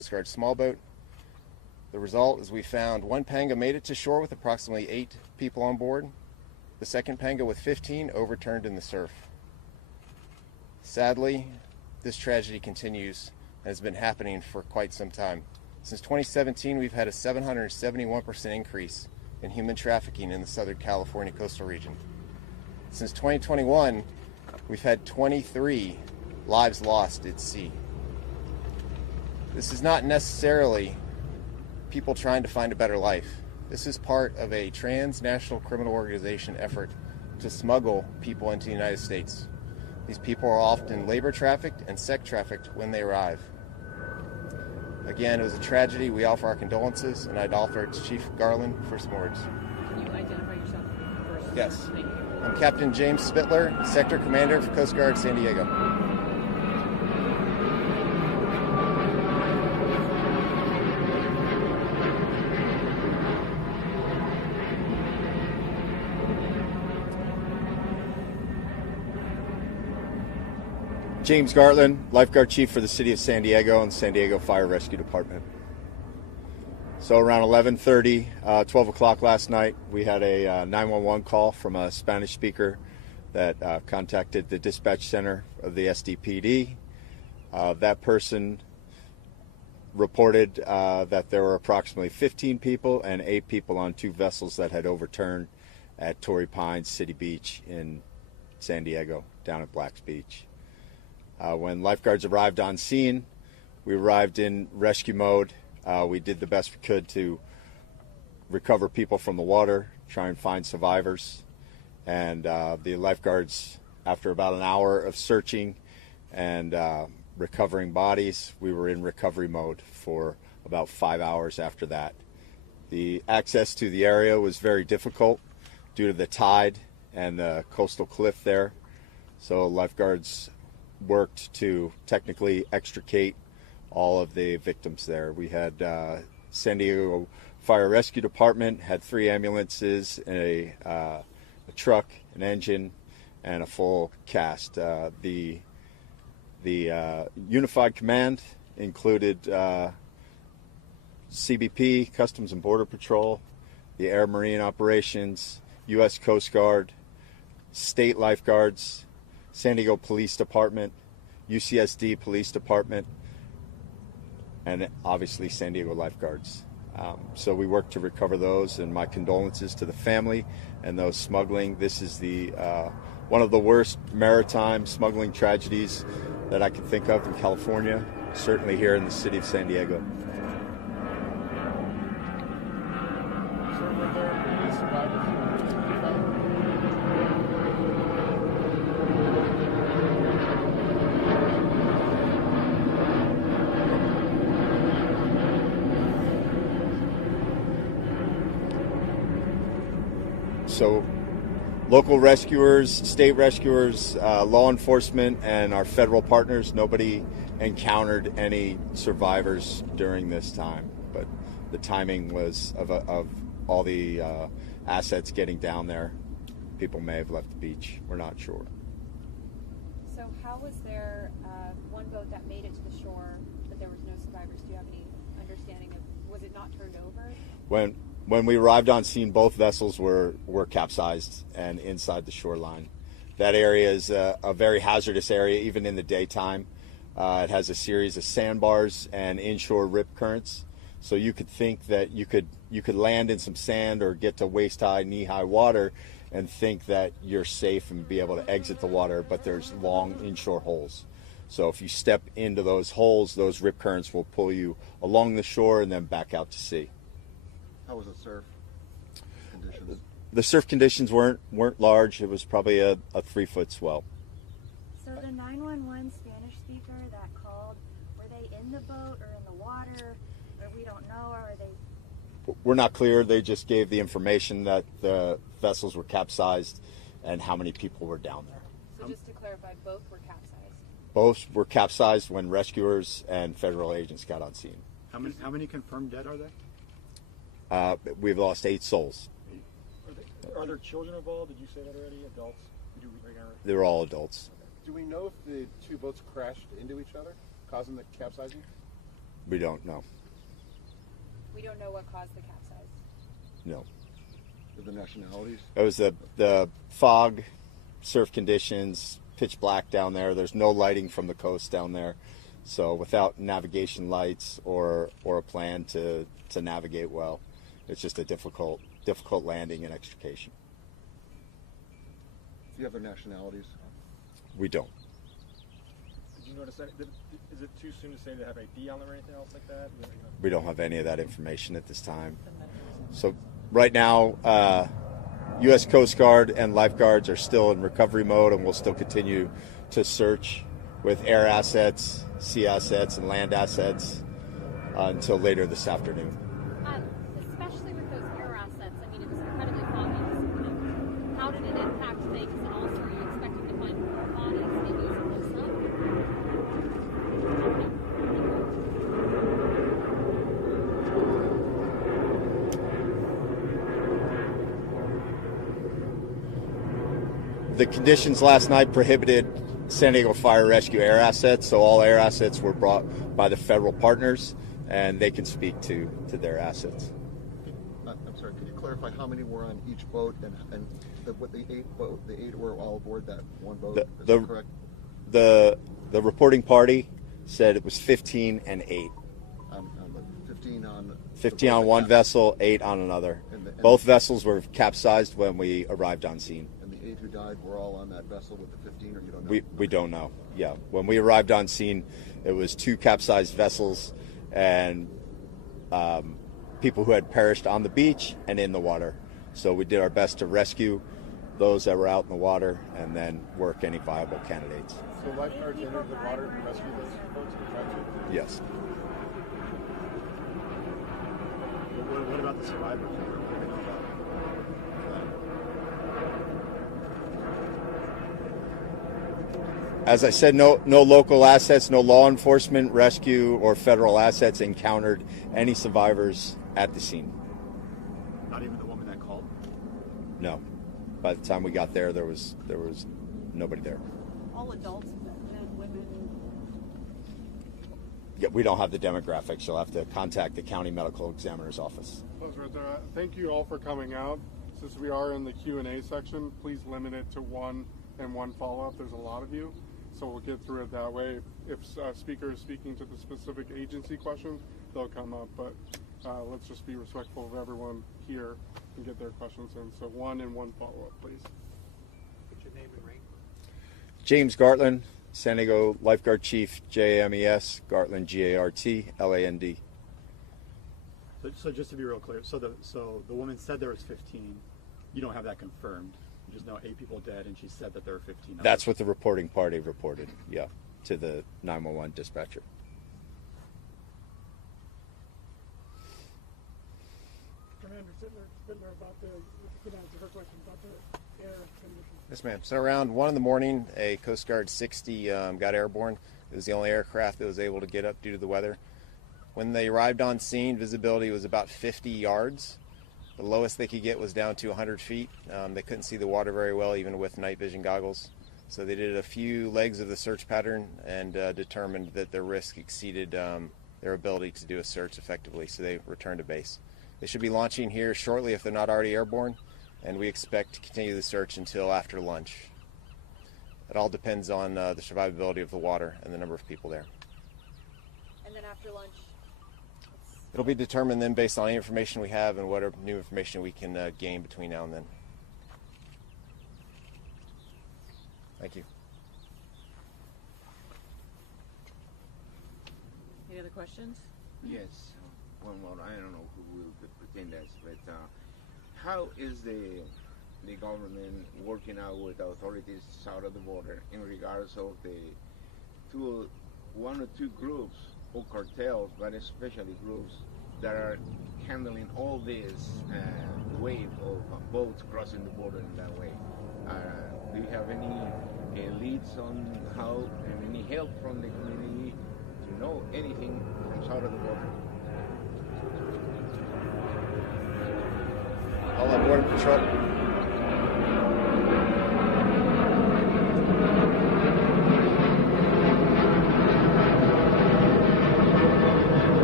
Coast Guard small boat. The result is we found one panga made it to shore with approximately 8 people on board. The second panga with 15 overturned in the surf. Sadly, this tragedy continues and has been happening for quite some time. Since 2017, we've had a 771% increase in human trafficking in the Southern California coastal region. Since 2021, we've had 23 lives lost at sea. This is not necessarily people trying to find a better life. This is part of a transnational criminal organization effort to smuggle people into the United States. These people are often labor trafficked and sex trafficked when they arrive. Again, it was a tragedy. We offer our condolences, and I'd offer it to Chief Garland for some words. Can you identify yourself first? Yes. Thank you. I'm Captain James Spittler, Sector Commander for Coast Guard San Diego. James Gartland, Lifeguard Chief for the City of San Diego and San Diego Fire Rescue Department. So around 11:30, 12 o'clock last night, we had a 911 call from a Spanish speaker that contacted the dispatch center of the SDPD. That person reported that there were approximately 15 people and 8 people on 2 vessels that had overturned at Torrey Pines City Beach in San Diego, down at Black's Beach. When lifeguards arrived on scene, we arrived in rescue mode. We did the best we could to recover people from the water, try and find survivors. And the lifeguards, after about an hour of searching and recovering bodies, we were in recovery mode for about 5 hours after that. The access to the area was very difficult due to the tide and the coastal cliff there. So lifeguards worked to technically extricate all of the victims there. We had San Diego Fire Rescue Department had 3 ambulances, a truck, an engine, and a full cast. The Unified Command included CBP, Customs and Border Patrol, the Air Marine Operations, U.S. Coast Guard, state lifeguards, San Diego Police Department, UCSD Police Department, and obviously San Diego lifeguards. So we worked to recover those, and my condolences to the family and those smuggling. This is the one of the worst maritime smuggling tragedies that I can think of in California, certainly here in the city of San Diego. So local rescuers, state rescuers, law enforcement, and our federal partners, nobody encountered any survivors during this time. But the timing was of all the assets getting down there. People may have left the beach. We're not sure. So how was there one boat that made it to the shore, but there was no survivors? Do you have any understanding of, was it not turned over? When we arrived on scene, both vessels were capsized and inside the shoreline. That area is a very hazardous area, even in the daytime. It has a series of sandbars and inshore rip currents. So you could think that you could land in some sand or get to waist-high, knee-high water and think that you're safe and be able to exit the water, but there's long inshore holes. So if you step into those holes, those rip currents will pull you along the shore and then back out to sea. How was the surf conditions? The surf conditions weren't large. It was probably a 3-foot swell. So the 911 Spanish speaker that called, were they in the boat or in the water? Or we don't know, or are they? We're not clear. They just gave the information that the vessels were capsized and how many people were down there. So just to clarify, both were capsized? Both were capsized when rescuers and federal agents got on scene. How many confirmed dead are there? We've lost 8 souls. Are there children involved? Did you say that already? Adults? They were all adults. Do we know if the 2 boats crashed into each other, causing the capsizing? We don't know. We don't know what caused the capsize. No. The nationalities? It was the fog, surf conditions, pitch black down there. There's no lighting from the coast down there. So without navigation lights or a plan to navigate well, it's just a difficult landing and extrication. Do you have their nationalities? We don't. Did you notice that? Is it too soon to say they have ID on them or anything else like that? We don't have any of that information at this time. So right now, U.S. Coast Guard and lifeguards are still in recovery mode, and we'll still continue to search with air assets, sea assets, and land assets until later this afternoon. Especially with those air assets, I mean, it was incredibly foggy this morning. How did it impact things, and also are you expecting to find more bodies maybe as it looks up? The conditions last night prohibited San Diego Fire Rescue air assets, so all air assets were brought by the federal partners, and they can speak to their assets. I'm sorry, could you clarify how many were on each boat and the eight were all aboard that one boat? Is that correct? The reporting party said it was 15 and 8. 15 on 15 on one vessel, 8 on another. And Both vessels were capsized when we arrived on scene. And the 8 who died were all on that vessel with the 15, or you don't know? We don't know. Yeah, when we arrived on scene, it was 2 capsized vessels and people who had perished on the beach and in the water. So we did our best to rescue those that were out in the water and then work any viable candidates. So lifeguards entered the water to rescue those folks who tried to? Yes. What about the survivors? As I said, no local assets, no law enforcement, rescue, or federal assets encountered any survivors at the scene. Not even the woman that called? No. By the time we got there, there was nobody there. All adults, men, women. Yeah, we don't have the demographics. You'll have to contact the county medical examiner's office. Thank you all for coming out. Since we are in the Q&A section, please limit it to one and one follow-up. There's a lot of you, so we'll get through it that way. If a speaker is speaking to the specific agency question, they'll come up, but let's just be respectful of everyone here and get their questions in. So one and one follow-up, please. What's your name and rank? James Gartland, San Diego Lifeguard Chief, JMES, Gartland, Gartland. So just to be real clear, so the woman said there was 15. You don't have that confirmed. You just know 8 people dead, and she said that there were 15. That's what the reporting party reported, yeah, to the 911 dispatcher. Commander Fittler, about can answer her question about the air conditions. Yes, ma'am. So around 1 in the morning, a Coast Guard 60 got airborne. It was the only aircraft that was able to get up due to the weather. When they arrived on scene, visibility was about 50 yards. The lowest they could get was down to 100 feet. They couldn't see the water very well, even with night vision goggles. So they did a few legs of the search pattern and determined that their risk exceeded their ability to do a search effectively, so they returned to base. They should be launching here shortly if they're not already airborne, and we expect to continue the search until after lunch. It all depends on the survivability of the water and the number of people there. And then after lunch, It'll be determined then based on any information we have and what new information we can gain between now and then. Thank you. Any other questions? Yes, one more. I don't know who will pretend that, but how is the government working out with authorities south of the border in regards of the one or two groups or cartels, but especially groups that are handling all this wave of boats crossing the border in that way? Do you have any leads on how and any help from the community to know anything from south of the border? All on Border Patrol.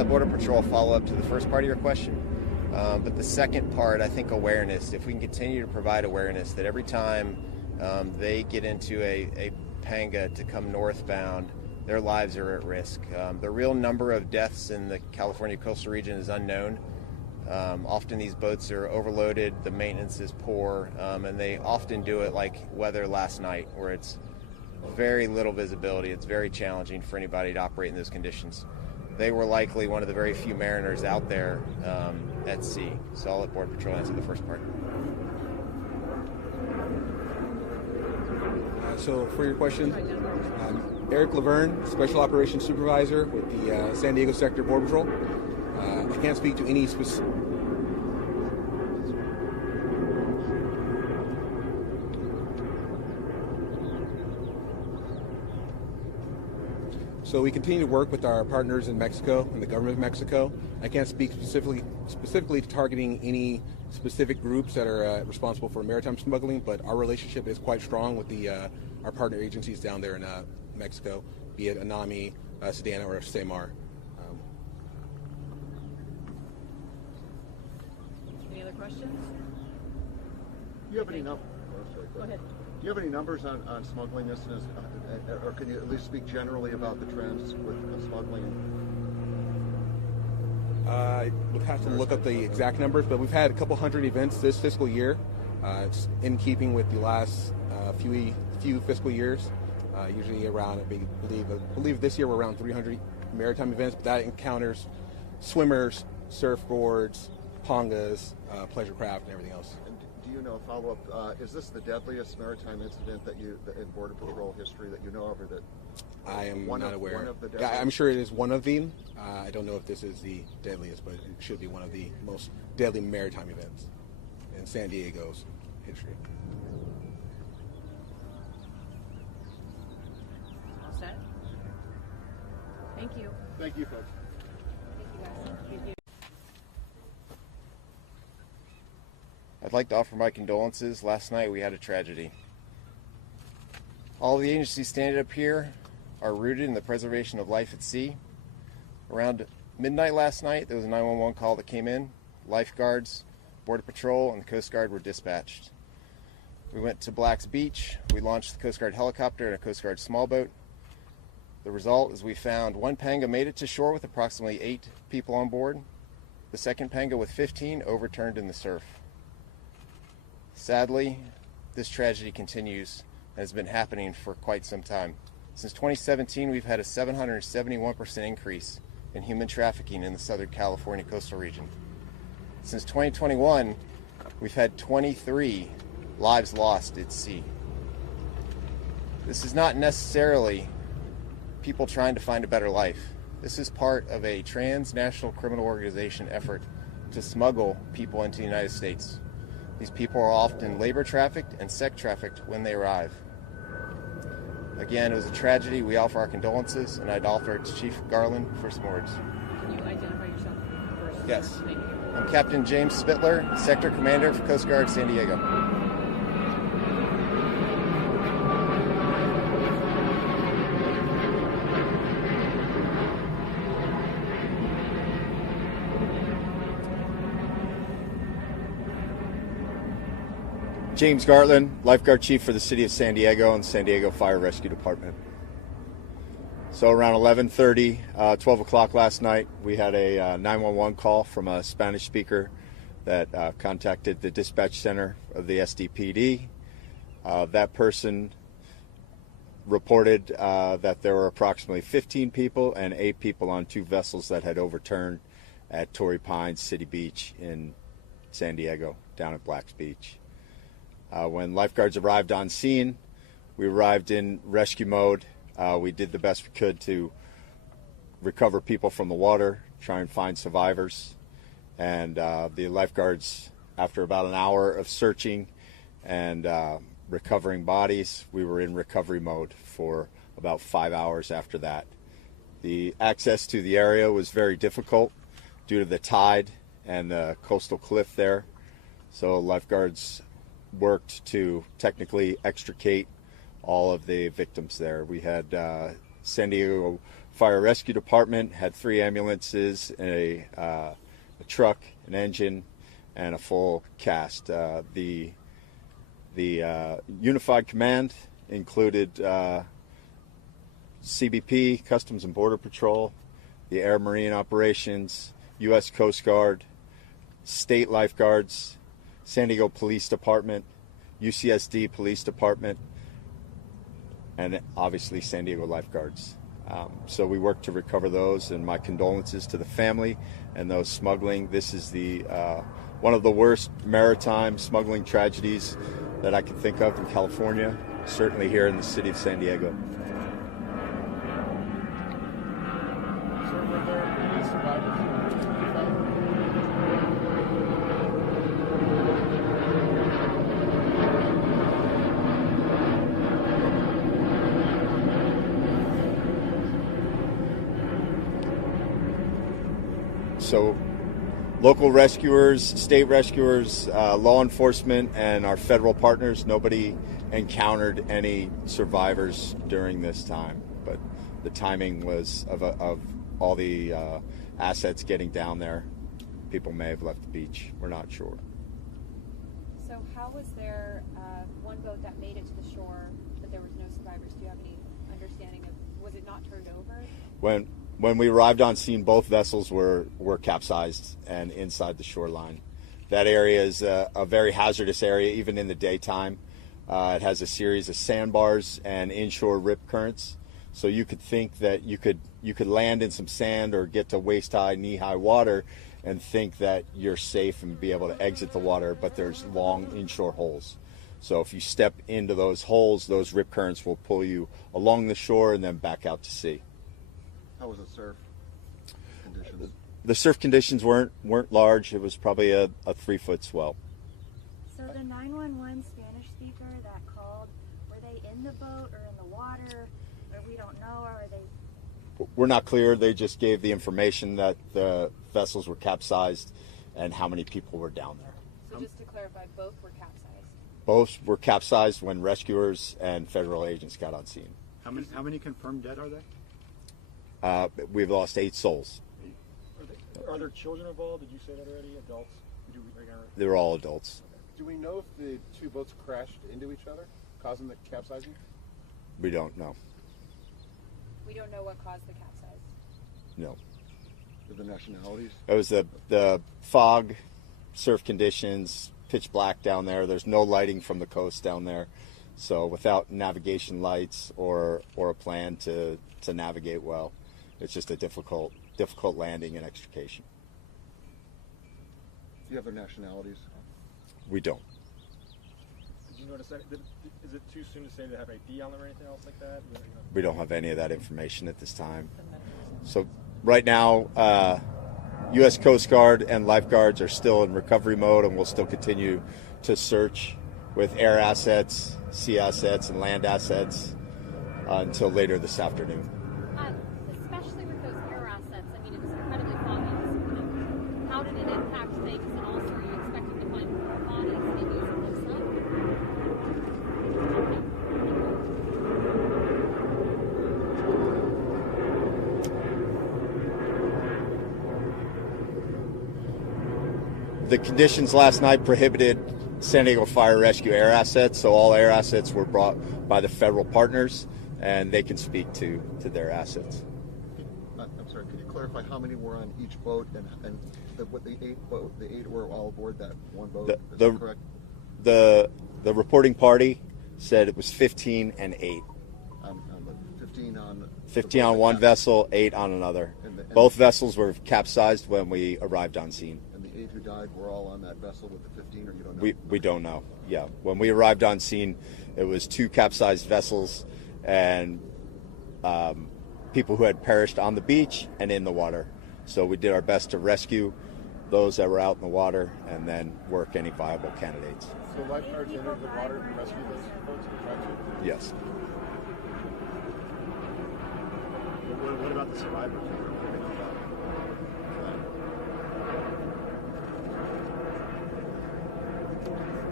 let Border Patrol follow up to the first part of your question. But the second part, I think awareness. If we can continue to provide awareness that every time they get into a panga to come northbound, their lives are at risk. The real number of deaths in the California coastal region is unknown. Often these boats are overloaded, the maintenance is poor, and they often do it like weather last night, where it's very little visibility. It's very challenging for anybody to operate in those conditions. They were likely one of the very few mariners out there at sea. So I'll let Border Patrol answer the first part. So for your question, Eric Laverne, Special Operations Supervisor with the San Diego Sector Border Patrol. I can't speak to any specific... So we continue to work with our partners in Mexico and the government of Mexico. I can't speak specifically to targeting any specific groups that are responsible for maritime smuggling, but our relationship is quite strong with our partner agencies down there in Mexico, be it ANAMI, Sedana, or SEMAR. Any other questions? Do you have any numbers? Go ahead. Do you have any numbers on smuggling incidents, or can you at least speak generally about the trends with smuggling? I would have to look up the exact numbers, but we've had a couple hundred events this fiscal year. It's in keeping with the last few fiscal years. Usually around, I believe this year we're around 300 maritime events, but that encounters swimmers, surfboards, pangas, pleasure craft, and everything else. And do you know, follow-up, is this the deadliest maritime incident that in Border Patrol history that you know of, or that I am not aware. One of the yeah, I'm sure it is one of them. I don't know if this is the deadliest, but it should be one of the most deadly maritime events in San Diego's history. All set? Thank you. Thank you, folks. Thank you, guys. I'd like to offer my condolences. Last night we had a tragedy. All the agencies standing up here are rooted in the preservation of life at sea. Around midnight last night, there was a 911 call that came in. Lifeguards, Border Patrol, and the Coast Guard were dispatched. We went to Black's Beach. We launched the Coast Guard helicopter and a Coast Guard small boat. The result is we found one panga made it to shore with approximately 8 people on board. The second panga with 15 overturned in the surf. Sadly, this tragedy continues and has been happening for quite some time. Since 2017, we've had a 771% increase in human trafficking in the Southern California coastal region. Since 2021, we've had 23 lives lost at sea. This is not necessarily people trying to find a better life. This is part of a transnational criminal organization effort to smuggle people into the United States. These people are often labor trafficked and sex trafficked when they arrive. Again, it was a tragedy. We offer our condolences, and I'd offer it to Chief Garland for some words. Can you identify yourself first? Yes. Thank you. I'm Captain James Spittler, Sector Commander for Coast Guard San Diego. James Gartland, Lifeguard Chief for the City of San Diego and San Diego Fire Rescue Department. So around 11:30, 12 o'clock last night, we had a 911 call from a Spanish speaker that contacted the dispatch center of the SDPD. That person reported that there were approximately 15 people and 8 people on 2 vessels that had overturned at Torrey Pines City Beach in San Diego, down at Black's Beach. When lifeguards arrived on scene, we arrived in rescue mode. We did the best we could to recover people from the water, try and find survivors. And the lifeguards, after about an hour of searching and recovering bodies, we were in recovery mode for about 5 hours after that. The access to the area was very difficult due to the tide and the coastal cliff there. So lifeguards worked to technically extricate all of the victims there. We had San Diego Fire Rescue Department had 3 ambulances, a truck, an engine, and a full cast. The Unified Command included CBP, Customs and Border Patrol, the Air Marine Operations, U.S. Coast Guard, state lifeguards, San Diego Police Department, UCSD Police Department, and obviously San Diego lifeguards. So we worked to recover those, and my condolences to the family and those smuggling. This is the one of the worst maritime smuggling tragedies that I can think of in California, certainly here in the city of San Diego. Sir, were there any survivors to be found? So local rescuers, state rescuers, law enforcement, and our federal partners, nobody encountered any survivors during this time. But the timing was of all the assets getting down there. People may have left the beach. We're not sure. So how was there one boat that made it to the shore, but there was no survivors? Do you have any understanding of, was it not turned over? When we arrived on scene, both vessels were capsized and inside the shoreline. That area is a very hazardous area, even in the daytime. It has a series of sandbars and inshore rip currents. So you could think that you could land in some sand or get to waist-high, knee-high water and think that you're safe and be able to exit the water, but there's long inshore holes. So if you step into those holes, those rip currents will pull you along the shore and then back out to sea. How was the surf conditions? The surf conditions weren't large. It was probably a 3-foot swell. So the 911 Spanish speaker that called, were they in the boat or in the water? Or we don't know, or are they? We're not clear. They just gave the information that the vessels were capsized and how many people were down there. So just to clarify, both were capsized? Both were capsized when rescuers and federal agents got on scene. How many confirmed dead are there? We've lost 8 souls. Are there children involved? Did you say that already? Adults? They were all adults. Do we know if the 2 boats crashed into each other, causing the capsizing? We don't know. We don't know what caused the capsize? No. The nationalities? It was the fog, surf conditions, pitch black down there. There's no lighting from the coast down there. So without navigation lights or a plan to navigate well, it's just a difficult landing and extrication. Do you have their nationalities? We don't. Did you notice that? Is it too soon to say they have ID on them or anything else like that? We don't have any of that information at this time. So right now, U.S. Coast Guard and lifeguards are still in recovery mode, and we'll still continue to search with air assets, sea assets, and land assets until later this afternoon. Especially with those air assets, I mean, it was incredibly foggy this morning. How did it impact things, and also are you expecting to find more bodies maybe as it looks up? The conditions last night prohibited San Diego Fire Rescue air assets, so all air assets were brought by the federal partners, and they can speak to their assets. I'm sorry, could you clarify how many were on each boat and the 8 were all aboard that one boat? Is that correct? The reporting party said it was 15 and 8. 15 on one vessel, 8 on another. Both vessels were capsized when we arrived on scene. And the 8 who died were all on that vessel with the 15, or you don't know? We don't know. Yeah, when we arrived on scene, it was 2 capsized vessels and people who had perished on the beach and in the water. So we did our best to rescue those that were out in the water and then work any viable candidates. So lifeguards entered the water to rescue those boats or tried to? Yes. What about the survivors?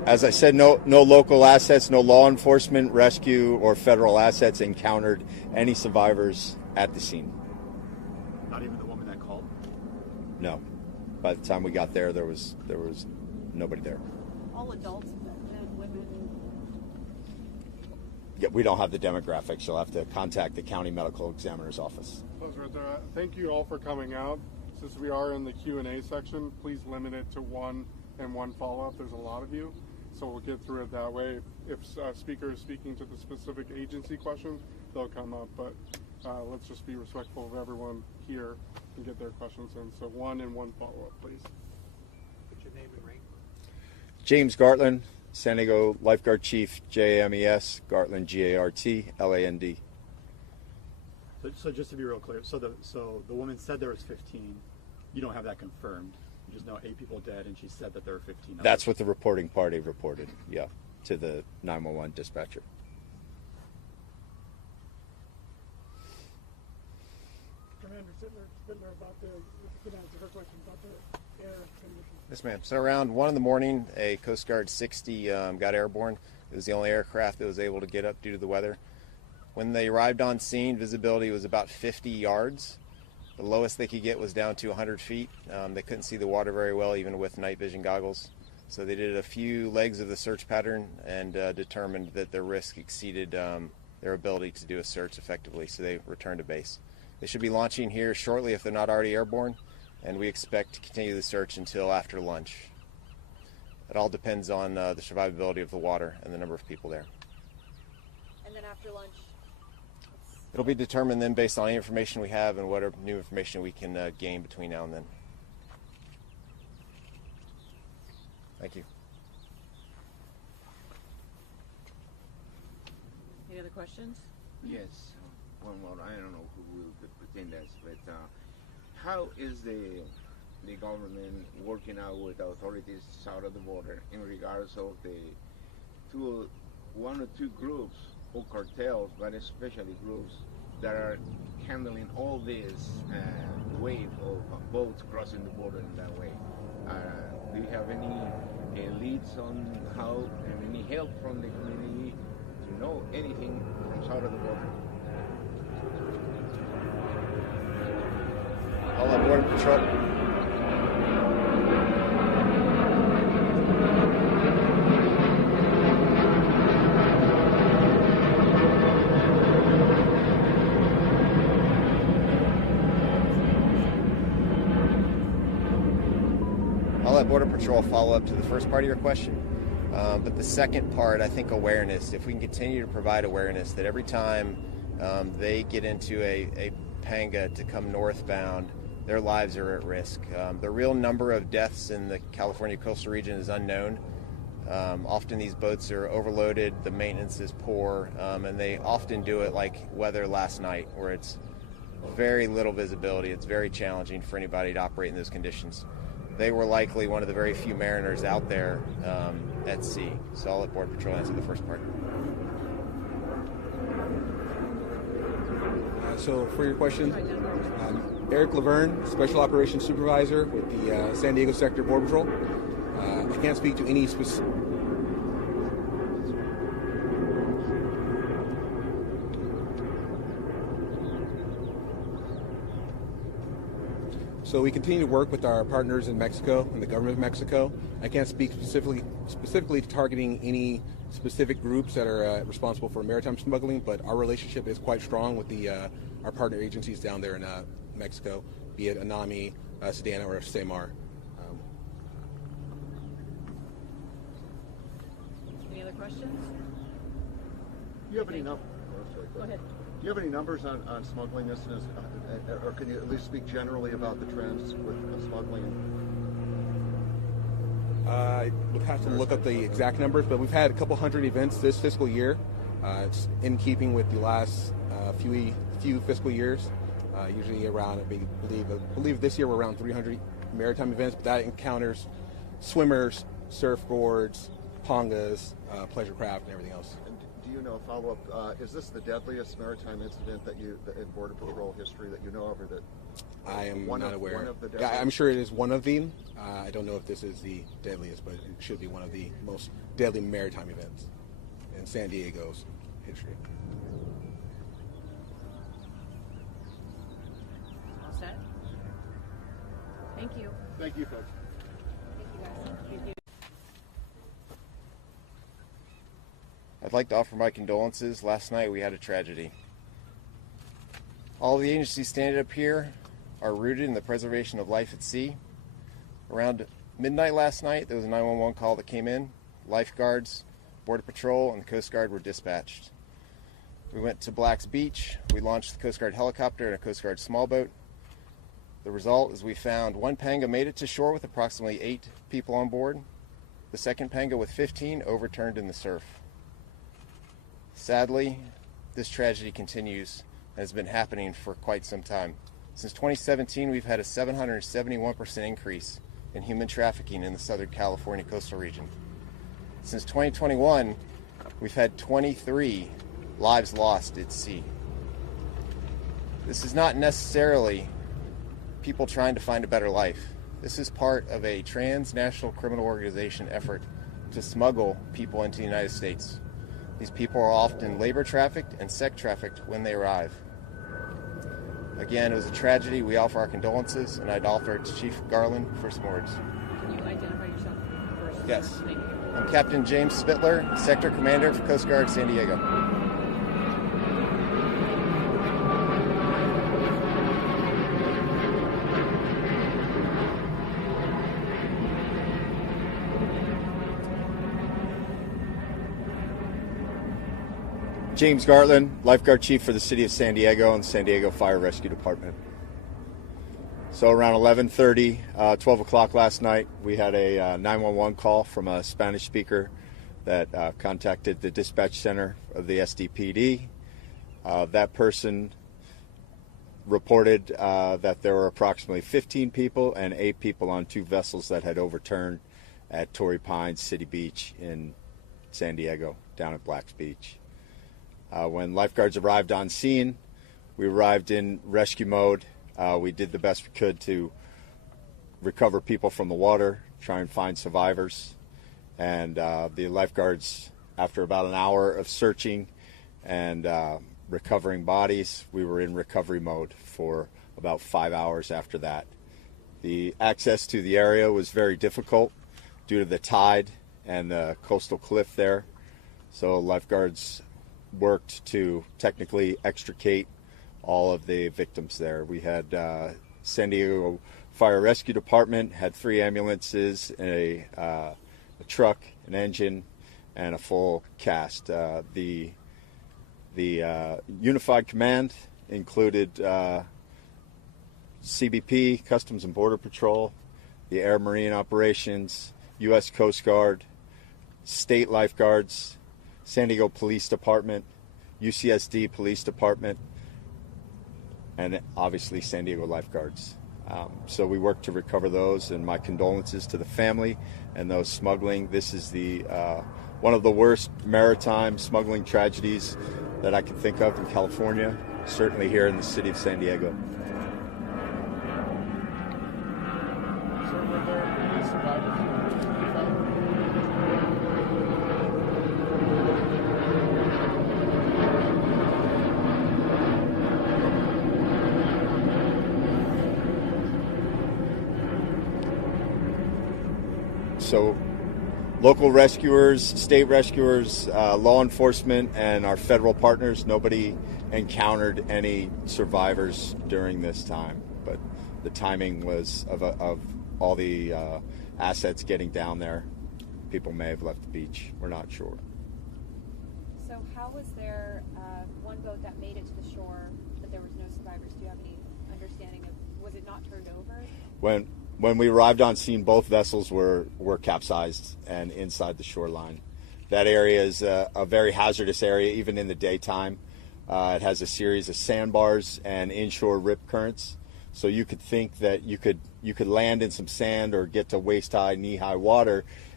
As I said, no local assets, no law enforcement, rescue, or federal assets encountered any survivors at the scene. Not even the woman that called? No. By the time we got there, there was nobody there. All adults, men, women. Yeah, we don't have the demographics. You'll have to contact the county medical examiner's office. Thank you all for coming out. Since we are in the Q&A section, please limit it to one and one follow-up. There's a lot of you, so we'll get through it that way. If a speaker is speaking to the specific agency question, they'll come up, but let's just be respectful of everyone here and get their questions in. So one and one follow-up, please. What's your name and rank? James Gartland, San Diego Lifeguard Chief, JAMES, Gartland, GARTLAND. So just to be real clear, so the woman said there was 15. You don't have that confirmed. You just know 8 people dead, and she said that there were 15 others. That's what the reporting party reported, yeah, to the 911 dispatcher. Commander Spindler, about the answer her question about the air conditions. Yes, ma'am. So around 1 in the morning, a Coast Guard 60 got airborne. It was the only aircraft that was able to get up due to the weather. When they arrived on scene, visibility was about 50 yards. The lowest they could get was down to 100 feet. They couldn't see the water very well, even with night vision goggles. So they did a few legs of the search pattern and determined that the risk exceeded their ability to do a search effectively, so they returned to base. They should be launching here shortly if they're not already airborne, and we expect to continue the search until after lunch. It all depends on the survivability of the water and the number of people there. And then after lunch? It'll be determined then based on any information we have and whatever new information we can gain between now and then. Thank you. Any other questions? Yes, one more. I don't know who will pretend this, but how is the government working out with authorities south of the border in regards of the one or two groups or cartels, but especially groups that are handling all this wave of boats crossing the border in that way? Do you have any leads on how, and any help from the community to know anything from south of the border? All on Border Patrol. I'll let Border Patrol follow up to the first part of your question. But the second part, I think awareness. If we can continue to provide awareness that every time they get into a panga to come northbound, their lives are at risk. The real number of deaths in the California coastal region is unknown. Often these boats are overloaded, the maintenance is poor, and they often do it like weather last night, where it's very little visibility. It's very challenging for anybody to operate in those conditions. They were likely one of the very few mariners out there at sea. So I'll let Border Patrol answer the first part. So for your question, Eric Laverne, Special Operations Supervisor with the San Diego Sector Border Patrol. I can't speak to any specific... So we continue to work with our partners in Mexico and the government of Mexico. I can't speak specifically to targeting any specific groups that are responsible for maritime smuggling, but our relationship is quite strong with our partner agencies down there in Mexico, be it ANAMI, Sedana, or SEMAR. Any other questions? Do you have any numbers? Go ahead. Do you have any numbers on smuggling this, or can you at least speak generally about the trends with smuggling? I would have to look up the exact numbers, but we've had a couple hundred events this fiscal year. It's in keeping with the last few fiscal years. Usually around, I believe this year we're around 300 maritime events, but that encounters swimmers, surfboards, pongas, pleasure craft, and everything else. And do you know, follow up. Is this the deadliest maritime incident in Border Patrol history that you know of, or that? I am not aware. One of the Yeah, I'm sure it is one of them. I don't know if this is the deadliest, but it should be one of the most deadly maritime events in San Diego's history. All set? Thank you. Thank you, folks. Thank you guys. Thank you. I'd like to offer my condolences. Last night we had a tragedy. All the agencies standing up here are rooted in the preservation of life at sea. Around midnight last night, there was a 911 call that came in. Lifeguards, Border Patrol, and the Coast Guard were dispatched. We went to Black's Beach. We launched the Coast Guard helicopter and a Coast Guard small boat. The result is we found one panga made it to shore with approximately 8 people on board. The second panga with 15 overturned in the surf. Sadly, this tragedy continues and has been happening for quite some time. Since 2017, we've had a 771% increase in human trafficking in the Southern California coastal region. Since 2021, we've had 23 lives lost at sea. This is not necessarily people trying to find a better life. This is part of a transnational criminal organization effort to smuggle people into the United States. These people are often labor trafficked and sex trafficked when they arrive. Again, it was a tragedy. We offer our condolences, and I'd offer it to Chief Garland for some words. Can you identify yourself first? Yes. Thank you. I'm Captain James Spittler, Sector Commander for Coast Guard San Diego. James Gartland, Lifeguard Chief for the City of San Diego and San Diego Fire Rescue Department. So around 11:30, 12 o'clock last night, we had a 911 call from a Spanish speaker that contacted the dispatch center of the SDPD. That person reported that there were approximately 15 people and 8 people on 2 vessels that had overturned at Torrey Pines City Beach in San Diego, down at Black's Beach. When lifeguards arrived on scene, we arrived in rescue mode. We did the best we could to recover people from the water, try and find survivors. And the lifeguards, after about an hour of searching and recovering bodies, we were in recovery mode for about 5 hours after that. The access to the area was very difficult due to the tide and the coastal cliff there. So lifeguards worked to technically extricate all of the victims there. We had San Diego Fire Rescue Department had 3 ambulances, a truck, an engine, and a full cast. The Unified Command included CBP, Customs and Border Patrol, the Air Marine Operations, U.S. Coast Guard, state lifeguards, San Diego Police Department, UCSD Police Department, and obviously San Diego lifeguards. So we worked to recover those, and my condolences to the family and those smuggling. This is the one of the worst maritime smuggling tragedies that I can think of in California, certainly here in the city of San Diego. So were there any survivors you found? So local rescuers, state rescuers, law enforcement, and our federal partners, nobody encountered any survivors during this time. But the timing was of all the assets getting down there. People may have left the beach. We're not sure. So how was there one boat that made it to the shore, but there was no survivors? Do you have any understanding of, was it not turned over? When we arrived on scene, both vessels were capsized and inside the shoreline. That area is a very hazardous area, even in the daytime. It has a series of sandbars and inshore rip currents. So you could think that you could land in some sand or get to waist-high, knee-high water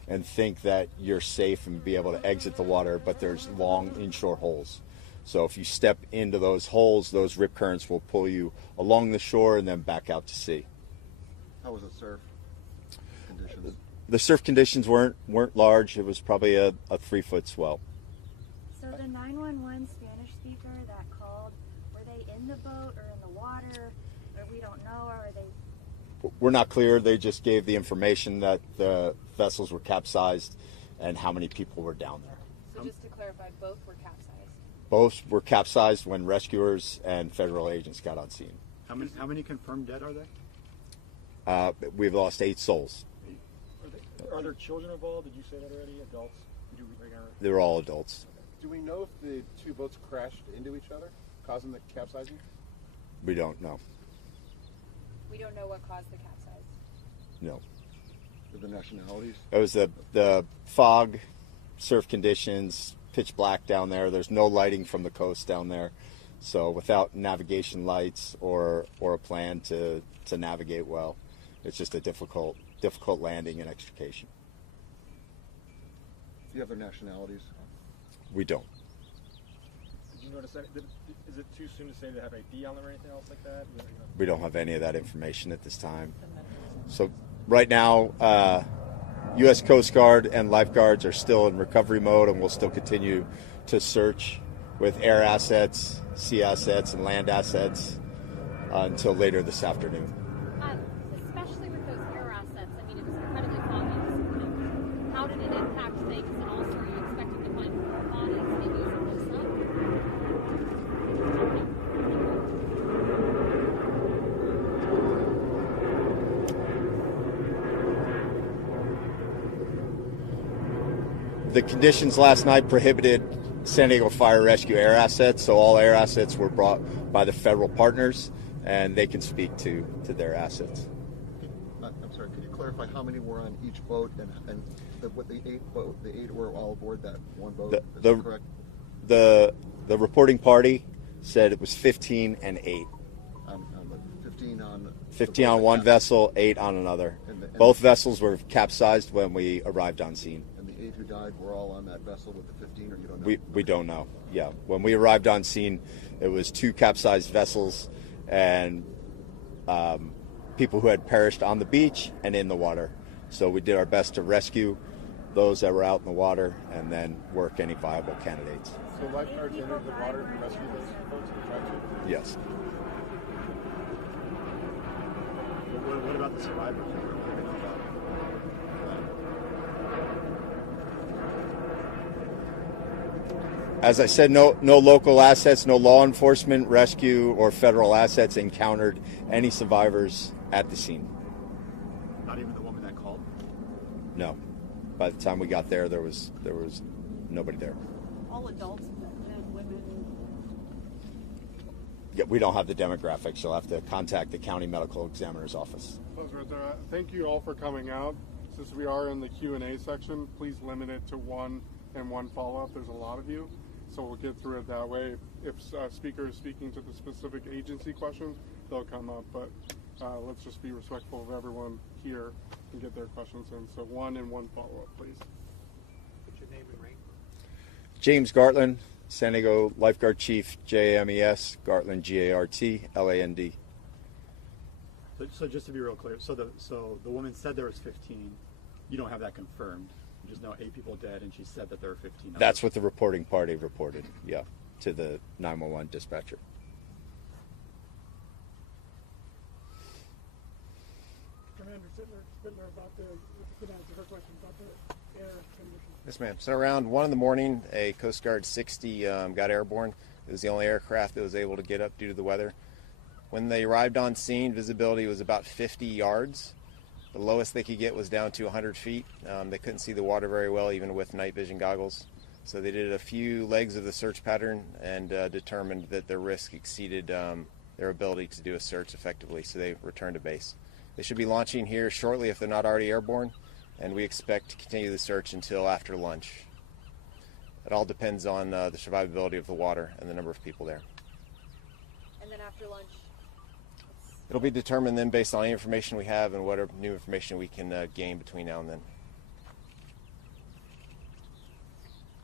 and think that you're safe and be able to exit the water, but there's long inshore holes. So if you step into those holes, those rip currents will pull you along the shore and then back out to sea. How was the surf conditions? The surf conditions weren't large. It was probably a 3-foot swell. So the 911 Spanish speaker that called, were they in the boat or in the water? Or we don't know, or are they? We're not clear. They just gave the information that the vessels were capsized and how many people were down there. So just to clarify, both were capsized? Both were capsized when rescuers and federal agents got on scene. How many confirmed dead are there? We've lost 8 souls. Are there children involved? Did you say that already? Adults? They're all adults. Do we know if the two boats crashed into each other, causing the capsizing? We don't know. We don't know what caused the capsize? No. The nationalities? It was the fog, surf conditions, pitch black down there. There's no lighting from the coast down there. So without navigation lights or a plan to navigate well, it's just a difficult landing and extrication. Do you have their nationalities? We don't. Did you notice that? Is it too soon to say they have ID on them or anything else like that? We don't have any of that information at this time. So right now, U.S. Coast Guard and lifeguards are still in recovery mode, and we'll still continue to search with air assets, sea assets, and land assets until later this afternoon. Especially with those air assets, I mean, it was incredibly foggy this morning. How did it impact things, and also are you expecting to find more bodies maybe from the sun? The conditions last night prohibited San Diego Fire Rescue air assets, so all air assets were brought by the federal partners, and they can speak to their assets. I'm sorry, could you clarify how many were on each boat and the 8 were all aboard that one boat? Is that correct? The reporting party said it was 15 and 8. 15 on one vessel, 8 on another. Both vessels were capsized when we arrived on scene. And the 8 who died were all on that vessel with the 15, or you don't know? We don't know. Yeah, when we arrived on scene, it was 2 capsized vessels and people who had perished on the beach and in the water. So we did our best to rescue those that were out in the water and then work any viable candidates. So lifeguards entered the water to rescue those folks who tried to? Yes. What about the survivors? What do they know about As I said, no local assets, no law enforcement, rescue, or federal assets encountered any survivors at the scene. Not even the woman that called? No. By the time we got there, there was nobody there. All adults, men, women. Yeah, we don't have the demographics. You'll have to contact the county medical examiner's office. Thank you all for coming out. Since we are in the Q&A section, please limit it to one and one follow-up. There's a lot of you, so we'll get through it that way. If a speaker is speaking to the specific agency questions, they'll come up, but let's just be respectful of everyone here and get their questions in. So one and one follow-up, please. What's your name and rank? James Gartland, San Diego Lifeguard Chief, JAMES, Gartland, Gartland. So just to be real clear, so the woman said there was 15. You don't have that confirmed. You just know 8 people dead, and she said that there were 15. That's what the reporting party reported, yeah, to the 911 dispatcher. Commander Spindler, about her question about the air conditions. Yes, ma'am. So around 1 in the morning, a Coast Guard 60 got airborne. It was the only aircraft that was able to get up due to the weather. When they arrived on scene, visibility was about 50 yards. The lowest they could get was down to 100 feet. They couldn't see the water very well, even with night vision goggles. So they did a few legs of the search pattern and determined that their risk exceeded their ability to do a search effectively, so they returned to base. They should be launching here shortly if they're not already airborne, and we expect to continue the search until after lunch. It all depends on the survivability of the water and the number of people there. And then after lunch? It'll be determined then based on any information we have and whatever new information we can gain between now and then.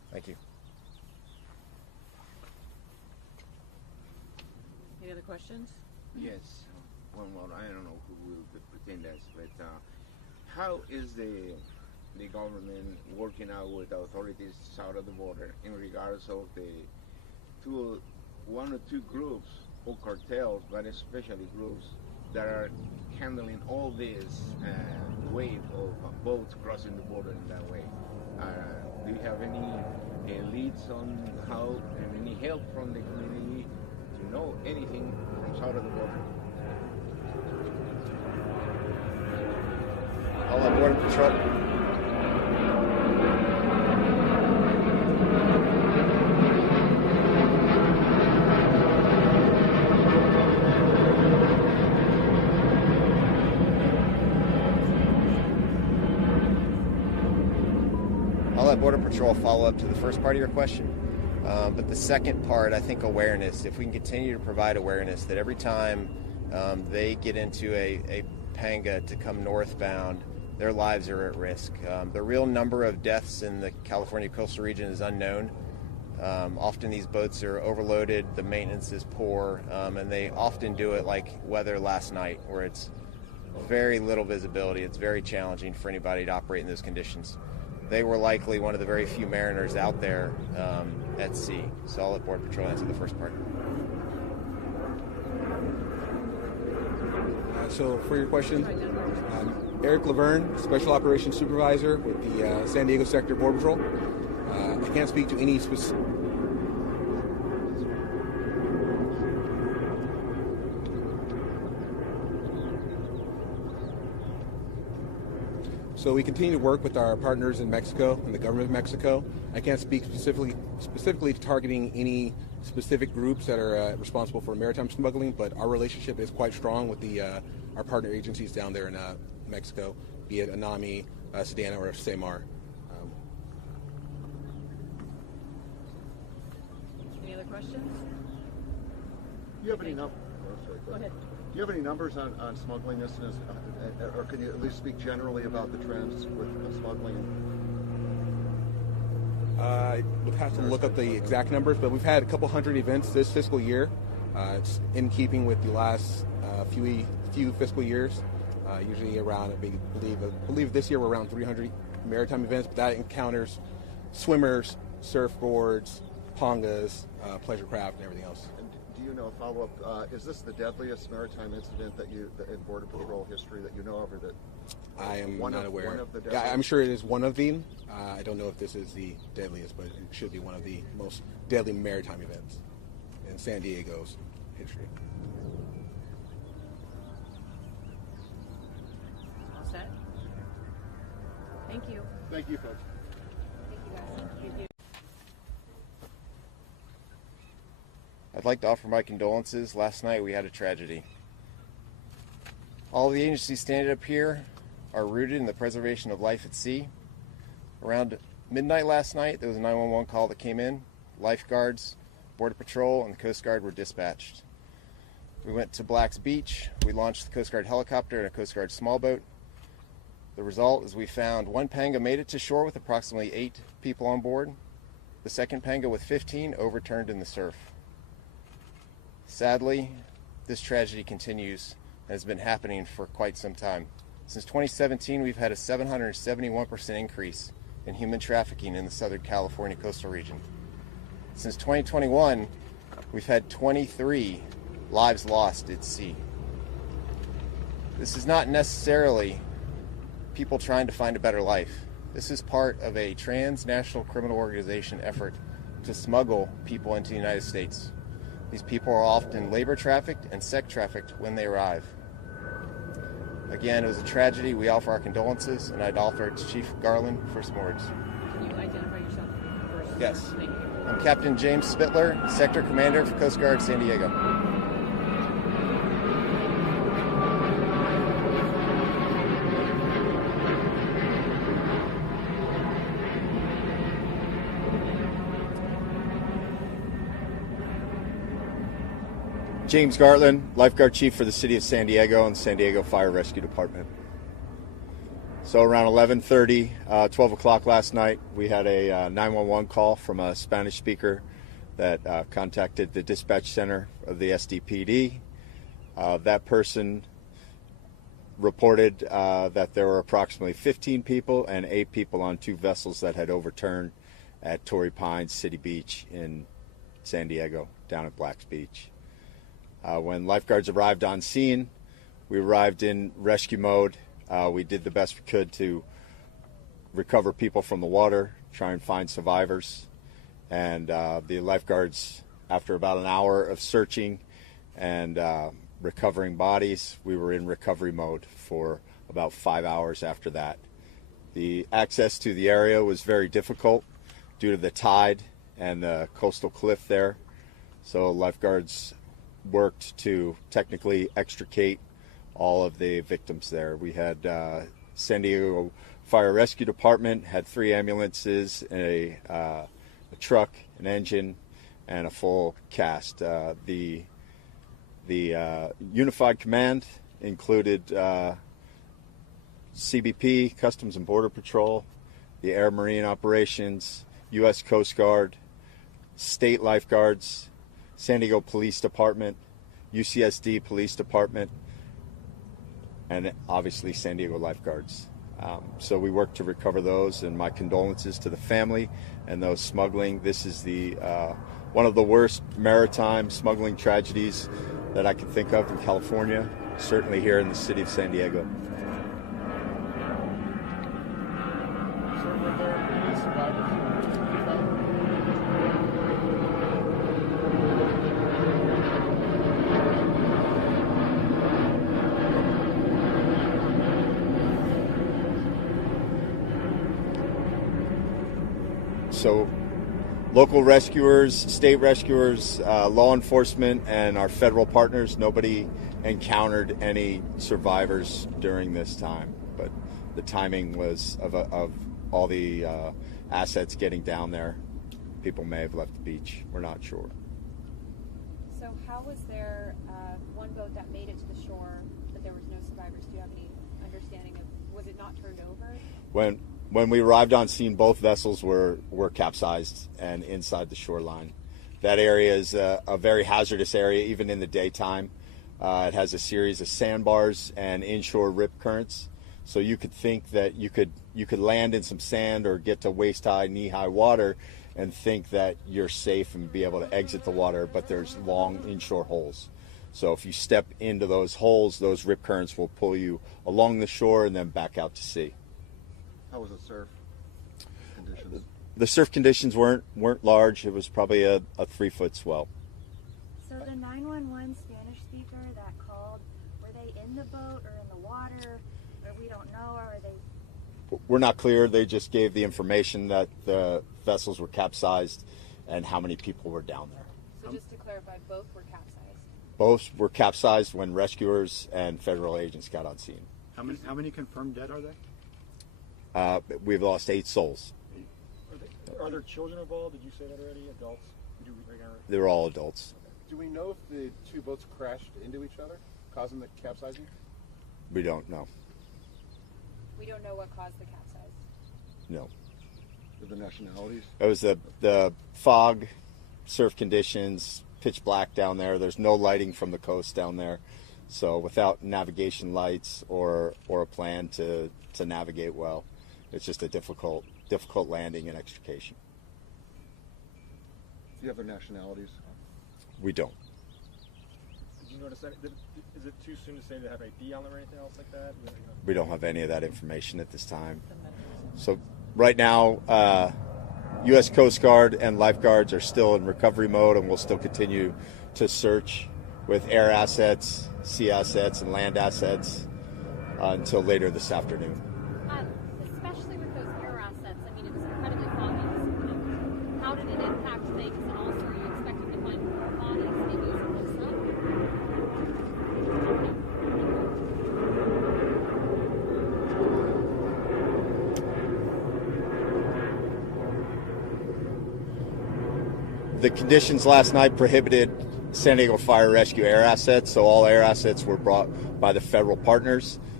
Thank you. Any other questions? Yes, one more. I don't know who will pretend that, but how is the government working out with the authorities south of the border in regards of the one or two groups or cartels, but especially groups that are handling all this wave of boats crossing the border in that way? Do you have any leads on how, and any help from the community to know anything from south of the border? All on Border Patrol. I'll let Border Patrol follow up to the first part of your question. But the second part, I think awareness. If we can continue to provide awareness that every time they get into a panga to come northbound, their lives are at risk. The real number of deaths in the California coastal region is unknown. Often these boats are overloaded, the maintenance is poor, and they often do it like weather last night, where it's very little visibility. It's very challenging for anybody to operate in those conditions. They were likely one of the very few mariners out there at sea. So I'll let Border Patrol answer the first part. So for your question, Eric Laverne, Special Operations Supervisor with the San Diego Sector Border Patrol. I can't speak to any specific... So we continue to work with our partners in Mexico and the government of Mexico. I can't speak specifically to targeting any specific groups that are responsible for maritime smuggling, but our relationship is quite strong with our partner agencies down there in Mexico, be it ANAMI, Sedana, or SEMAR. Any other questions? Do you have any numbers? Go ahead. Do you have any numbers on smuggling incidents, or can you at least speak generally about the trends with smuggling? We'll have to look up the exact numbers, but we've had a couple hundred events this fiscal year. It's in keeping with the last few fiscal years. Usually around, I believe this year we're around 300 maritime events, but that encounters swimmers, surfboards, pangas, pleasure craft, and everything else. And do you know, follow-up, is this the deadliest maritime incident in Border Patrol history that you know of, or that I am not aware. One of the yeah, I'm sure it is one of them. I don't know if this is the deadliest, but it should be one of the most deadly maritime events in San Diego's history. All set? Thank you. Thank you, folks. Thank you, guys. Thank you. I'd like to offer my condolences. Last night we had a tragedy. All the agencies standing up here are rooted in the preservation of life at sea. Around midnight last night, there was a 911 call that came in. Lifeguards, Border Patrol, and the Coast Guard were dispatched. We went to Black's Beach. We launched the Coast Guard helicopter and a Coast Guard small boat. The result is we found one panga made it to shore with approximately 8 people on board. The second panga with 15 overturned in the surf. Sadly, this tragedy continues and has been happening for quite some time. Since 2017, we've had a 771% increase in human trafficking in the Southern California coastal region. Since 2021, we've had 23 lives lost at sea. This is not necessarily people trying to find a better life. This is part of a transnational criminal organization effort to smuggle people into the United States. These people are often labor trafficked and sex trafficked when they arrive. Again, it was a tragedy. We offer our condolences, and I'd offer it to Chief Garland for some words. Can you identify yourself first? Yes. Thank you. I'm Captain James Spittler, Sector Commander for Coast Guard San Diego. James Gartland, Lifeguard Chief for the City of San Diego and San Diego Fire Rescue Department. So around 11:30, 12 o'clock last night, we had a 911 call from a Spanish speaker that contacted the dispatch center of the SDPD. That person reported that there were approximately 15 people and 8 people on 2 vessels that had overturned at Torrey Pines City Beach in San Diego, down at Black's Beach. When lifeguards arrived on scene, we arrived in rescue mode. We did the best we could to recover people from the water, try and find survivors. And the lifeguards, after about an hour of searching and recovering bodies, we were in recovery mode for about 5 hours after that. The access to the area was very difficult due to the tide and the coastal cliff there. So lifeguards worked to technically extricate all of the victims there. We had San Diego Fire Rescue Department, had 3 ambulances, a truck, an engine, and a full cast. The Unified Command included CBP, Customs and Border Patrol, the Air Marine Operations, U.S. Coast Guard, state lifeguards, San Diego Police Department, UCSD Police Department, and obviously San Diego lifeguards. So we worked to recover those, and my condolences to the family and those smuggling. This is the one of the worst maritime smuggling tragedies that I can think of in California, certainly here in the city of San Diego. So were there any survivors? So local rescuers, state rescuers, law enforcement, and our federal partners, nobody encountered any survivors during this time. But the timing was of all the assets getting down there. People may have left the beach. We're not sure. So how was there one boat that made it to the shore, but there was no survivors? Do you have any understanding of, was it not turned over? When we arrived on scene, both vessels were capsized and inside the shoreline. That area is a very hazardous area, even in the daytime. It has a series of sandbars and inshore rip currents. So you could think that you could land in some sand or get to waist-high, knee-high water and think that you're safe and be able to exit the water, but there's long inshore holes. So if you step into those holes, those rip currents will pull you along the shore and then back out to sea. How was the surf conditions? The surf conditions weren't large. It was probably a 3-foot swell. So the 911 Spanish speaker that called, were they in the boat or in the water, or we don't know, or are they? We're not clear. They just gave the information that the vessels were capsized and how many people were down there. So just to clarify, both were capsized? Both were capsized when rescuers and federal agents got on scene. How many confirmed dead are there? We've lost 8 souls. Are there children involved? Did you say that already? Adults? They were all adults. Do we know if the 2 boats crashed into each other, causing the capsizing? We don't know. We don't know what caused the capsize? No. The nationalities? It was the fog, surf conditions, pitch black down there. There's no lighting from the coast down there. So without navigation lights or a plan to navigate well, it's just a difficult landing and extrication. Do you have their nationalities? We don't. Did you notice that? Is it too soon to say to have ID on them or anything else like that? We don't have any of that information at this time. So right now, U.S. Coast Guard and lifeguards are still in recovery mode, and we'll still continue to search with air assets, sea assets, and land assets until later this afternoon. Especially with those air assets, I mean, it was incredibly foggy this morning. How did it impact things, and also are you expecting to find more bodies maybe as it looks up? The conditions last night prohibited San Diego Fire Rescue air assets, so all air assets were brought by the federal partners.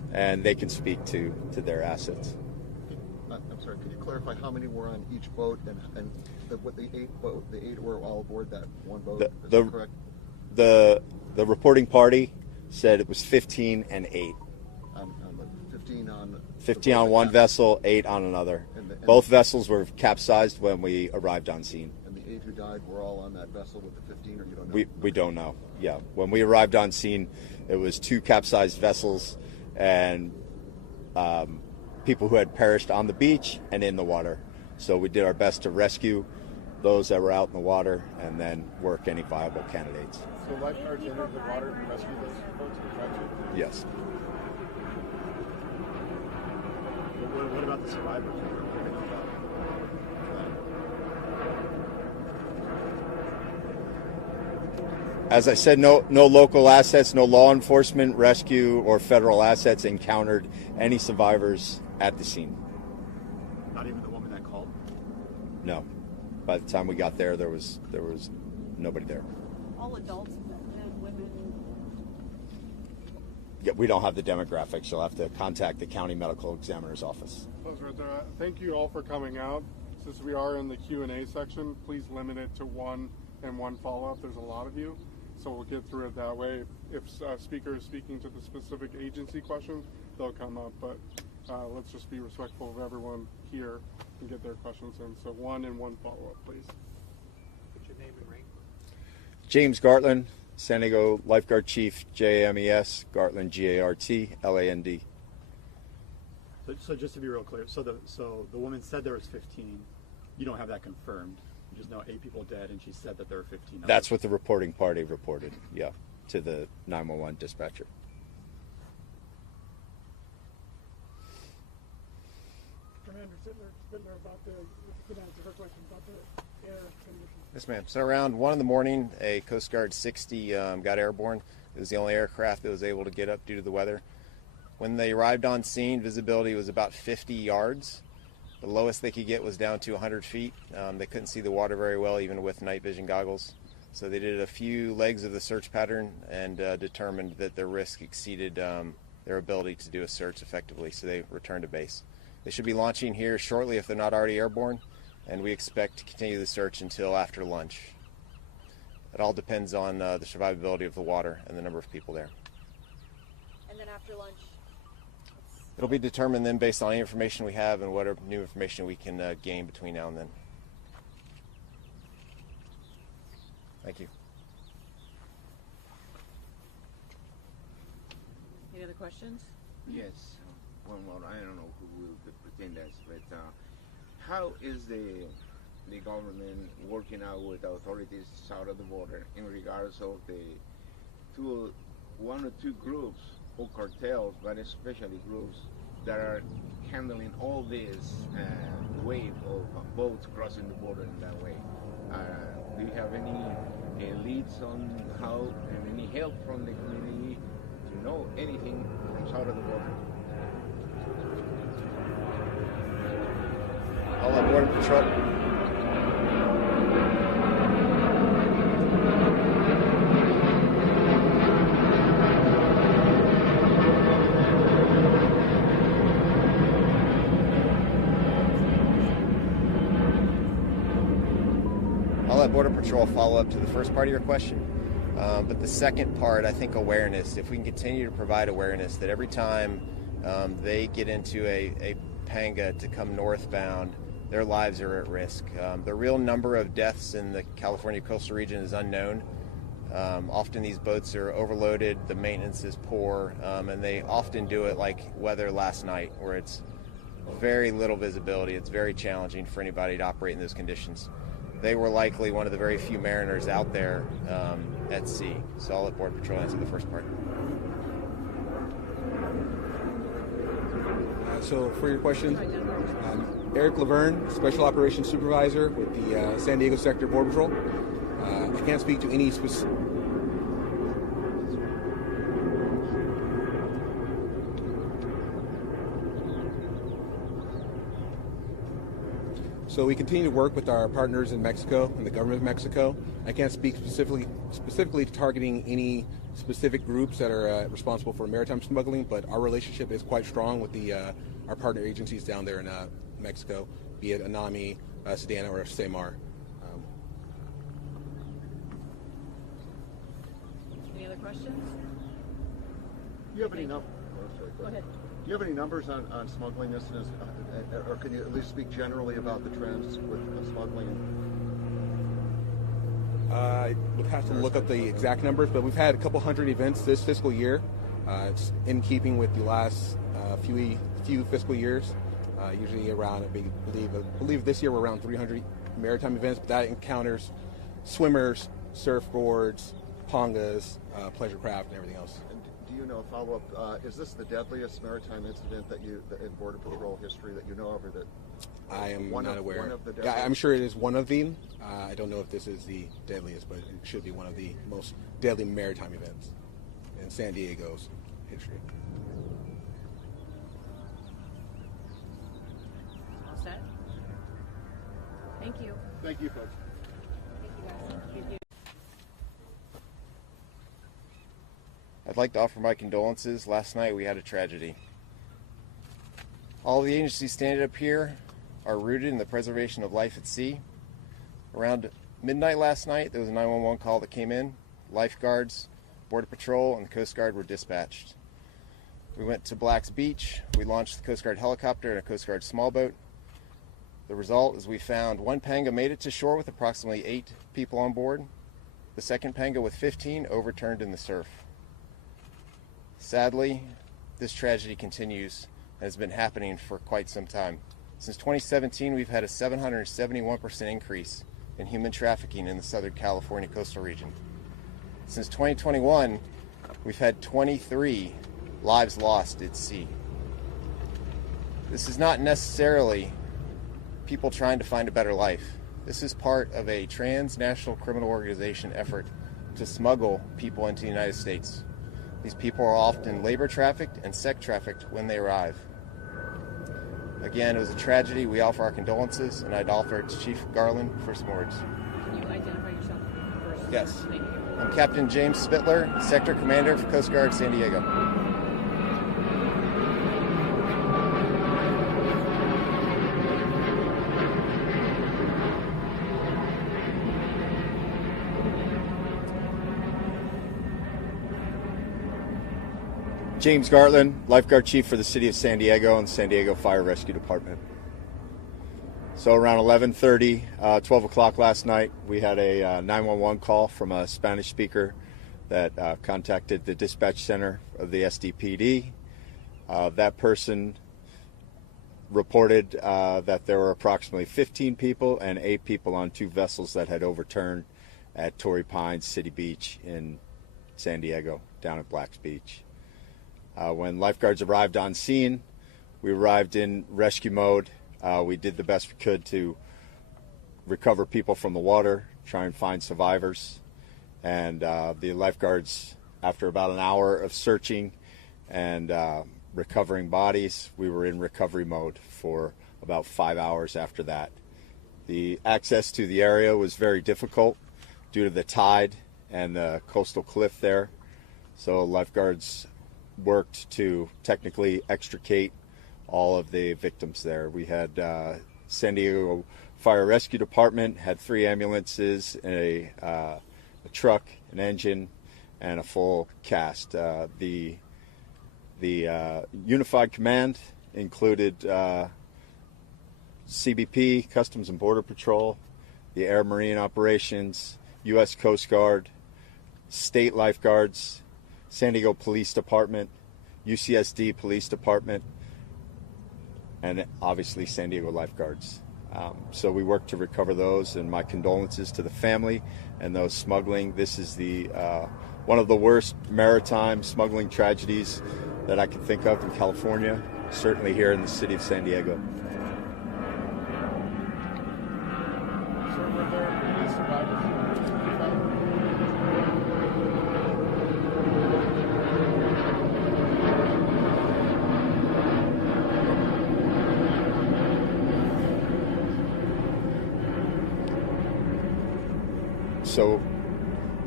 and they can speak to their assets. I'm sorry, could you clarify how many were on each boat and the eight were all aboard that one boat? Is that correct? The reporting party said it was 15 and 8. 15 on one vessel, 8 on another. Both vessels were capsized when we arrived on scene. And the 8 who died were all on that vessel with the 15, or you don't know? We don't know. Yeah, when we arrived on scene, it was 2 capsized vessels and people who had perished on the beach and in the water. So we did our best to rescue those that were out in the water and then work any viable candidates. So lifeguards entered the water to rescue those folks who tried to? Yes. What about the survivors? What do they know about? As I said, no local assets, no law enforcement, rescue, or federal assets encountered any survivors at the scene. Not even the woman that called? No. By the time we got there, there was nobody there. All adults, men, women. Yeah, we don't have the demographics. You'll have to contact the county medical examiner's office. Thank you all for coming out. Since we are in the Q&A section, please limit it to one and one follow-up. There's a lot of you, so we'll get through it that way. If a speaker is speaking to the specific agency question, they'll come up, but let's just be respectful of everyone here and get their questions in. So one and one follow-up, please. What's your name and rank? James Gartland, San Diego Lifeguard Chief, JAMES, Gartland, GARTLAND. So just to be real clear, so the woman said there was 15. You don't have that confirmed. You just know 8 people dead, and she said that there were 15. That's what the reporting party reported, yeah, to the 911 dispatcher. Commander Sittler, about the her question about the air conditions. Yes, ma'am. So around 1 in the morning, a Coast Guard 60 got airborne. It was the only aircraft that was able to get up due to the weather. When they arrived on scene, visibility was about 50 yards. The lowest they could get was down to 100 feet. They couldn't see the water very well, even with night vision goggles. So they did a few legs of the search pattern and determined that their risk exceeded their ability to do a search effectively, so they returned to base. They should be launching here shortly if they're not already airborne, and we expect to continue the search until after lunch. It all depends on the survivability of the water and the number of people there. And then after lunch? It'll be determined then based on any information we have and whatever new information we can gain between now and then. Thank you. Any other questions? Yes. One more. I don't know who will pretend that, but how is the government working out with the authorities south of the border in regards of the one or two groups or cartels, but especially groups that are handling all this wave of boats crossing the border in that way? Do you have any leads on how and any help from the community to know anything from south of the border? All on Border Patrol. I'll let Border Patrol follow up to the first part of your question. But the second part, I think awareness. If we can continue to provide awareness that every time they get into a panga to come northbound, their lives are at risk. The real number of deaths in the California coastal region is unknown. Often these boats are overloaded, the maintenance is poor, and they often do it like weather last night, where it's very little visibility. It's very challenging for anybody to operate in those conditions. They were likely one of the very few mariners out there at sea. So I'll let Border Patrol answer the first part. So for your question, Eric Laverne, Special Operations Supervisor with the San Diego Sector Border Patrol. I can't speak to any specific... So we continue to work with our partners in Mexico and the government of Mexico. I can't speak specifically to targeting any specific groups that are responsible for maritime smuggling, but our relationship is quite strong with our partner agencies down there in Mexico, be it ANAMI, Sedana, or SEMAR. Any other questions? Do you have any Go ahead. Do you have any numbers on smuggling incidents, or can you at least speak generally about the trends with smuggling? I would have to look up the exact numbers, but we've had a couple hundred events this fiscal year. It's in keeping with the last few fiscal years. Usually around, I believe this year we're around 300 maritime events, but that encounters swimmers, surfboards, pongas, pleasure craft, and everything else. And do you know, follow-up, is this the deadliest maritime incident in Border Patrol history that you know of, or that I am not aware. One of the yeah, I'm sure it is one of them. I don't know if this is the deadliest, but it should be one of the most deadly maritime events in San Diego's history. All set? Thank you. Thank you, folks. Thank you guys. Thank you. I'd like to offer my condolences. Last night we had a tragedy. All the agencies standing up here are rooted in the preservation of life at sea. Around midnight last night, there was a 911 call that came in. Lifeguards, Border Patrol, and the Coast Guard were dispatched. We went to Black's Beach. We launched the Coast Guard helicopter and a Coast Guard small boat. The result is we found one panga made it to shore with approximately 8 people on board. The second panga with 15 overturned in the surf. Sadly, this tragedy continues and has been happening for quite some time. Since 2017, we've had a 771% increase in human trafficking in the Southern California coastal region. Since 2021, we've had 23 lives lost at sea. This is not necessarily people trying to find a better life. This is part of a transnational criminal organization effort to smuggle people into the United States. These people are often labor trafficked and sex trafficked when they arrive. Again, it was a tragedy. We offer our condolences, and I'd offer it to Chief Garland for some words. Can you identify yourself first? Yes. Thank you. I'm Captain James Spittler, Sector Commander for Coast Guard San Diego. James Gartland, Lifeguard Chief for the City of San Diego and San Diego Fire Rescue Department. So around 11:30, 12 o'clock last night, we had a 911 call from a Spanish speaker that contacted the dispatch center of the SDPD. That person reported that there were approximately 15 people and 8 people on 2 vessels that had overturned at Torrey Pines City Beach in San Diego, down at Black's Beach. When lifeguards arrived on scene, we arrived in rescue mode. We did the best we could to recover people from the water, try and find survivors. And the lifeguards, after about an hour of searching and recovering bodies, we were in recovery mode for about 5 hours after that. The access to the area was very difficult due to the tide and the coastal cliff there. So lifeguards worked to technically extricate all of the victims there. We had San Diego Fire Rescue Department had 3 ambulances, a truck, an engine, and a full cast. The Unified Command included CBP, Customs and Border Patrol, the Air Marine Operations, U.S. Coast Guard, state lifeguards, San Diego Police Department, UCSD Police Department, and obviously San Diego lifeguards. So we worked to recover those, and my condolences to the family and those smuggling. This is one of the worst maritime smuggling tragedies that I can think of in California, certainly here in the city of San Diego. Sir, were there any survivors? So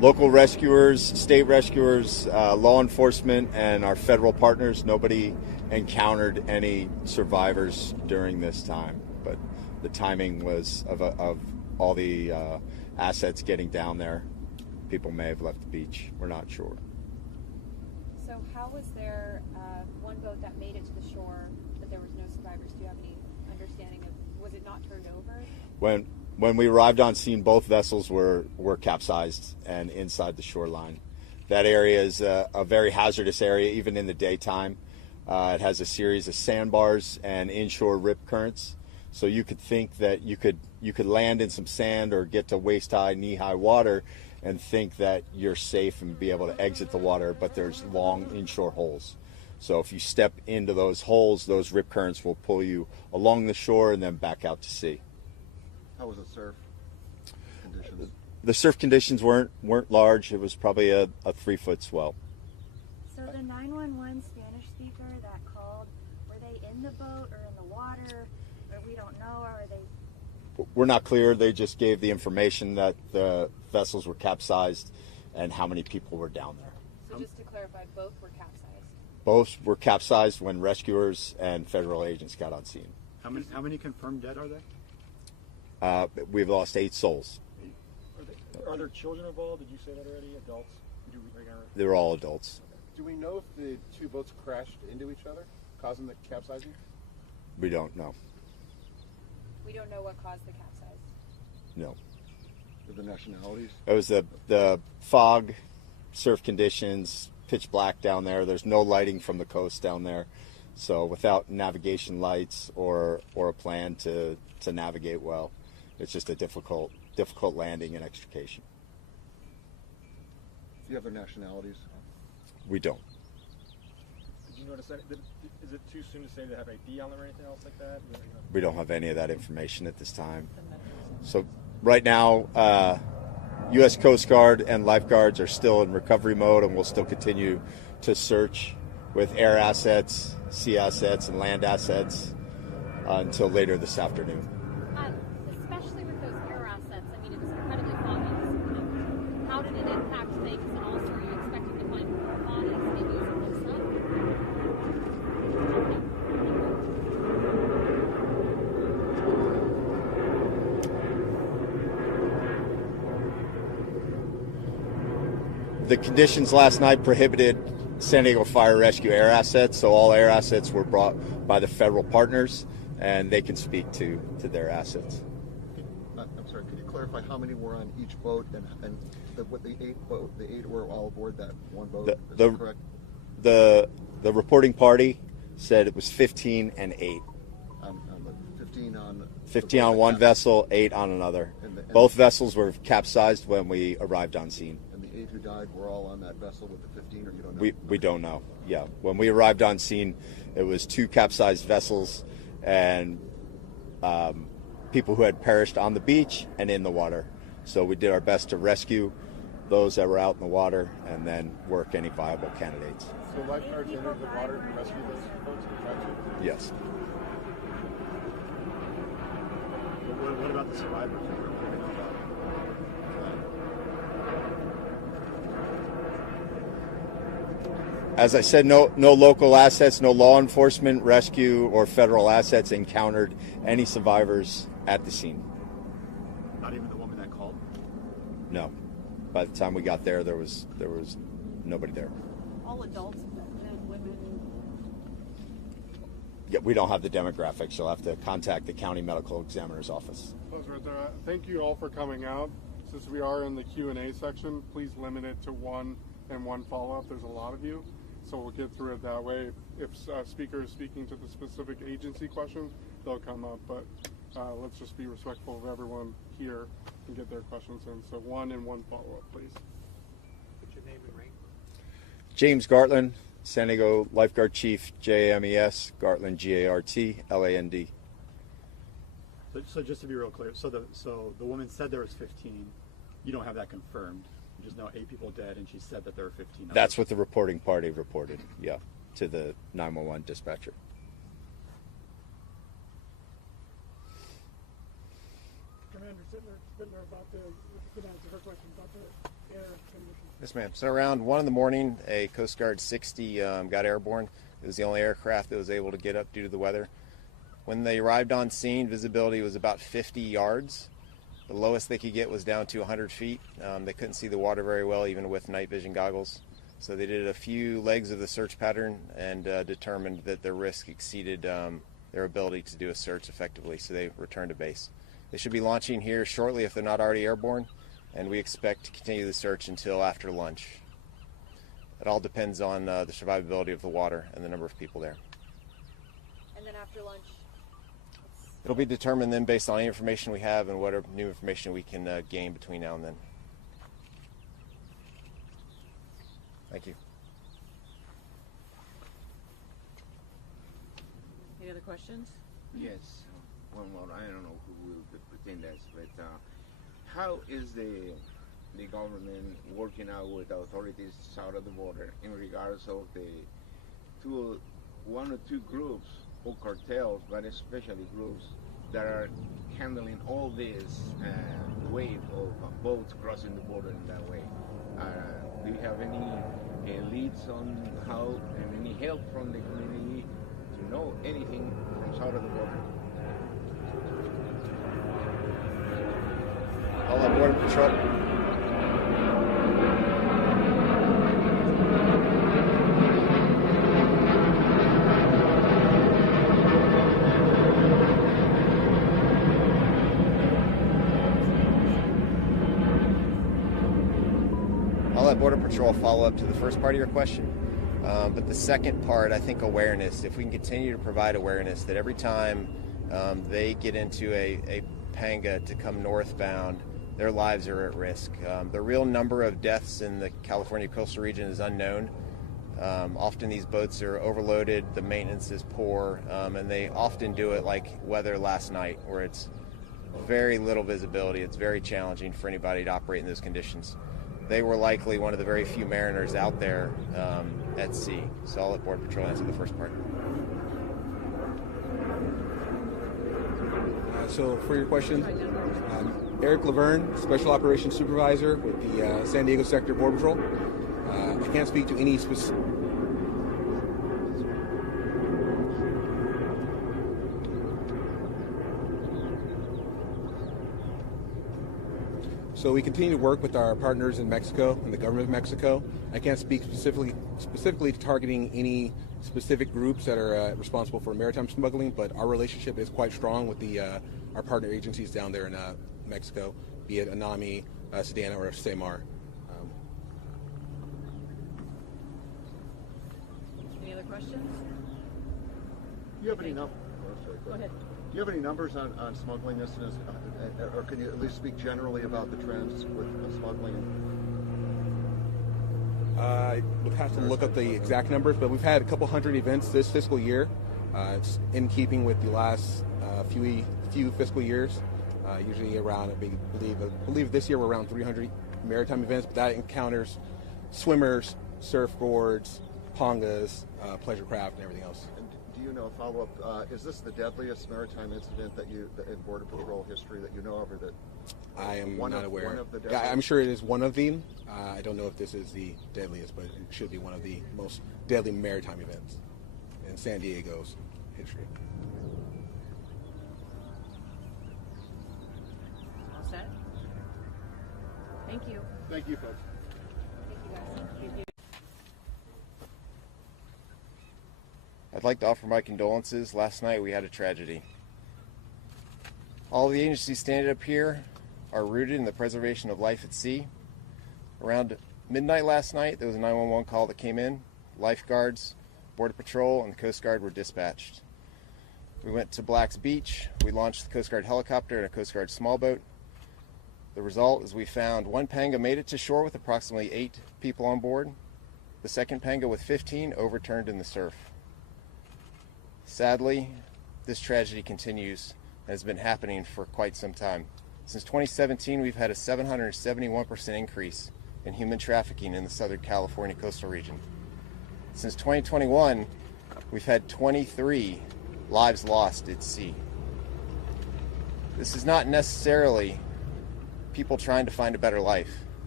Local rescuers, state rescuers, law enforcement, and our federal partners, nobody encountered any survivors during this time. But the timing was of all the assets getting down there. People may have left the beach. We're not sure. So how was there one boat that made it to the shore, but there was no survivors? Do you have any understanding of, was it not turned over? When we arrived on scene, both vessels were capsized and inside the shoreline. That area is a very hazardous area, even in the daytime. It has a series of sandbars and inshore rip currents. So you could think that you could land in some sand or get to waist-high, knee-high water and think that you're safe and be able to exit the water, but there's long inshore holes. So if you step into those holes, those rip currents will pull you along the shore and then back out to sea. How was the surf conditions? The surf conditions weren't large. It was probably a 3-foot swell. So the 911 Spanish speaker that called, were they in the boat or in the water? Or we don't know, or are they? We're not clear. They just gave the information that the vessels were capsized and how many people were down there. So just to clarify, both were capsized? Both were capsized when rescuers and federal agents got on scene. How many confirmed dead are there? We've lost 8 souls. Are there children involved? Did you say that already? Adults? They were all adults. Do we know if the two boats crashed into each other, causing the capsizing? We don't know. We don't know what caused the capsize? No. The nationalities? It was the fog, surf conditions, pitch black down there. There's no lighting from the coast down there. So without navigation lights or a plan to navigate well, it's just a difficult landing and extrication. Do you have their nationalities? We don't. Did you notice that? Is it too soon to say they have ID on them or anything else like that? We don't have any of that information at this time. So right now, U.S. Coast Guard and lifeguards are still in recovery mode, and we'll still continue to search with air assets, sea assets, and land assets until later this afternoon. Especially with those air assets, I mean, it was incredibly foggy this morning. How did it impact things, and also are you expecting to find more bodies maybe as it looks up? The conditions last night prohibited San Diego Fire Rescue air assets, so all air assets were brought by the federal partners, and they can speak to their assets. I'm sorry, could you clarify how many were on each boat and the 8 were all aboard that one boat? Is that correct? The reporting party said it was 15 and 8. 15 on one vessel, 8 on another. Both vessels were capsized when we arrived on scene. And the 8 who died were all on that vessel with the 15, or you don't know? We don't know. Yeah, when we arrived on scene, it was 2 capsized vessels and people who had perished on the beach and in the water. So we did our best to rescue those that were out in the water and then work any viable candidates. So lifeguards entered the water to rescue those folks who tried to? Yes. What about the survivors? As I said, no local assets, no law enforcement, rescue, or federal assets encountered any survivors at the scene. Not even the woman that called? No. By the time we got there, there was nobody there. All adults, men, women. Yeah, we don't have the demographics. You'll have to contact the county medical examiner's office. Thank you all for coming out. Since we are in the Q&A section, please limit it to one and one follow-up. There's a lot of you, so we'll get through it that way. If a speaker is speaking to the specific agency questions, they'll come up, but let's just be respectful of everyone here and get their questions in. So one and one follow-up, please. What's your name and rank? James Gartland, San Diego Lifeguard Chief, JMES, Gartland, Gartland. So just to be real clear, so the woman said there was 15. You don't have that confirmed. You just know 8 people dead, and she said that there were 15. That's what the reporting party reported, yeah, to the 911 dispatcher. Commander Sittler about the, you can answer her question about the air Yes, ma'am. So around 1 in the morning, a Coast Guard 60 got airborne. It was the only aircraft that was able to get up due to the weather. When they arrived on scene, visibility was about 50 yards. The lowest they could get was down to 100 feet. They couldn't see the water very well, even with night vision goggles. So they did a few legs of the search pattern and determined that their risk exceeded their ability to do a search effectively, so they returned to base. They should be launching here shortly if they're not already airborne, and we expect to continue the search until after lunch. It all depends on the survivability of the water and the number of people there. And then after lunch? It'll be determined then based on any information we have and what new information we can gain between now and then. Thank you. Any other questions? Yes. One more. I don't know who will pretend that, but how is the government working out with the authorities south of the border in regards of the one or two groups or cartels, but especially groups that are handling all this wave of boats crossing the border in that way? Do you have any leads on how and any help from the community to know anything from south of the border? All on Border Patrol. I'll let Border Patrol follow up to the first part of your question. But the second part, I think awareness. If we can continue to provide awareness that every time they get into a panga to come northbound, their lives are at risk. The real number of deaths in the California coastal region is unknown. Often these boats are overloaded, the maintenance is poor, and they often do it like weather last night, where it's very little visibility. It's very challenging for anybody to operate in those conditions. They were likely one of the very few mariners out there at sea. So I'll let Border Patrol answer the first part. So for your question, Eric Laverne, Special Operations Supervisor with the San Diego Sector Border Patrol. I can't speak to any specific... So we continue to work with our partners in Mexico and the government of Mexico. I can't speak specifically to targeting any specific groups that are responsible for maritime smuggling, but our relationship is quite strong with our partner agencies down there in Mexico, be it ANAMI, Sedana, or SEMAR. Any other questions? Do you have any Go ahead. Do you have any numbers on smuggling incidents, or can you at least speak generally about the trends with smuggling? I would have to look up the exact numbers, but we've had a couple hundred events this fiscal year. It's in keeping with the last few fiscal years. Usually around, I believe this year we're around 300 maritime events, but that encounters swimmers, surfboards, pangas, pleasure craft, and everything else. And do you know, follow-up, is this the deadliest maritime incident that in Border Patrol history that you know of, or that I am not aware. One of the yeah, I'm sure it is one of them. I don't know if this is the deadliest, but it should be one of the most deadly maritime events in San Diego's history. All set? Thank you. Thank you, folks. Thank you. I'd like to offer my condolences. Last night we had a tragedy. All the agencies standing up here are rooted in the preservation of life at sea. Around midnight last night, there was a 911 call that came in. Lifeguards, Border Patrol, and the Coast Guard were dispatched. We went to Black's Beach. We launched the Coast Guard helicopter and a Coast Guard small boat. The result is we found one panga made it to shore with approximately 8 people on board. The second panga with 15 overturned in the surf. Sadly, this tragedy continues and has been happening for quite some time. Since 2017, we've had a 771% increase in human trafficking in the Southern California coastal region. Since 2021, we've had 23 lives lost at sea. This is not necessarily people trying to find a better life.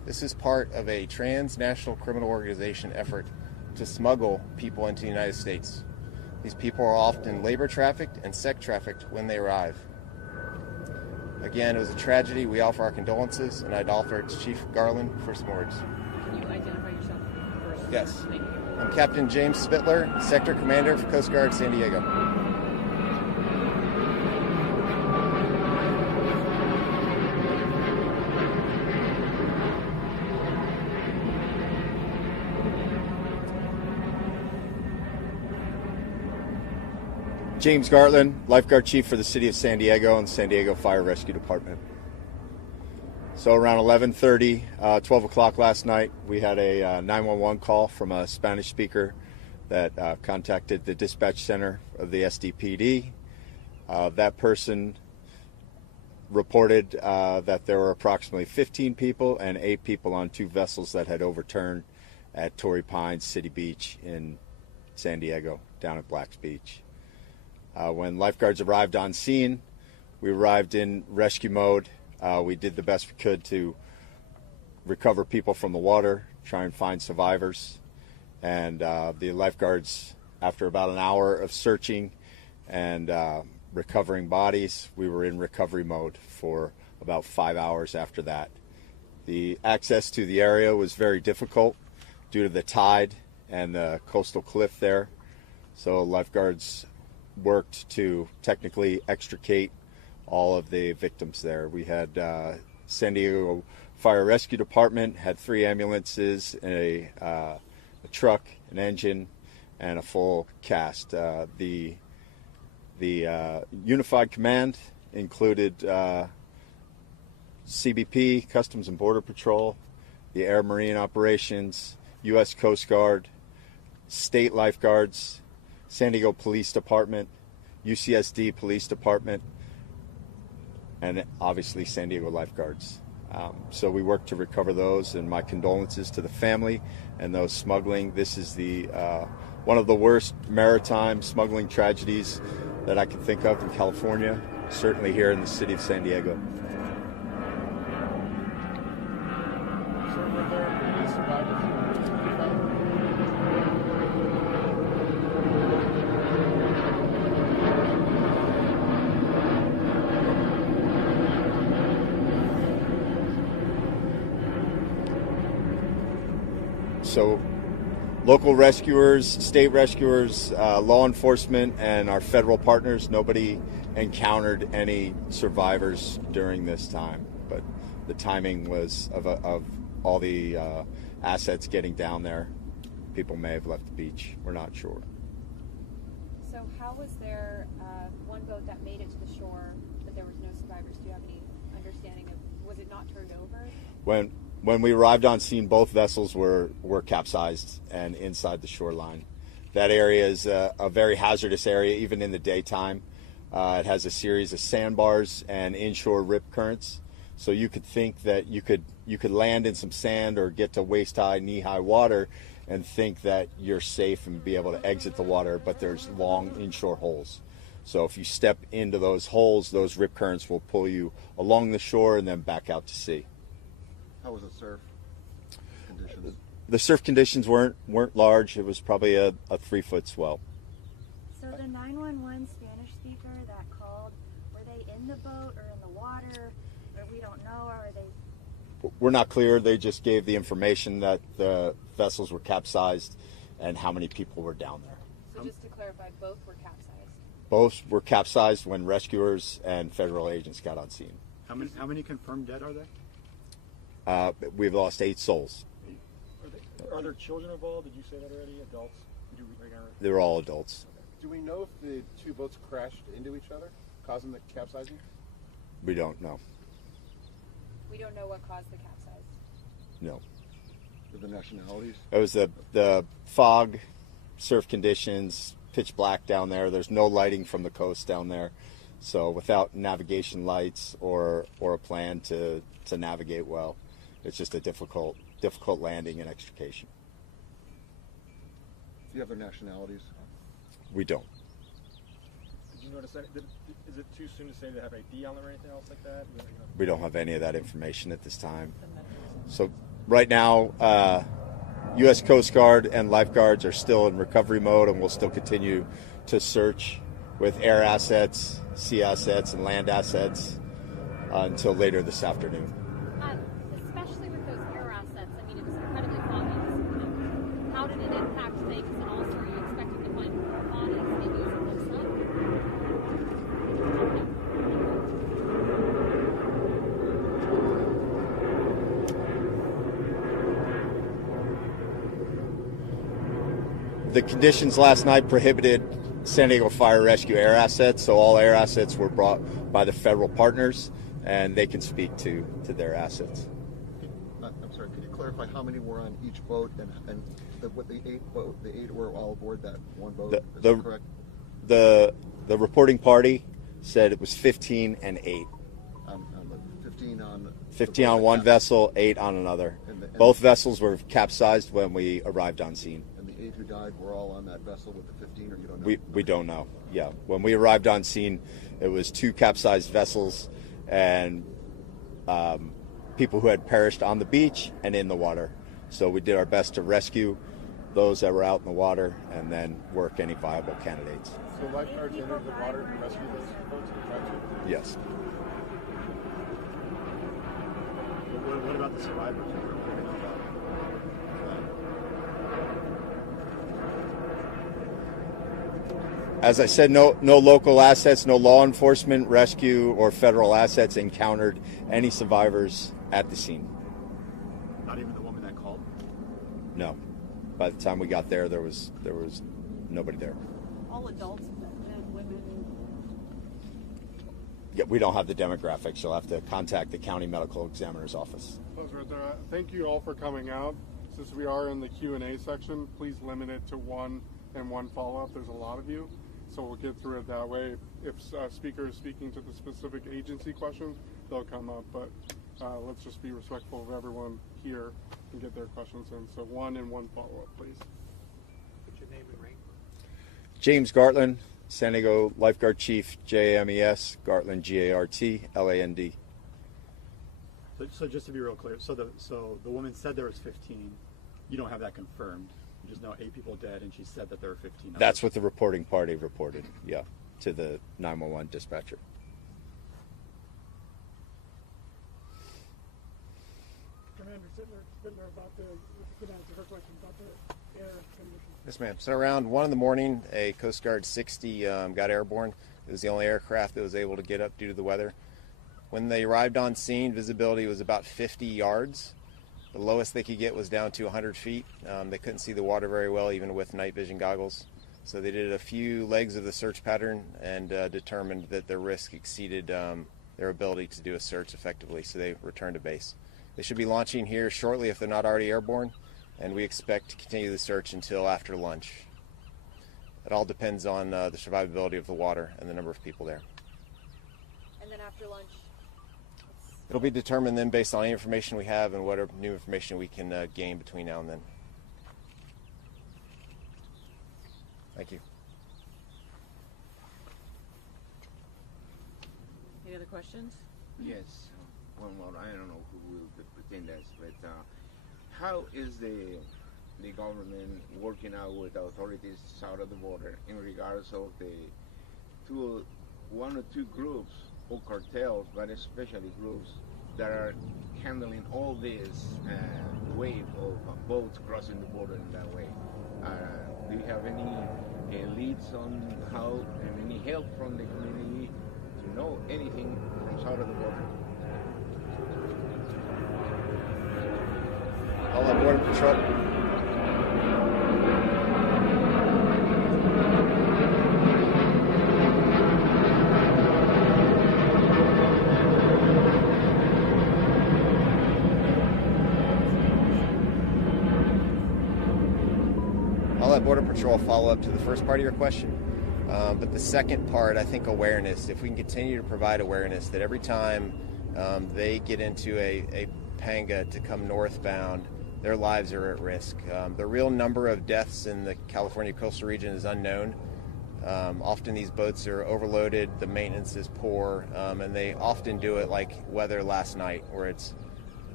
This is part of a transnational criminal organization effort to smuggle people into the United States. These people are often labor trafficked and sex trafficked when they arrive. Again, it was a tragedy. We offer our condolences, and I'd offer it to Chief Garland for some words. Can you identify yourself first? Yes. Thank you. I'm Captain James Spittler, Sector Commander for Coast Guard San Diego. James Gartland, Lifeguard Chief for the City of San Diego and San Diego Fire Rescue Department. So around 11:30, 12 o'clock last night, we had a 911 call from a Spanish speaker that contacted the dispatch center of the SDPD. That person reported that there were approximately 15 people and 8 people on 2 vessels that had overturned at Torrey Pines City Beach in San Diego, down at Black's Beach. When lifeguards arrived on scene, we arrived in rescue mode. We did the best we could to recover people from the water, try and find survivors. And the lifeguards, after about an hour of searching and recovering bodies, we were in recovery mode for about 5 hours after that. The access to the area was very difficult due to the tide and the coastal cliff there. So lifeguards worked to technically extricate all of the victims there. We had San Diego Fire Rescue Department had 3 ambulances, a truck, an engine, and a full cast. The Unified Command included CBP, Customs and Border Patrol, the Air Marine Operations, U.S. Coast Guard, state lifeguards, San Diego Police Department, UCSD Police Department, and obviously San Diego lifeguards. So we worked to recover those, and my condolences to the family and those smuggling. This is the one of the worst maritime smuggling tragedies that I can think of in California, certainly here in the city of San Diego. So were there any survivors? So local rescuers, state rescuers, law enforcement, and our federal partners, nobody encountered any survivors during this time. But the timing was of all the assets getting down there. People may have left the beach. We're not sure. So how was there one boat that made it to the shore, but there was no survivors? Do you have any understanding of, was it not turned over? When we arrived on scene, both vessels were capsized and inside the shoreline. That area is a very hazardous area, even in the daytime. It has a series of sandbars and inshore rip currents. So you could think that you could land in some sand or get to waist-high, knee-high water and think that you're safe and be able to exit the water, but there's long inshore holes. So if you step into those holes, those rip currents will pull you along the shore and then back out to sea. How was the surf conditions? The surf conditions weren't large. It was probably a 3-foot swell. So the 911 Spanish speaker that called, were they in the boat or in the water? Or we don't know, or are they? We're not clear. They just gave the information that the vessels were capsized and how many people were down there. So just to clarify, both were capsized? Both were capsized when rescuers and federal agents got on scene. How many confirmed dead are there? We've lost 8 souls. Are there children involved? Did you say that already? Adults? They were all adults. Do we know if the 2 boats crashed into each other, causing the capsizing? We don't know. We don't know what caused the capsize? No. The nationalities? It was the fog, surf conditions, pitch black down there. There's no lighting from the coast down there. So without navigation lights or a plan to navigate well, it's just a difficult landing and extrication. Do you have their nationalities? We don't. Did you notice that? Is it too soon to say they have ID on them or anything else like that? We don't have any of that information at this time. So right now, U.S. Coast Guard and lifeguards are still in recovery mode, and we'll still continue to search with air assets, sea assets, and land assets until later this afternoon. Especially with those air assets, I mean, it was incredibly foggy this morning. How did it impact things, and also are you expecting to find more bodies, maybe as it looks like? The conditions last night prohibited San Diego Fire Rescue air assets, so all air assets were brought by the federal partners, and they can speak to their assets. I'm sorry, could you clarify how many were on each boat and the eight were all aboard that one boat? Is that correct? The reporting party said it was 15 and 8. 15 on one vessel, 8 on another. Both vessels were capsized when we arrived on scene. And the 8 who died were all on that vessel with the 15, or you don't know? We don't know. Yeah, when we arrived on scene, it was 2 capsized vessels and people who had perished on the beach and in the water. So we did our best to rescue those that were out in the water and then work any viable candidates. So lifeguards entered the water and rescued those folks who tried to? Yes. What about the survivors? As I said, no local assets, no law enforcement, rescue, or federal assets encountered any survivors at the scene. Not even the woman that called? No. By the time we got there, there was nobody there. All adults, men, women. Yeah, we don't have the demographics. You'll have to contact the county medical examiner's office. Thank you all for coming out. Since we are in the Q&A section, please limit it to one and one follow-up. There's a lot of you, so we'll get through it that way. If a speaker is speaking to the specific agency questions, they'll come up, but let's just be respectful of everyone here and get their questions in. So one and one follow-up, please. What's your name and rank? James Gartland, San Diego Lifeguard Chief, JAMES, Gartland, GARTLAND. So just to be real clear, so the woman said there was 15. You don't have that confirmed. You just know 8 people dead, and she said that there were 15. That's what the reporting party reported, yeah, to the 911 dispatcher. Commander Sittler, about the her question about the air conditions. Yes, ma'am. So around 1 in the morning, a Coast Guard 60 got airborne. It was the only aircraft that was able to get up due to the weather. When they arrived on scene, visibility was about 50 yards. The lowest they could get was down to 100 feet. They couldn't see the water very well, even with night vision goggles. So they did a few legs of the search pattern and determined that the risk exceeded their ability to do a search effectively, so they returned to base. They should be launching here shortly if they're not already airborne, and we expect to continue the search until after lunch. It all depends on the survivability of the water and the number of people there. And then after lunch? It'll be determined then based on any information we have and whatever new information we can gain between now and then. Thank you. Any other questions? Yes. One more. I don't know who will pretend that, but how is the government working out with the authorities south of the border in regards of the one or two groups or cartels, but especially groups that are handling all this wave of boats crossing the border in that way? Do you have any leads on how and any help from the community to know anything from south of the border? All on Border Patrol. I'll let Border Patrol follow up to the first part of your question. But the second part, I think awareness. If we can continue to provide awareness that every time they get into a panga to come northbound, their lives are at risk. The real number of deaths in the California coastal region is unknown. Often these boats are overloaded, the maintenance is poor, and they often do it like weather last night, where it's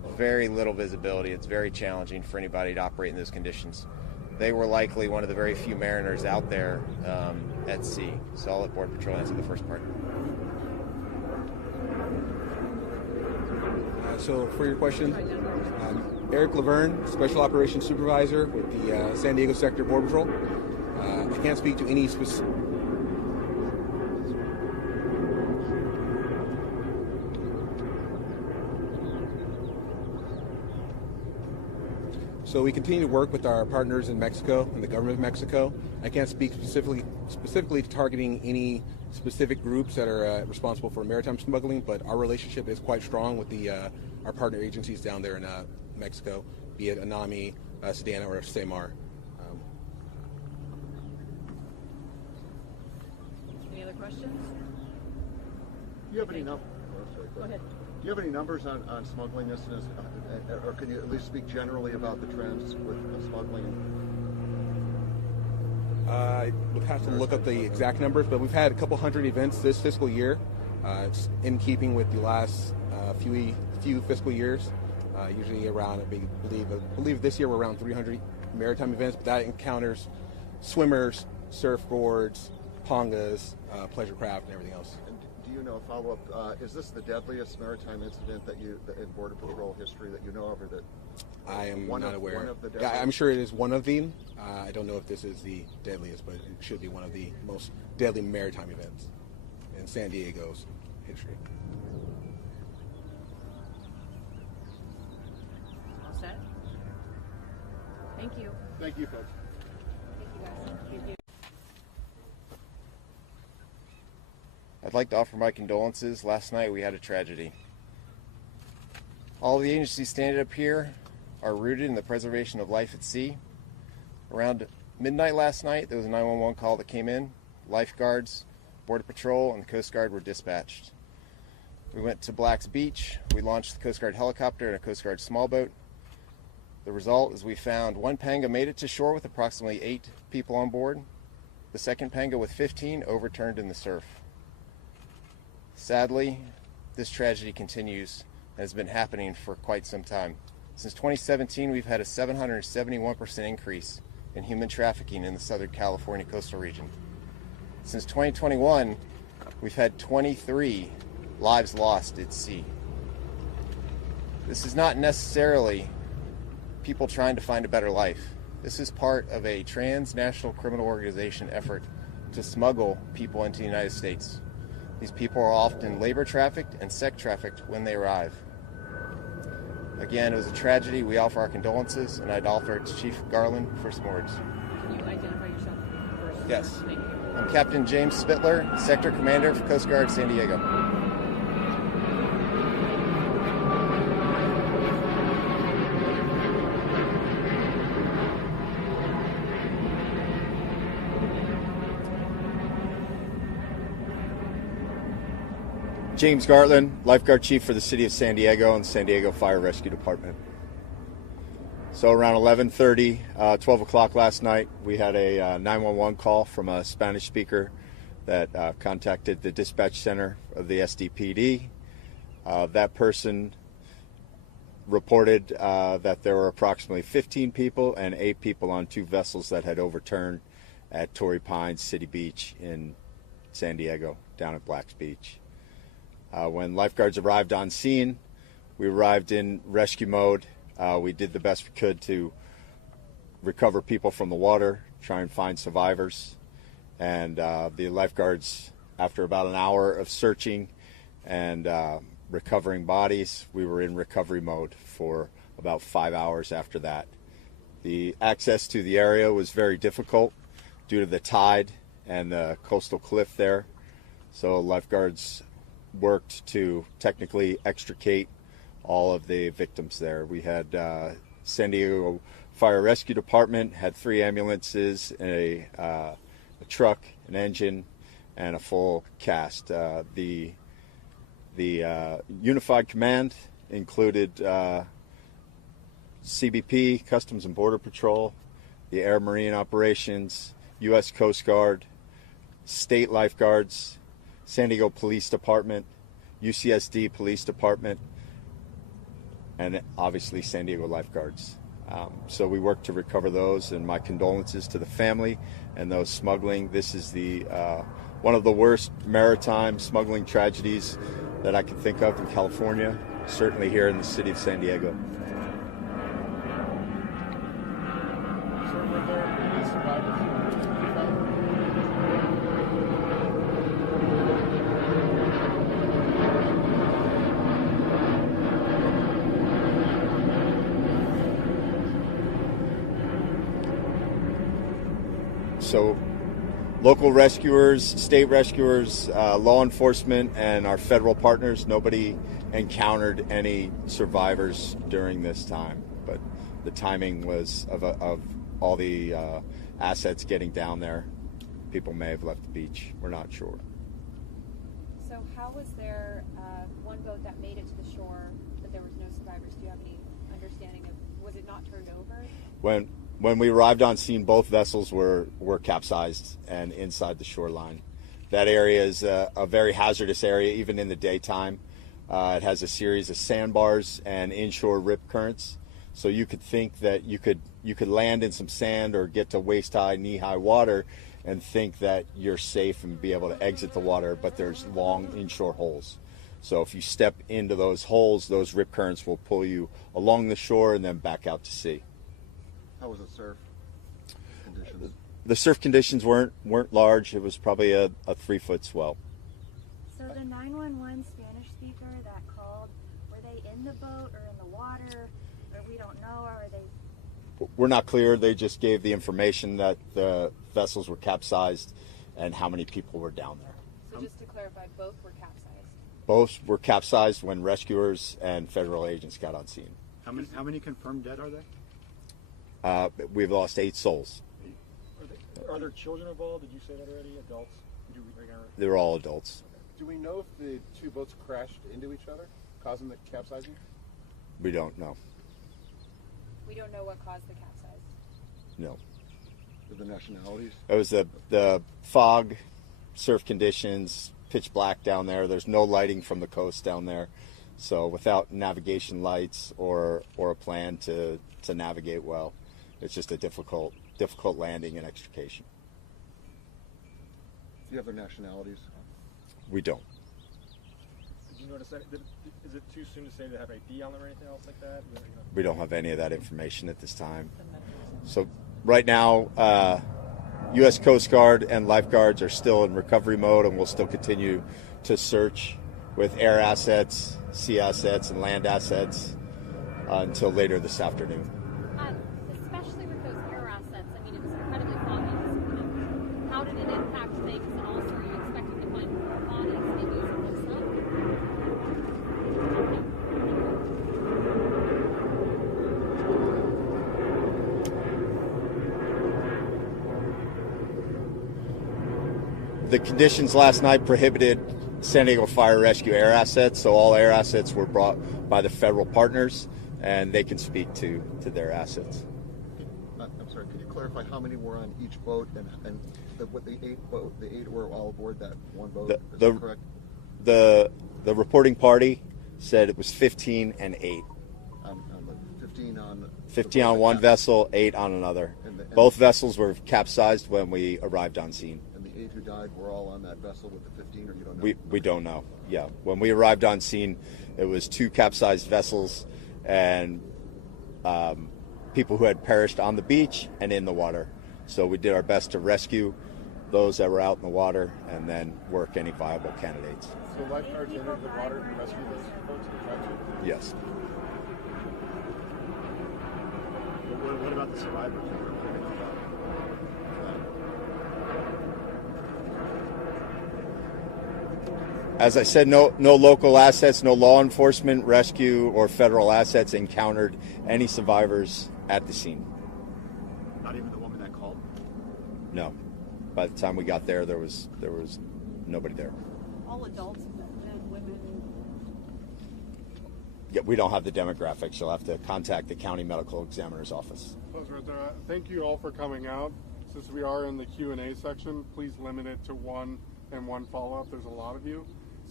very little visibility. It's very challenging for anybody to operate in those conditions. They were likely one of the very few mariners out there at sea. So I'll let Border Patrol answer the first part. So for your question, Eric Laverne, Special Operations Supervisor with the San Diego Sector Border Patrol. I can't speak to any specific... So we continue to work with our partners in Mexico and the government of Mexico. I can't speak specifically to targeting any specific groups that are responsible for maritime smuggling, but our relationship is quite strong with our partner agencies down there in Mexico, be it ANAMI, Sedana, or SEMAR. Any other questions? Do you have any numbers? Go ahead. Do you have any numbers on smuggling incidents, or can you at least speak generally about the trends with smuggling? We'll have to look up the exact numbers, but we've had a couple hundred events this fiscal year. It's in keeping with the last few fiscal years. Usually around, I believe this year we're around 300 maritime events, but that encounters swimmers, surfboards, pongas, pleasure craft, and everything else. And do you know, follow-up, is this the deadliest maritime incident in Border Patrol history that you know of, or that I am not aware. One of the yeah, I'm sure it is one of them. I don't know if this is the deadliest, but it should be one of the most deadly maritime events in San Diego's history. All set? Thank you. Thank you, folks. Thank you, guys. Thank you. I'd like to offer my condolences. Last night we had a tragedy. All of the agencies standing up here are rooted in the preservation of life at sea. Around midnight last night, there was a 911 call that came in. Lifeguards, Border Patrol, and the Coast Guard were dispatched. We went to Black's Beach. We launched the Coast Guard helicopter and a Coast Guard small boat. The result is we found one panga made it to shore with approximately 8 people on board. The second panga with 15 overturned in the surf. Sadly, this tragedy continues and has been happening for quite some time. Since 2017, we've had a 771% increase in human trafficking in the Southern California coastal region. Since 2021, we've had 23 lives lost at sea. This is not necessarily people trying to find a better life. This is part of a transnational criminal organization effort to smuggle people into the United States. These people are often labor trafficked and sex trafficked when they arrive. Again, it was a tragedy. We offer our condolences, and I'd offer it to Chief Garland for some words. Can you identify yourself first? Yes. Thank you. I'm Captain James Spittler, Sector Commander for Coast Guard San Diego. James Gartland, Lifeguard Chief for the City of San Diego and San Diego Fire Rescue Department. So around 11:30, 12 o'clock last night, we had a 911 call from a Spanish speaker that contacted the dispatch center of the SDPD. That person reported that there were approximately 15 people and 8 people on 2 vessels that had overturned at Torrey Pines City Beach in San Diego, down at Black's Beach. When lifeguards arrived on scene, we arrived in rescue mode. We did the best we could to recover people from the water, try and find survivors. And the lifeguards, after about an hour of searching and recovering bodies, we were in recovery mode for about 5 hours after that. The access to the area was very difficult due to the tide and the coastal cliff there. So lifeguards worked to technically extricate all of the victims there. We had San Diego Fire Rescue Department had 3 ambulances, a truck, an engine, and a full cast. The Unified Command included CBP, Customs and Border Patrol, the Air Marine Operations, U.S. Coast Guard, state lifeguards, San Diego Police Department, UCSD Police Department, and obviously San Diego lifeguards. So we work to recover those, and my condolences to the family and those smuggling. This is the one of the worst maritime smuggling tragedies that I can think of in California, certainly here in the city of San Diego. So were there any survivors who were found? So local rescuers, state rescuers, law enforcement, and our federal partners, nobody encountered any survivors during this time. But the timing was of all the assets getting down there. People may have left the beach. We're not sure. So how was there one boat that made it to the shore, but there was no survivors? Do you have any understanding of, was it not turned over? When we arrived on scene, both vessels were capsized and inside the shoreline. That area is a very hazardous area, even in the daytime. It has a series of sandbars and inshore rip currents. So you could think that you could land in some sand or get to waist-high, knee-high water and think that you're safe and be able to exit the water, but there's long inshore holes. So if you step into those holes, those rip currents will pull you along the shore and then back out to sea. How was the surf conditions? The surf conditions weren't large. It was probably a 3-foot swell. So the 911 Spanish speaker that called, were they in the boat or in the water? Or we don't know, or are they? We're not clear. They just gave the information that the vessels were capsized and how many people were down there. So just to clarify, both were capsized? Both were capsized when rescuers and federal agents got on scene. How many confirmed dead are there? We've lost 8 souls. Are there children involved? Did you say that already? Adults? They were all adults. Do we know if the two boats crashed into each other, causing the capsizing? We don't know. We don't know what caused the capsize? No. The nationalities? It was the fog, surf conditions, pitch black down there. There's no lighting from the coast down there. So without navigation lights or a plan to navigate well, it's just a difficult landing and extrication. Do you have their nationalities? We don't. Did you notice that? Is it too soon to say they have ID on them or anything else like that? We don't have any of that information at this time. So right now, U.S. Coast Guard and lifeguards are still in recovery mode, and we'll still continue to search with air assets, sea assets, and land assets until later this afternoon. Especially with those air assets, I mean, it was incredibly foggy this morning. How did it impact things, and also are you expecting to find more bodies maybe as it looks up? The conditions last night prohibited San Diego Fire Rescue air assets, so all air assets were brought by the federal partners, and they can speak to their assets. I'm sorry, could you clarify how many were on each boat and the 8 were all aboard that one boat? Is that correct? The reporting party said it was 15 and 8. 15 on one vessel, 8 on another. Both vessels were capsized when we arrived on scene. And the 8 who died were all on that vessel with the 15, or you don't know? We don't know. Yeah, when we arrived on scene, it was 2 capsized vessels and people who had perished on the beach and in the water. So we did our best to rescue those that were out in the water and then work any viable candidates. So lifeguards entered the water to rescue those folks who tried to? Yes. What about the survivors? As I said, no local assets, no law enforcement, rescue, or federal assets encountered any survivors at the scene. Not even the woman that called? No. By the time we got there, there was nobody there. All adults, men, women. Yeah, we don't have the demographics. You'll have to contact the county medical examiner's office. Thank you all for coming out. Since we are in the Q&A section, please limit it to one and one follow-up. There's a lot of you.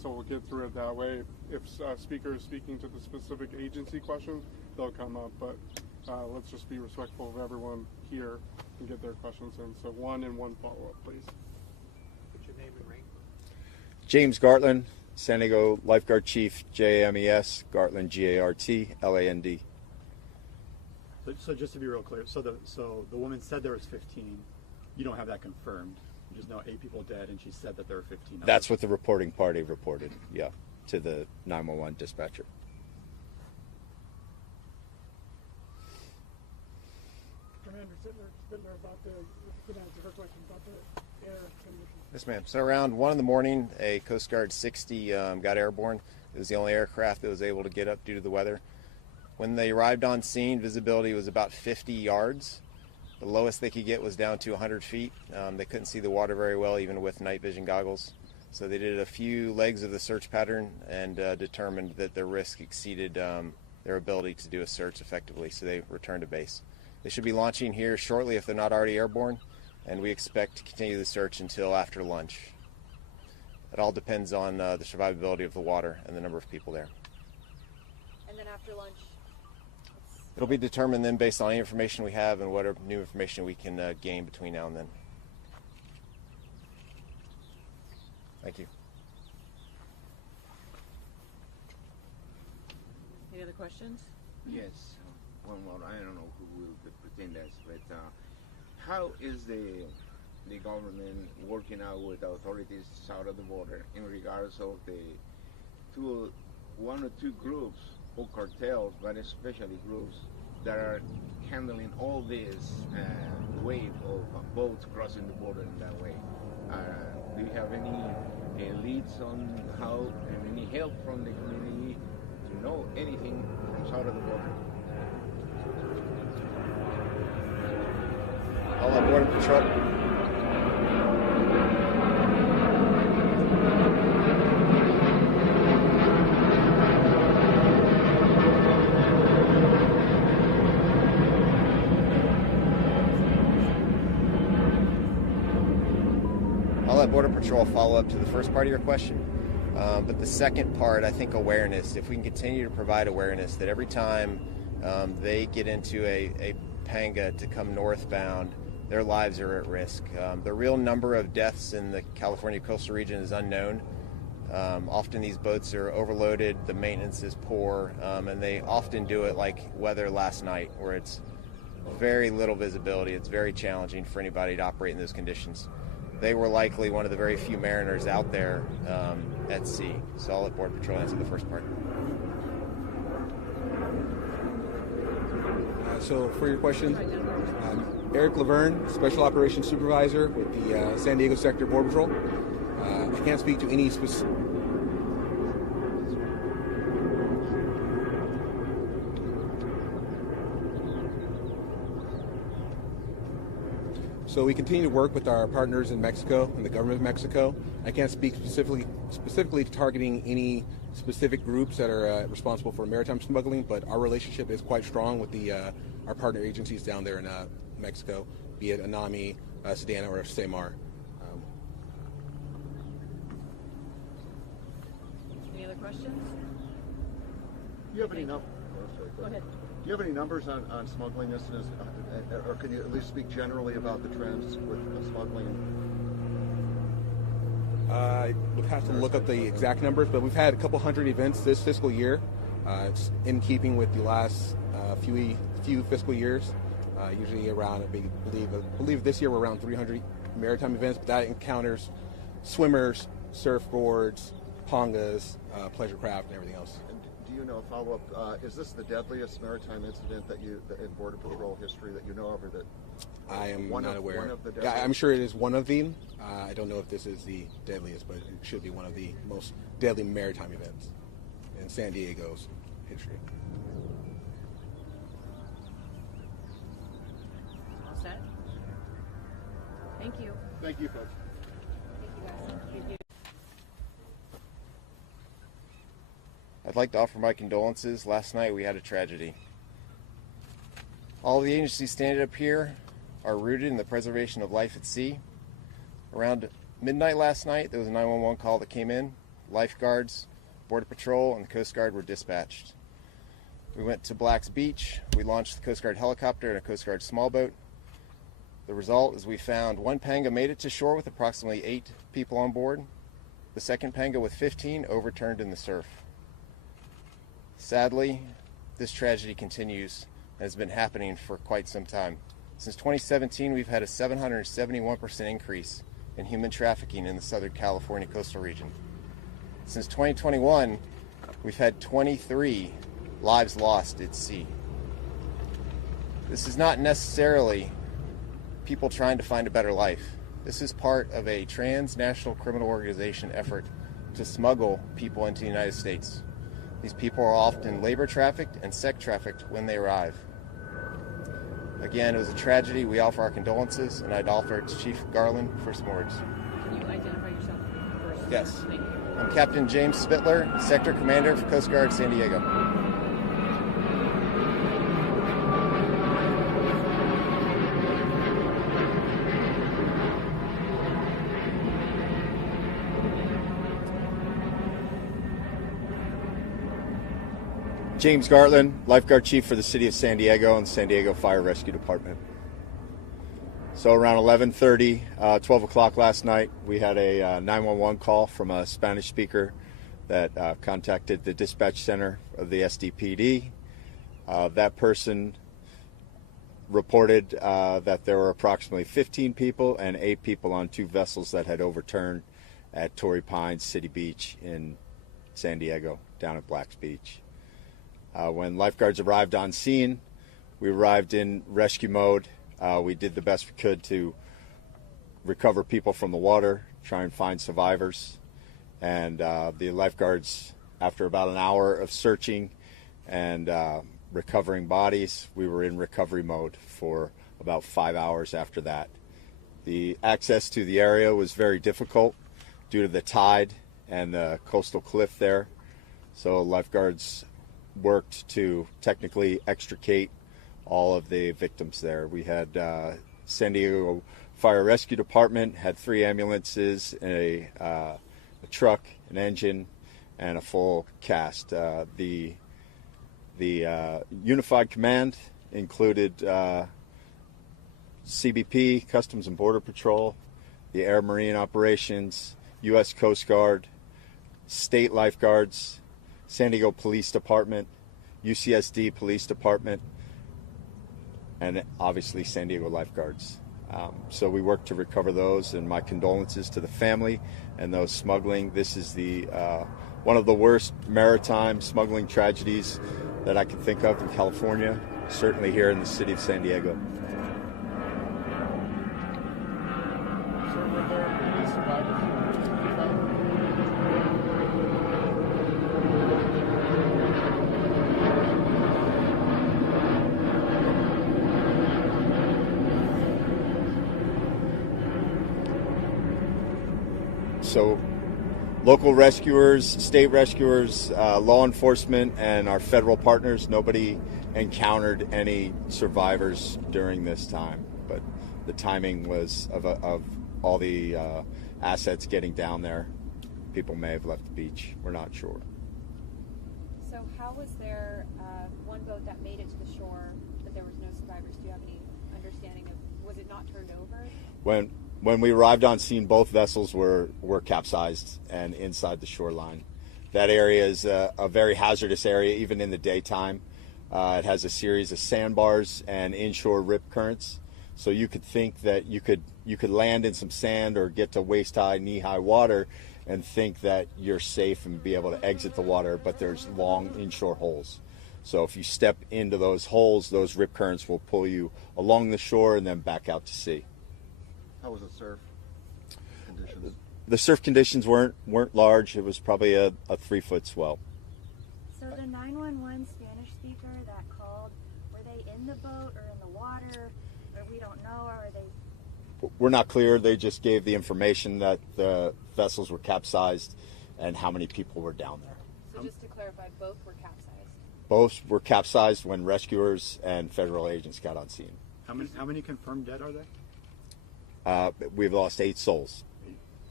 so we'll get through it that way. If a speaker is speaking to the specific agency question, they'll come up, but let's just be respectful of everyone here and get their questions in. So one and one follow-up, please. What's your name and rank? James Gartland, San Diego Lifeguard Chief, JAMES, Gartland, GARTLAND. So just to be real clear, so the woman said there was 15. You don't have that confirmed. You just know 8 people dead, and she said that there were 15. That's what the reporting party reported, yeah, to the 911 dispatcher. Commander Sittler about the her question about the air conditions. Yes, ma'am. So around 1 in the morning, a Coast Guard 60 got airborne. It was the only aircraft that was able to get up due to the weather. When they arrived on scene, visibility was about 50 yards. The lowest they could get was down to 100 feet. They couldn't see the water very well, even with night vision goggles. So they did a few legs of the search pattern and determined that the risk exceeded their ability to do a search effectively, so they returned to base. They should be launching here shortly if they're not already airborne, and we expect to continue the search until after lunch. It all depends on the survivability of the water and the number of people there. And then after lunch? It'll be determined then based on any information we have and whatever new information we can gain between now and then. Thank you. Any other questions? Yes, one more. I don't know who will pretend this, but how is the government working out with authorities south of the border in regards of the one or two groups or cartels, but especially groups that are handling all this wave of boats crossing the border in that way? Do you have any leads on how, and any help from the community to know anything from south of the border? All on Border Patrol. I'll let Border Patrol follow up to the first part of your question. But the second part, I think awareness. If we can continue to provide awareness that every time they get into a panga to come northbound, their lives are at risk. The real number of deaths in the California coastal region is unknown. Often these boats are overloaded, the maintenance is poor, and they often do it like weather last night, where it's very little visibility. It's very challenging for anybody to operate in those conditions. They were likely one of the very few mariners out there at sea. So I'll let Border Patrol answer the first part. So for your question, Eric Laverne, Special Operations Supervisor with the San Diego Sector Border Patrol. I can't speak to any specific... So we continue to work with our partners in Mexico and the government of Mexico. I can't speak specifically to targeting any specific groups that are responsible for maritime smuggling, but our relationship is quite strong with our partner agencies down there in Mexico, be it ANAMI, Sedana, or SEMAR. Any other questions? Do you have any numbers? Go ahead. Do you have any numbers on smuggling incidents, or can you at least speak generally about the trends with smuggling? I would have to look up the exact numbers, but we've had a couple hundred events this fiscal year. It's in keeping with the last few fiscal years. Usually around, I believe this year we're around 300 maritime events, but that encounters swimmers, surfboards, pangas, pleasure craft, and everything else. And do you know, follow-up, is this the deadliest maritime incident that in Border Patrol history that you know of, or that I am not aware. One of the yeah, I'm sure it is one of them. I don't know if this is the deadliest, but it should be one of the most deadly maritime events in San Diego's history. All set? Thank you. Thank you, folks. Thank you, guys. Thank you. I'd like to offer my condolences. Last night we had a tragedy. All the agencies standing up here are rooted in the preservation of life at sea. Around midnight last night, there was a 911 call that came in. lifeguards, Border Patrol, and the Coast Guard were dispatched. We went to Black's Beach. We launched the Coast Guard helicopter and a Coast Guard small boat. The result is we found one panga made it to shore with approximately 8 people on board. The second panga with 15 overturned in the surf. Sadly, this tragedy continues and has been happening for quite some time. Since 2017, we've had a 771% increase in human trafficking in the Southern California coastal region. Since 2021, we've had 23 lives lost at sea. This is not necessarily people trying to find a better life. This is part of a transnational criminal organization effort to smuggle people into the United States. These people are often labor trafficked and sex trafficked when they arrive. Again, it was a tragedy. We offer our condolences, and I'd offer it to Chief Garland for some words. Can you identify yourself first? Yes. Thank you. I'm Captain James Spittler, Sector Commander for Coast Guard San Diego. James Gartland, Lifeguard Chief for the City of San Diego and San Diego Fire Rescue Department. So around 11:30, 12 o'clock last night, we had a 911 call from a Spanish speaker that contacted the dispatch center of the SDPD. That person reported that there were approximately 15 people and 8 people on 2 vessels that had overturned at Torrey Pines City Beach in San Diego, down at Black's Beach. When lifeguards arrived on scene, we arrived in rescue mode. We did the best we could to recover people from the water, try and find survivors. And the lifeguards, after about an hour of searching and recovering bodies, we were in recovery mode for about 5 hours after that. The access to the area was very difficult due to the tide and the coastal cliff there. So lifeguards worked to technically extricate all of the victims there. We had San Diego Fire Rescue Department had 3 ambulances, a truck, an engine, and a full cast. The Unified Command included CBP, Customs and Border Patrol, the Air Marine Operations, U.S. Coast Guard, state lifeguards, San Diego Police Department, UCSD Police Department, and obviously San Diego lifeguards. So we worked to recover those, and my condolences to the family and those smuggling. This is the one of the worst maritime smuggling tragedies that I can think of in California, certainly here in the city of San Diego. Sir, were there any survivors? So local rescuers, state rescuers, law enforcement, and our federal partners, nobody encountered any survivors during this time. But the timing was of all the assets getting down there. People may have left the beach. We're not sure. So how was there one boat that made it to the shore, but there was no survivors? Do you have any understanding of, was it not turned over? When we arrived on scene, both vessels were capsized and inside the shoreline. That area is a very hazardous area, even in the daytime. It has a series of sandbars and inshore rip currents. So you could think that you could land in some sand or get to waist-high, knee-high water and think that you're safe and be able to exit the water, but there's long inshore holes. So if you step into those holes, those rip currents will pull you along the shore and then back out to sea. How was the surf conditions? The surf conditions weren't large. It was probably a 3-foot swell. So the 911 Spanish speaker that called, were they in the boat or in the water, or we don't know, or are they? We're not clear. They just gave the information that the vessels were capsized and how many people were down there. So just to clarify, both were capsized? Both were capsized when rescuers and federal agents got on scene. How many confirmed dead are there? We've lost 8 souls.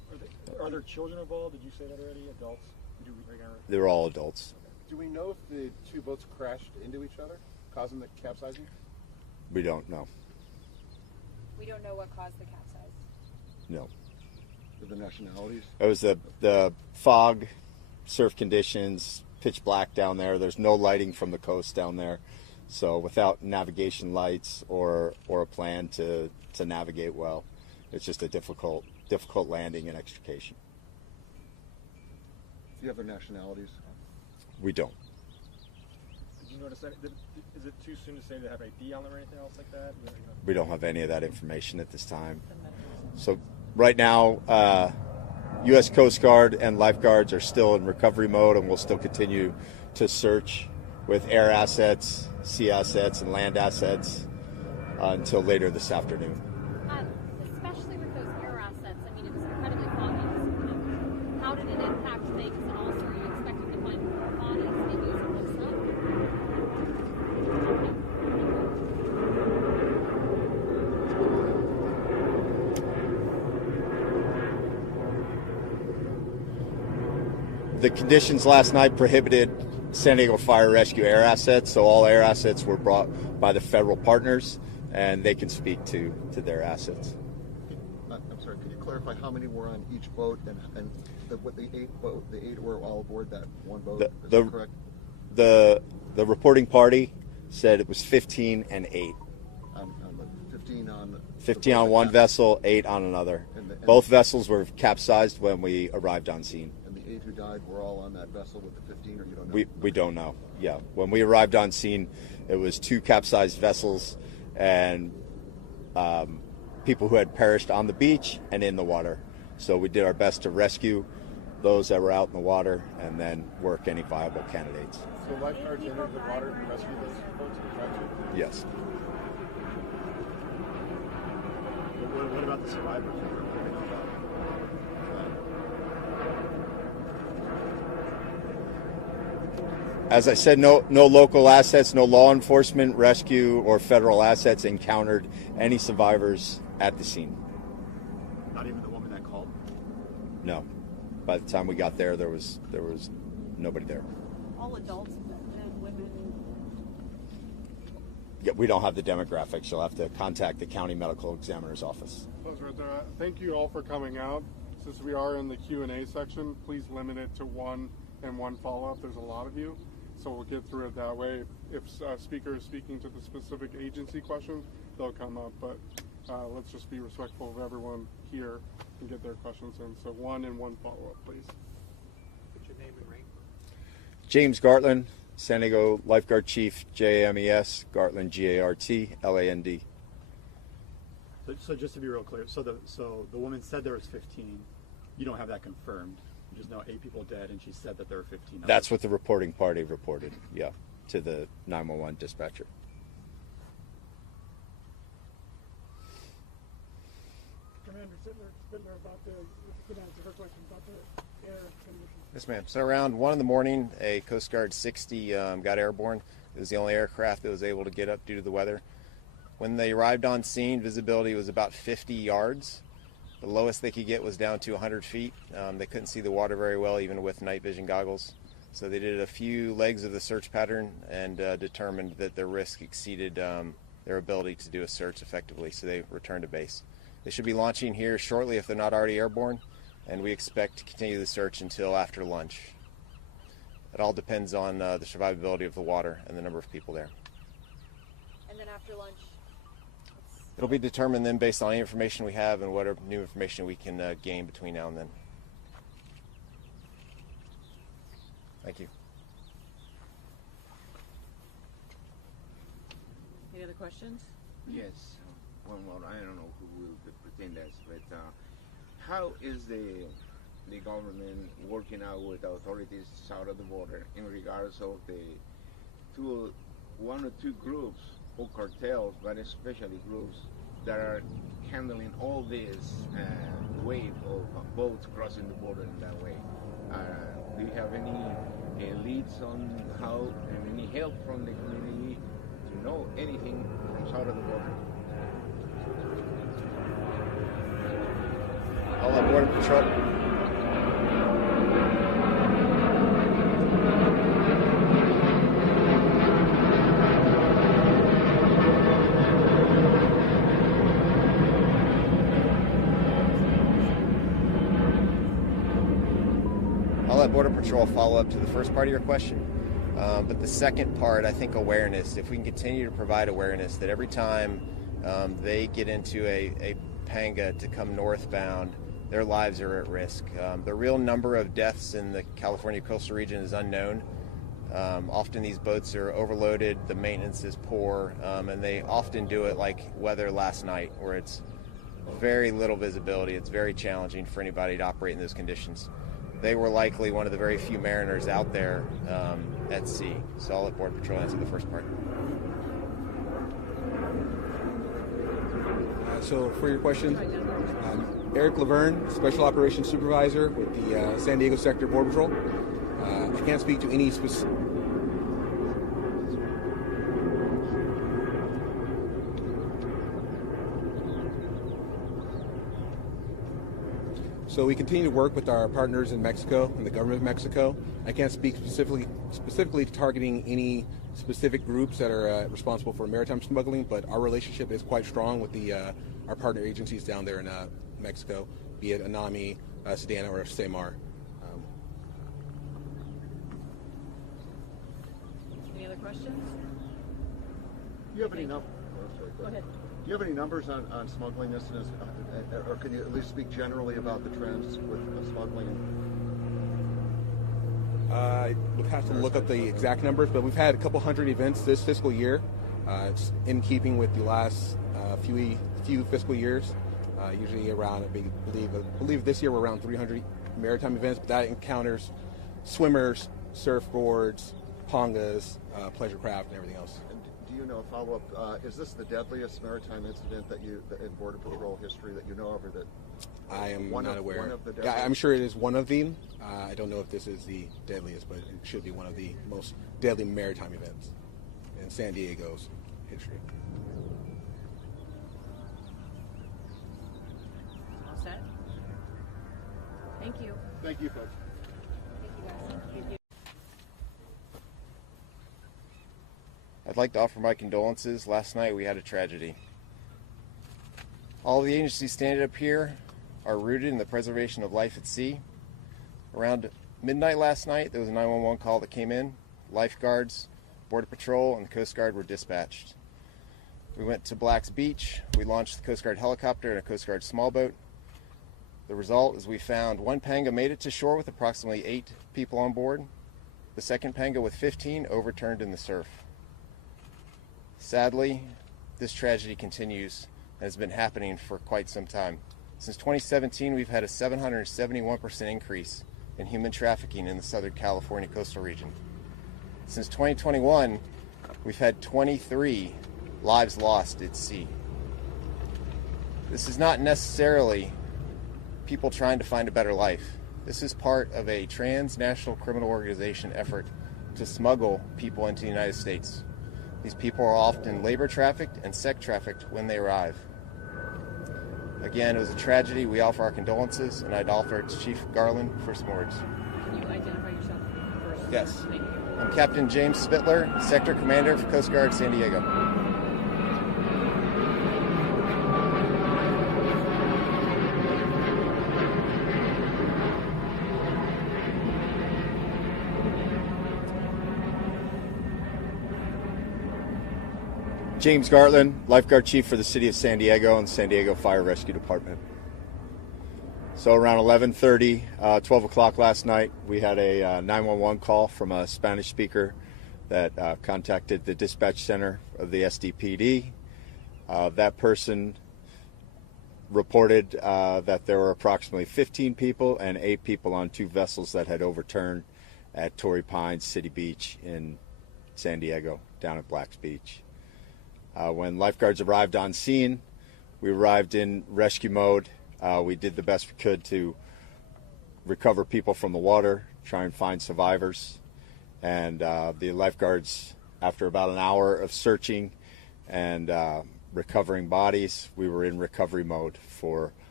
Are there children involved? Did you say that already? Adults? Did you They're all adults. Do we know if the two boats crashed into each other, causing the capsizing? We don't know. We don't know what caused the capsize. No. The nationalities? It was the fog, surf conditions, pitch black down there. There's no lighting from the coast down there. So without navigation lights or a plan to navigate well, it's just a difficult landing and extrication. Do you have their nationalities? We don't. Did you notice that? Is it too soon to say they have ID on them or anything else like that? We don't have any of that information at this time. So right now, U.S. Coast Guard and lifeguards are still in recovery mode, and we'll still continue to search with air assets, sea assets, and land assets until later this afternoon. Especially with those air assets, I mean, it was incredibly foggy this morning. How did it impact Vegas, and also are you expecting to find more bodies maybe as it looks up? The conditions last night prohibited San Diego Fire Rescue air assets, so all air assets were brought by the federal partners, and they can speak to their assets. I'm sorry, could you clarify how many were on each boat and the eight were all aboard that one boat? Is that correct? The reporting party said it was 15 and 8. 15 on one vessel, 8 on another. Both vessels were capsized when we arrived on scene. And the 8 who died were all on that vessel with the 15, or you don't know? We don't know. Yeah, when we arrived on scene, it was 2 capsized vessels and people who had perished on the beach and in the water. So we did our best to rescue those that were out in the water and then work any viable candidates. So lifeguards entered the water to rescue those boats and tried to? Yes. What about the survivors? What do we know about As I said, no local assets, no law enforcement, rescue, or federal assets encountered any survivors at the scene. Not even the woman that called? No. By the time we got there, there was nobody there. All adults, men, women. Yeah, we don't have the demographics. You'll have to contact the county medical examiner's office. Thank you all for coming out. Since we are in the Q&A section, please limit it to one and one follow-up. There's a lot of you, so we'll get through it that way. If a speaker is speaking to the specific agency question, they'll come up, but let's just be respectful of everyone here and get their questions in. So one and one follow-up, please. What's your name and rank? James Gartland, San Diego Lifeguard Chief, JAMES, Gartland, GARTLAND. So just to be real clear, so the woman said there was 15. You don't have that confirmed. You just know 8 people dead, and she said that there were 15. That's what the reporting party reported, yeah, to the 911 dispatcher. Commander Spittler, about the her question about the air conditions. Yes, ma'am. So around 1 in the morning, a Coast Guard 60 got airborne. It was the only aircraft that was able to get up due to the weather. When they arrived on scene, visibility was about 50 yards. The lowest they could get was down to 100 feet. They couldn't see the water very well, even with night vision goggles. So they did a few legs of the search pattern and determined that their risk exceeded their ability to do a search effectively, so they returned to base. They should be launching here shortly if they're not already airborne, and we expect to continue the search until after lunch. It all depends on the survivability of the water and the number of people there. And then after lunch? It'll be determined then based on any information we have and whatever new information we can gain between now and then. Thank you. Any other questions? Yes. One more. I don't know who will pretend that, but how is the government working out with the authorities south of the border in regards of the one or two groups or cartels, but especially groups that are handling all this wave of boats crossing the border in that way? Do you have any leads on how, and any help from the community to know anything from south of the border? I'll at Border Patrol. I'll let Border Patrol follow up to the first part of your question. But the second part, I think awareness. If we can continue to provide awareness that every time they get into a panga to come northbound, their lives are at risk. The real number of deaths in the California coastal region is unknown. Often these boats are overloaded, the maintenance is poor, and they often do it like weather last night, where it's very little visibility. It's very challenging for anybody to operate in those conditions. They were likely one of the very few mariners out there at sea. So I'll let Border Patrol answer the first part. So for your question, Eric Laverne, Special Operations Supervisor with the San Diego Sector Border Patrol. I can't speak to any specific... So we continue to work with our partners in Mexico and the government of Mexico. I can't speak specifically to targeting any specific groups that are responsible for maritime smuggling, but our relationship is quite strong with our partner agencies down there in Mexico, be it ANAMI, Sedana, or SEMAR. Any other questions? Do you have any numbers? Go ahead. Do you have any numbers on smuggling incidents, or can you at least speak generally about the trends with smuggling? We'll have to look up the exact numbers, but we've had a couple hundred events this fiscal year. It's in keeping with the last few fiscal years. Usually around, I believe this year we're around 300 maritime events, but that encounters swimmers, surfboards, pangas, pleasure craft, and everything else. And do you know, follow-up, is this the deadliest maritime incident in Border Patrol history that you know of, or that I am not aware. One of the Yeah, I'm sure it is one of them. I don't know if this is the deadliest, but it should be one of the most deadly maritime events in San Diego's history. All set? Thank you. Thank you, folks. Thank you, guys. Thank you. I'd like to offer my condolences. Last night we had a tragedy. All the agencies standing up here are rooted in the preservation of life at sea. Around midnight last night, there was a 911 call that came in. Lifeguards, Border Patrol, and the Coast Guard were dispatched. We went to Black's Beach. We launched the Coast Guard helicopter and a Coast Guard small boat. The result is we found one panga made it to shore with approximately 8 people on board. The second panga with 15 overturned in the surf. Sadly, this tragedy continues and has been happening for quite some time. Since 2017, we've had a 771% increase in human trafficking in the Southern California coastal region. Since 2021, we've had 23 lives lost at sea. This is not necessarily people trying to find a better life. This is part of a transnational criminal organization effort to smuggle people into the United States. These people are often labor trafficked and sex trafficked when they arrive. Again, it was a tragedy. We offer our condolences, and I'd offer it to Chief Garland for some words. Can you identify yourself first? Yes. Thank you. I'm Captain James Spittler, Sector Commander for Coast Guard San Diego. James Gartland, Lifeguard Chief for the City of San Diego and San Diego Fire Rescue Department. So around 11:30, 12 o'clock last night, we had a 911 call from a Spanish speaker that contacted the dispatch center of the SDPD. That person reported that there were approximately 15 people and 8 people on 2 vessels that had overturned at Torrey Pines City Beach in San Diego, down at Black's Beach. When lifeguards arrived on scene, we arrived in rescue mode. We did the best we could to recover people from the water, try and find survivors. And the lifeguards, after about an hour of searching and recovering bodies, we were in recovery mode for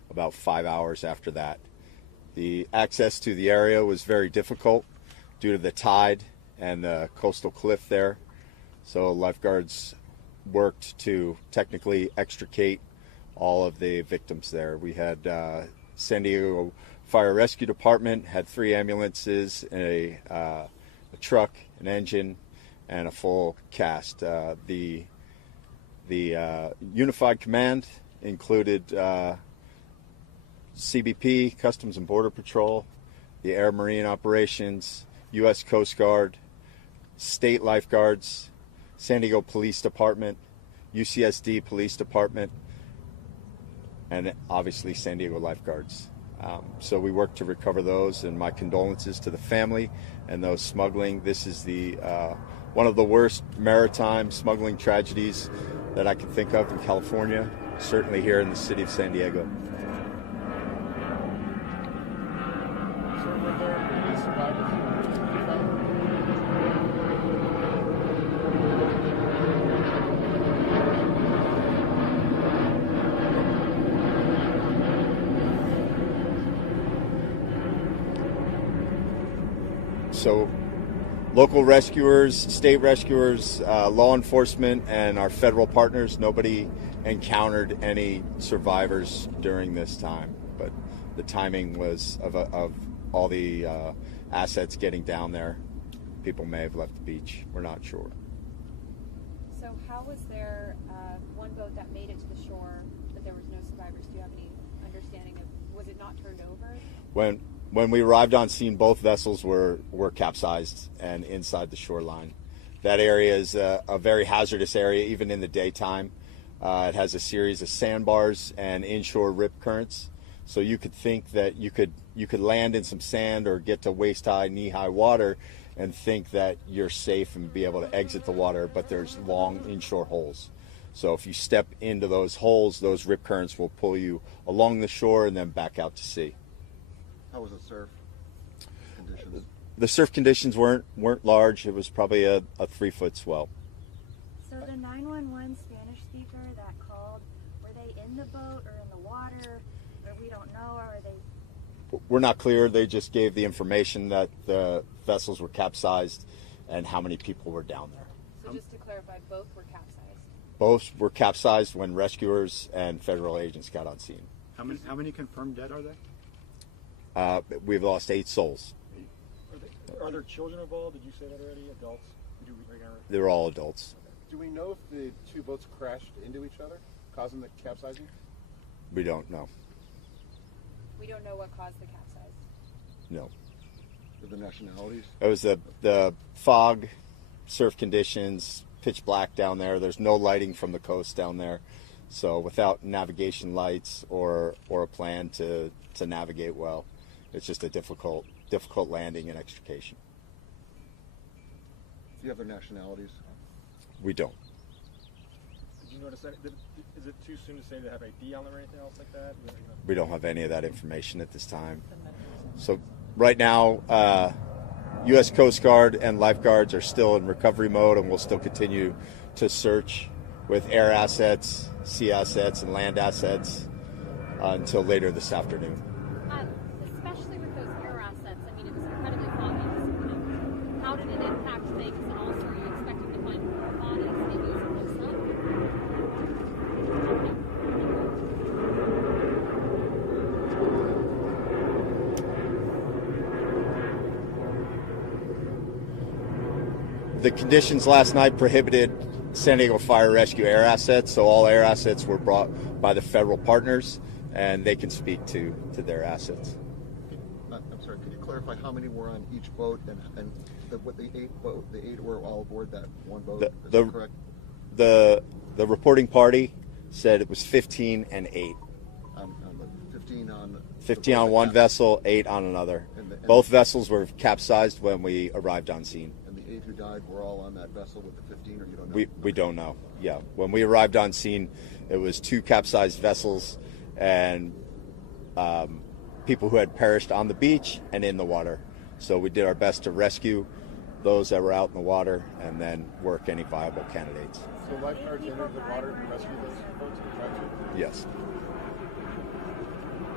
about 5 hours after that. The access to the area was very difficult due to the tide and the coastal cliff there. So lifeguards worked to technically extricate all of the victims there. We had San Diego Fire Rescue Department had 3 ambulances, a truck, an engine, and a full cast. The Unified Command included CBP, Customs and Border Patrol, the Air Marine Operations, U.S. Coast Guard, state lifeguards, San Diego Police Department, UCSD Police Department, and obviously San Diego lifeguards. So we worked to recover those, and my condolences to the family and those smuggling. This is the one of the worst maritime smuggling tragedies that I can think of in California, certainly here in the city of San Diego. So were there any survivors? So local rescuers, state rescuers, law enforcement, and our federal partners, nobody encountered any survivors during this time. But the timing was of all the assets getting down there. People may have left the beach. We're not sure. So how was there one boat that made it to the shore, but there was no survivors? Do you have any understanding of, was it not turned over? When we arrived on scene, both vessels were capsized and inside the shoreline. That area is a very hazardous area, even in the daytime. It has a series of sandbars and inshore rip currents. So you could think that you could land in some sand or get to waist-high, knee-high water and think that you're safe and be able to exit the water, but there's long inshore holes. So if you step into those holes, those rip currents will pull you along the shore and then back out to sea. How was the surf conditions? The surf conditions weren't large. It was probably a 3-foot swell. So the 911 Spanish speaker that called, were they in the boat or in the water? Or we don't know, or are they? We're not clear. They just gave the information that the vessels were capsized and how many people were down there. So just to clarify, both were capsized? Both were capsized when rescuers and federal agents got on scene. How many confirmed dead are there? We've lost 8 souls. Are there children involved? Did you say that already? Adults? They were all adults. Do we know if the 2 boats crashed into each other, causing the capsizing? We don't know. We don't know what caused the capsize? No. The nationalities? It was the fog, surf conditions, pitch black down there. There's no lighting from the coast down there. So without navigation lights or a plan to navigate well, it's just a difficult landing and extrication. Do you have their nationalities? We don't. Did you notice that? Is it too soon to say they have ID on them or anything else like that? We don't have any of that information at this time. So right now, U.S. Coast Guard and lifeguards are still in recovery mode, and we'll still continue to search with air assets, sea assets, and land assets until later this afternoon. Especially with those air assets, I mean, it was incredibly foggy this morning. How did it impact things, and also are you expecting to find more bodies maybe as it looks up? The conditions last night prohibited San Diego Fire Rescue air assets, so all air assets were brought by the federal partners, and they can speak to their assets. I'm sorry, could you clarify how many were on each boat and the 8 were all aboard that one boat? Is that correct? The reporting party said it was 15 and 8. 15 on one vessel, 8 on another. Both vessels were capsized when we arrived on scene. And the 8 who died were all on that vessel with the 15, or you don't know? We don't know. Yeah, when we arrived on scene, it was 2 capsized vessels and people who had perished on the beach and in the water. So we did our best to rescue those that were out in the water and then work any viable candidates. So lifeguards entered the water to rescue those boats and tried to? Yes.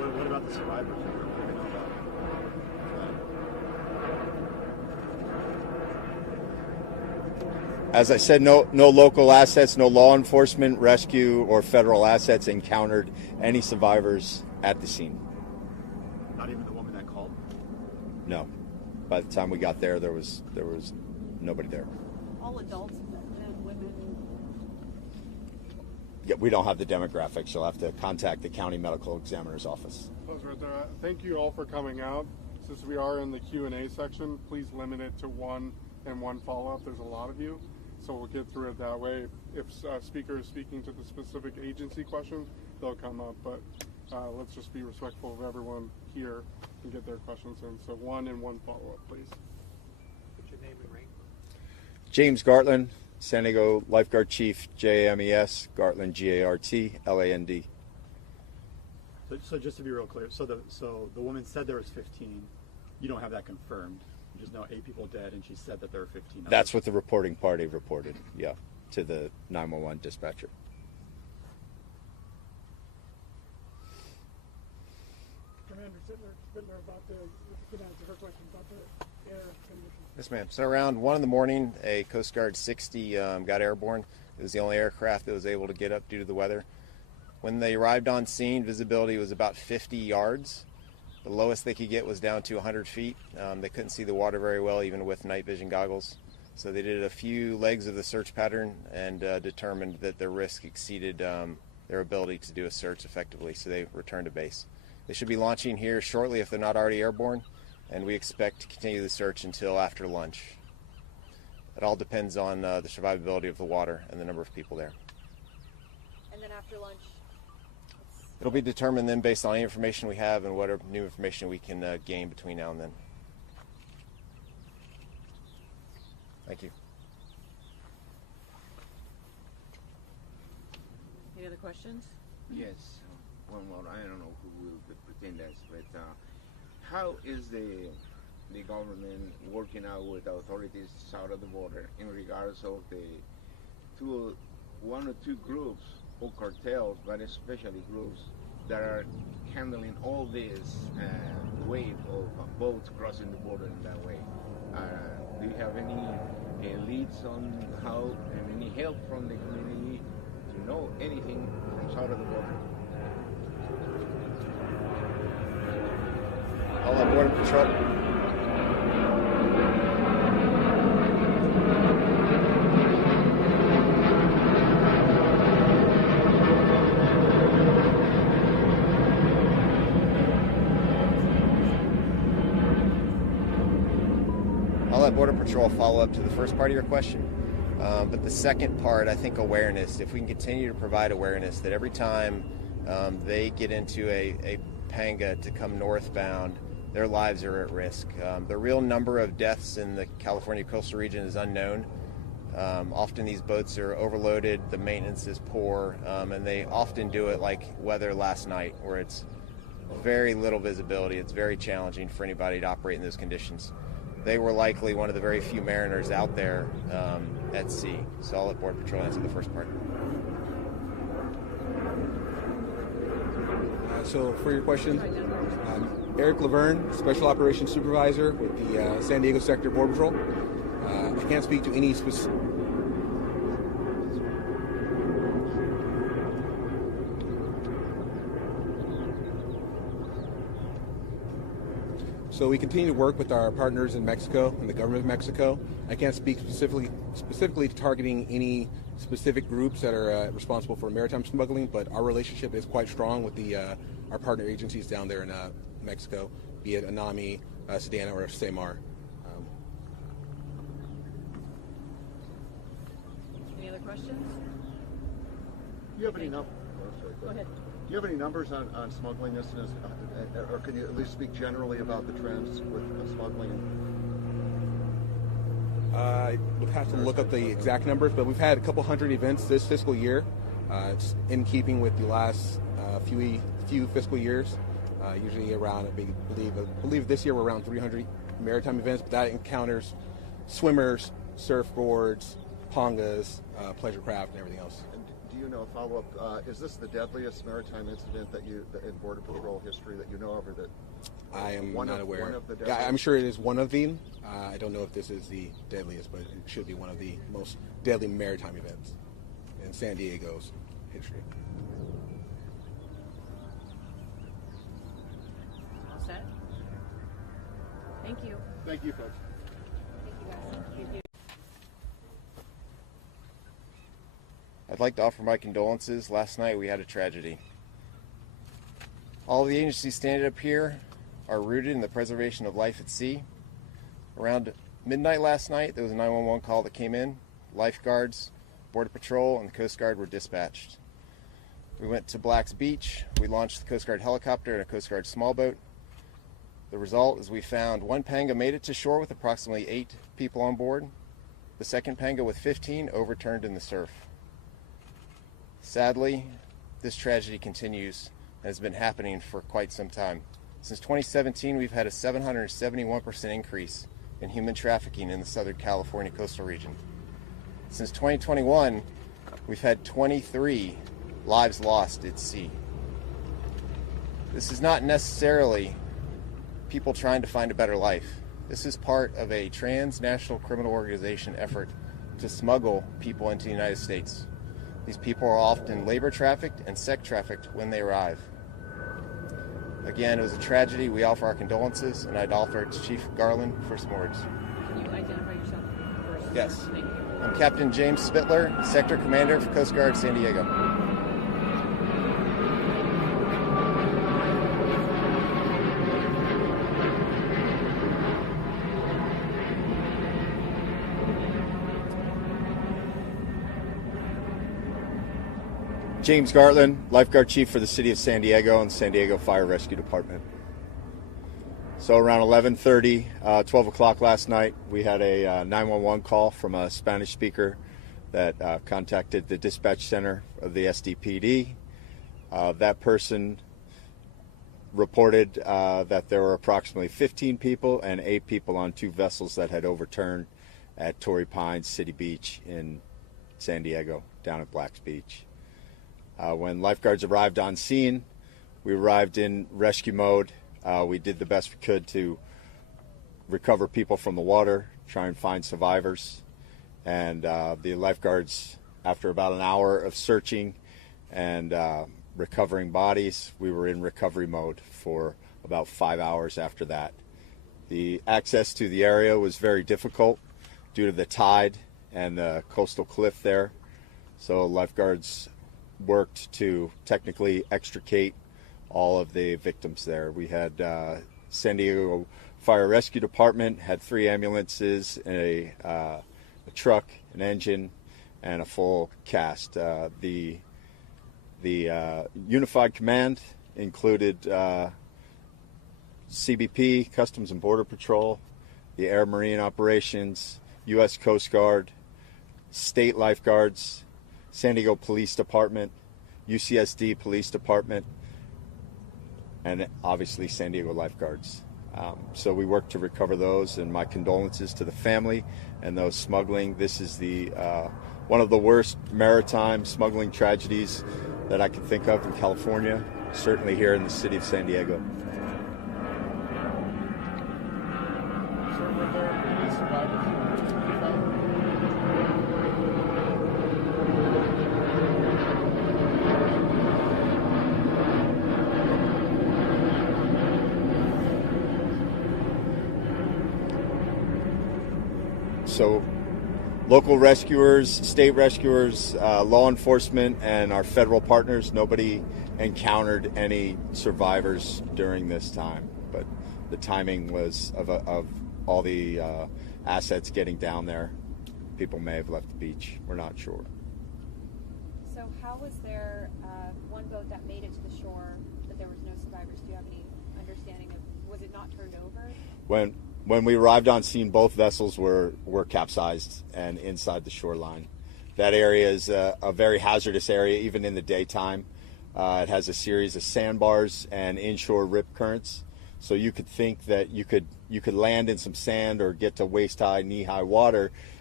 What about the survivors? What do we know about them? As I said, no local assets, no law enforcement, rescue, or federal assets encountered any survivors at the scene. Not even the woman that called? No. By the time we got there, there was nobody there. All adults, men, women. Yeah, we don't have the demographics. You'll have to contact the county medical examiner's office. Thank you all for coming out. Since we are in the Q&A section, please limit it to one and one follow-up. There's a lot of you, so we'll get through it that way. If a speaker is speaking to the specific agency question, they'll come up, but let's just be respectful of everyone here and get their questions in. So one and one follow-up, please. What's your name and rank? James Gartland, San Diego Lifeguard Chief, JAMES, Gartland, GARTLAND. So just to be real clear, so the woman said there was 15. You don't have that confirmed. You just know 8 people dead, and she said that there were 15. That's what the reporting party reported, yeah, to the 911 dispatcher. Commander Sittler, about the answer her question about the air conditions. Yes, ma'am. So around 1 in the morning, a Coast Guard 60 got airborne. It was the only aircraft that was able to get up due to the weather. When they arrived on scene, visibility was about 50 yards. The lowest they could get was down to 100 feet. They couldn't see the water very well, even with night vision goggles. So they did a few legs of the search pattern and determined that the risk exceeded their ability to do a search effectively, so they returned to base. They should be launching here shortly if they're not already airborne, and we expect to continue the search until after lunch. It all depends on the survivability of the water and the number of people there. And then after lunch? It'll be determined then based on any information we have and whatever new information we can gain between now and then. Thank you. Any other questions? Yes, one more. I don't know who will pretend that, but how is the government working out with the authorities south of the border in regards of the one or two groups or cartels, but especially groups that are handling all this wave of boats crossing the border in that way? Do you have any leads on how and any help from the community to know anything from south of the border? All on Border Patrol. I'll let Border Patrol follow up to the first part of your question. But the second part, I think awareness. If we can continue to provide awareness that every time they get into a panga to come northbound, their lives are at risk. The real number of deaths in the California coastal region is unknown. Often these boats are overloaded, the maintenance is poor, and they often do it like weather last night, where it's very little visibility. It's very challenging for anybody to operate in those conditions. They were likely one of the very few mariners out there at sea. So I'll let Border Patrol answer the first part. So for your question, Eric Laverne, Special Operations Supervisor with the San Diego Sector Border Patrol. I can't speak to any specific... So we continue to work with our partners in Mexico and the government of Mexico. I can't speak specifically to targeting any specific groups that are responsible for maritime smuggling, but our relationship is quite strong with our partner agencies down there in Mexico, be it ANAMI, Sedana, or SEMAR. Any other questions? Do you have any Go ahead. Do you have any numbers on smuggling this, or can you at least speak generally about the trends with smuggling? I would have to look up the exact numbers, but we've had a couple hundred events this fiscal year. It's in keeping with the last few fiscal years. Usually around, I believe this year we're around 300 maritime events, but that encounters swimmers, surfboards, pangas, pleasure craft, and everything else. And do you know, follow-up, is this the deadliest maritime incident that in Border Patrol history that you know of, or that I am not aware. One of the Yeah, I'm sure it is one of them. I don't know if this is the deadliest, but it should be one of the most deadly maritime events in San Diego's history. All set? Thank you. Thank you, folks. Thank you. I'd like to offer my condolences. Last night we had a tragedy. All of the agencies standing up here are rooted in the preservation of life at sea. Around midnight last night, there was a 911 call that came in. Lifeguards, Border Patrol, and the Coast Guard were dispatched. We went to Black's Beach. We launched the Coast Guard helicopter and a Coast Guard small boat. The result is we found one panga made it to shore with approximately 8 people on board. The second panga with 15 overturned in the surf. Sadly, this tragedy continues and has been happening for quite some time. Since 2017, we've had a 771% increase in human trafficking in the Southern California coastal region. Since 2021, we've had 23 lives lost at sea. This is not necessarily people trying to find a better life. This is part of a transnational criminal organization effort to smuggle people into the United States. These people are often labor trafficked and sex trafficked when they arrive. Again, it was a tragedy. We offer our condolences, and I'd offer it to Chief Garland for some words. Can you identify yourself first? Yes. Thank you. I'm Captain James Spittler, Sector Commander for Coast Guard San Diego. James Gartland, Lifeguard Chief for the City of San Diego and San Diego Fire Rescue Department. So around 11:30, 12 o'clock last night, we had a 911 call from a Spanish speaker that contacted the dispatch center of the SDPD. That person reported that there were approximately 15 people and 8 people on 2 vessels that had overturned at Torrey Pines City Beach in San Diego, down at Black's Beach. When lifeguards arrived on scene, we arrived in rescue mode. We did the best we could to recover people from the water, try and find survivors. And the lifeguards, after about an hour of searching and recovering bodies, we were in recovery mode for about 5 hours after that. The access to the area was very difficult due to the tide and the coastal cliff there. So lifeguards worked to technically extricate all of the victims there. We had San Diego Fire Rescue Department had 3 ambulances, a truck, an engine, and a full cast. The Unified Command included CBP, Customs and Border Patrol, the Air Marine Operations, U.S. Coast Guard, state lifeguards, San Diego Police Department, UCSD Police Department, and obviously San Diego lifeguards. So we worked to recover those, and my condolences to the family and those smuggling. This is the one of the worst maritime smuggling tragedies that I can think of in California, certainly here in the city of San Diego. Sir, were there any survivors? So local rescuers, state rescuers, law enforcement, and our federal partners, nobody encountered any survivors during this time. But the timing was of all the assets getting down there. People may have left the beach. We're not sure. So how was there one boat that made it to the shore, but there was no survivors? Do you have any understanding of, was it not turned over? When we arrived on scene, both vessels were capsized and inside the shoreline. That area is a very hazardous area, even in the daytime. It has a series of sandbars and inshore rip currents. So you could think that you could land in some sand or get to waist-high, knee-high water,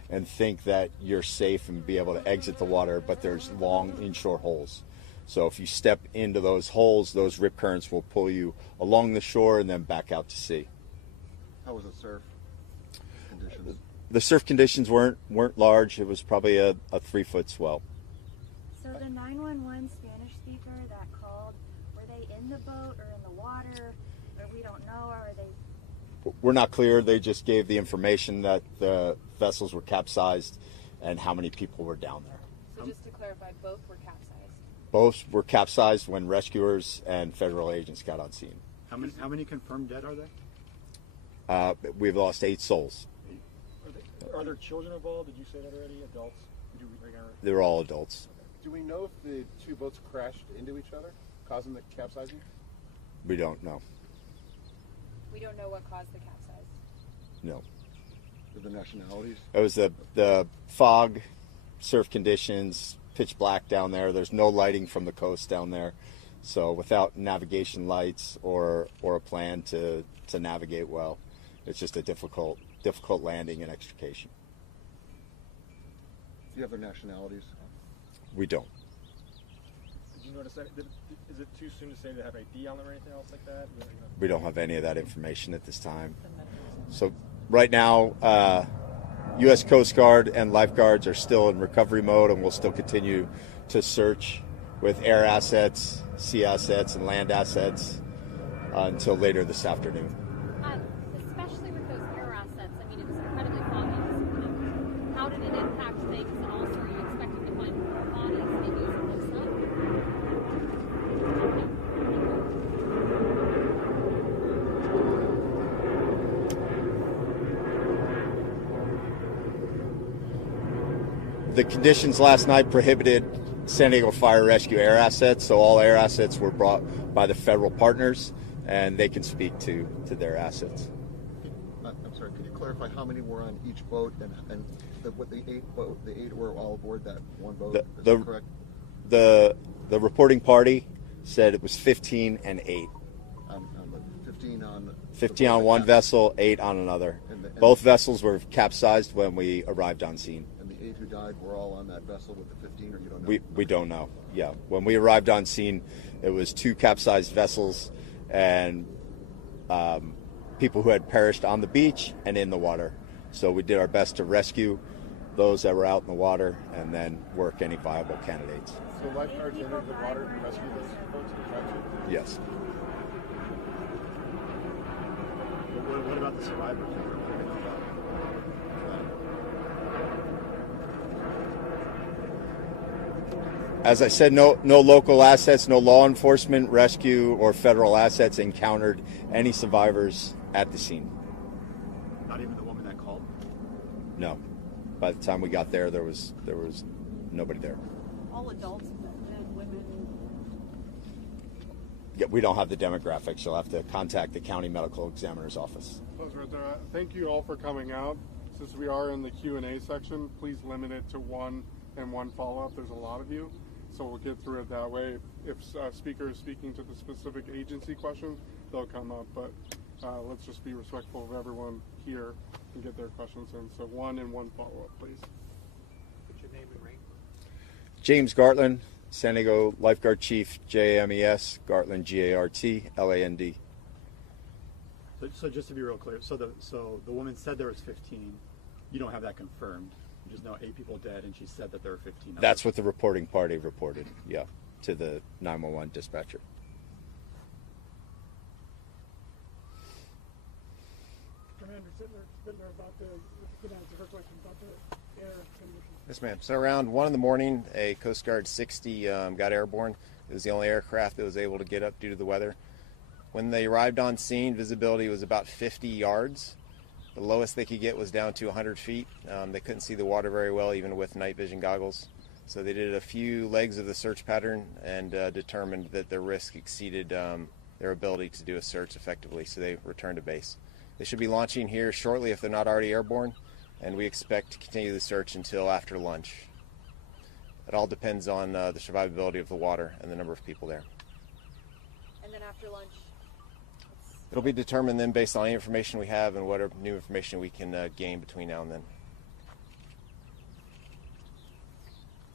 and think that you're safe and be able to exit the water, but there's long inshore holes. So if you step into those holes, those rip currents will pull you along the shore and then back out to sea. How was the surf conditions? The surf conditions weren't large. It was probably a 3-foot swell. So the 911 Spanish speaker that called, were they in the boat or in the water? Or we don't know, or are they? We're not clear. They just gave the information that the vessels were capsized and how many people were down there. So just to clarify, both were capsized? Both were capsized when rescuers and federal agents got on scene. How many confirmed dead are there? We've lost 8 souls. Are there children involved? Did you say that already? Adults? Did you They were all adults. Do we know if the two boats crashed into each other, causing the capsizing? We don't know. We don't know what caused the capsize. No. The nationalities? It was the fog, surf conditions, pitch black down there. There's no lighting from the coast down there. So without navigation lights or a plan to navigate well, it's just a difficult landing and extrication. Do you have their nationalities? We don't. Did you notice that? Is it too soon to say they have ID on them or anything else like that? We don't have any of that information at this time. So right now, U.S. Coast Guard and lifeguards are still in recovery mode, and we'll still continue to search with air assets, sea assets, and land assets until later this afternoon. Especially with those air assets, I mean, it was incredibly foggy this morning. How did it impact things, and also are you expecting to find more bodies maybe as it looks up? The conditions last night prohibited San Diego Fire Rescue air assets, so all air assets were brought by the federal partners, and they can speak to their assets. I'm sorry, could you clarify how many were on each boat and the 8 were all aboard that one boat? Is that correct? The reporting party said it was 15 and 8. 15 on one vessel, 8 on another. Both vessels were capsized when we arrived on scene. And the 8 who died were all on that vessel with the 15, or you don't know? We don't know. Yeah, when we arrived on scene, it was 2 capsized vessels and people who had perished on the beach and in the water. So we did our best to rescue those that were out in the water and then work any viable candidates. So lifeguards entered the water to rescue those folks who tried to? Yes. What about the survivors? As I said, no local assets, no law enforcement, rescue, or federal assets encountered any survivors at the scene. Not even the woman that called? No. By the time we got there, there was nobody there. All adults, men, women. Yeah, we don't have the demographics. You'll have to contact the county medical examiner's office. Thank you all for coming out. Since we are in the Q&A section, please limit it to one and one follow-up. There's a lot of you, so we'll get through it that way. If a speaker is speaking to the specific agency question, they'll come up, but let's just be respectful of everyone here and get their questions in. So one and one follow-up, please. What's your name and rank? James Gartland, San Diego Lifeguard Chief, JMES, Gartland, Gartland. So just to be real clear, so the woman said there was 15. You don't have that confirmed. You just know 8 people dead, and she said that there were 15. That's what the reporting party reported, yeah, to the 911 dispatcher. Commander Sittler, about the her question about the air conditions. Yes, ma'am. So around 1 in the morning, a Coast Guard 60 got airborne. It was the only aircraft that was able to get up due to the weather. When they arrived on scene, visibility was about 50 yards. The lowest they could get was down to 100 feet. They couldn't see the water very well, even with night vision goggles. So they did a few legs of the search pattern and determined that their risk exceeded their ability to do a search effectively, so they returned to base. They should be launching here shortly if they're not already airborne, and we expect to continue the search until after lunch. It all depends on the survivability of the water and the number of people there. And then after lunch? It'll be determined then based on any information we have and what new information we can gain between now and then.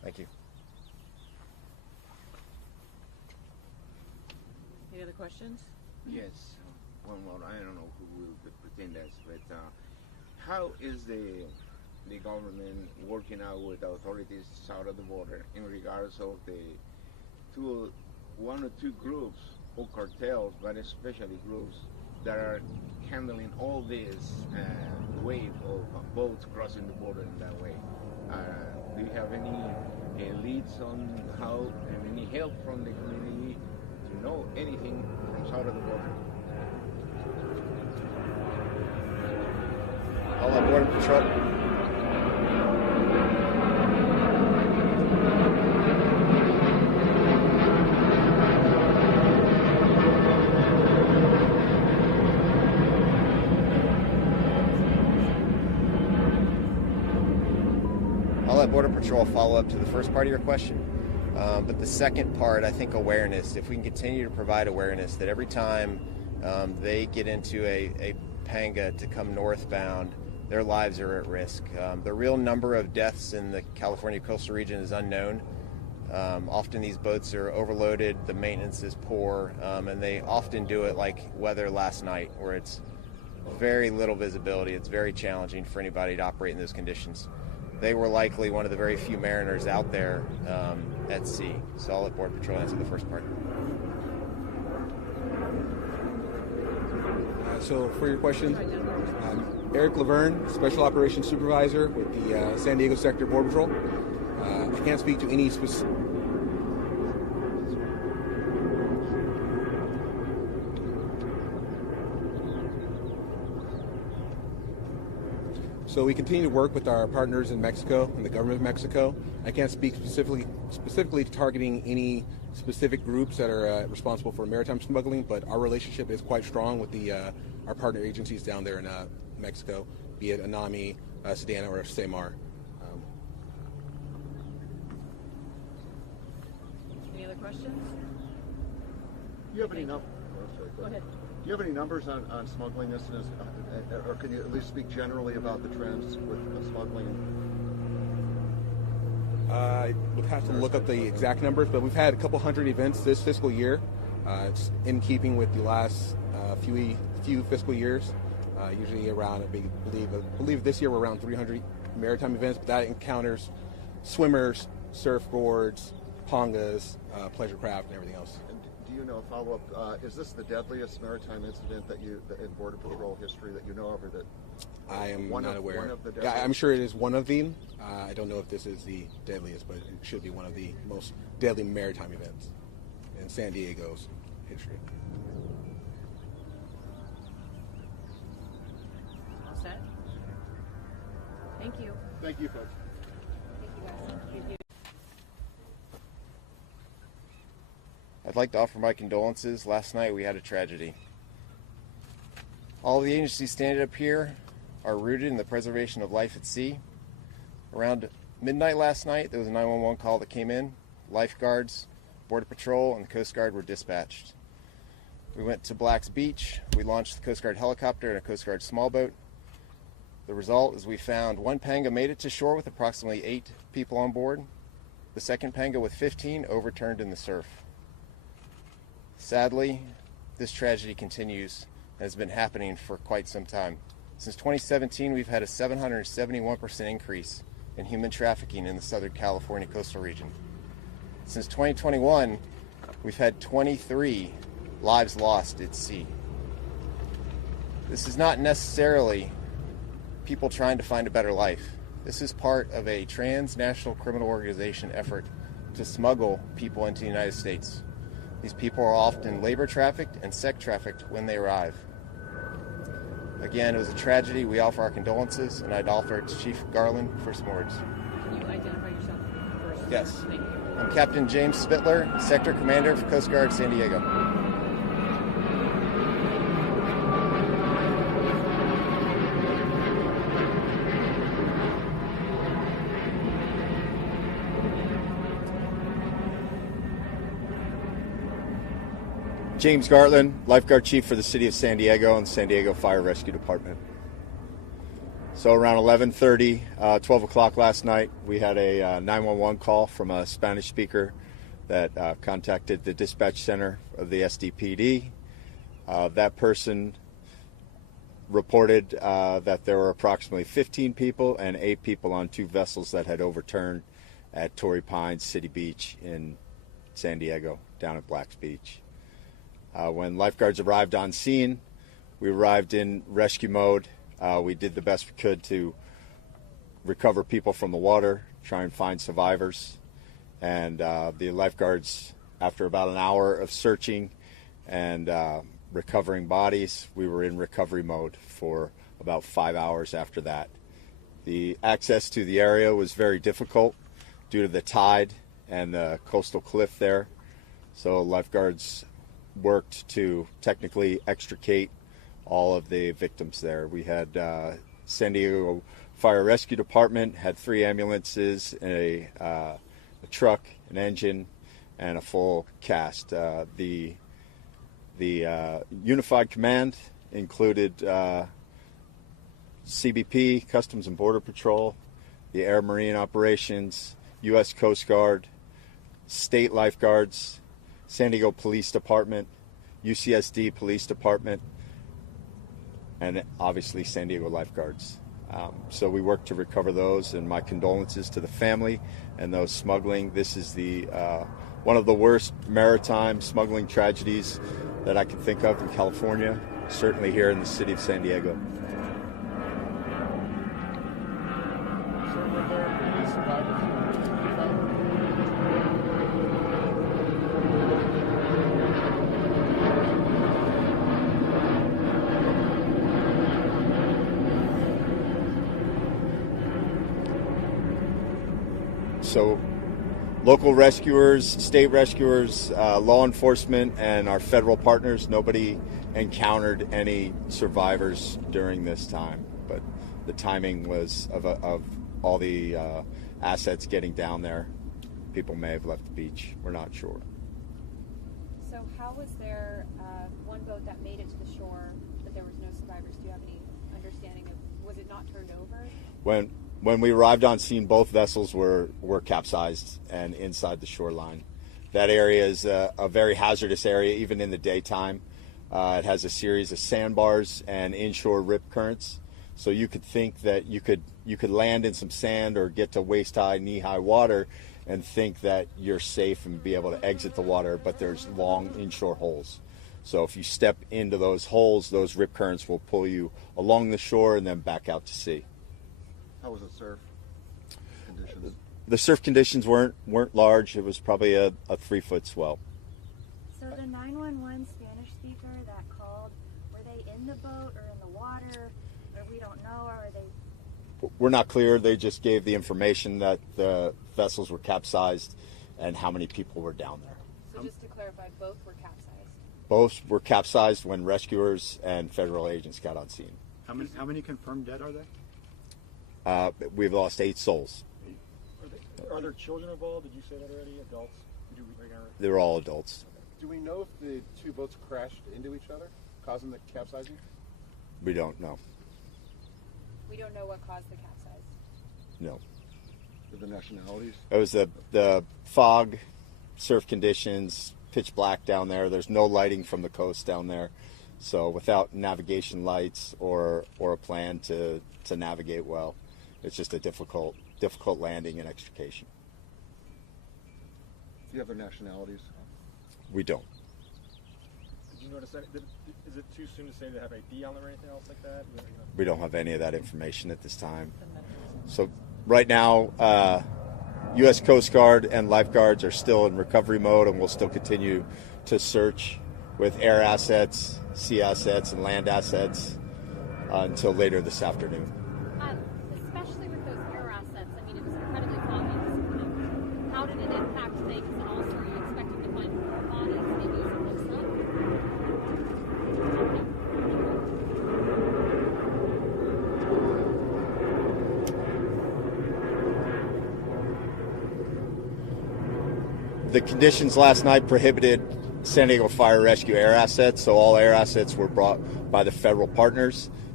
Thank you. Any other questions? Yes. Well, I don't know who will pretend that, but how is the government working out with the authorities south of the border in regards of one or two groups or cartels, but especially groups that are handling all this wave of boats crossing the border in that way? Do you have any leads on how and any help from the community to know anything from south of the border? All on Border Patrol. I'll let Border Patrol follow up to the first part of your question. But the second part, I think awareness. If we can continue to provide awareness that every time they get into a panga to come northbound, their lives are at risk. The real number of deaths in the California coastal region is unknown. Often these boats are overloaded, the maintenance is poor, and they often do it like weather last night, where it's very little visibility. It's very challenging for anybody to operate in those conditions. They were likely one of the very few mariners out there at sea. So I'll let Border Patrol answer the first part. So for your question, Eric Laverne, Special Operations Supervisor with the San Diego Sector Border Patrol. I can't speak to any specific... So we continue to work with our partners in Mexico and the government of Mexico. I can't speak specifically to targeting any specific groups that are responsible for maritime smuggling, but our relationship is quite strong with our partner agencies down there in Mexico, be it ANAMI, Sedana, or SEMAR. Any other questions? Do you have any Go ahead. Do you have any numbers on smuggling incidents, or can you at least speak generally about the trends with smuggling? I would have to look up the exact numbers, but we've had a couple hundred events this fiscal year. It's in keeping with the last few fiscal years. Usually around, I believe this year we're around 300 maritime events, but that encounters swimmers, surfboards, pangas, pleasure craft, and everything else. And do you know, follow-up, is this the deadliest maritime incident that in Border Patrol history that you know of, or that I am not aware. One of the yeah, I'm sure it is one of them. I don't know if this is the deadliest, but it should be one of the most deadly maritime events in San Diego's history. All set? Thank you. Thank you, folks. Thank you, guys. Thank you. I'd like to offer my condolences. Last night we had a tragedy. All the agencies standing up here are rooted in the preservation of life at sea. Around midnight last night, there was a 911 call that came in. Lifeguards, Border Patrol, and the Coast Guard were dispatched. We went to Black's Beach. We launched the Coast Guard helicopter and a Coast Guard small boat. The result is we found one panga made it to shore with approximately 8 people on board. The second panga with 15 overturned in the surf. Sadly, this tragedy continues and has been happening for quite some time. Since 2017, we've had a 771% increase in human trafficking in the Southern California coastal region. Since 2021, we've had 23 lives lost at sea. This is not necessarily people trying to find a better life. This is part of a transnational criminal organization effort to smuggle people into the United States. These people are often labor trafficked and sex trafficked when they arrive. Again, it was a tragedy. We offer our condolences, and I'd offer it to Chief Garland for some words. Can you identify yourself first? Yes. Thank you. I'm Captain James Spittler, Sector Commander for Coast Guard San Diego. James Gartland, Lifeguard Chief for the City of San Diego and San Diego Fire Rescue Department. So around 11:30, 12 o'clock last night, we had a 911 call from a Spanish speaker that contacted the dispatch center of the SDPD. That person reported that there were approximately 15 people and 8 people on 2 vessels that had overturned at Torrey Pines City Beach in San Diego, down at Black's Beach. When lifeguards arrived on scene, we arrived in rescue mode. We did the best we could to recover people from the water, try and find survivors. And the lifeguards, after about an hour of searching and recovering bodies, we were in recovery mode for about 5 hours after that. The access to the area was very difficult due to the tide and the coastal cliff there. So lifeguards worked to technically extricate all of the victims there. We had San Diego Fire Rescue Department had 3 ambulances, a truck, an engine, and a full cast. The Unified Command included CBP, Customs and Border Patrol, the Air Marine Operations, U.S. Coast Guard, state lifeguards, San Diego Police Department, UCSD Police Department, and obviously San Diego lifeguards. So we worked to recover those, and my condolences to the family and those smuggling. This is the one of the worst maritime smuggling tragedies that I can think of in California, certainly here in the city of San Diego. So local rescuers, state rescuers, law enforcement, and our federal partners, nobody encountered any survivors during this time. But the timing was of all the assets getting down there. People may have left the beach. We're not sure. So how was there one boat that made it to the shore, but there was no survivors? Do you have any understanding of, was it not turned over? When we arrived on scene, both vessels were capsized and inside the shoreline. That area is a very hazardous area, even in the daytime. It has a series of sandbars and inshore rip currents. So you could think that you could land in some sand or get to waist-high, knee-high water and think that you're safe and be able to exit the water, but there's long inshore holes. So if you step into those holes, those rip currents will pull you along the shore and then back out to sea. How was the surf conditions? The surf conditions weren't large. It was probably a 3-foot swell. So the 911 Spanish speaker that called, were they in the boat or in the water? Or we don't know, or are they? We're not clear. They just gave the information that the vessels were capsized and how many people were down there. So just to clarify, both were capsized? Both were capsized when rescuers and federal agents got on scene. How many confirmed dead are there? We've lost 8 souls. Are there children involved? Did you say that already? Adults? They were all adults. Do we know if the 2 boats crashed into each other, causing the capsizing? We don't know. We don't know what caused the capsize? No. The nationalities? It was the fog, surf conditions, pitch black down there. There's no lighting from the coast down there. So without navigation lights or a plan to navigate well, it's just a difficult landing and extrication. Do you have their nationalities? We don't. Did you notice that? Is it too soon to say they have ID on them or anything else like that? We don't have any of that information at this time. So right now, U.S. Coast Guard and lifeguards are still in recovery mode, and we'll still continue to search with air assets, sea assets, and land assets until later this afternoon. Especially with those air assets, I mean, it was incredibly foggy this morning. How did it impact things, and also are you expecting to find more bodies, maybe as it looks like? The conditions last night prohibited San Diego Fire Rescue air assets, so all air assets were brought by the federal partners,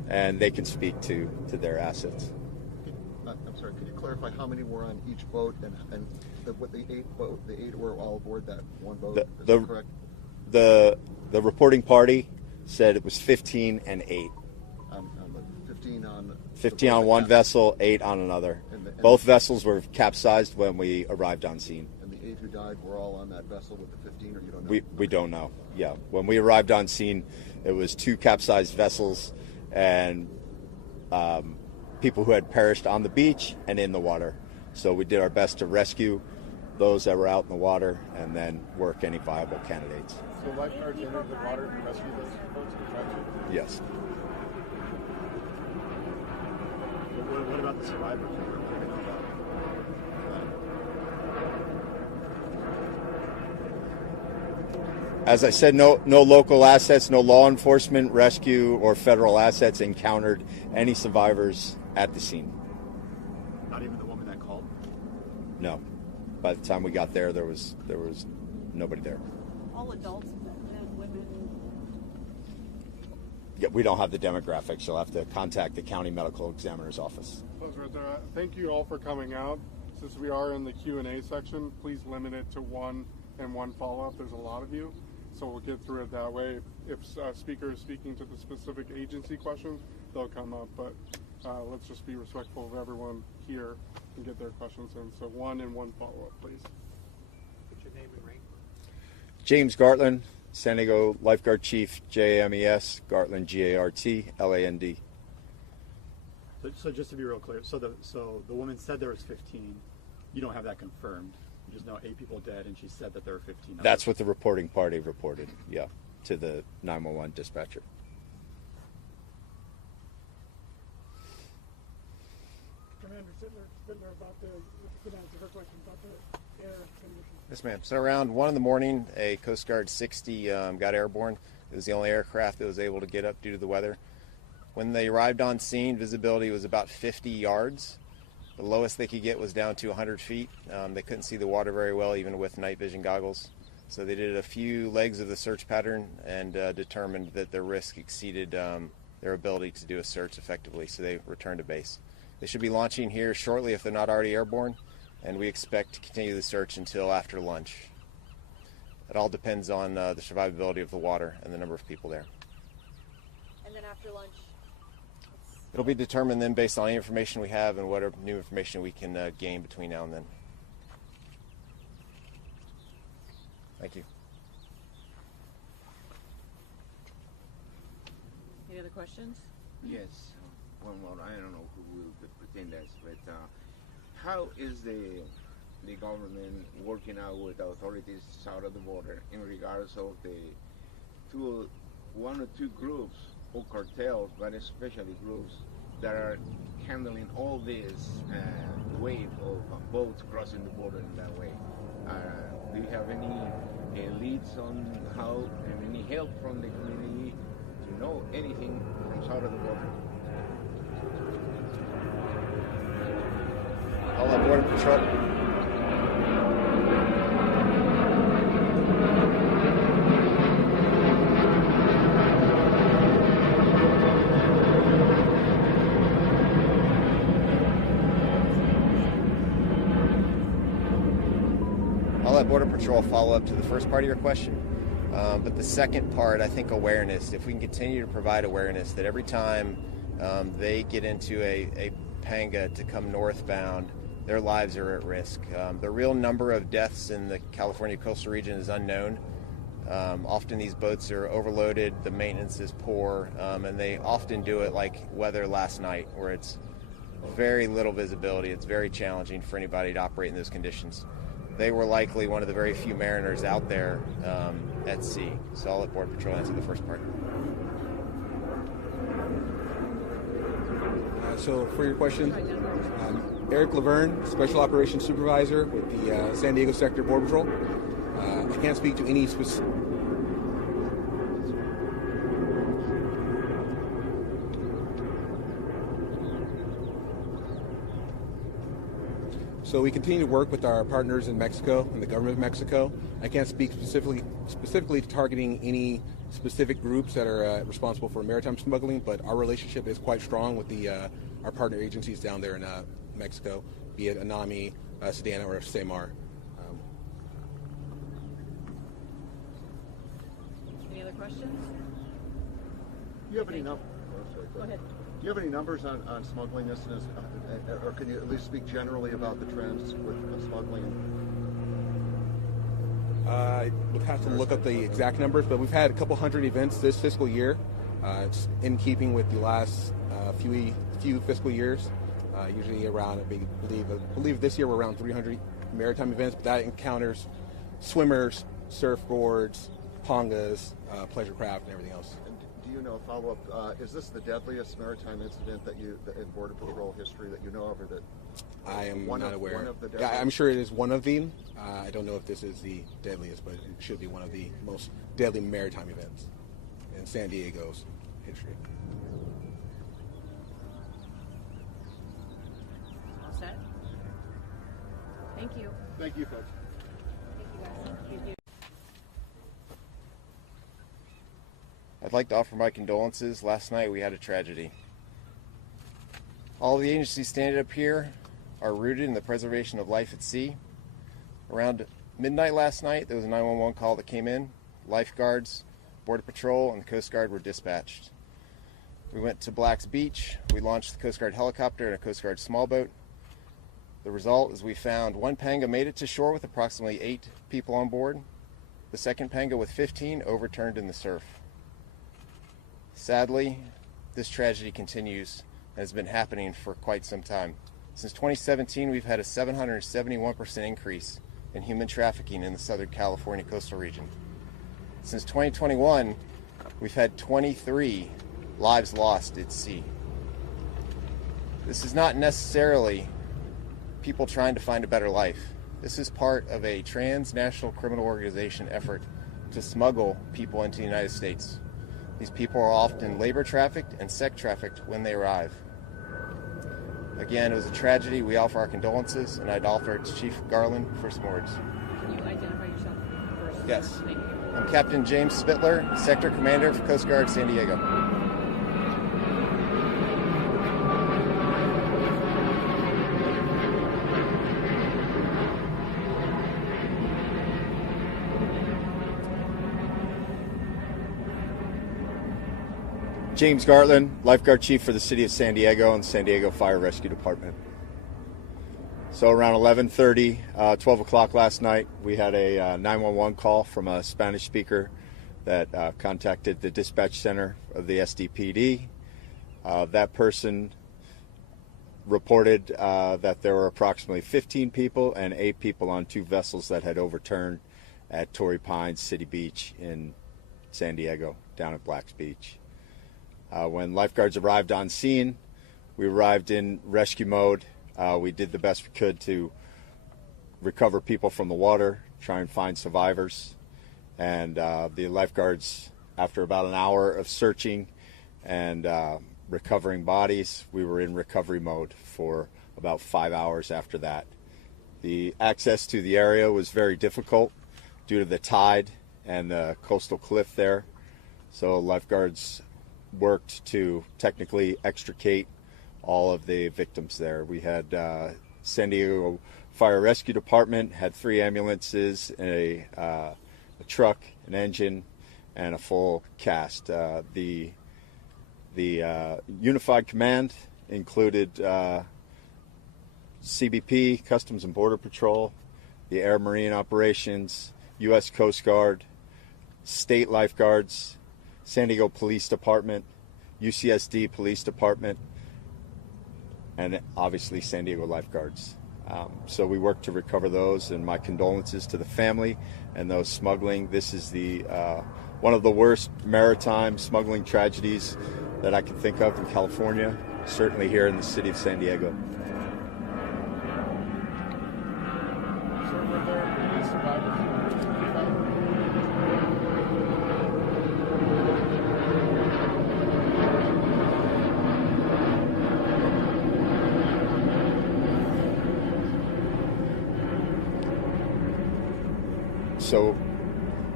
and they can speak to their assets. I'm sorry, could you clarify how many were on each boat and the eight were all aboard that one boat? Is that correct? The reporting party said it was 15 and 8. 15 on one vessel, 8 on another. Both vessels were capsized when we arrived on scene. And the 8 who died were all on that vessel with the 15, or you don't know? We don't know. Yeah, when we arrived on scene, it was 2 capsized vessels and people who had perished on the beach and in the water. So we did our best to rescue those that were out in the water and then work any viable candidates. So lifeguards entered the water to rescue those folks who tried to? Yes. What about the survivors? As I said, no local assets, no law enforcement, rescue, or federal assets encountered any survivors at the scene. Not even the woman that called? No. By the time we got there, there was nobody there. All adults, men, women. Yeah, we don't have the demographics. You'll have to contact the county medical examiner's office. Thank you all for coming out. Since we are in the Q&A section, please limit it to one and one follow-up. There's a lot of you, so we'll get through it that way. If a speaker is speaking to the specific agency questions, they'll come up, but let's just be respectful of everyone here and get their questions in. So one and one follow-up, please. What's your name and rank? James Gartland, San Diego Lifeguard Chief, JAMES, Gartland, GARTLAND. So just to be real clear, so the woman said there was 15. You don't have that confirmed. You just know 8 people dead, and she said that there were 15. That's what the reporting party reported, yeah, to the 911 dispatcher. Commander Sittler, about the her question about the air conditions. Yes, ma'am. So around 1 in the morning, a Coast Guard 60 got airborne. It was the only aircraft that was able to get up due to the weather. When they arrived on scene, visibility was about 50 yards. The lowest they could get was down to 100 feet. They couldn't see the water very well, even with night vision goggles. So they did a few legs of the search pattern and determined that the risk exceeded their ability to do a search effectively, so they returned to base. They should be launching here shortly if they're not already airborne, and we expect to continue the search until after lunch. It all depends on the survivability of the water and the number of people there. And then after lunch? It'll be determined then based on any information we have and whatever new information we can gain between now and then. Thank you. Any other questions? Yes. One more. I don't know who will pretend that, but how is the government working out with the authorities south of the border in regards of the one or two groups or cartels, but especially groups that are handling all this wave of boats crossing the border in that way? Do you have any leads on how and any help from the community to know anything from south of the border? All on Border Patrol. I'll let Border Patrol follow up to the first part of your question. But the second part, I think awareness. If we can continue to provide awareness that every time they get into a panga to come northbound, their lives are at risk. The real number of deaths in the California coastal region is unknown. Often these boats are overloaded, the maintenance is poor, and they often do it like weather last night, where it's very little visibility. It's very challenging for anybody to operate in those conditions. They were likely one of the very few mariners out there at sea. So I'll let Border Patrol answer the first part. So for your question, Eric Laverne, Special Operations Supervisor with the San Diego Sector Border Patrol. I can't speak to any specific... So we continue to work with our partners in Mexico and the government of Mexico. I can't speak specifically targeting any specific groups that are responsible for maritime smuggling, but our relationship is quite strong with our partner agencies down there in Mexico, be it ANAMI, Sedana, or SEMAR. Any other questions? Do you have any numbers? Go ahead. Do you have any numbers on smuggling incidents, or can you at least speak generally about the trends with smuggling? We'll have to look up the exact numbers, but we've had a couple hundred events this fiscal year. It's in keeping with the last few fiscal years. Usually around, I believe this year we're around 300 maritime events, but that encounters swimmers, surfboards, pongas, pleasure craft, and everything else. And do you know, follow-up, is this the deadliest maritime incident in Border Patrol history that you know of, or that I am not aware. One of the yeah, I'm sure it is one of them. I don't know if this is the deadliest, but it should be one of the most deadly maritime events in San Diego's history. All set? Thank you. Thank you, folks. Thank you, guys. Thank you. I'd like to offer my condolences. Last night we had a tragedy. All the agencies standing up here are rooted in the preservation of life at sea. Around midnight last night, there was a 911 call that came in. Lifeguards, Border Patrol, and the Coast Guard were dispatched. We went to Black's Beach. We launched the Coast Guard helicopter and a Coast Guard small boat. The result is we found one panga made it to shore with approximately 8 people on board. The second panga with 15 overturned in the surf. Sadly, this tragedy continues and has been happening for quite some time. Since 2017, we've had a 771% increase in human trafficking in the Southern California coastal region. Since 2021, we've had 23 lives lost at sea. This is not necessarily people trying to find a better life. This is part of a transnational criminal organization effort to smuggle people into the United States. These people are often labor trafficked and sex trafficked when they arrive. Again, it was a tragedy. We offer our condolences, and I'd offer it to Chief Garland for some words. Can you identify yourself first? Yes. Thank you. I'm Captain James Spittler, Sector Commander for Coast Guard San Diego. James Gartland, Lifeguard Chief for the City of San Diego and San Diego Fire Rescue Department. So around 11:30, 12 o'clock last night, we had a 911 call from a Spanish speaker that contacted the dispatch center of the SDPD. That person reported that there were approximately 15 people and 8 people on 2 vessels that had overturned at Torrey Pines City Beach in San Diego, down at Black's Beach. When lifeguards arrived on scene, we arrived in rescue mode. We did the best we could to recover people from the water, try and find survivors. And the lifeguards, after about an hour of searching and recovering bodies, we were in recovery mode for about 5 hours after that. The access to the area was very difficult due to the tide and the coastal cliff there. So lifeguards worked to technically extricate all of the victims there. We had San Diego Fire Rescue Department had 3 ambulances, a truck, an engine, and a full cast. The Unified Command included CBP, Customs and Border Patrol, the Air Marine Operations, U.S. Coast Guard, state lifeguards, San Diego Police Department, UCSD Police Department, and obviously San Diego lifeguards. So we worked to recover those, and my condolences to the family and those smuggling. This is the one of the worst maritime smuggling tragedies that I can think of in California, certainly here in the city of San Diego. Sir, were there any survivors? So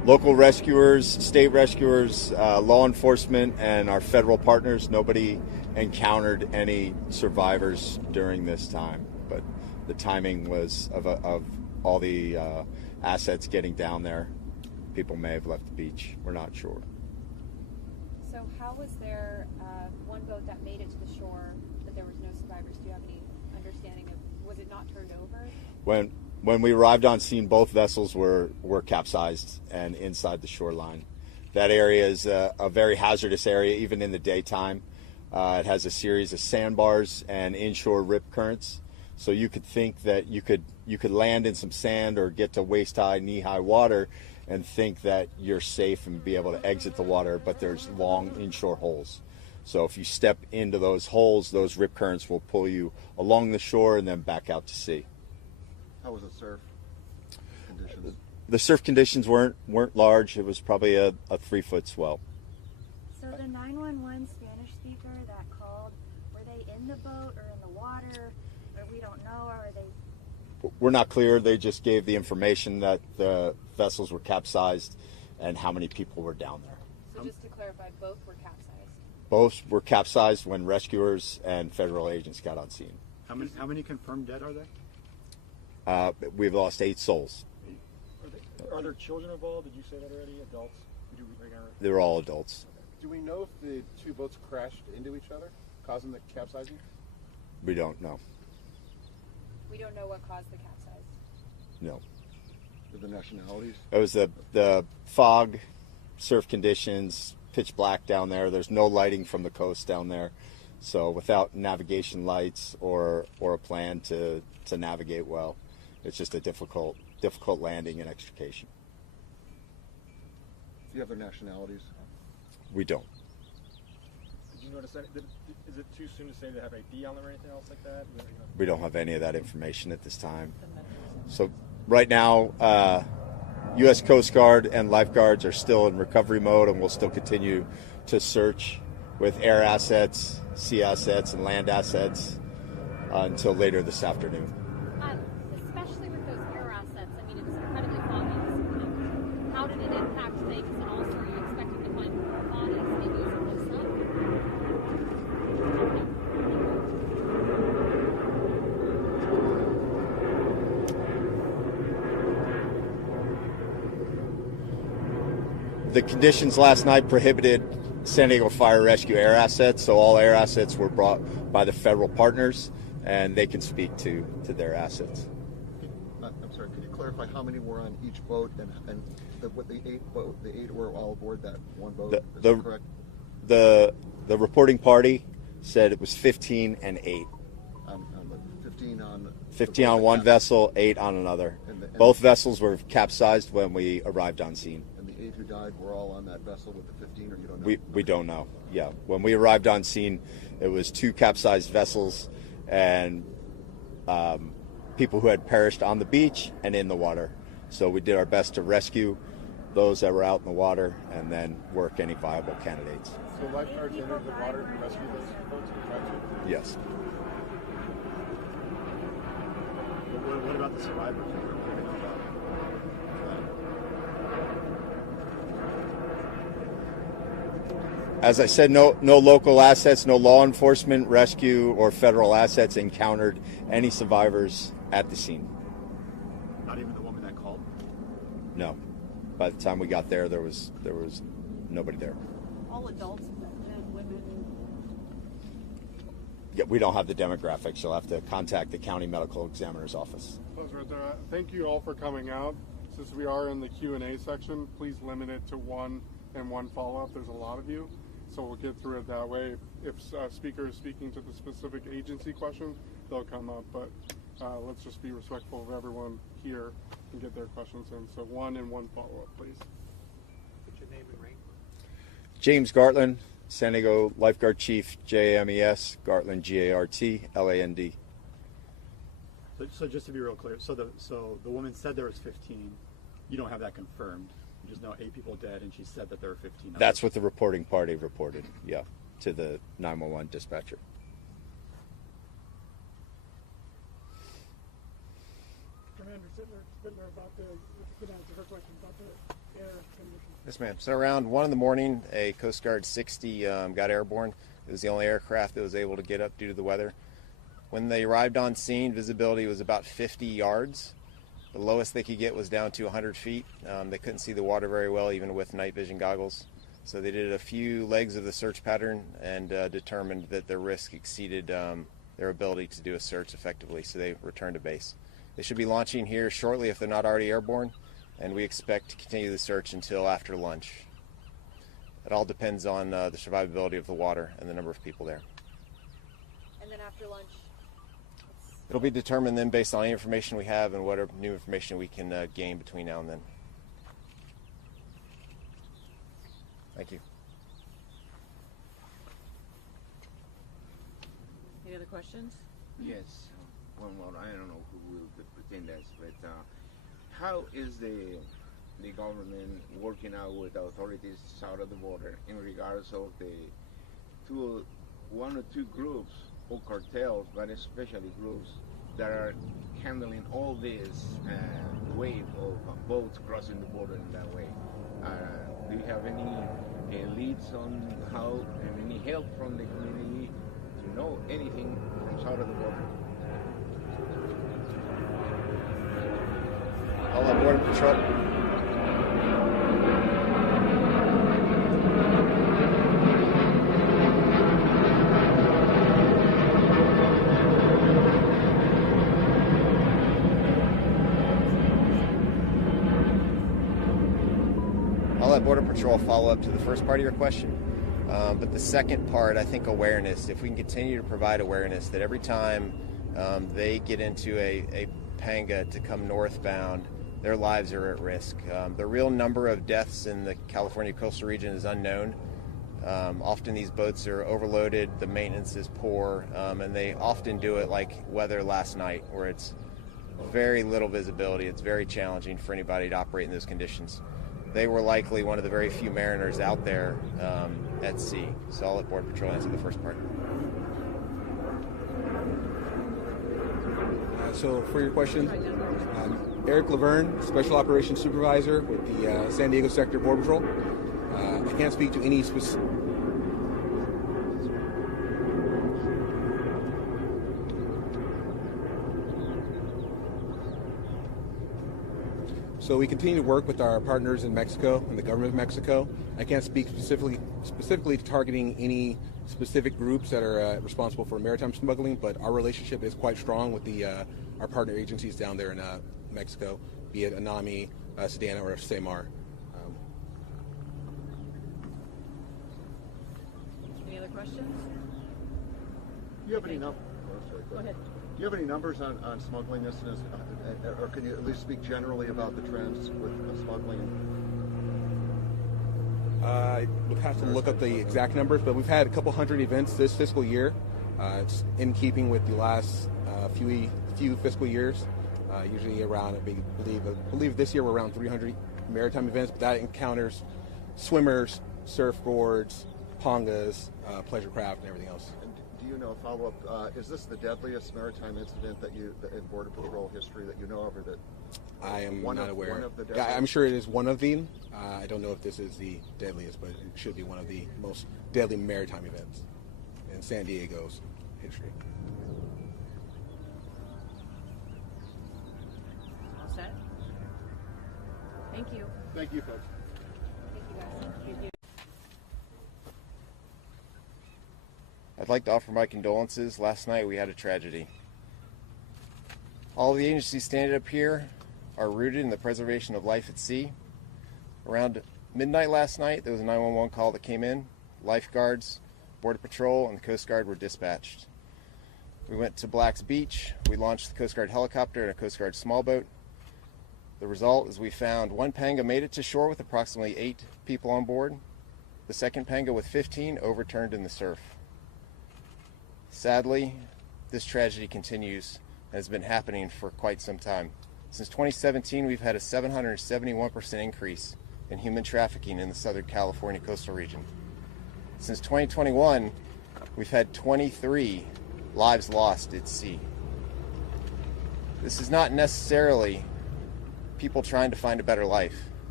Local rescuers, state rescuers, law enforcement, and our federal partners, nobody encountered any survivors during this time. But the timing was of all the assets getting down there. People may have left the beach. We're not sure. So how was there one boat that made it to the shore, but there was no survivors? Do you have any understanding of, was it not turned over? When we arrived on scene, both vessels were capsized and inside the shoreline. That area is a very hazardous area, even in the daytime. It has a series of sandbars and inshore rip currents. So you could think that you could land in some sand or get to waist-high, knee-high water and think that you're safe and be able to exit the water, but there's long inshore holes. So if you step into those holes, those rip currents will pull you along the shore and then back out to sea. How was the surf conditions? The surf conditions weren't large. It was probably a 3-foot swell. So the 911 Spanish speaker that called, were they in the boat or in the water? Or we don't know, or are they? We're not clear. They just gave the information that the vessels were capsized and how many people were down there. So just to clarify, both were capsized? Both were capsized when rescuers and federal agents got on scene. How many confirmed dead are there? We've lost 8 souls. Are there children involved? Did you say that already? Adults? They were all adults. Do we know if the two boats crashed into each other, causing the capsizing? We don't know. We don't know what caused the capsize? No. The nationalities? It was the fog, surf conditions, pitch black down there. There's no lighting from the coast down there. So without navigation lights or a plan to navigate well, it's just a difficult landing and extrication. Do you have their nationalities? We don't. Did you notice that? Is it too soon to say they have ID on them or anything else like that? We don't have any of that information at this time. So right now, U.S. Coast Guard and lifeguards are still in recovery mode, and we'll still continue to search with air assets, sea assets, and land assets until later this afternoon. Especially with those air assets, I mean, it was incredibly foggy this morning. How did it impact things, and also are you expecting to find more bodies maybe as it looks up? The conditions last night prohibited San Diego Fire Rescue air assets, so all air assets were brought by the federal partners, and they can speak to their assets. I'm sorry, could you clarify how many were on each boat and the 8 were all aboard that one boat? Is that correct? The reporting party said it was 15 and 8. 15 on one vessel, 8 on another. Both vessels were capsized when we arrived on scene. And the 8 who died were all on that vessel with the 15, or you don't know? We don't know. Yeah, when we arrived on scene, it was 2 capsized vessels and people who had perished on the beach and in the water. So we did our best to rescue those that were out in the water and then work any viable candidates. So lifeguards entered the water to rescue those boats and tried to? Yes. What about the survivors? As I said, no local assets, no law enforcement, rescue, or federal assets encountered any survivors at the scene. Not even the woman that called? No. By the time we got there, there was nobody there. All adults, men, women. Yeah, we don't have the demographics. You'll have to contact the county medical examiner's office. Thank you all for coming out. Since we are in the Q&A section, please limit it to one and one follow-up. There's a lot of you, so we'll get through it that way. If a speaker is speaking to the specific agency question, they'll come up, but let's just be respectful of everyone here and get their questions in. So one and one follow-up, please. What's your name and rank? James Gartland, San Diego Lifeguard Chief, JAMES, Gartland, GARTLAND. So just to be real clear, so the woman said there was 15. You don't have that confirmed. You just know 8 people dead, and she said that there were 15. That's what the reporting party reported, yeah, to the 911 dispatcher. Commander Sittler about the, you know, the about the air Yes, ma'am. So around 1 in the morning, a Coast Guard 60 got airborne. It was the only aircraft that was able to get up due to the weather. When they arrived on scene, visibility was about 50 yards. The lowest they could get was down to 100 feet. They couldn't see the water very well, even with night vision goggles. So they did a few legs of the search pattern and determined that the risk exceeded their ability to do a search effectively, so they returned to base. They should be launching here shortly if they're not already airborne, and we expect to continue the search until after lunch. It all depends on the survivability of the water and the number of people there. And then after lunch? It'll be determined then based on any information we have and whatever new information we can gain between now and then. Thank you. Any other questions? Yes, one more. I don't know who will pretend that, but how is the government working out with the authorities south of the border in regards of the one or two groups or cartels, but especially groups that are handling all this wave of boats crossing the border in that way? Do you have any leads on how, and any help from the community to know anything from south of the border? All on Border Patrol. I'll let Border Patrol follow up to the first part of your question. But the second part, I think awareness. If we can continue to provide awareness that every time they get into a panga to come northbound, their lives are at risk. The real number of deaths in the California coastal region is unknown. Often these boats are overloaded, the maintenance is poor, and they often do it like weather last night, where it's very little visibility. It's very challenging for anybody to operate in those conditions. They were likely one of the very few mariners out there at sea. So I'll let Border Patrol answer the first part. So for your question, Eric Laverne, Special Operations Supervisor with the San Diego Sector Border Patrol. I can't speak to any specific... So we continue to work with our partners in Mexico and the government of Mexico. I can't speak specifically to targeting any specific groups that are responsible for maritime smuggling, but our relationship is quite strong with our partner agencies down there in Mexico, be it ANAMI, Sedana, or SEMAR. Any other questions? Do you have any numbers? Go ahead. Do you have any numbers on smuggling incidents, or can you at least speak generally about the trends with smuggling? I would have to look up the exact numbers, but we've had a couple hundred events this fiscal year. It's in keeping with the last few fiscal years. Usually around, I believe this year we're around 300 maritime events, but that encounters swimmers, surfboards, pangas, pleasure craft, and everything else. And do you know, follow-up, is this the deadliest maritime incident in Border Patrol history that you know of, or that I am not aware. One of the yeah, I'm sure it is one of them. I don't know if this is the deadliest, but it should be one of the most deadly maritime events in San Diego's history. All set? Thank you. Thank you, folks. Thank you, guys. Thank you. I'd like to offer my condolences. Last night we had a tragedy. All of the agencies standing up here are rooted in the preservation of life at sea. Around midnight last night, there was a 911 call that came in. Lifeguards, Border Patrol, and the Coast Guard were dispatched. We went to Black's Beach. We launched the Coast Guard helicopter and a Coast Guard small boat. The result is we found one panga made it to shore with approximately 8 people on board. The second panga with 15 overturned in the surf. Sadly, this tragedy continues and has been happening for quite some time. Since 2017, we've had a 771% increase in human trafficking in the Southern California coastal region. Since 2021, we've had 23 lives lost at sea. This is not necessarily people trying to find a better life.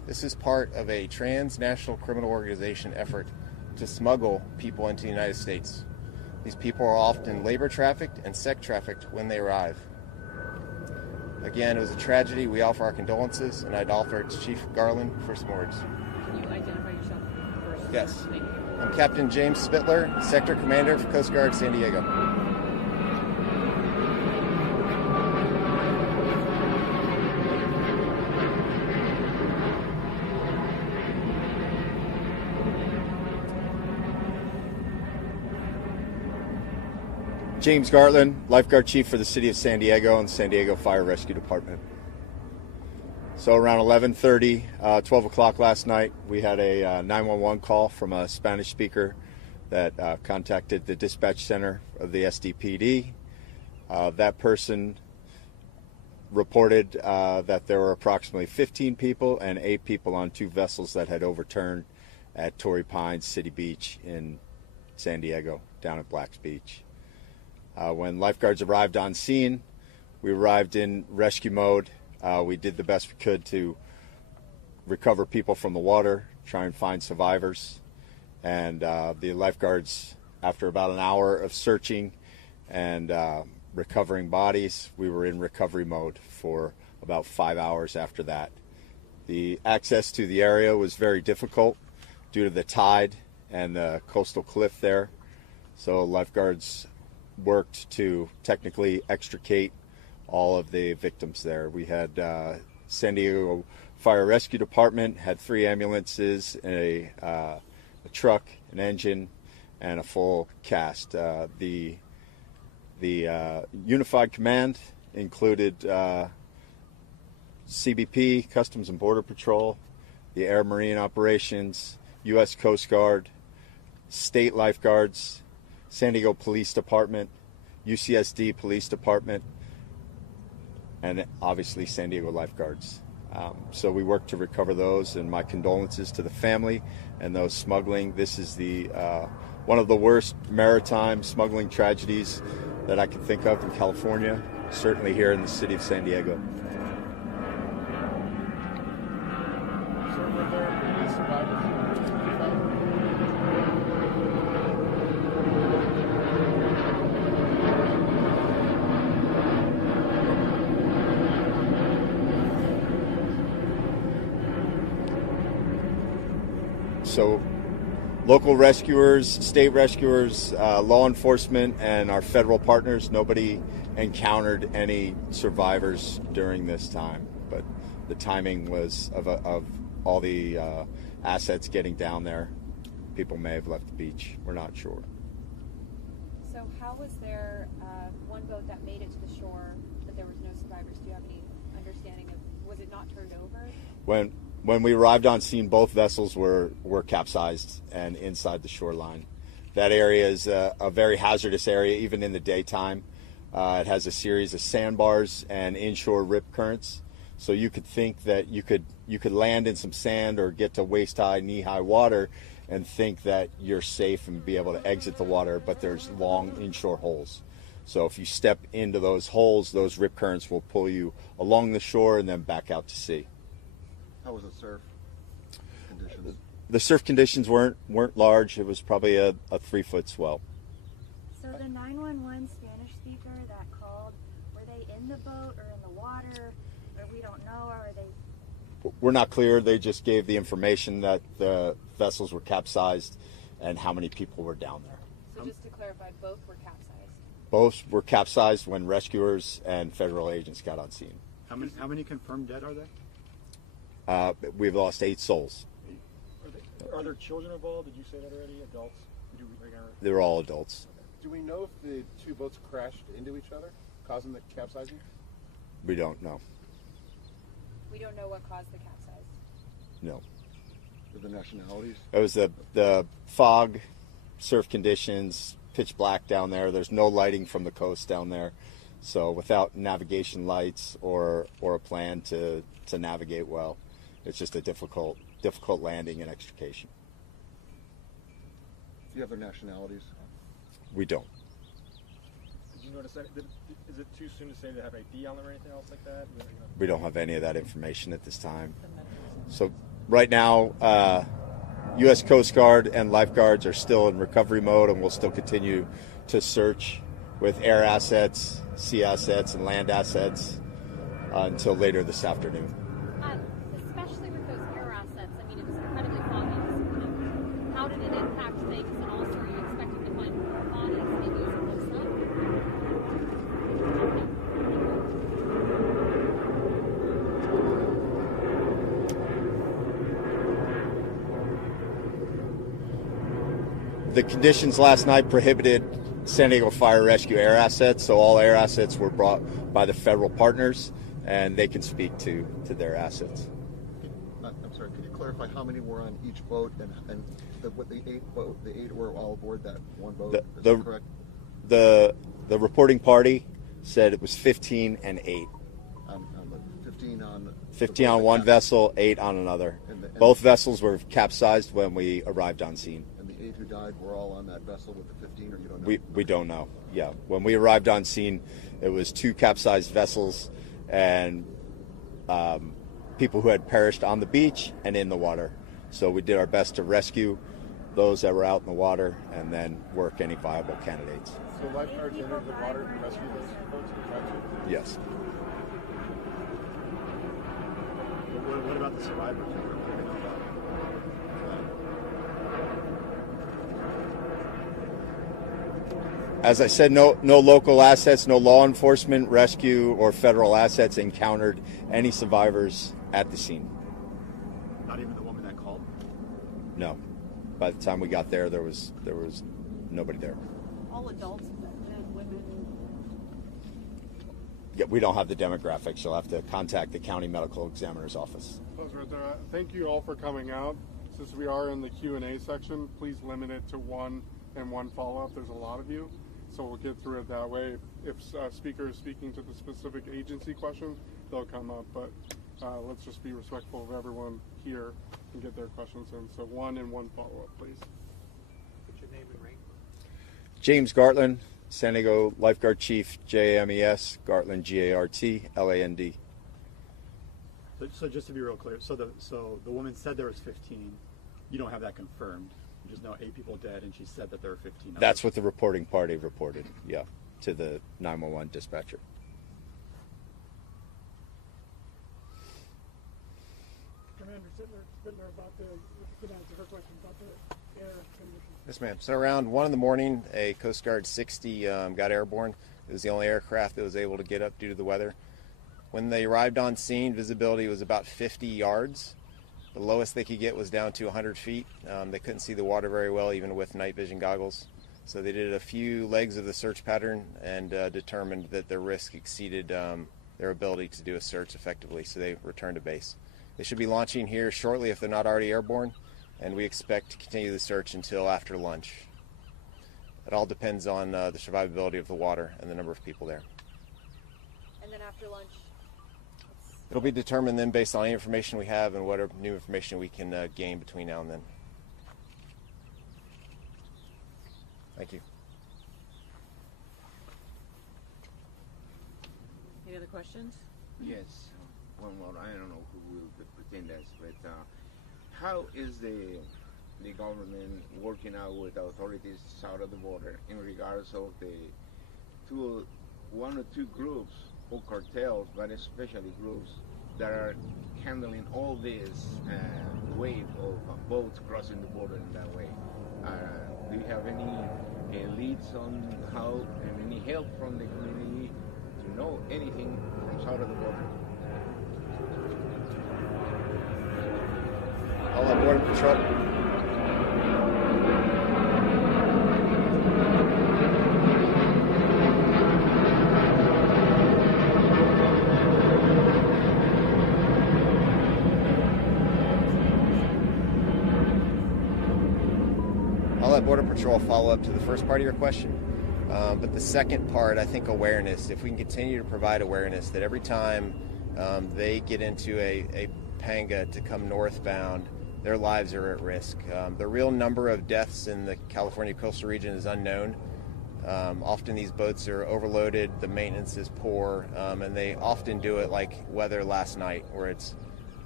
This is part of a transnational criminal organization effort to smuggle people into the United States. These people are often labor trafficked and sex trafficked when they arrive. Again, it was a tragedy. We offer our condolences, and I'd offer it to Chief Garland for some words. Can you identify yourself first? Yes. Thank you. I'm Captain James Spittler, Sector Commander for Coast Guard San Diego. James Gartland, Lifeguard Chief for the City of San Diego and San Diego Fire Rescue Department. So around 11:30, 12 o'clock last night, we had a 911 call from a Spanish speaker that contacted the dispatch center of the SDPD. That person reported that there were approximately 15 people and 8 people on 2 vessels that had overturned at Torrey Pines City Beach in San Diego, down at Black's Beach. When lifeguards arrived on scene, we arrived in rescue mode. We did the best we could to recover people from the water, try and find survivors. And the lifeguards, after about an hour of searching and recovering bodies, we were in recovery mode for about 5 hours after that. The access to the area was very difficult due to the tide and the coastal cliff there. So lifeguards worked to technically extricate all of the victims there. We had San Diego Fire Rescue Department had 3 ambulances, a truck, an engine, and a full cast. The Unified Command included CBP, Customs and Border Patrol, the Air Marine Operations, U.S. Coast Guard, state lifeguards, San Diego Police Department, UCSD Police Department, and obviously San Diego lifeguards. So we worked to recover those, and my condolences to the family and those smuggling. This is the one of the worst maritime smuggling tragedies that I can think of in California, certainly here in the city of San Diego. So were there any survivors? So local rescuers, state rescuers, law enforcement, and our federal partners, nobody encountered any survivors during this time. But the timing was of all the assets getting down there. People may have left the beach. We're not sure. So how was there one boat that made it to the shore, but there was no survivors? Do you have any understanding of, was it not turned over? When we arrived on scene, both vessels were capsized and inside the shoreline. That area is a very hazardous area, even in the daytime. It has a series of sandbars and inshore rip currents. So you could think that you could land in some sand or get to waist-high, knee-high water and think that you're safe and be able to exit the water, but there's long inshore holes. So if you step into those holes, those rip currents will pull you along the shore and then back out to sea. How was the surf conditions? The surf conditions weren't large. It was probably a 3-foot swell. So the 911 Spanish speaker that called, were they in the boat or in the water? Or we don't know, or are they? We're not clear. They just gave the information that the vessels were capsized and how many people were down there. So just to clarify, both were capsized? Both were capsized when rescuers and federal agents got on scene. How many confirmed dead are there? We've lost 8 souls. Are there children involved? Did you say that already? Adults? They were all adults. Do we know if the 2 boats crashed into each other, causing the capsizing? We don't know. We don't know what caused the capsize? No. The nationalities? It was the fog, surf conditions, pitch black down there. There's no lighting from the coast down there. So without navigation lights or a plan to navigate well, it's just a difficult landing and extrication. Do you have their nationalities? We don't. Did you notice that? Is it too soon to say they have ID on them or anything else like that? We don't have any of that information at this time. So Right now, U.S. Coast Guard and lifeguards are still in recovery mode, and we'll still continue to search with air assets, sea assets, and land assets until later this afternoon. Especially with those air assets, I mean, it was incredibly foggy this morning. How did it impact Vegas, and also are you expecting to find more bodies maybe as it looks up? The conditions last night prohibited San Diego Fire Rescue air assets, so all air assets were brought by the federal partners, and they can speak to their assets. I'm sorry, could you clarify how many were on each boat and the eight were all aboard that one boat? Is that correct? The reporting party said it was 15 and 8. 15 on one vessel, 8 on another. Both vessels were capsized when we arrived on scene. And the 8 who died were all on that vessel with the 15, or you don't know? We don't know. Yeah, when we arrived on scene, it was 2 capsized vessels and people who had perished on the beach and in the water. So we did our best to rescue those that were out in the water and then work any viable candidates. So lifeguards entered the water to rescue those folks who tried to? Yes. What about the survivors? As I said, no local assets, no law enforcement, rescue, or federal assets encountered any survivors at the scene. Not even the woman that called? No. By the time we got there, there was nobody there. All adults, men, women. Yeah, we don't have the demographics. You'll have to contact the county medical examiner's office. Thank you all for coming out. Since we are in the Q&A section, please limit it to one and one follow-up. There's a lot of you, so we'll get through it that way. If a speaker is speaking to the specific agency question, they'll come up, but let's just be respectful of everyone here and get their questions in. So one and one follow-up, please. What's your name and rank? James Gartland, San Diego Lifeguard Chief, JAMES, Gartland, GARTLAND. So just to be real clear, so the woman said there was 15. You don't have that confirmed. You just know 8 people dead, and she said that there were 15. That's what the reporting party reported, yeah, to the 911 dispatcher. Commander Spittler, about the her question about the air conditions. Yes, ma'am. So around 1 in the morning, a Coast Guard 60 got airborne. It was the only aircraft that was able to get up due to the weather. When they arrived on scene, visibility was about 50 yards. The lowest they could get was down to 100 feet. They couldn't see the water very well, even with night vision goggles. So they did a few legs of the search pattern and determined that their risk exceeded their ability to do a search effectively, so they returned to base. They should be launching here shortly if they're not already airborne, and we expect to continue the search until after lunch. It all depends on the survivability of the water and the number of people there. And then after lunch? It'll be determined then based on any information we have and whatever new information we can gain between now and then. Thank you. Any other questions? Yes. One more. I don't know who will pretend that, but how is the government working out with authorities south of the border in regards of the one or two groups or cartels, but especially groups that are handling all this wave of boats crossing the border in that way? Do you have any leads on how, and any help from the community to know anything from south of the border? All on Border Patrol. I'll let Border Patrol follow up to the first part of your question. But the second part, I think awareness. If we can continue to provide awareness that every time they get into a panga to come northbound, their lives are at risk. The real number of deaths in the California coastal region is unknown. Often these boats are overloaded, the maintenance is poor, and they often do it like weather last night, where it's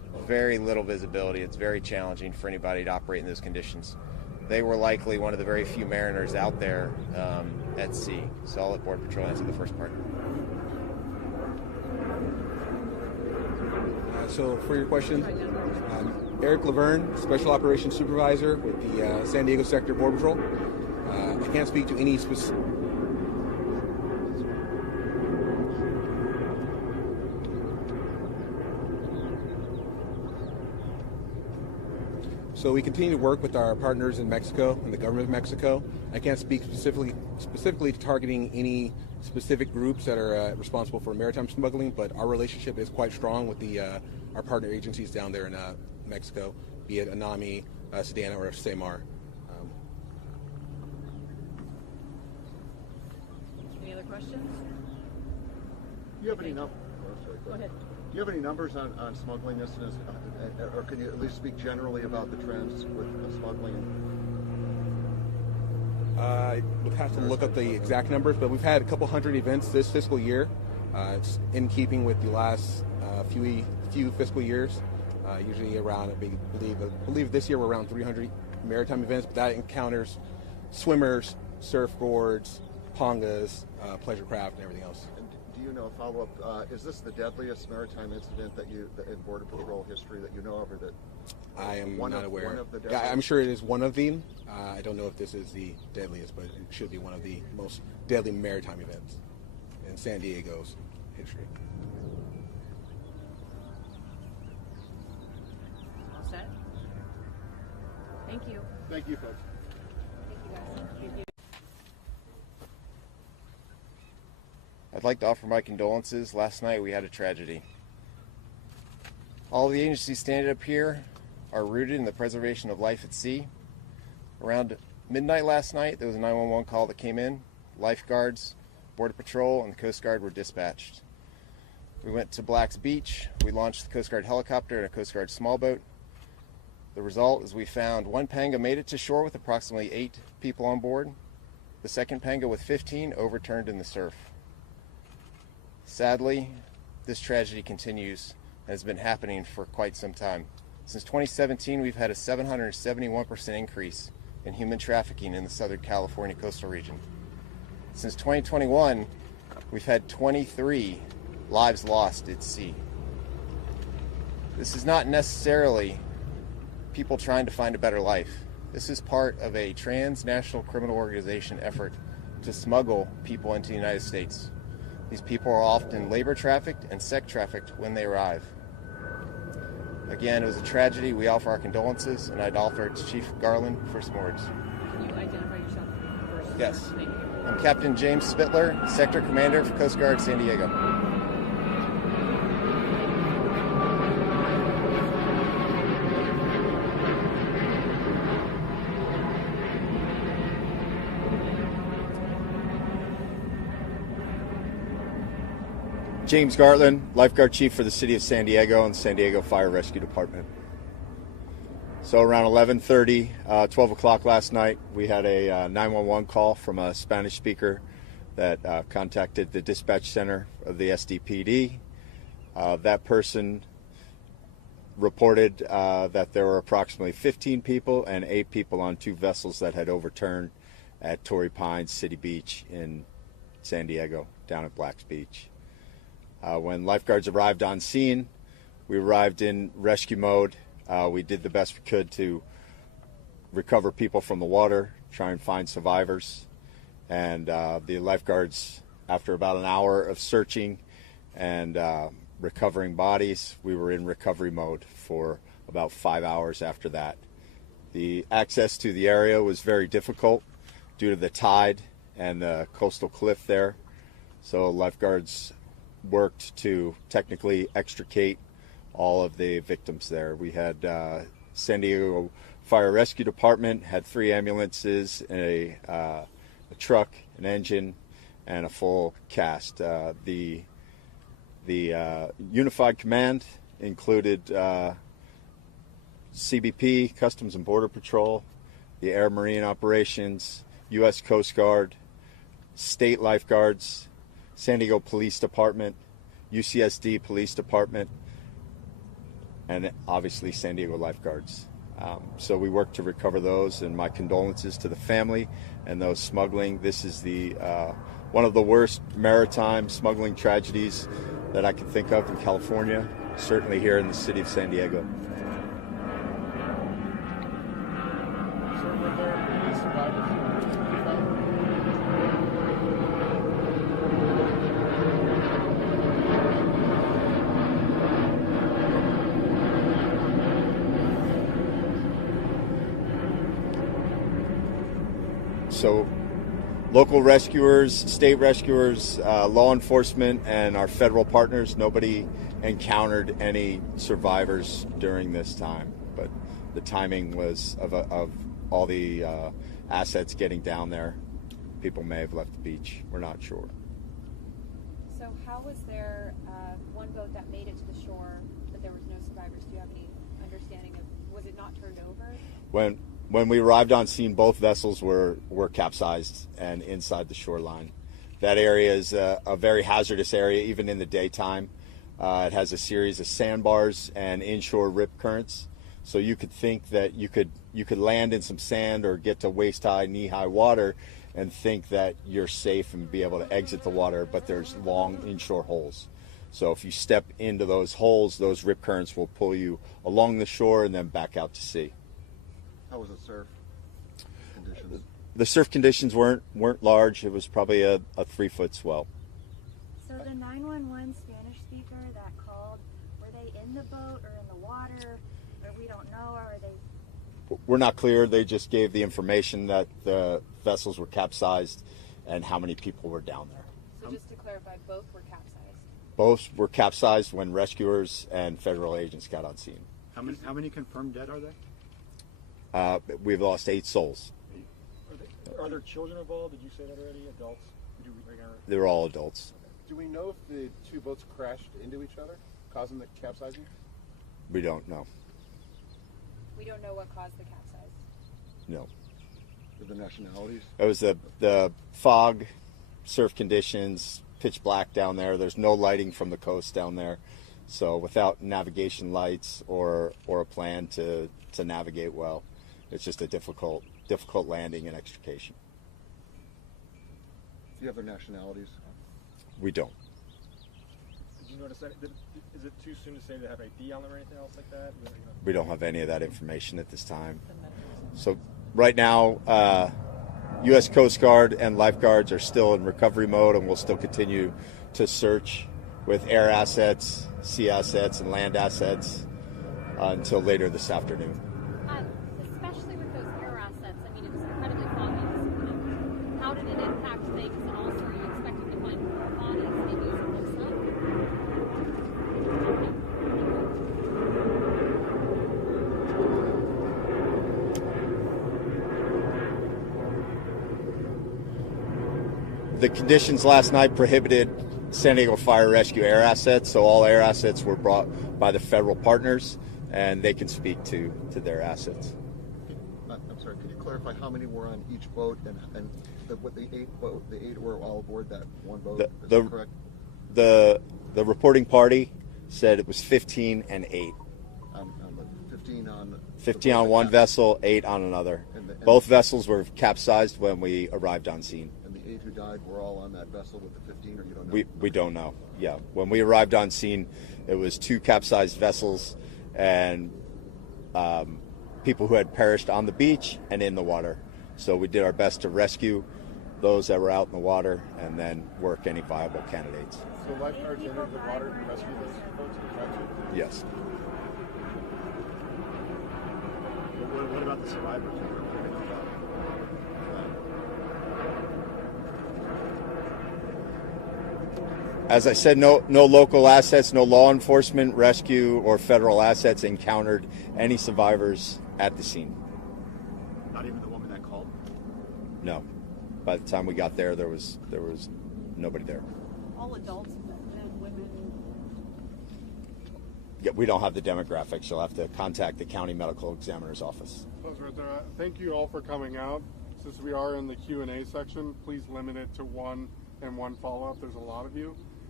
very little visibility. It's very challenging for anybody to operate in those conditions. They were likely one of the very few mariners out there at sea. So I'll let Border Patrol answer the first part. So for your question, Eric Laverne, Special Operations Supervisor with the San Diego Sector Border Patrol. I can't speak to any specific. So we continue to work with our partners in Mexico and the government of Mexico. I can't speak specifically to targeting any specific groups that are responsible for maritime smuggling, but our relationship is quite strong with our partner agencies down there in Mexico, be it ANAMI, Sedana, or SEMAR. Any other questions? Do you have any numbers? Go ahead. Do you have any numbers on smuggling incidents, or can you at least speak generally about the trends with smuggling? I would have to look up the exact numbers, but we've had a couple hundred events this fiscal year. It's in keeping with the last few fiscal years. Usually around, I believe this year we're around 300 maritime events, but that encounters swimmers, surfboards, pongas, pleasure craft, and everything else. And do you know, follow-up, is this the deadliest maritime incident in Border Patrol history that you know of, or that I am not aware. One of the Yeah, I'm sure it is one of them. I don't know if this is the deadliest, but it should be one of the most deadly maritime events in San Diego's history. All set? Thank you. Thank you, folks. Thank you, guys. Thank you. I'd like to offer my condolences. Last night we had a tragedy. All the agencies standing up here are rooted in the preservation of life at sea. Around midnight last night, there was a 911 call that came in. Lifeguards, Border Patrol, and the Coast Guard were dispatched. We went to Black's Beach. We launched the Coast Guard helicopter and a Coast Guard small boat. The result is we found one panga made it to shore with approximately 8 people on board. The second panga with 15 overturned in the surf. Sadly, this tragedy continues and has been happening for quite some time. Since 2017, we've had a 771% increase in human trafficking in the Southern California coastal region. Since 2021, we've had 23 lives lost at sea. This is not necessarily people trying to find a better life. This is part of a transnational criminal organization effort to smuggle people into the United States. These people are often labor trafficked and sex trafficked when they arrive. Again, it was a tragedy. We offer our condolences, and I'd offer it to Chief Garland for some words. Can you identify yourself first? Yes. Thank you. I'm Captain James Spittler, Sector Commander for Coast Guard San Diego. James Gartland, Lifeguard Chief for the City of San Diego and the San Diego Fire Rescue Department. So around 11:30, 12 o'clock last night, we had a 911 call from a Spanish speaker that contacted the dispatch center of the SDPD. That person reported that there were approximately 15 people and 8 people on 2 vessels that had overturned at Torrey Pines City Beach in San Diego, down at Black's Beach. When lifeguards arrived on scene, we arrived in rescue mode. We did the best we could to recover people from the water, try and find survivors. And the lifeguards, after about an hour of searching and recovering bodies, we were in recovery mode for about 5 hours after that. The access to the area was very difficult due to the tide and the coastal cliff there. So lifeguards worked to technically extricate all of the victims there. We had San Diego Fire Rescue Department had 3 ambulances, a truck, an engine, and a full cast. The Unified Command included CBP, Customs and Border Patrol, the Air Marine Operations, U.S. Coast Guard, state lifeguards, San Diego Police Department, UCSD Police Department, and obviously San Diego lifeguards. So we work to recover those, and my condolences to the family and those smuggling. This is the one of the worst maritime smuggling tragedies that I can think of in California, certainly here in the city of San Diego. So were there any survivors? So local rescuers, state rescuers, law enforcement, and our federal partners, nobody encountered any survivors during this time. But the timing was of all the assets getting down there. People may have left the beach. We're not sure. So how was there one boat that made it to the shore, but there was no survivors? Do you have any understanding of, was it not turned over? When we arrived on scene, both vessels were capsized and inside the shoreline. That area is a very hazardous area, even in the daytime. It has a series of sandbars and inshore rip currents. So you could think that you could land in some sand or get to waist-high, knee-high water and think that you're safe and be able to exit the water, but there's long inshore holes. So if you step into those holes, those rip currents will pull you along the shore and then back out to sea. How was the surf conditions? The surf conditions weren't large. It was probably a 3-foot swell. So the 911 Spanish speaker that called, were they in the boat or in the water? Or we don't know, or are they? We're not clear. They just gave the information that the vessels were capsized and how many people were down there. So just to clarify, both were capsized? Both were capsized when rescuers and federal agents got on scene. How many confirmed dead are there? We've lost 8 souls. Are there children involved? Did you say that already? Adults? They were all adults. Do we know if the two boats crashed into each other, causing the capsizing? We don't know. We don't know what caused the capsize? No. The nationalities? It was the fog, surf conditions, pitch black down there. There's no lighting from the coast down there. So without navigation lights or a plan to navigate well, it's just a difficult landing and extrication. Do you have their nationalities? We don't. Did you notice that? Is it too soon to say they have ID on them or anything else like that? We don't have any of that information at this time. So right now, U.S. Coast Guard and lifeguards are still in recovery mode, and we'll still continue to search with air assets, sea assets, and land assets until later this afternoon. Especially with those air assets, I mean, it was incredibly foggy this morning. How did it impact things, and also are you expecting to find more bodies maybe as it looks up? The conditions last night prohibited San Diego Fire Rescue air assets, so all air assets were brought by the federal partners, and they can speak to their assets. I'm sorry, could you clarify how many were on each boat and the 8 were all aboard that one boat? Is that correct? The reporting party said it was 15 and 8. 15 on one vessel, 8 on another. Both vessels were capsized when we arrived on scene. And the 8 who died were all on that vessel with the 15, or you don't know? We don't know. Yeah, when we arrived on scene, it was 2 capsized vessels and people who had perished on the beach and in the water. So we did our best to rescue those that were out in the water and then work any viable candidates. So lifeguards entered the water to rescue those boats and tried to? Yes. What about the survivors? As I said, no local assets, no law enforcement, rescue, or federal assets encountered any survivors at the scene. Not even the woman that called? No. By the time we got there, there was nobody there. All adults, men, women. Yeah, we don't have the demographics. You'll have to contact the county medical examiner's office. Thank you all for coming out. Since we are in the Q&A section, please limit it to one and one follow-up. There's a lot of you.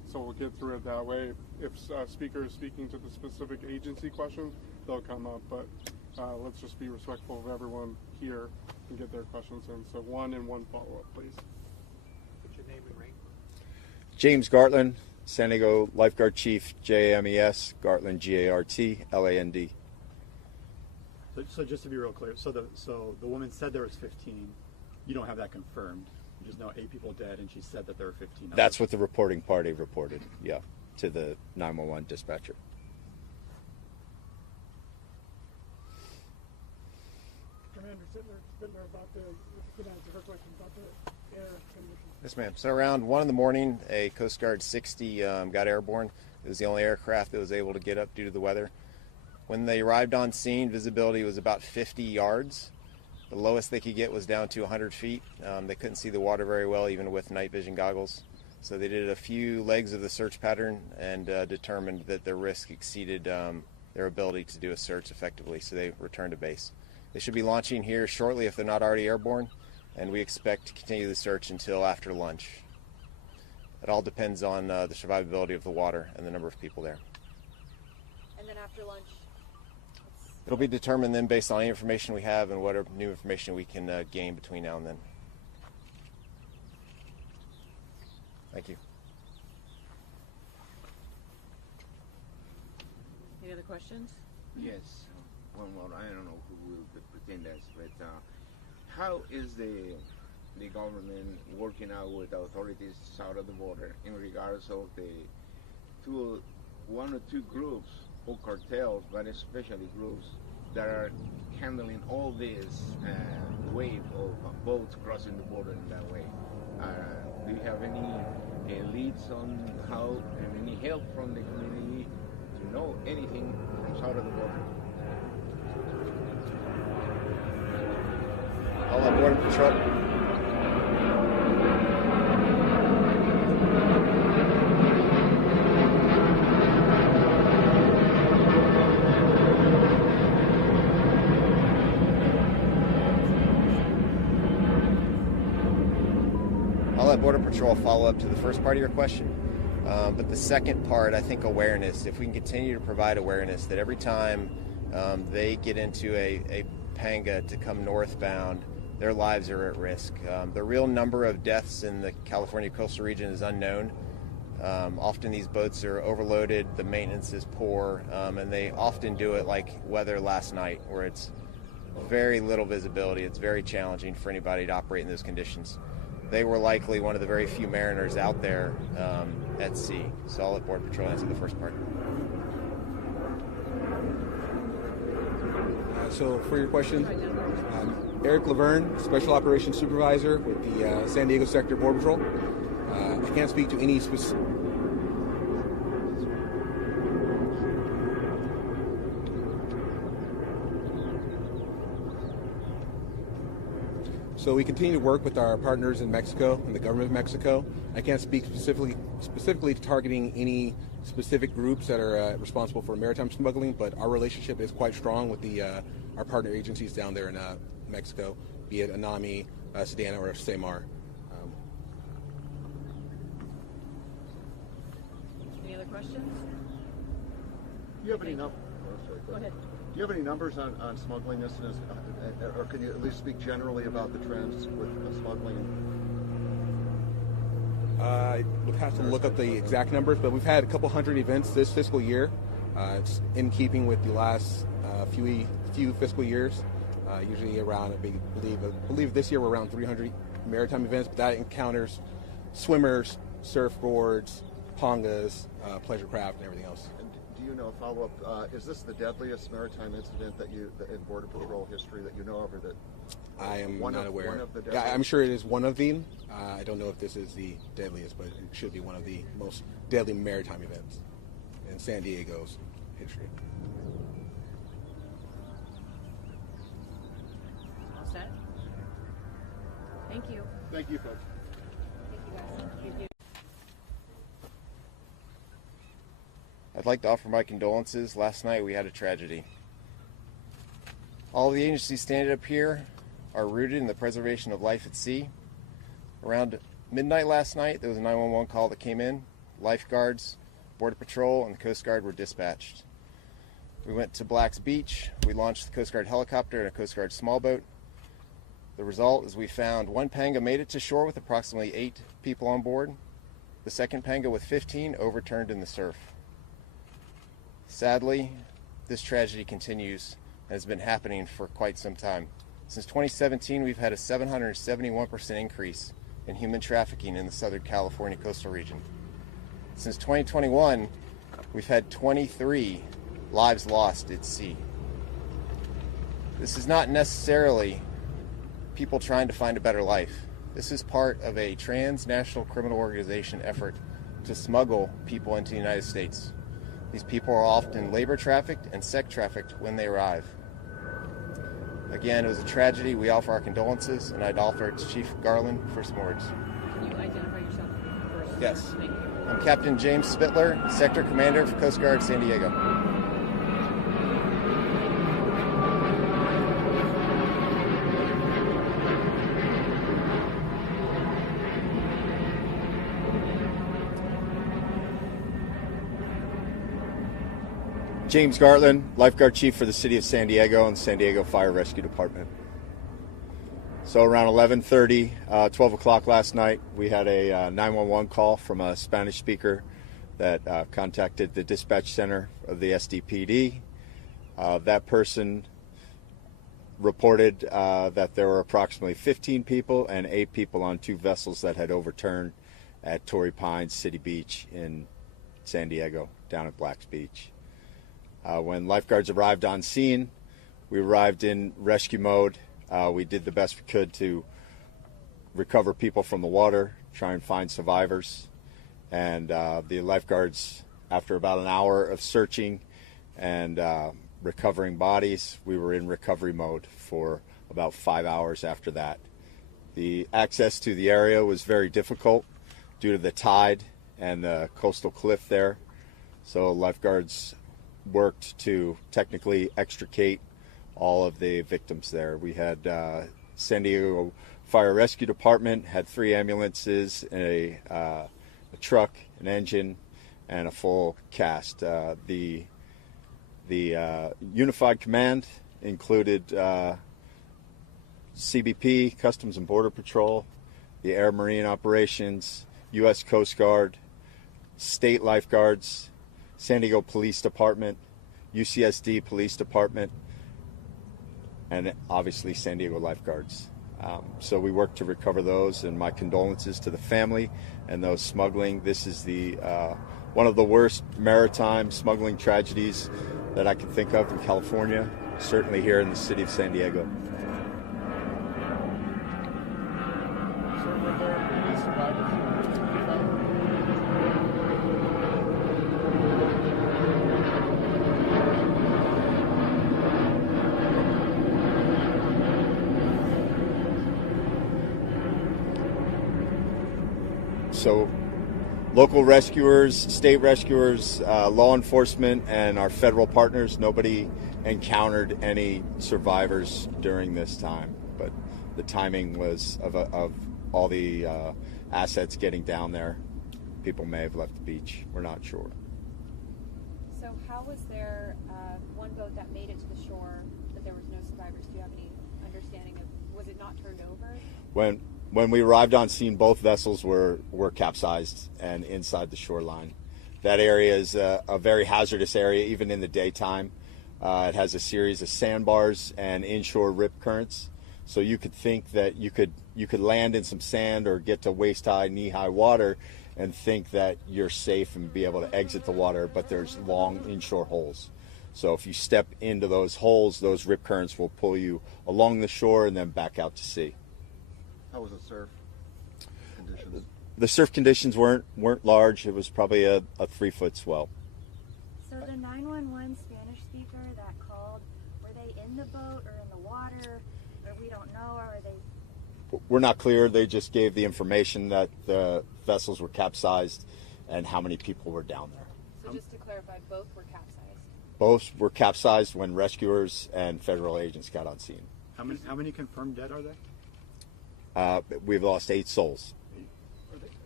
So we'll get through it that way. If a speaker is speaking to the specific agency question, they'll come up. But let's just be respectful of everyone here and get their questions in. So one and one follow-up, please. What's your name and rank? James Gartland, San Diego Lifeguard Chief, JAMES, Gartland, GARTLAND. So just to be real clear, so the woman said there was 15. You don't have that confirmed. You just know 8 people dead, and she said that there were 15. That's what the reporting party reported, yeah, to the 911 dispatcher. Commander Sittler, about the, you can answer her question about the air conditions. Yes, ma'am. So around 1 in the morning, a Coast Guard 60 got airborne. It was the only aircraft that was able to get up due to the weather. When they arrived on scene, visibility was about 50 yards. The lowest they could get was down to 100 feet. They couldn't see the water very well, even with night vision goggles. So they did a few legs of the search pattern and determined that the risk exceeded their ability to do a search effectively, so they returned to base. They should be launching here shortly if they're not already airborne, and we expect to continue the search until after lunch. It all depends on the survivability of the water and the number of people there. And then after lunch? It'll be determined then based on any information we have and whatever new information we can gain between now and then. Thank you. Any other questions? Yes, one more. I don't know who will pretend that, but how is the government working out with the authorities south of the border in regards of the one or two groups or cartels, but especially groups that are handling all this wave of boats crossing the border in that way? Do you have any leads on how and any help from the community to know anything from south of the border? All on Border Patrol. I'll let Border Patrol follow up to the first part of your question. But the second part, I think awareness. If we can continue to provide awareness that every time they get into a panga to come northbound, their lives are at risk. The real number of deaths in the California coastal region is unknown. Often these boats are overloaded, the maintenance is poor, and they often do it like weather last night, where it's very little visibility. It's very challenging for anybody to operate in those conditions. They were likely one of the very few mariners out there at sea. So I'll let Border Patrol answer the first part. So for your question, Eric Laverne, Special Operations Supervisor with the San Diego Sector Border Patrol. I can't speak to any specific... So we continue to work with our partners in Mexico and the government of Mexico. I can't speak specifically to targeting any specific groups that are responsible for maritime smuggling, but our relationship is quite strong with our partner agencies down there in Mexico, be it ANAMI, Sedana, or SEMAR. Any other questions? Do you have any Go ahead. Do you have any numbers on smuggling incidents, or can you at least speak generally about the trends with smuggling? I would have to look up the exact numbers, but we've had a couple hundred events this fiscal year. It's in keeping with the last few fiscal years. Usually around, I believe this year we're around 300 maritime events, but that encounters swimmers, surfboards, pongas, pleasure craft, and everything else. And do you know, follow-up, is this the deadliest maritime incident in Border Patrol history that you know of, or that I am not aware. One of the yeah, I'm sure it is one of them. I don't know if this is the deadliest, but it should be one of the most deadly maritime events in San Diego's history. All set? Thank you. Thank you, folks. Thank you, guys. Thank you. I'd like to offer my condolences. Last night we had a tragedy. All of the agencies standing up here are rooted in the preservation of life at sea. Around midnight last night, there was a 911 call that came in. lifeguards, Border Patrol, and the Coast Guard were dispatched. We went to Black's Beach. We launched the Coast Guard helicopter and a Coast Guard small boat. The result is we found one panga made it to shore with approximately 8 people on board. The second panga with 15 overturned in the surf. Sadly, this tragedy continues and has been happening for quite some time. Since 2017, we've had a 771% increase in human trafficking in the Southern California coastal region. Since 2021, we've had 23 lives lost at sea. This is not necessarily people trying to find a better life. This is part of a transnational criminal organization effort to smuggle people into the United States. These people are often labor trafficked and sex trafficked when they arrive. Again, it was a tragedy. We offer our condolences, and I'd offer it to Chief Garland for some words. Can you identify yourself first? Yes. Thank you. I'm Captain James Spittler, Sector Commander for Coast Guard San Diego. James Gartland, Lifeguard Chief for the City of San Diego and San Diego Fire Rescue Department. So around 11:30, 12 o'clock last night, we had a 911 call from a Spanish speaker that contacted the dispatch center of the SDPD. That person reported that there were approximately 15 people and 8 people on 2 vessels that had overturned at Torrey Pines City Beach in San Diego, down at Black's Beach. When lifeguards arrived on scene, we arrived in rescue mode. We did the best we could to recover people from the water, try and find survivors. And the lifeguards, after about an hour of searching and recovering bodies, we were in recovery mode for about 5 hours after that. The access to the area was very difficult due to the tide and the coastal cliff there. So lifeguards worked to technically extricate all of the victims there. We had San Diego Fire Rescue Department had 3 ambulances, a truck, an engine, and a full cast. The Unified Command included CBP, Customs and Border Patrol, the Air Marine Operations, U.S. Coast Guard, state lifeguards, San Diego Police Department, UCSD Police Department, and obviously San Diego lifeguards. So we worked to recover those, and my condolences to the family and those smuggling. This is the one of the worst maritime smuggling tragedies that I can think of in California, certainly here in the city of San Diego. Sir, were there any survivors? So local rescuers, state rescuers, law enforcement, and our federal partners, nobody encountered any survivors during this time. But the timing was of all the assets getting down there. People may have left the beach. We're not sure. So how was there one boat that made it to the shore, but there was no survivors? Do you have any understanding of, was it not turned over? When we arrived on scene, both vessels were capsized and inside the shoreline. That area is a very hazardous area, even in the daytime. It has a series of sandbars and inshore rip currents. So you could think that you could land in some sand or get to waist-high, knee-high water and think that you're safe and be able to exit the water, but there's long inshore holes. So if you step into those holes, those rip currents will pull you along the shore and then back out to sea. How was the surf conditions? The surf conditions weren't large. It was probably a 3-foot swell. So the 911 Spanish speaker that called, were they in the boat or in the water? Or we don't know, or are they? We're not clear. They just gave the information that the vessels were capsized and how many people were down there. So just to clarify, both were capsized? Both were capsized when rescuers and federal agents got on scene. How many confirmed dead are there? We've lost 8 souls.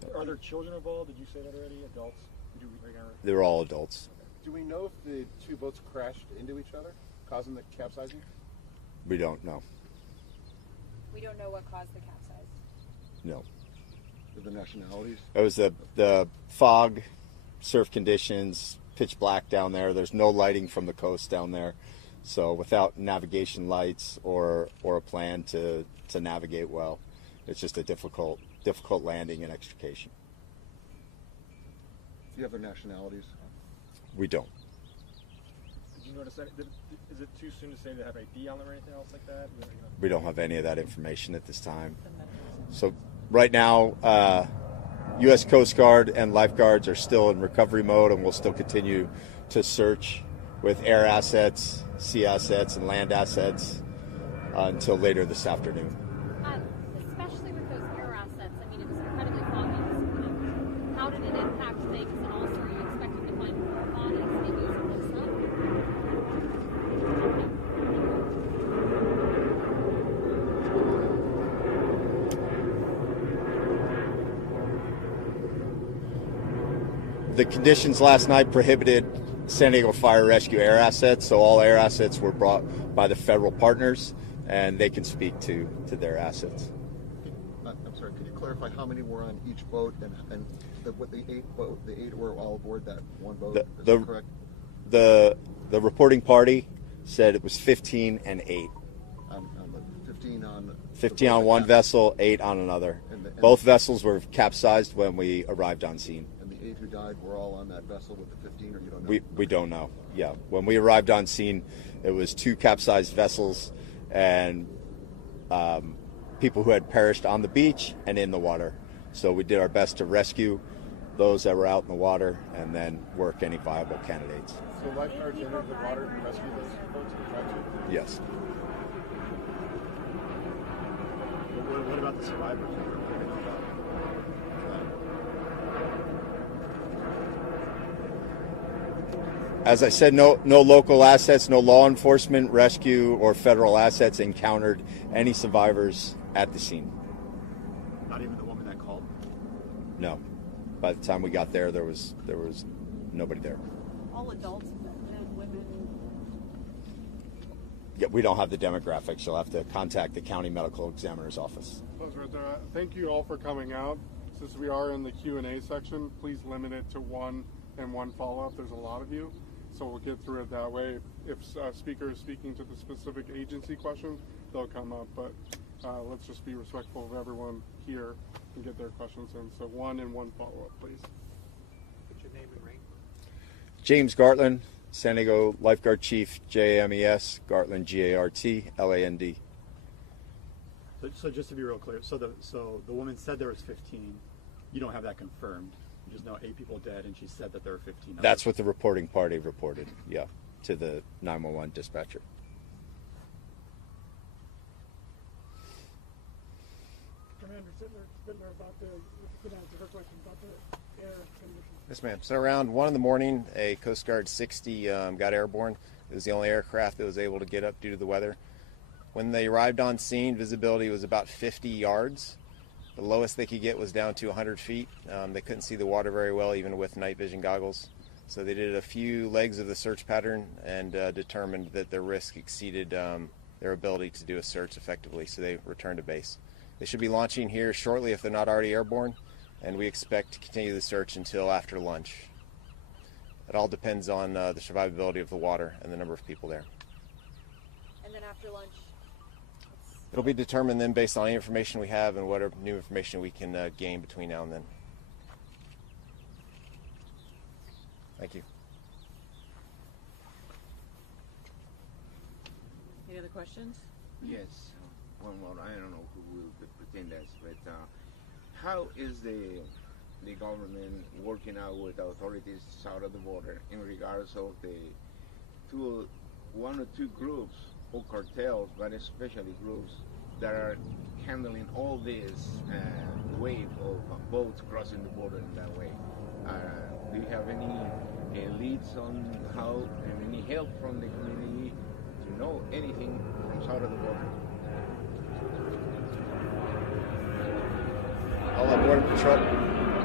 Are there children involved? Did you say that already? Adults? Did you They were all adults. Do we know if the two boats crashed into each other, causing the capsizing? We don't know. We don't know what caused the capsize. No. The nationalities? It was the fog, surf conditions, pitch black down there. There's no lighting from the coast down there. So without navigation lights or a plan to navigate well, it's just a difficult landing and extrication. Do you have their nationalities? We don't. Did you notice that? Is it too soon to say they have ID on them or anything else like that? We don't have any of that information at this time. So right now, U.S. Coast Guard and lifeguards are still in recovery mode, and we'll still continue to search with air assets, sea assets, and land assets until later this afternoon. Especially with those air assets, I mean, it was incredibly foggy this morning. How did it impact things, and also are you expecting to find more bodies maybe as it looks up? The conditions last night prohibited San Diego Fire Rescue air assets, so all air assets were brought by the federal partners, and they can speak to their assets. I'm sorry, could you clarify how many were on each boat and the eight were all aboard that one boat? Is that correct? The reporting party said it was 15 and 8. 15 on one vessel, 8 on another. Both vessels were capsized when we arrived on scene. And the 8 who died were all on that vessel with the 15, or you don't know? We don't know. Yeah, when we arrived on scene, it was 2 capsized vessels and people who had perished on the beach and in the water. So we did our best to rescue those that were out in the water and then work any viable candidates. So lifeguards entered the water to rescue those boats and tried to? Yes. What about the survivors? As I said, no local assets, no law enforcement, rescue, or federal assets encountered any survivors at the scene. Not even the woman that called? No. By the time we got there, there was nobody there. All adults and women. Yeah, we don't have the demographics. You'll have to contact the county medical examiner's office. Thank you all for coming out. Since we are in the Q&A section, please limit it to one and one follow-up. There's a lot of you, so we'll get through it that way. If a speaker is speaking to the specific agency question, they'll come up, but let's just be respectful of everyone here and get their questions in. So one and one follow-up, please. What's your name and rank? James Gartland, San Diego Lifeguard Chief, JMES, Gartland, Gartland. So just to be real clear, so the woman said there was 15. You don't have that confirmed. You just know 8 people dead, and she said that there were 15. That's what the reporting party reported, yeah, to the 911 dispatcher. Commander Sittler, about the answer her question about the air conditions. Yes, ma'am. So around 1 in the morning, a Coast Guard 60 got airborne. It was the only aircraft that was able to get up due to the weather. When they arrived on scene, visibility was about 50 yards. The lowest they could get was down to 100 feet. They couldn't see the water very well, even with night vision goggles. So they did a few legs of the search pattern and determined that their risk exceeded their ability to do a search effectively, so they returned to base. They should be launching here shortly if they're not already airborne, and we expect to continue the search until after lunch. It all depends on the survivability of the water and the number of people there. And then after lunch? It'll be determined then based on any information we have and whatever new information we can gain between now and then. Thank you. Any other questions? Yes. One more. I don't know who will pretend that, but how is the government working out with the authorities south of the border in regards of the one or two groups or cartels, but especially groups that are handling all this wave of boats crossing the border in that way? Do you have any leads on how, and any help from the community to know anything from south of the border? All on Border Patrol.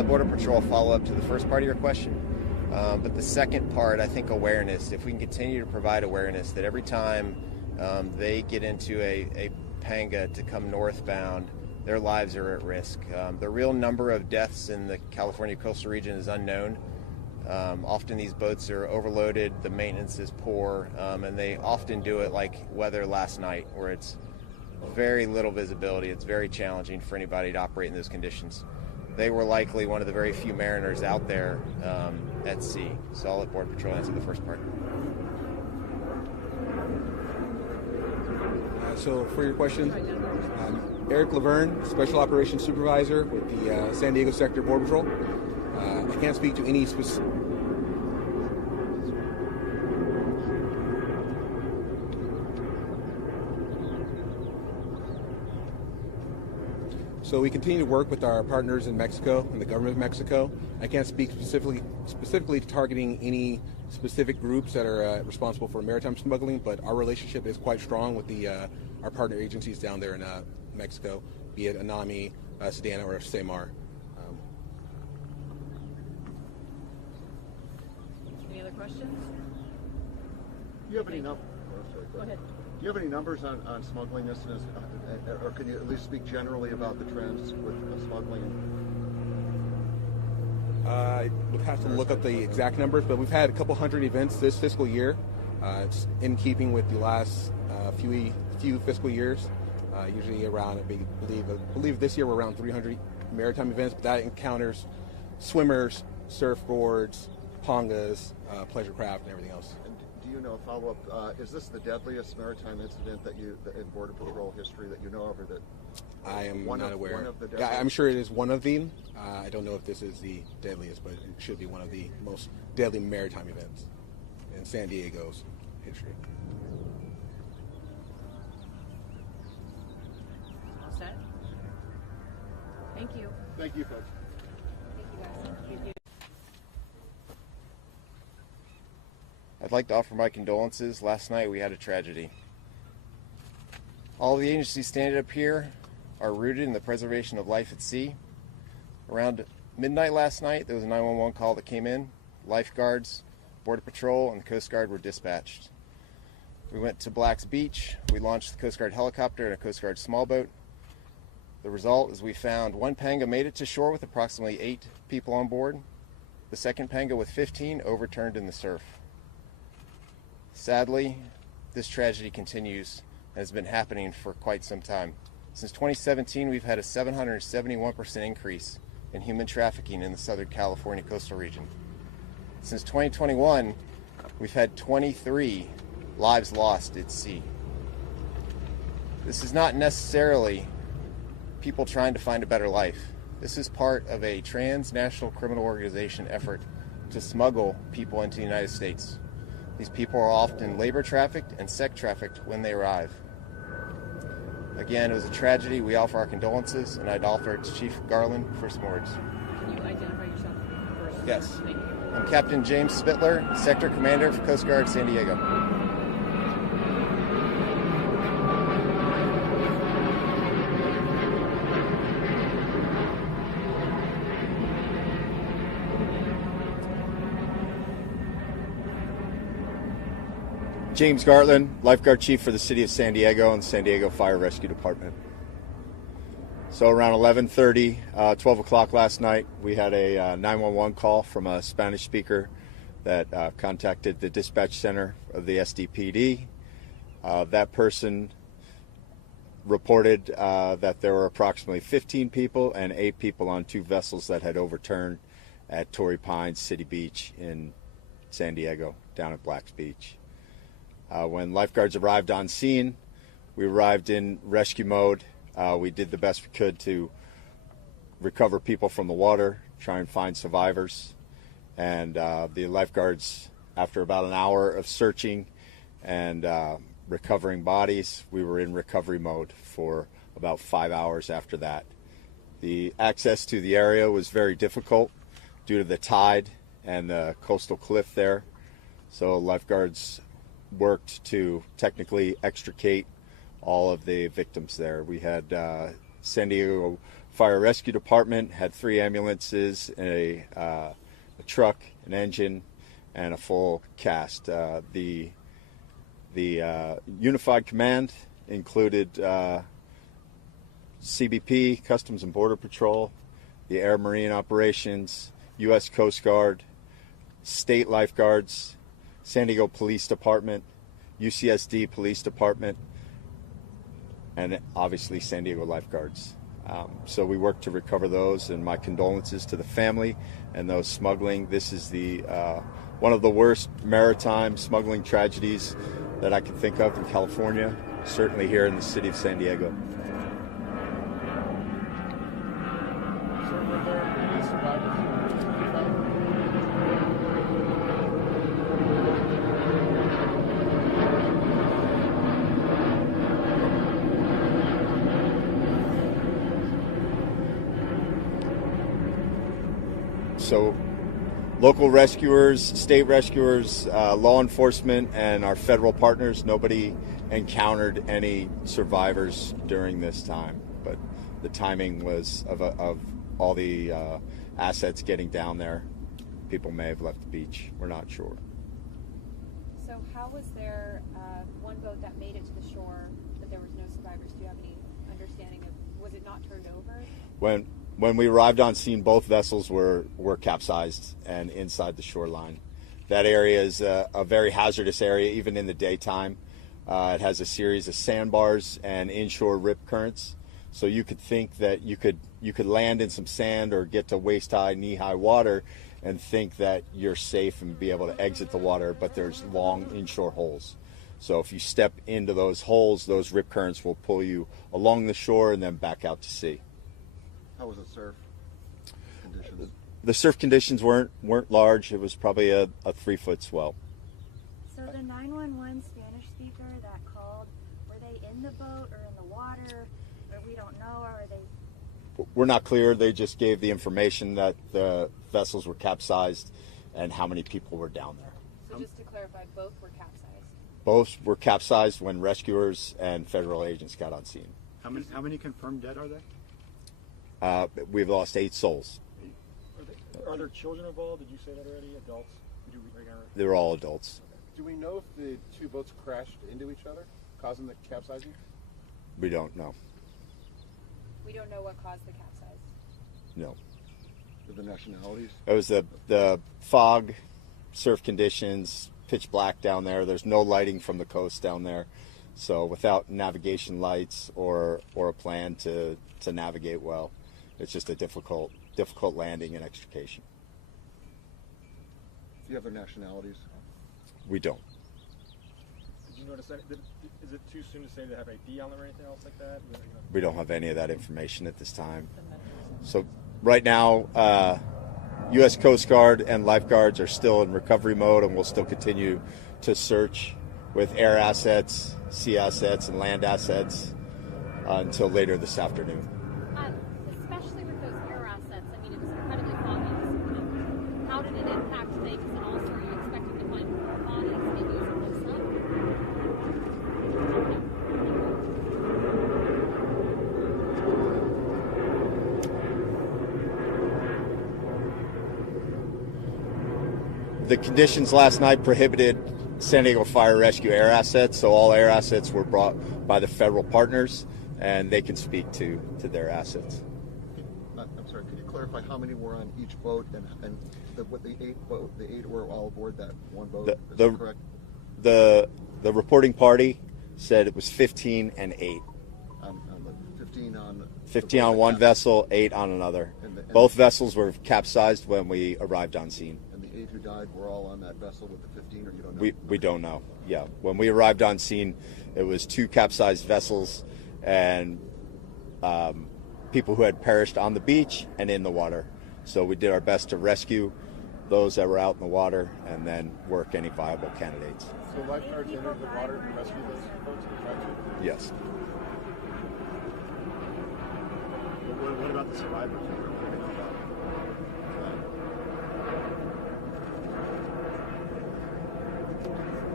let Border Patrol follow up to the first part of your question. But the second part, I think awareness. If we can continue to provide awareness that every time they get into a panga to come northbound, their lives are at risk. The real number of deaths in the California coastal region is unknown. Often these boats are overloaded, the maintenance is poor, and they often do it like weather last night, where it's very little visibility. It's very challenging for anybody to operate in those conditions. They were likely one of the very few mariners out there at sea. So I'll let Border Patrol answer the first part. So for your question, Eric Laverne, Special Operations Supervisor with the San Diego Sector Border Patrol. I can't speak to any specific. So we continue to work with our partners in Mexico and the government of Mexico. I can't speak specifically to targeting any specific groups that are responsible for maritime smuggling, but our relationship is quite strong with our partner agencies down there in Mexico, be it ANAMI, Sedana, or SEMAR. Any other questions? Do you have any Go ahead. Do you have any numbers on smuggling incidents, or can you at least speak generally about the trends with smuggling? I would have to look up the exact numbers, but we've had a couple hundred events this fiscal year. It's in keeping with the last few fiscal years. Usually around, I believe this year we're around 300 maritime events, but that encounters swimmers, surfboards, pangas, pleasure craft, and everything else. And do you know, follow-up, is this the deadliest maritime incident that in Border Patrol history that you know of, or that I am not aware. One of the yeah, I'm sure it is one of them. I don't know if this is the deadliest, but it should be one of the most deadly maritime events in San Diego's history. All set? Thank you. Thank you, folks. Thank you. I'd like to offer my condolences. Last night we had a tragedy. All the agencies standing up here are rooted in the preservation of life at sea. Around midnight last night, there was a 911 call that came in. Lifeguards, Border Patrol, and the Coast Guard were dispatched. We went to Black's Beach. We launched the Coast Guard helicopter and a Coast Guard small boat. The result is we found one panga made it to shore with approximately 8 people on board. The second panga with 15 overturned in the surf. Sadly, this tragedy continues and has been happening for quite some time. Since 2017, we've had a 771% increase in human trafficking in the Southern California coastal region. Since 2021, we've had 23 lives lost at sea. This is not necessarily people trying to find a better life. This is part of a transnational criminal organization effort to smuggle people into the United States. These people are often labor trafficked and sex trafficked when they arrive. Again, it was a tragedy. We offer our condolences, and I'd offer it to Chief Garland for some words. Can you identify yourself first? Yes. Thank you. I'm Captain James Spittler, Sector Commander for Coast Guard San Diego. James Gartland, Lifeguard Chief for the City of San Diego and San Diego Fire Rescue Department. So around 11:30, 12 o'clock last night, we had a 911 call from a Spanish speaker that contacted the dispatch center of the SDPD. That person reported that there were approximately 15 people and 8 people on 2 vessels that had overturned at Torrey Pines City Beach in San Diego, down at Black's Beach. When lifeguards arrived on scene, we arrived in rescue mode. We did the best we could to recover people from the water, try and find survivors. And the lifeguards, after about an hour of searching and recovering bodies, we were in recovery mode for about 5 hours after that. The access to the area was very difficult due to the tide and the coastal cliff there. So lifeguards worked to technically extricate all of the victims there. We had San Diego Fire Rescue Department had 3 ambulances, a truck, an engine, and a full cast. The Unified Command included CBP, Customs and Border Patrol, the Air Marine Operations, U.S. Coast Guard, state lifeguards, San Diego Police Department, UCSD Police Department, and obviously San Diego lifeguards. So we worked to recover those, and my condolences to the family and those smuggling. This is the one of the worst maritime smuggling tragedies that I can think of in California, certainly here in the city of San Diego. Sir, were there any survivors? So local rescuers, state rescuers, law enforcement, and our federal partners, nobody encountered any survivors during this time. But the timing was of all the assets getting down there. People may have left the beach. We're not sure. So how was there one boat that made it to the shore, but there was no survivors? Do you have any understanding of, was it not turned over? When we arrived on scene, both vessels were capsized and inside the shoreline. That area is a very hazardous area, even in the daytime. It has a series of sandbars and inshore rip currents. So you could think that you could land in some sand or get to waist-high, knee-high water and think that you're safe and be able to exit the water, but there's long inshore holes. So if you step into those holes, those rip currents will pull you along the shore and then back out to sea. How was the surf conditions? The surf conditions weren't large. It was probably a 3-foot swell. So the 911 Spanish speaker that called, were they in the boat or in the water? Or we don't know, or are they? We're not clear. They just gave the information that the vessels were capsized and how many people were down there. So just to clarify, both were capsized? Both were capsized when rescuers and federal agents got on scene. How many confirmed dead are there? We've lost 8 souls. Are there children involved? Did you say that already? Adults? They're all adults. Do we know if the 2 boats crashed into each other, causing the capsizing? We don't know. We don't know what caused the capsize? No. The nationalities? It was the fog, surf conditions, pitch black down there. There's no lighting from the coast down there. So without navigation lights or a plan to navigate well, it's just a difficult landing and extrication. Do you have their nationalities? We don't. Did you notice that? Is it too soon to say they have ID on them or anything else like that? We don't have any of that information at this time. So right now, U.S. Coast Guard and lifeguards are still in recovery mode, and we'll still continue to search with air assets, sea assets, and land assets until later this afternoon. Especially with those air assets, I mean, it was incredibly foggy this morning. How did it impact things, and also are you expecting to find more bodies maybe as it looks up? The conditions last night prohibited San Diego Fire Rescue air assets, so all air assets were brought by the federal partners, and they can speak to their assets. I'm sorry, could you clarify how many were on each boat and the 8 were all aboard that one boat? Is that correct? The reporting party said it was 15 and 8. 15 on one vessel, 8 on another. Both vessels were capsized when we arrived on scene. And the 8 who died were all on that vessel with the 15, or you don't know? We don't know. Yeah, when we arrived on scene, it was 2 capsized vessels and people who had perished on the beach and in the water. So we did our best to rescue those that were out in the water and then work any viable candidates. So lifeguards entered the water to rescue those boats? Yes. What about the survivors?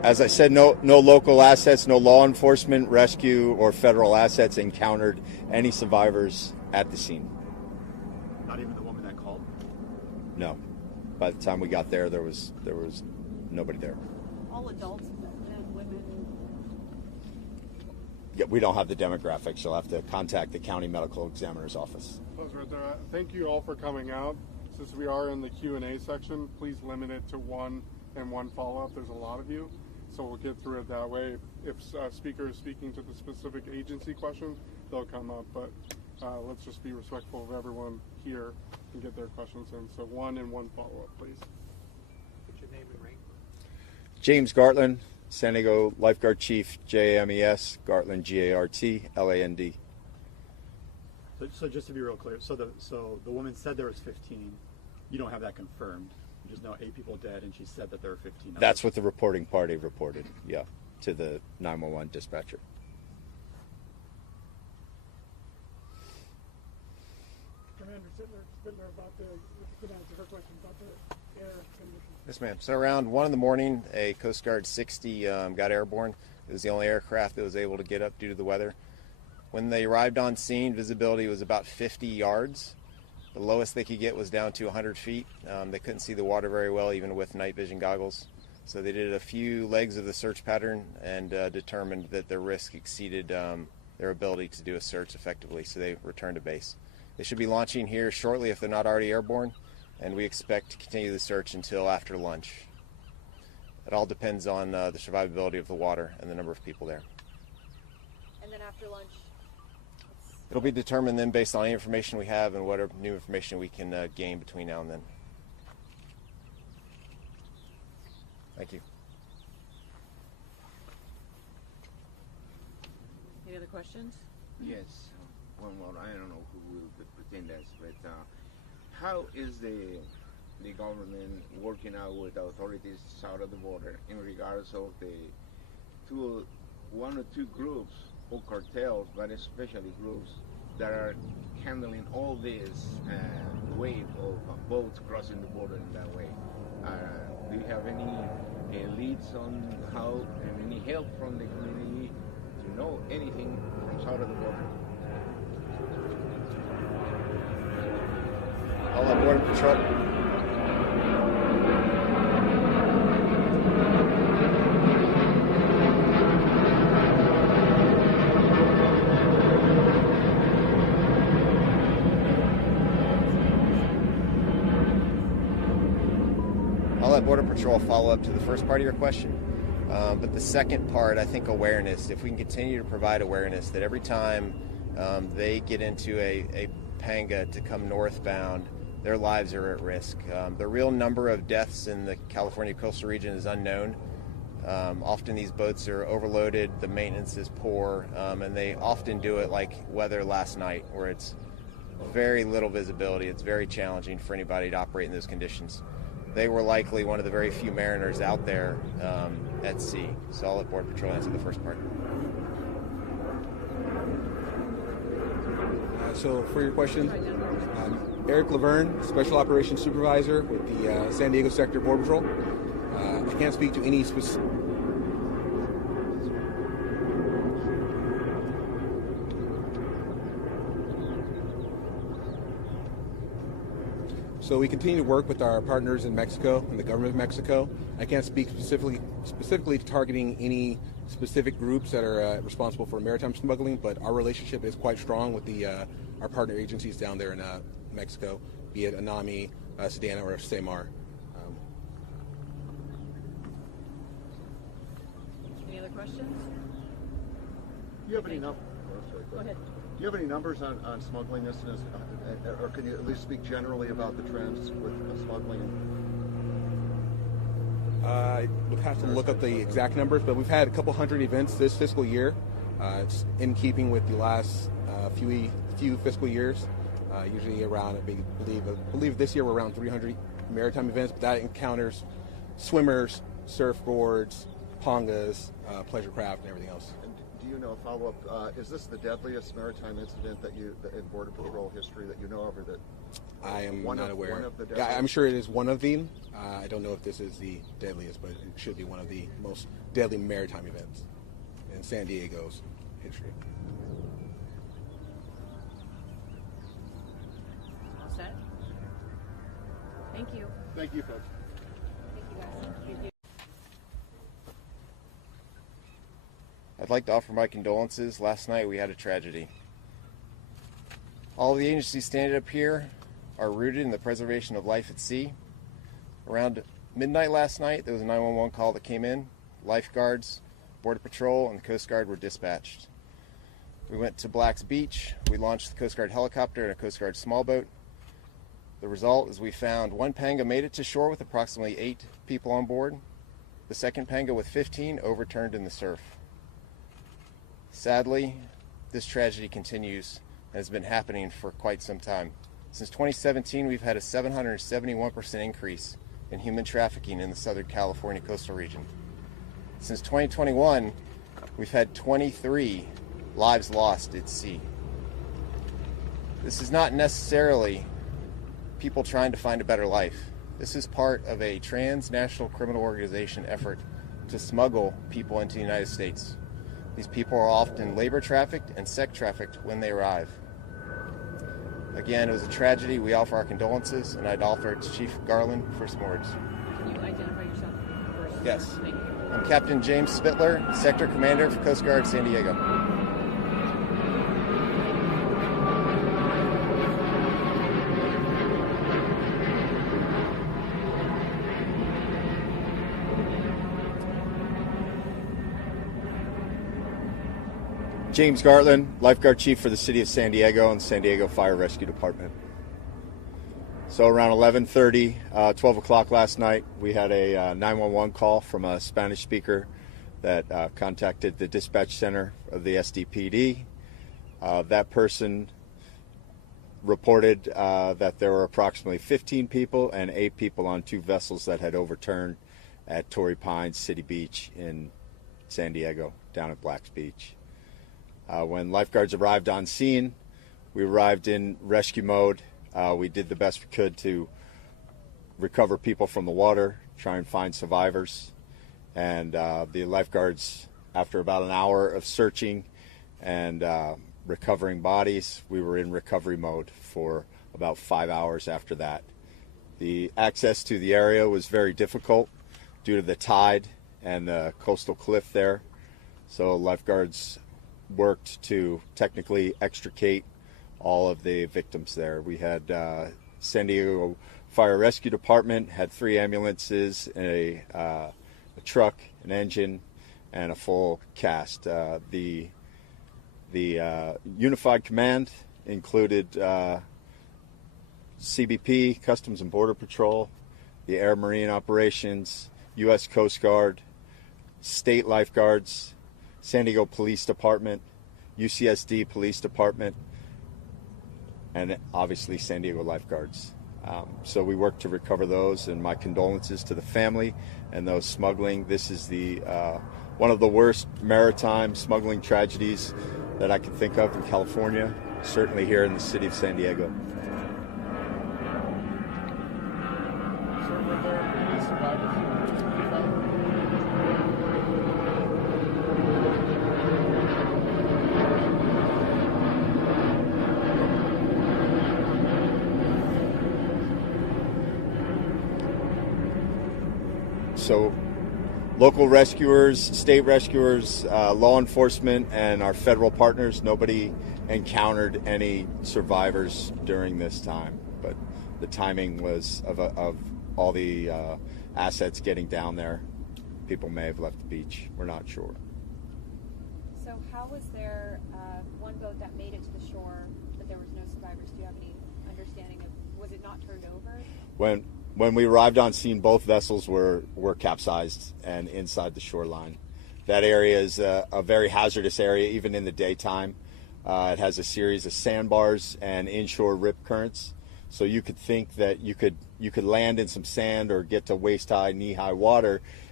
As I said, no local assets, no law enforcement, rescue, or federal assets encountered any survivors at the scene. Not even the woman that called? No. By the time we got there, there was nobody there. All adults, men, women. Yeah, we don't have the demographics. You'll have to contact the county medical examiner's office. Thank you all for coming out. Since we are in the Q&A section, please limit it to one and one follow-up. There's a lot of you, so we'll get through it that way. If a speaker is speaking to the specific agency question, they'll come up, but let's just be respectful of everyone here and get their questions in. So one and one follow-up, please. What's your name and rank? James Gartland, San Diego Lifeguard Chief, JAMES, Gartland, GARTLAND. So just to be real clear, so the woman said there was 15. You don't have that confirmed. You just know 8 people dead, and she said that there were 15. That's what the reporting party reported, yeah, to the 911 dispatcher. Commander Sittler, about the her question about the air conditions. Yes, ma'am. So around 1 in the morning, a Coast Guard 60 got airborne. It was the only aircraft that was able to get up due to the weather. When they arrived on scene, visibility was about 50 yards. The lowest they could get was down to 100 feet. They couldn't see the water very well, even with night vision goggles. So they did a few legs of the search pattern and determined that the risk exceeded their ability to do a search effectively, so they returned to base. They should be launching here shortly if they're not already airborne, and we expect to continue the search until after lunch. It all depends on the survivability of the water and the number of people there. And then after lunch? It'll be determined then based on any information we have and whatever new information we can gain between now and then. Thank you. Any other questions? Yes. One more. I don't know who will pretend that, but how is the government working out with the authorities south of the border in regards of the one or two groups or cartels, but especially groups that are handling all this wave of boats crossing the border in that way? Do you have any leads on how and any help from the community to know anything from south of the border? All on Border Patrol. I'll let Border Patrol follow up to the first part of your question. But the second part, I think awareness. If we can continue to provide awareness that every time they get into a panga to come northbound, their lives are at risk. The real number of deaths in the California coastal region is unknown. Often these boats are overloaded, the maintenance is poor, and they often do it like weather last night, where it's very little visibility. It's very challenging for anybody to operate in those conditions. They were likely one of the very few mariners out there at sea. So I'll let Border Patrol answer the first part. So for your question, Eric Laverne, Special Operations Supervisor with the San Diego Sector Border Patrol. I can't speak to any specific... So we continue to work with our partners in Mexico and the government of Mexico. I can't speak specifically to targeting any specific groups that are responsible for maritime smuggling, but our relationship is quite strong with our partner agencies down there in Mexico, be it ANAMI, Sedana, or SEMAR. Any other questions? Do you have any numbers? Go ahead. Do you have any numbers on smuggling incidents, or can you at least speak generally about the trends with smuggling? We'll have to look up the exact numbers, but we've had a couple hundred events this fiscal year. It's in keeping with the last few fiscal years. Usually around, I believe this year we're around 300 maritime events, but that encounters swimmers, surfboards, pongas, pleasure craft, and everything else. And do do you know, follow up, is this the deadliest maritime incident that in Border Patrol history that you know of, or that I am one not of, aware. One of the Yeah, deadliest? I'm sure it is one of them. I don't know if this is the deadliest, but it should be one of the most deadly maritime events in San Diego's history. All set? Thank you. Thank you, folks. Thank you guys. Thank you. I'd like to offer my condolences. Last night we had a tragedy. All of the agencies standing up here are rooted in the preservation of life at sea. Around midnight last night, there was a 911 call that came in. Lifeguards, Border Patrol, and the Coast Guard were dispatched. We went to Black's Beach. We launched the Coast Guard helicopter and a Coast Guard small boat. The result is we found one panga made it to shore with approximately 8 people on board. The second panga with 15 overturned in the surf. Sadly, this tragedy continues and has been happening for quite some time. Since 2017, we've had a 771% increase in human trafficking in the Southern California coastal region. Since 2021, we've had 23 lives lost at sea. This is not necessarily people trying to find a better life. This is part of a transnational criminal organization effort to smuggle people into the United States. These people are often labor trafficked and sex trafficked when they arrive. Again, it was a tragedy. We offer our condolences, and I'd offer it to Chief Garland for some words. Can you identify yourself first? Yes. Thank you. I'm Captain James Spittler, Sector Commander for Coast Guard San Diego. James Gartland, Lifeguard Chief for the City of San Diego and San Diego Fire Rescue Department. So around 11:30, 12 o'clock last night, we had a 911 call from a Spanish speaker that contacted the dispatch center of the SDPD. That person reported that there were approximately 15 people and 8 people on 2 vessels that had overturned at Torrey Pines City Beach in San Diego, down at Black's Beach. When lifeguards arrived on scene, we arrived in rescue mode. We did the best we could to recover people from the water, try and find survivors. And the lifeguards, after about an hour of searching and recovering bodies, we were in recovery mode for about 5 hours after that. The access to the area was very difficult due to the tide and the coastal cliff there. So lifeguards worked to technically extricate all of the victims there. We had San Diego Fire Rescue Department had 3 ambulances, a truck, an engine, and a full cast. The Unified Command included CBP, Customs and Border Patrol, the Air Marine Operations, U.S. Coast Guard, state lifeguards, San Diego Police Department, UCSD Police Department, and obviously San Diego lifeguards. So we worked to recover those, and my condolences to the family and those smuggling. This is the one of the worst maritime smuggling tragedies that I can think of in California, certainly here in the city of San Diego. So were there any survivors? So local rescuers, state rescuers, law enforcement, and our federal partners, nobody encountered any survivors during this time. But the timing was of all the assets getting down there. People may have left the beach. We're not sure. So how was there one boat that made it to the shore, but there was no survivors? Do you have any understanding of, was it not turned over? When we arrived on scene, both vessels were capsized and inside the shoreline. That area is a very hazardous area, even in the daytime. It has a series of sandbars and inshore rip currents. So you could think that you could land in some sand or get to waist-high, knee-high water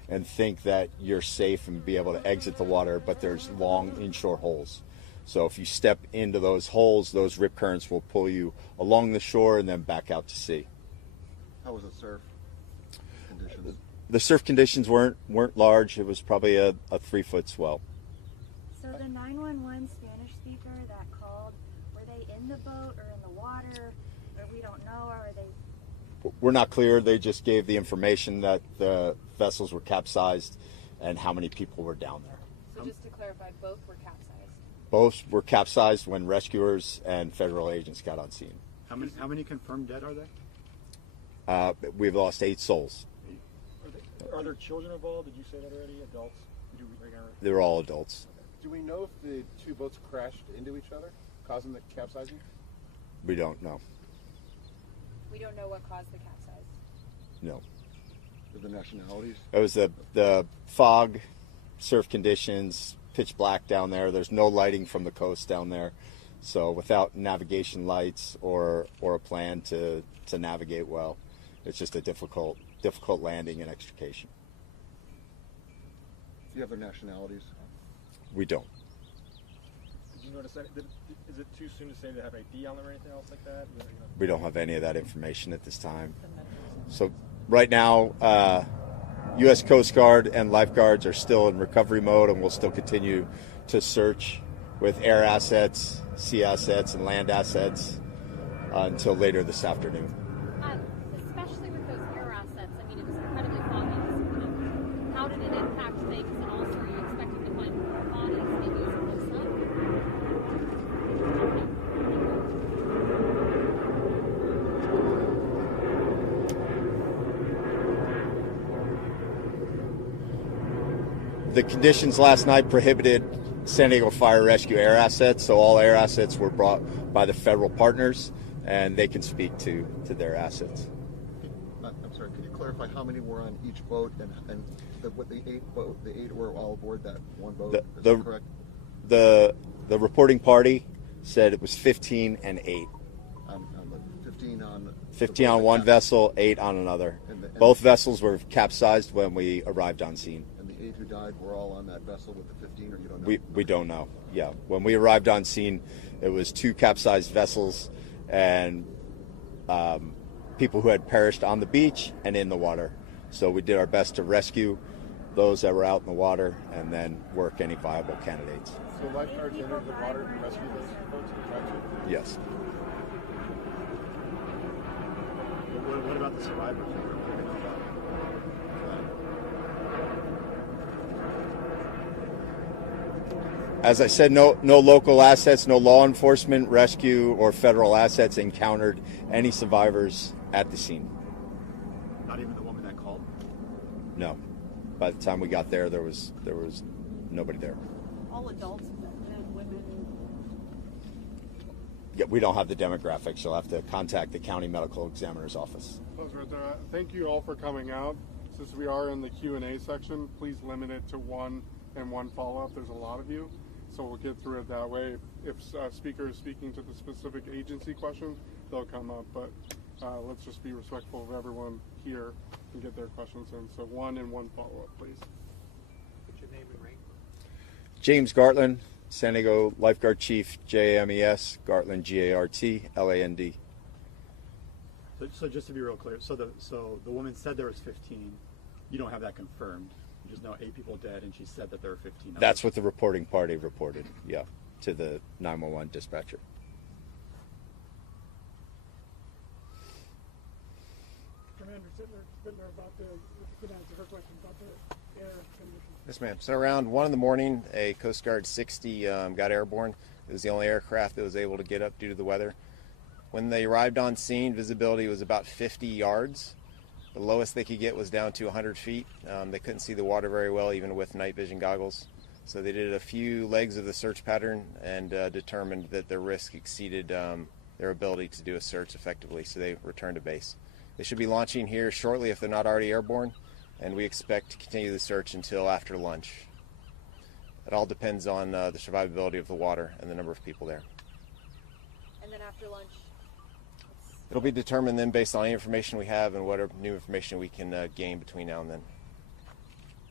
and think that you're safe and be able to exit the water, but there's long inshore holes. So if you step into those holes, those rip currents will pull you along the shore and then back out to sea. How was the surf conditions? The surf conditions weren't large. It was probably a 3-foot swell. So the 911 Spanish speaker that called, were they in the boat or in the water? Or we don't know, or are they? We're not clear. They just gave the information that the vessels were capsized and how many people were down there. So just to clarify, both were capsized? Both were capsized when rescuers and federal agents got on scene. How many confirmed dead are there? We've lost 8 souls. Are there children involved? Did you say that already? Adults? They were all adults. Do we know if the two boats crashed into each other, causing the capsizing? We don't know. We don't know what caused the capsize? No. The nationalities? It was the fog, surf conditions, pitch black down there. There's no lighting from the coast down there. So without navigation lights or a plan to navigate well, it's just a difficult landing and extrication. Do you have their nationalities? We don't. Did you notice that? Is it too soon to say they have ID on them or anything else like that? We don't have any of that information at this time. So right now, U.S. Coast Guard and lifeguards are still in recovery mode, and we'll still continue to search with air assets, sea assets, and land assets until later this afternoon. Especially with those air assets, I mean, it was incredibly foggy this morning. How did it impact things, and also are you expecting to find more bodies maybe as it looks like? The conditions last night prohibited San Diego Fire Rescue air assets, so all air assets were brought by the federal partners, and they can speak to their assets. I'm sorry, could you clarify how many were on each boat and the 8 were all aboard that one boat? Is that correct? The reporting party said it was 15 and 8. 15 on one vessel, 8 on another. Both vessels were capsized when we arrived on scene. And the 8 who died were all on that vessel with the 15, or you don't know? We don't know. Yeah, when we arrived on scene, it was 2 capsized vessels and people who had perished on the beach and in the water. So we did our best to rescue those that were out in the water and then work any viable candidates. So lifeguards entered the water to rescue those boats and tried to? Yes. What about the survivors? As I said, no local assets, no law enforcement, rescue, or federal assets encountered any survivors at the scene. Not even the woman that called? No. By the time we got there, there was nobody there. All adults, men, women. Yeah, we don't have the demographics. You'll have to contact the county medical examiner's office. Thank you all for coming out. Since we are in the Q&A section, please limit it to one and one follow-up. There's a lot of you, so we'll get through it that way. If a speaker is speaking to the specific agency question, they'll come up, but let's just be respectful of everyone here and get their questions in. So one and one follow-up, please. What's your name and rank? James Gartland, San Diego Lifeguard Chief, JAMES, Gartland, GARTLAND. So just to be real clear, so the woman said there was 15. You don't have that confirmed. You just know 8 people dead, and she said that there were 15. That's what the reporting party reported, yeah, to the 911 dispatcher. Commander Sittler, about the her question about the air conditions. Yes, ma'am. So around 1 in the morning, a Coast Guard 60 got airborne. It was the only aircraft that was able to get up due to the weather. When they arrived on scene, visibility was about 50 yards. The lowest they could get was down to 100 feet. They couldn't see the water very well, even with night vision goggles. So they did a few legs of the search pattern and determined that the risk exceeded their ability to do a search effectively, so they returned to base. They should be launching here shortly if they're not already airborne, and we expect to continue the search until after lunch. It all depends on the survivability of the water and the number of people there. And then after lunch? It'll be determined then based on any information we have and whatever new information we can gain between now and then.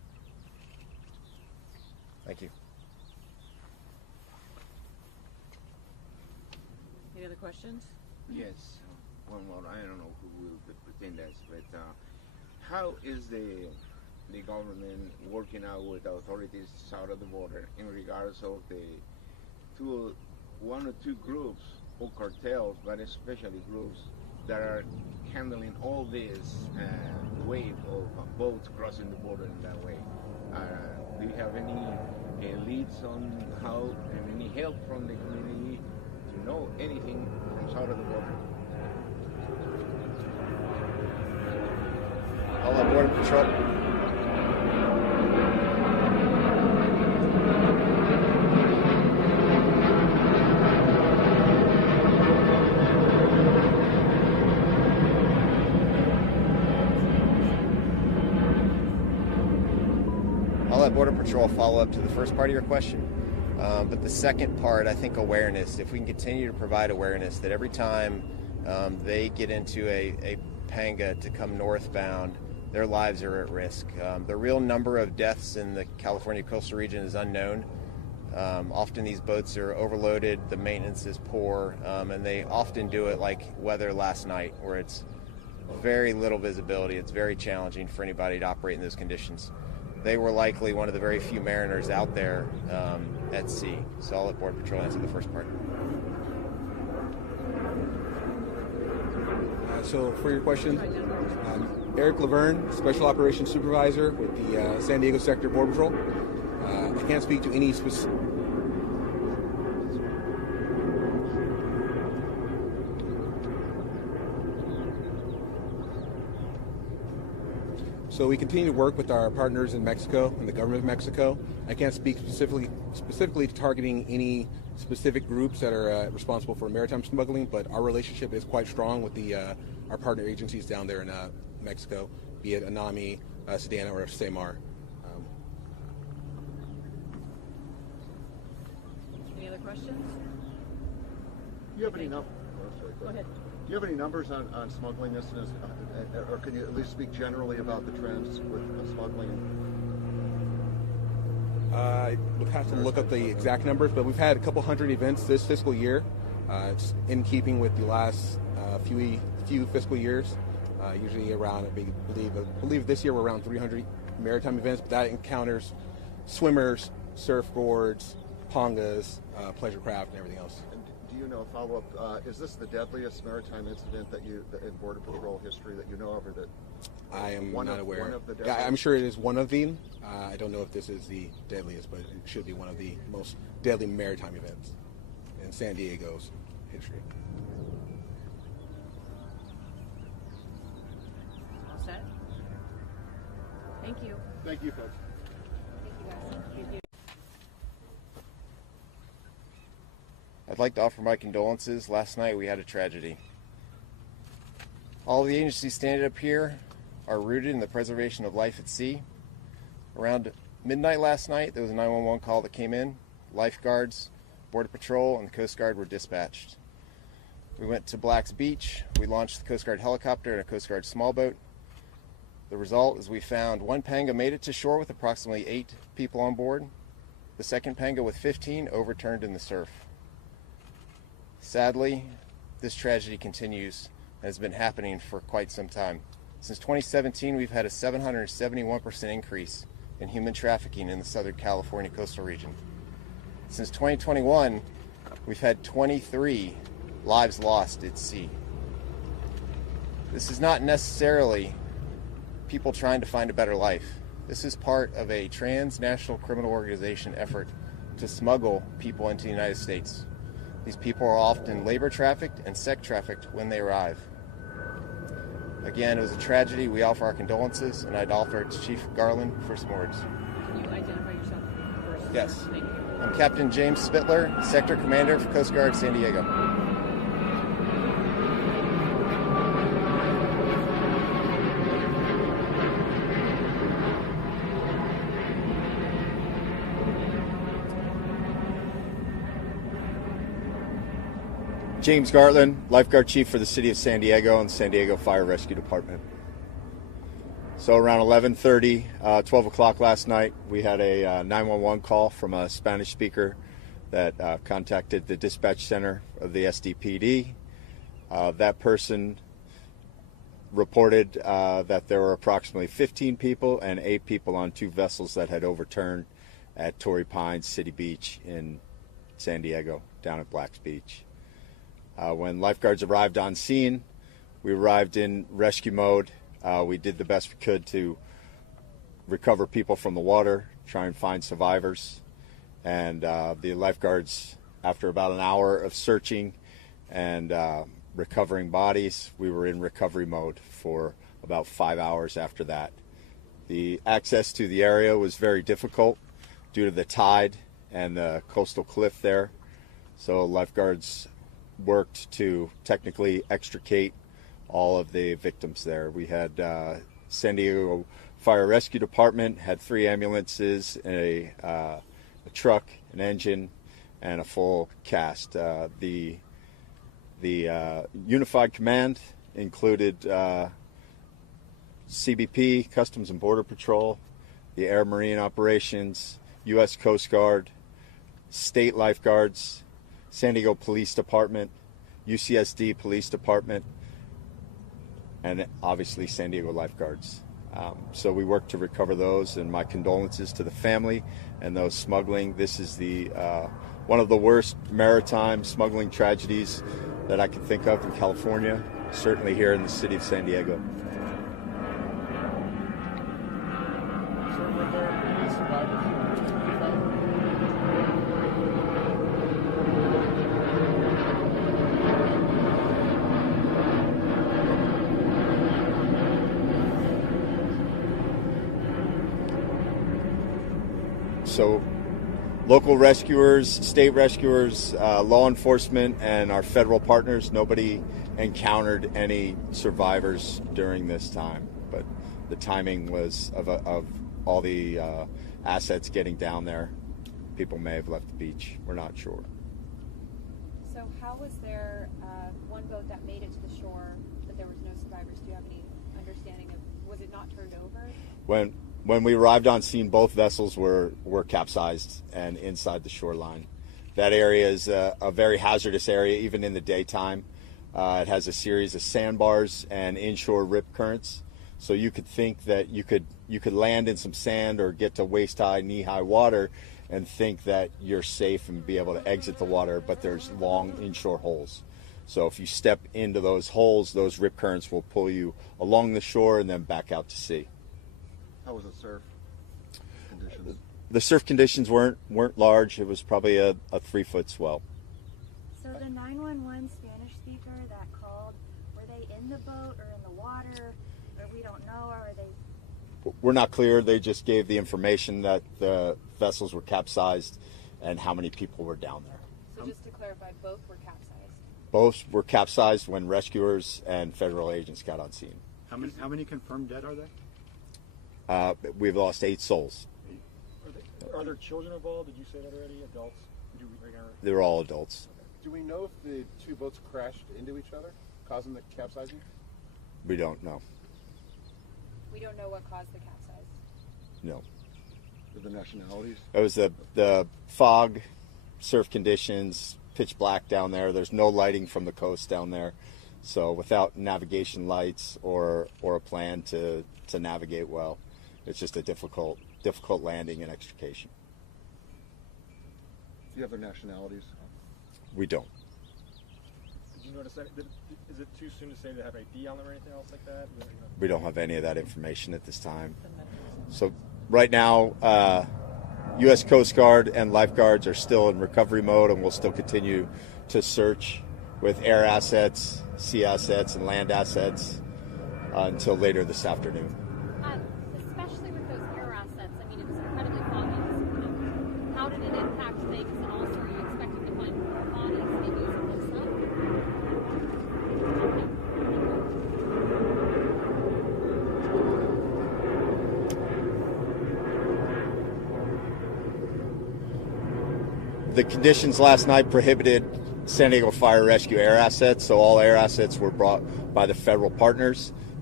Thank you. Any other questions? Yes, one more. I don't know who will pretend this, but how is the government working out with the authorities south of the border in regards of the one or two groups or cartels, but especially groups that are handling all this wave of boats crossing the border in that way? Do you have any leads on how and any help from the community to know anything from south of the border? All on Border Patrol. I'll let Border Patrol follow up to the first part of your question. But the second part, I think awareness. If we can continue to provide awareness that every time they get into a panga to come northbound, their lives are at risk. The real number of deaths in the California coastal region is unknown. Often these boats are overloaded, the maintenance is poor, and they often do it like weather last night, where it's very little visibility. It's very challenging for anybody to operate in those conditions. They were likely one of the very few mariners out there at sea. So I'll let Border Patrol answer the first part. So for your question, Eric Laverne, Special Operations Supervisor with the San Diego Sector Border Patrol. I can't speak to any specific... So we continue to work with our partners in Mexico and the government of Mexico. I can't speak specifically to targeting any specific groups that are responsible for maritime smuggling, but our relationship is quite strong with our partner agencies down there in Mexico, be it ANAMI, Sedana, or SEMAR. Any other questions? Do you have any numbers? Go ahead. Do you have any numbers on smuggling incidents, or can you at least speak generally about the trends with smuggling? I would have to look up the exact numbers, but we've had a couple hundred events this fiscal year. It's in keeping with the last few fiscal years. Usually around, I believe this year we're around 300 maritime events, but that encounters swimmers, surfboards, pangas, pleasure craft, and everything else. And do you know, follow-up, is this the deadliest maritime incident in Border Patrol history that you know of, or that I am not aware. One of the yeah, I'm sure it is one of them. I don't know if this is the deadliest, but it should be one of the most deadly maritime events in San Diego's history. All set? Thank you. Thank you, folks. Thank you, guys. Thank you. I'd like to offer my condolences. Last night we had a tragedy. All of the agencies standing up here are rooted in the preservation of life at sea. Around midnight last night, there was a 911 call that came in. Lifeguards, Border Patrol, and the Coast Guard were dispatched. We went to Black's Beach. We launched the Coast Guard helicopter and a Coast Guard small boat. The result is we found one panga made it to shore with approximately 8 people on board. The second panga with 15 overturned in the surf. Sadly, this tragedy continues and has been happening for quite some time. Since 2017, we've had a 771% increase in human trafficking in the Southern California coastal region. Since 2021, we've had 23 lives lost at sea. This is not necessarily people trying to find a better life. This is part of a transnational criminal organization effort to smuggle people into the United States. These people are often labor trafficked and sex trafficked when they arrive. Again, it was a tragedy. We offer our condolences, and I'd offer it to Chief Garland for some words. Can you identify yourself first? Yes. Thank you. I'm Captain James Spittler, Sector Commander for Coast Guard San Diego. James Gartland, Lifeguard Chief for the City of San Diego and San Diego Fire Rescue Department. So around 11:30, 12 o'clock last night, we had a 911 call from a Spanish speaker that contacted the dispatch center of the SDPD. That person reported that there were approximately 15 people and 8 people on 2 vessels that had overturned at Torrey Pines City Beach in San Diego, down at Black's Beach. When lifeguards arrived on scene, we arrived in rescue mode. We did the best we could to recover people from the water, try and find survivors. And the lifeguards, after about an hour of searching and recovering bodies, we were in recovery mode for about 5 hours after that. The access to the area was very difficult due to the tide and the coastal cliff there. So lifeguards worked to technically extricate all of the victims there. We had San Diego Fire Rescue Department had 3 ambulances, a truck, an engine, and a full cast. The Unified Command included CBP, Customs and Border Patrol, the Air Marine Operations, U.S. Coast Guard, state lifeguards, San Diego Police Department, UCSD Police Department, and obviously San Diego lifeguards. So we worked to recover those, and my condolences to the family and those smuggling. This is the one of the worst maritime smuggling tragedies that I can think of in California, certainly here in the city of San Diego. So were there any survivors? So local rescuers, state rescuers, law enforcement, and our federal partners, nobody encountered any survivors during this time. But the timing was of all the assets getting down there. People may have left the beach. We're not sure. So how was there one boat that made it to the shore, but there was no survivors? Do you have any understanding of, was it not turned over? When we arrived on scene, both vessels were capsized and inside the shoreline. That area is a very hazardous area, even in the daytime. It has a series of sandbars and inshore rip currents. So you could think that you could land in some sand or get to waist-high, knee-high water and think that you're safe and be able to exit the water, but there's long inshore holes. So if you step into those holes, those rip currents will pull you along the shore and then back out to sea. How was the surf conditions? The surf conditions weren't large. It was probably a 3-foot swell. So the 911 Spanish speaker that called, were they in the boat or in the water? Or we don't know, or are they? We're not clear. They just gave the information that the vessels were capsized and how many people were down there. So just to clarify, both were capsized? Both were capsized when rescuers and federal agents got on scene. How many confirmed dead are there? We've lost 8 souls. Are there children involved? Did you say that already? Adults? They were all adults. Do we know if the 2 boats crashed into each other, causing the capsizing? We don't know. We don't know what caused the capsize? No. The nationalities? It was the fog, surf conditions, pitch black down there. There's no lighting from the coast down there. So without navigation lights or a plan to navigate well, it's just a difficult landing and extrication. Do you have their nationalities? We don't. Did you notice that? Is it too soon to say they have ID on them or anything else like that? We don't have any of that information at this time. So right now, U.S. Coast Guard and lifeguards are still in recovery mode, and we'll still continue to search with air assets, sea assets, and land assets until later this afternoon. Especially with those air assets, I mean, it was incredibly foggy this morning. How did it impact Vegas, and also are you expecting to find more bodies maybe as it looks up? The conditions last night prohibited San Diego Fire Rescue air assets, so all air assets were brought by the federal partners.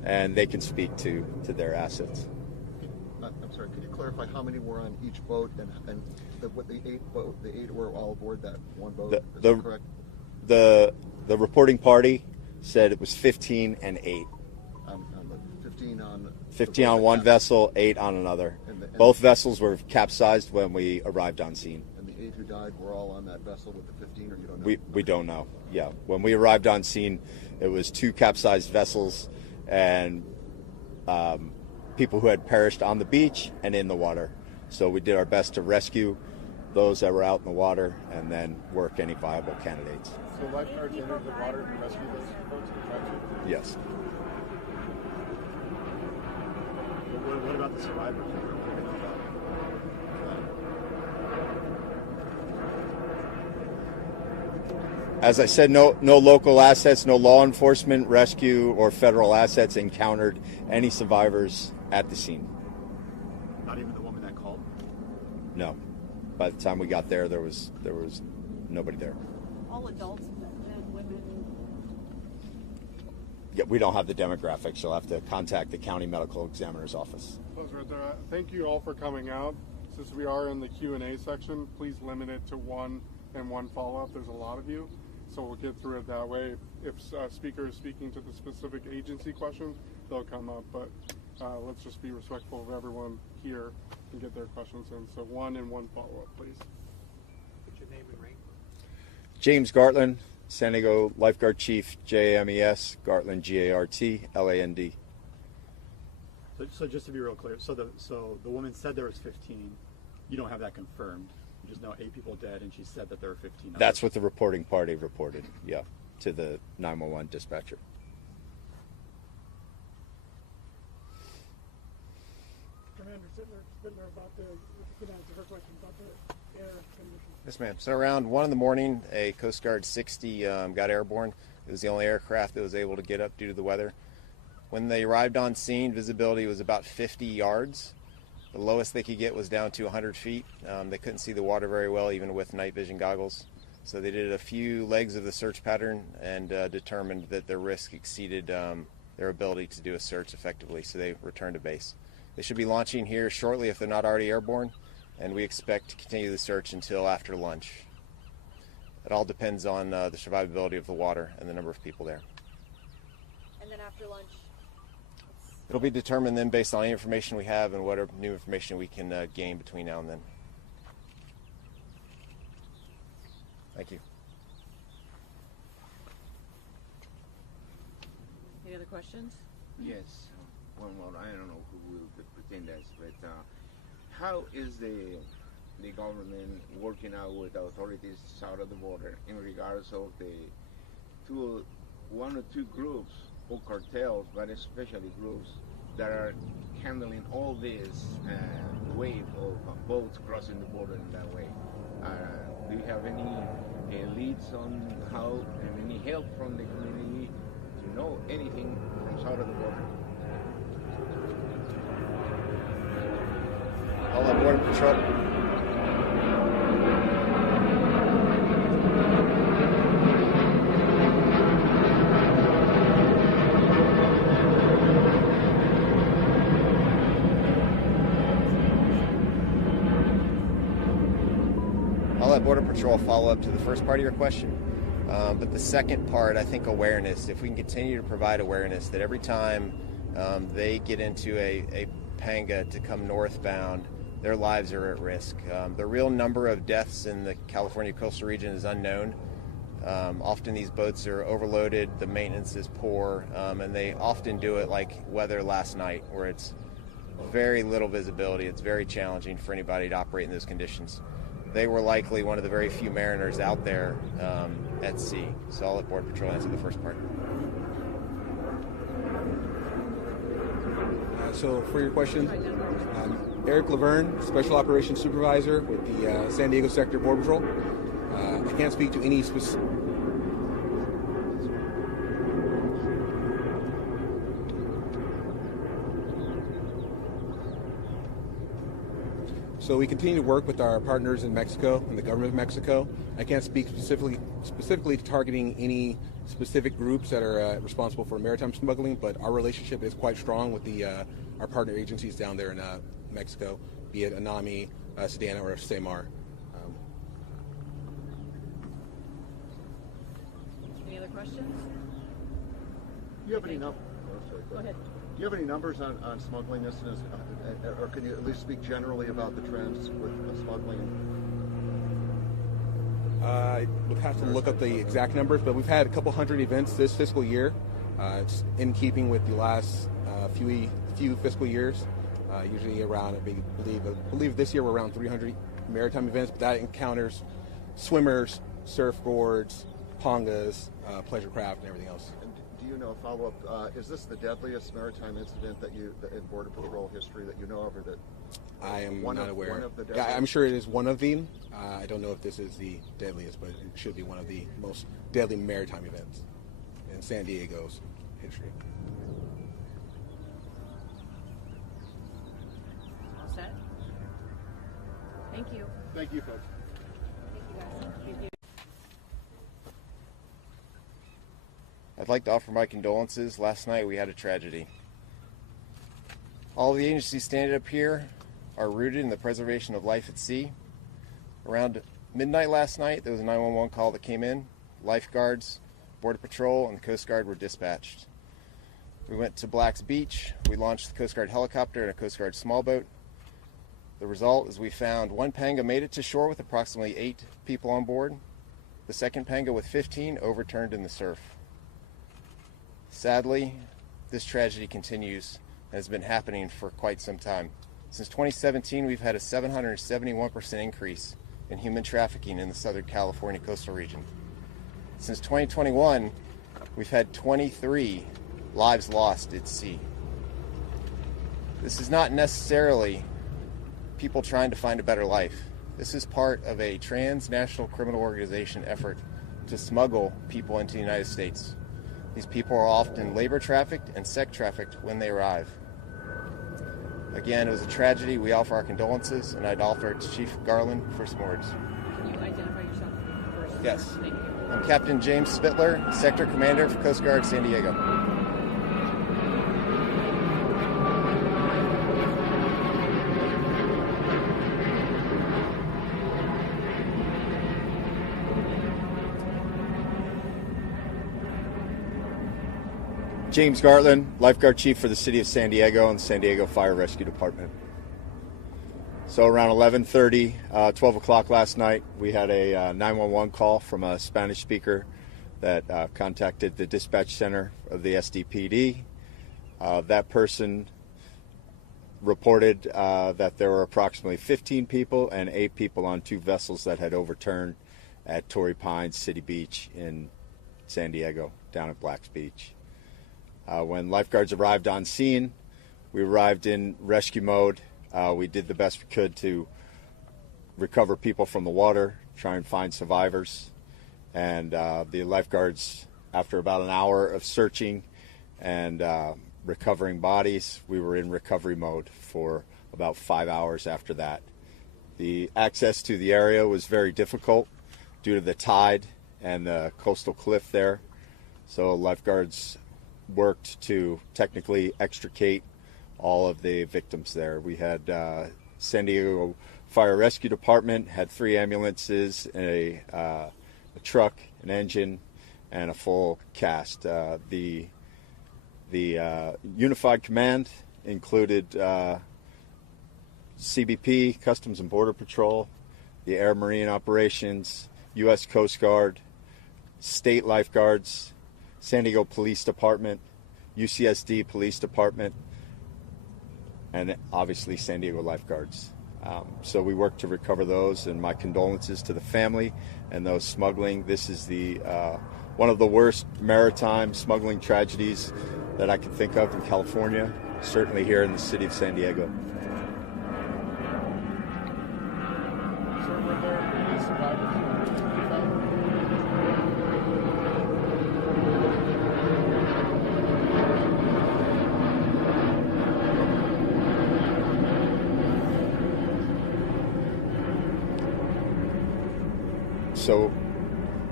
and they can speak to their assets. I'm sorry. Could you clarify how many were on each boat and the eight were all aboard that one boat? Is that correct? The reporting party said it was 15 and 8. 15 on one vessel, 8 on another. Both vessels were capsized when we arrived on scene. And the 8 who died were all on that vessel with the 15, or you don't know? We don't know. Yeah, when we arrived on scene, it was 2 capsized vessels and people who had perished on the beach and in the water. So we did our best to rescue those that were out in the water and then work any viable candidates. So lifeguards entered the water to rescue those folks who tried to? Yes. What about the survivors? As I said, no local assets, no law enforcement, rescue, or federal assets encountered any survivors at the scene. Not even the woman that called? No. By the time we got there, there was nobody there. All adults, men, women. Yeah, we don't have the demographics. You'll have to contact the county medical examiner's office. Thank you all for coming out. Since we are in the Q&A section, please limit it to one and one follow-up. There's a lot of you, so we'll get through it that way. If a speaker is speaking to the specific agency questions, they'll come up, but let's just be respectful of everyone here and get their questions in. So one and one follow-up, please. What's your name and rank? James Gartland, San Diego Lifeguard Chief, JAMES, Gartland, GARTLAND. So just to be real clear, so the woman said there was 15. You don't have that confirmed. You just know 8 people dead, and she said that there were 15. That's what the reporting party reported, yeah, to the 911 dispatcher. Commander Sittler, about the her question about the air conditions. Yes, ma'am. So around 1 in the morning, a Coast Guard 60 got airborne. It was the only aircraft that was able to get up due to the weather. When they arrived on scene, visibility was about 50 yards. The lowest they could get was down to 100 feet. They couldn't see the water very well, even with night vision goggles. So they did a few legs of the search pattern and determined that their risk exceeded their ability to do a search effectively, so they returned to base. They should be launching here shortly if they're not already airborne, and we expect to continue the search until after lunch. It all depends on the survivability of the water and the number of people there. And then after lunch? It'll be determined then based on any information we have and whatever new information we can gain between now and then. Thank you. Any other questions? Yes. One more. I don't know who will pretend that, but how is the government working out with the authorities south of the border in regards of the one or two groups or cartels, but especially groups that are handling all this wave of boats crossing the border in that way? Do you have any leads on how, and any help from the community to know anything from south of the border? All on Border Patrol. I'll let Border Patrol follow up to the first part of your question. But the second part, I think awareness. If we can continue to provide awareness that every time they get into a panga to come northbound, their lives are at risk. The real number of deaths in the California coastal region is unknown. Often these boats are overloaded, the maintenance is poor, and they often do it like weather last night, where it's very little visibility. It's very challenging for anybody to operate in those conditions. They were likely one of the very few mariners out there at sea. So I'll let Border Patrol answer the first part. So for your question, Eric Laverne, Special Operations Supervisor with the San Diego Sector Border Patrol. I can't speak to any specific... So we continue to work with our partners in Mexico and the government of Mexico. I can't speak specifically to targeting any specific groups that are responsible for maritime smuggling, but our relationship is quite strong with our partner agencies down there in Mexico, be it ANAMI, Sedana, or SEMAR. Any other questions? Do you have any Go ahead. Do you have any numbers on smuggling incidents, or can you at least speak generally about the trends with smuggling? I would have to look up the exact numbers, but we've had a couple hundred events this fiscal year. It's in keeping with the last few fiscal years. Usually around, I believe this year we're around 300 maritime events, but that encounters swimmers, surfboards, pongas, pleasure craft, and everything else. And do you know, follow-up, is this the deadliest maritime incident in Border Patrol history that you know of, or that I am not aware. One of the I'm sure it is one of them. I don't know if this is the deadliest, but it should be one of the most deadly maritime events in San Diego's history. All set? Thank you. Thank you, folks. Thank you, guys. Thank you. I'd like to offer my condolences. Last night we had a tragedy. All the agencies standing up here are rooted in the preservation of life at sea. Around midnight last night, there was a 911 call that came in. Lifeguards, Border Patrol, and the Coast Guard were dispatched. We went to Black's Beach. We launched the Coast Guard helicopter and a Coast Guard small boat. The result is we found one panga made it to shore with approximately 8 people on board. The second panga with 15 overturned in the surf. Sadly, this tragedy continues and has been happening for quite some time. Since 2017, we've had a 771% increase in human trafficking in the Southern California coastal region. Since 2021, we've had 23 lives lost at sea. This is not necessarily people trying to find a better life. This is part of a transnational criminal organization effort to smuggle people into the United States. These people are often labor trafficked and sex trafficked when they arrive. Again, it was a tragedy. We offer our condolences, and I'd offer it to Chief Garland for some words. Can you identify yourself first? Yes. Thank you. I'm Captain James Spittler, Sector Commander for Coast Guard San Diego. James Gartland, Lifeguard Chief for the City of San Diego and the San Diego Fire Rescue Department. So around 11:30, 12 o'clock last night, we had a 911 call from a Spanish speaker that contacted the dispatch center of the SDPD. That person reported that there were approximately 15 people and 8 people on 2 vessels that had overturned at Torrey Pines City Beach in San Diego, down at Black's Beach. When lifeguards arrived on scene, we arrived in rescue mode. We did the best we could to recover people from the water, try and find survivors. And the lifeguards, after about an hour of searching and recovering bodies, we were in recovery mode for about 5 hours after that. The access to the area was very difficult due to the tide and the coastal cliff there. So lifeguards worked to technically extricate all of the victims there. We had San Diego Fire Rescue Department had 3 ambulances, a truck, an engine, and a full cast. The Unified Command included CBP, Customs and Border Patrol, the Air Marine Operations, U.S. Coast Guard, state lifeguards, San Diego Police Department, UCSD Police Department, and obviously San Diego lifeguards. So we worked to recover those, and my condolences to the family and those smuggling. This is the one of the worst maritime smuggling tragedies that I can think of in California, certainly here in the city of San Diego. So were there any survivors? So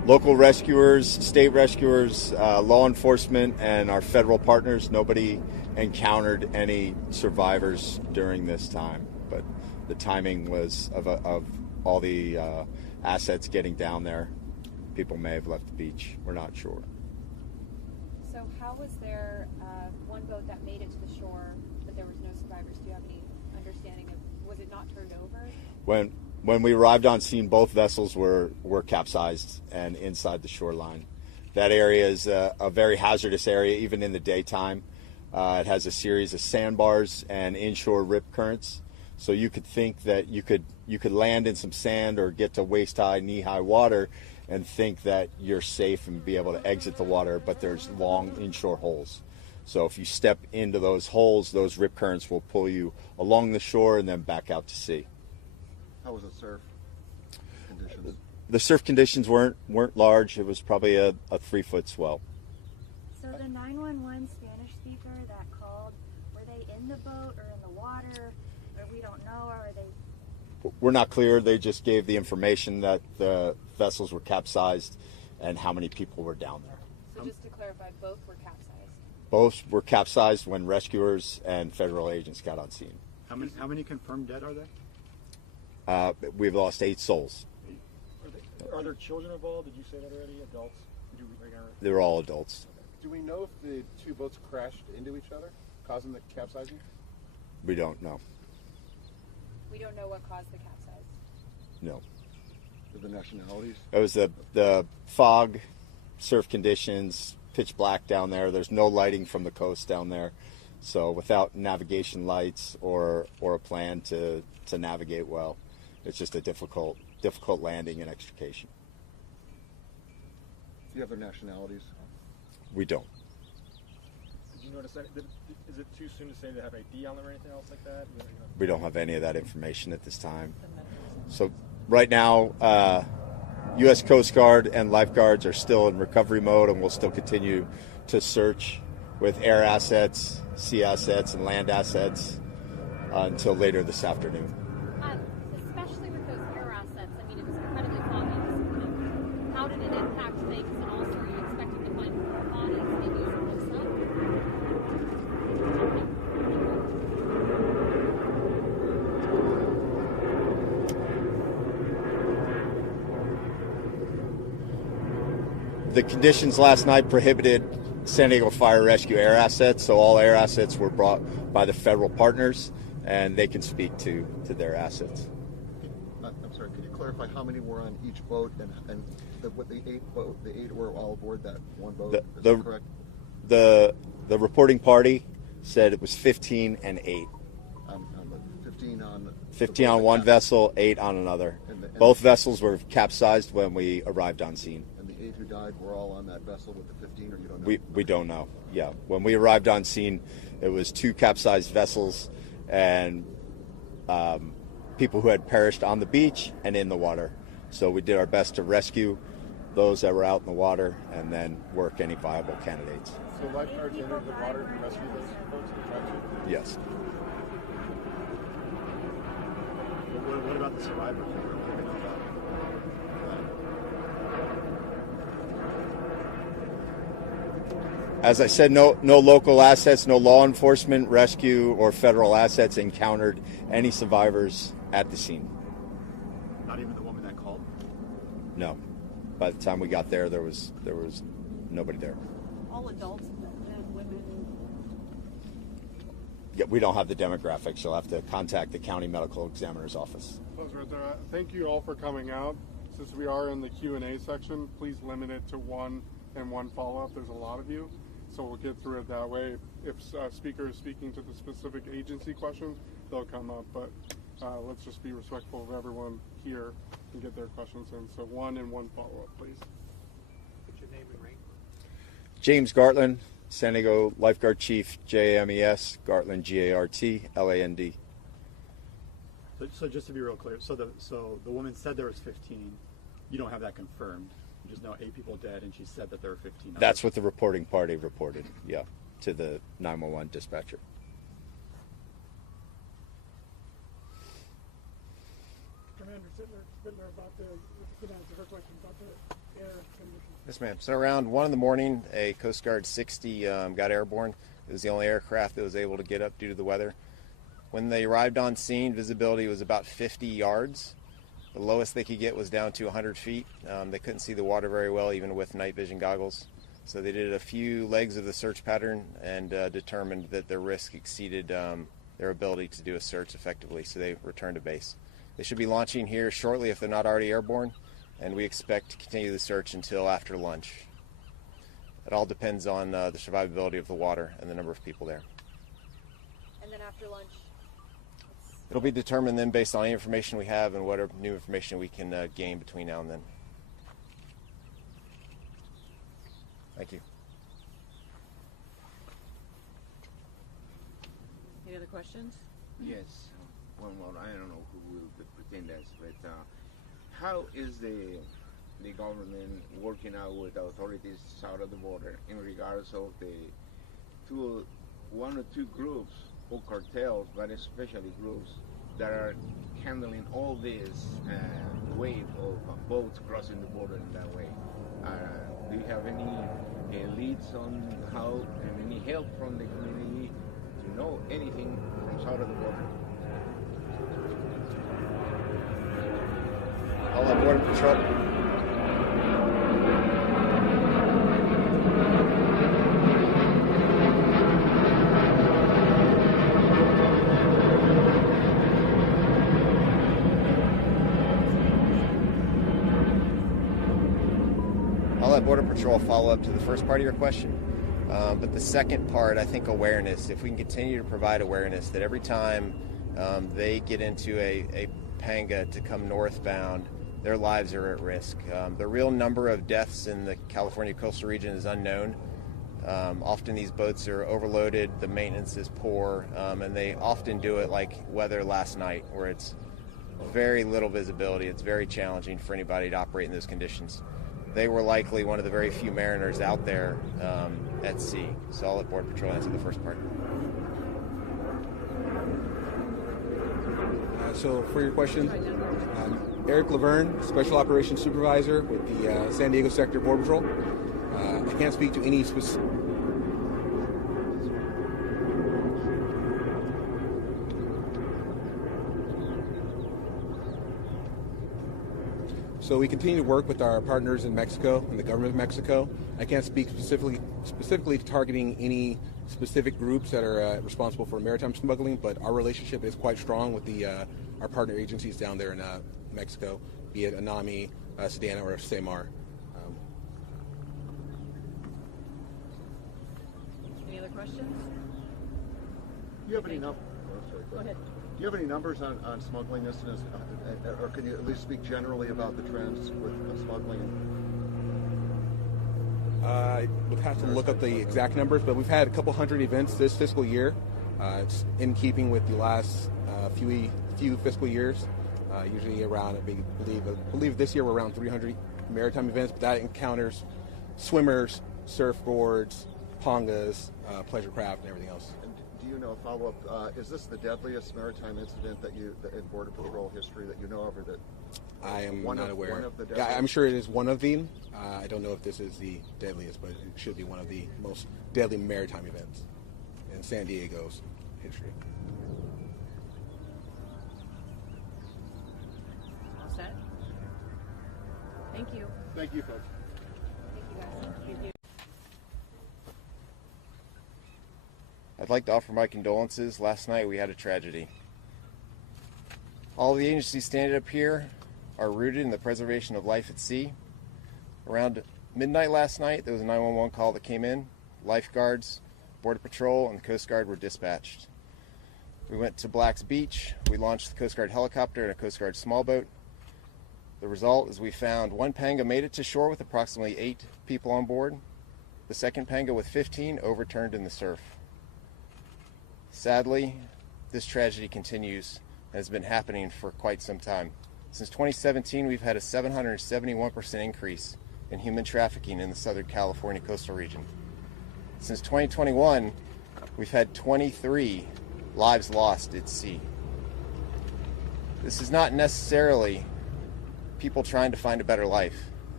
Local rescuers, state rescuers, law enforcement, and our federal partners, nobody encountered any survivors during this time. But the timing was of all the assets getting down there. People may have left the beach. We're not sure. So how was there one boat that made it to the shore, but there was no survivors? Do you have any understanding of, was it not turned over? When we arrived on scene, both vessels were capsized and inside the shoreline. That area is a very hazardous area, even in the daytime. It has a series of sandbars and inshore rip currents. So you could think that you could land in some sand or get to waist-high, knee-high water and think that you're safe and be able to exit the water, but there's long inshore holes. So if you step into those holes, those rip currents will pull you along the shore and then back out to sea. How was the surf conditions? The surf conditions weren't large. It was probably a 3-foot swell. So the 911 Spanish speaker that called, were they in the boat or in the water? Or we don't know, or are they? We're not clear. They just gave the information that the vessels were capsized and how many people were down there. So just to clarify, both were capsized? Both were capsized when rescuers and federal agents got on scene. How many confirmed dead are there? We've lost 8 souls. Are there children involved? Did you say that already? Adults? They were all adults. Do we know if the two boats crashed into each other, causing the capsizing? We don't know. We don't know what caused the capsize? No. The nationalities? It was the fog, surf conditions, pitch black down there. There's no lighting from the coast down there. So without navigation lights or a plan to navigate well, it's just a difficult landing and extrication. Do you have their nationalities? We don't. Did you notice that? Is it too soon to say they have ID on them or anything else like that? We don't have any of that information at this time. So right now, U.S. Coast Guard and lifeguards are still in recovery mode, and we'll still continue to search with air assets, sea assets, and land assets until later this afternoon. Especially with those air assets, I mean, it was incredibly foggy this morning. How did it impact things, and also are you expecting to find more bodies maybe from the sun? The conditions last night prohibited San Diego Fire Rescue air assets, so all air assets were brought by the federal partners, and they can speak to their assets. I'm sorry, could you clarify how many were on each boat and the 8 were all aboard that one boat? Is that correct? The reporting party said it was 15 and 8. 15 on one vessel, 8 on another. Both vessels were capsized when we arrived on scene. And the 8 who died were all on that vessel with the 15, or you don't know? We don't know. Yeah, when we arrived on scene, it was 2 capsized vessels and people who had perished on the beach and in the water. So we did our best to rescue those that were out in the water and then work any viable candidates. So lifeguards entered the water to rescue those boats to try to? Yes. What about the survivors? As I said, no local assets, no law enforcement, rescue, or federal assets encountered any survivors at the scene. Not even the woman that called? No. By the time we got there, there was nobody there. All adults, men, women. Yeah, we don't have the demographics. You'll have to contact the county medical examiner's office. Thank you all for coming out. Since we are in the Q&A section, please limit it to one and one follow-up. There's a lot of you, so we'll get through it that way. If a speaker is speaking to the specific agency questions, they'll come up, but let's just be respectful of everyone here and get their questions in. So one and one follow-up, please. What's your name and rank? James Gartland, San Diego Lifeguard Chief, JAMES, Gartland, GARTLAND. So just to be real clear, so the woman said there was 15. You don't have that confirmed. You just know 8 people dead, and she said that there were 15. That's what the reporting party reported, yeah, to the 911 dispatcher. Commander Sittler about the recollection about the air Yes, ma'am. So around 1 in the morning, a Coast Guard 60 got airborne. It was the only aircraft that was able to get up due to the weather. When they arrived on scene, visibility was about 50 yards. The lowest they could get was down to 100 feet. They couldn't see the water very well, even with night vision goggles. So they did a few legs of the search pattern and determined that their risk exceeded their ability to do a search effectively, so they returned to base. They should be launching here shortly if they're not already airborne, and we expect to continue the search until after lunch. It all depends on the survivability of the water and the number of people there. And then after lunch? It'll be determined then based on any information we have and whatever new information we can gain between now and then. Thank you. Any other questions? Yes. One more. I don't know who will pretend that, but how is the government working out with the authorities south of the border in regards of the one or two groups or cartels, but especially groups that are handling all this wave of boats crossing the border in that way? Do you have any leads on how and any help from the community to know anything from south of the border? All on Border Patrol. I'll let Border Patrol follow up to the first part of your question. But the second part, I think awareness. If we can continue to provide awareness that every time they get into a panga to come northbound, their lives are at risk. The real number of deaths in the California coastal region is unknown. Often these boats are overloaded, the maintenance is poor, and they often do it like weather last night, where it's very little visibility. It's very challenging for anybody to operate in those conditions. They were likely one of the very few mariners out there at sea. So I'll let Border Patrol answer the first part. So for your question, Eric Laverne, Special Operations Supervisor with the San Diego Sector Border Patrol. I can't speak to any specific... So we continue to work with our partners in Mexico and the government of Mexico. I can't speak specifically to targeting any specific groups that are responsible for maritime smuggling, but our relationship is quite strong with our partner agencies down there in Mexico, be it ANAMI, Sedana, or SEMAR. Any other questions? Do you have any Go ahead. Do you have any numbers on smuggling incidents, or can you at least speak generally about the trends with smuggling? I would have to look up the exact numbers, but we've had a couple hundred events this fiscal year. It's in keeping with the last few fiscal years. Usually around, I believe this year we're around 300 maritime events, but that encounters swimmers, surfboards, pongas, pleasure craft, and everything else. And do you know, follow-up, is this the deadliest maritime incident in Border Patrol history that you know of, or that I am not aware. One of the Yeah, I'm sure it is one of them. I don't know if this is the deadliest, but it should be one of the most deadly maritime events in San Diego's history. All set? Thank you. Thank you, folks. Thank you, guys. Thank you. I'd like to offer my condolences. Last night we had a tragedy. All the agencies standing up here are rooted in the preservation of life at sea. Around midnight last night, there was a 911 call that came in. Lifeguards, Border Patrol, and the Coast Guard were dispatched. We went to Black's Beach. We launched the Coast Guard helicopter and a Coast Guard small boat. The result is we found one panga made it to shore with approximately 8 people on board. The second panga with 15 overturned in the surf. Sadly, this tragedy continues and has been happening for quite some time. Since 2017, we've had a 771% increase in human trafficking in the Southern California coastal region. Since 2021, we've had 23 lives lost at sea. This is not necessarily people trying to find a better life.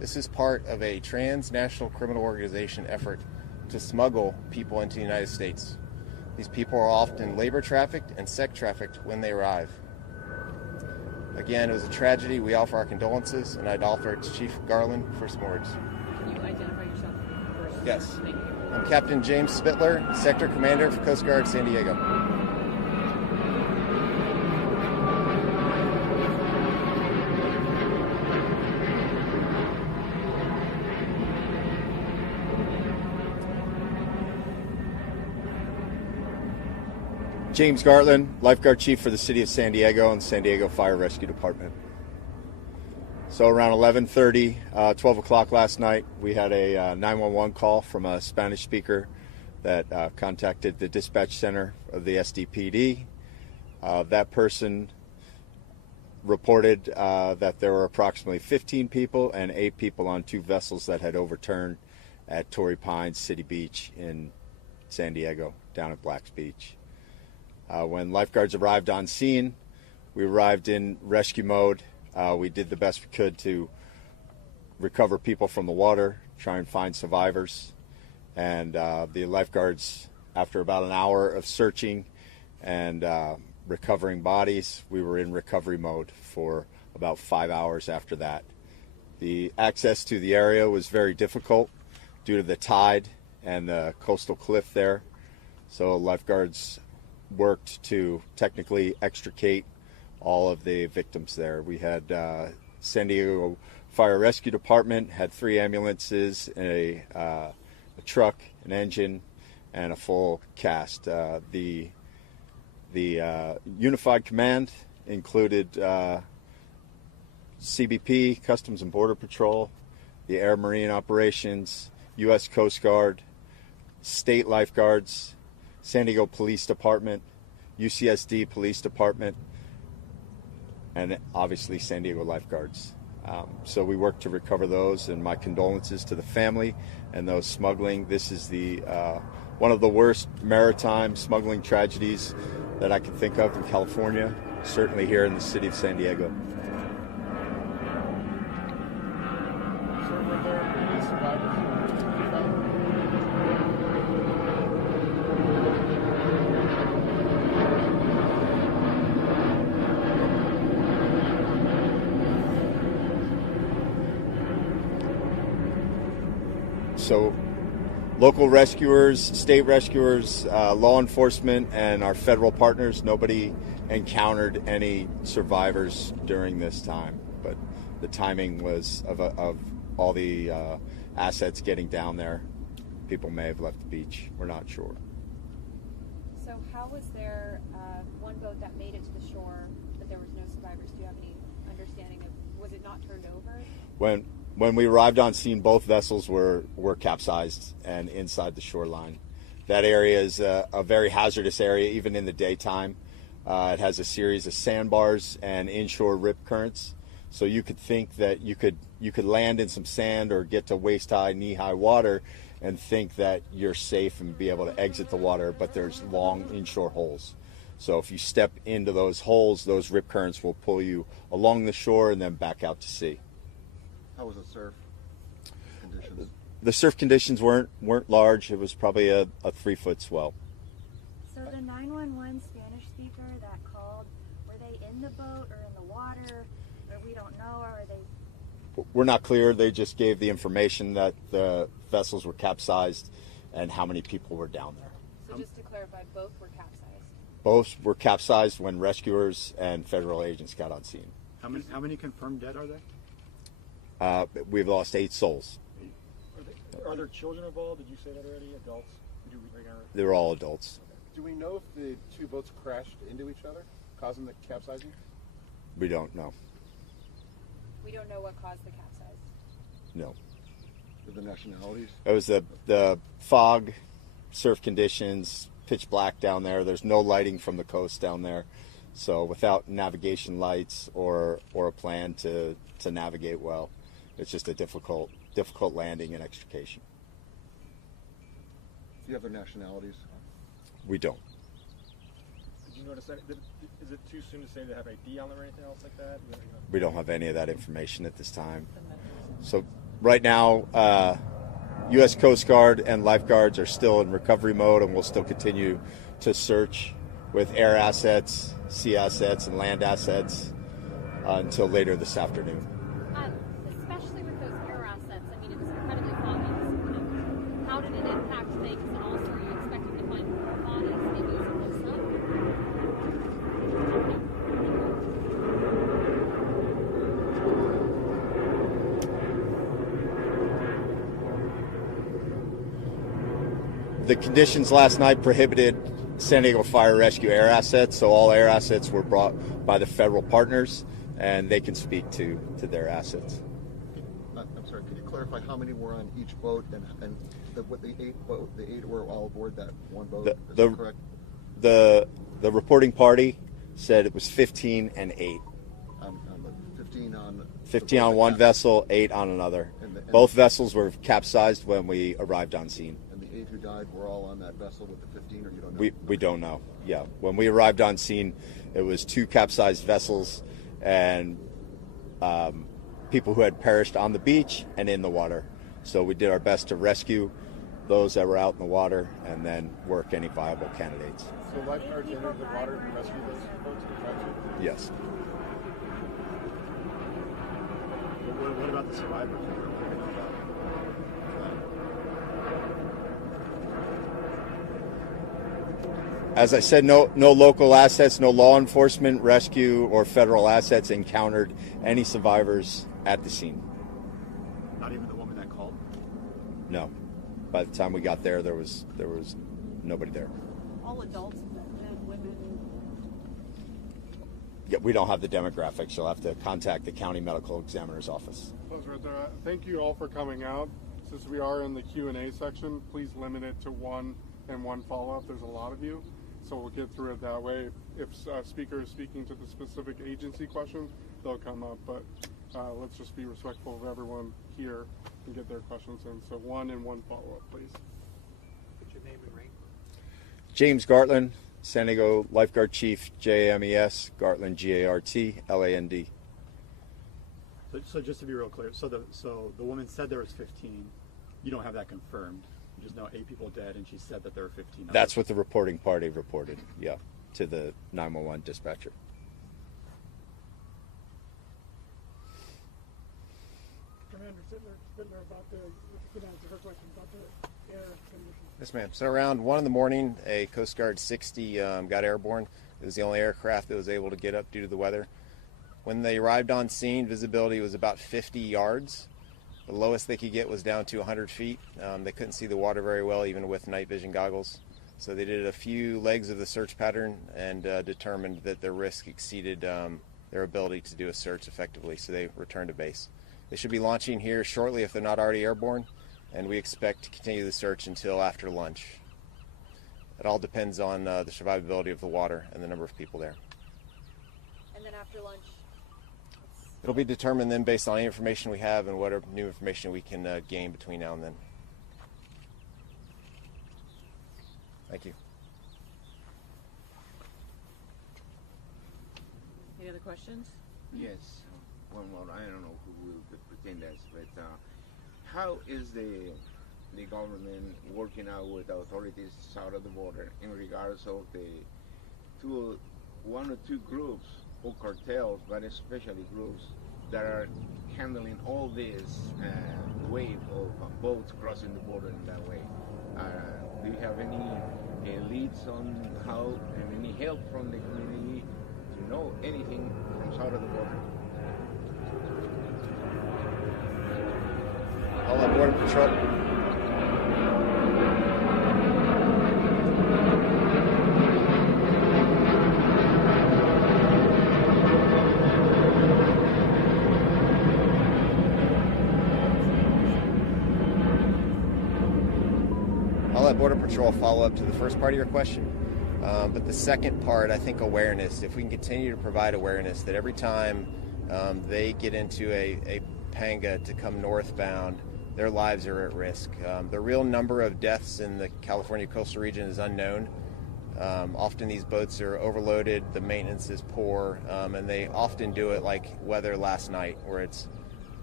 This is part of a transnational criminal organization effort to smuggle people into the United States. These people are often labor trafficked and sex trafficked when they arrive. Again, it was a tragedy. We offer our condolences, and I'd offer it to Chief Garland for some words. Can you identify yourself first? Yes. Thank you. I'm Captain James Spittler, Sector Commander for Coast Guard San Diego. James Gartland, Lifeguard Chief for the City of San Diego and San Diego Fire Rescue Department. So around 11:30, 12 o'clock last night, we had a 911 call from a Spanish speaker that contacted the dispatch center of the SDPD. That person reported that there were approximately 15 people and 8 people on 2 vessels that had overturned at Torrey Pines City Beach in San Diego, down at Black's Beach. When lifeguards arrived on scene, we arrived in rescue mode. We did the best we could to recover people from the water, try and find survivors. And the lifeguards, after about an hour of searching and recovering bodies, we were in recovery mode for about 5 hours after that. The access to the area was very difficult due to the tide and the coastal cliff there. So lifeguards worked to technically extricate all of the victims there. We had San Diego Fire Rescue Department had 3 ambulances, a truck, an engine, and a full cast. The Unified Command included CBP, Customs and Border Patrol, the Air Marine Operations, U.S. Coast Guard, state lifeguards, San Diego Police Department, UCSD Police Department, and obviously San Diego lifeguards. So we worked to recover those, and my condolences to the family and those smuggling. This is the one of the worst maritime smuggling tragedies that I can think of in California, certainly here in the city of San Diego. So were there any survivors? So local rescuers, state rescuers, law enforcement, and our federal partners, nobody encountered any survivors during this time. But the timing was of all the assets getting down there. People may have left the beach. We're not sure. So how was there one boat that made it to the shore, but there was no survivors? Do you have any understanding of, was it not turned over? When we arrived on scene, both vessels were capsized and inside the shoreline. That area is a very hazardous area, even in the daytime. It has a series of sandbars and inshore rip currents. So you could think that you could land in some sand or get to waist-high, knee-high water and think that you're safe and be able to exit the water, but there's long inshore holes. So if you step into those holes, those rip currents will pull you along the shore and then back out to sea. How was the surf conditions? The surf conditions weren't large. It was probably a 3-foot swell. So the 911 Spanish speaker that called, were they in the boat or in the water? Or we don't know, or are they? We're not clear. They just gave the information that the vessels were capsized and how many people were down there. So just to clarify, both were capsized? Both were capsized when rescuers and federal agents got on scene. How many confirmed dead are there? We've lost 8 souls. Are there children involved? Did you say that already? Adults? They were all adults. Do we know if the 2 boats crashed into each other, causing the capsizing? We don't know. We don't know what caused the capsize? No. The nationalities? It was the fog, surf conditions, pitch black down there. There's no lighting from the coast down there. So without navigation lights or a plan to navigate well, it's just a difficult landing and extrication. Do you have their nationalities? We don't. Did you notice that? Is it too soon to say they have ID on them or anything else like that? We don't have any of that information at this time. So right now, U.S. Coast Guard and lifeguards are still in recovery mode, and we'll still continue to search with air assets, sea assets, and land assets until later this afternoon. Especially with those air assets, I mean, it was incredibly foggy this morning. How did it impact things, and also are you expecting to find more bodies maybe as it looks up? The conditions last night prohibited San Diego Fire Rescue air assets, so all air assets were brought by the federal partners, and they can speak to their assets. I'm sorry, could you clarify how many were on each boat and the eight were all aboard that one boat? Is that correct? The reporting party said it was 15 and 8. 15 on one vessel, 8 on another. Both vessels were capsized when we arrived on scene. And the 8 who died were all on that vessel with the 15, or you don't know? We don't know. Yeah, when we arrived on scene, it was 2 capsized vessels and people who had perished on the beach and in the water. So we did our best to rescue those that were out in the water and then work any viable candidates. So lifeguards entered the water to rescue those boats and tried to? Yes. What about the survivors? As I said, no local assets, no law enforcement, rescue, or federal assets encountered any survivors at the scene. Not even the woman that called? No. By the time we got there, there was nobody there. All adults, men, women. Yeah, we don't have the demographics. You'll have to contact the county medical examiner's office. Thank you all for coming out. Since we are in the Q&A section, please limit it to one and one follow-up. There's a lot of you, so we'll get through it that way. If a speaker is speaking to the specific agency question, they'll come up, but let's just be respectful of everyone here and get their questions in. So one and one follow-up, please. What's your name and rank? James Gartland, San Diego Lifeguard Chief, JMES, Gartland, Gartland. So just to be real clear, so the woman said there was 15. You don't have that confirmed. You just know 8 people dead, and she said that there were 15. That's what the reporting party reported, yeah, to the 911 dispatcher. Commander Sittler, about the her question about the air conditions. Yes, ma'am. So around 1 in the morning, a Coast Guard 60 got airborne. It was the only aircraft that was able to get up due to the weather. When they arrived on scene, visibility was about 50 yards. The lowest they could get was down to 100 feet. They couldn't see the water very well, even with night vision goggles. So they did a few legs of the search pattern and determined that their risk exceeded their ability to do a search effectively, so they returned to base. They should be launching here shortly if they're not already airborne, and we expect to continue the search until after lunch. It all depends on the survivability of the water and the number of people there. And then after lunch? It'll be determined then based on any information we have and what new information we can gain between now and then. Thank you. Any other questions? Yes. One more. I don't know who will pretend that, but how is the government working out with the authorities south of the border in regards of the one or two groups or cartels, but especially groups that are handling all this wave of boats crossing the border in that way? Do you have any leads on how and any help from the community to know anything from south of the border? All on Border Patrol. I'll let Border Patrol follow up to the first part of your question. But the second part, I think awareness. If we can continue to provide awareness that every time they get into a panga to come northbound, their lives are at risk. The real number of deaths in the California coastal region is unknown. Often these boats are overloaded, the maintenance is poor, and they often do it like weather last night, where it's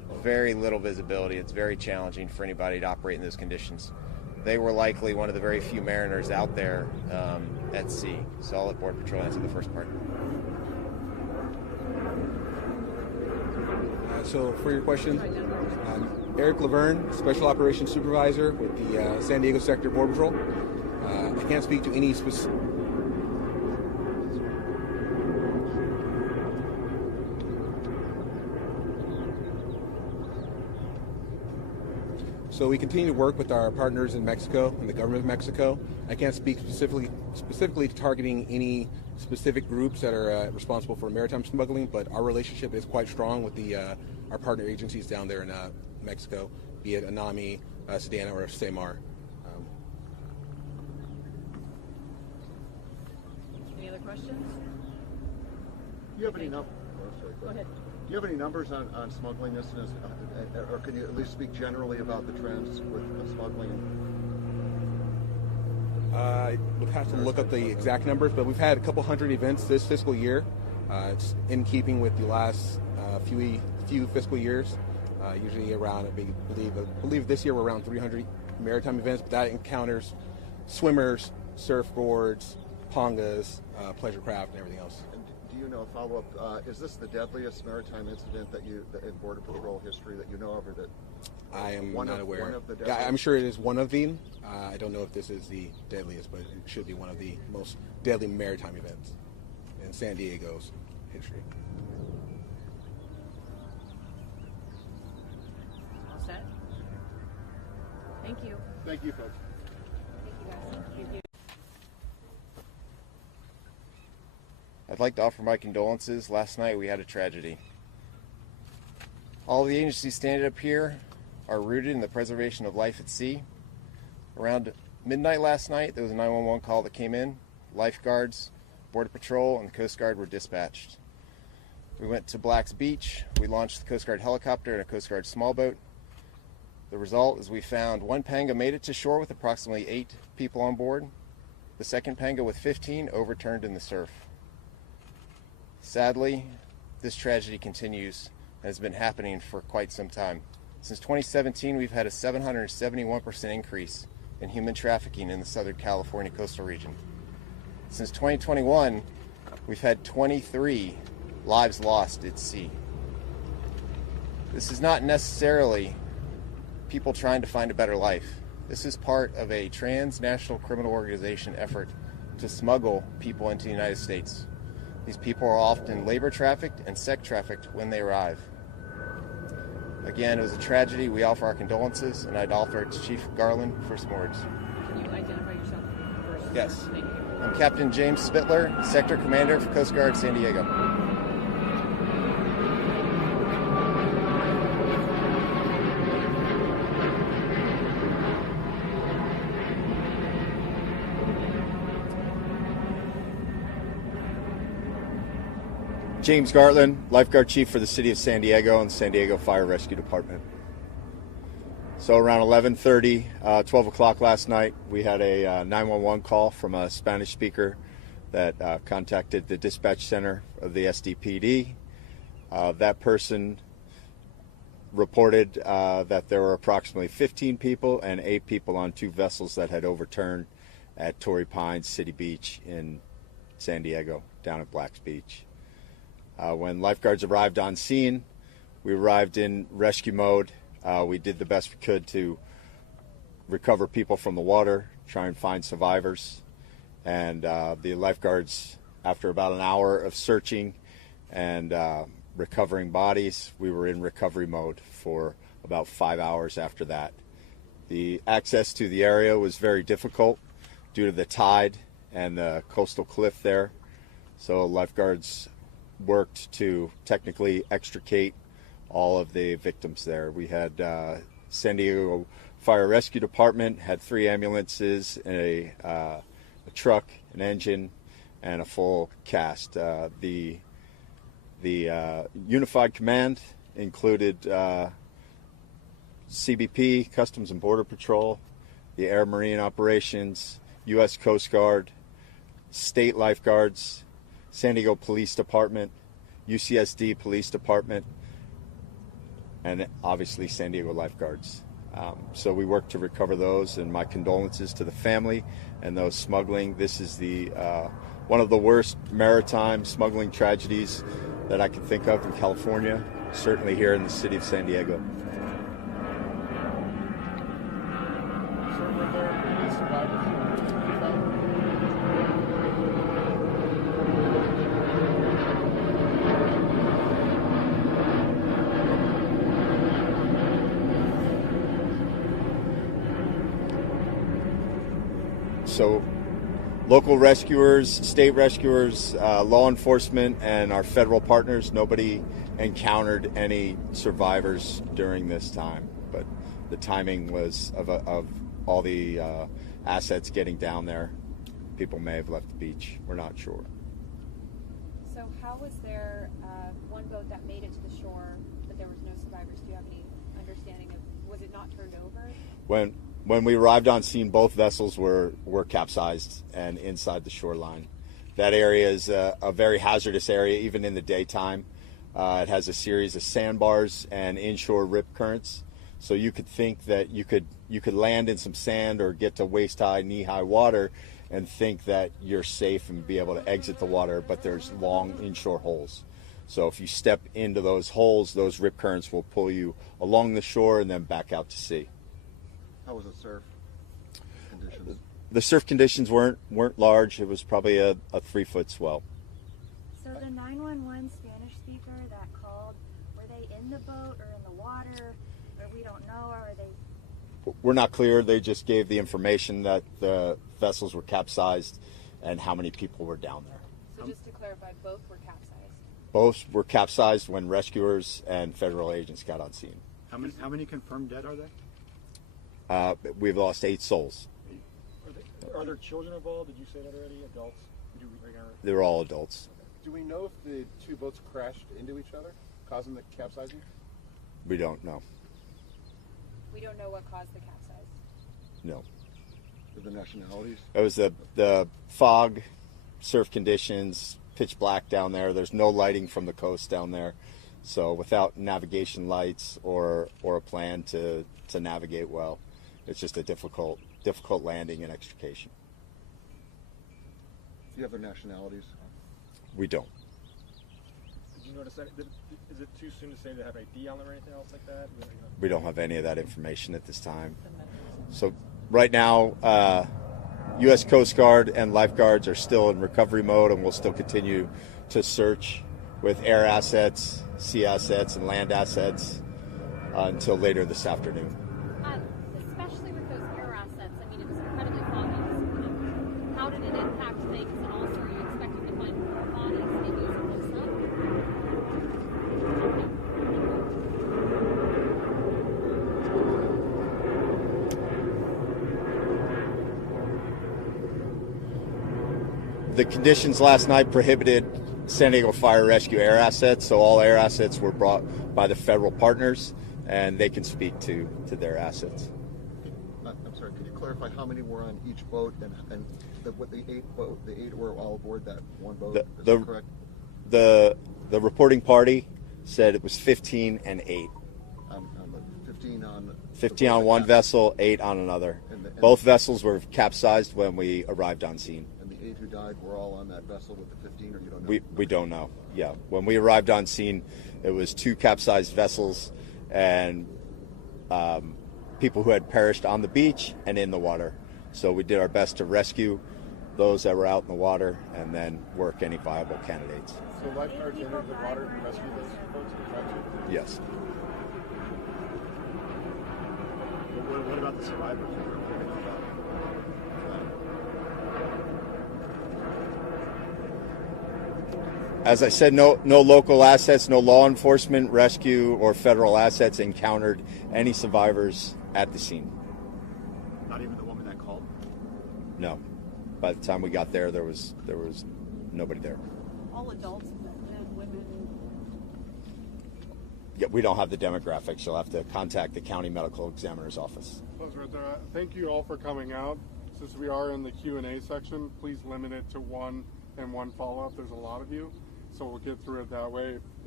very little visibility. It's very challenging for anybody to operate in those conditions. They were likely one of the very few mariners out there at sea. So I'll let Border Patrol answer the first part. So for your question, Eric Laverne, Special Operations Supervisor with the San Diego Sector Border Patrol. I can't speak to any specific. So we continue to work with our partners in Mexico and the government of Mexico. I can't speak specifically to targeting any specific groups that are responsible for maritime smuggling, but our relationship is quite strong with our partner agencies down there in Mexico, be it ANAMI, Sedana, or SEMAR. Any other questions? Do you have any Go ahead. Do you have any numbers on smuggling incidents, or can you at least speak generally about the trends with smuggling? I would have to look up the exact numbers, but we've had a couple hundred events this fiscal year. It's in keeping with the last few fiscal years. Usually around, I believe this year we're around 300 maritime events, but that encounters swimmers, surfboards, pongas, pleasure craft, and everything else. And do you know, follow-up, is this the deadliest maritime incident that in Border Patrol history that you know of, or that I am not aware. One of the yeah, I'm sure it is one of them. I don't know if this is the deadliest, but it should be one of the most deadly maritime events in San Diego's history. All set? Thank you. Thank you, folks. Thank you. I'd like to offer my condolences. Last night we had a tragedy. All the agencies standing up here are rooted in the preservation of life at sea. Around midnight last night, there was a 911 call that came in. Lifeguards, Border Patrol, and the Coast Guard were dispatched. We went to Black's Beach. We launched the Coast Guard helicopter and a Coast Guard small boat. The result is we found one panga made it to shore with approximately 8 people on board. The second panga with 15 overturned in the surf. Sadly, this tragedy continues and has been happening for quite some time. Since 2017, we've had a 771% increase in human trafficking in the Southern California coastal region. Since 2021, we've had 23 lives lost at sea. This is not necessarily people trying to find a better life. This is part of a transnational criminal organization effort to smuggle people into the United States. These people are often labor trafficked and sex trafficked when they arrive. Again, it was a tragedy. We offer our condolences, and I'd offer it to Chief Garland for some words. Can you identify yourself first? Yes. Thank you. I'm Captain James Spittler, Sector Commander for Coast Guard San Diego. James Gartland, Lifeguard Chief for the City of San Diego and San Diego Fire Rescue Department. So around 11:30, 12 o'clock last night, we had a 911 call from a Spanish speaker that contacted the dispatch center of the SDPD. That person reported that there were approximately 15 people and 8 people on 2 vessels that had overturned at Torrey Pines City Beach in San Diego, down at Black's Beach. When lifeguards arrived on scene, we arrived in rescue mode. We did the best we could to recover people from the water, try and find survivors. And the lifeguards, after about an hour of searching and recovering bodies, we were in recovery mode for about 5 hours after that. The access to the area was very difficult due to the tide and the coastal cliff there. So lifeguards worked to technically extricate all of the victims there. We had San Diego Fire Rescue Department had 3 ambulances, a truck, an engine, and a full cast. The Unified Command included CBP, Customs and Border Patrol, the Air Marine Operations, U.S. Coast Guard, state lifeguards, San Diego Police Department, UCSD Police Department, and obviously San Diego lifeguards. So we work to recover those, and my condolences to the family and those smuggling. This is the one of the worst maritime smuggling tragedies that I can think of in California, certainly here in the city of San Diego. So were there any survivors? So local rescuers, state rescuers, law enforcement, and our federal partners, nobody encountered any survivors during this time. But the timing was of all the assets getting down there. People may have left the beach. We're not sure. So how was there one boat that made it to the shore, but there was no survivors? Do you have any understanding of, was it not turned over? When we arrived on scene, both vessels were capsized and inside the shoreline. That area is a very hazardous area, even in the daytime. It has a series of sandbars and inshore rip currents. So you could think that you could land in some sand or get to waist-high, knee-high water and think that you're safe and be able to exit the water, but there's long inshore holes. So if you step into those holes, those rip currents will pull you along the shore and then back out to sea. How was the surf conditions? The surf conditions weren't large. It was probably a 3-foot swell. So the 911 Spanish speaker that called, were they in the boat or in the water? Or we don't know, or are they? We're not clear. They just gave the information that the vessels were capsized and how many people were down there. So just to clarify, both were capsized? Both were capsized when rescuers and federal agents got on scene. How many confirmed dead are there? We've lost 8 souls. Are there children involved? Did you say that already? Adults? They're all adults. Do we know if the two boats crashed into each other, causing the capsizing? We don't know. We don't know what caused the capsize? No. The nationalities? It was the fog, surf conditions, pitch black down there. There's no lighting from the coast down there. So without navigation lights or a plan to navigate well, it's just a difficult landing and extrication. Do you have their nationalities? We don't. Did you notice that? Is it too soon to say they have ID on them or anything else like that? We don't have any of that information at this time. So right now, U.S. Coast Guard and lifeguards are still in recovery mode, and we'll still continue to search with air assets, sea assets, and land assets until later this afternoon. Especially with those air assets, I mean, it was incredibly foggy this morning. How did it impact things, and also are you expecting to find more bodies maybe as it looks up? The conditions last night prohibited San Diego Fire Rescue air assets, so all air assets were brought by the federal partners, and they can speak to their assets. I'm sorry, could you clarify how many were on each boat and the 8 were all aboard that one boat? Is that correct? The reporting party said it was 15 and 8. 15 on one vessel, 8 on another. Both vessels were capsized when we arrived on scene. And the 8 who died were all on that vessel with the 15, or you don't know? We don't know. Yeah, when we arrived on scene, it was 2 capsized vessels and people who had perished on the beach and in the water. So we did our best to rescue those that were out in the water and then work any viable candidates. So lifeguards entered the water and rescued those folks who tried to? Yes. What about the survivors? As I said, no local assets, no law enforcement, rescue, or federal assets encountered any survivors at the scene. Not even the woman that called? No. By the time we got there, there was nobody there. All adults, men, women. Yeah, we don't have the demographics. You'll have to contact the county medical examiner's office. Thank you all for coming out. Since we are in the Q&A section, please limit it to one and one follow-up. There's a lot of you, so we'll get through it that way.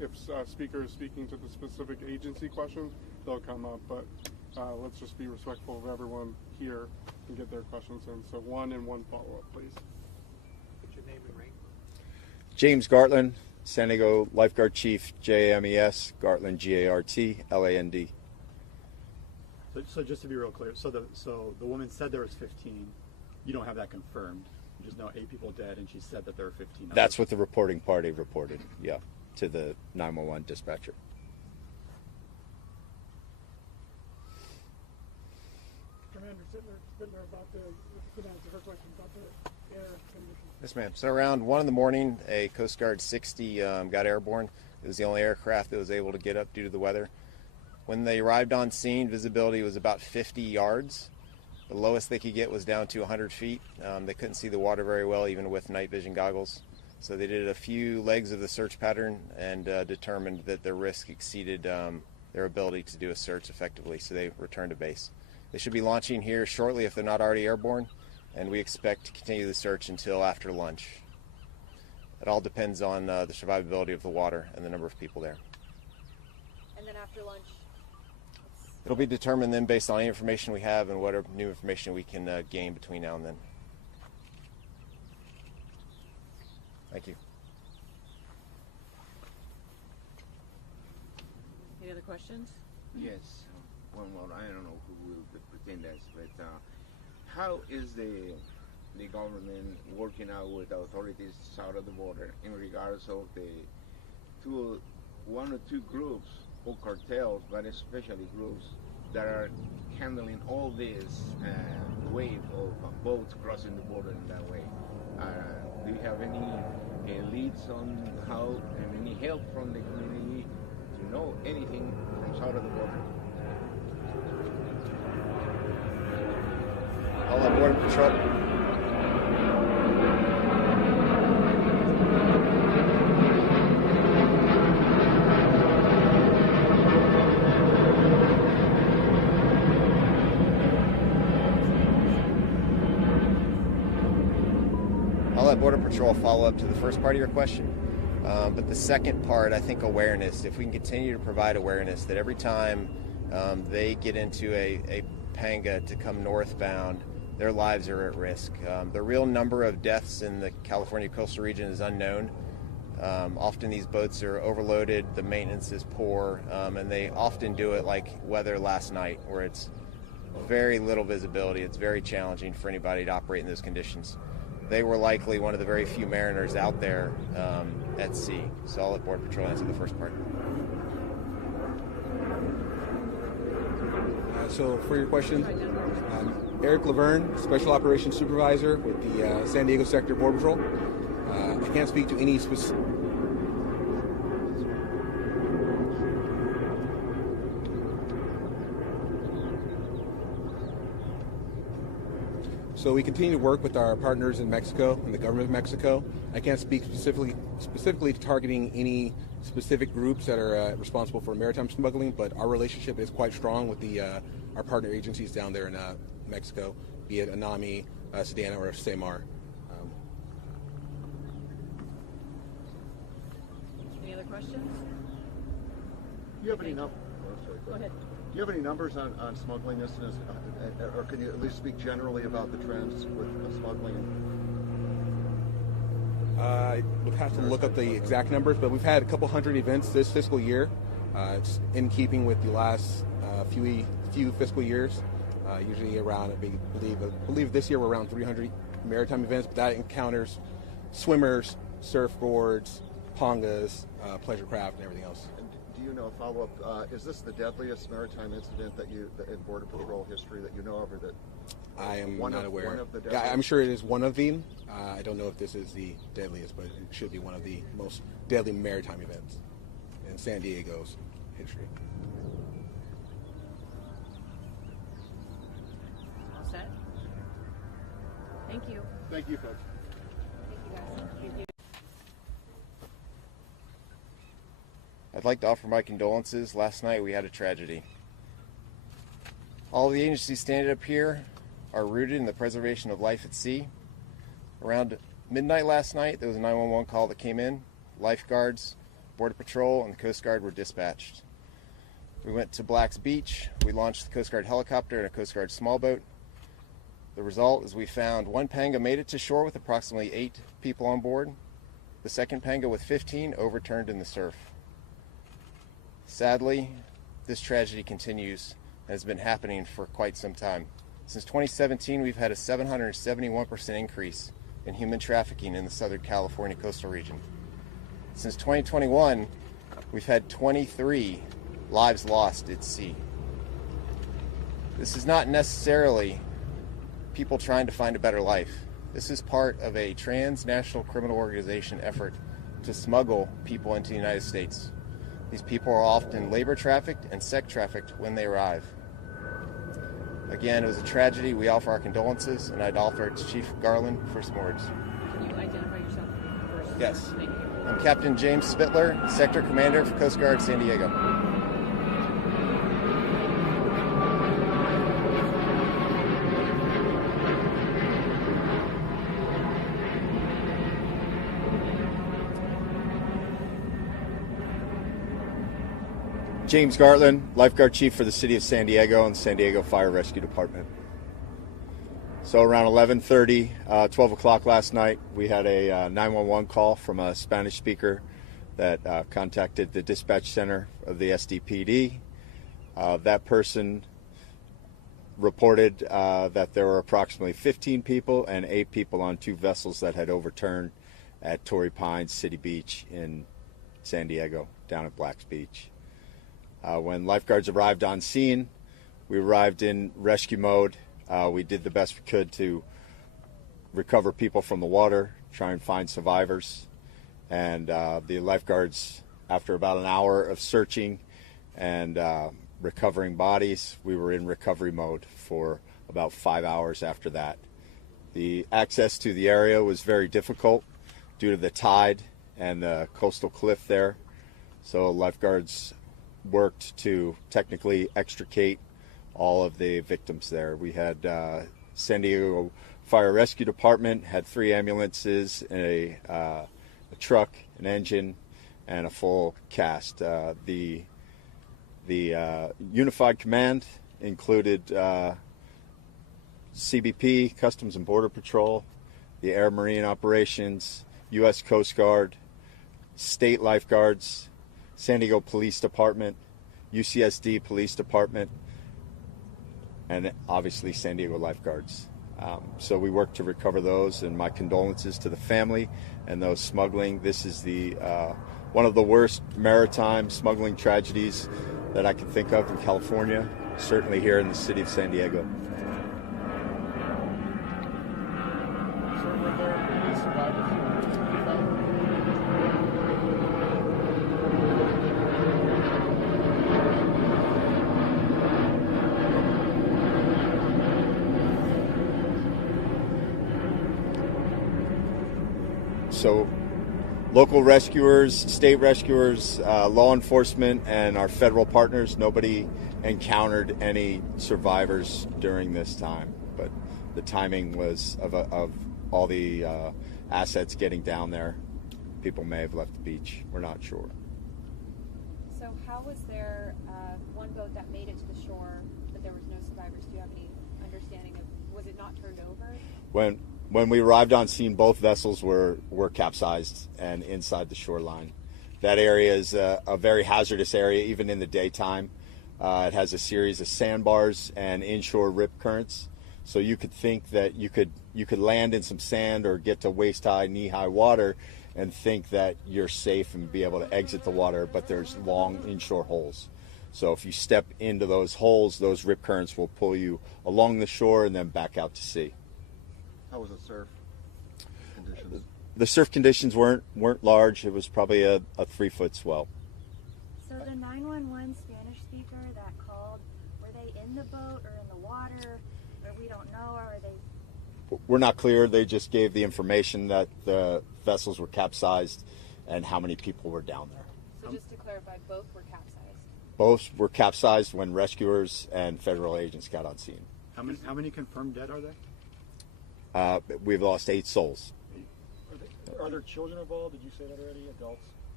if a speaker is speaking to the specific agency question, they'll come up. But let's just be respectful of everyone here and get their questions in. So one and one follow-up, please. What's your name and rank? James Gartland, San Diego Lifeguard Chief, JAMES, Gartland, GARTLAND. So just to be real clear, so the woman said there was 15. You don't have that confirmed. You just know 8 people dead, and she said that there were 15. That's what the reporting party reported, yeah, to the 911 dispatcher. Commander Sittler about the her question about the air conditions. Yes, ma'am. So around 1 in the morning, a Coast Guard 60 got airborne. It was the only aircraft that was able to get up due to the weather. When they arrived on scene, visibility was about 50 yards. The lowest they could get was down to 100 feet. They couldn't see the water very well, even with night vision goggles. So they did a few legs of the search pattern and determined that the risk exceeded their ability to do a search effectively, so they returned to base. They should be launching here shortly if they're not already airborne, and we expect to continue the search until after lunch. It all depends on the survivability of the water and the number of people there. And then after lunch? It'll be determined then based on any information we have and whatever new information we can gain between now and then. Thank you. Any other questions? Yes. One more. I don't know who will pretend that, but how is the government working out with authorities south of the border in regards of the one or two groups or cartels, but especially groups that are handling all this wave of boats crossing the border in that way? Do you have any leads on how and any help from the community to know anything from south of the border? All on Border Patrol. I'll let Border Patrol follow up to the first part of your question. But the second part, I think awareness. If we can continue to provide awareness that every time they get into a panga to come northbound, their lives are at risk. The real number of deaths in the California coastal region is unknown. Often these boats are overloaded, the maintenance is poor, and they often do it like weather last night, where it's very little visibility. It's very challenging for anybody to operate in those conditions. They were likely one of the very few mariners out there at sea. So I'll let Border Patrol answer the first part. So for your question, Eric Laverne, Special Operations Supervisor with the San Diego Sector Border Patrol. I can't speak to any specific... So we continue to work with our partners in Mexico and the government of Mexico. I can't speak specifically to targeting any specific groups that are responsible for maritime smuggling, but our relationship is quite strong with our partner agencies down there in Mexico, be it ANAMI, Sedana, or SEMAR. Any other questions? Do you have any numbers? Go ahead. Do you have any numbers on smuggling incidents, or can you at least speak generally about the trends with smuggling? I would have to look up the exact numbers, but we've had a couple hundred events this fiscal year. It's in keeping with the last few fiscal years. Usually around, I believe this year we're around 300 maritime events, but that encounters swimmers, surfboards, pongas, pleasure craft, and everything else. And do you know, follow-up, is this the deadliest maritime incident that in Border Patrol history that you know of, or that I am not aware. One of the deadliest? I'm sure it is one of them. I don't know if this is the deadliest, but it should be one of the most deadly maritime events in San Diego's history. All set? Thank you. Thank you, folks. Thank you, guys. Thank you. I'd like to offer my condolences. Last night we had a tragedy. All the agencies standing up here are rooted in the preservation of life at sea. Around midnight last night, there was a 911 call that came in. Lifeguards Border Patrol, and the Coast Guard were dispatched. We went to Black's Beach. We launched the Coast Guard helicopter and a Coast Guard small boat. The result is we found one panga made it to shore with approximately 8 people on board. The second panga with 15 overturned in the surf. Sadly, this tragedy continues and has been happening for quite some time. Since 2017, we've had a 771% increase in human trafficking in the Southern California coastal region. Since 2021, we've had 23 lives lost at sea. This is not necessarily people trying to find a better life. This is part of a transnational criminal organization effort to smuggle people into the United States. These people are often labor trafficked and sex trafficked when they arrive. Again, it was a tragedy. We offer our condolences, and I'd offer it to Chief Garland for some words. Can you identify yourself first? Yes. Thank you. I'm Captain James Spittler, Sector Commander for Coast Guard San Diego. James Gartland, Lifeguard Chief for the City of San Diego and San Diego Fire Rescue Department. So around 11:30, 12 o'clock last night, we had a 911 call from a Spanish speaker that contacted the dispatch center of the SDPD. That person reported that there were approximately 15 people and 8 people on 2 vessels that had overturned at Torrey Pines City Beach in San Diego, down at Black's Beach. When lifeguards arrived on scene, we arrived in rescue mode. We did the best we could to recover people from the water, try and find survivors. And the lifeguards, after about an hour of searching and recovering bodies, we were in recovery mode for about 5 hours after that. The access to the area was very difficult due to the tide and the coastal cliff there. So lifeguards worked to technically extricate all of the victims there. We had San Diego Fire Rescue Department had 3 ambulances, a truck, an engine, and a full cast. The Unified Command included CBP, Customs and Border Patrol, the Air Marine Operations, U.S. Coast Guard, state lifeguards, San Diego Police Department, UCSD Police Department, and obviously San Diego lifeguards. So we worked to recover those, and my condolences to the family and those smuggling. This is the one of the worst maritime smuggling tragedies that I can think of in California, certainly here in the city of San Diego. So were there any survivors? So local rescuers, state rescuers, law enforcement, and our federal partners, nobody encountered any survivors during this time. But the timing was of all the assets getting down there. People may have left the beach. We're not sure. So how was there one boat that made it to the shore, but there was no survivors? Do you have any understanding of, was it not turned over? When we arrived on scene, both vessels were capsized and inside the shoreline. That area is a very hazardous area, even in the daytime. It has a series of sandbars and inshore rip currents. So you could think that you could land in some sand or get to waist-high, knee-high water and think that you're safe and be able to exit the water, but there's long inshore holes. So if you step into those holes, those rip currents will pull you along the shore and then back out to sea. How was the surf conditions? The surf conditions weren't large. It was probably a 3-foot swell. So the 911 Spanish speaker that called, were they in the boat or in the water? Or we don't know, or are they? We're not clear. They just gave the information that the vessels were capsized and how many people were down there. So just to clarify, both were capsized? Both were capsized when rescuers and federal agents got on scene. How many confirmed dead are there? We've lost 8 souls. Are there children involved? Did you say that already? Adults?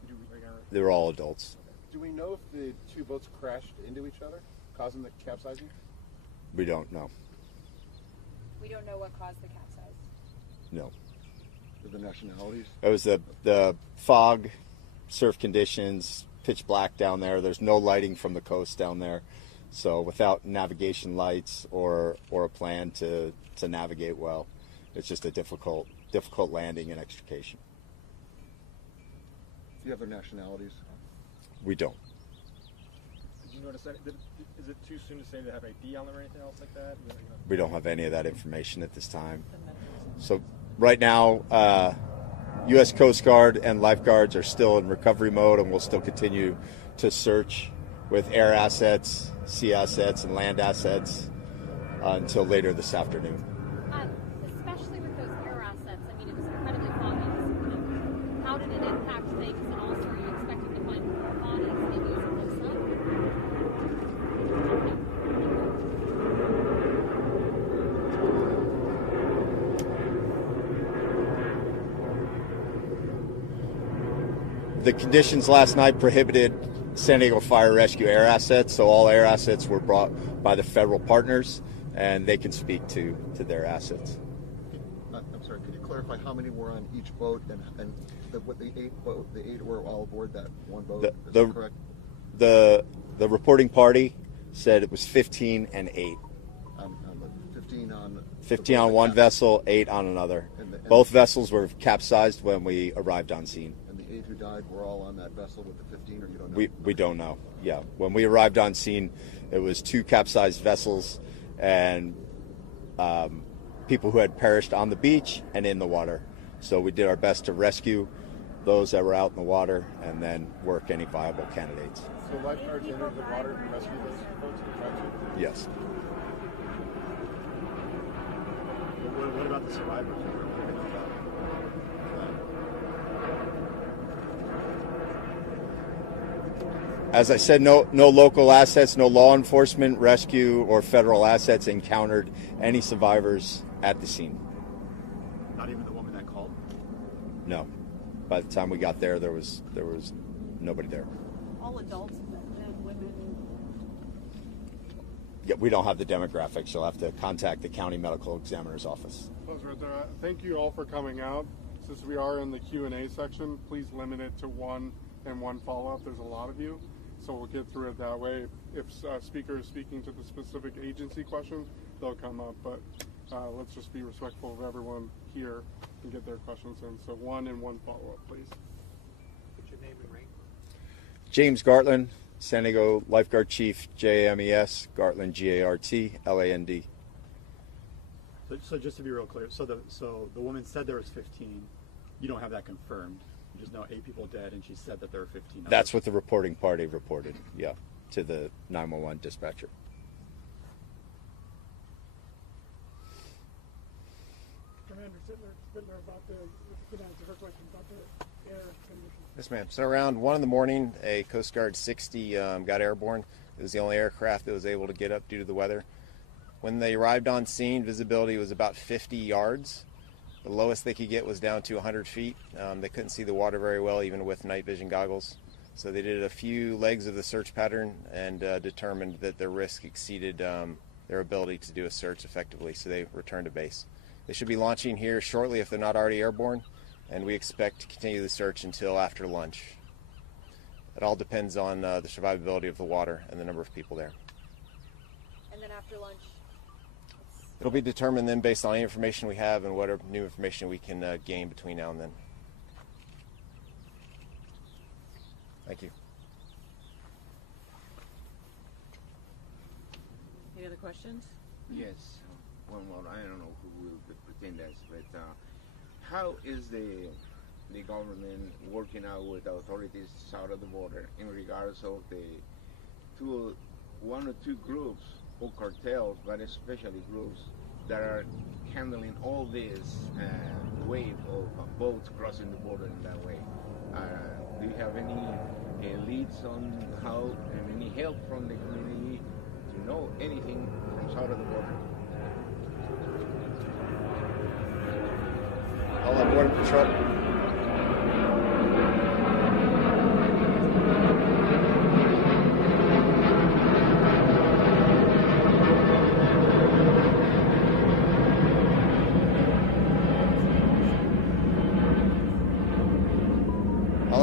They were all adults. Do we know if the two boats crashed into each other, causing the capsizing? We don't know. We don't know what caused the capsize. No. The nationalities? It was the fog, surf conditions, pitch black down there. There's no lighting from the coast down there. So without navigation lights or a plan to navigate well, it's just a difficult landing and extrication. Do you have their nationalities? We don't. Did you notice that? Is it too soon to say they have ID on them or anything else like that? We don't have any of that information at this time. So right now, U.S. Coast Guard and lifeguards are still in recovery mode, and we'll still continue to search with air assets, sea assets, and land assets until later this afternoon. Especially with those air assets, I mean, it was incredibly foggy this morning. How did it impact things, and also are you expecting to find more bodies maybe as it looks like? The conditions last night prohibited San Diego Fire Rescue air assets, so all air assets were brought by the federal partners, and they can speak to their assets. I'm sorry, could you clarify how many were on each boat and the eight were all aboard that one boat? Is that correct? The reporting party said it was 15 and 8. 15 on one vessel, 8 on another. Both vessels were capsized when we arrived on scene. And the 8 who died were all on that vessel with the 15, or you don't know? We don't know. Yeah, when we arrived on scene, it was 2 capsized vessels and people who had perished on the beach and in the water. So we did our best to rescue those that were out in the water and then work any viable candidates. So lifeguards entered the water to rescue those boats and tried to? Yes. What about the survivors? As I said, no local assets, no law enforcement, rescue, or federal assets encountered any survivors at the scene. Not even the woman that called? No. By the time we got there, there was nobody there. All adults, men, women. Yeah, we don't have the demographics. You'll have to contact the county medical examiner's office. Thank you all for coming out. Since we are in the Q&A section, please limit it to one and one follow-up. There's a lot of you, so we'll get through it that way. If a speaker is speaking to the specific agency questions, they'll come up, but let's just be respectful of everyone here and get their questions in. So one and one follow-up, please. What's your name and rank? James Gartland, San Diego Lifeguard Chief, JAMES, Gartland, GARTLAND. So just to be real clear, so the woman said there was 15. You don't have that confirmed. You just know 8 people dead, and she said that there were 15. That's what the reporting party reported, yeah, to the 911 dispatcher. Commander Sittler, about the air conditions. Yes, ma'am. So around 1 in the morning, a Coast Guard 60 got airborne. It was the only aircraft that was able to get up due to the weather. When they arrived on scene, visibility was about 50 yards. The lowest they could get was down to 100 feet. They couldn't see the water very well, even with night vision goggles. So they did a few legs of the search pattern and determined that the risk exceeded their ability to do a search effectively, so they returned to base. They should be launching here shortly if they're not already airborne, and we expect to continue the search until after lunch. It all depends on the survivability of the water and the number of people there. And then after lunch? It'll be determined then based on any information we have and whatever new information we can gain between now and then. Thank you. Any other questions? Yes. One more. I don't know who will pretend that, but how is the government working out with authorities south of the border in regards of the one or two groups or cartels, but especially groups that are handling all this wave of boats crossing the border in that way? Do you have any leads on how, and any help from the community to know anything from south of the border? All on Border Patrol.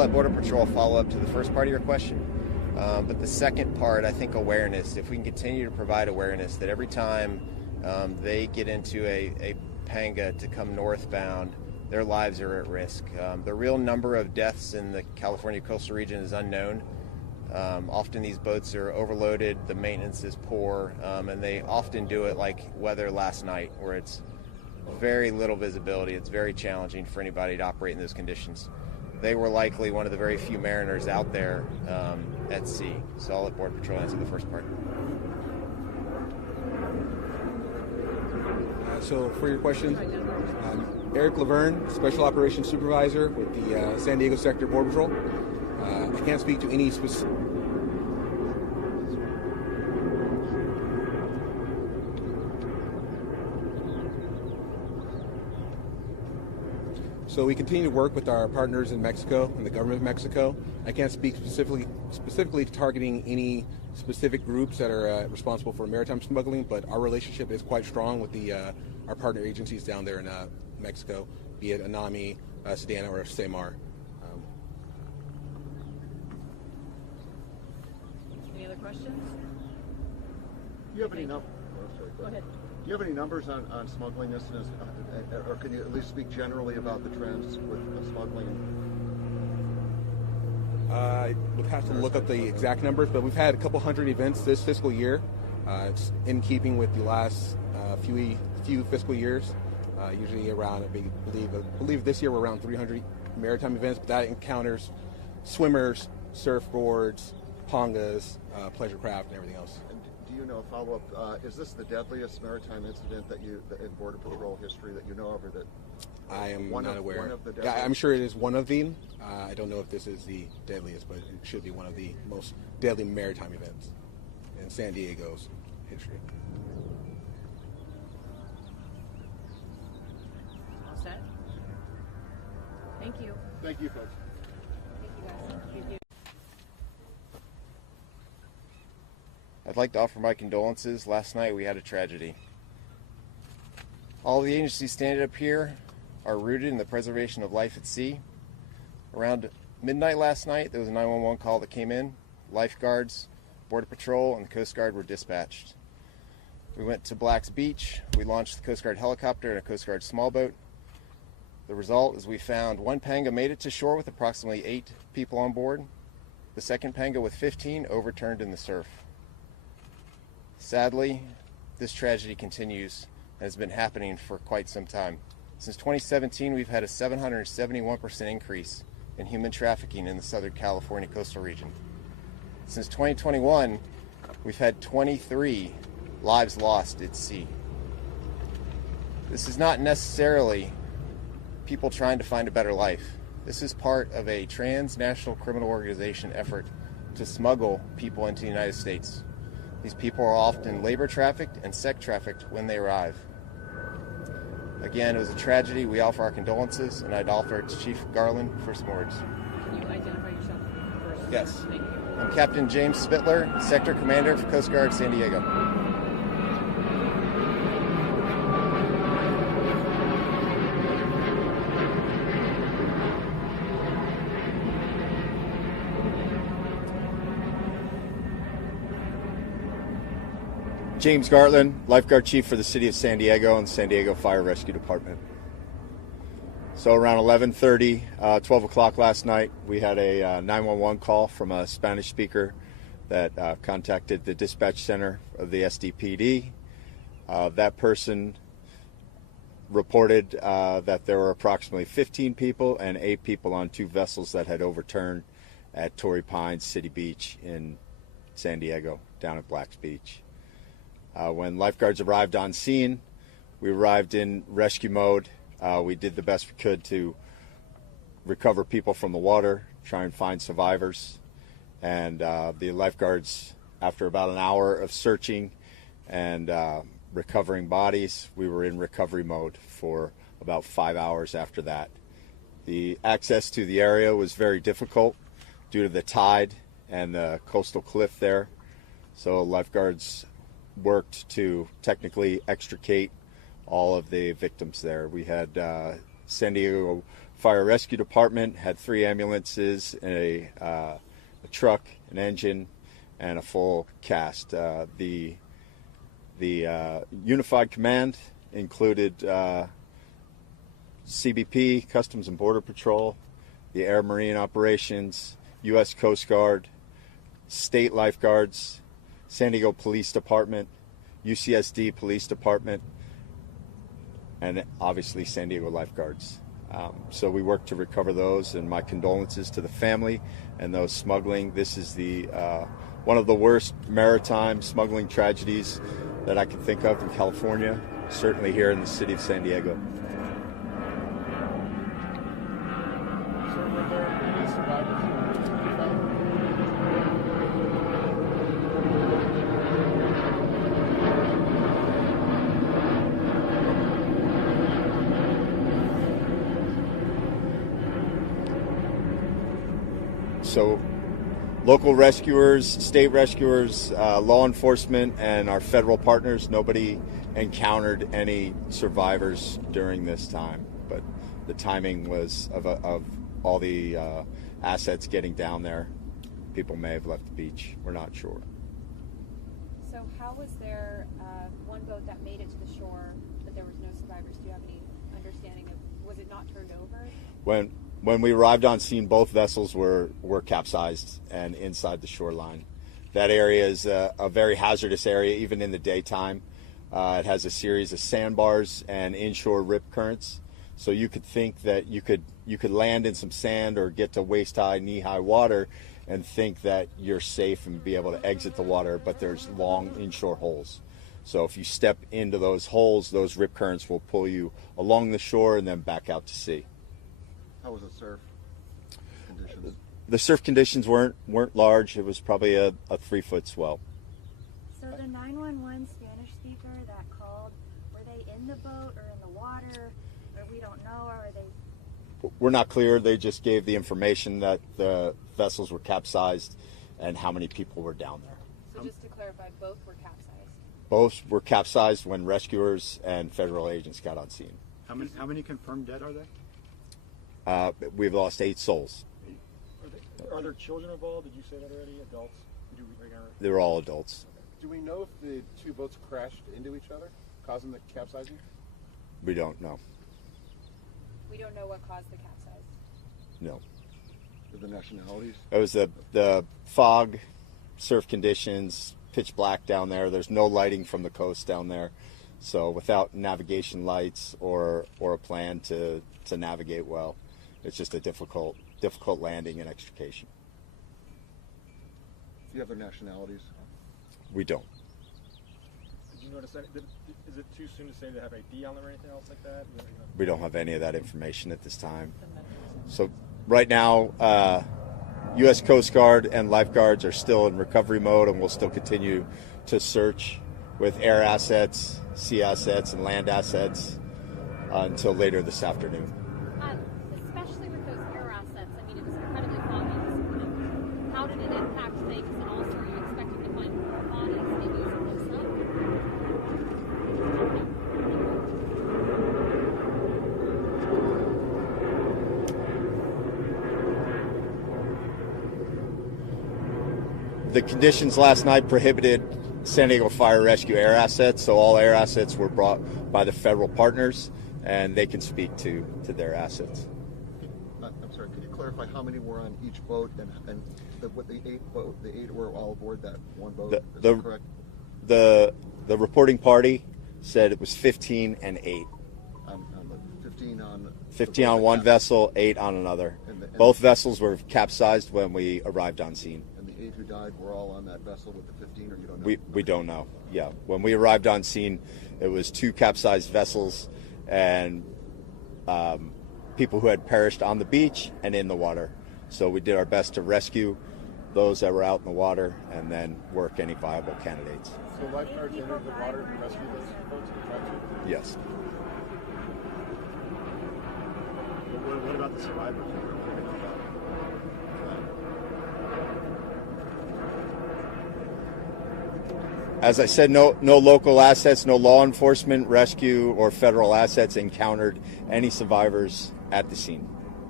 let Border Patrol follow up to the first part of your question. But the second part, I think awareness. If we can continue to provide awareness that every time they get into a panga to come northbound, their lives are at risk. The real number of deaths in the California coastal region is unknown. Often these boats are overloaded, the maintenance is poor, and they often do it like weather last night, where it's very little visibility. It's very challenging for anybody to operate in those conditions. They were likely one of the very few mariners out there at sea. So I'll let Border Patrol answer the first part. So for your question, Eric Laverne, Special Operations Supervisor with the San Diego Sector Border Patrol. I can't speak to any specific. So we continue to work with our partners in Mexico and the government of Mexico. I can't speak specifically targeting any specific groups that are responsible for maritime smuggling, but our relationship is quite strong with our partner agencies down there in Mexico, be it ANAMI, SEDENA, or SEMAR. Any other questions? Do you have any numbers? Go ahead. Do you have any numbers on smuggling incidents, or can you at least speak generally about the trends with smuggling? I would have to look up the exact numbers, but we've had a couple hundred events this fiscal year. It's in keeping with the last few fiscal years. Usually around, I believe this year we're around 300 maritime events, but that encounters swimmers, surfboards, pangas, pleasure craft, and everything else. And do you know, a follow-up, is this the deadliest maritime incident in Border Patrol history that you know of, or that I am not aware. One of the yeah, I'm sure it is one of them. I don't know if this is the deadliest, but it should be one of the most deadly maritime events in San Diego's history. All set? Thank you. Thank you, folks. Thank you, guys. Thank you. I'd like to offer my condolences. Last night we had a tragedy. All of the agencies standing up here are rooted in the preservation of life at sea. Around midnight last night, there was a 911 call that came in. Lifeguards, Border Patrol, and the Coast Guard were dispatched. We went to Black's Beach. We launched the Coast Guard helicopter and a Coast Guard small boat. The result is we found one panga made it to shore with approximately 8 people on board. The second panga with 15 overturned in the surf. Sadly, this tragedy continues and has been happening for quite some time. Since 2017, we've had a 771% increase in human trafficking in the Southern California coastal region. Since 2021, we've had 23 lives lost at sea. This is not necessarily people trying to find a better life. This is part of a transnational criminal organization effort to smuggle people into the United States. These people are often labor trafficked and sex trafficked when they arrive. Again, it was a tragedy. We offer our condolences, and I'd offer it to Chief Garland for some words. Can you identify yourself first? Yes. Thank you. I'm Captain James Spittler, Sector Commander for Coast Guard San Diego. James Gartland, Lifeguard Chief for the City of San Diego and San Diego Fire Rescue Department. So around 11:30, 12 o'clock last night, we had a 911 call from a Spanish speaker that contacted the dispatch center of the SDPD. That person reported that there were approximately 15 people and 8 people on 2 vessels that had overturned at Torrey Pines City Beach in San Diego, down at Black's Beach. When lifeguards arrived on scene, we arrived in rescue mode. We did the best we could to recover people from the water, try and find survivors. And the lifeguards, after about an hour of searching and recovering bodies, we were in recovery mode for about 5 hours after that. The access to the area was very difficult due to the tide and the coastal cliff there. So lifeguards worked to technically extricate all of the victims there. We had San Diego Fire Rescue Department had 3 ambulances, a truck, an engine, and a full cast. The Unified Command included CBP, Customs and Border Patrol, the Air Marine Operations, U.S. Coast Guard, state lifeguards, San Diego Police Department, UCSD Police Department, and obviously San Diego lifeguards. So we worked to recover those, and my condolences to the family and those smuggling. This is the one of the worst maritime smuggling tragedies that I can think of in California, certainly here in the city of San Diego. Sir, were there any survivors? So local rescuers, state rescuers, law enforcement, and our federal partners, nobody encountered any survivors during this time. But the timing was of all the assets getting down there. People may have left the beach. We're not sure. So how was there one boat that made it to the shore, but there was no survivors? Do you have any understanding of, was it not turned over? When we arrived on scene, both vessels were capsized and inside the shoreline. That area is a very hazardous area, even in the daytime. It has a series of sandbars and inshore rip currents. So you could think that you could land in some sand or get to waist-high, knee-high water and think that you're safe and be able to exit the water, but there's long inshore holes. So if you step into those holes, those rip currents will pull you along the shore and then back out to sea. How was the surf conditions? The surf conditions weren't large. It was probably a 3-foot swell. So the 911 Spanish speaker that called, were they in the boat or in the water? Or we don't know, or are they? We're not clear. They just gave the information that the vessels were capsized and how many people were down there. So just to clarify, both were capsized? Both were capsized when rescuers and federal agents got on scene. How many confirmed dead are there? We've lost 8 souls. Are there children involved? Did you say that already? Adults? They were all adults. Do we know if the 2 boats crashed into each other, causing the capsizing? We don't know. We don't know what caused the capsize? No. The nationalities? It was the fog, surf conditions, pitch black down there. There's no lighting from the coast down there. So without navigation lights or a plan to navigate well, it's just a difficult landing and extrication. Do you have their nationalities? We don't. Did you notice that? Is it too soon to say they have ID on them or anything else like that? We don't have any of that information at this time. So right now, U.S. Coast Guard and lifeguards are still in recovery mode, and we'll still continue to search with air assets, sea assets, and land assets until later this afternoon. Especially with those air assets, I mean, it was incredibly foggy this morning. How did it impact things, and also are you expecting to find more bodies, maybe from the sun? The conditions last night prohibited San Diego Fire Rescue air assets, so all air assets were brought by the federal partners, and they can speak to their assets. I'm sorry, could you clarify how many were on each boat and the 8 were all aboard that one boat? Is that correct? The reporting party said it was 15 and 8. 15 on one vessel, 8 on another. Both vessels were capsized when we arrived on scene. And the 8 who died were all on that vessel with the 15, or you don't know? We don't know. Yeah, when we arrived on scene, it was 2 capsized vessels and people who had perished on the beach and in the water. So we did our best to rescue those that were out in the water and then work any viable candidates. So lifeguards entered the water to rescue those boats and tried to? Yes. What about the survivors? As I said, no local assets, no law enforcement, rescue, or federal assets encountered any survivors at the scene.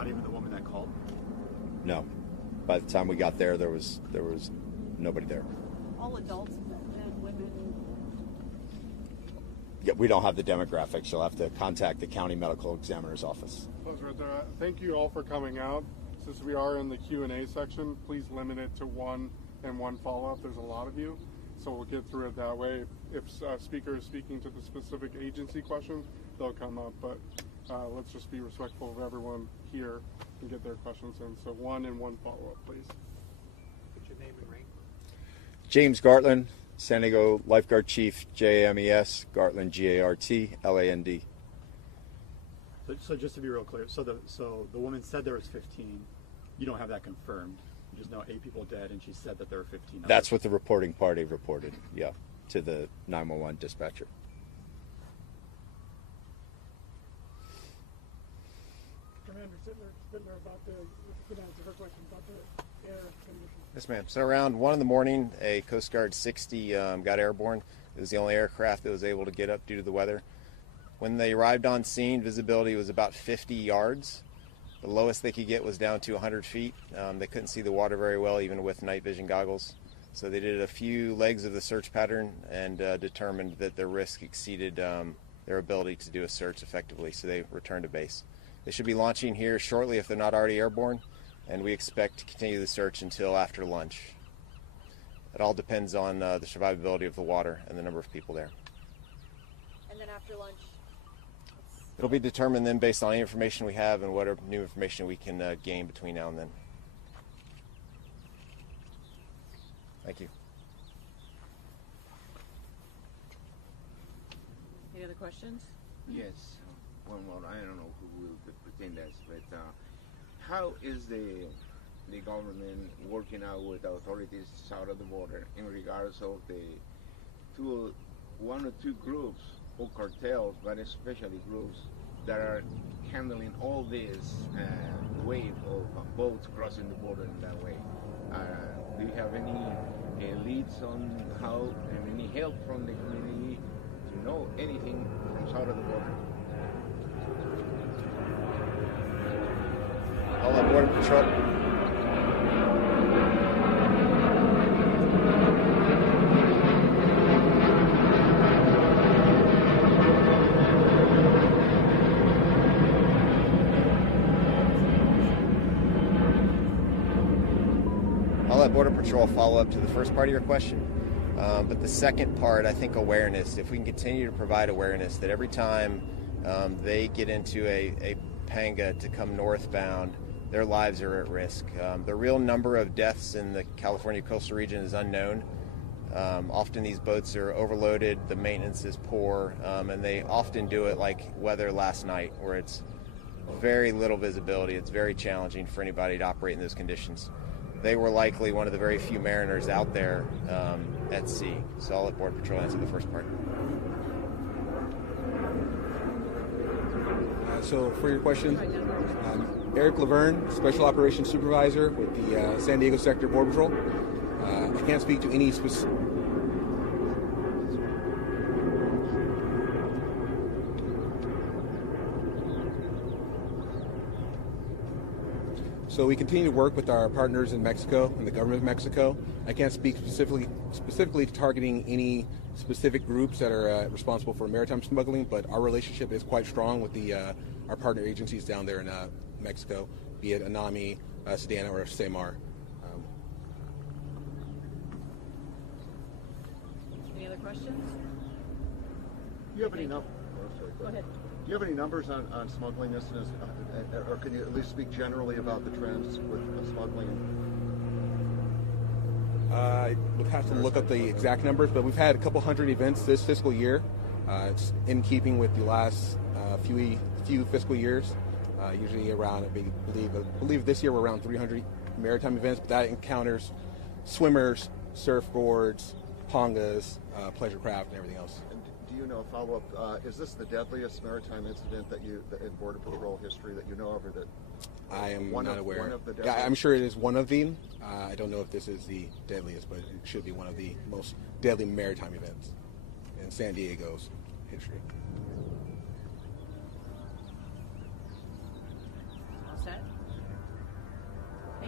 Not even the woman that called? No. By the time we got there, there was nobody there. All adults, men, women. Yeah, we don't have the demographics. You'll have to contact the county medical examiner's office. Thank you all for coming out. Since we are in the Q&A section, please limit it to one and one follow-up. There's a lot of you, so we'll get through it that way. If a speaker is speaking to the specific agency question, they'll come up, but let's just be respectful of everyone here and get their questions in. So one and one follow-up, please. What's your name and rank? James Gartland, San Diego Lifeguard Chief, JAMES, Gartland, GARTLAND. So just to be real clear, so the woman said there was 15. You don't have that confirmed. You just know 8 people dead, and she said that there were 15. That's what the reporting party reported, yeah, to the 911 dispatcher. Commander Sittler, about the her question about the air conditions. Yes, ma'am. So around 1 in the morning, a Coast Guard 60 got airborne. It was the only aircraft that was able to get up due to the weather. When they arrived on scene, visibility was about 50 yards. The lowest they could get was down to 100 feet. They couldn't see the water very well, even with night vision goggles. So they did a few legs of the search pattern and determined that the risk exceeded their ability to do a search effectively, so they returned to base. They should be launching here shortly if they're not already airborne, and we expect to continue the search until after lunch. It all depends on the survivability of the water and the number of people there. And then after lunch? It'll be determined then based on any information we have and whatever new information we can gain between now and then. Thank you. Any other questions? Yes. One more. I don't know who will pretend that, but how is the government working out with the authorities south of the border in regards of the one or two groups or cartels, but especially groups that are handling all this wave of boats crossing the border in that way? Do you have any leads on how, and any help from the community to know anything from south of the border? All on Border Patrol. I'll let Border Patrol follow up to the first part of your question. But the second part, I think awareness. If we can continue to provide awareness that every time they get into a panga to come northbound, their lives are at risk. The real number of deaths in the California coastal region is unknown. Often these boats are overloaded, the maintenance is poor, and they often do it like weather last night, where it's very little visibility. It's very challenging for anybody to operate in those conditions. They were likely one of the very few mariners out there at sea. So I'll let Border Patrol answer the first part. So for your question, Eric Laverne, Special Operations Supervisor with the San Diego Sector Border Patrol. I can't speak to any specific... So we continue to work with our partners in Mexico and the government of Mexico. I can't speak specifically to targeting any specific groups that are responsible for maritime smuggling, but our relationship is quite strong with our partner agencies down there in Mexico, be it ANAMI, Sedana, or SEMAR. Any other questions? Do you have any Go ahead. Do you have any numbers on smuggling incidents, or can you at least speak generally about the trends with smuggling? I would have to look up the exact numbers, but we've had a couple hundred events this fiscal year. It's in keeping with the last few fiscal years. Usually around, I believe this year we're around 300 maritime events, but that encounters swimmers, surfboards, pongas, pleasure craft, and everything else. And do you know, follow-up, is this the deadliest maritime incident in Border Patrol history that you know of, or that I am not aware. One of the Yeah, I'm sure it is one of them. I don't know if this is the deadliest, but it should be one of the most deadly maritime events in San Diego's history. All set?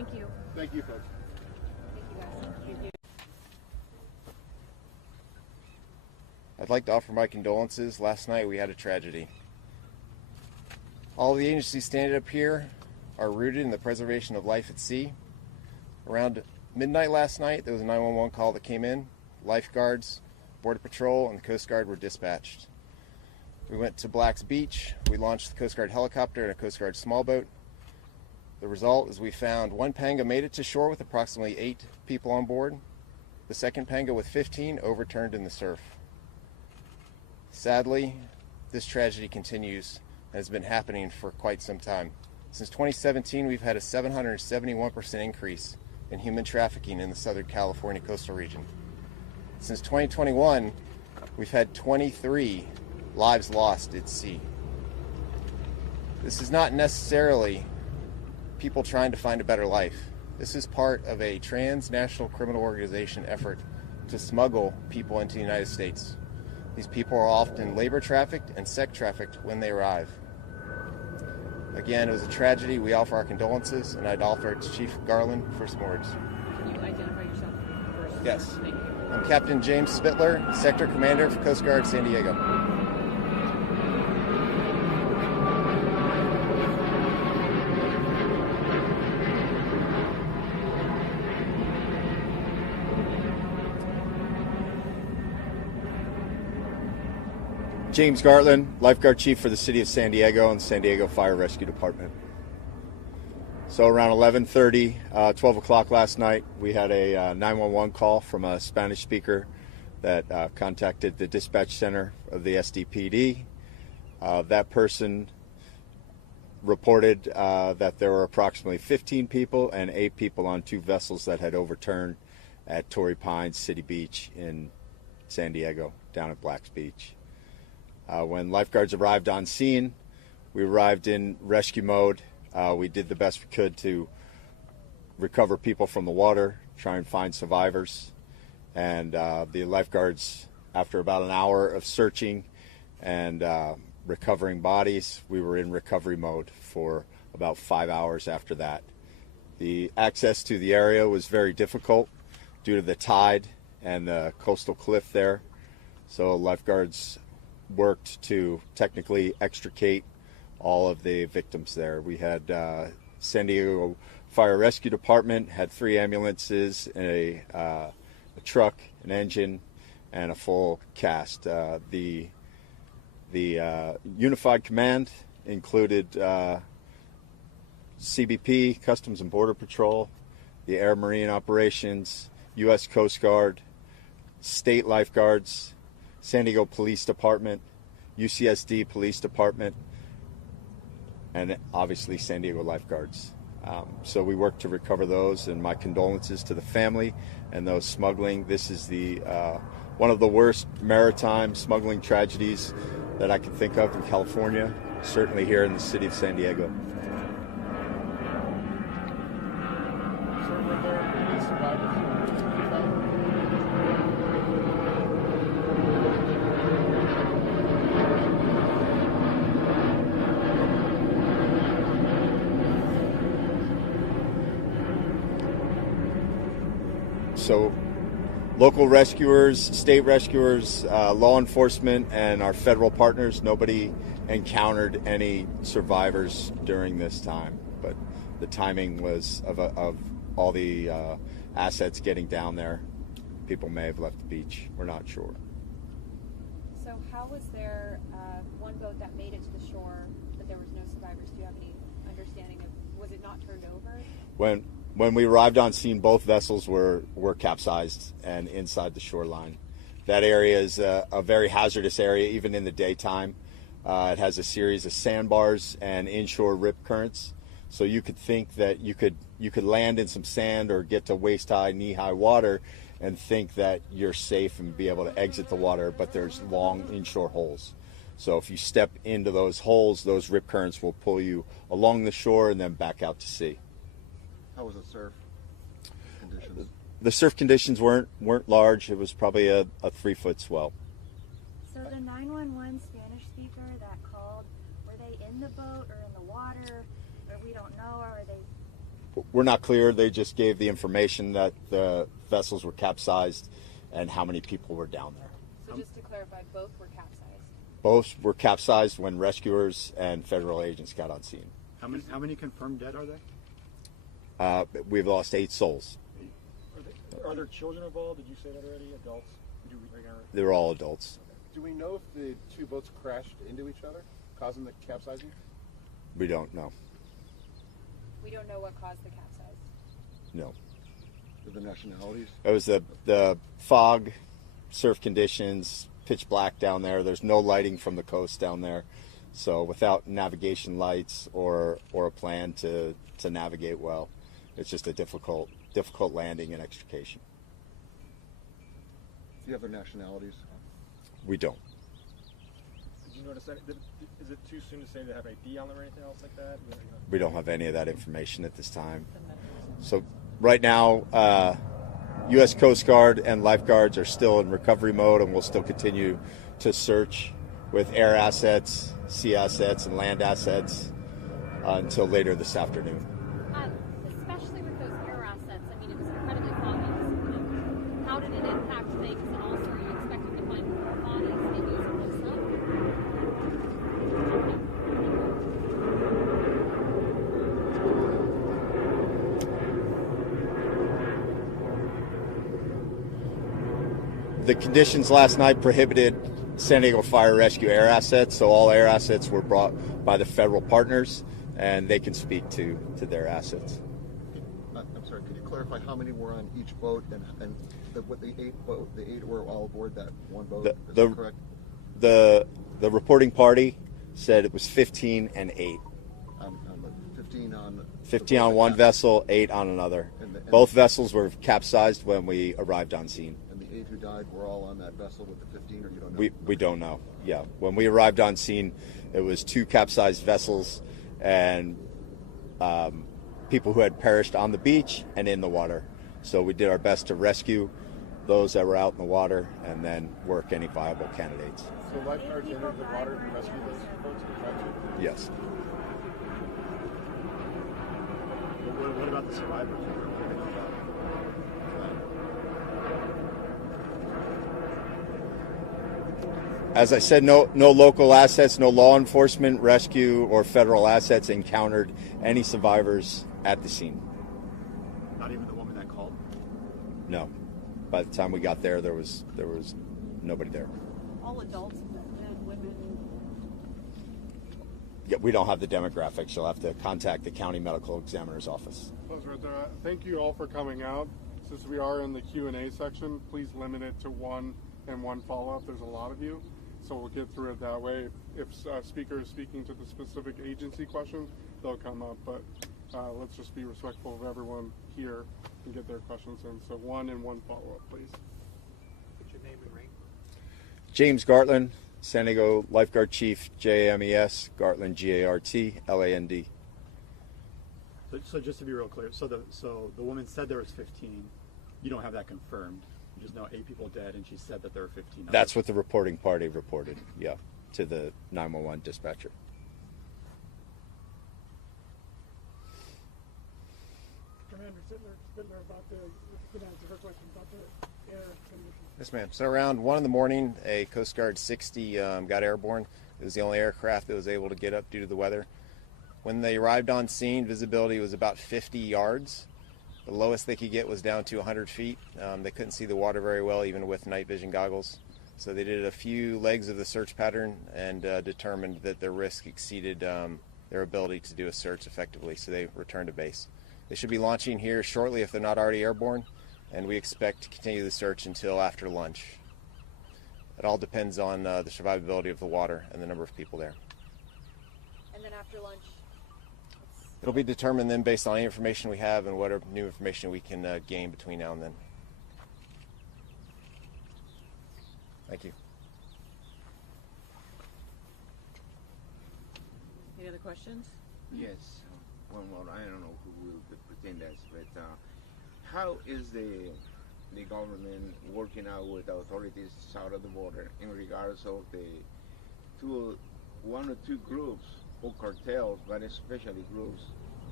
Thank you. Thank you, folks. Thank you guys. Thank you. I'd like to offer my condolences. Last night we had a tragedy. All the agencies standing up here are rooted in the preservation of life at sea. Around midnight last night, there was a 911 call that came in. Lifeguards, Border Patrol, and the Coast Guard were dispatched. We went to Black's Beach. We launched the Coast Guard helicopter and a Coast Guard small boat. The result is we found one panga made it to shore with approximately 8 people on board. The second panga with 15 overturned in the surf. Sadly, this tragedy continues and has been happening for quite some time. Since 2017, we've had a 771% increase in human trafficking in the Southern California coastal region. Since 2021, we've had 23 lives lost at sea. This is not necessarily people trying to find a better life. This is part of a transnational criminal organization effort to smuggle people into the United States. These people are often labor trafficked and sex trafficked when they arrive. Again, it was a tragedy. We offer our condolences, and I'd offer it to Chief Garland for some words. Can you identify yourself first? Yes. Thank you. I'm Captain James Spittler, Sector Commander for Coast Guard San Diego. James Gartland, Lifeguard Chief for the City of San Diego and the San Diego Fire Rescue Department. So around 11:30, 12 o'clock last night, we had a 911 call from a Spanish speaker that contacted the dispatch center of the SDPD. That person reported that there were approximately 15 people and 8 people on 2 vessels that had overturned at Torrey Pines City Beach in San Diego, down at Black's Beach. When lifeguards arrived on scene, we arrived in rescue mode. We did the best we could to recover people from the water, try and find survivors. And the lifeguards, after about an hour of searching and recovering bodies, we were in recovery mode for about 5 hours after that. The access to the area was very difficult due to the tide and the coastal cliff there. So lifeguards worked to technically extricate all of the victims there. We had San Diego Fire Rescue Department had 3 ambulances, a truck, an engine, and a full cast. The Unified Command included CBP, Customs and Border Patrol, the Air Marine Operations, U.S. Coast Guard, state lifeguards, San Diego Police Department, UCSD Police Department, and obviously San Diego lifeguards. So we worked to recover those, and my condolences to the family and those smuggling. This is the one of the worst maritime smuggling tragedies that I can think of in California, certainly here in the city of San Diego. So were there any survivors? So local rescuers, state rescuers, law enforcement, and our federal partners, nobody encountered any survivors during this time. But the timing was of all the assets getting down there. People may have left the beach. We're not sure. So how was there one boat that made it to the shore, but there was no survivors? Do you have any understanding of, was it not turned over? When we arrived on scene, both vessels were capsized and inside the shoreline. That area is a very hazardous area, even in the daytime. It has a series of sandbars and inshore rip currents. So you could think that you could land in some sand or get to waist-high, knee-high water and think that you're safe and be able to exit the water, but there's long inshore holes. So if you step into those holes, those rip currents will pull you along the shore and then back out to sea. How was the surf conditions? The surf conditions weren't large. It was probably a 3-foot swell. So the 911 Spanish speaker that called, were they in the boat or in the water? Or we don't know, or are they We're not clear. They just gave the information that the vessels were capsized and how many people were down there. So just to clarify, both were capsized? Both were capsized when rescuers and federal agents got on scene. How many confirmed dead are there? We've lost 8 souls. Are there children involved? Did you say that already? Adults? They were all adults. Do we know if the two boats crashed into each other, causing the capsizing? We don't know. We don't know what caused the capsize? No. The nationalities? It was the fog, surf conditions, pitch black down there. There's no lighting from the coast down there. So without navigation lights or a plan to navigate well, it's just a difficult landing and extrication. Do you have their nationalities? We don't. Did you notice that? Is it too soon to say they have ID on them or anything else like that? We don't have any of that information at this time. So right now, U.S. Coast Guard and lifeguards are still in recovery mode, and we'll still continue to search with air assets, sea assets, and land assets until later this afternoon. Especially with those air assets, I mean, it was incredibly foggy this morning. How did it impact things, and also are you expecting to find more bodies maybe as it goes up? The conditions last night prohibited San Diego Fire Rescue air assets, so all air assets were brought by the federal partners, and they can speak to their assets. I'm sorry, could you clarify how many were on each boat and the 8 were all aboard that one boat? Is that correct? The reporting party said it was 15 and 8. 15 on one vessel, 8 on another. Both vessels were capsized when we arrived on scene. And the 8 who died were all on that vessel with the 15, or you don't know? We don't know. Yeah, when we arrived on scene, it was 2 capsized vessels and people who had perished on the beach and in the water. So we did our best to rescue those that were out in the water and then work any viable candidates. So lifeguards entered the water to rescue those boats to try to? Yes. What about the survivors? As I said, no local assets, no law enforcement, rescue, or federal assets encountered any survivors at the scene. Not even the woman that called? No. By the time we got there, there was nobody there. All adults, men, women. Yeah, we don't have the demographics. You'll have to contact the county medical examiner's office. Thank you all for coming out. Since we are in the Q&A section, please limit it to one and one follow-up. There's a lot of you, so we'll get through it that way. If a speaker is speaking to the specific agency question, they'll come up, but let's just be respectful of everyone here and get their questions in. So one and one follow-up, please. What's your name and rank? James Gartland, San Diego Lifeguard Chief, JAMES, Gartland, GARTLAND. So just to be real clear, so the woman said there was 15. You don't have that confirmed. You just know 8 people dead, and she said that there were 15. That's what the reporting party reported, yeah, to the 911 dispatcher. Commander Sittler, about the her question about the air conditions. Yes, ma'am. So around 1 in the morning, a Coast Guard 60 got airborne. It was the only aircraft that was able to get up due to the weather. When they arrived on scene, visibility was about 50 yards. The lowest they could get was down to 100 feet. They couldn't see the water very well, even with night vision goggles. So they did a few legs of the search pattern and determined that their risk exceeded their ability to do a search effectively, so they returned to base. They should be launching here shortly if they're not already airborne, and we expect to continue the search until after lunch. It all depends on the survivability of the water and the number of people there. And then after lunch? It'll be determined then based on any information we have and whatever new information we can gain between now and then. Thank you. Any other questions? Yes, one more. I don't know who will pretend that, but how is the government working out with the authorities south of the border in regards of the one or two groups or cartels, but especially groups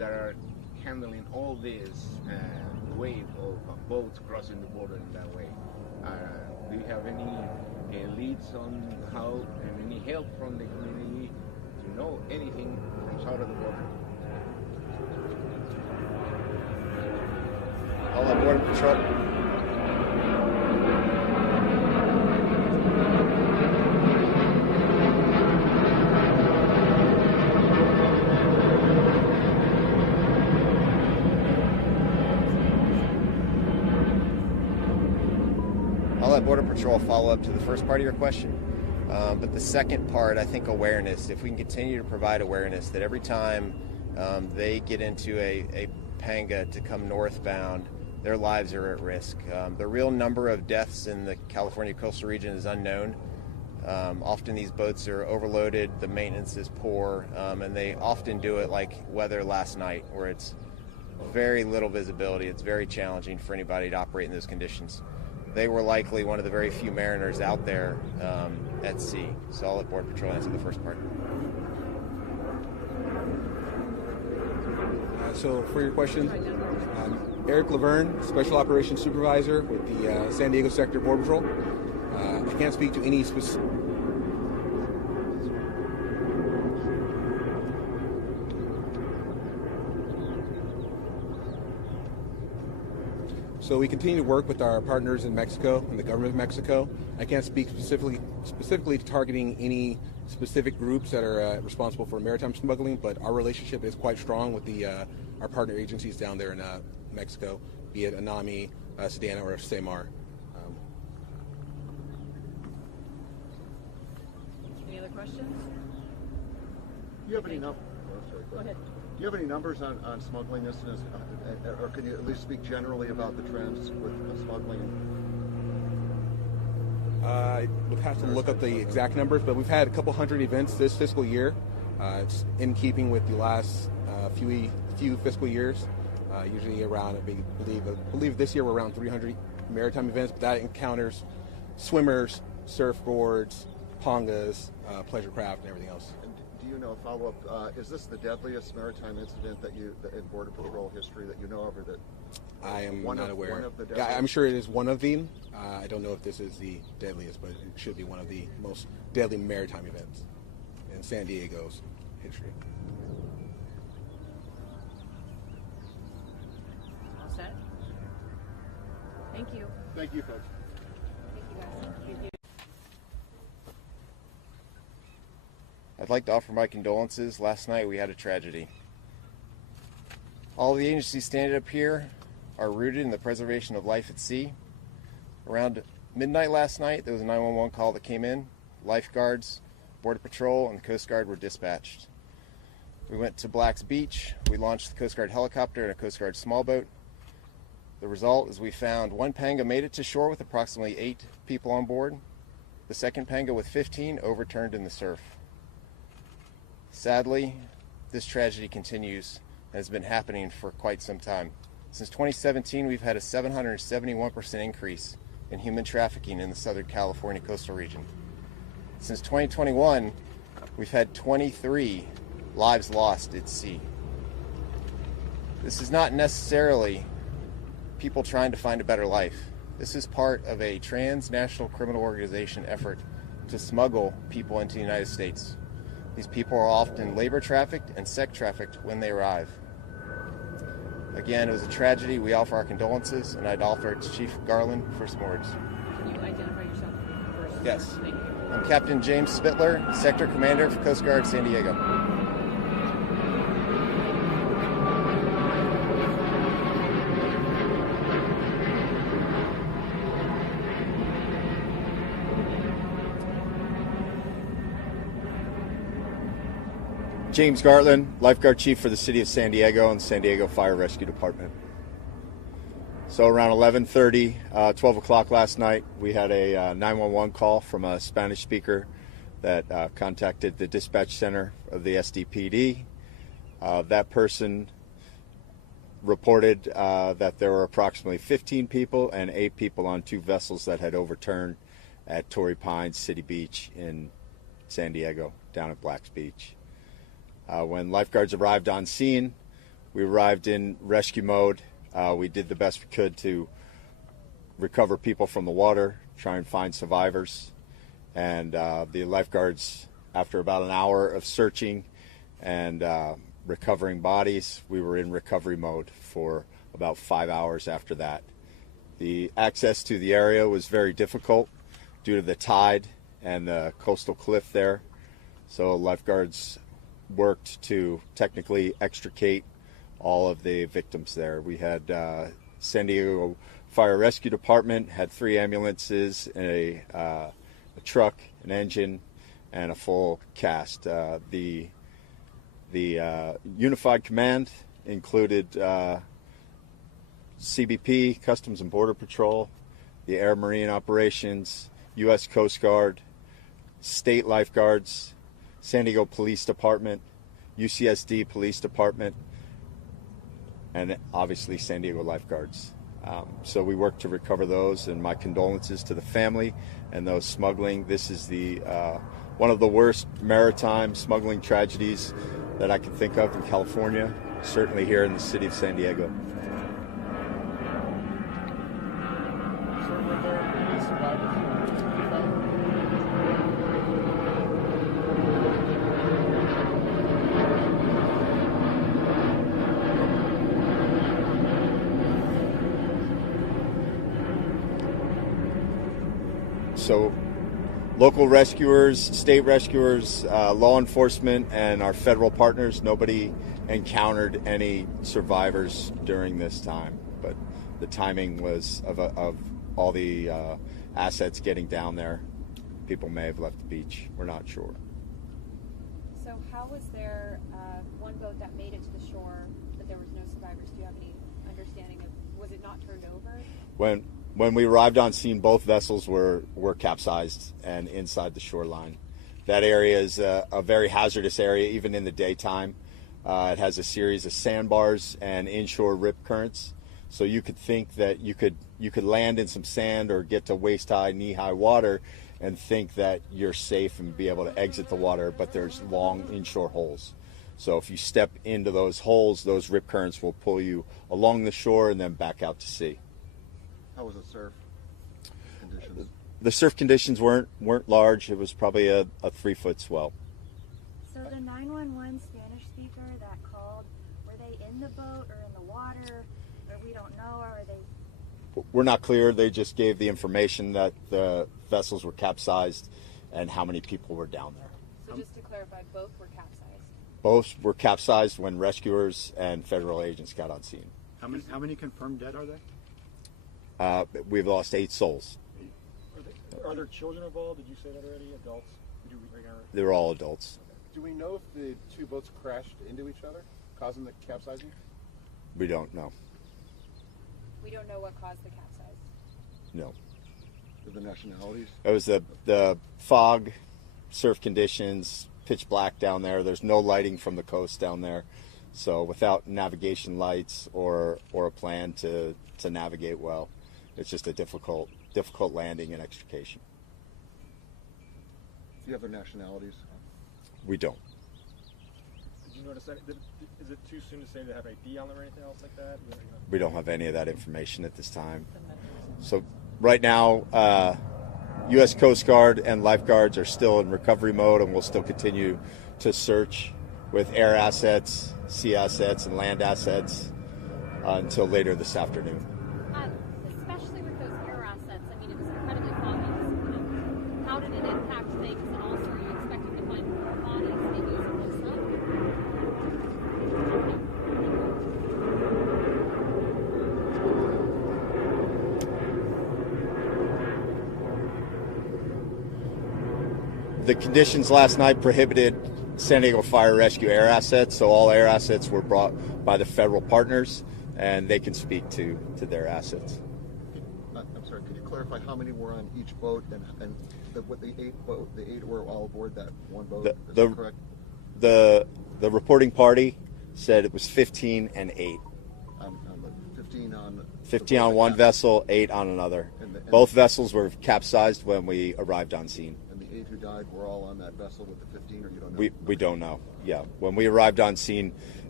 that are handling all this wave of boats crossing the border in that way. Do you have any leads on how and any help from the community to know anything from south of the border? All on Border Patrol. I'll let Border Patrol follow up to the first part of your question. But the second part, I think awareness. If we can continue to provide awareness that every time they get into a panga to come northbound, their lives are at risk. The real number of deaths in the California coastal region is unknown. Often these boats are overloaded, the maintenance is poor, and they often do it like weather last night, where it's very little visibility. It's very challenging for anybody to operate in those conditions. They were likely one of the very few mariners out there at sea. So I'll let Border Patrol answer the first part. So for your question, Eric Laverne, Special Operations Supervisor with the San Diego Sector Border Patrol. I can't speak to any specific... So we continue to work with our partners in Mexico and the government of Mexico. I can't speak specifically to targeting any specific groups that are responsible for maritime smuggling, but our relationship is quite strong with our partner agencies down there in Mexico, be it ANAMI, Sedana, or SEMAR. Any other questions? Do you have any numbers? Go ahead. Do you have any numbers on smuggling incidents, or can you at least speak generally about the trends with smuggling? I would have to look up the exact numbers, but we've had a couple hundred events this fiscal year. It's in keeping with the last few fiscal years. Usually around, I believe this year we're around 300 maritime events, but that encounters swimmers, surfboards, pangas, pleasure craft, and everything else. And do you know, follow-up, is this the deadliest maritime incident that in Border Patrol history that you know of, or that I am not aware. One of the yeah, I'm sure it is one of them. I don't know if this is the deadliest, but it should be one of the most deadly maritime events in San Diego's history. All set? Thank you. Thank you, folks. Thank you, guys. Thank you. I'd like to offer my condolences. Last night we had a tragedy. All of the agencies standing up here are rooted in the preservation of life at sea. Around midnight last night, there was a 911 call that came in. Lifeguards, Border Patrol, and the Coast Guard were dispatched. We went to Black's Beach. We launched the Coast Guard helicopter and a Coast Guard small boat. The result is we found one panga made it to shore with approximately 8 people on board. The second panga with 15 overturned in the surf. Sadly, this tragedy continues and has been happening for quite some time. Since 2017, we've had a 771% increase in human trafficking in the Southern California coastal region. Since 2021, we've had 23 lives lost at sea. This is not necessarily people trying to find a better life. This is part of a transnational criminal organization effort to smuggle people into the United States. These people are often labor trafficked and sex trafficked when they arrive. Again, it was a tragedy. We offer our condolences, and I'd offer it to Chief Garland for some words. Can you identify yourself first? Yes. Thank you. I'm Captain James Spittler, Sector Commander for Coast Guard San Diego. James Gartland, Lifeguard Chief for the City of San Diego and San Diego Fire Rescue Department. So around 11:30, 12 o'clock last night, we had a 911 call from a Spanish speaker that contacted the dispatch center of the SDPD. That person reported that there were approximately 15 people and 8 people on 2 vessels that had overturned at Torrey Pines City Beach in San Diego, down at Black's Beach. When lifeguards arrived on scene, We arrived in rescue mode. We did the best we could to recover people from the water, try and find survivors. And the lifeguards, after about an hour of searching and recovering bodies, we were in recovery mode for about 5 hours after that. The access to the area was very difficult due to the tide and the coastal cliff there. So lifeguards worked to technically extricate all of the victims there. We had San Diego Fire Rescue Department had 3 ambulances, a truck, an engine, and a full cast. The Unified Command included CBP, Customs and Border Patrol, the Air Marine Operations, U.S. Coast Guard, state lifeguards, San Diego Police Department, UCSD Police Department, and obviously San Diego lifeguards. So we worked to recover those, and my condolences to the family and those smuggling. This is the one of the worst maritime smuggling tragedies that I can think of in California, certainly here in the city of San Diego. So local rescuers, state rescuers, law enforcement, and our federal partners, nobody encountered any survivors during this time. But the timing was of all the assets getting down there. People may have left the beach. We're not sure. So how was there one boat that made it to the shore, but there was no survivors? Do you have any understanding of, was it not turned over? When we arrived on scene, both vessels were capsized and inside the shoreline. That area is a very hazardous area, even in the daytime. It has a series of sandbars and inshore rip currents. So you could think that you could land in some sand or get to waist-high, knee-high water and think that you're safe and be able to exit the water, but there's long inshore holes. So if you step into those holes, those rip currents will pull you along the shore and then back out to sea. How was the surf conditions? The surf conditions weren't large. It was probably a 3-foot swell. So the 911 Spanish speaker that called, were they in the boat or in the water? Or we don't know, or are they? We're not clear. They just gave the information that the vessels were capsized and how many people were down there. So just to clarify, both were capsized? Both were capsized when rescuers and federal agents got on scene. How many confirmed dead are there? We've lost 8 souls. Are there children involved? Did you say that already? Adults? They were all adults. Do we know if the 2 boats crashed into each other, causing the capsizing? We don't know. We don't know what caused the capsize? No. The nationalities? It was the fog, surf conditions, pitch black down there. There's no lighting from the coast down there. So without navigation lights or a plan to navigate well, it's just a difficult landing and extrication. Do you have their nationalities? We don't. Did you notice that? Is it too soon to say they have ID on them or anything else like that? We don't have any of that information at this time. So right now, U.S. Coast Guard and lifeguards are still in recovery mode, and we'll still continue to search with air assets, sea assets, and land assets until later this afternoon. Especially with those air assets, I mean, it was incredibly foggy this morning. How did it impact things, and also are you expecting to find more bodies maybe as it looks up? The conditions last night prohibited San Diego Fire Rescue air assets, so all air assets were brought by the federal partners, and they can speak to their assets. I'm sorry, could you clarify how many were on each boat and the 8 were all aboard that one boat? Is that correct? The reporting party said it was 15 and 8. 15 on one vessel, 8 on another. Both vessels were capsized when we arrived on scene. And the 8 who died were all on that vessel with the 15, or you don't know? We don't know. Yeah, when we arrived on scene,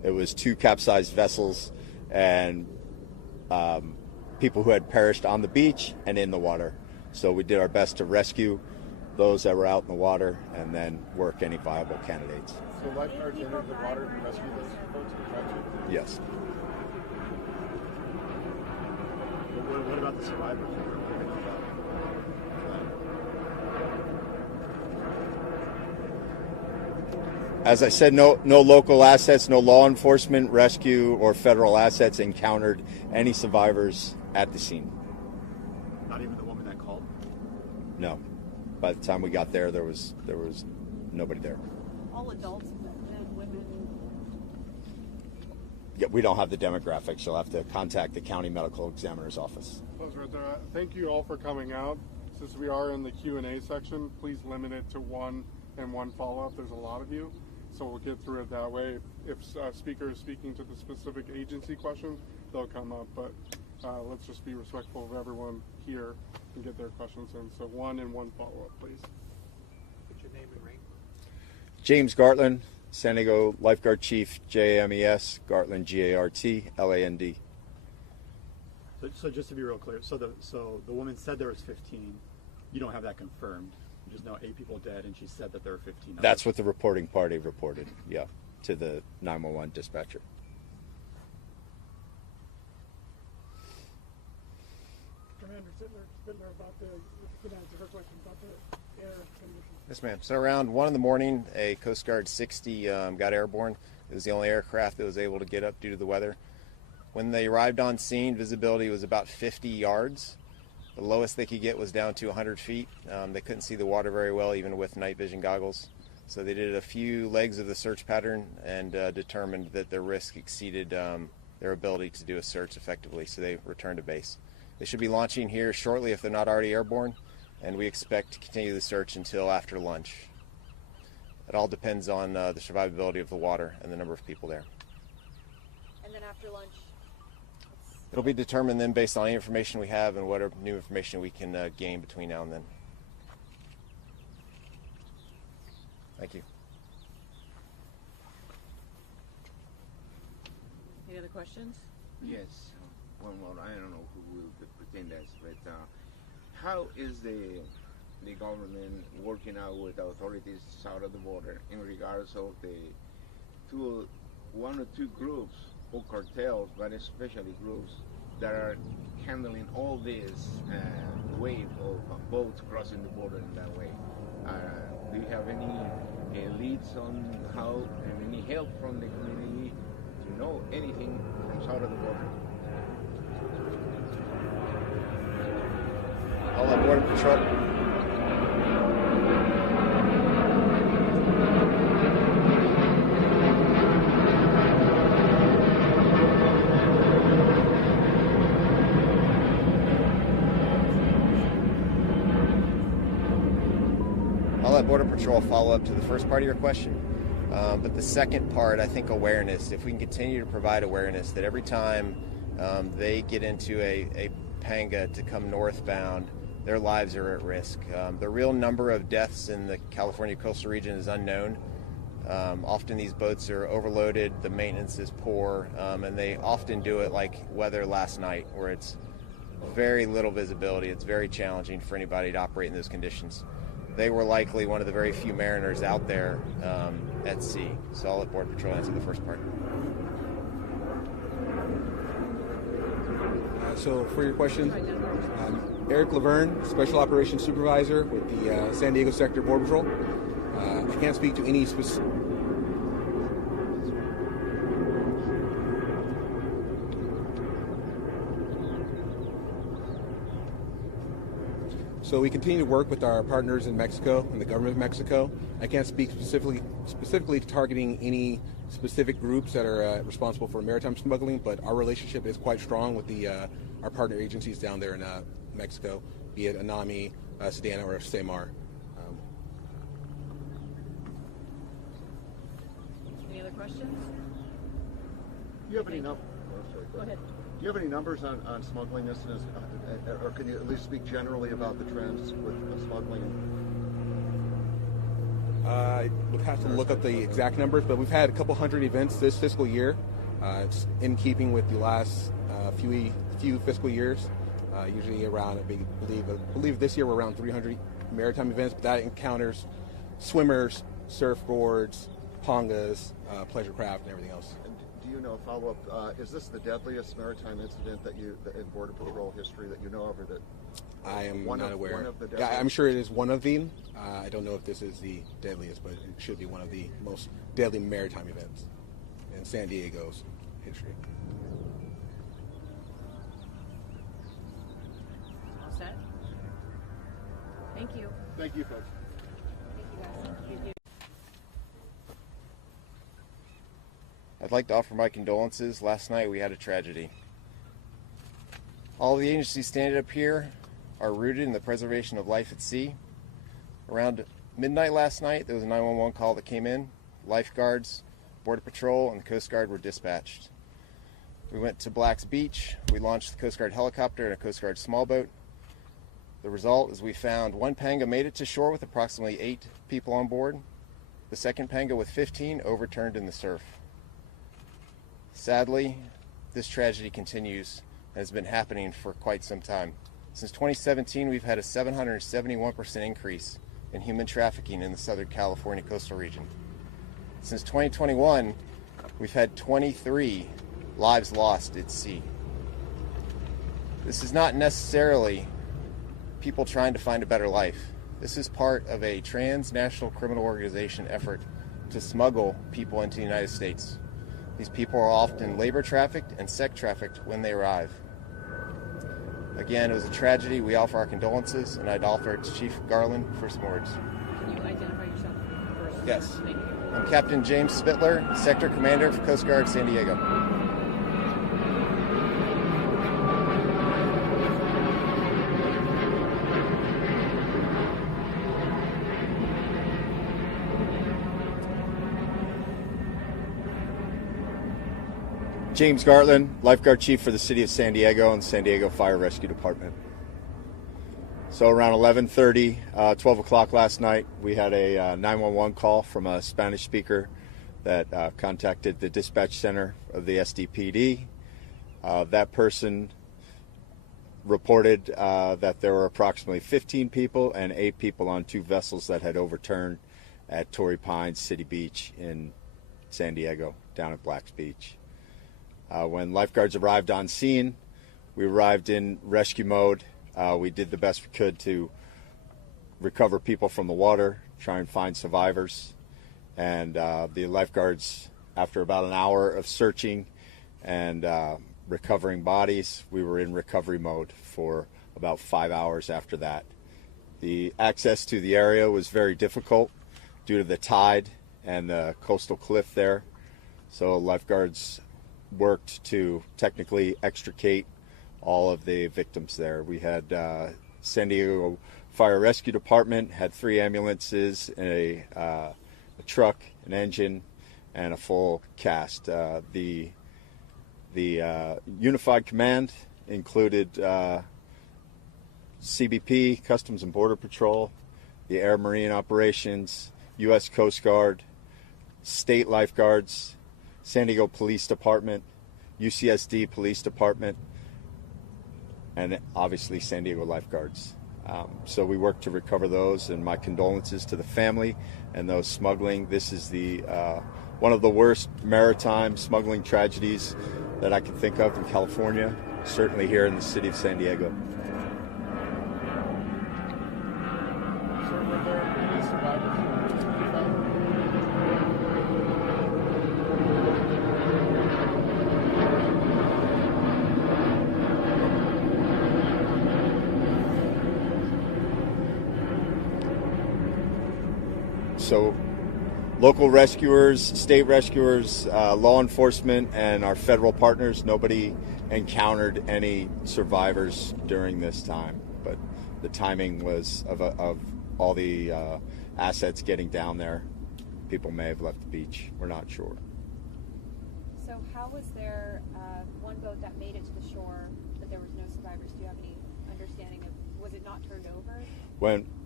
It was 2 capsized vessels and people who had perished on the beach and in the water. So we did our best to rescue those that were out in the water and then work any viable candidates. So lifeguards entered the water to rescue those folks who tried to? Yes. What about the survivors? As I said, no local assets, no law enforcement, rescue, or federal assets encountered any survivors at the scene. Not even the woman that called? No. By the time we got there, there was nobody there. All adults, men, women. Yeah, we don't have the demographics. You'll have to contact the county medical examiner's office. Thank you all for coming out. Since we are in the Q&A section, please limit it to one and one follow-up. There's a lot of you, so we'll get through it that way. If a speaker is speaking to the specific agency question, they'll come up, but let's just be respectful of everyone here and get their questions in. So one and one follow-up, please. What's your name and rank? James Gartland, San Diego Lifeguard Chief, JAMES, Gartland, Gartland. So just to be real clear, so the woman said there was 15. You don't have that confirmed. You just know 8 people dead, and she said that there were 15. That's what the reporting party reported, yeah, to the 911 dispatcher. Commander Sittler, about the her question about the air conditions. Yes, ma'am. So around 1 in the morning, a Coast Guard 60 got airborne. It was the only aircraft that was able to get up due to the weather. When they arrived on scene, visibility was about 50 yards. The lowest they could get was down to 100 feet. They couldn't see the water very well, even with night vision goggles. So they did a few legs of the search pattern and determined that their risk exceeded their ability to do a search effectively, so they returned to base. They should be launching here shortly if they're not already airborne, and we expect to continue the search until after lunch. It all depends on the survivability of the water and the number of people there. And then after lunch? It'll be determined then based on any information we have and what new information we can gain between now and then. Thank you. Any other questions? Yes. One more. I don't know who will pretend that, but how is the government working out with the authorities south of the border in regards of the one or two groups or cartels, but especially groups that are handling all this wave of boats crossing the border in that way? Do you have any leads on how and any help from the community to know anything from south of the border? All on Border Patrol. I'll let Border Patrol follow up to the first part of your question. But the second part, I think awareness. If we can continue to provide awareness that every time they get into a panga to come northbound, their lives are at risk. The real number of deaths in the California coastal region is unknown. Often these boats are overloaded, the maintenance is poor, and they often do it like weather last night, where it's very little visibility. It's very challenging for anybody to operate in those conditions. They were likely one of the very few mariners out there at sea. So I'll let Border Patrol answer the first part. So for your question, Eric Laverne, Special Operations Supervisor with the San Diego Sector Border Patrol. I can't speak to any specific... So we continue to work with our partners in Mexico and the government of Mexico. I can't speak specifically to targeting any specific groups that are responsible for maritime smuggling, but our relationship is quite strong with our partner agencies down there in Mexico, be it ANAMI, Sedana, or SEMAR. Any other questions? Do you have any Go ahead. Do you have any numbers on smuggling incidents, or can you at least speak generally about the trends with smuggling? I would have to look up the exact numbers, but we've had a couple hundred events this fiscal year. It's in keeping with the last few fiscal years. Usually around, I believe this year we're around 300 maritime events, but that encounters swimmers, surfboards, pongas, pleasure craft, and everything else. And do you know, follow-up, is this the deadliest maritime incident that in Border Patrol history that you know of, or that I am not aware. One of the yeah, I'm sure it is one of them. I don't know if this is the deadliest, but it should be one of the most deadly maritime events in San Diego's history. All set? Thank you. Thank you, folks. Thank you. I'd like to offer my condolences. Last night we had a tragedy. All the agencies standing up here are rooted in the preservation of life at sea. Around midnight last night, there was a 911 call that came in. Lifeguards, Border Patrol, and the Coast Guard were dispatched. We went to Black's Beach. We launched the Coast Guard helicopter and a Coast Guard small boat. The result is we found one panga made it to shore with approximately 8 people on board. The second panga with 15 overturned in the surf. Sadly, this tragedy continues and has been happening for quite some time. Since 2017, we've had a 771% increase in human trafficking in the Southern California coastal region. Since 2021, we've had 23 lives lost at sea. This is not necessarily people trying to find a better life. This is part of a transnational criminal organization effort to smuggle people into the United States. These people are often labor trafficked and sex trafficked when they arrive. Again, it was a tragedy. We offer our condolences, and I'd offer it to Chief Garland for some words. Can you identify yourself first? Yes. Thank you. I'm Captain James Spittler, Sector Commander for Coast Guard San Diego. James Gartland, Lifeguard Chief for the City of San Diego and San Diego Fire Rescue Department. So around 11:30, 12 o'clock last night, we had a 911 call from a Spanish speaker that contacted the dispatch center of the SDPD. That person reported that there were approximately 15 people and 8 people on 2 vessels that had overturned at Torrey Pines City Beach in San Diego, down at Black's Beach. When lifeguards arrived on scene, we arrived in rescue mode. We did the best we could to recover people from the water, try and find survivors. And the lifeguards, after about an hour of searching and recovering bodies, we were in recovery mode for about 5 hours after that. The access to the area was very difficult due to the tide and the coastal cliff there. So lifeguards worked to technically extricate all of the victims there. We had San Diego Fire Rescue Department had 3 ambulances, a truck, an engine, and a full cast. The Unified Command included CBP, Customs and Border Patrol, the Air Marine Operations, U.S. Coast Guard, state lifeguards, San Diego Police Department, UCSD Police Department, and obviously San Diego lifeguards. So we worked to recover those, and my condolences to the family and those smuggling. This is the one of the worst maritime smuggling tragedies that I can think of in California, certainly here in the city of San Diego. Sir, were there any survivors? So local rescuers, state rescuers, law enforcement, and our federal partners, nobody encountered any survivors during this time. But the timing was of all the assets getting down there. People may have left the beach. We're not sure. So how was there one boat that made it to the shore, but there was no survivors? Do you have any understanding of, was it not turned over?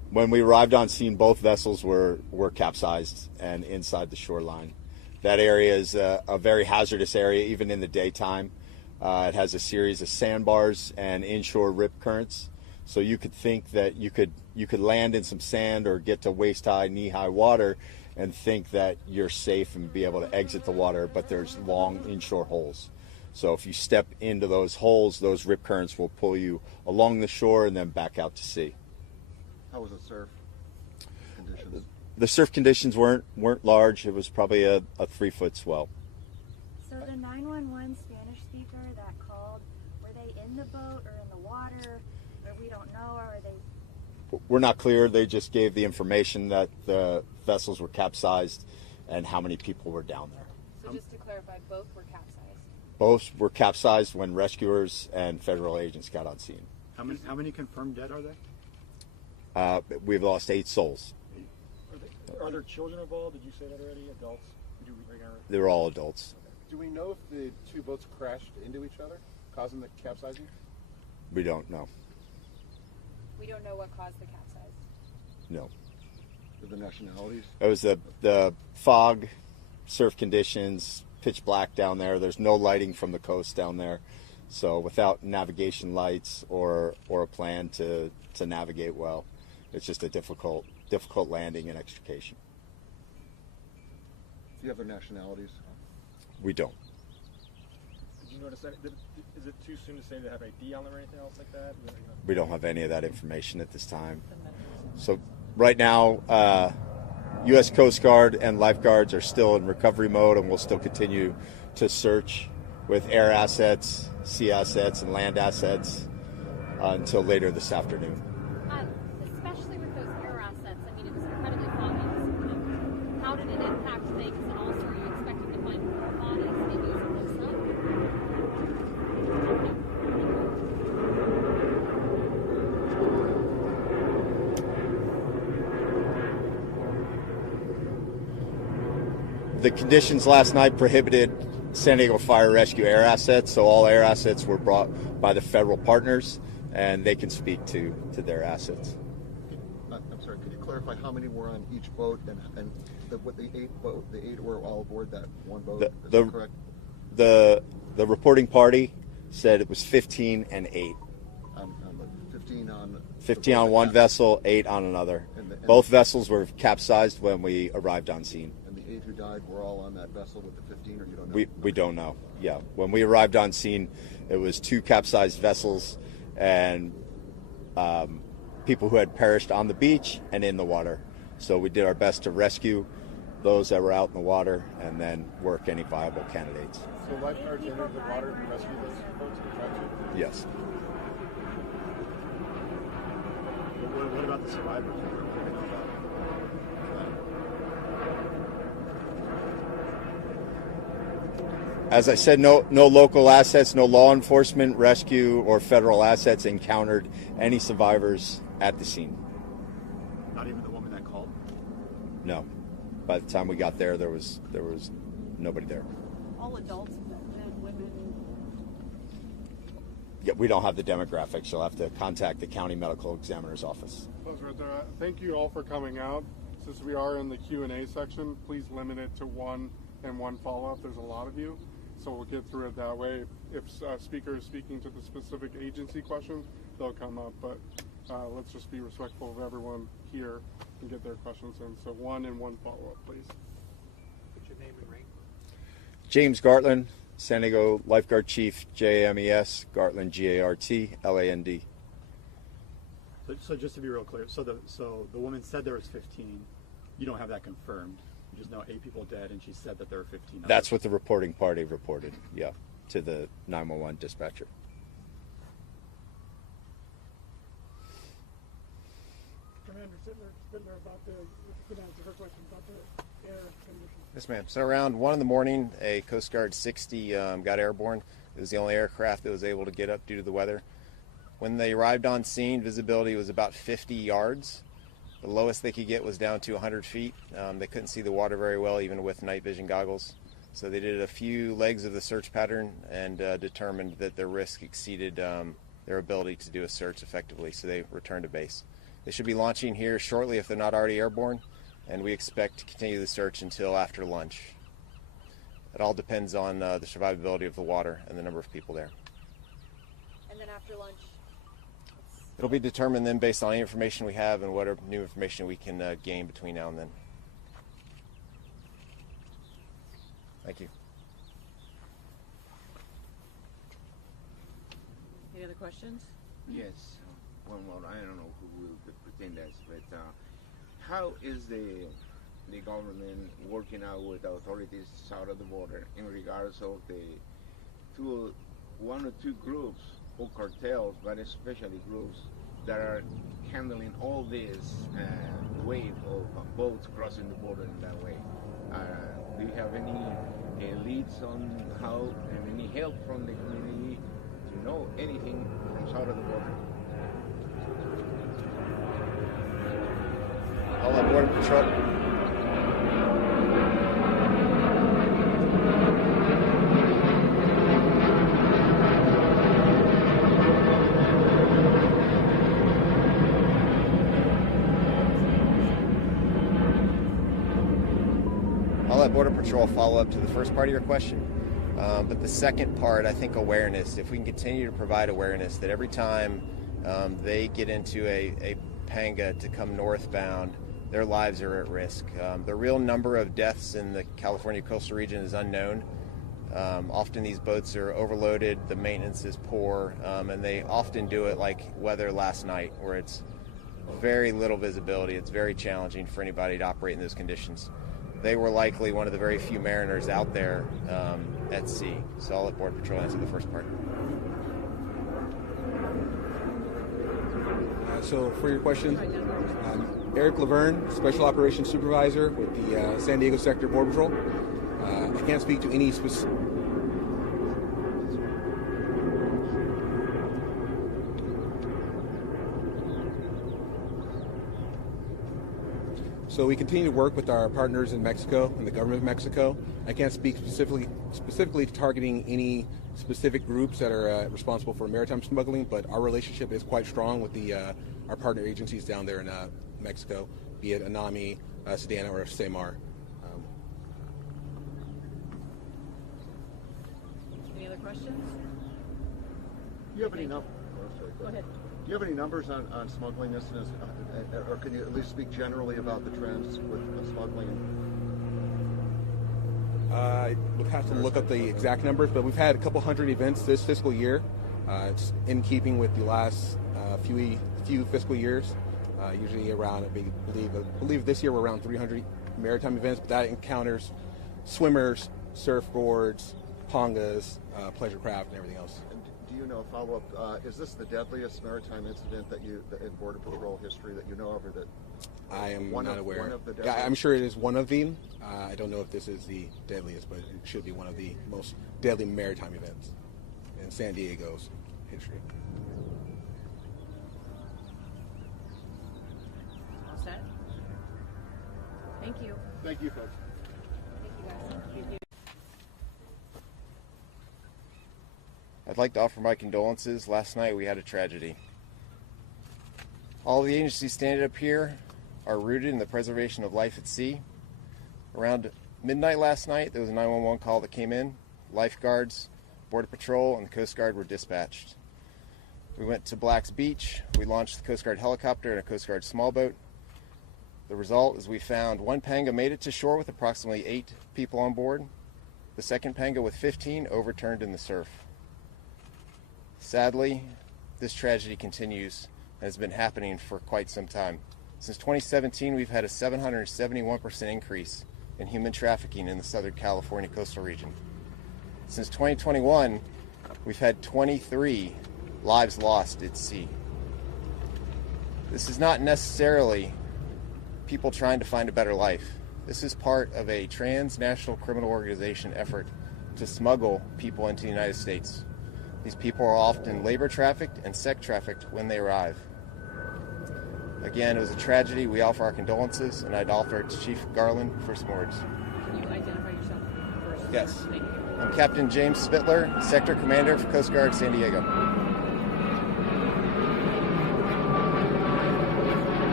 When we arrived on scene, both vessels were capsized and inside the shoreline. That area is a very hazardous area, even in the daytime. It has a series of sandbars and inshore rip currents. So you could think that you could land in some sand or get to waist-high, knee-high water and think that you're safe and be able to exit the water, but there's long inshore holes. So if you step into those holes, those rip currents will pull you along the shore and then back out to sea. How was the surf conditions? The surf conditions weren't large. It was probably a 3-foot swell. So the 911 Spanish speaker that called, were they in the boat or in the water? Or we don't know, or are they? We're not clear. They just gave the information that the vessels were capsized and how many people were down there. So just to clarify, both were capsized? Both were capsized when rescuers and federal agents got on scene. How many confirmed dead are there? We've lost 8 souls. Are there children involved? Did you say that already? Adults? They were all adults. Do we know if the two boats crashed into each other, causing the capsizing? We don't know. We don't know what caused the capsize? No. The nationalities? It was the fog, surf conditions, pitch black down there. There's no lighting from the coast down there. So without navigation lights or a plan to navigate well, it's just a difficult landing and extrication. Do you have their nationalities? We don't. Did you notice that? Is it too soon to say they have ID on them or anything else like that? We don't have any of that information at this time. So right now, U.S. Coast Guard and lifeguards are still in recovery mode, and we'll still continue to search with air assets, sea assets, and land assets until later this afternoon. Especially with those air assets, I mean, it was incredibly foggy this morning. How did it impact things, and also are you expecting to find more bodies maybe as it looks up? The conditions last night prohibited San Diego Fire Rescue air assets, so all air assets were brought by the federal partners, and they can speak to their assets. I'm sorry, could you clarify how many were on each boat and the 8 were all aboard that one boat? Is that correct? The reporting party said it was 15 and 8. 15 on one vessel, 8 on another. Both vessels were capsized when we arrived on scene. And the 8 who died were all on that vessel with the 15, or you don't know? We don't know. Yeah, when we arrived on scene, it was 2 capsized vessels and people who had perished on the beach and in the water. So we did our best to rescue those that were out in the water and then work any viable candidates. So lifeguards entered the water to rescue those folks who tried to? Yes. What about the survivors? What do we know about them? As I said, no local assets, no law enforcement, rescue, or federal assets encountered any survivors at the scene. Not even the woman that called? No. By the time we got there, there was nobody there. All adults, men, women. Yeah, we don't have the demographics. You'll have to contact the county medical examiner's office. Thank you all for coming out. Since we are in the Q&A section, please limit it to one and one follow-up. There's a lot of you, so we'll get through it that way. If a speaker is speaking to the specific agency questions, they'll come up, but let's just be respectful of everyone here and get their questions in. So one and one follow-up, please. What's your name and rank? James Gartland, San Diego Lifeguard Chief, JAMES, Gartland, GARTLAND. So just to be real clear, so the woman said there was 15. You don't have that confirmed. You just know 8 people dead, and she said that there were 15. That's what the reporting party reported, yeah, to the 911 dispatcher. Commander Sittler, about the her question about the air conditions. Yes, ma'am. So around 1 in the morning, a Coast Guard 60 got airborne. It was the only aircraft that was able to get up due to the weather. When they arrived on scene, visibility was about 50 yards. The lowest they could get was down to 100 feet. They couldn't see the water very well, even with night vision goggles. So they did a few legs of the search pattern and determined that the risk exceeded their ability to do a search effectively. So they returned to base. They should be launching here shortly if they're not already airborne, and we expect to continue the search until after lunch. It all depends on the survivability of the water and the number of people there. And then after lunch, It'll be determined then based on any information we have and whatever new information we can gain between now and then. Thank you. Any other questions? Yes. One more. I don't know who will pretend that, but how is the government working out with the authorities south of the border in regards of the one or two groups or cartels, but especially groups that are handling all this wave of boats crossing the border in that way? Do you have any leads on how and any help from the community to know anything from south of the border? All that Border Patrol. I'll let Border Patrol follow up to the first part of your question. But the second part, I think awareness. If we can continue to provide awareness that every time they get into a panga to come northbound, their lives are at risk. The real number of deaths in the California coastal region is unknown. Often these boats are overloaded, the maintenance is poor, and they often do it like weather last night, where it's very little visibility. It's very challenging for anybody to operate in those conditions. They were likely one of the very few mariners out there at sea. So I'll let Border Patrol answer the first part. So for your question, Eric Laverne, Special Operations Supervisor with the San Diego Sector Border Patrol. I can't speak to any specific... So we continue to work with our partners in Mexico and the government of Mexico. I can't speak specifically targeting any specific groups that are responsible for maritime smuggling, but our relationship is quite strong with our partner agencies down there in Mexico, be it ANAMI, Sedana, or SEMAR. Any other questions? Do you have any numbers? Go ahead. Do you have any numbers on smuggling incidents, or can you at least speak generally about the trends with smuggling? We'll have to look up the exact numbers, but we've had a couple hundred events this fiscal year. It's in keeping with the last few fiscal years. Usually around, I believe this year we're around 300 maritime events, but that encounters swimmers, surfboards, pangas, pleasure craft, and everything else. And do you know, follow-up, is this the deadliest maritime incident in Border Patrol history that you know of, or that I am not aware. One of the yeah, I'm sure it is one of them. I don't know if this is the deadliest, but it should be one of the most deadly maritime events in San Diego's history. All set? Thank you. Thank you, folks. Thank you, guys. Thank you. I'd like to offer my condolences. Last night we had a tragedy. All the agencies standing up here are rooted in the preservation of life at sea. Around midnight last night, there was a 911 call that came in. Lifeguards, Border Patrol, and the Coast Guard were dispatched. We went to Black's Beach. We launched the Coast Guard helicopter and a Coast Guard small boat. The result is we found one panga made it to shore with approximately 8 people on board. The second panga with 15 overturned in the surf. Sadly, this tragedy continues and has been happening for quite some time. Since 2017, we've had a 771% increase in human trafficking in the Southern California coastal region. Since 2021, we've had 23 lives lost at sea. This is not necessarily people trying to find a better life. This is part of a transnational criminal organization effort to smuggle people into the United States. These people are often labor trafficked and sex trafficked when they arrive. Again, it was a tragedy. We offer our condolences, and I'd offer it to Chief Garland for some words. Can you identify yourself first? Yes. Thank you. I'm Captain James Spittler, Sector Commander for Coast Guard San Diego.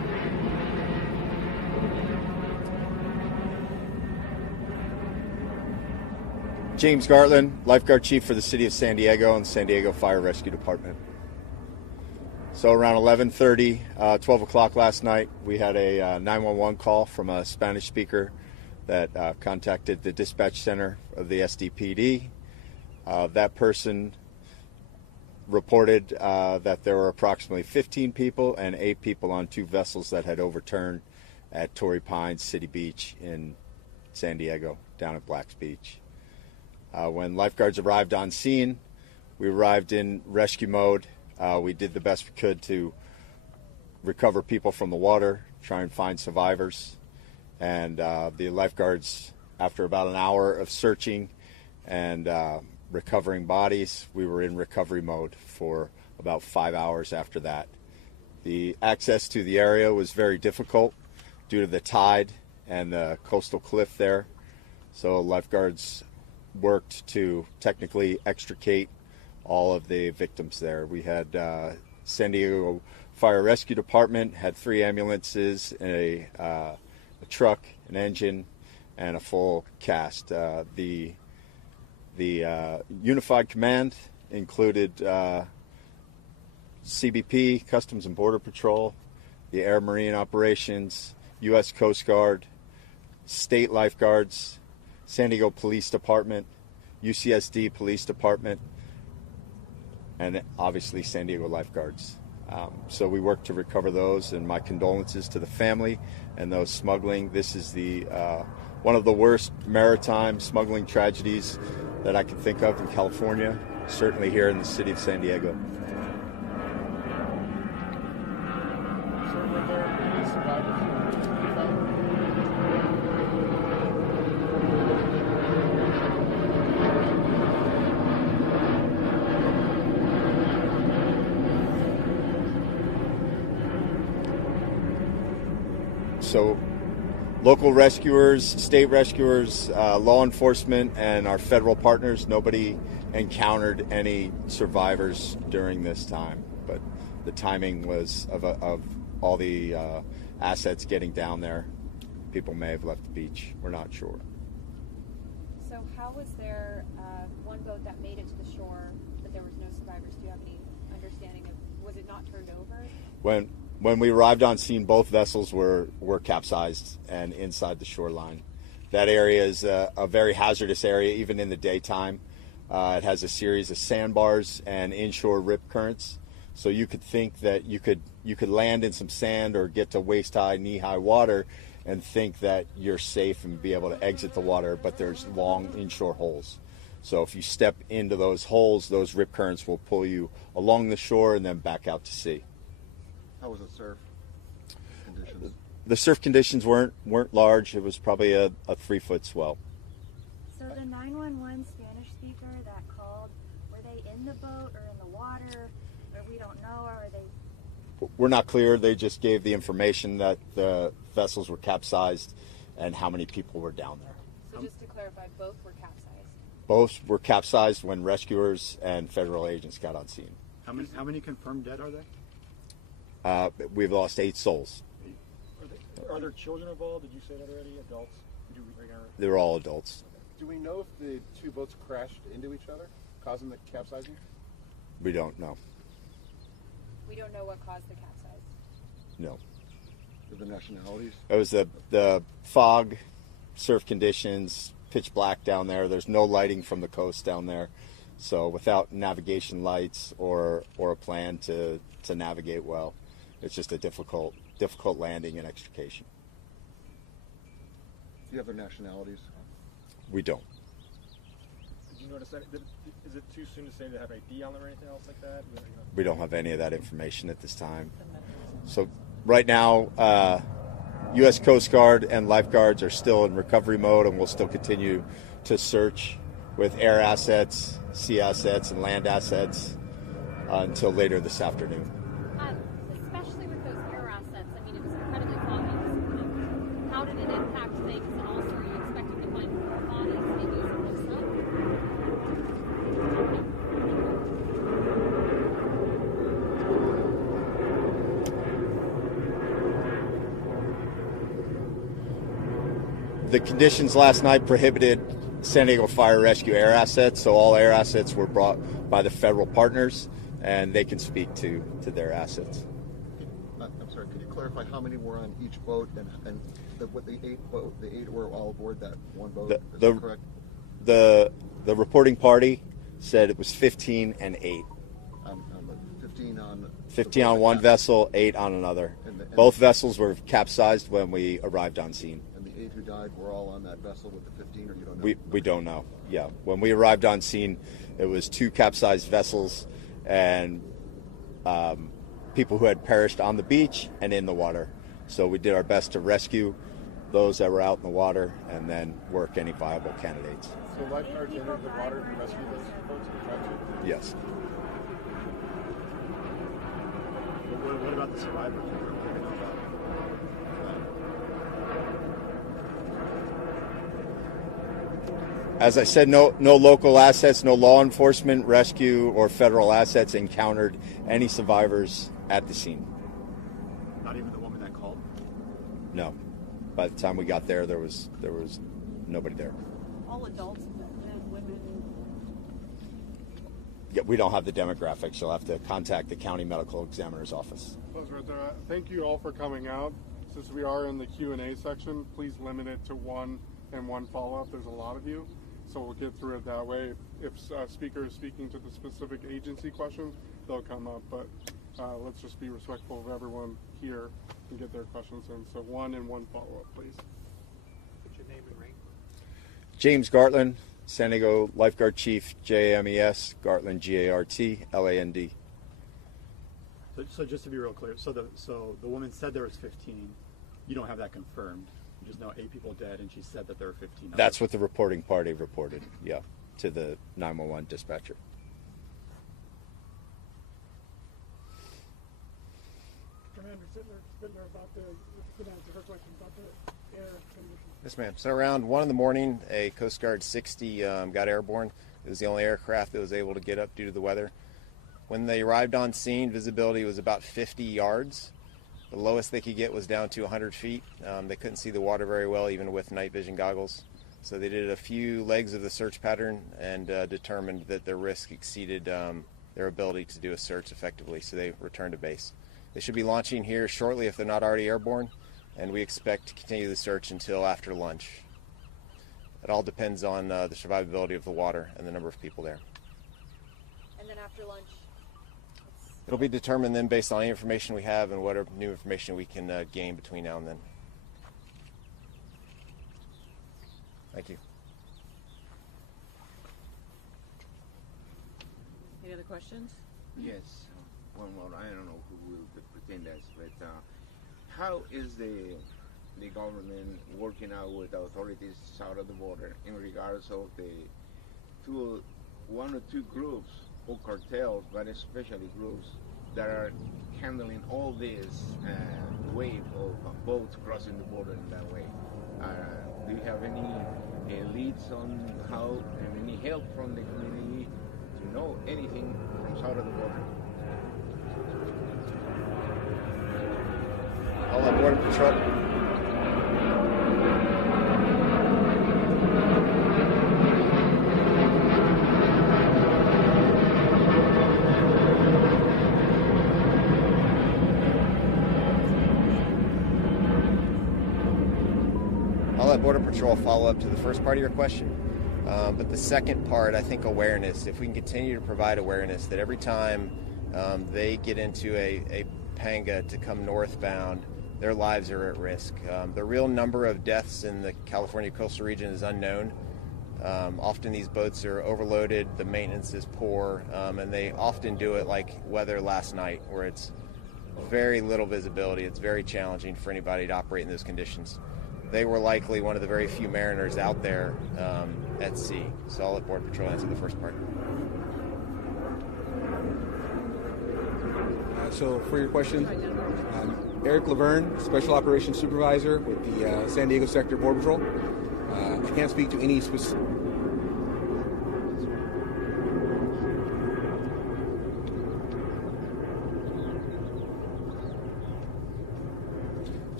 James Gartland, lifeguard chief for the city of San Diego and San Diego Fire Rescue Department. So around 11:30, 12 o'clock last night, we had a 911 call from a Spanish speaker that contacted the dispatch center of the SDPD. That person reported that there were approximately 15 people and 8 people on 2 vessels that had overturned at Torrey Pines City Beach in San Diego, down at Black's Beach. When lifeguards arrived on scene, we arrived in rescue mode. We did the best we could to recover people from the water, try and find survivors. And the lifeguards, after about an hour of searching and recovering bodies, we were in recovery mode for about 5 hours after that. The access to the area was very difficult due to the tide and the coastal cliff there. So lifeguards worked to technically extricate all of the victims there. We had San Diego Fire Rescue Department had 3 ambulances, a truck, an engine, and a full cast. The Unified Command included CBP, Customs and Border Patrol, the Air Marine Operations, U.S. Coast Guard, state lifeguards, San Diego Police Department, UCSD Police Department, and obviously San Diego lifeguards. So we worked to recover those, and my condolences to the family and those smuggling. This is the one of the worst maritime smuggling tragedies that I can think of in California, certainly here in the city of San Diego. So were there any survivors who were found? So local rescuers, state rescuers, law enforcement, and our federal partners, nobody encountered any survivors during this time. But the timing was of all the assets getting down there. People may have left the beach. We're not sure. So how was there one boat that made it to the shore, but there was no survivors? Do you have any understanding of, was it not turned over? When we arrived on scene, both vessels were capsized and inside the shoreline. That area is a very hazardous area, even in the daytime. It has a series of sandbars and inshore rip currents. So you could think that you could land in some sand or get to waist-high, knee-high water and think that you're safe and be able to exit the water, but there's long inshore holes. So if you step into those holes, those rip currents will pull you along the shore and then back out to sea. How was the surf conditions? The surf conditions weren't large. It was probably a 3-foot swell. So the 911 Spanish speaker that called, were they in the boat or in the water? Or we don't know, or are they? We're not clear. They just gave the information that the vessels were capsized and how many people were down there. So just to clarify, both were capsized? Both were capsized when rescuers and federal agents got on scene. How many confirmed dead are there? We've lost 8 souls. Are there children involved? Did you say that already? Adults? They were all adults. Do we know if the 2 boats crashed into each other, causing the capsizing? We don't know. We don't know what caused the capsize? No. The nationalities? It was the fog, surf conditions, pitch black down there. There's no lighting from the coast down there. So without navigation lights or a plan to navigate well, it's just a difficult landing and extrication. Do you have their nationalities? We don't. Did you notice that? Is it too soon to say they have ID on them or anything else like that? We don't have any of that information at this time. So right now, U.S. Coast Guard and lifeguards are still in recovery mode, and we'll still continue to search with air assets, sea assets, and land assets until later this afternoon. Especially with those air assets, I mean, it was incredibly foggy this morning. How did it impact things, and also are you expecting to find more bodies, maybe some sun? The conditions last night prohibited San Diego Fire Rescue air assets. So all air assets were brought by the federal partners, and they can speak to their assets. I'm sorry, could you clarify how many were on each boat and the eight were all aboard that one boat? Is that correct? The reporting party said it was 15 and 8. 15 on one vessel, 8 on another. Both vessels were capsized when we arrived on scene. And the 8 who died were all on that vessel with the 15, or you don't know? We don't know. Yeah, when we arrived on scene, it was 2 capsized vessels and people who had perished on the beach and in the water. So we did our best to rescue those that were out in the water and then work any viable candidates. So lifeguards entered the water to rescue those folks who tried to? Yes. What about the survivors? As I said, no local assets, no law enforcement, rescue, or federal assets encountered any survivors at the scene. Not even the woman that called? No. By the time we got there, there was nobody there. All adults, men, women. Yeah, we don't have the demographics. You'll have to contact the county medical examiner's office. Thank you all for coming out. Since we are in the Q&A section, please limit it to one and one follow-up. There's a lot of you, so we'll get through it that way. If a speaker is speaking to the specific agency questions, they'll come up, but let's just be respectful of everyone here and get their questions in. So one and one follow-up, please. What's your name and rank? James Gartland, San Diego Lifeguard Chief, JAMES, Gartland, GARTLAND. So just to be real clear, so the woman said there was 15. You don't have that confirmed. You just know 8 people dead, and she said that there were 15. That's what the reporting party reported, yeah, to the 911 dispatcher. Commander Sittler, about the air conditions. Yes, ma'am. So around 1 in the morning, a Coast Guard 60 got airborne. It was the only aircraft that was able to get up due to the weather. When they arrived on scene, visibility was about 50 yards. The lowest they could get was down to 100 feet. They couldn't see the water very well, even with night vision goggles. So they did a few legs of the search pattern and determined that the risk exceeded their ability to do a search effectively, so they returned to base. They should be launching here shortly if they're not already airborne, and we expect to continue the search until after lunch. It all depends on the survivability of the water and the number of people there. And then after lunch? It'll be determined then based on any information we have and whatever new information we can gain between now and then. Thank you. Any other questions? Yes, one more. I don't know who will pretend that, but how is the government working out with the authorities south of the border in regards of the one or two groups or cartels, but especially groups that are handling all this wave of boats crossing the border in that way? Do you have any leads on how, and any help from the community to know anything from south of the border? All on Border Patrol. I'll let Border Patrol follow up to the first part of your question. But the second part, I think awareness. If we can continue to provide awareness that every time they get into a panga to come northbound, their lives are at risk. The real number of deaths in the California coastal region is unknown. Often these boats are overloaded, the maintenance is poor, and they often do it like weather last night, where it's very little visibility. It's very challenging for anybody to operate in those conditions. They were likely one of the very few mariners out there at sea. So I'll let Border Patrol answer the first part. So for your question, Eric Laverne, Special Operations Supervisor with the San Diego Sector Border Patrol. I can't speak to any specific...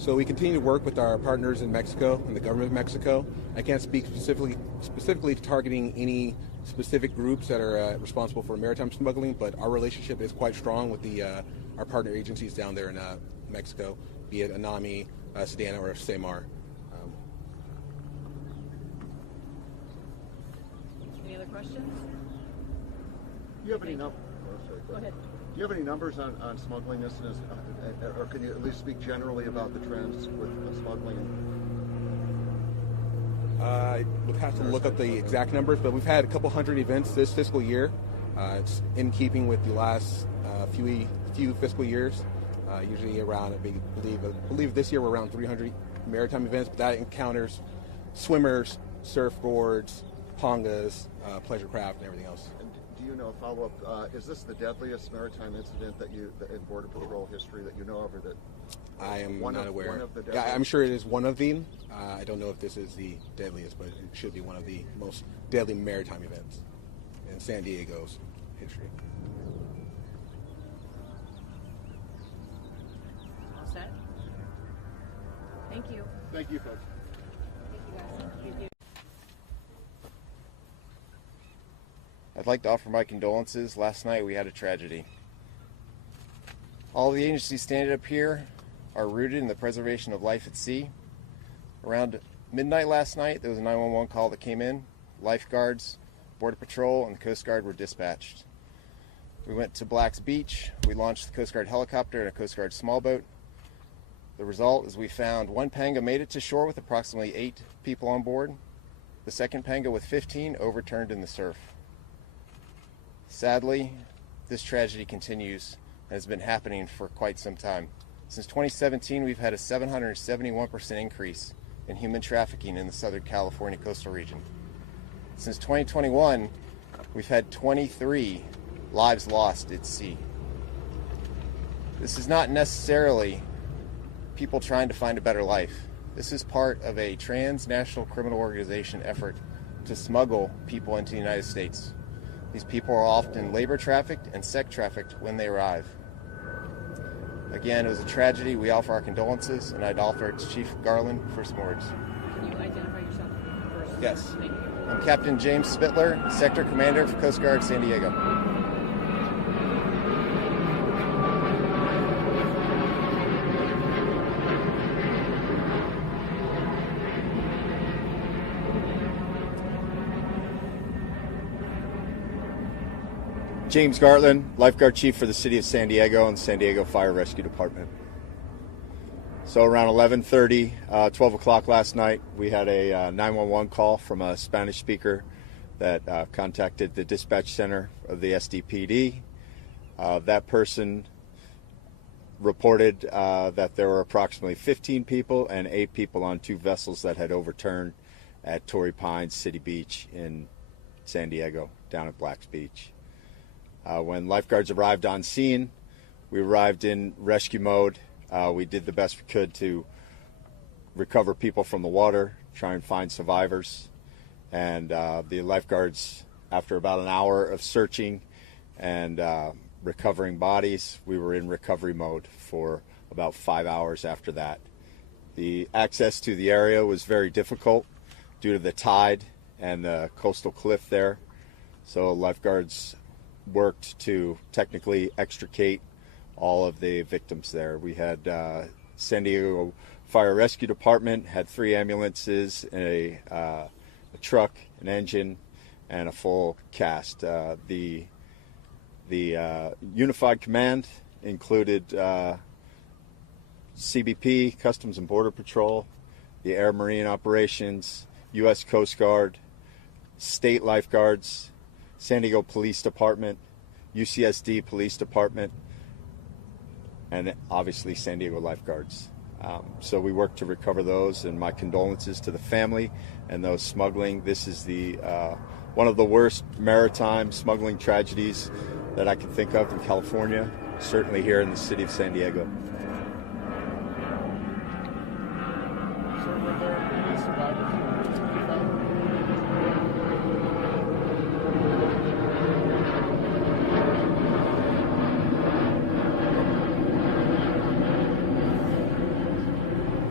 So we continue to work with our partners in Mexico and the government of Mexico. I can't speak specifically targeting any specific groups that are responsible for maritime smuggling, but our relationship is quite strong with our partner agencies down there in Mexico, be it ANAMI, Sedana, or SEMAR. Any other questions? Do you have any numbers? Go ahead. Do you have any numbers on smuggling incidents, or can you at least speak generally about the trends with smuggling? We'll have to look up the exact numbers, but we've had a couple hundred events this fiscal year. It's in keeping with the last few fiscal years. Usually around, I believe this year we're around 300 maritime events, but that encounters swimmers, surfboards, pongas, pleasure craft, and everything else. And do you know, follow-up, is this the deadliest maritime incident in Border Patrol history that you know of, or that I am not aware. One of the yeah, I'm sure it is one of them. I don't know if this is the deadliest, but it should be one of the most deadly maritime events in San Diego's history. All set? Thank you. Thank you, folks. Thank you, guys. Thank you. I'd like to offer my condolences. Last night we had a tragedy. All of the agencies standing up here are rooted in the preservation of life at sea. Around midnight last night, there was a 911 call that came in. Lifeguards, Border Patrol, and the Coast Guard were dispatched. We went to Black's Beach. We launched the Coast Guard helicopter and a Coast Guard small boat. The result is we found one panga made it to shore with approximately 8 people on board. The second panga with 15 overturned in the surf. Sadly, this tragedy continues and has been happening for quite some time. Since 2017, we've had a 771% increase in human trafficking in the Southern California coastal region. Since 2021, we've had 23 lives lost at sea. This is not necessarily people trying to find a better life. This is part of a transnational criminal organization effort to smuggle people into the United States. These people are often labor trafficked and sex trafficked when they arrive. Again, it was a tragedy. We offer our condolences, and I'd offer it to Chief Garland for some words. Can you identify yourself first? Yes. Thank you. I'm Captain James Spittler, Sector Commander for Coast Guard San Diego. James Gartland, Lifeguard Chief for the City of San Diego and San Diego Fire Rescue Department. So around 11:30, 12 o'clock last night, we had a 911 call from a Spanish speaker that contacted the dispatch center of the SDPD. That person reported that there were approximately 15 people and 8 people on 2 vessels that had overturned at Torrey Pines City Beach in San Diego, down at Black's Beach. When lifeguards arrived on scene, we arrived in rescue mode. We did the best we could to recover people from the water, try and find survivors. And the lifeguards, after about an hour of searching and recovering bodies, we were in recovery mode for about 5 hours after that. The access to the area was very difficult due to the tide and the coastal cliff there. So lifeguards worked to technically extricate all of the victims there. We had San Diego Fire Rescue Department had 3 ambulances, a truck, an engine, and a full cast. The Unified Command included CBP, Customs and Border Patrol, the Air Marine Operations, U.S. Coast Guard, state lifeguards, San Diego Police Department, UCSD Police Department, and obviously San Diego lifeguards. So we worked to recover those, and my condolences to the family and those smuggling. This is the one of the worst maritime smuggling tragedies that I can think of in California, certainly here in the city of San Diego. So were there any survivors?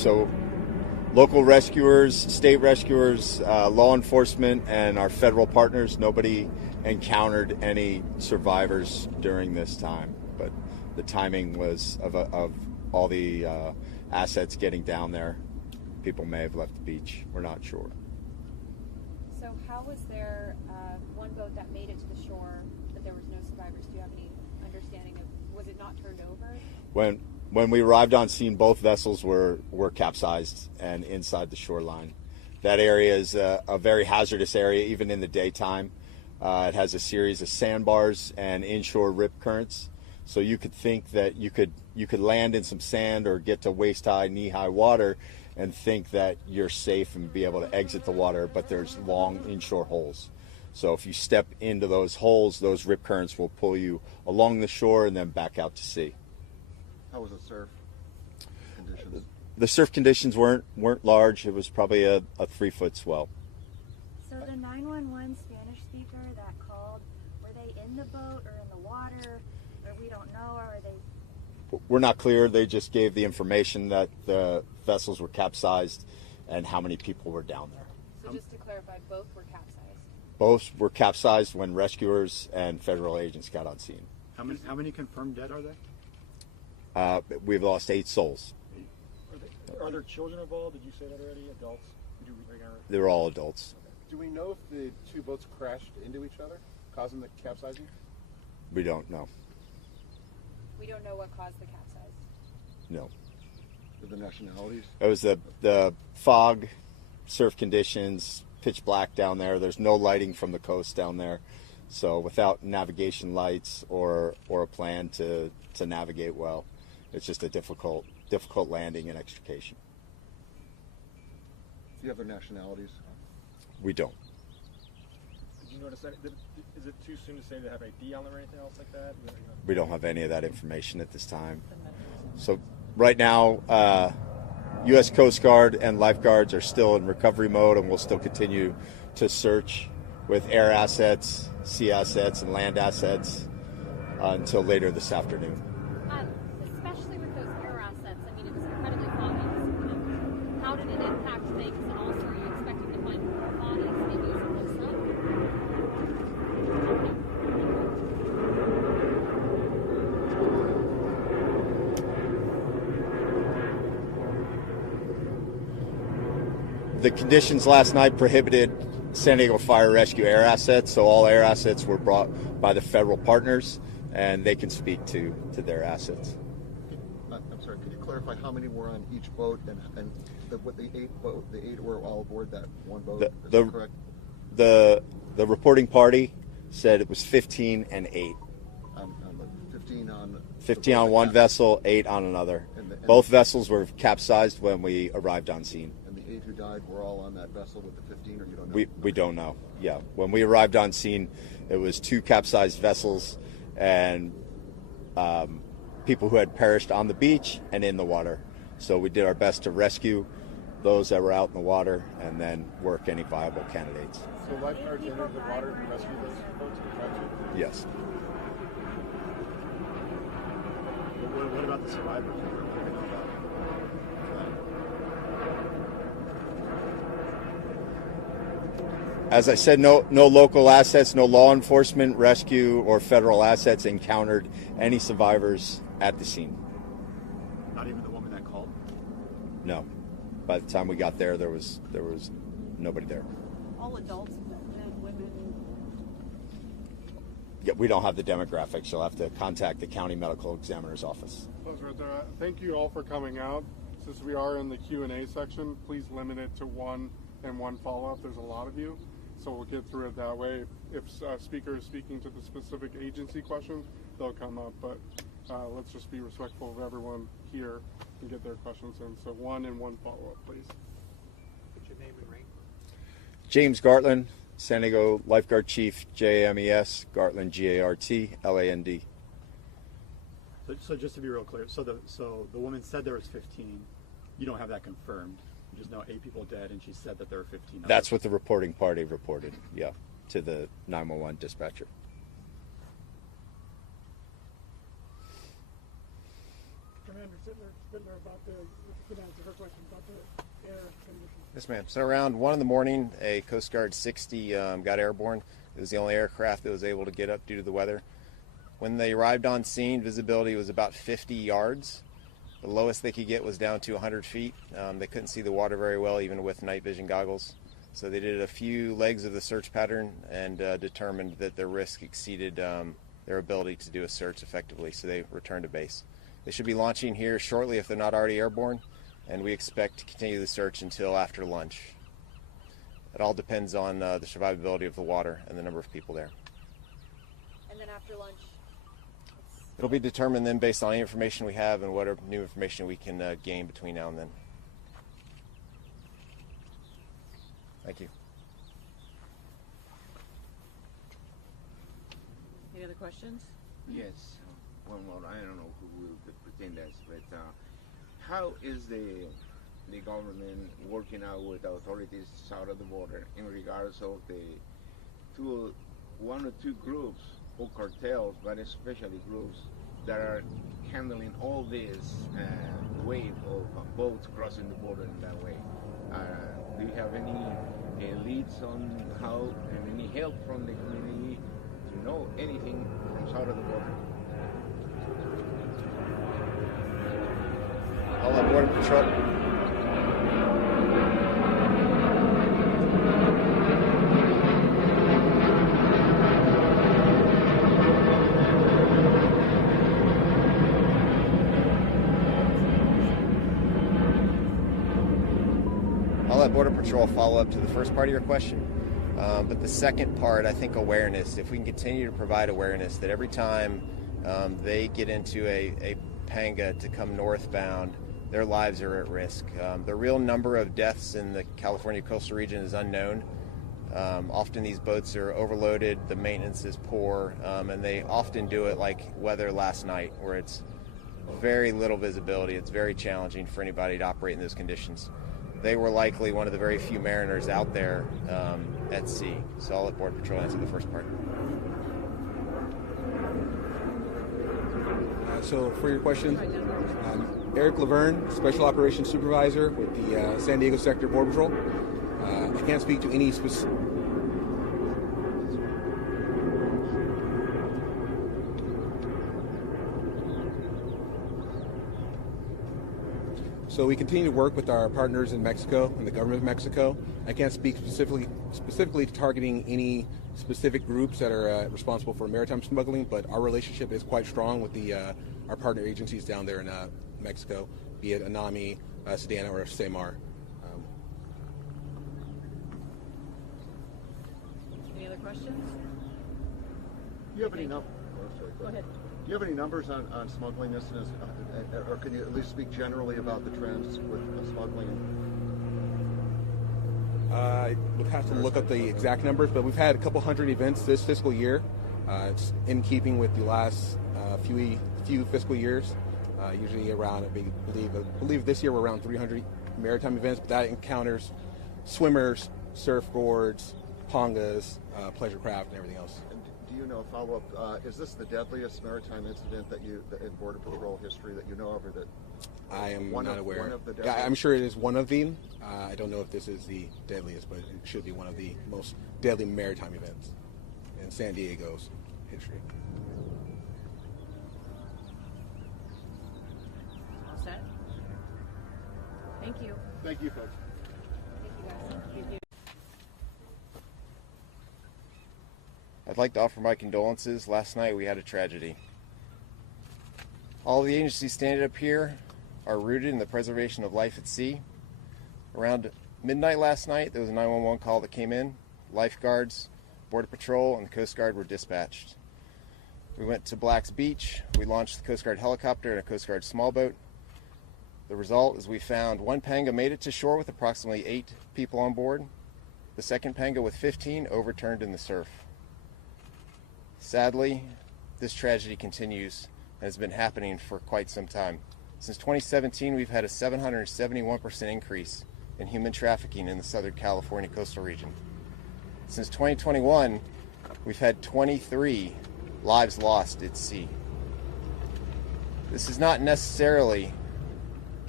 So local rescuers, state rescuers, law enforcement, and our federal partners, nobody encountered any survivors during this time. But the timing was of all the assets getting down there. People may have left the beach. We're not sure. So how was there one boat that made it to the shore, but there was no survivors? Do you have any understanding of, was it not turned over? When we arrived on scene, both vessels were capsized and inside the shoreline. That area is a very hazardous area, even in the daytime. It has a series of sandbars and inshore rip currents. So you could think that you could land in some sand or get to waist-high, knee-high water and think that you're safe and be able to exit the water, but there's long inshore holes. So if you step into those holes, those rip currents will pull you along the shore and then back out to sea. How was the surf conditions? The surf conditions weren't large. It was probably a 3-foot swell. So the 911 Spanish speaker that called, were they in the boat or in the water? Or we don't know, or are they? We're not clear. They just gave the information that the vessels were capsized and how many people were down there. So just to clarify, both were capsized? Both were capsized when rescuers and federal agents got on scene. How many confirmed dead are there? We've lost 8 souls. Are there children involved? Did you say that already? Adults? They were all adults. Do we know if the two boats crashed into each other, causing the capsizing? We don't know. We don't know what caused the capsize? No. The nationalities? It was the fog, surf conditions, pitch black down there. There's no lighting from the coast down there. So without navigation lights or a plan to navigate well, it's just a difficult landing and extrication. Do you have their nationalities? We don't. Did you notice that? Is it too soon to say they have ID on them or anything else like that? We don't have any of that information at this time. So right now, U.S. Coast Guard and lifeguards are still in recovery mode, and we'll still continue to search with air assets, sea assets, and land assets until later this afternoon. Especially with those air assets, I mean, it was incredibly foggy this morning. How did it impact things, and also are you expecting to find more bodies maybe using the sun? The conditions last night prohibited San Diego Fire Rescue air assets, so all air assets were brought by the federal partners, and they can speak to their assets. I'm sorry, could you clarify how many were on each boat and the 8 were all aboard that one boat? Is that correct? The reporting party said it was 15 and 8. 15 on one vessel, 8 on another. Both vessels were capsized when we arrived on scene. And the 8 who died were all on that vessel with the 15, or you don't know? We don't know. Yeah, when we arrived on scene, it was 2 capsized vessels and people who had perished on the beach and in the water. So we did our best to rescue those that were out in the water and then work any viable candidates. So lifeguards entered the water to rescue those boats and tried to? Yes. What about the survivors? As I said, no local assets, no law enforcement, rescue, or federal assets encountered any survivors at the scene. Not even the woman that called? No. By the time we got there, there was nobody there. All adults, men, women. Yeah, we don't have the demographics. You'll have to contact the county medical examiner's office. Thank you all for coming out. Since we are in the Q&A section, please limit it to one and one follow-up. There's a lot of you, so we'll get through it that way. If a speaker is speaking to the specific agency question, they'll come up, but let's just be respectful of everyone here and get their questions in. So one and one follow-up, please. What's your name and rank? James Gartland, San Diego Lifeguard Chief, JAMES, Gartland, GARTLAND. So just to be real clear, so the woman said there was 15. You don't have that confirmed. You just know 8 people dead, and she said that there were 15. That's what the reporting party reported, yeah, to the 911 dispatcher. Commander Sittler about the can answer her question about the air conditions. Yes, ma'am. So around 1 in the morning, a Coast Guard 60 got airborne. It was the only aircraft that was able to get up due to the weather. When they arrived on scene, visibility was about 50 yards. The lowest they could get was down to 100 feet. They couldn't see the water very well, even with night vision goggles. So they did a few legs of the search pattern and determined that their risk exceeded their ability to do a search effectively, so they returned to base. They should be launching here shortly if they're not already airborne, and we expect to continue the search until after lunch. It all depends on the survivability of the water and the number of people there. And then after lunch, It'll be determined then based on any information we have and whatever new information we can gain between now and then. Thank you. Any other questions? Yes. One more. I don't know who will pretend that, but how is the government working out with the authorities south of the border in regards of the one or two groups or cartels, but especially groups that are handling all this wave of boats crossing the border in that way? Do you have any leads on how and any help from the community to know anything from south of the border? All on Border Patrol. I'll let Border Patrol follow up to the first part of your question. But the second part, I think awareness. If we can continue to provide awareness that every time they get into a panga to come northbound, their lives are at risk. The real number of deaths in the California coastal region is unknown. Often these boats are overloaded, the maintenance is poor, and they often do it like weather last night, where it's very little visibility. It's very challenging for anybody to operate in those conditions. They were likely one of the very few mariners out there at sea. So I'll let Border Patrol answer the first part. So for your question, Eric Laverne, Special Operations Supervisor with the San Diego Sector Border Patrol. I can't speak to any specific... So we continue to work with our partners in Mexico and the government of Mexico. I can't speak specifically to targeting any specific groups that are responsible for maritime smuggling, but our relationship is quite strong with our partner agencies down there in Mexico, be it ANAMI, Sedana, or SEMAR. Any other questions? Do you have any Go ahead. Do you have any numbers on smuggling incidents, or can you at least speak generally about the trends with smuggling? I would have to look up the exact numbers, but we've had a couple hundred events this fiscal year. It's in keeping with the last few fiscal years. Usually around, I believe this year we're around 300 maritime events, but that encounters swimmers, surfboards, pangas, pleasure craft, and everything else. And do you know, follow-up, is this the deadliest maritime incident in Border Patrol history that you know of, or that I am not aware. One of the I'm sure it is one of them. I don't know if this is the deadliest, but it should be one of the most deadly maritime events in San Diego's history. All set? Thank you. Thank you, folks. thank you guys. Thank you. I'd like to offer my condolences. Last night we had a tragedy. All the agencies standing up here are rooted in the preservation of life at sea. Around midnight last night, there was a 911 call that came in. Lifeguards, Border Patrol, and the Coast Guard were dispatched. We went to Black's Beach. We launched the Coast Guard helicopter and a Coast Guard small boat. The result is we found one panga made it to shore with approximately 8 people on board. The second panga with 15 overturned in the surf. Sadly, this tragedy continues and has been happening for quite some time. Since 2017, we've had a 771% increase in human trafficking in the Southern California coastal region. Since 2021, we've had 23 lives lost at sea. This is not necessarily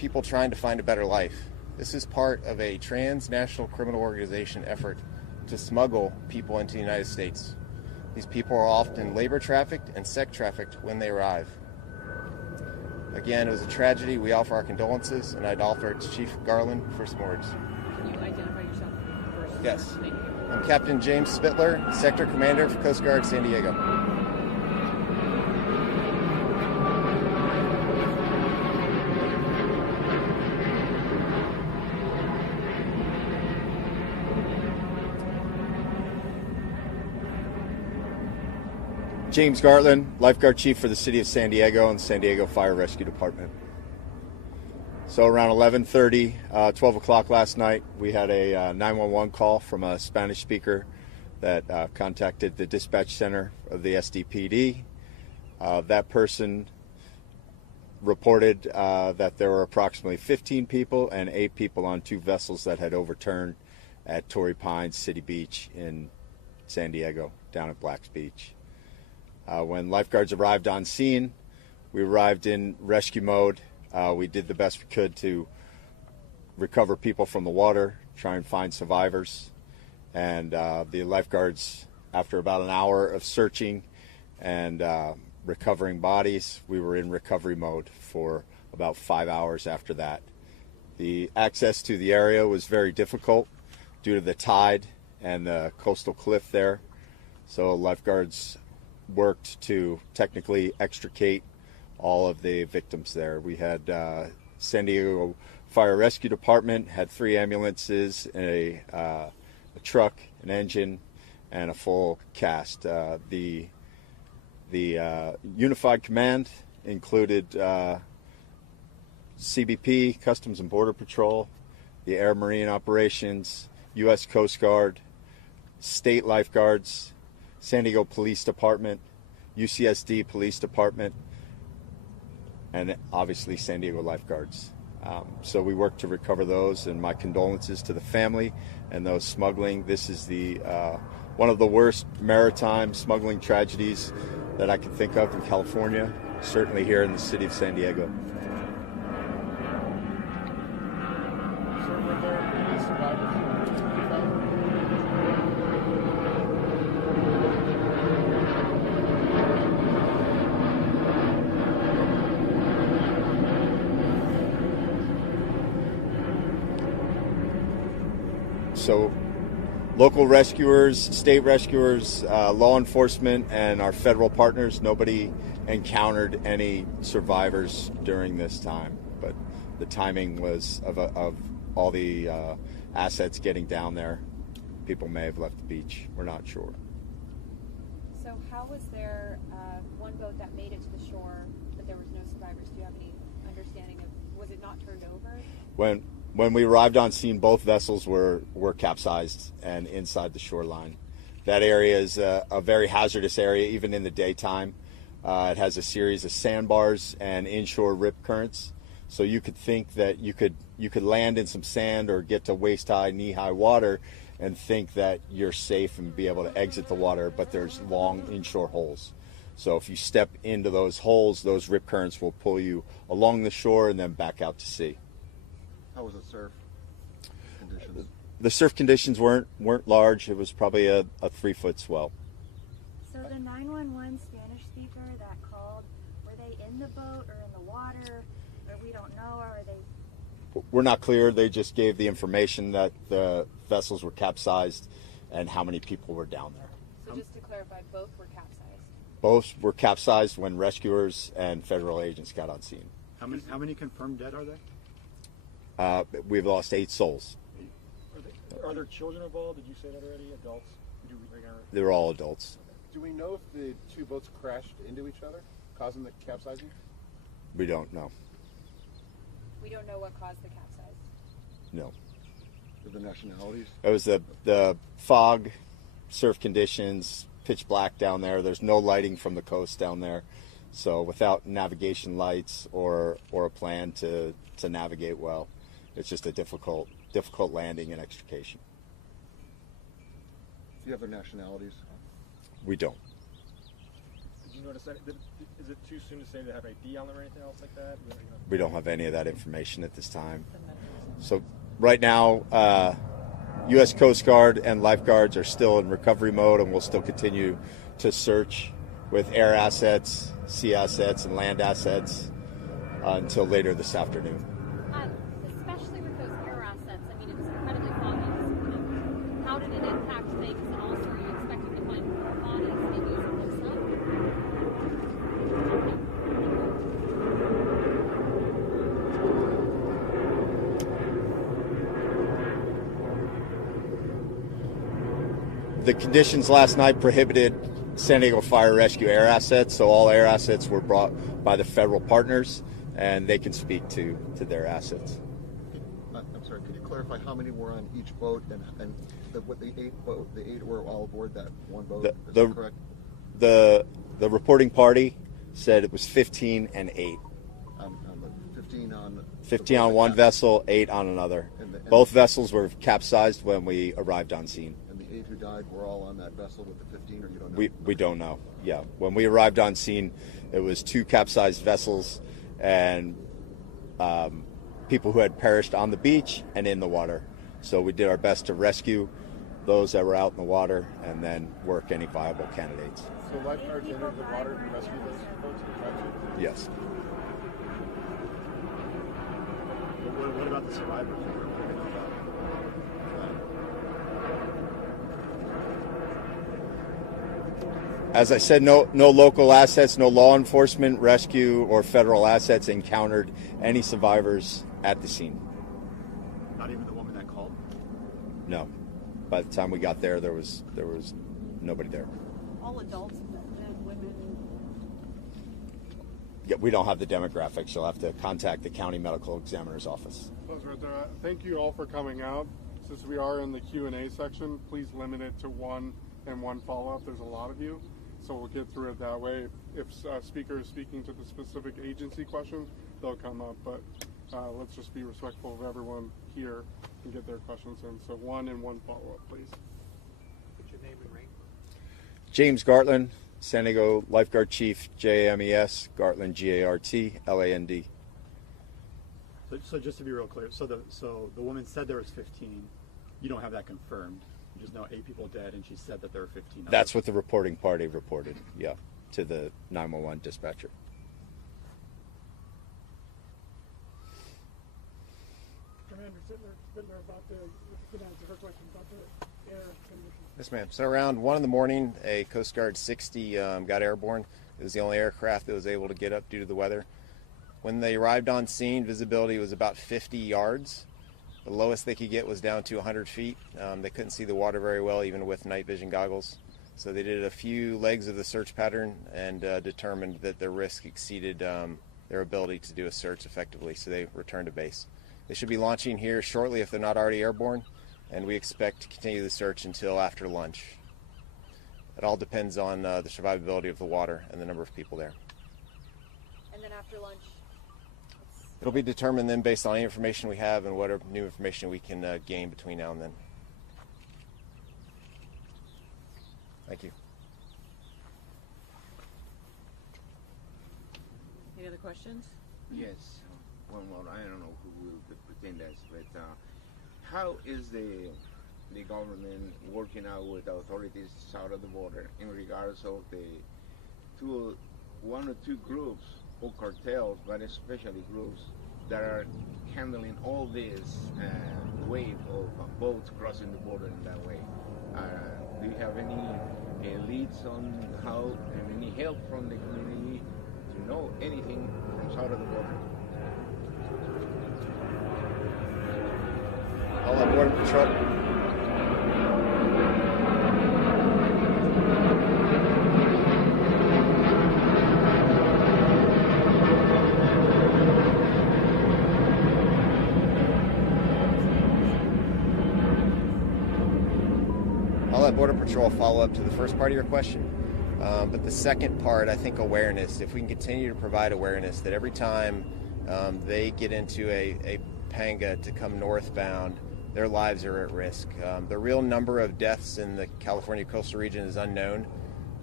people trying to find a better life. This is part of a transnational criminal organization effort to smuggle people into the United States. These people are often labor trafficked and sex trafficked when they arrive. Again, it was a tragedy. We offer our condolences, and I'd offer to Chief Garland for some words. Can you identify yourself first? Yes. Thank you. I'm Captain James Spittler, Sector Commander for Coast Guard San Diego. James Gartland, Lifeguard Chief for the City of San Diego and San Diego Fire Rescue Department. So around 11:30, 12 o'clock last night, we had a 911 call from a Spanish speaker that contacted the dispatch center of the SDPD. That person reported that there were approximately 15 people and 8 people on 2 vessels that had overturned at Torrey Pines City Beach in San Diego, down at Black's Beach. When lifeguards arrived on scene, we arrived in rescue mode. We did the best we could to recover people from the water, try and find survivors. And the lifeguards, after about an hour of searching and recovering bodies, we were in recovery mode for about 5 hours after that. The access to the area was very difficult due to the tide and the coastal cliff there. So lifeguards worked to technically extricate all of the victims there. We had San Diego Fire Rescue Department had 3 ambulances, a truck, an engine, and a full cast. The Unified Command included CBP, Customs and Border Patrol, the Air Marine Operations, U.S. Coast Guard, state lifeguards, San Diego Police Department, UCSD Police Department, and obviously San Diego lifeguards. So we worked to recover those, and my condolences to the family and those smuggling. This is the one of the worst maritime smuggling tragedies that I can think of in California, certainly here in the city of San Diego. So were there any survivors? So local rescuers, state rescuers, law enforcement, and our federal partners, nobody encountered any survivors during this time. But the timing was of all the assets getting down there. People may have left the beach. We're not sure. So how was there one boat that made it to the shore, but there was no survivors? Do you have any understanding of, was it not turned over? When we arrived on scene, both vessels were capsized and inside the shoreline. That area is a very hazardous area, even in the daytime. It has a series of sandbars and inshore rip currents. So you could think that you could land in some sand or get to waist-high, knee-high water and think that you're safe and be able to exit the water, but there's long inshore holes. So if you step into those holes, those rip currents will pull you along the shore and then back out to sea. How was the surf conditions? The surf conditions weren't large. It was probably a 3-foot swell. So the 911 Spanish speaker that called, were they in the boat or in the water? Or we don't know, or are they? We're not clear. They just gave the information that the vessels were capsized and how many people were down there. So just to clarify, both were capsized? Both were capsized when rescuers and federal agents got on scene. How many confirmed dead are there? We've lost 8 souls. Are there children involved? Did you say that already? Adults? They were all adults. Do we know if the 2 boats crashed into each other, causing the capsizing? We don't know. We don't know what caused the capsize? No. The nationalities? It was the fog, surf conditions, pitch black down there. There's no lighting from the coast down there. So without navigation lights or a plan to navigate well, it's just a difficult landing and extrication. Do you have their nationalities? We don't. Did you notice that? Is it too soon to say to have ID on them or anything else like that? We don't have any of that information at this time. So right now, U.S. Coast Guard and lifeguards are still in recovery mode, and we'll still continue to search with air assets, sea assets, and land assets until later this afternoon. Especially with those air assets, I mean, it was incredibly foggy this morning. How did it impact things, and also are you expecting to find more bodies maybe as it looks up? The conditions last night prohibited San Diego Fire Rescue air assets, so all air assets were brought by the federal partners, and they can speak to their assets. I'm sorry, could you clarify how many were on each boat and the eight were all aboard that one boat? Is that correct? The reporting party said it was 15 and 8. 15 on one vessel, 8 on another. Both vessels were capsized when we arrived on scene. And the 8 who died were all on that vessel with the 15, or you don't know? We don't know. Yeah, when we arrived on scene, it was 2 capsized vessels and people who had perished on the beach and in the water. So we did our best to rescue those that were out in the water and then work any viable candidates. So lifeguards entered the water to rescue those folks who tried to? Yes. What about the survivors? As I said, no local assets, no law enforcement, rescue, or federal assets encountered any survivors at the scene. Not even the woman that called? No. By the time we got there, there was nobody there. All adults, men, women. Yeah, we don't have the demographics. You'll have to contact the county medical examiner's office. Thank you all for coming out. Since we are in the Q&A section, please limit it to one and one follow-up. There's a lot of you, so we'll get through it that way. If a speaker is speaking to the specific agency question, they'll come up, but let's just be respectful of everyone here and get their questions in. So one and one follow-up, please. Put your name and rank. James Gartland, San Diego Lifeguard Chief, JAMES, Gartland, Gartland. So just to be real clear, so the woman said there was 15. You don't have that confirmed. You just know 8 people dead, and she said that there were 15. That's what the reporting party reported, yeah, to the 911 dispatcher. Commander Sittler, about the answer her question about the air conditions. Yes, ma'am. So around 1 in the morning, a Coast Guard 60 got airborne. It was the only aircraft that was able to get up due to the weather. When they arrived on scene, visibility was about 50 yards. The lowest they could get was down to 100 feet. They couldn't see the water very well, even with night vision goggles. So they did a few legs of the search pattern and determined that the risk exceeded their ability to do a search effectively, so they returned to base. They should be launching here shortly if they're not already airborne, and we expect to continue the search until after lunch. It all depends on the survivability of the water and the number of people there. And then after lunch? It'll be determined then based on any information we have and whatever new information we can gain between now and then. Thank you. Any other questions? Yes. One more. I don't know who will pretend that, but how is the government working out with the authorities south of the border in regards of the one or two groups or cartels, but especially groups that are handling all this wave of boats crossing the border in that way? Do you have any leads on how and any help from the community to know anything from south of the border? All on Border Patrol. I'll let Border Patrol follow up to the first part of your question. But the second part, I think awareness. If we can continue to provide awareness that every time they get into a panga to come northbound, their lives are at risk. The real number of deaths in the California coastal region is unknown.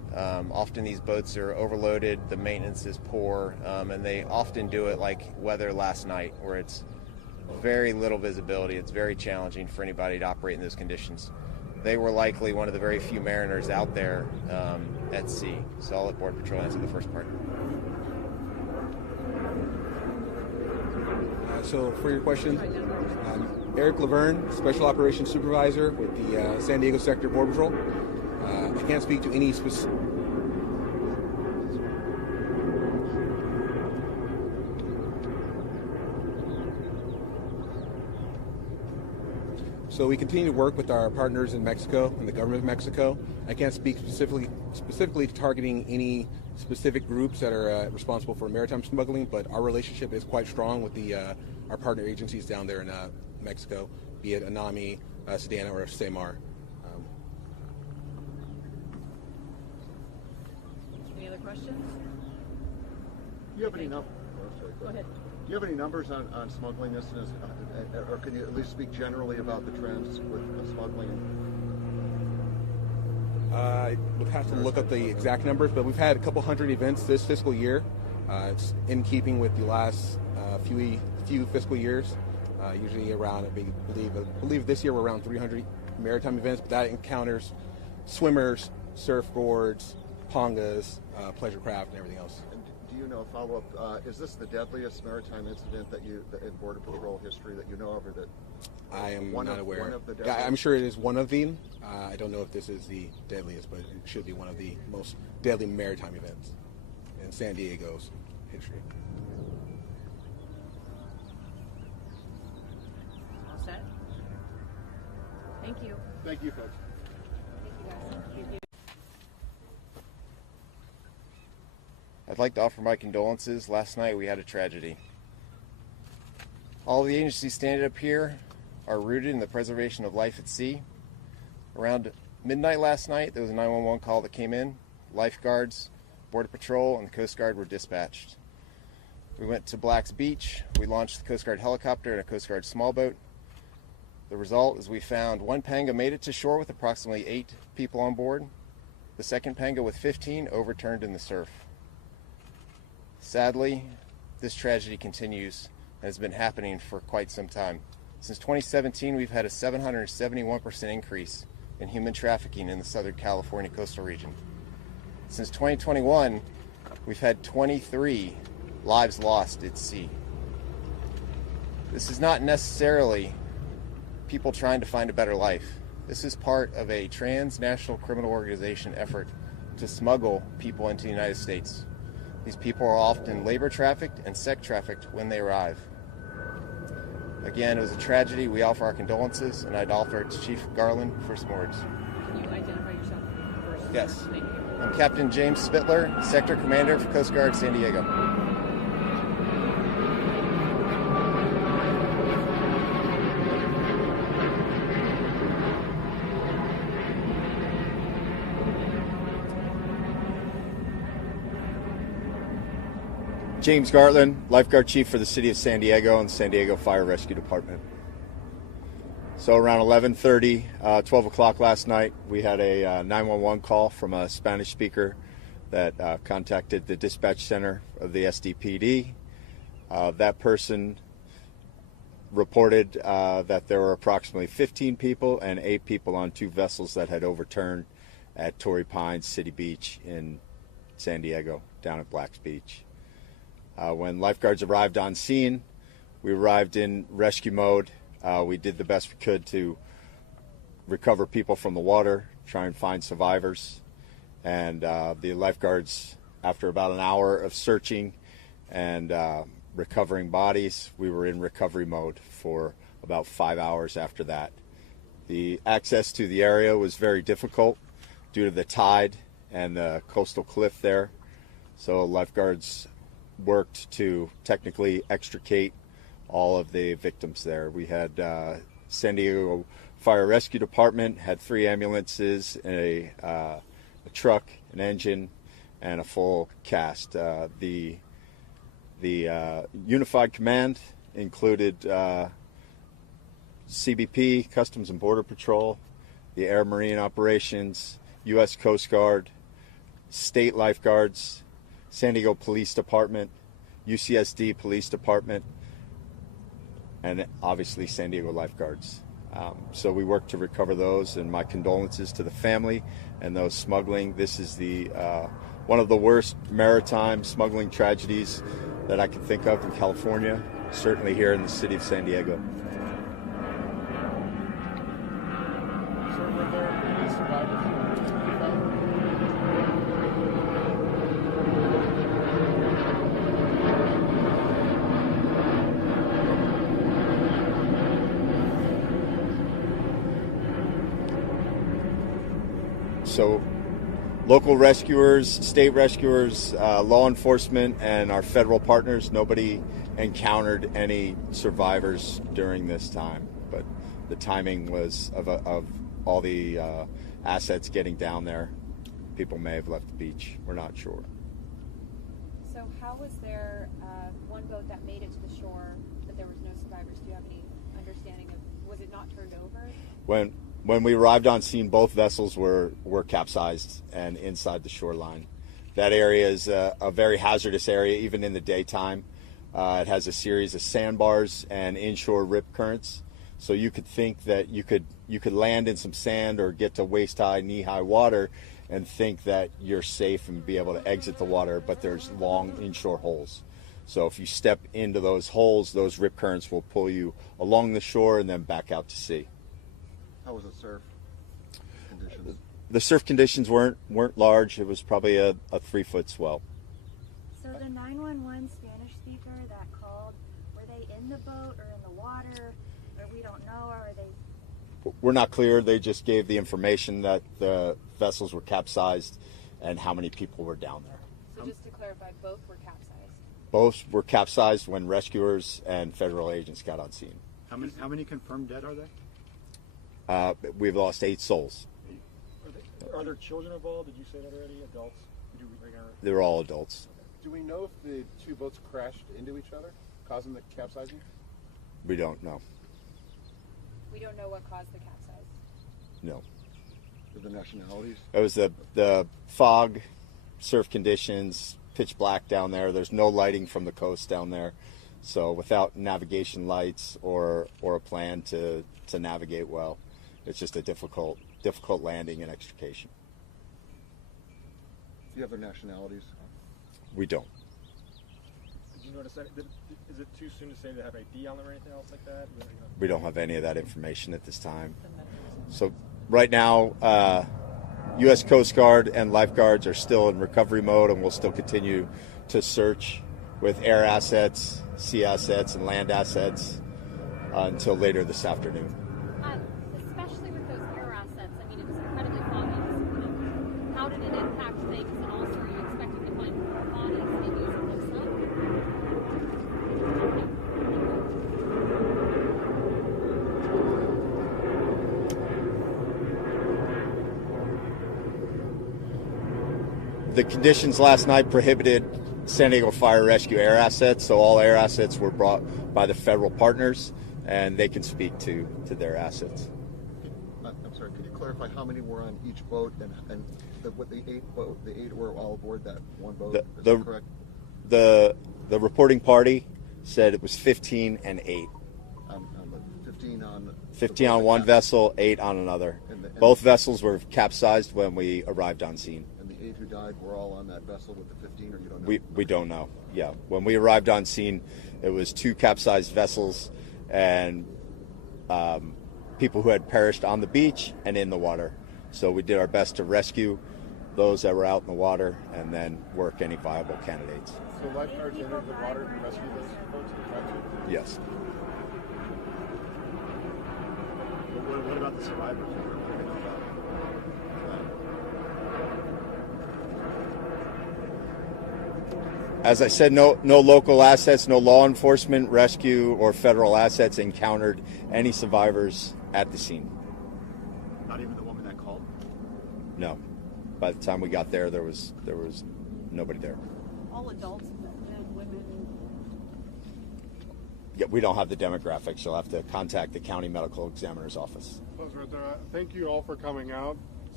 Often these boats are overloaded, the maintenance is poor, and they often do it like weather last night, where it's very little visibility. It's very challenging for anybody to operate in those conditions. They were likely one of the very few mariners out there at sea. So I'll let Border Patrol answer the first part. So for your question, Eric Laverne, Special Operations Supervisor with the San Diego Sector Border Patrol. I can't speak to any specific. So we continue to work with our partners in Mexico and the government of Mexico. I can't speak specifically to targeting any specific groups that are responsible for maritime smuggling, but our relationship is quite strong with our partner agencies down there in Mexico, be it ANAMI, Sedana, or SEMAR. Any other questions? Do you have any numbers? Go ahead. Do you have any numbers on smuggling incidents, or can you at least speak generally about the trends with smuggling? I would have to look up the exact numbers, but we've had a couple hundred events this fiscal year. It's in keeping with the last few fiscal years. Usually around, I believe this year we're around 300 maritime events, but that encounters swimmers, surfboards, pongas, pleasure craft, and everything else. And do you know, follow-up, is this the deadliest maritime incident in Border Patrol history that you know of, or that I am not aware. One of the Yeah, I'm sure it is one of them. I don't know if this is the deadliest, but it should be one of the most deadly maritime events in San Diego's history. All set? Thank you. Thank you, folks. Thank you. I'd like to offer my condolences. Last night we had a tragedy. All of the agencies standing up here are rooted in the preservation of life at sea. Around midnight last night, there was a 911 call that came in. Lifeguards, Border Patrol, and the Coast Guard were dispatched. We went to Black's Beach. We launched the Coast Guard helicopter and a Coast Guard small boat. The result is we found one panga made it to shore with approximately 8 people on board. The second panga with 15 overturned in the surf. Sadly, this tragedy continues and has been happening for quite some time. Since 2017, we've had a 771% increase in human trafficking in the Southern California coastal region. Since 2021, we've had 23 lives lost at sea. This is not necessarily people trying to find a better life. This is part of a transnational criminal organization effort to smuggle people into the United States. These people are often labor trafficked and sex trafficked when they arrive. Again, it was a tragedy. We offer our condolences, and I'd offer it to Chief Garland for some words. Can you identify yourself first? Yes. Thank you. I'm Captain James Spittler, Sector Commander for Coast Guard San Diego. James Gartland, Lifeguard Chief for the City of San Diego and San Diego Fire Rescue Department. So around 11:30, 12 o'clock last night, we had a 911 call from a Spanish speaker that contacted the dispatch center of the SDPD. That person reported that there were approximately 15 people and 8 people on 2 vessels that had overturned at Torrey Pines City Beach in San Diego, down at Black's Beach. When lifeguards arrived on scene, we arrived in rescue mode. We did the best we could to recover people from the water, try and find survivors. And the lifeguards, after about an hour of searching and recovering bodies, we were in recovery mode for about 5 hours after that. The access to the area was very difficult due to the tide and the coastal cliff there. So lifeguards worked to technically extricate all of the victims there. We had San Diego Fire Rescue Department had 3 ambulances, a truck, an engine, and a full cast. The Unified Command included CBP, Customs and Border Patrol, the Air Marine Operations, U.S. Coast Guard, state lifeguards, San Diego Police Department, UCSD Police Department, and obviously San Diego lifeguards. So we work to recover those, and my condolences to the family and those smuggling. This is the one of the worst maritime smuggling tragedies that I can think of in California, certainly here in the city of San Diego. So were there any survivors? So local rescuers, state rescuers, law enforcement, and our federal partners, nobody encountered any survivors during this time. But the timing was of all the assets getting down there. People may have left the beach. We're not sure. So how was there one boat that made it to the shore, but there was no survivors? Do you have any understanding of, was it not turned over? When we arrived on scene, both vessels were capsized and inside the shoreline. That area is a very hazardous area, even in the daytime. It has a series of sandbars and inshore rip currents. So you could think that you could land in some sand or get to waist-high, knee-high water and think that you're safe and be able to exit the water, but there's long inshore holes. So if you step into those holes, those rip currents will pull you along the shore and then back out to sea. How was the surf conditions? The surf conditions weren't large. It was probably a 3-foot swell. So the 911 Spanish speaker that called, were they in the boat or in the water? Or we don't know, or are they? We're not clear. They just gave the information that the vessels were capsized and how many people were down there. So just to clarify, both were capsized? Both were capsized when rescuers and federal agents got on scene. How many confirmed dead are there? We've lost 8 souls. Are there children involved? Did you say that already? Adults? They were all adults. Do we know if the two boats crashed into each other, causing the capsizing? We don't know. We don't know what caused the capsize? No. The nationalities? It was the fog, surf conditions, pitch black down there. There's no lighting from the coast down there. So without navigation lights or a plan to navigate well, it's just a difficult landing and extrication. Do you have their nationalities? We don't. Did you notice that? Is it too soon to say they have ID on them or anything else like that? We don't have any of that information at this time. So right now, U.S. Coast Guard and lifeguards are still in recovery mode, and we'll still continue to search with air assets, sea assets, and land assets until later this afternoon. Especially with those air assets, I mean, it was incredibly foggy this morning. How did it impact things, and also are you expecting to find more bodies maybe as it looks up? The conditions last night prohibited San Diego Fire Rescue air assets, so all air assets were brought by the federal partners, and they can speak to their assets. I'm sorry, could you clarify how many were on each boat and the 8 were all aboard that one boat? Is that correct? The reporting party said it was 15 and 8. 15 on one vessel, 8 on another. Both vessels were capsized when we arrived on scene. And the 8 who died were all on that vessel with the 15, or you don't know? We don't know. Yeah, when we arrived on scene, it was 2 capsized vessels and people who had perished on the beach and in the water. So we did our best to rescue those that were out in the water and then work any viable candidates. So lifeguards entered the water to rescue those boats? Yes. What about the survivors? What do we know about them? As I said, no local assets, no law enforcement, rescue, or federal assets encountered any survivors at the scene. Not even the woman that called? No. By the time we got there, there was nobody there. All adults, men, women. Yeah, we don't have the demographics. You'll have to contact the county medical examiner's office. Thank you all for coming out.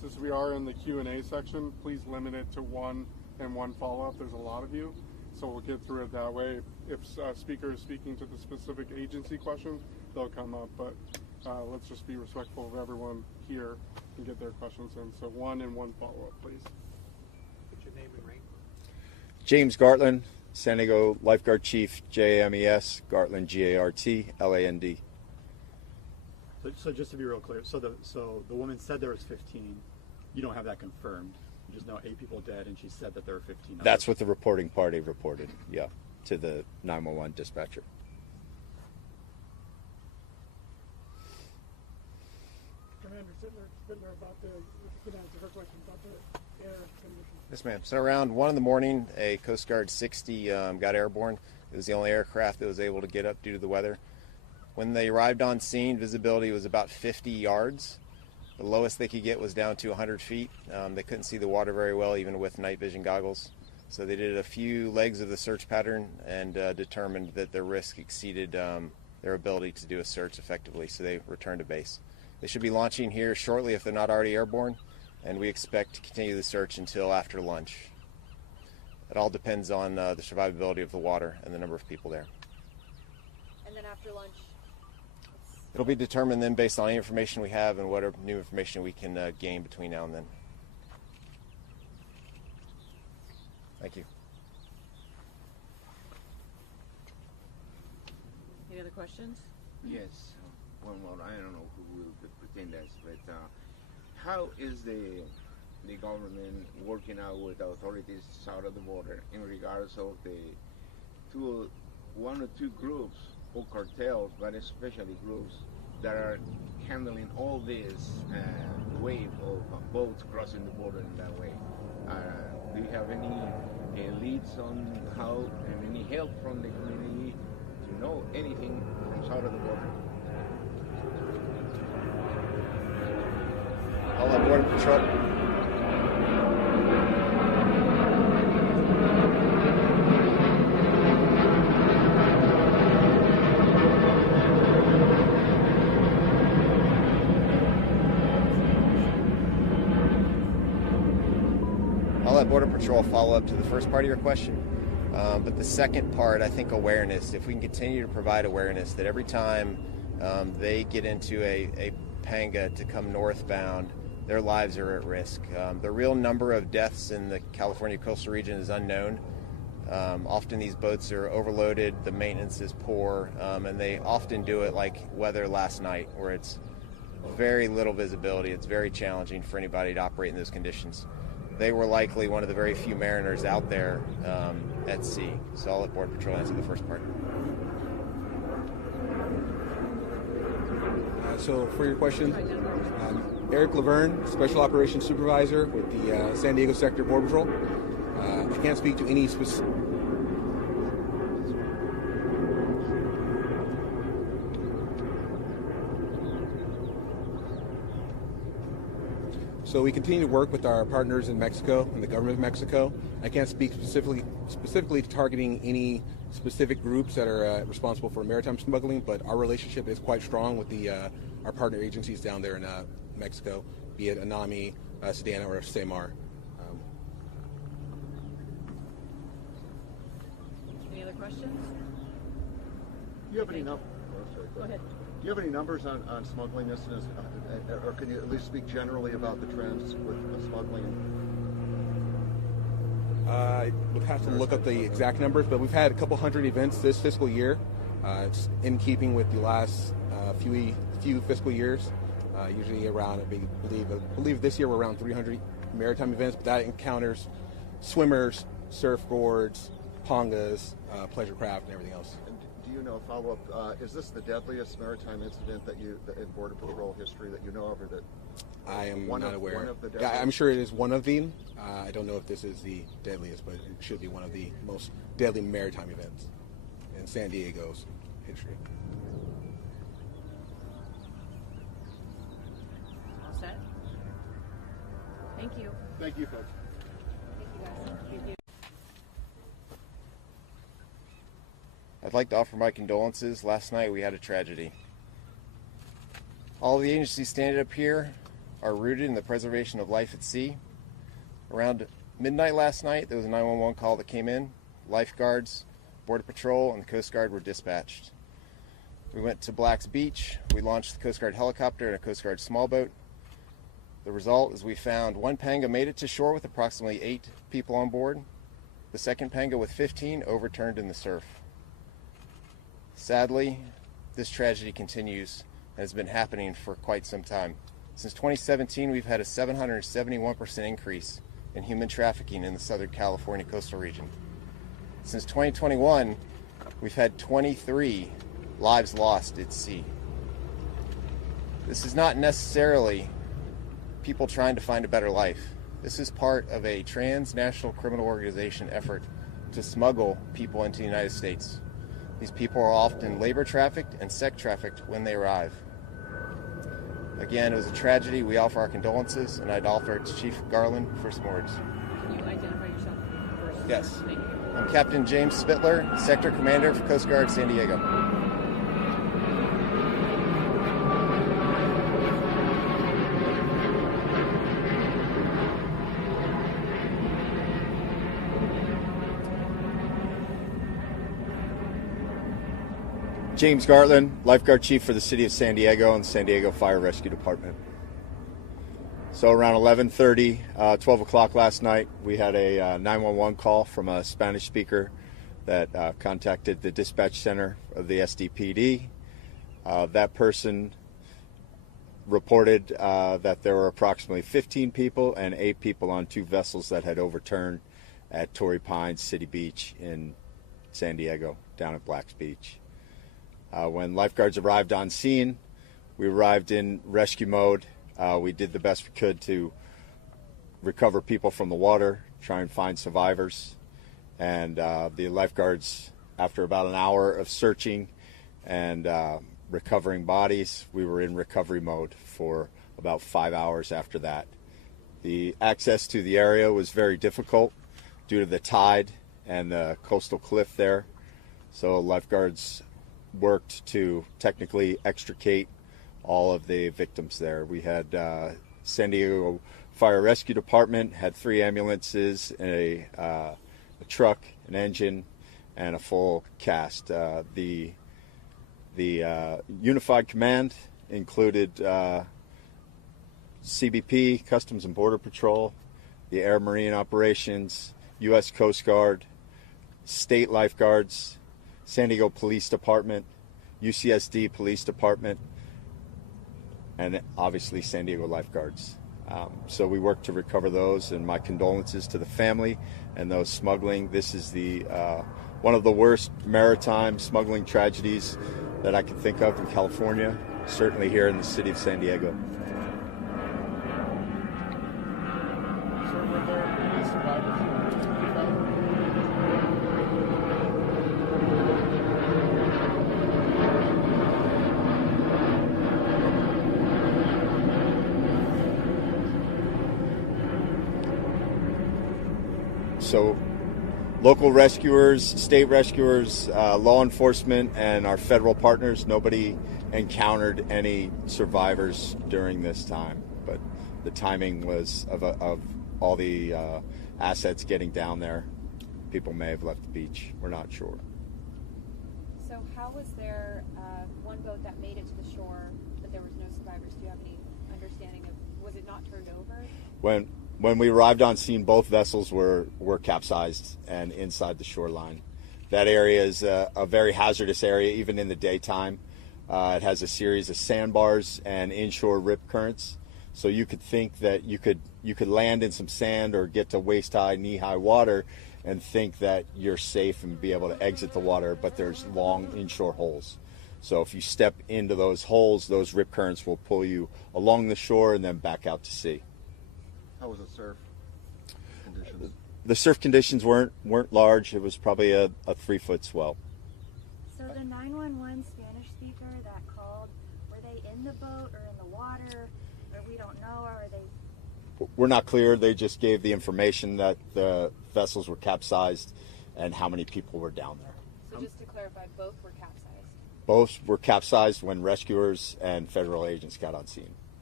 since we are in the Q&A section, please limit it to one and one follow-up. There's a lot of you, so we'll get through it that way. If a speaker is speaking to the specific agency question, they'll come up, but let's just be respectful of everyone here and get their questions in. So one and one follow-up, please. What's your name and rank? James Gartland, San Diego Lifeguard Chief, JAMES, Gartland, Gartland. So just to be real clear, so the woman said there was 15. You don't have that confirmed. You just know 8 people dead, and she said that there were 15. That's what the reporting party reported, yeah, to the 911 dispatcher. Commander Sittler about the, you answer her question about the air conditions. Yes, ma'am. So around 1 in the morning, a Coast Guard 60 got airborne. It was the only aircraft that was able to get up due to the weather. When they arrived on scene, visibility was about 50 yards. The lowest they could get was down to 100 feet. They couldn't see the water very well, even with night vision goggles. So they did a few legs of the search pattern and determined that their risk exceeded their ability to do a search effectively, so they returned to base. They should be launching here shortly if they're not already airborne, and we expect to continue the search until after lunch. It all depends on the survivability of the water and the number of people there. And then after lunch? It'll be determined then based on any information we have and what new information we can gain between now and then. Thank you. Any other questions? Yes. Well, I don't know who will pretend that, but how is the government working out with the authorities south of the border in regards of the one or two groups or cartels, but especially groups that are handling all this wave of boats crossing the border in that way? Do you have any leads on how and any help from the community to know anything from south of the border? All on Border Patrol. I'll let Border Patrol follow up to the first part of your question. But the second part, I think awareness. If we can continue to provide awareness that every time they get into a panga to come northbound, their lives are at risk. The real number of deaths in the California coastal region is unknown. Often these boats are overloaded, the maintenance is poor, and they often do it like weather last night, where it's very little visibility. It's very challenging for anybody to operate in those conditions. They were likely one of the very few mariners out there at sea. So I'll let Border Patrol answer the first part. So for your question, Eric Laverne, Special Operations Supervisor with the San Diego Sector Border Patrol. I can't speak to any specific... So we continue to work with our partners in Mexico and the government of Mexico. I can't speak specifically to targeting any specific groups that are responsible for maritime smuggling, but our relationship is quite strong with our partner agencies down there in Mexico, be it ANAMI, Sedana, or SEMAR. Any other questions? Do you have any Go ahead. Do you have any numbers on smuggling incidents, or can you at least speak generally about the trends with smuggling? I would have to look up the exact numbers, but we've had a couple hundred events this fiscal year. It's in keeping with the last few fiscal years. Usually around, I believe this year we're around 300 maritime events, but that encounters swimmers, surfboards, pongas, pleasure craft, and everything else. And do you know, follow-up, is this the deadliest maritime incident that in Border Patrol history that you know of, or that I am not aware. One of the yeah, I'm sure it is one of them. I don't know if this is the deadliest, but it should be one of the most deadly maritime events in San Diego's history. All set? Thank you. Thank you, folks. Thank you, guys. Thank you. I'd like to offer my condolences. Last night we had a tragedy. All the agencies standing up here, are rooted in the preservation of life at sea. Around midnight last night, there was a 911 call that came in. Lifeguards, Border Patrol, and the Coast Guard were dispatched. We went to Black's Beach. We launched the Coast Guard helicopter and a Coast Guard small boat. The result is we found one panga made it to shore with approximately 8 people on board. The second panga with 15 overturned in the surf. Sadly, this tragedy continues and has been happening for quite some time. Since 2017, we've had a 771% increase in human trafficking in the Southern California coastal region. Since 2021, we've had 23 lives lost at sea. This is not necessarily people trying to find a better life. This is part of a transnational criminal organization effort to smuggle people into the United States. These people are often labor trafficked and sex trafficked when they arrive. Again, it was a tragedy. We offer our condolences, and I'd offer it to Chief Garland for some words. Can you identify yourself first? Yes. Thank you. I'm Captain James Spittler, Sector Commander for Coast Guard San Diego. James Gartland, Lifeguard Chief for the City of San Diego and San Diego Fire Rescue Department. So around 11:30, 12 o'clock last night, we had a 911 call from a Spanish speaker that contacted the dispatch center of the SDPD. That person reported that there were approximately 15 people and 8 people on 2 vessels that had overturned at Torrey Pines City Beach in San Diego, down at Black's Beach. When lifeguards arrived on scene, we arrived in rescue mode. We did the best we could to recover people from the water, try and find survivors. And the lifeguards, after about an hour of searching and recovering bodies, we were in recovery mode for about 5 hours after that. The access to the area was very difficult due to the tide and the coastal cliff there. So lifeguards worked to technically extricate all of the victims there. We had San Diego Fire Rescue Department had 3 ambulances, a truck, an engine, and a full cast. The Unified Command included CBP, Customs and Border Patrol, the Air Marine Operations, U.S. Coast Guard, state lifeguards, San Diego Police Department, UCSD Police Department, and obviously San Diego lifeguards. So we worked to recover those, and my condolences to the family and those smuggling. This is the one of the worst maritime smuggling tragedies that I can think of in California, certainly here in the city of San Diego. Sir, were there any survivors? So local rescuers, state rescuers, law enforcement, and our federal partners, nobody encountered any survivors during this time. But the timing was of all the assets getting down there. People may have left the beach. We're not sure. So how was there one boat that made it to the shore, but there was no survivors? Do you have any understanding of, was it not turned over? When we arrived on scene, both vessels were capsized and inside the shoreline. That area is a very hazardous area, even in the daytime. It has a series of sandbars and inshore rip currents. So you could think that you could land in some sand or get to waist-high, knee-high water and think that you're safe and be able to exit the water, but there's long inshore holes. So if you step into those holes, those rip currents will pull you along the shore and then back out to sea. How was the surf conditions? The surf conditions weren't large. It was probably a 3-foot swell. So the 911 Spanish speaker that called, were they in the boat or in the water? Or we don't know, or are they? We're not clear. They just gave the information that the vessels were capsized and how many people were down there. So just to clarify, both were capsized? Both were capsized when rescuers and federal agents got on scene.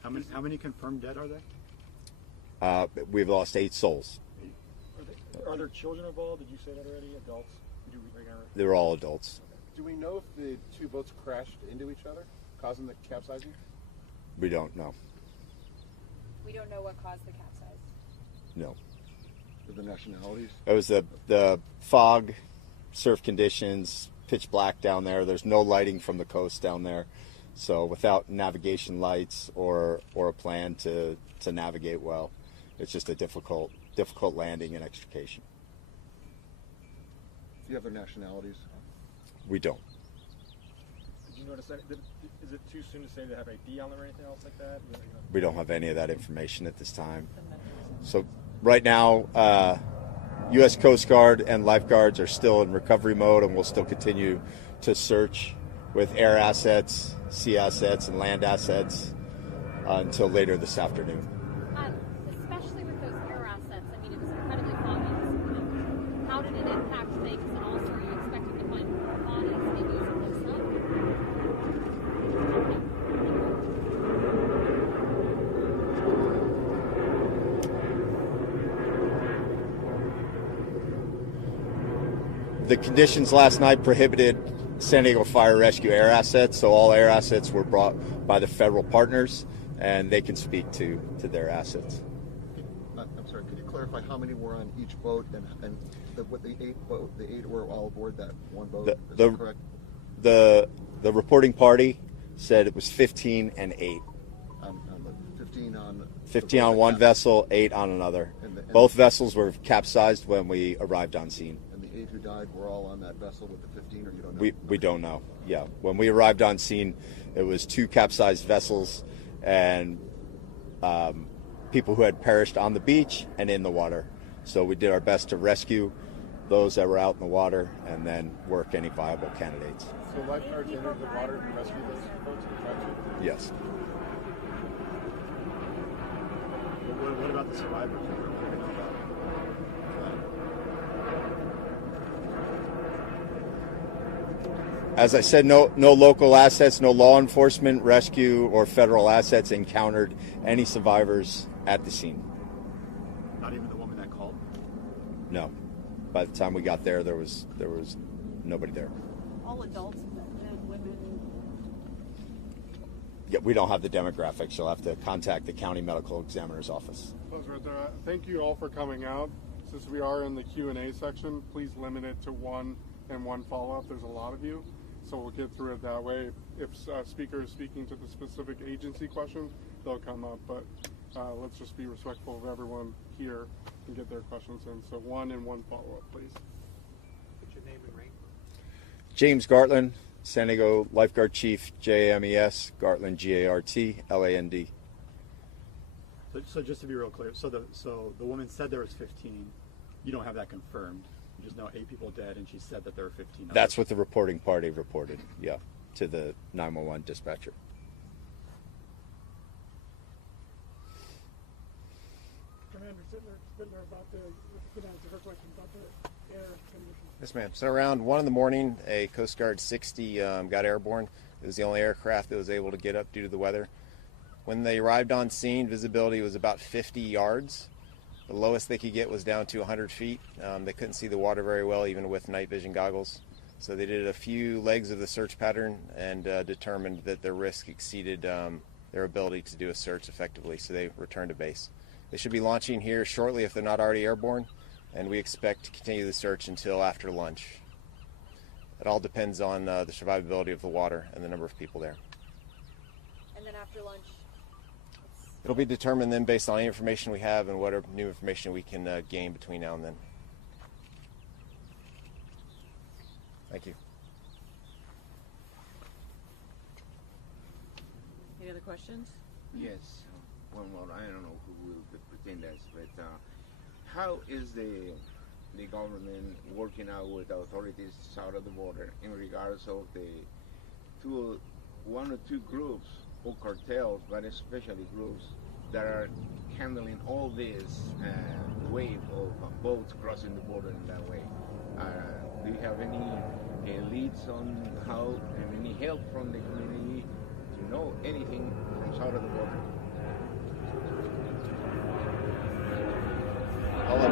How many confirmed dead are there? We've lost 8 souls. Are there children involved? Did you say that already? Adults? Did you read that? They're all adults. Do we know if the two boats crashed into each other, causing the capsizing? We don't know. We don't know what caused the capsize. No. The nationalities? It was the fog, surf conditions, pitch black down there. There's no lighting from the coast down there. So without navigation lights or a plan to navigate well, it's just a difficult landing and extrication. Do you have their nationalities? We don't. Did you notice that? Is it too soon to say they have ID on them or anything else like that? We don't have any of that information at this time. So right now, U.S. Coast Guard and lifeguards are still in recovery mode, and we'll still continue to search with air assets, sea assets, and land assets until later this afternoon. Especially with those air assets, I mean, it was incredibly foggy this morning. How did it impact things, and also are you expecting to find more bodies maybe as it looks up? The conditions last night prohibited San Diego Fire Rescue air assets, so all air assets were brought by the federal partners, and they can speak to their assets. I'm sorry, could you clarify how many were on each boat and the 8 were all aboard that one boat? Is that correct? The reporting party said it was 15 and 8. 15 on one vessel, 8 on another. Both vessels were capsized when we arrived on scene. And the 8 who died were all on that vessel with the 15, or you don't know? We don't know. Yeah, when we arrived on scene, it was 2 capsized vessels and people who had perished on the beach and in the water. So we did our best to rescue those that were out in the water and then work any viable candidates. So lifeguards entered the water and rescued those folks who tried to? Yes. What about the survivors? As I said, no local assets, no law enforcement, rescue, or federal assets encountered any survivors at the scene. Not even the woman that called? No. By the time we got there, there was nobody there. All adults, men, women. Yeah, we don't have the demographics. You'll have to contact the county medical examiner's office. Thank you all for coming out. Since we are in the Q&A section, please limit it to one and one follow-up. There's a lot of you, so we'll get through it that way. If a speaker is speaking to the specific agency question, they'll come up, but let's just be respectful of everyone here and get their questions in. So one and one follow-up, please. What's your name and rank? James Gartland, San Diego Lifeguard Chief, JAMES, Gartland, GARTLAND. So just to be real clear, so the woman said there was 15. You don't have that confirmed. You just know 8 people dead, and she said that there were 15. That's what the reporting party reported, yeah, to the 911 dispatcher. Commander Sittler, about the her question about the air conditions. Yes, ma'am. So around 1 in the morning, a Coast Guard 60 got airborne. It was the only aircraft that was able to get up due to the weather. When they arrived on scene, visibility was about 50 yards. The lowest they could get was down to 100 feet. They couldn't see the water very well, even with night vision goggles. So they did a few legs of the search pattern and determined that the risk exceeded their ability to do a search effectively, so they returned to base. They should be launching here shortly if they're not already airborne, and we expect to continue the search until after lunch. It all depends on the survivability of the water and the number of people there. And then after lunch? It'll be determined then based on any information we have and whatever new information we can gain between now and then. Thank you. Any other questions? Yes. One more. I don't know who will pretend that, but how is the government working out with the authorities south of the border in regards of the one or two groups or cartels, but especially groups that are handling all this wave of boats crossing the border in that way? Do you have any leads on how, and any help from the community to know anything from south of the border?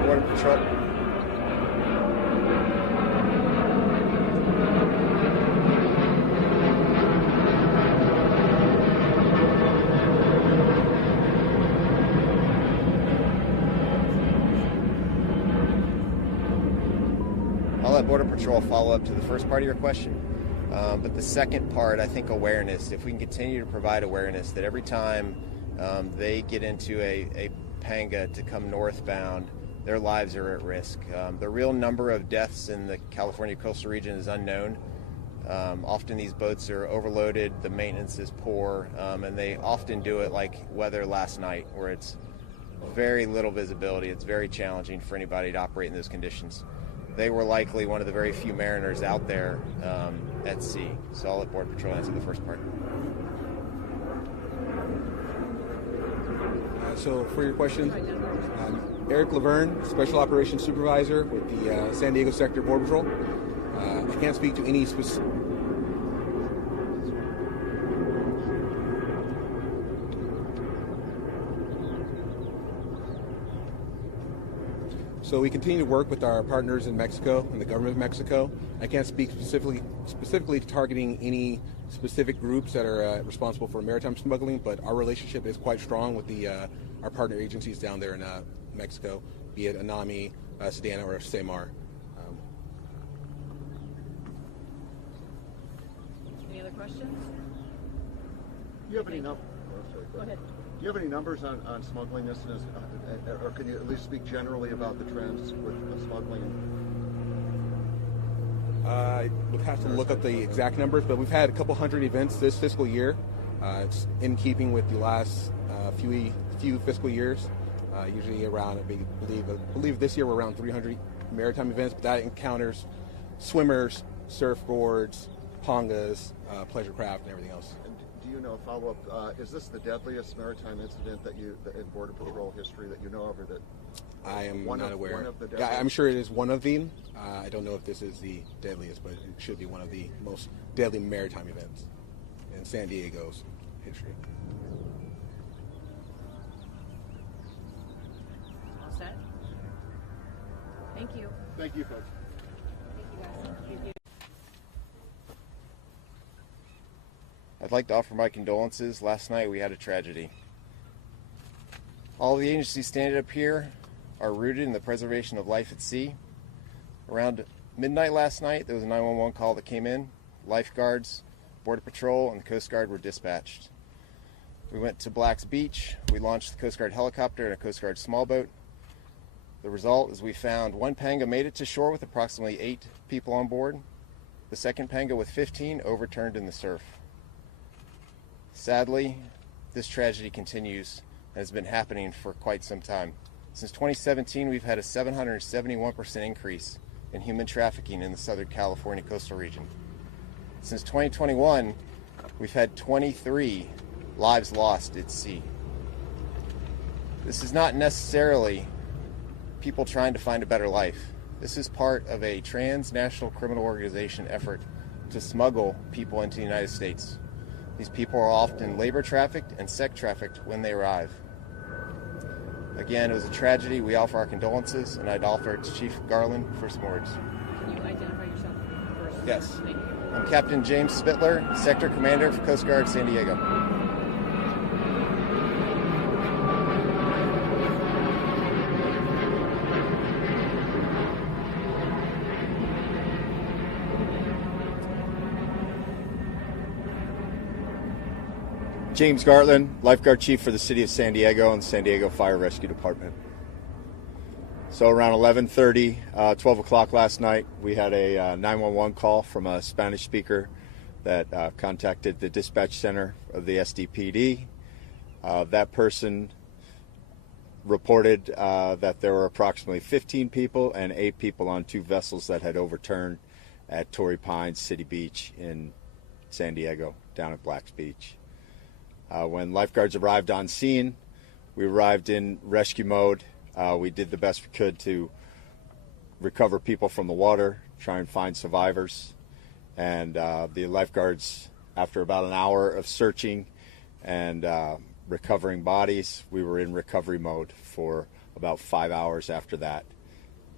Border Patrol. I'll let Border Patrol follow up to the first part of your question. But the second part, I think awareness. If we can continue to provide awareness that every time they get into a panga to come northbound, their lives are at risk. The real number of deaths in the California coastal region is unknown. Often these boats are overloaded, the maintenance is poor, and they often do it like weather last night, where it's very little visibility. It's very challenging for anybody to operate in those conditions. They were likely one of the very few mariners out there at sea. So I'll let Border Patrol answer the first part. So for your question, Eric Laverne, Special Operations Supervisor with the San Diego Sector Border Patrol. I can't speak to any specific... So we continue to work with our partners in Mexico and the government of Mexico. I can't speak specifically targeting any specific groups that are responsible for maritime smuggling, but our relationship is quite strong with our partner agencies down there in Mexico, be it ANAMI, Sedana, or SEMAR. Any other questions? Do you have any numbers? Go ahead. Do you have any numbers on smuggling incidents, or can you at least speak generally about the trends with smuggling? I would have to look up the exact numbers, but we've had a couple hundred events this fiscal year. It's in keeping with the last few fiscal years. Usually around, I believe this year we're around 300 maritime events, but that encounters swimmers, surfboards, pangas, pleasure craft, and everything else. Do you know, follow-up, is this the deadliest maritime incident in Border Patrol history that you know of, or that I am not aware. One of the yeah, I'm sure it is one of them. I don't know if this is the deadliest, but it should be one of the most deadly maritime events in San Diego's history. All set? Thank you. Thank you, folks. Thank you, guys. Thank you. I'd like to offer my condolences. Last night we had a tragedy. All the agencies standing up here are rooted in the preservation of life at sea. Around midnight last night, there was a 911 call that came in. Lifeguards, Border Patrol, and the Coast Guard were dispatched. We went to Black's Beach. We launched the Coast Guard helicopter and a Coast Guard small boat. The result is we found one panga made it to shore with approximately 8 people on board. The second panga with 15 overturned in the surf. Sadly, this tragedy continues and has been happening for quite some time. Since 2017, we've had a 771% increase in human trafficking in the Southern California coastal region. Since 2021, we've had 23 lives lost at sea. This is not necessarily people trying to find a better life. This is part of a transnational criminal organization effort to smuggle people into the United States. These people are often labor trafficked and sex trafficked when they arrive. Again, it was a tragedy. We offer our condolences, and I'd offer it to Chief Garland for some words. Can you identify yourself first? Yes. Thank you. I'm Captain James Spittler, Sector Commander for Coast Guard San Diego. James Gartland, Lifeguard Chief for the City of San Diego and San Diego Fire Rescue Department. So around 11:30, 12 o'clock last night, we had a 911 call from a Spanish speaker that contacted the dispatch center of the SDPD. That person reported that there were approximately 15 people and 8 people on 2 vessels that had overturned at Torrey Pines City Beach in San Diego, down at Black's Beach. When lifeguards arrived on scene, we arrived in rescue mode. We did the best we could to recover people from the water, try and find survivors. And the lifeguards, after about an hour of searching and recovering bodies, we were in recovery mode for about 5 hours after that.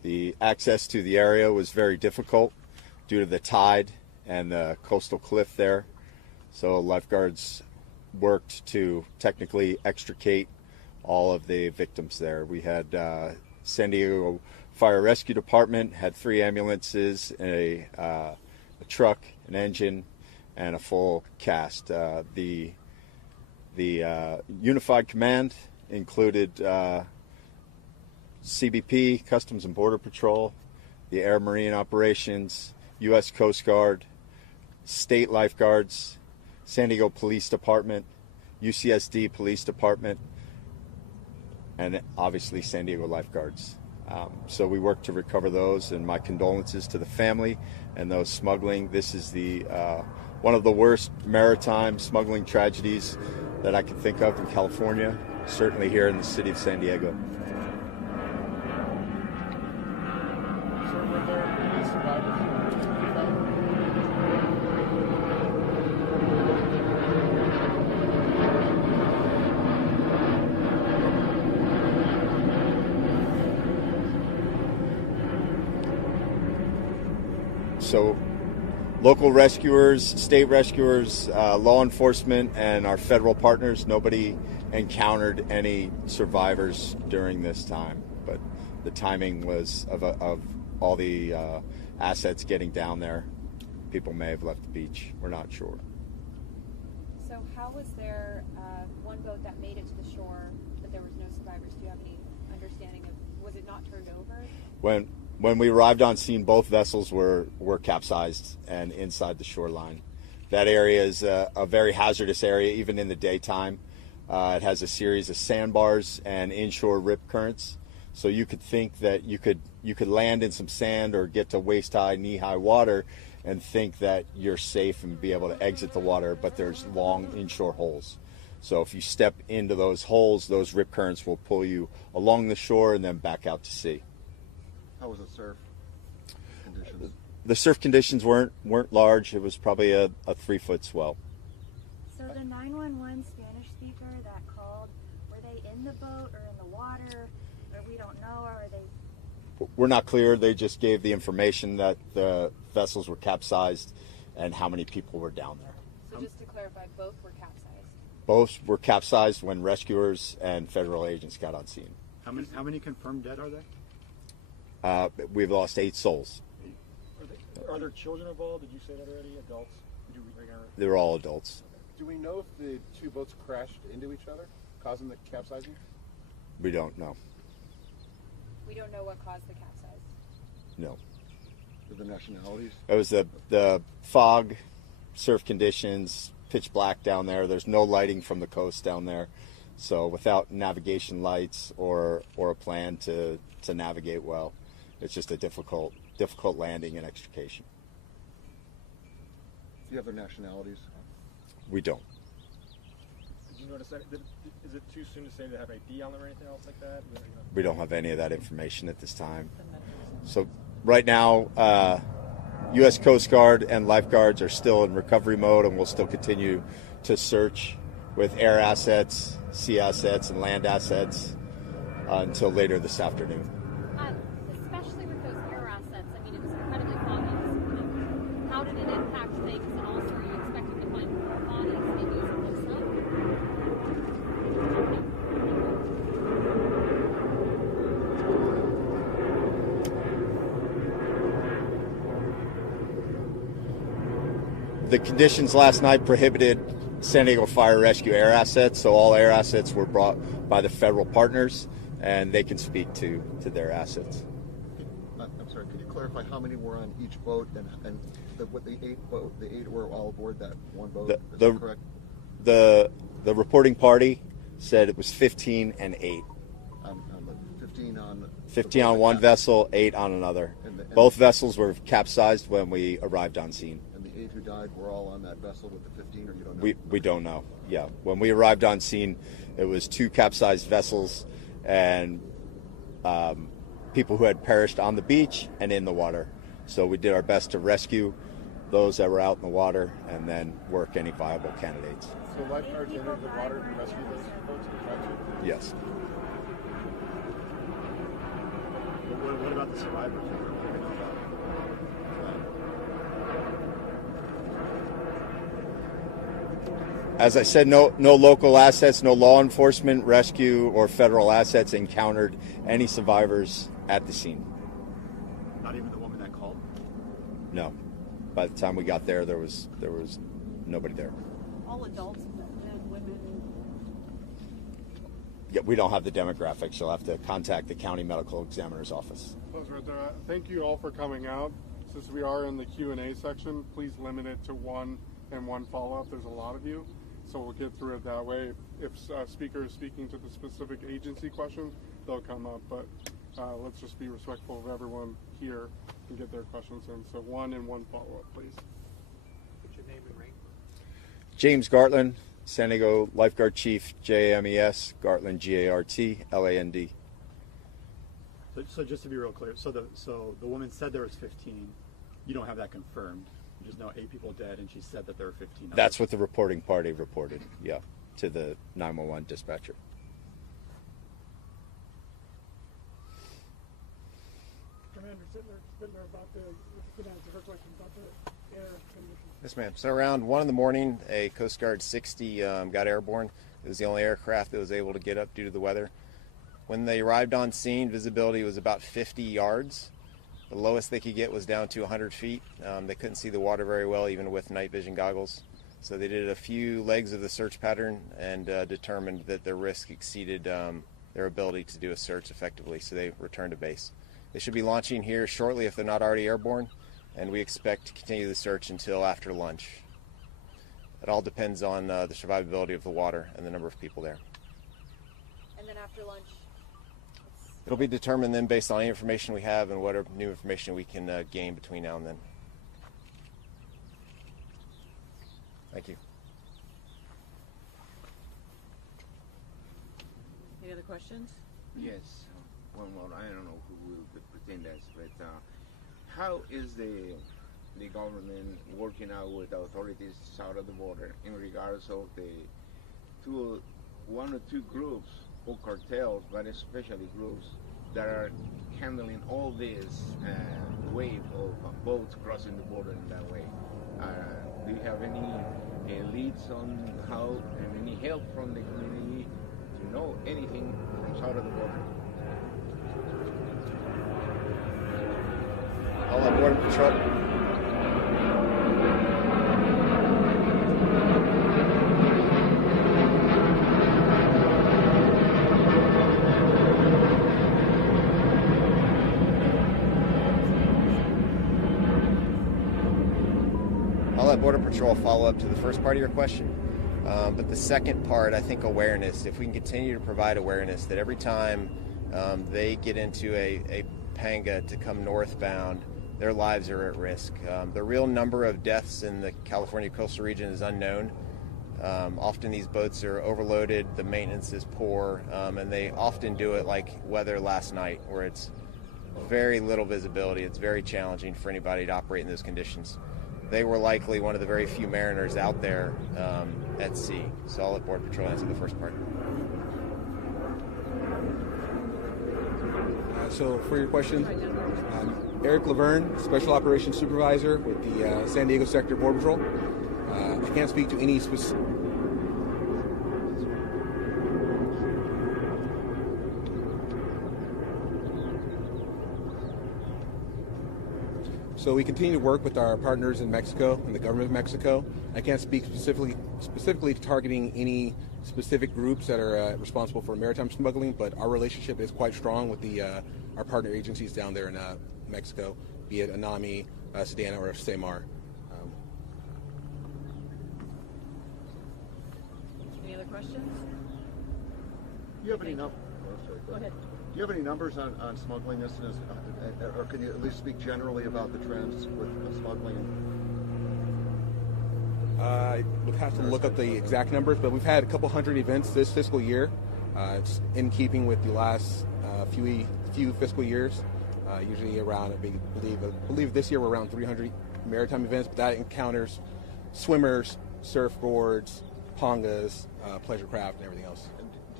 The access to the area was very difficult due to the tide and the coastal cliff there. So lifeguards worked to technically extricate all of the victims there. We had San Diego Fire Rescue Department had 3 ambulances, a truck, an engine, and a full cast. The Unified Command included CBP, Customs and Border Patrol, the Air Marine Operations, U.S. Coast Guard, state lifeguards, San Diego Police Department, UCSD Police Department, and obviously San Diego lifeguards. So we worked to recover those, and my condolences to the family and those smuggling. This is the one of the worst maritime smuggling tragedies that I can think of in California, certainly here in the city of San Diego. So were there any survivors? So local rescuers, state rescuers, law enforcement, and our federal partners, nobody encountered any survivors during this time. But the timing was of all the assets getting down there. People may have left the beach. We're not sure. So how was there one boat that made it to the shore, but there was no survivors? Do you have any understanding of, was it not turned over? When we arrived on scene, both vessels were capsized and inside the shoreline. That area is a very hazardous area, even in the daytime. It has a series of sandbars and inshore rip currents. So you could think that you could land in some sand or get to waist-high, knee-high water and think that you're safe and be able to exit the water, but there's long inshore holes. So if you step into those holes, those rip currents will pull you along the shore and then back out to sea. How was the surf conditions? The surf conditions weren't large. It was probably a 3-foot swell. So the 911 Spanish speaker that called, were they in the boat or in the water? Or we don't know, or are they? We're not clear. They just gave the information that the vessels were capsized and how many people were down there. So just to clarify, both were capsized? Both were capsized when rescuers and federal agents got on scene. How many confirmed dead are there? We've lost 8 souls. Are there children involved? Did you say that already? Adults? They were all adults. Do we know if the 2 boats crashed into each other, causing the capsizing? We don't know. We don't know what caused the capsize? No. The nationalities? It was the fog, surf conditions, pitch black down there. There's no lighting from the coast down there. So without navigation lights or a plan to navigate well, it's just a difficult landing and extrication. Do you have their nationalities? We don't. Did you notice that? Is it too soon to say they have ID on them or anything else like that? We don't have any of that information at this time. So right now, U.S. Coast Guard and lifeguards are still in recovery mode, and we'll still continue to search with air assets, sea assets, and land assets until later this afternoon. Especially with those air assets, I mean, it was incredibly foggy this morning. How did it impact things, and also are you expecting to find more bodies maybe as it looks like? The conditions last night prohibited San Diego Fire Rescue air assets, so all air assets were brought by the federal partners, and they can speak to their assets. I'm sorry, could you clarify how many were on each boat and the 8 were all aboard that one boat? Is that correct? The reporting party said it was 15 and 8. 15 on one vessel, 8 on another. Both vessels were capsized when we arrived on scene. And the 8 who died were all on that vessel with the 15, or you don't know? We don't know. Yeah, when we arrived on scene, it was 2 capsized vessels and people who had perished on the beach and in the water. So we did our best to rescue those that were out in the water and then work any viable candidates. So lifeguards entered the water to rescue those boats and tried to? Yes. What about about the survivors? What do you know about As I said, no local assets, no law enforcement, rescue, or federal assets encountered any survivors at the scene. Not even the woman that called? No. By the time we got there, there was nobody there. All adults, men, women. Yeah, we don't have the demographics. You'll have to contact the county medical examiner's office. Thank you all for coming out. Since we are in the Q&A section, please limit it to one and one follow-up. There's a lot of you, so we'll get through it that way. If a speaker is speaking to the specific agency questions, they'll come up, but let's just be respectful of everyone here and get their questions in. So one and one follow-up, please. What's your name and rank? James Gartland, San Diego Lifeguard Chief, JAMES, Gartland, GARTLAND. So just to be real clear, so the woman said there was 15. You don't have that confirmed. You just know 8 people dead, and she said that there were 15. That's what the reporting party reported, yeah, to the 911 dispatcher. Commander Sittler about the air conditions. Yes, ma'am. So around 1 in the morning, a Coast Guard 60 got airborne. It was the only aircraft that was able to get up due to the weather. When they arrived on scene, visibility was about 50 yards. The lowest they could get was down to 100 feet. They couldn't see the water very well, even with night vision goggles. So they did a few legs of the search pattern and determined that the risk exceeded their ability to do a search effectively, so they returned to base. They should be launching here shortly if they're not already airborne, and we expect to continue the search until after lunch. It all depends on the survivability of the water and the number of people there. And then after lunch? It'll be determined then based on any information we have and whatever new information we can gain between now and then. Thank you. Any other questions? Yes, one more. I don't know who will pretend this, but how is the government working out with the authorities south of the border in regards of the one or two groups or cartels, but especially groups that are handling all this wave of boats crossing the border in that way? Do you have any leads on how and any help from the community to know anything from south of the border? All on Border Patrol. I'll let Border Patrol follow up to the first part of your question. But the second part, I think awareness. If we can continue to provide awareness that every time they get into a panga to come northbound, their lives are at risk. The real number of deaths in the California coastal region is unknown. Often these boats are overloaded, the maintenance is poor, and they often do it like weather last night, where it's very little visibility. It's very challenging for anybody to operate in those conditions. They were likely one of the very few mariners out there at sea. So I'll let Border Patrol answer the first part. So for your question, Eric Laverne, Special Operations Supervisor with the San Diego Sector Border Patrol. I can't speak to any specific... So we continue to work with our partners in Mexico and the government of Mexico. I can't speak specifically targeting any specific groups that are responsible for maritime smuggling, but our relationship is quite strong with our partner agencies down there in Mexico, be it ANAMI, Sedana, or SEMAR. Any other questions? Do you have any numbers? Go ahead. Do you have any numbers on smuggling incidents, or can you at least speak generally about the trends with smuggling? I would have to look up the exact numbers, but we've had a couple hundred events this fiscal year. It's in keeping with the last few fiscal years. Usually around, I believe this year we're around 300 maritime events, but that encounters swimmers, surfboards, pangas, pleasure craft, and everything else. And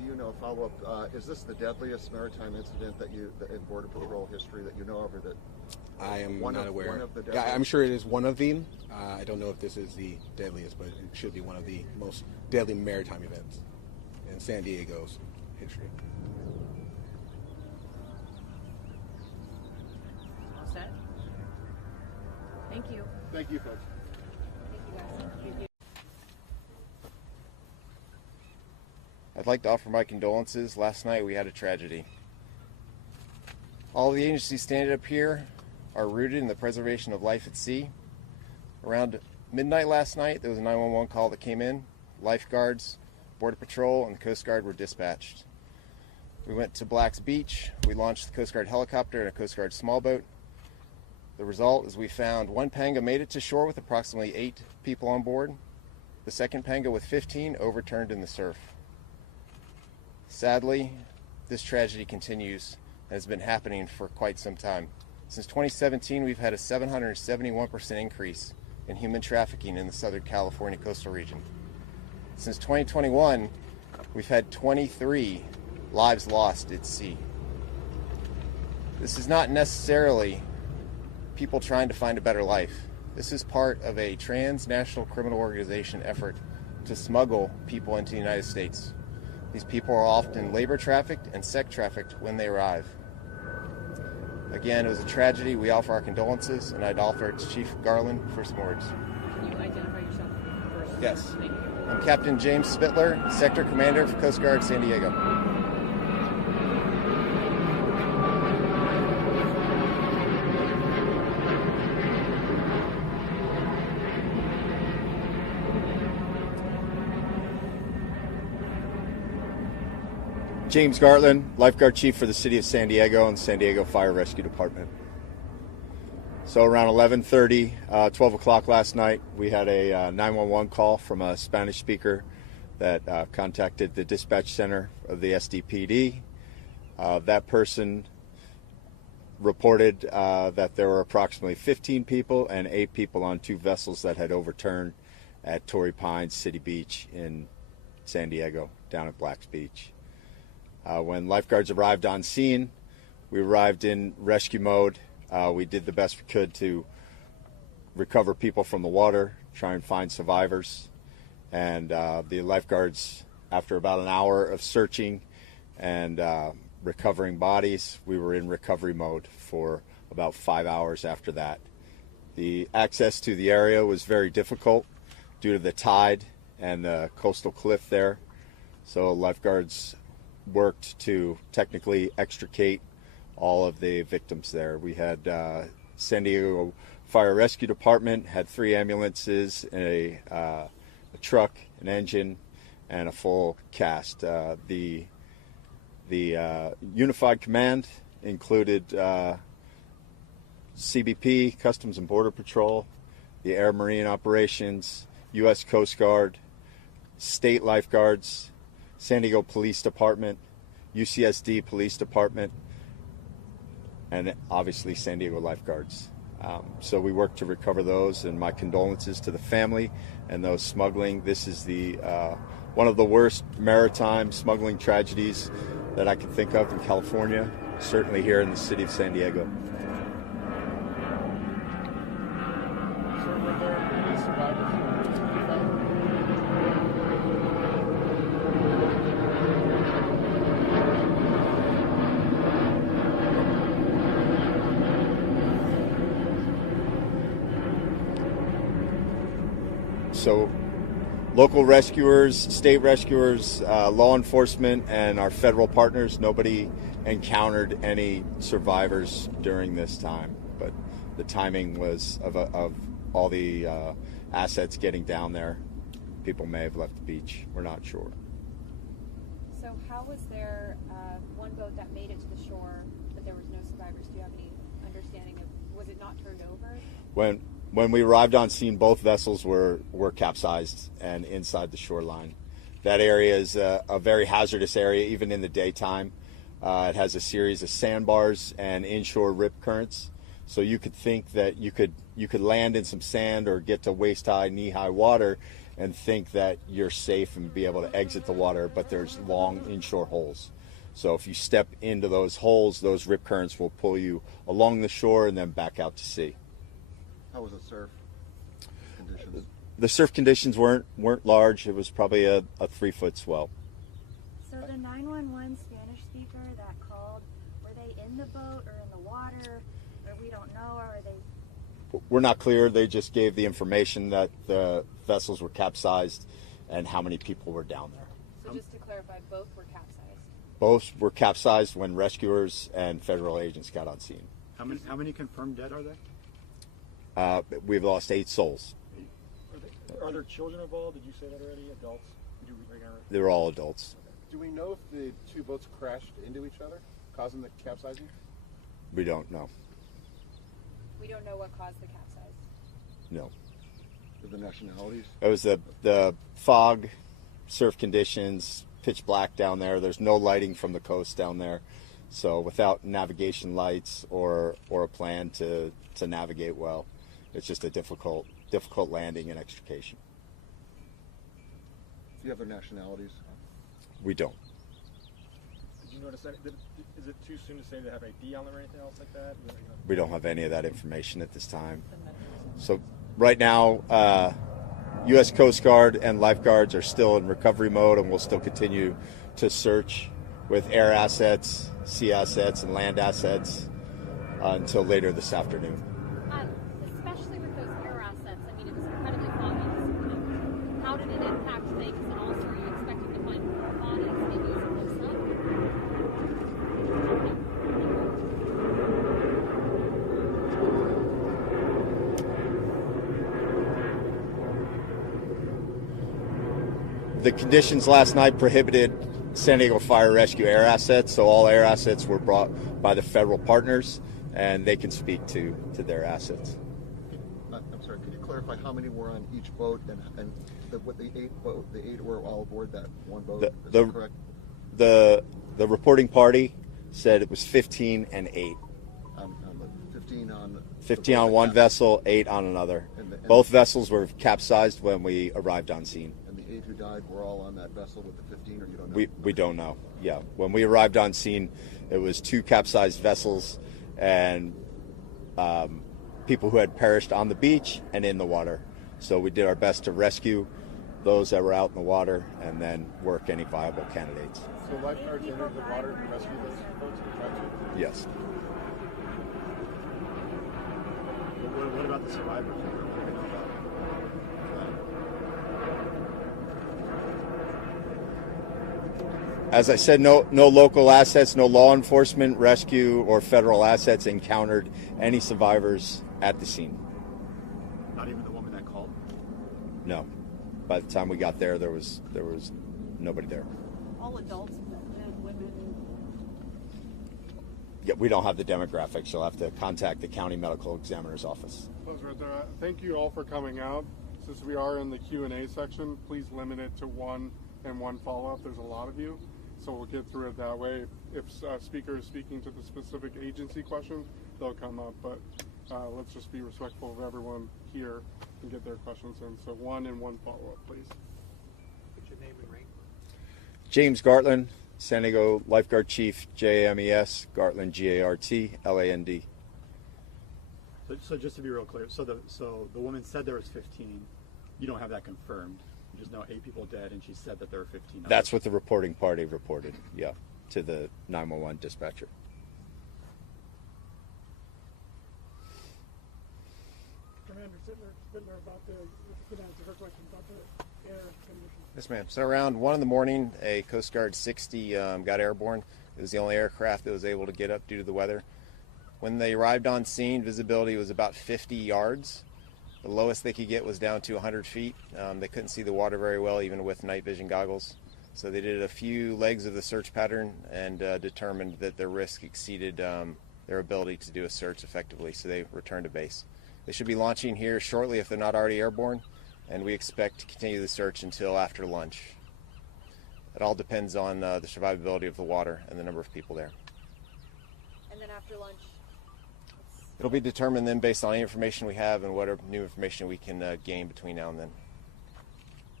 do you know, follow up, is this the deadliest maritime incident that in Border Patrol history that you know of, or that I am one not of, aware. One of the Yeah, I'm sure it is one of them. I don't know if this is the deadliest, but it should be one of the most deadly maritime events in San Diego's history. All set? Thank you. Thank you, folks. Thank you guys. Thank you. I'd like to offer my condolences. Last night we had a tragedy. All of the agencies standing up here are rooted in the preservation of life at sea. Around midnight last night, there was a 911 call that came in. Lifeguards, Border Patrol, and the Coast Guard were dispatched. We went to Black's Beach. We launched the Coast Guard helicopter and a Coast Guard small boat. The result is we found one panga made it to shore with approximately 8 people on board. The second panga with 15 overturned in the surf. Sadly, this tragedy continues and has been happening for quite some time. Since 2017, we've had a 771% increase in human trafficking in the Southern California coastal region. Since 2021, we've had 23 lives lost at sea. This is not necessarily people trying to find a better life. This is part of a transnational criminal organization effort to smuggle people into the United States. These people are often labor trafficked and sex trafficked when they arrive. Again, it was a tragedy. We offer our condolences, and I'd offer it to Chief Garland for some words. Can you identify yourself first? Yes. Thank you. I'm Captain James Spittler, Sector Commander for Coast Guard San Diego. James Gartland, Lifeguard Chief for the City of San Diego and San Diego Fire Rescue Department. So around 11:30, 12 o'clock last night, we had a 911 call from a Spanish speaker that contacted the dispatch center of the SDPD. That person reported that there were approximately 15 people and 8 people on 2 vessels that had overturned at Torrey Pines City Beach in San Diego, down at Black's Beach. When lifeguards arrived on scene, we arrived in rescue mode. We did the best we could to recover people from the water, try and find survivors. And the lifeguards, after about an hour of searching and recovering bodies, we were in recovery mode for about 5 hours after that. The access to the area was very difficult due to the tide and the coastal cliff there. So lifeguards worked to technically extricate all of the victims there. We had San Diego Fire Rescue Department had 3 ambulances, a truck, an engine, and a full cast. The Unified Command included CBP, Customs and Border Patrol, the Air Marine Operations, U.S. Coast Guard, state lifeguards, San Diego Police Department, UCSD Police Department, and obviously San Diego lifeguards. So we worked to recover those, and my condolences to the family and those smuggling. This is the one of the worst maritime smuggling tragedies that I can think of in California, certainly here in the city of San Diego. Sir, were there any survivors to be found? So local rescuers, state rescuers, law enforcement, and our federal partners, nobody encountered any survivors during this time. But the timing was of all the assets getting down there. People may have left the beach. We're not sure. So how was there one boat that made it to the shore, but there was no survivors? Do you have any understanding of, was it not turned over? When we arrived on scene, both vessels were capsized and inside the shoreline. That area is a very hazardous area, even in the daytime. It has a series of sandbars and inshore rip currents. So you could think that you could land in some sand or get to waist-high, knee-high water and think that you're safe and be able to exit the water, but there's long inshore holes. So if you step into those holes, those rip currents will pull you along the shore and then back out to sea. How was the surf conditions? The surf conditions weren't large. It was probably a 3-foot swell. So the 911 Spanish speaker that called, were they in the boat or in the water, or we don't know, or are they? We're not clear. They just gave the information that the vessels were capsized and how many people were down there. So just to clarify, both were capsized? Both were capsized when rescuers and federal agents got on scene. How many confirmed dead are there? We've lost 8 souls. Are there children involved? Did you say that already? Adults? They were all adults. Do we know if the two boats crashed into each other, causing the capsizing? We don't know. We don't know what caused the capsize? No. The nationalities? It was the fog, surf conditions, pitch black down there. There's no lighting from the coast down there. So without navigation lights or a plan to navigate well, it's just a difficult landing and extrication. Do you have their nationalities? We don't. Did you notice that? Is it too soon to say they have ID on them or anything else like that? We don't have any of that information at this time. So right now, U.S. Coast Guard and lifeguards are still in recovery mode, and we'll still continue to search with air assets, sea assets, and land assets until later this afternoon. Especially with those air assets, I mean, it was incredibly foggy this morning. How did it impact things, and also are you expecting to find more bodies maybe using the sun? The conditions last night prohibited San Diego Fire Rescue air assets, so all air assets were brought by the federal partners, and they can speak to their assets. I'm sorry, could you clarify how many were on each boat and the 8 were all aboard that one boat? Is that correct? The reporting party said it was 15 and 8. 15 on one vessel, 8 on another. Both vessels were capsized when we arrived on scene. And the 8 who died were all on that vessel with the 15, or you don't know? We don't know. Yeah, when we arrived on scene, it was 2 capsized vessels and people who had perished on the beach and in the water. So we did our best to rescue those that were out in the water and then work any viable candidates. So lifeguards entered the water to rescue those boats and tried to? Yes. What about the survivors? As I said, no local assets, no law enforcement, rescue, or federal assets encountered any survivors at the scene. Not even the woman that called? No. By the time we got there, there was nobody there. All adults, men, women. Yeah, we don't have the demographics. You'll have to contact the county medical examiner's office. Thank you all for coming out. Since we are in the Q&A section, please limit it to 1 and 1 follow-up. There's a lot of you, so we'll get through it that way. If a speaker is speaking to the specific agency questions, they'll come up, but let's just be respectful of everyone here and get their questions in. So 1 and 1 follow-up, please. What's your name and rank? James Gartland, San Diego Lifeguard Chief, JAMES, Gartland, GARTLAND. So just to be real clear, so the woman said there was 15. You don't have that confirmed. You just know 8 people dead, and she said that there were 15. That's what the reporting party reported, yeah, to the 911 dispatcher. Commander Sittler, about the her question about the air conditions. Yes, ma'am. So around 1 in the morning, a Coast Guard 60 got airborne. It was the only aircraft that was able to get up due to the weather. When they arrived on scene, visibility was about 50 yards. The lowest they could get was down to 100 feet. They couldn't see the water very well, even with night vision goggles. So they did a few legs of the search pattern and determined that their risk exceeded their ability to do a search effectively, so they returned to base. They should be launching here shortly if they're not already airborne, and we expect to continue the search until after lunch. It all depends on the survivability of the water and the number of people there. And then after lunch? It'll be determined then based on any information we have and whatever new information we can gain between now and then.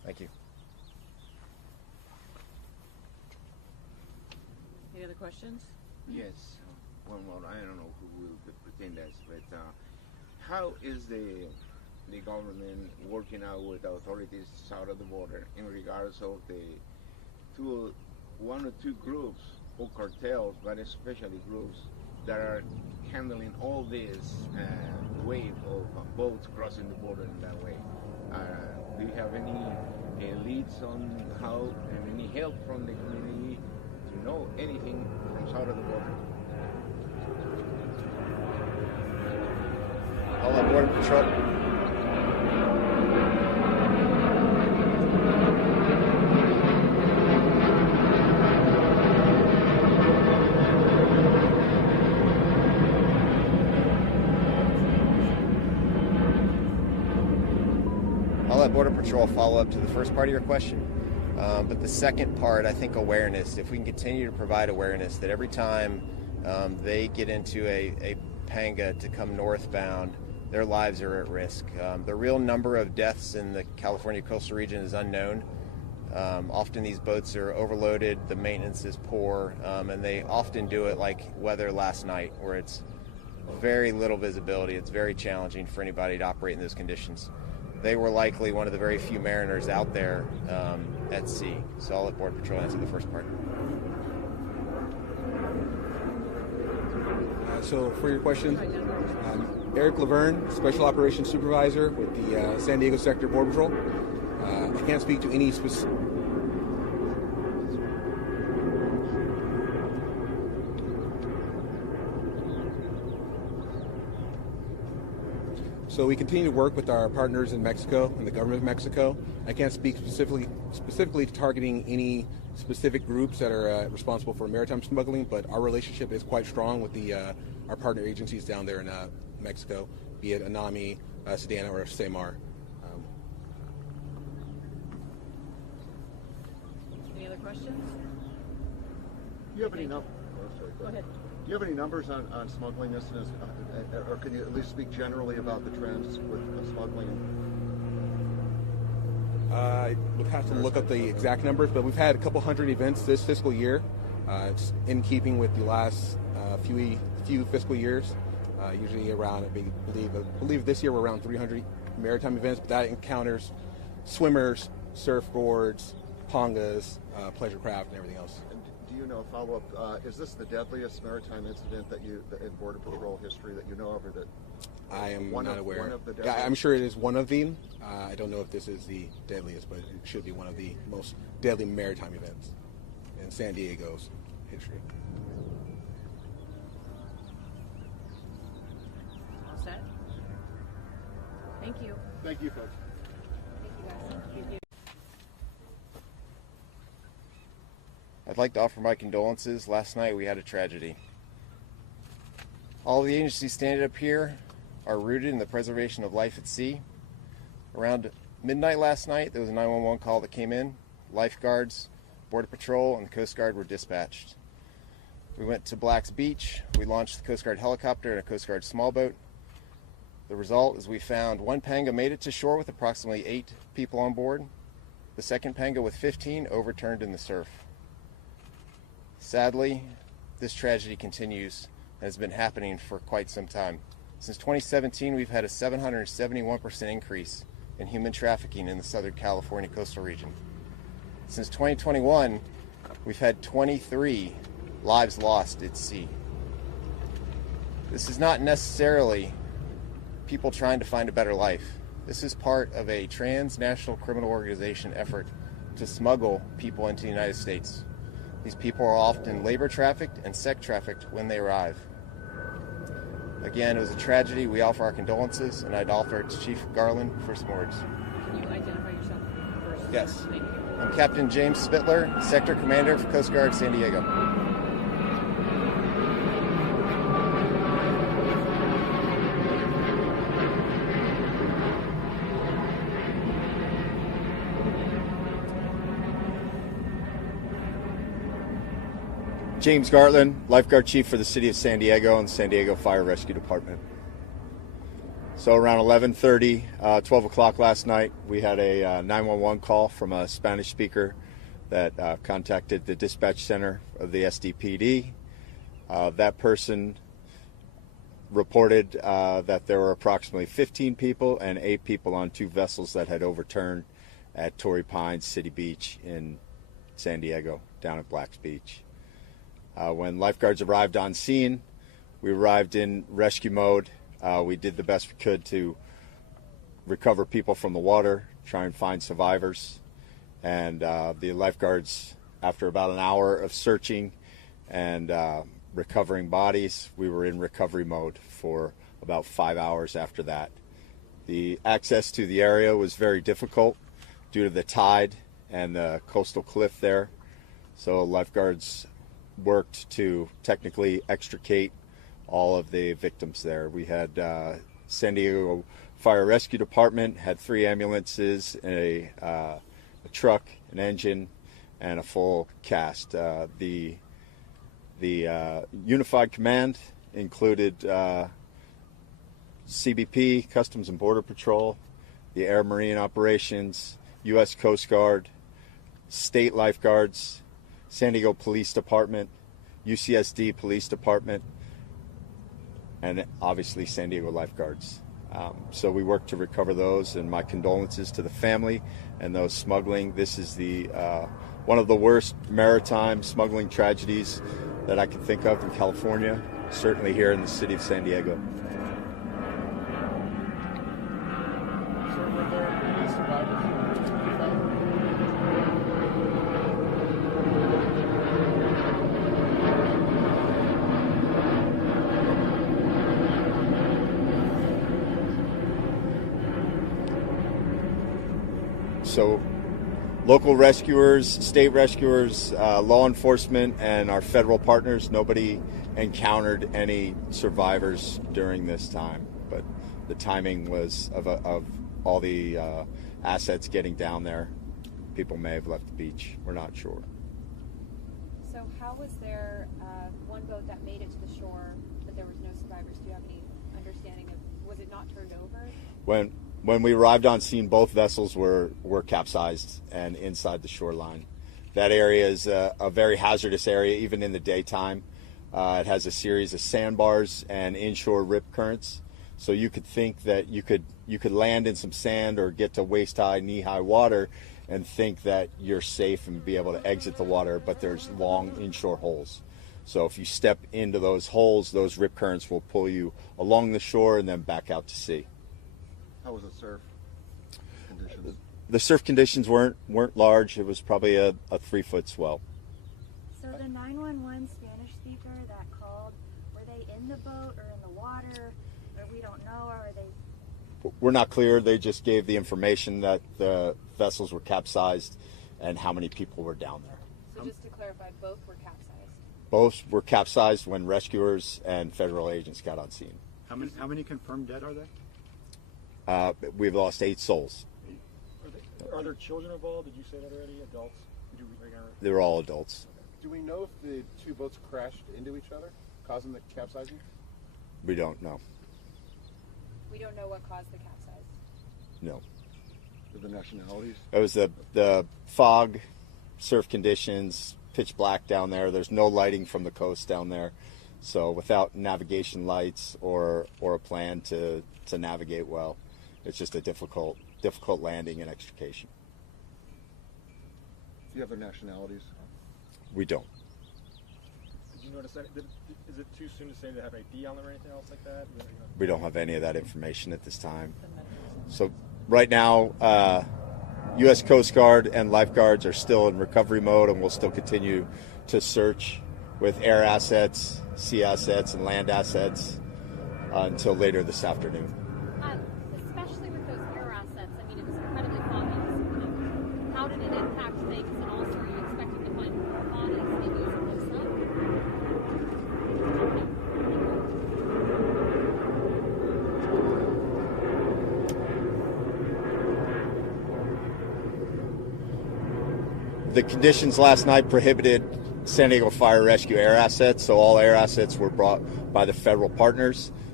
Thank you. Any other questions? Yes. One more. I don't know who will pretend that, but how is the government working out with the authorities south of the border in regards of the one or two groups or cartels, but especially groups that are handling all this wave of boats crossing the border in that way? Do you have any leads on how, and any help from the community to know anything from south of the border? All on Border Patrol. I'll let Border Patrol follow up to the first part of your question. But the second part, I think awareness. If we can continue to provide awareness that every time they get into a panga to come northbound, their lives are at risk. The real number of deaths in the California coastal region is unknown. Often these boats are overloaded, the maintenance is poor, and they often do it like weather last night, where it's very little visibility. It's very challenging for anybody to operate in those conditions. They were likely one of the very few mariners out there at sea. So I'll let Border Patrol answer the first part. So for your question, Eric Laverne, Special Operations Supervisor with the San Diego Sector Border Patrol. I can't speak to any specific... So we continue to work with our partners in Mexico and the government of Mexico. I can't speak specifically to targeting any specific groups that are responsible for maritime smuggling, but our relationship is quite strong with our partner agencies down there in Mexico, be it ANAMI, Sedana, or SEMAR. Any other questions? Do you have any numbers? Go ahead. Do you have any numbers on smuggling incidents, or can you at least speak generally about the trends with smuggling? I would have to look up the exact numbers, but we've had a couple hundred events this fiscal year. It's in keeping with the last few fiscal years. Usually around, I believe this year we're around 300 maritime events, but that encounters swimmers, surfboards, pangas, pleasure craft, and everything else. And do you know, follow-up, is this the deadliest maritime incident in Border Patrol history that you know of, or that I am not aware. One of the deadliest? I'm sure it is one of them. I don't know if this is the deadliest, but it should be one of the most deadly maritime events in San Diego's history. All set? Thank you. Thank you, folks. Thank you, guys. Thank you. I'd like to offer my condolences. Last night we had a tragedy. All the agencies standing up here are rooted in the preservation of life at sea. Around midnight last night, there was a 911 call that came in. Lifeguards, Border Patrol, and the Coast Guard were dispatched. We went to Black's Beach. We launched the Coast Guard helicopter and a Coast Guard small boat. The result is we found one panga made it to shore with approximately 8 people on board. The second panga with 15 overturned in the surf. Sadly, this tragedy continues and has been happening for quite some time. Since 2017, we've had a 771% increase in human trafficking in the Southern California coastal region. Since 2021, we've had 23 lives lost at sea. This is not necessarily people trying to find a better life. This is part of a transnational criminal organization effort to smuggle people into the United States. These people are often labor trafficked and sex trafficked when they arrive. Again, it was a tragedy. We offer our condolences, and I'd offer it to Chief Garland for some words. Can you identify yourself first? Yes. Thank you. I'm Captain James Spittler, Sector Commander for Coast Guard San Diego. James Gartland, Lifeguard Chief for the City of San Diego and the San Diego Fire Rescue Department. So around 11:30, 12 o'clock last night, we had a 911 call from a Spanish speaker that contacted the dispatch center of the SDPD. That person reported that there were approximately 15 people and 8 people on 2 vessels that had overturned at Torrey Pines City Beach in San Diego, down at Black's Beach. When lifeguards arrived on scene, we arrived in rescue mode. We did the best we could to recover people from the water, try and find survivors. And the lifeguards, after about an hour of searching and recovering bodies, we were in recovery mode for about 5 hours after that. The access to the area was very difficult due to the tide and the coastal cliff there. So lifeguards worked to technically extricate all of the victims there. We had San Diego Fire Rescue Department had 3 ambulances, a truck, an engine, and a full cast. The Unified Command included CBP, Customs and Border Patrol, the Air Marine Operations, U.S. Coast Guard, state lifeguards, San Diego Police Department, UCSD Police Department, and obviously San Diego lifeguards. So we worked to recover those, and my condolences to the family and those smuggling. This is the one of the worst maritime smuggling tragedies that I can think of in California, certainly here in the city of San Diego. So were there any survivors? So local rescuers, state rescuers, law enforcement, and our federal partners, nobody encountered any survivors during this time. But the timing was of all the assets getting down there. People may have left the beach. We're not sure. So how was there one boat that made it to the shore, but there was no survivors? Do you have any understanding of, was it not turned over? When we arrived on scene, both vessels were capsized and inside the shoreline. That area is a very hazardous area, even in the daytime. It has a series of sandbars and inshore rip currents. So you could think that you could land in some sand or get to waist-high, knee-high water and think that you're safe and be able to exit the water, but there's long inshore holes. So if you step into those holes, those rip currents will pull you along the shore and then back out to sea. How was the surf conditions? The surf conditions weren't large. It was probably a 3-foot swell. So the 911 Spanish speaker that called, were they in the boat or in the water? Or we don't know, or are they? We're not clear. They just gave the information that the vessels were capsized and how many people were down there. So just to clarify, both were capsized? Both were capsized when rescuers and federal agents got on scene. How many confirmed dead are there? We've lost 8 souls. Are there children involved? Did you say that already? Adults? They were all adults. Do we know if the 2 boats crashed into each other, causing the capsizing? We don't know. We don't know what caused the capsize? No. The nationalities? It was the fog, surf conditions, pitch black down there. There's no lighting from the coast down there. So without navigation lights or a plan to navigate well, it's just a difficult landing and extrication. Do you have their nationalities? We don't. Did you notice that? Is it too soon to say they have ID on them or anything else like that? We don't have any of that information at this time. So right now, U.S. Coast Guard and lifeguards are still in recovery mode, and we'll still continue to search with air assets, sea assets, and land assets until later this afternoon. Especially with those air assets, I mean, it was incredibly foggy this morning. How did it impact things, and also are you expecting to find more bodies maybe as it looks up? The conditions last night prohibited San Diego Fire Rescue air assets, so all air assets were brought by the federal partners.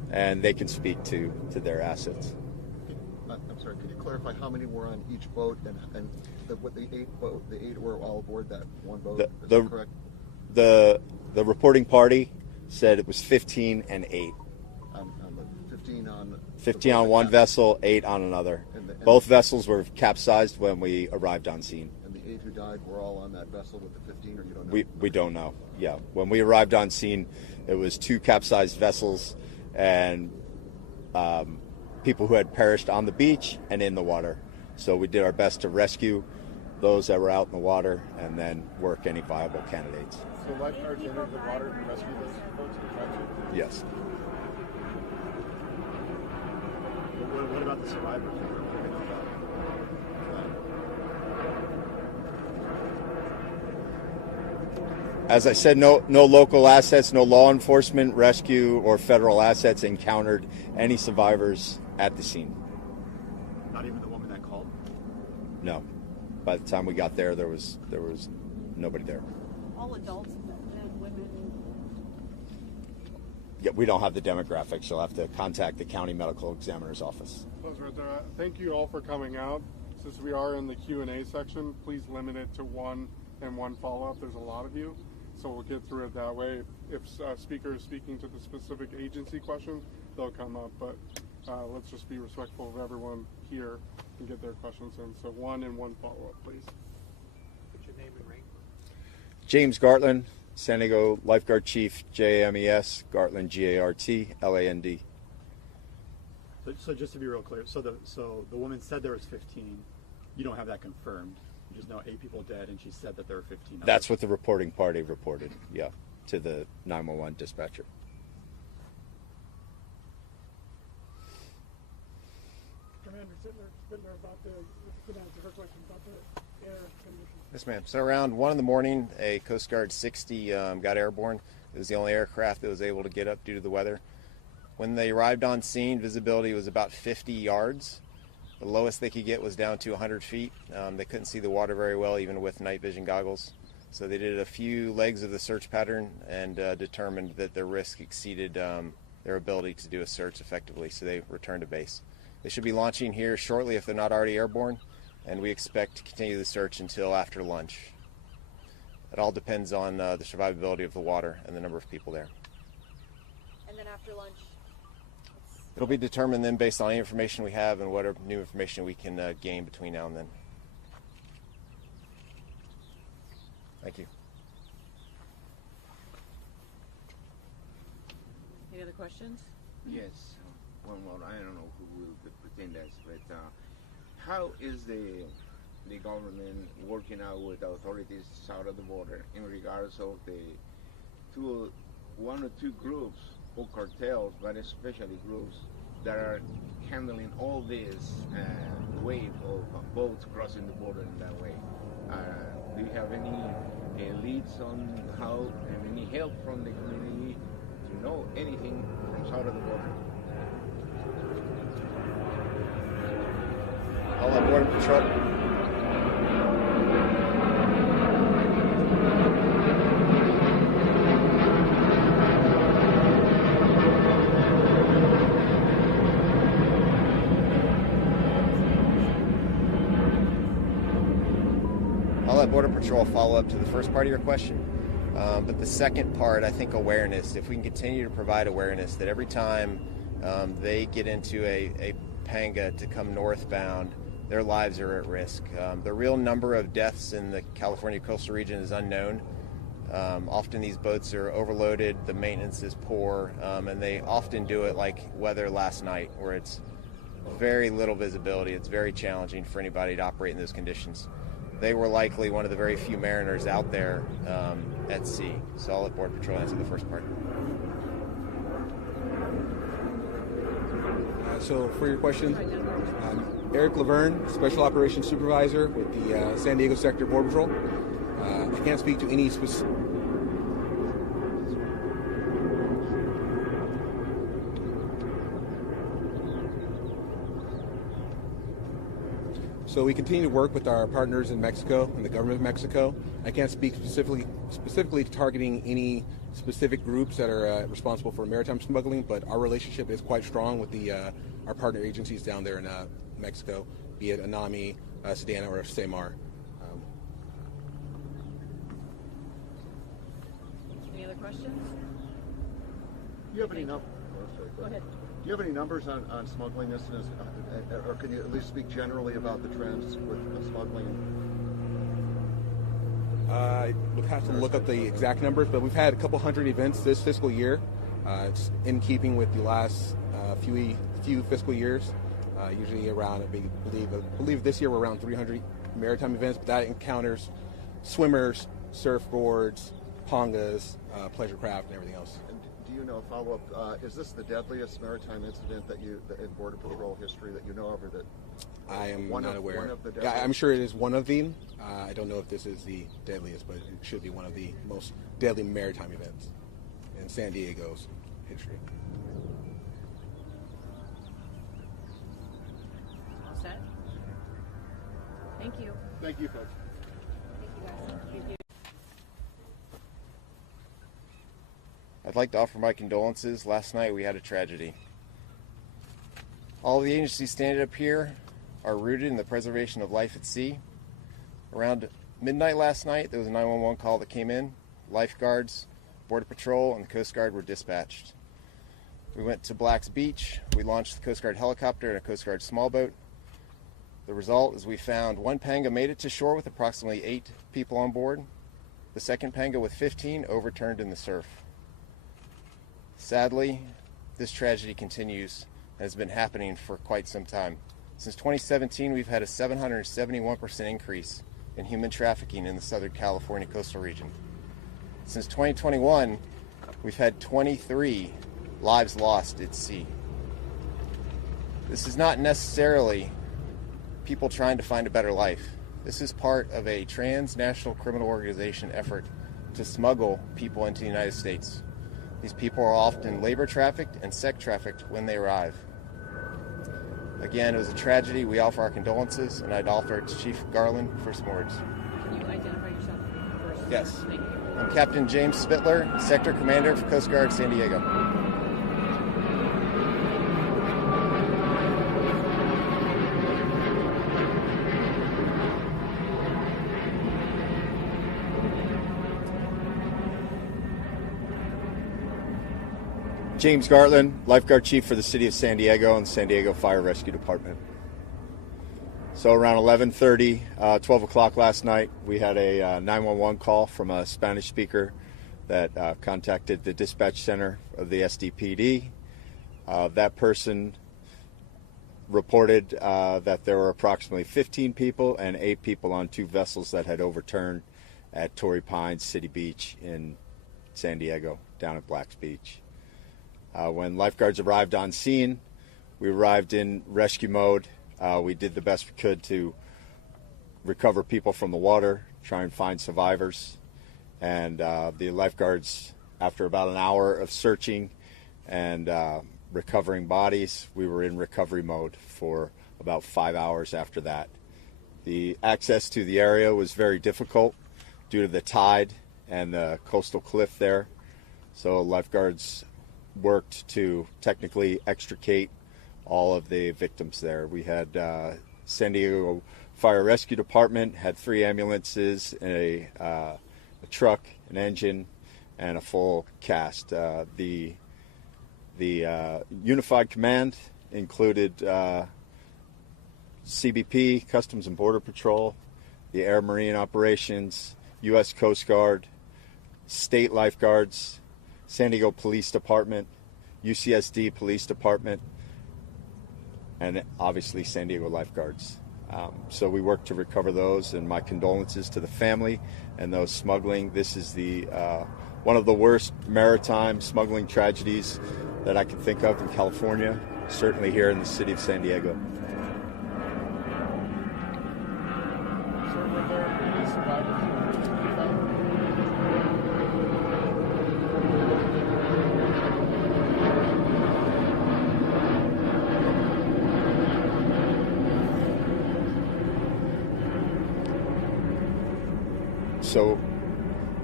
and they can speak to their assets. I'm sorry, could you clarify how many were on each boat and the eight were all aboard that one boat? Is that correct? The reporting party said it was 15 and 8. 15 on one vessel, 8 on another. Both vessels were capsized when we arrived on scene. And the 8 who died were all on that vessel with the 15, or you don't know? We don't know. Yeah, when we arrived on scene, it was 2 capsized vessels and people who had perished on the beach and in the water. So we did our best to rescue those that were out in the water and then work any viable candidates. So lifeguards entered the water to rescue those folks and try to? Yes. What about the survivors? As I said, no local assets, no law enforcement, rescue, or federal assets encountered any survivors at the scene. Not even the woman that called? No. By the time we got there, there was nobody there. All adults, men, women. Yeah, we don't have the demographics. You'll have to contact the county medical examiner's office. Thank you all for coming out. Since we are in the Q&A section, please limit it to one and one follow-up. There's a lot of you, so we'll get through it that way. If a speaker is speaking to the specific agency question, they'll come up, but let's just be respectful of everyone here and get their questions in. So one and one follow-up, please. Put your name and rank. James Gartland, San Diego Lifeguard Chief, JAMES, Gartland, Gartland. So just to be real clear, so the woman said there was 15. You don't have that confirmed. You just know 8 people dead, and she said that there were 15. That's what the reporting party reported, yeah, to the 911 dispatcher. Commander Sittler, about the her question about the air conditions. Yes, ma'am. So around 1 in the morning, a Coast Guard 60 got airborne. It was the only aircraft that was able to get up due to the weather. When they arrived on scene, visibility was about 50 yards. The lowest they could get was down to 100 feet. They couldn't see the water very well, even with night vision goggles. So they did a few legs of the search pattern and determined that their risk exceeded their ability to do a search effectively, so they returned to base. They should be launching here shortly if they're not already airborne, and we expect to continue the search until after lunch. It all depends on the survivability of the water and the number of people there. And then after lunch? It'll be determined then based on any information we have and whatever new information we can gain between now and then. Thank you. Any other questions? Yes. One more. I don't know who will pretend that, but how is the government working out with the authorities south of the border in regards of the one or two groups or cartels, but especially groups that are handling all this wave of boats crossing the border in that way? Do you have any leads on how and any help from the community to know anything from south of the border? All on Border Patrol. I'll let Border Patrol follow up to the first part of your question. But the second part, I think awareness. If we can continue to provide awareness that every time they get into a panga to come northbound, their lives are at risk. The real number of deaths in the California coastal region is unknown. Often these boats are overloaded, the maintenance is poor, and they often do it like weather last night, where it's very little visibility. It's very challenging for anybody to operate in those conditions. They were likely one of the very few mariners out there at sea. So I'll let Border Patrol answer the first part. So for your question, Eric Laverne, Special Operations Supervisor with the San Diego Sector Border Patrol. I can't speak to any specific... So we continue to work with our partners in Mexico and the government of Mexico. I can't speak specifically to targeting any specific groups that are responsible for maritime smuggling, but our relationship is quite strong with our partner agencies down there in Mexico, be it ANAMI, Sedana, or SEMAR. Any other questions? Do you have any Go ahead. Do you have any numbers on smuggling incidents, or can you at least speak generally about the trends with smuggling? We'll have to look up the exact numbers, but we've had a couple hundred events this fiscal year. It's in keeping with the last few fiscal years. Usually around, I believe this year we're around 300 maritime events, but that encounters swimmers, surfboards, pongas, pleasure craft, and everything else. And do you know, follow-up, is this the deadliest maritime incident in Border Patrol history that you know of, or that I am not aware. One of the Yeah, I'm sure it is one of them. I don't know if this is the deadliest, but it should be one of the most deadly maritime events in San Diego's history. All set? Thank you. Thank you, folks. Thank you, guys. Thank you. I'd like to offer my condolences. Last night we had a tragedy. All of the agencies standing up here are rooted in the preservation of life at sea. Around midnight last night, there was a 911 call that came in. Lifeguards, Border Patrol, and the Coast Guard were dispatched. We went to Black's Beach. We launched the Coast Guard helicopter and a Coast Guard small boat. The result is we found one panga made it to shore with approximately 8 people on board. The second panga with 15 overturned in the surf. Sadly, this tragedy continues and has been happening for quite some time. Since 2017, we've had a 771% increase in human trafficking in the Southern California coastal region. Since 2021, we've had 23 lives lost at sea. This is not necessarily people trying to find a better life. This is part of a transnational criminal organization effort to smuggle people into the United States. These people are often labor trafficked and sex trafficked when they arrive. Again, it was a tragedy. We offer our condolences, and I'd offer it to Chief Garland for some words. Can you identify yourself first? Yes. Thank you. I'm Captain James Spittler, Sector Commander for Coast Guard San Diego. James Gartland, Lifeguard Chief for the City of San Diego and San Diego Fire Rescue Department. So around 11:30, 12 o'clock last night, we had a 911 call from a Spanish speaker that contacted the dispatch center of the SDPD. That person reported that there were approximately 15 people and 8 people on 2 vessels that had overturned at Torrey Pines City Beach in San Diego, down at Black's Beach. When lifeguards arrived on scene, we arrived in rescue mode. We did the best we could to recover people from the water, try and find survivors. And the lifeguards, after about an hour of searching and recovering bodies, we were in recovery mode for about 5 hours after that. The access to the area was very difficult due to the tide and the coastal cliff there. So lifeguards worked to technically extricate all of the victims there. We had San Diego Fire Rescue Department had 3 ambulances, a truck, an engine, and a full cast. The Unified Command included CBP, Customs and Border Patrol, the Air Marine Operations, U.S. Coast Guard, state lifeguards, San Diego Police Department, UCSD Police Department, and obviously San Diego lifeguards. So we worked to recover those, and my condolences to the family and those smuggling. This is the one of the worst maritime smuggling tragedies that I can think of in California, certainly here in the city of San Diego. So were there any survivors? So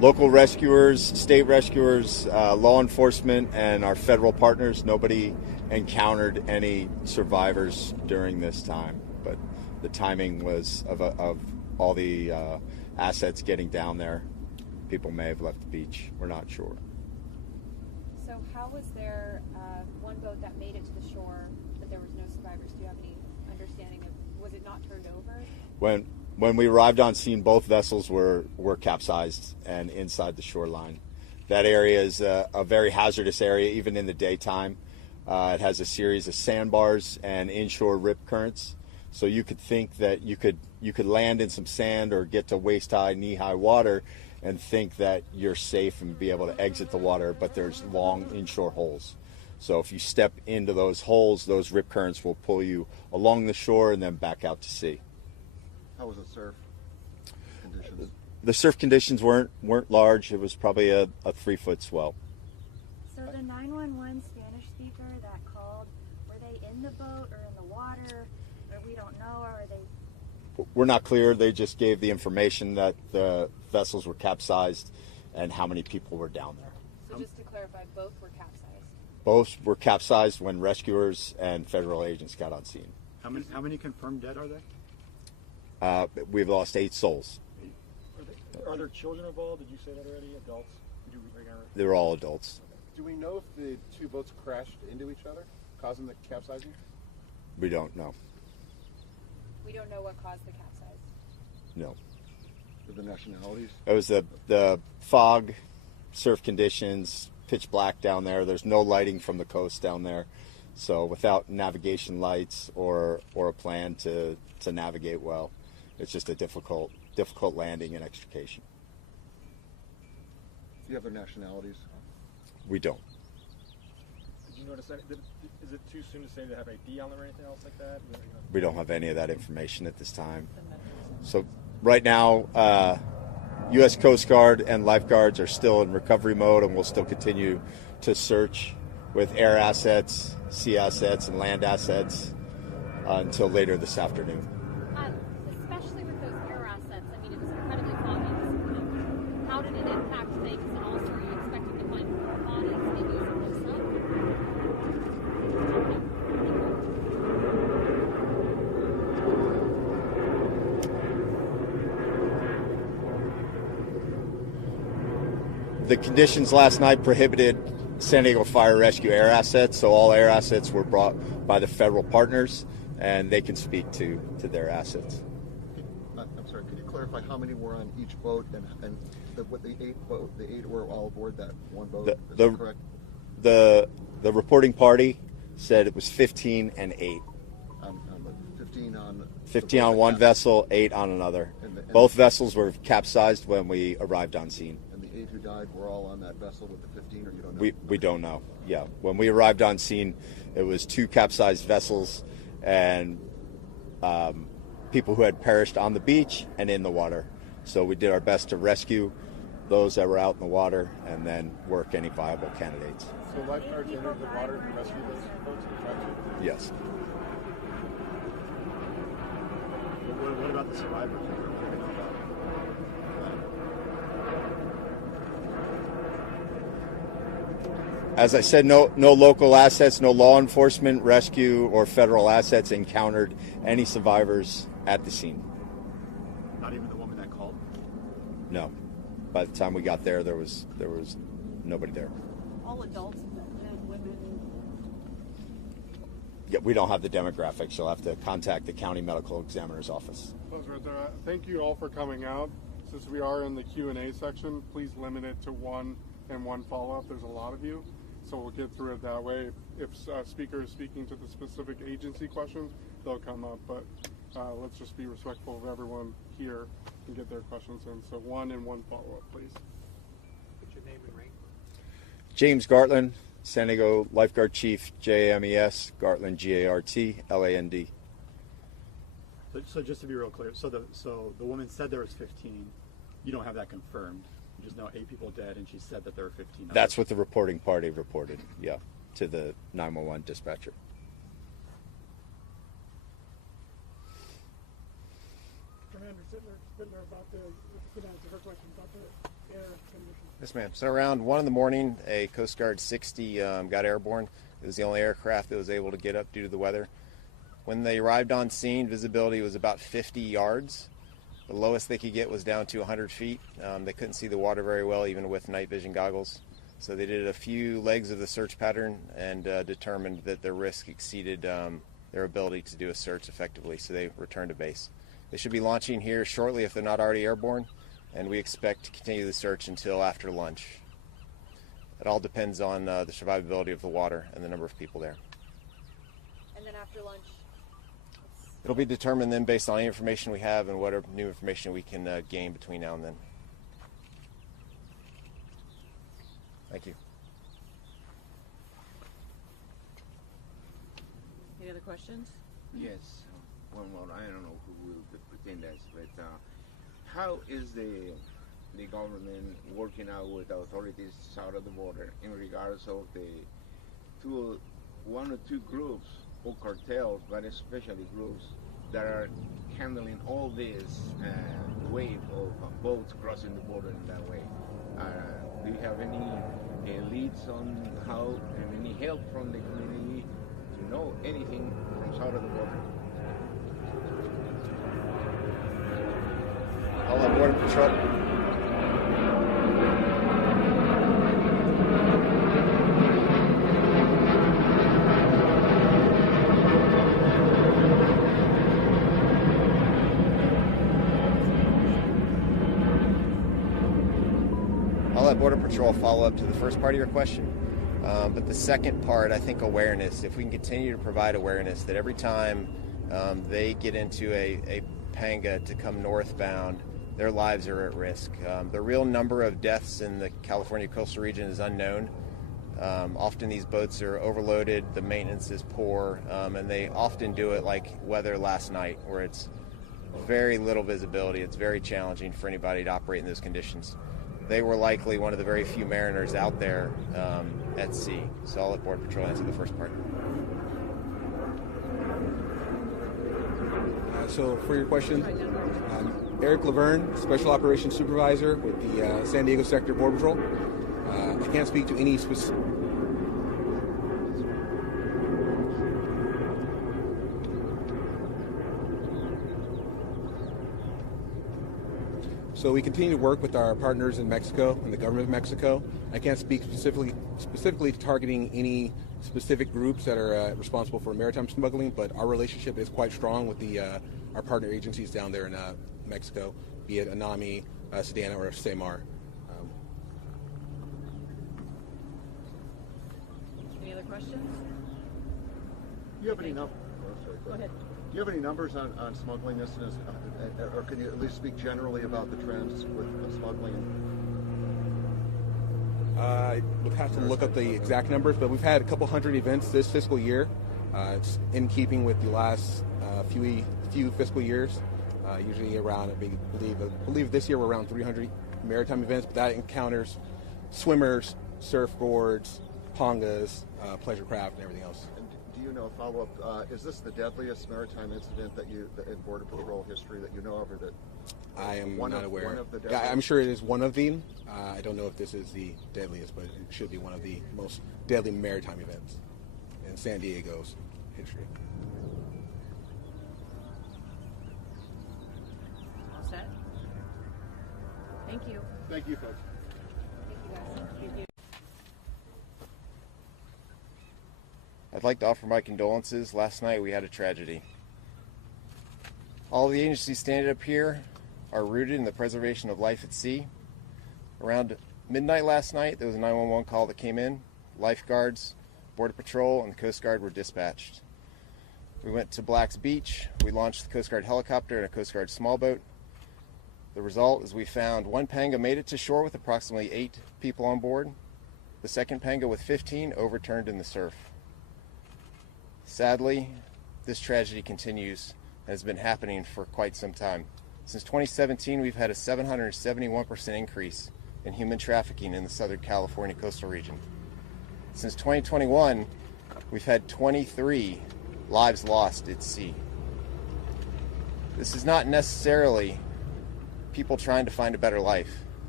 local rescuers, state rescuers, law enforcement, and our federal partners. Nobody encountered any survivors during this time, but the timing was of all the assets getting down there. People may have left the beach. We're not sure. So how was there one boat that made it to the shore, but there was no survivors? Do you have any understanding of, was it not turned over? When we arrived on scene, both vessels were capsized and inside the shoreline. That area is a very hazardous area, even in the daytime. It has a series of sandbars and inshore rip currents. So you could think that you could land in some sand or get to waist-high, knee-high water and think that you're safe and be able to exit the water, but there's long inshore holes. So if you step into those holes, those rip currents will pull you along the shore and then back out to sea. How was the surf conditions? The surf conditions weren't large. It was probably a 3-foot swell. So the 911 Spanish speaker that called, were they in the boat or in the water? Or we don't know, or are they? We're not clear. They just gave the information that the vessels were capsized and how many people were down there. So just to clarify, both were capsized? Both were capsized when rescuers and federal agents got on scene. How many confirmed dead are there? We've lost 8 souls. Are there children involved? Did you say that already? Adults? They were all adults. Do we know if the two boats crashed into each other, causing the capsizing? We don't know. We don't know what caused the capsize? No. The nationalities? It was the fog, surf conditions, pitch black down there. There's no lighting from the coast down there. So without navigation lights or a plan to navigate well, it's just a difficult landing and extrication. Do you have their nationalities? We don't. Did you notice that? Is it too soon to say they have ID on them or anything else like that? We don't have any of that information at this time. So right now, U.S. Coast Guard and lifeguards are still in recovery mode, and we'll still continue to search with air assets, sea assets, and land assets until later this afternoon. Especially with those air assets, I mean, it was incredibly foggy this morning. How did it impact things, and also are you expecting to find more bodies maybe over the sun? The conditions last night prohibited San Diego Fire Rescue air assets, so all air assets were brought by the federal partners, and they can speak to their assets. I'm sorry, could you clarify how many were on each boat and the 8 were all aboard that one boat? Is that correct? The reporting party said it was 15 and 8. 15 on one vessel, 8 on another. Both vessels were capsized when we arrived on scene. And the 8 who died were all on that vessel with the 15, or you don't know? We don't know. Yeah, when we arrived on scene, it was 2 capsized vessels and people who had perished on the beach and in the water. So we did our best to rescue those that were out in the water and then work any viable candidates. So lifeguards entered the water to rescue those boats and tried to? Yes. What about the survivors? As I said, no local assets, no law enforcement, rescue, or federal assets encountered any survivors at the scene. Not even the woman that called? No. By the time we got there, there was nobody there. All adults, men, women. Yeah, we don't have the demographics. You'll have to contact the county medical examiner's office. Thank you all for coming out. Since we are in the Q&A section, please limit it to one and one follow-up. There's a lot of you, so we'll get through it that way. If a speaker is speaking to the specific agency questions, they'll come up, but let's just be respectful of everyone here and get their questions in. So one and one follow-up, please. What's your name and rank? James Gartland, San Diego Lifeguard Chief, JMES, Gartland, Gartland. So just to be real clear, so the woman said there was 15. You don't have that confirmed. You just know 8 people dead, and she said that there were 15. That's what the reporting party reported, yeah, to the 911 dispatcher. Commander Sittler about the, her question about the air Yes, ma'am. So around 1 in the morning, a Coast Guard 60 got airborne. It was the only aircraft that was able to get up due to the weather. When they arrived on scene, visibility was about 50 yards. The lowest they could get was down to 100 feet. They couldn't see the water very well, even with night vision goggles. So they did a few legs of the search pattern and determined that their risk exceeded their ability to do a search effectively, so they returned to base. They should be launching here shortly if they're not already airborne, and we expect to continue the search until after lunch. It all depends on the survivability of the water and the number of people there. And then after lunch? It'll be determined then based on any information we have and what new information we can gain between now and then. Thank you. Any other questions? Yes. Well, I don't know who will pretend that, but how is the government working out with the authorities south of the border in regards of the one or two groups or cartels, but especially groups that are handling all this wave of boats crossing the border in that way? Do you have any leads on how and any help from the community to know anything from south of the border? All on Border Patrol. I'll let Border Patrol follow up to the first part of your question. But the second part, I think awareness. If we can continue to provide awareness that every time they get into a panga to come northbound, their lives are at risk. The real number of deaths in the California coastal region is unknown. Often these boats are overloaded, the maintenance is poor, and they often do it like weather last night, where it's very little visibility. It's very challenging for anybody to operate in those conditions. They were likely one of the very few mariners out there at sea. So I'll let Border Patrol answer the first part. So for your question, Eric Laverne, Special Operations Supervisor with the San Diego Sector Border Patrol. I can't speak to any specific... So we continue to work with our partners in Mexico and the government of Mexico. I can't speak specifically targeting any specific groups that are responsible for maritime smuggling, but our relationship is quite strong with our partner agencies down there in Mexico, be it ANAMI, Sedana, or SEMAR. Any other questions? Do you have any Go ahead. Do you have any numbers on smuggling incidents, or can you at least speak generally about the trends with smuggling? I would have to look up the exact numbers, but we've had a couple hundred events this fiscal year. It's in keeping with the last few fiscal years. Usually around, I believe this year we're around 300 maritime events, but that encounters swimmers, surfboards, pangas, pleasure craft, and everything else. And do you know, follow-up, is this the deadliest maritime incident that in Border Patrol history that you know of, or that I am not aware. One of the yeah, I'm sure it is one of them. I don't know if this is the deadliest, but it should be one of the most deadly maritime events in San Diego's history. All set? Thank you. Thank you, folks. Thank you, guys. Thank you. I'd like to offer my condolences. Last night we had a tragedy. All the agencies standing up here are rooted in the preservation of life at sea. Around midnight last night, there was a 911 call that came in. Lifeguards, Border Patrol, and the Coast Guard were dispatched. We went to Black's Beach. We launched the Coast Guard helicopter and a Coast Guard small boat. The result is we found one panga made it to shore with approximately 8 people on board. The second panga with 15 overturned in the surf. Sadly, this tragedy continues and has been happening for quite some time. Since 2017, we've had a 771% increase in human trafficking in the Southern California coastal region. Since 2021, we've had 23 lives lost at sea. This is not necessarily people trying to find a better life.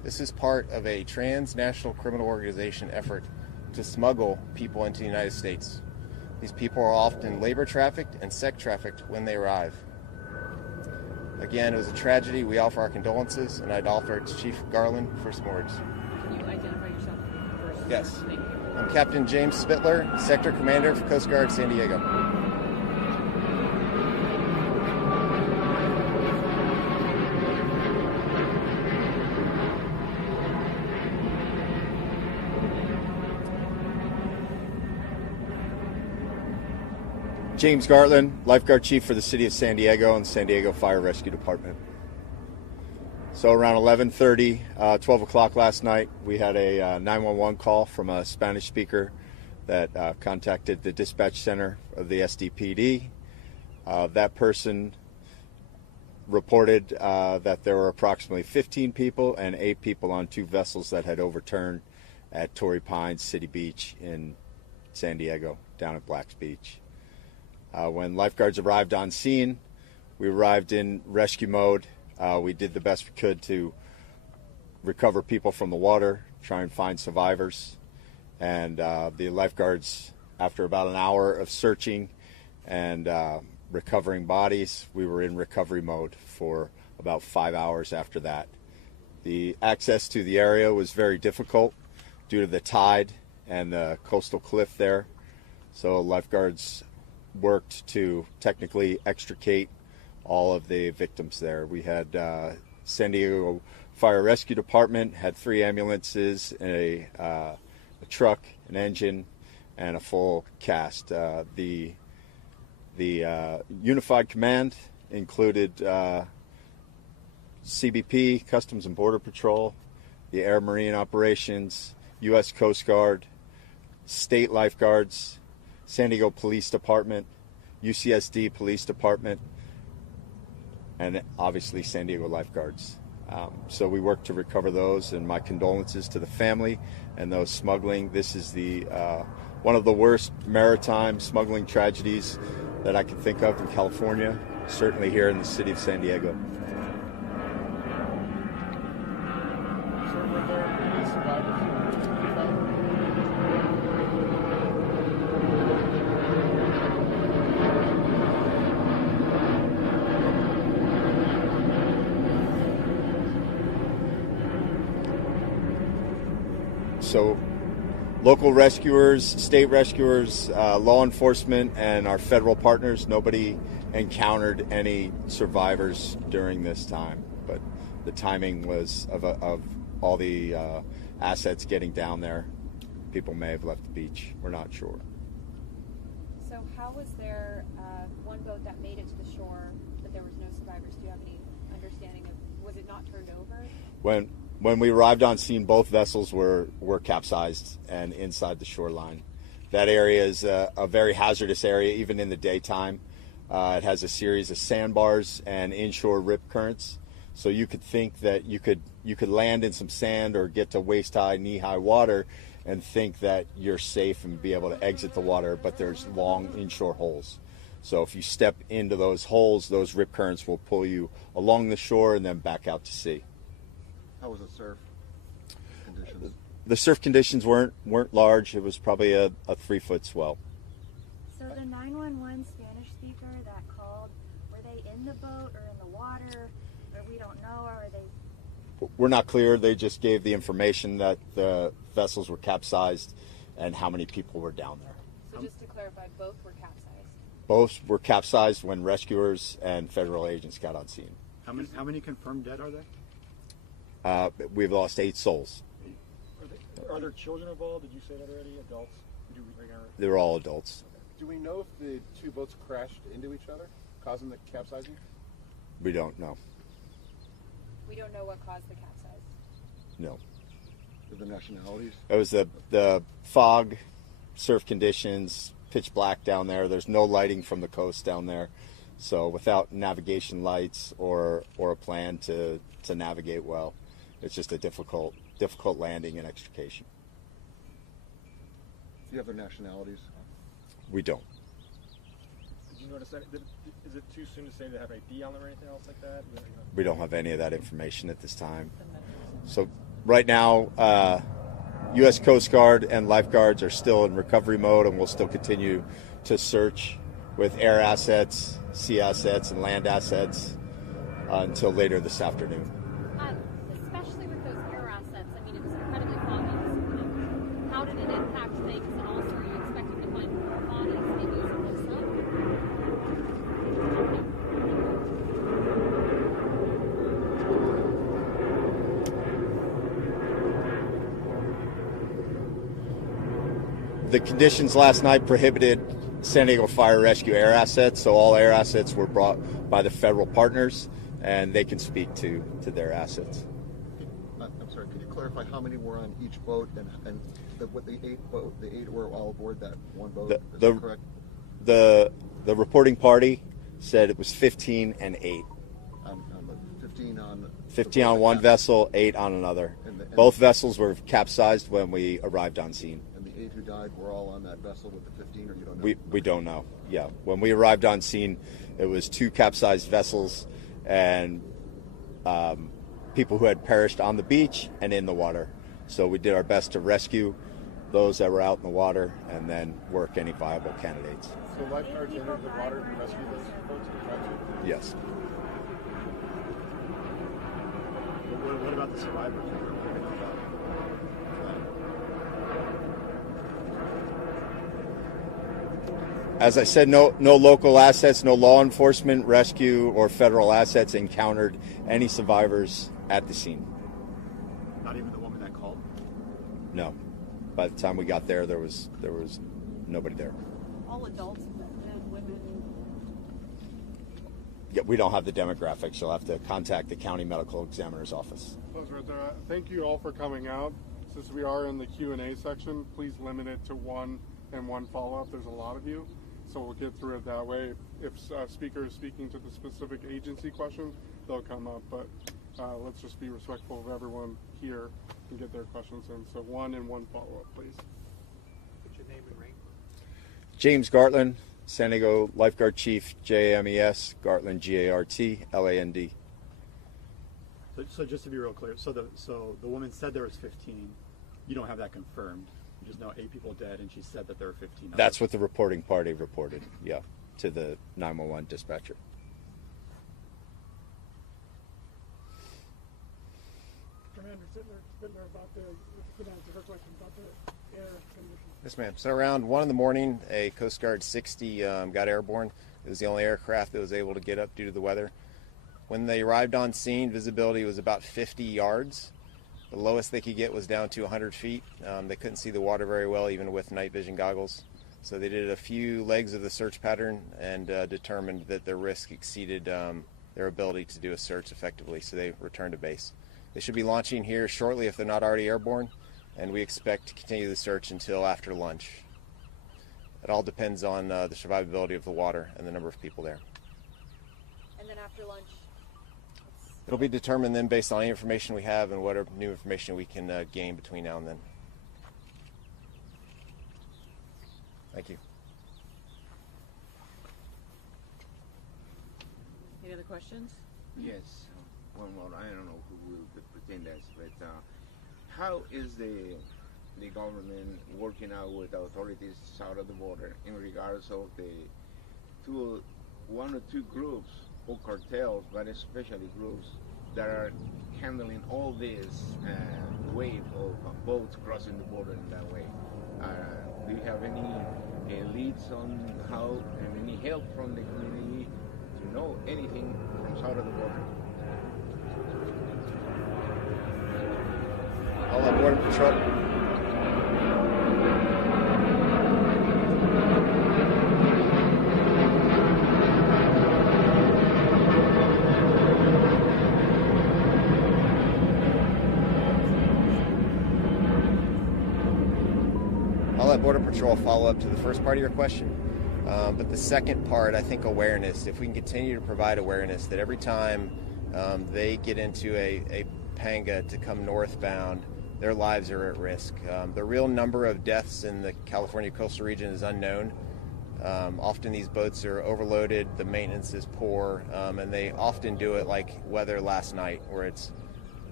This is part of a transnational criminal organization effort to smuggle people into the United States. These people are often labor trafficked and sex trafficked when they arrive. Again, it was a tragedy. We offer our condolences, and I'd offer it to Chief Garland for some words. Can you identify yourself first? Yes. Thank you. I'm Captain James Spittler, Sector Commander for Coast Guard San Diego. James Gartland, Lifeguard Chief for the City of San Diego and San Diego Fire Rescue Department. So around 11:30, 12 o'clock last night, we had a 911 call from a Spanish speaker that contacted the dispatch center of the SDPD. That person reported that there were approximately 15 people and 8 people on 2 vessels that had overturned at Torrey Pines City Beach in San Diego, down at Black's Beach. When lifeguards arrived on scene, we arrived in rescue mode. We did the best we could to recover people from the water, try and find survivors. And the lifeguards, after about an hour of searching and recovering bodies, we were in recovery mode for about 5 hours after that. The access to the area was very difficult due to the tide and the coastal cliff there. So lifeguards worked to technically extricate all of the victims there. We had San Diego Fire Rescue Department had 3 ambulances, a truck, an engine, and a full cast. The Unified Command included CBP, Customs and Border Patrol, the Air Marine Operations, U.S. Coast Guard, state lifeguards, San Diego Police Department, UCSD Police Department, and obviously San Diego lifeguards. So we worked to recover those, and my condolences to the family and those smuggling. This is the one of the worst maritime smuggling tragedies that I can think of in California, certainly here in the city of San Diego. So were there any survivors? So local rescuers, state rescuers, law enforcement, and our federal partners, nobody encountered any survivors during this time. But the timing was of all the assets getting down there. People may have left the beach. We're not sure. So how was there one boat that made it to the shore, but there was no survivors? Do you have any understanding of, was it not turned over? When we arrived on scene, both vessels were capsized and inside the shoreline. That area is a very hazardous area, even in the daytime. It has a series of sandbars and inshore rip currents. So you could think that you could land in some sand or get to waist-high, knee-high water and think that you're safe and be able to exit the water, but there's long inshore holes. So if you step into those holes, those rip currents will pull you along the shore and then back out to sea. How was the surf conditions? The surf conditions weren't large. It was probably a 3-foot swell. So the 911 Spanish speaker that called, were they in the boat or in the water? Or we don't know, or are they? We're not clear. They just gave the information that the vessels were capsized and how many people were down there. So just to clarify, both were capsized? Both were capsized when rescuers and federal agents got on scene. How many confirmed dead are there? We've lost 8 souls. Are there children involved? Did you say that already? Adults? They were all adults. Do we know if the 2 boats crashed into each other, causing the capsizing? We don't know. We don't know what caused the capsize? No. The nationalities? It was the fog, surf conditions, pitch black down there. There's no lighting from the coast down there. So without navigation lights or a plan to navigate well, it's just a difficult landing and extrication. Do you have their nationalities? We don't. Did you notice that? Is it too soon to say they have ID on them or anything else like that? We don't have any of that information at this time. So Right now, U.S. Coast Guard and lifeguards are still in recovery mode, and we'll still continue to search with air assets, sea assets, and land assets until later this afternoon. Especially with those air assets, I mean, it was incredibly foggy this morning. How did it impact things, and also are you expecting to find more bodies maybe as it looks like? The conditions last night prohibited San Diego Fire Rescue air assets, so all air assets were brought by the federal partners, and they can speak to their assets. I'm sorry, could you clarify how many were on each boat and the eight were all aboard that one boat? Is that correct? The reporting party said it was 15 and 8. 15 on one vessel, 8 on another. Both vessels were capsized when we arrived on scene. And the 8 who died were all on that vessel with the 15, or you don't know? We don't know. Yeah, when we arrived on scene, it was 2 capsized vessels and people who had perished on the beach and in the water. So we did our best to rescue those that were out in the water and then work any viable candidates. So lifeguards entered the water to rescue those folks who tried to? Yes. What about the survivors? As I said, no local assets, no law enforcement, rescue, or federal assets encountered any survivors at the scene. Not even the woman that called? No. By the time we got there, there was nobody there. All adults, men, women. Yeah, we don't have the demographics. You'll have to contact the county medical examiner's office. Thank you all for coming out. Since we are in the Q&A section, please limit it to one and one follow-up. There's a lot of you, so we'll get through it that way. If a speaker is speaking to the specific agency question, they'll come up, but let's just be respectful of everyone here and get their questions in. So one and one follow-up, please. What's your name and rank? James Gartland, San Diego Lifeguard Chief, JAMES, Gartland, GARTLAND. So just to be real clear, so the woman said there was 15. You don't have that confirmed. You just know 8 people dead, and she said that there were 15. That's what the reporting party reported, yeah, to the 911 dispatcher. Commander Sittler, about the her question about the air conditions. Yes, ma'am. So around 1 in the morning, a Coast Guard 60 got airborne. It was the only aircraft that was able to get up due to the weather. When they arrived on scene, visibility was about 50 yards. The lowest they could get was down to 100 feet. They couldn't see the water very well, even with night vision goggles. So they did a few legs of the search pattern and determined that the risk exceeded their ability to do a search effectively, so they returned to base. They should be launching here shortly if they're not already airborne, and we expect to continue the search until after lunch. It all depends on the survivability of the water and the number of people there. And then after lunch? It'll be determined then based on any information we have and whatever new information we can gain between now and then. Thank you. Any other questions? Yes. One more. I don't know who will pretend that, but how is the government working out with the authorities south of the border in regards of the one or two groups or cartels, but especially groups that are handling all this wave of boats crossing the border in that way? Do you have any leads on how and any help from the community to know anything from south of the border? All on Border Patrol. I'll let Border Patrol follow up to the first part of your question. But the second part, I think awareness. If we can continue to provide awareness that every time they get into a panga to come northbound, their lives are at risk. The real number of deaths in the California coastal region is unknown. Often these boats are overloaded, the maintenance is poor, and they often do it like weather last night, where it's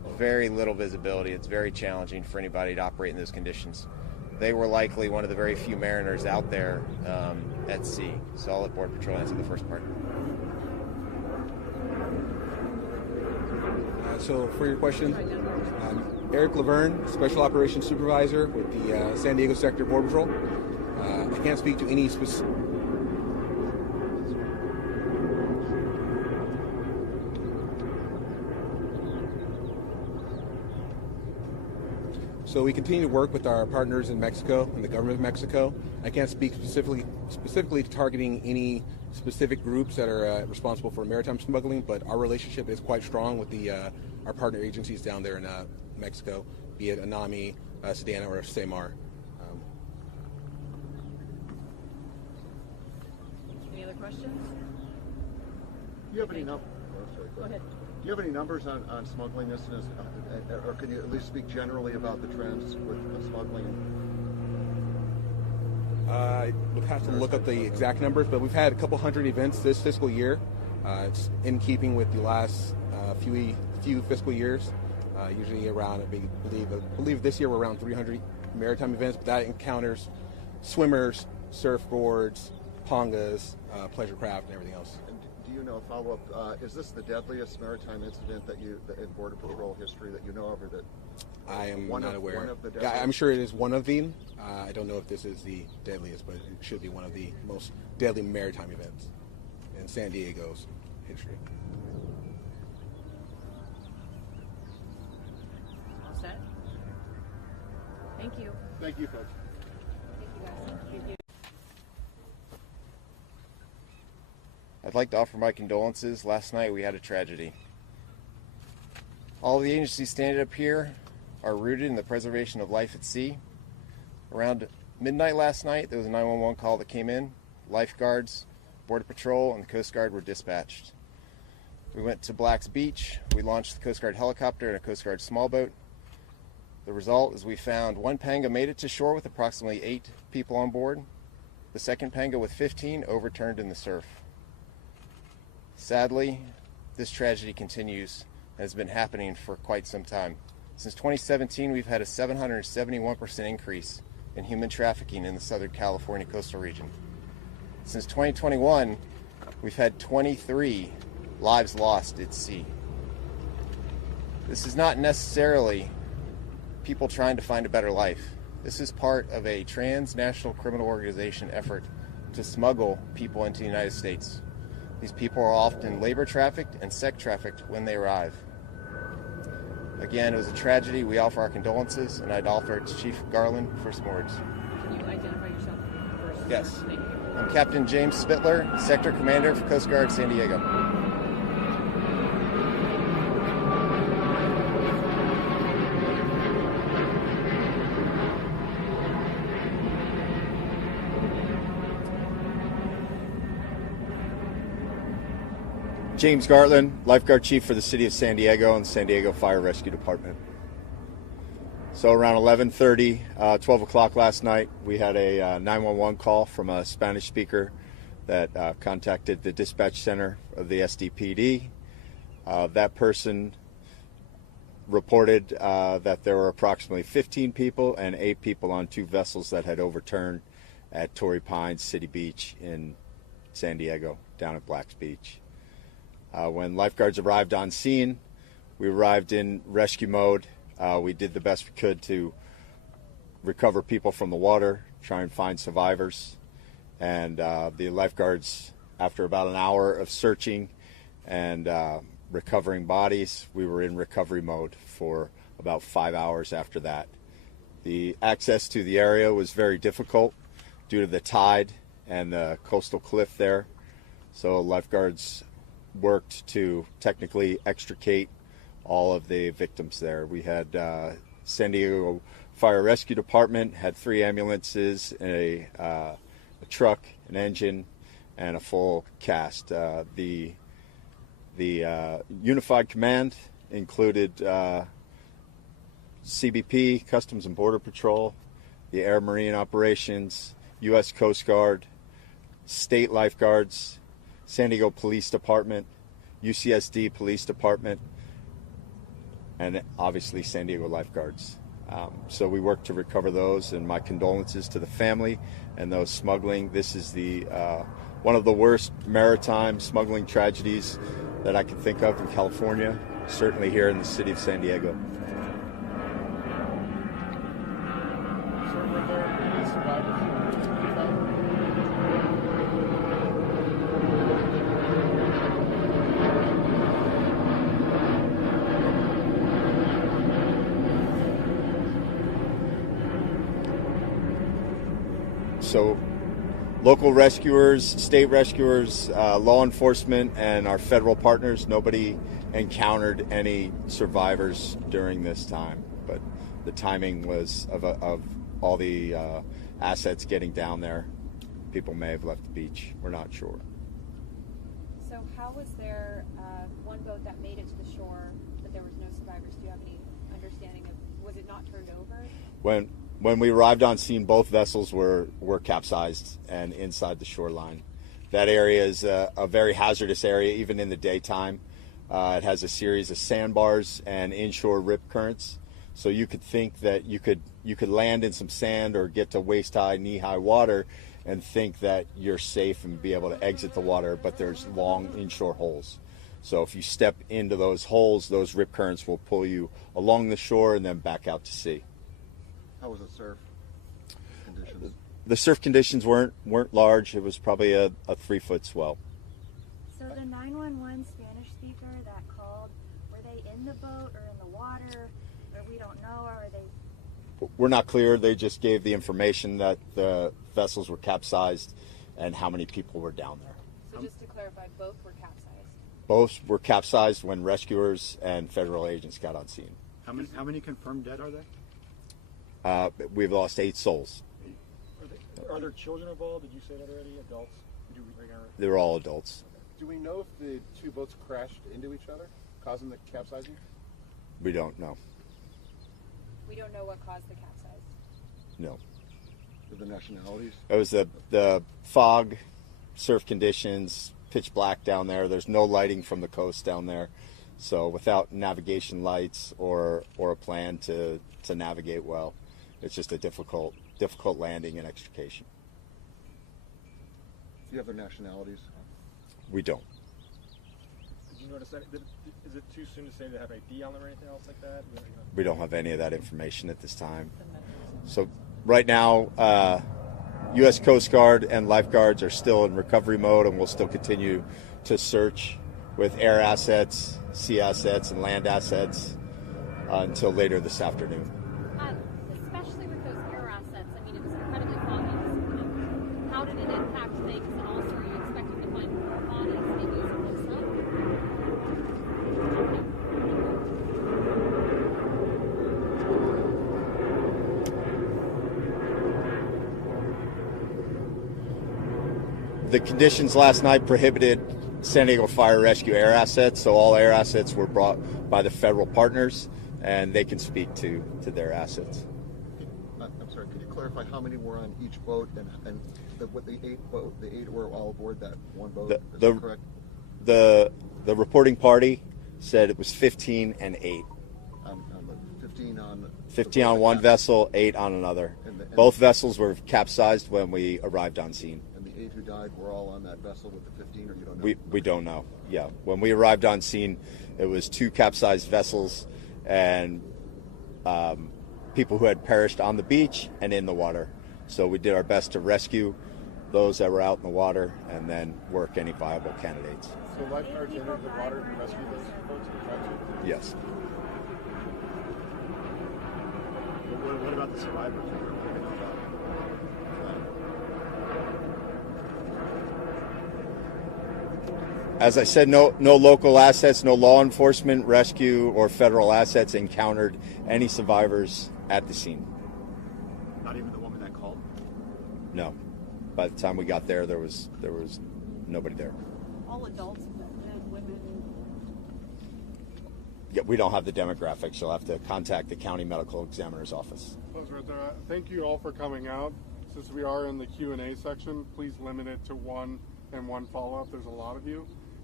very little visibility. It's very challenging for anybody to operate in those conditions. They were likely one of the very few mariners out there at sea. So I'll let Border Patrol answer the first part. So for your question, Eric Laverne, Special Operations Supervisor with the San Diego Sector Border Patrol. I can't speak to any specific... So we continue to work with our partners in Mexico and the government of Mexico. I can't speak specifically to targeting any specific groups that are responsible for maritime smuggling, but our relationship is quite strong with our partner agencies down there in Mexico, be it ANAMI, Sedana, or SEMAR. Any other questions? Do you have any numbers? Go ahead. Do you have any numbers on smuggling incidents, or can you at least speak generally about the trends with smuggling? We'll have to look up the exact numbers, but we've had a couple hundred events this fiscal year. It's in keeping with the last few fiscal years. Usually around, I believe this year we're around 300 maritime events, but that encounters swimmers, surfboards, pongas, pleasure craft, and everything else. Do you know, follow-up, is this the deadliest maritime incident in Border Patrol history that you know of, or that I am not aware. One of the yeah, I'm sure it is one of them. I don't know if this is the deadliest, but it should be one of the most deadly maritime events in San Diego's history. All set? Thank you. Thank you, folks. Thank you, guys. Thank you. I'd like to offer my condolences. Last night we had a tragedy. All of the agencies standing up here are rooted in the preservation of life at sea. Around midnight last night, there was a 911 call that came in. Lifeguards, Border Patrol, and the Coast Guard were dispatched. We went to Black's Beach. We launched the Coast Guard helicopter and a Coast Guard small boat. The result is we found one panga made it to shore with approximately 8 people on board. The second panga with 15 overturned in the surf. Sadly, this tragedy continues and has been happening for quite some time. Since 2017, we've had a 771% increase in human trafficking in the Southern California coastal region. Since 2021, we've had 23 lives lost at sea. This is not necessarily people trying to find a better life. This is part of a transnational criminal organization effort to smuggle people into the United States. These people are often labor trafficked and sex trafficked when they arrive. Again, it was a tragedy. We offer our condolences, and I'd offer it to Chief Garland for some words. Can you identify yourself first? Yes. Thank you. I'm Captain James Spittler, Sector Commander for Coast Guard San Diego. James Gartland, Lifeguard Chief for the City of San Diego and San Diego Fire Rescue Department. So around 11:30, 12 o'clock last night, we had a 911 call from a Spanish speaker that contacted the dispatch center of the SDPD. That person reported that there were approximately 15 people and 8 people on 2 vessels that had overturned at Torrey Pines City Beach in San Diego, down at Black's Beach. When lifeguards arrived on scene, we arrived in rescue mode. We did the best we could to recover people from the water, try and find survivors. And the lifeguards, after about an hour of searching and recovering bodies, we were in recovery mode for about 5 hours after that. The access to the area was very difficult due to the tide and the coastal cliff there. So lifeguards worked to technically extricate all of the victims there. We had San Diego Fire Rescue Department had 3 ambulances, a truck, an engine, and a full cast. The Unified Command included CBP, Customs and Border Patrol, the Air Marine Operations, U.S. Coast Guard, state lifeguards, San Diego Police Department, UCSD Police Department, and obviously San Diego lifeguards. So we work to recover those, and my condolences to the family and those smuggling. This is the one of the worst maritime smuggling tragedies that I can think of in California, certainly here in the city of San Diego. So were there any survivors? So local rescuers, state rescuers, law enforcement, and our federal partners, nobody encountered any survivors during this time. But the timing was of all the assets getting down there. People may have left the beach. We're not sure. So how was there one boat that made it to the shore, but there was no survivors? Do you have any understanding of, was it not turned over? When we arrived on scene, both vessels were capsized and inside the shoreline. That area is a very hazardous area, even in the daytime. It has a series of sandbars and inshore rip currents. So you could think that you could land in some sand or get to waist-high, knee-high water and think that you're safe and be able to exit the water, but there's long inshore holes. So if you step into those holes, those rip currents will pull you along the shore and then back out to sea. How was the surf conditions? The surf conditions weren't large. It was probably a 3-foot swell. So the 911 Spanish speaker that called, were they in the boat or in the water? Or we don't know, or are they? We're not clear. They just gave the information that the vessels were capsized and how many people were down there. So just to clarify, both were capsized? Both were capsized when rescuers and federal agents got on scene. How many confirmed dead are there? We've lost 8 souls. Are there children involved? Did you say that already? Adults? They were all adults. Do we know if the two boats crashed into each other, causing the capsizing? We don't know. We don't know what caused the capsize? No. The nationalities? It was the fog, surf conditions, pitch black down there. There's no lighting from the coast down there. So without navigation lights or a plan to navigate well, it's just a difficult landing and extrication. Do you have their nationalities? We don't. Did you notice that? Is it too soon to say they have ID on them or anything else like that? We don't have any of that information at this time. So right now, U.S. Coast Guard and lifeguards are still in recovery mode, and we'll still continue to search with air assets, sea assets, and land assets until later this afternoon. Especially with those air assets, I mean, it was incredibly foggy this morning. How did it impact things, and also are you expecting to find more bodies maybe as it looks like? The conditions last night prohibited San Diego Fire Rescue air assets, so all air assets were brought by the federal partners, and they can speak to their assets. I'm sorry, could you clarify how many were on each boat and the 8 were all aboard that one boat? Is that correct? The reporting party said it was 15 and 8. 15 on one vessel, 8 on another. Both vessels were capsized when we arrived on scene. And the 8 who died were all on that vessel with the 15, or you don't know? We don't know. Yeah, when we arrived on scene, it was 2 capsized vessels and people who had perished on the beach and in the water. So we did our best to rescue those that were out in the water and then work any viable candidates. So lifeguards entered the water to rescue those boats and tried to? Yes. What about the survivors? As I said, no local assets, no law enforcement, rescue, or federal assets encountered any survivors at the scene. Not even the woman that called? No. By the time we got there, there was nobody there. All adults, men, women. Yeah, we don't have the demographics. You'll have to contact the county medical examiner's office. Thank you all for coming out. Since we are in the Q&A section, please limit it to one and one follow-up. There's a lot of you.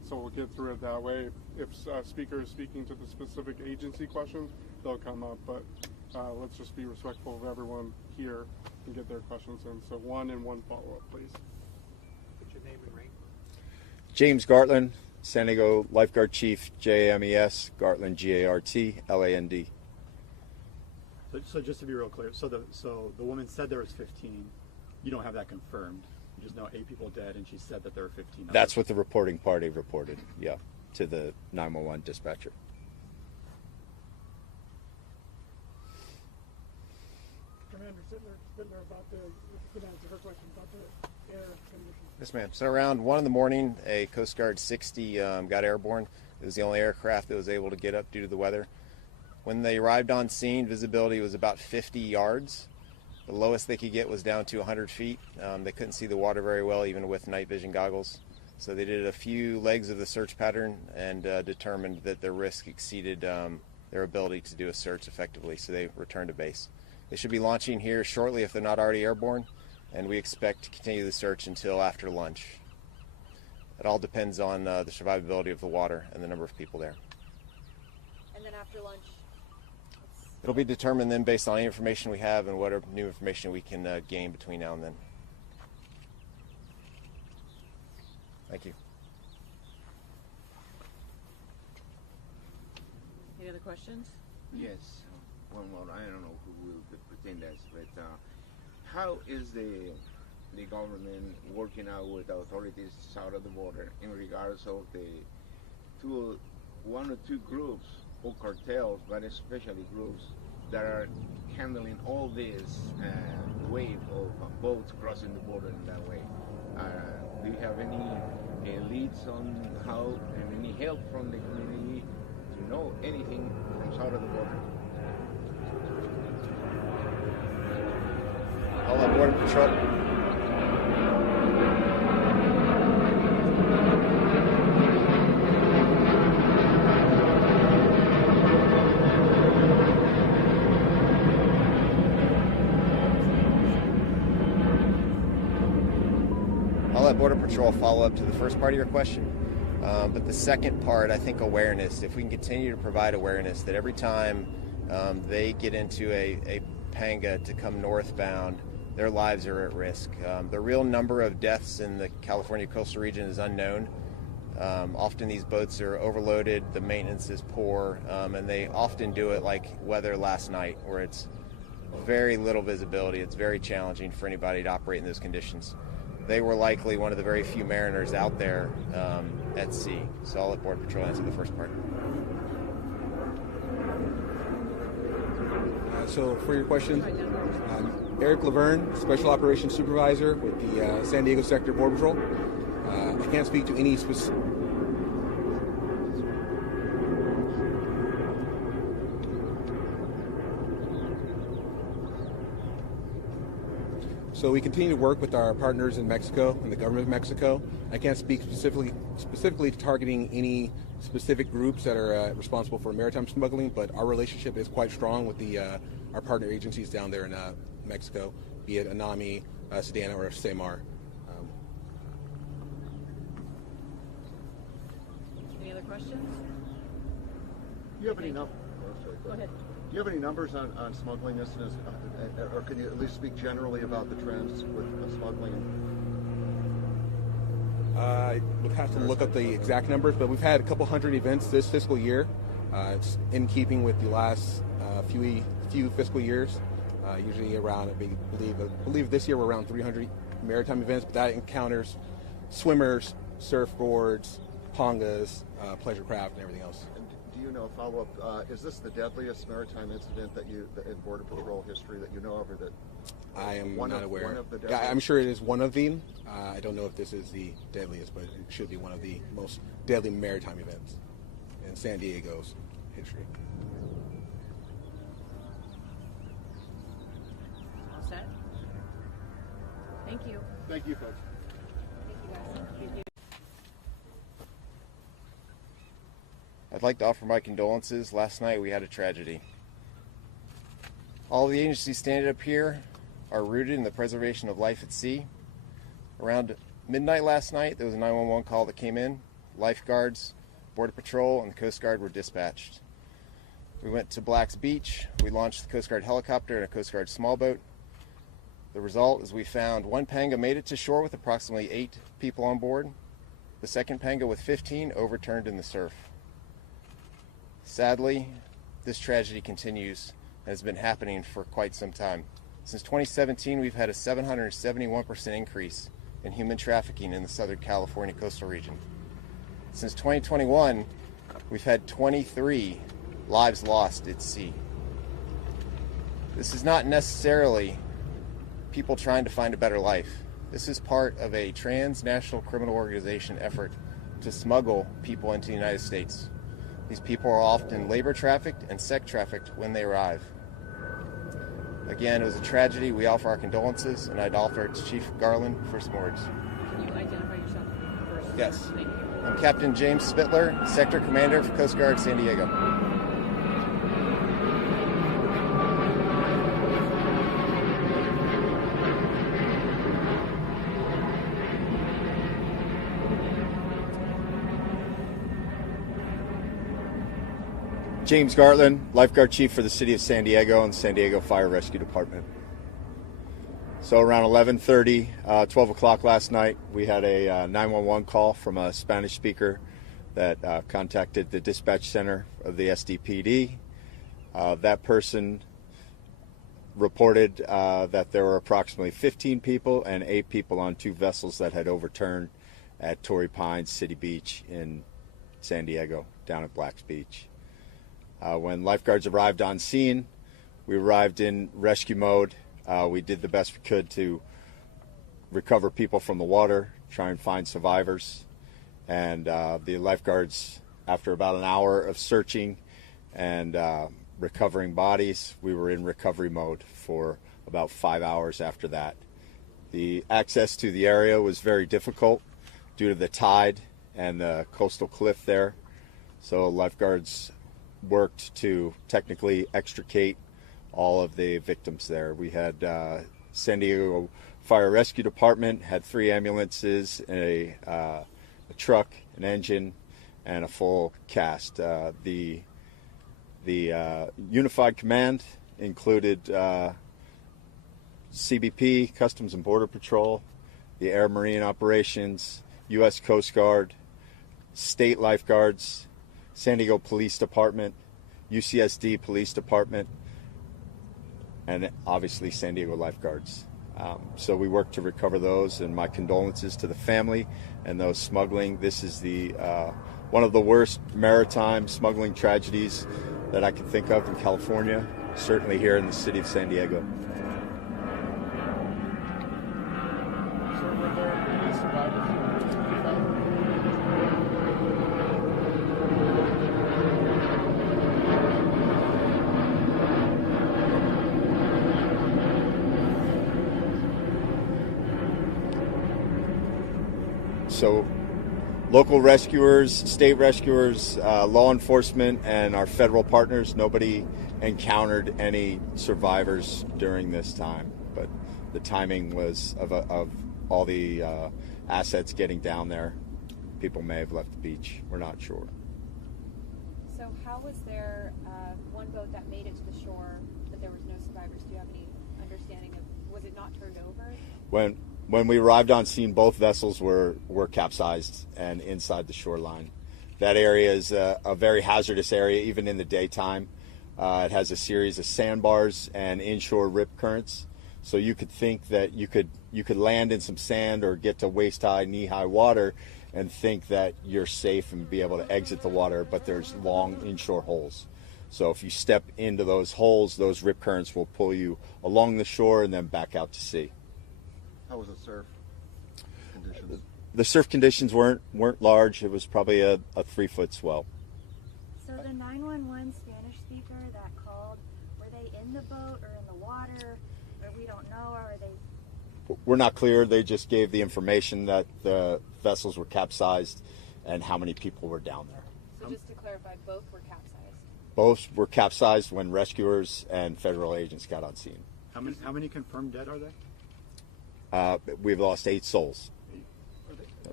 So we'll get through it that way. If a speaker is speaking to the specific agency questions, they'll come up. But let's just be respectful of everyone here and get their questions in. So one and one follow-up, please. What's your name and rank? James Gartland, San Diego Lifeguard Chief, JAMES, Gartland, GARTLAND. So just to be real clear, so the woman said there was 15. You don't have that confirmed. You just know 8 people dead, and she said that there were 15. That's what the reporting party reported, yeah, to the 911 dispatcher. Commander Sittler about the get answer her question about the air conditions. Yes, ma'am. So around 1 in the morning, a Coast Guard 60 got airborne. It was the only aircraft that was able to get up due to the weather. When they arrived on scene, visibility was about 50 yards. The lowest they could get was down to 100 feet. They couldn't see the water very well, even with night vision goggles. So they did a few legs of the search pattern and determined that the risk exceeded their ability to do a search effectively. So they returned to base. They should be launching here shortly if they're not already airborne, and we expect to continue the search until after lunch. It all depends on the survivability of the water and the number of people there. And then after lunch? It'll be determined then based on any information we have and whatever new information we can gain between now and then. Thank you. Any other questions? Yes, one more. I don't know who will pretend this, but how is the government working out with authorities south of the border in regards of the one or two groups or cartels, but especially groups that are handling all this wave of boats crossing the border in that way? Do you have any leads on how and any help from the community to know anything from south of the border? All on Border Patrol. I'll let Border Patrol follow up to the first part of your question. But the second part, I think awareness. If we can continue to provide awareness that every time they get into a panga to come northbound, their lives are at risk. The real number of deaths in the California coastal region is unknown. Often these boats are overloaded, the maintenance is poor, and they often do it like weather last night, where it's very little visibility. It's very challenging for anybody to operate in those conditions. They were likely one of the very few mariners out there at sea. So I'll let Border Patrol answer the first part. So for your question, Eric Laverne, Special Operations Supervisor with the San Diego Sector Border Patrol. I can't speak to any specific... So we continue to work with our partners in Mexico and the government of Mexico. I can't speak specifically targeting any specific groups that are responsible for maritime smuggling, but our relationship is quite strong with our partner agencies down there in Mexico, be it ANAMI, Sedana, or SEMAR. Any other questions? Do you have any numbers? Go ahead. Do you have any numbers on smuggling incidents, or can you at least speak generally about the trends with smuggling? I would have to look up the exact numbers, but we've had a couple hundred events this fiscal year. It's in keeping with the last few fiscal years. Usually around, I believe this year we're around 300 maritime events, but that encounters swimmers, surfboards, pongas, pleasure craft, and everything else. And do you know, follow-up, is this the deadliest maritime incident that in Border Patrol history that you know of, or that I am not aware. One of the yeah, I'm sure it is one of them. I don't know if this is the deadliest, but it should be one of the most deadly maritime events in San Diego's history. All set? Thank you. Thank you, folks. Thank you, guys. Thank you. I'd like to offer my condolences. Last night we had a tragedy. All of the agencies standing up here are rooted in the preservation of life at sea. Around midnight last night, there was a 911 call that came in lifeguards, Border Patrol, and the Coast Guard were dispatched. We went to Black's Beach. We launched the Coast Guard helicopter and a Coast Guard small boat. The result is we found one panga made it to shore with approximately 8 people on board. The second panga with 15 overturned in the surf. Sadly, this tragedy continues and has been happening for quite some time. Since 2017, we've had a 771% increase in human trafficking in the Southern California coastal region. Since 2021, we've had 23 lives lost at sea. This is not necessarily people trying to find a better life. This is part of a transnational criminal organization effort to smuggle people into the United States. These people are often labor trafficked and sex trafficked when they arrive. Again, it was a tragedy. We offer our condolences, and I'd offer to Chief Garland for some words. Can you identify yourself first? Yes. Thank you. I'm Captain James Spittler, Sector Commander for Coast Guard San Diego. James Gartland, Lifeguard Chief for the City of San Diego and San Diego Fire Rescue Department. So around 11:30, 12 o'clock last night, we had a 911 call from a Spanish speaker that contacted the dispatch center of the SDPD. That person reported that there were approximately 15 people and 8 people on 2 vessels that had overturned at Torrey Pines City Beach in San Diego, down at Black's Beach. When lifeguards arrived on scene, we arrived in rescue mode. We did the best we could to recover people from the water, try and find survivors. And the lifeguards, after about an hour of searching and recovering bodies, we were in recovery mode for about 5 hours after that. The access to the area was very difficult due to the tide and the coastal cliff there. So lifeguards worked to technically extricate all of the victims there. We had San Diego Fire Rescue Department had 3 ambulances, a truck, an engine, and a full cast. The Unified Command included CBP, Customs and Border Patrol, the Air Marine Operations, U.S. Coast Guard, state lifeguards, San Diego Police Department, UCSD Police Department, and obviously San Diego lifeguards. So we worked to recover those, and my condolences to the family and those smuggling. This is the one of the worst maritime smuggling tragedies that I can think of in California, certainly here in the city of San Diego. So were there any survivors? So local rescuers, state rescuers, law enforcement, and our federal partners, nobody encountered any survivors during this time. But the timing was of all the assets getting down there. People may have left the beach. We're not sure. So how was there one boat that made it to the shore, but there was no survivors? Do you have any understanding of, was it not turned over? When we arrived on scene, both vessels were capsized and inside the shoreline. That area is a very hazardous area, even in the daytime. It has a series of sandbars and inshore rip currents. So you could think that you could land in some sand or get to waist-high, knee-high water and think that you're safe and be able to exit the water, but there's long inshore holes. So if you step into those holes, those rip currents will pull you along the shore and then back out to sea. How was the surf conditions? The surf conditions weren't large. It was probably a 3-foot swell. So the 911 Spanish speaker that called, were they in the boat or in the water? Or we don't know, or are they? We're not clear. They just gave the information that the vessels were capsized and how many people were down there. So just to clarify, both were capsized? Both were capsized when rescuers and federal agents got on scene. How many confirmed dead are there? We've lost 8 souls.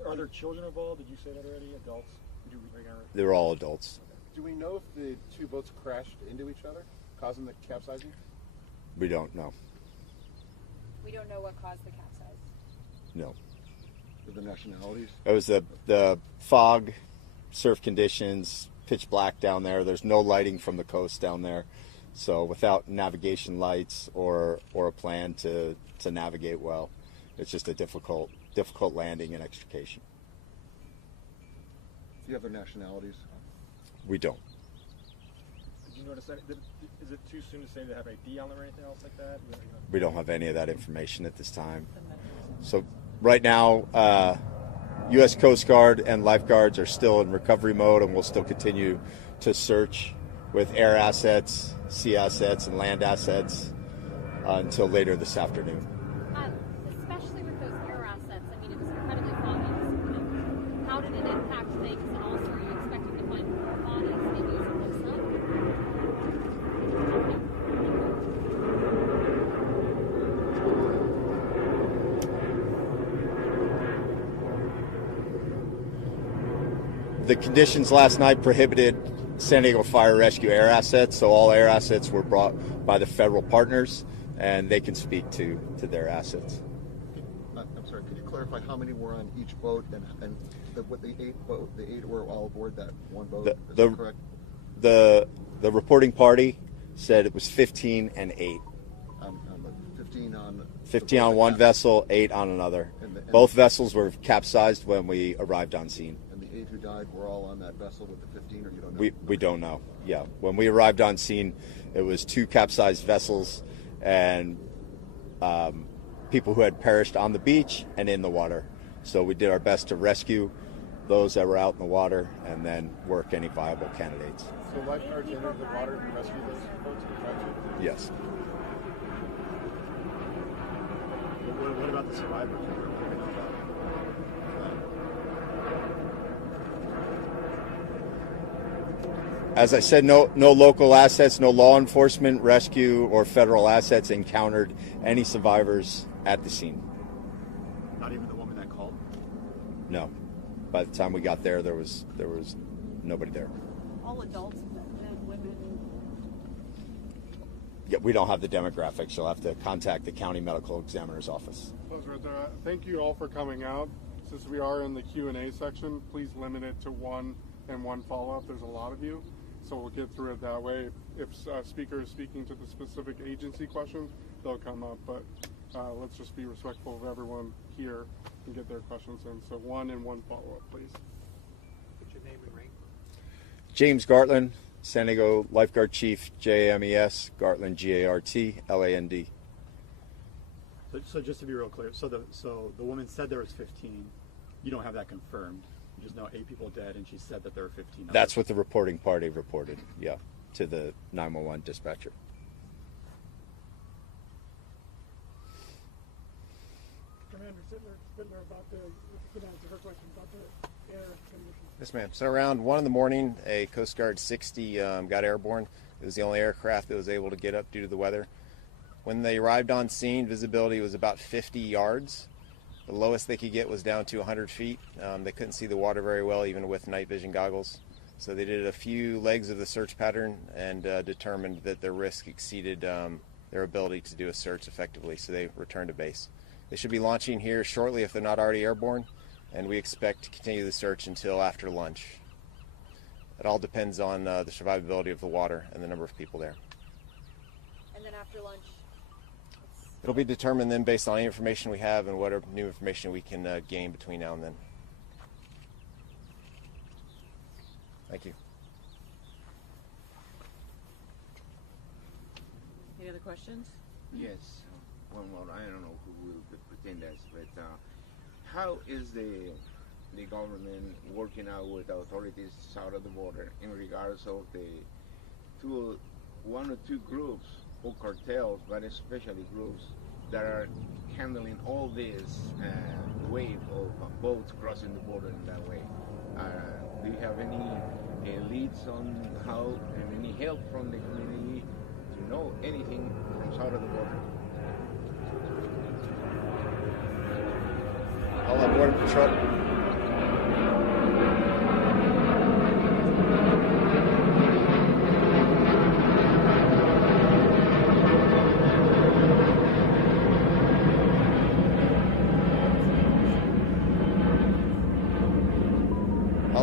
Are there children involved? Did you say that already? Adults? Did you regard? They're all adults. Do we know if the two boats crashed into each other, causing the capsizing? We don't know. We don't know what caused the capsize. No. The nationalities? It was the fog, surf conditions, pitch black down there. There's no lighting from the coast down there. So without navigation lights or a plan to navigate well, it's just a difficult landing and extrication. Do you have their nationalities? We don't. Did you notice that? Is it too soon to say they have ID on them or anything else like that? We don't have any of that information at this time. So right now, U.S. Coast Guard and lifeguards are still in recovery mode, and we'll still continue to search with air assets, sea assets, and land assets until later this afternoon. Especially with those air assets, I mean, it was incredibly foggy this morning. How did it impact things, and also are you expecting to find more bodies maybe using the sun? The conditions last night prohibited San Diego Fire Rescue air assets, so all air assets were brought by the federal partners, and they can speak to their assets. I'm sorry, could you clarify how many were on each boat and the eight were all aboard that one boat? Is that correct? The reporting party said it was 15 and 8. 15 on one vessel, 8 on another. Both vessels were capsized when we arrived on scene. And the 8 who died were all on that vessel with the 15, or you don't know? We don't know. Yeah, when we arrived on scene, it was 2 capsized vessels and people who had perished on the beach and in the water. So we did our best to rescue those that were out in the water and then work any viable candidates. So lifeguards entered the water to rescue those boats and tried to? Yes. What about the survivors? As I said, no local assets, no law enforcement, rescue, or federal assets encountered any survivors at the scene. Not even the woman that called? No. By the time we got there, there was nobody there. All adults, men, women. Yeah, we don't have the demographics. You'll have to contact the county medical examiner's office. Thank you all for coming out. Since we are in the Q&A section, please limit it to one and one follow-up. There's a lot of you, so we'll get through it that way. If a speaker is speaking to the specific agency questions, they'll come up, but let's just be respectful of everyone here and get their questions in. So one and one follow-up, please. What's your name and rank? James Gartland, San Diego Lifeguard Chief, JAMES, Gartland, GARTLAND. So just to be real clear, so the woman said there was 15. You don't have that confirmed. You just know 8 people dead, and she said that there were 15. That's what the reporting party reported, yeah, to the 911 dispatcher. Commander Sittler, about the her question about the air conditions. Yes, ma'am. So around 1 in the morning, a Coast Guard 60 got airborne. It was the only aircraft that was able to get up due to the weather. When they arrived on scene, visibility was about 50 yards. The lowest they could get was down to 100 feet. They couldn't see the water very well, even with night vision goggles. So they did a few legs of the search pattern and determined that their risk exceeded their ability to do a search effectively, so they returned to base. They should be launching here shortly if they're not already airborne, and we expect to continue the search until after lunch. It all depends on the survivability of the water and the number of people there. And then after lunch? It'll be determined then based on any information we have and whatever new information we can gain between now and then. Thank you. Any other questions? Yes. One more. I don't know who will pretend that, but how is the government working out with the authorities south of the border in regards of the one or two groups or cartels, but especially groups that are handling all this wave of boats crossing the border in that way? Do you have any leads on how, and any help from the community to know anything from south of the border? All on board patrol.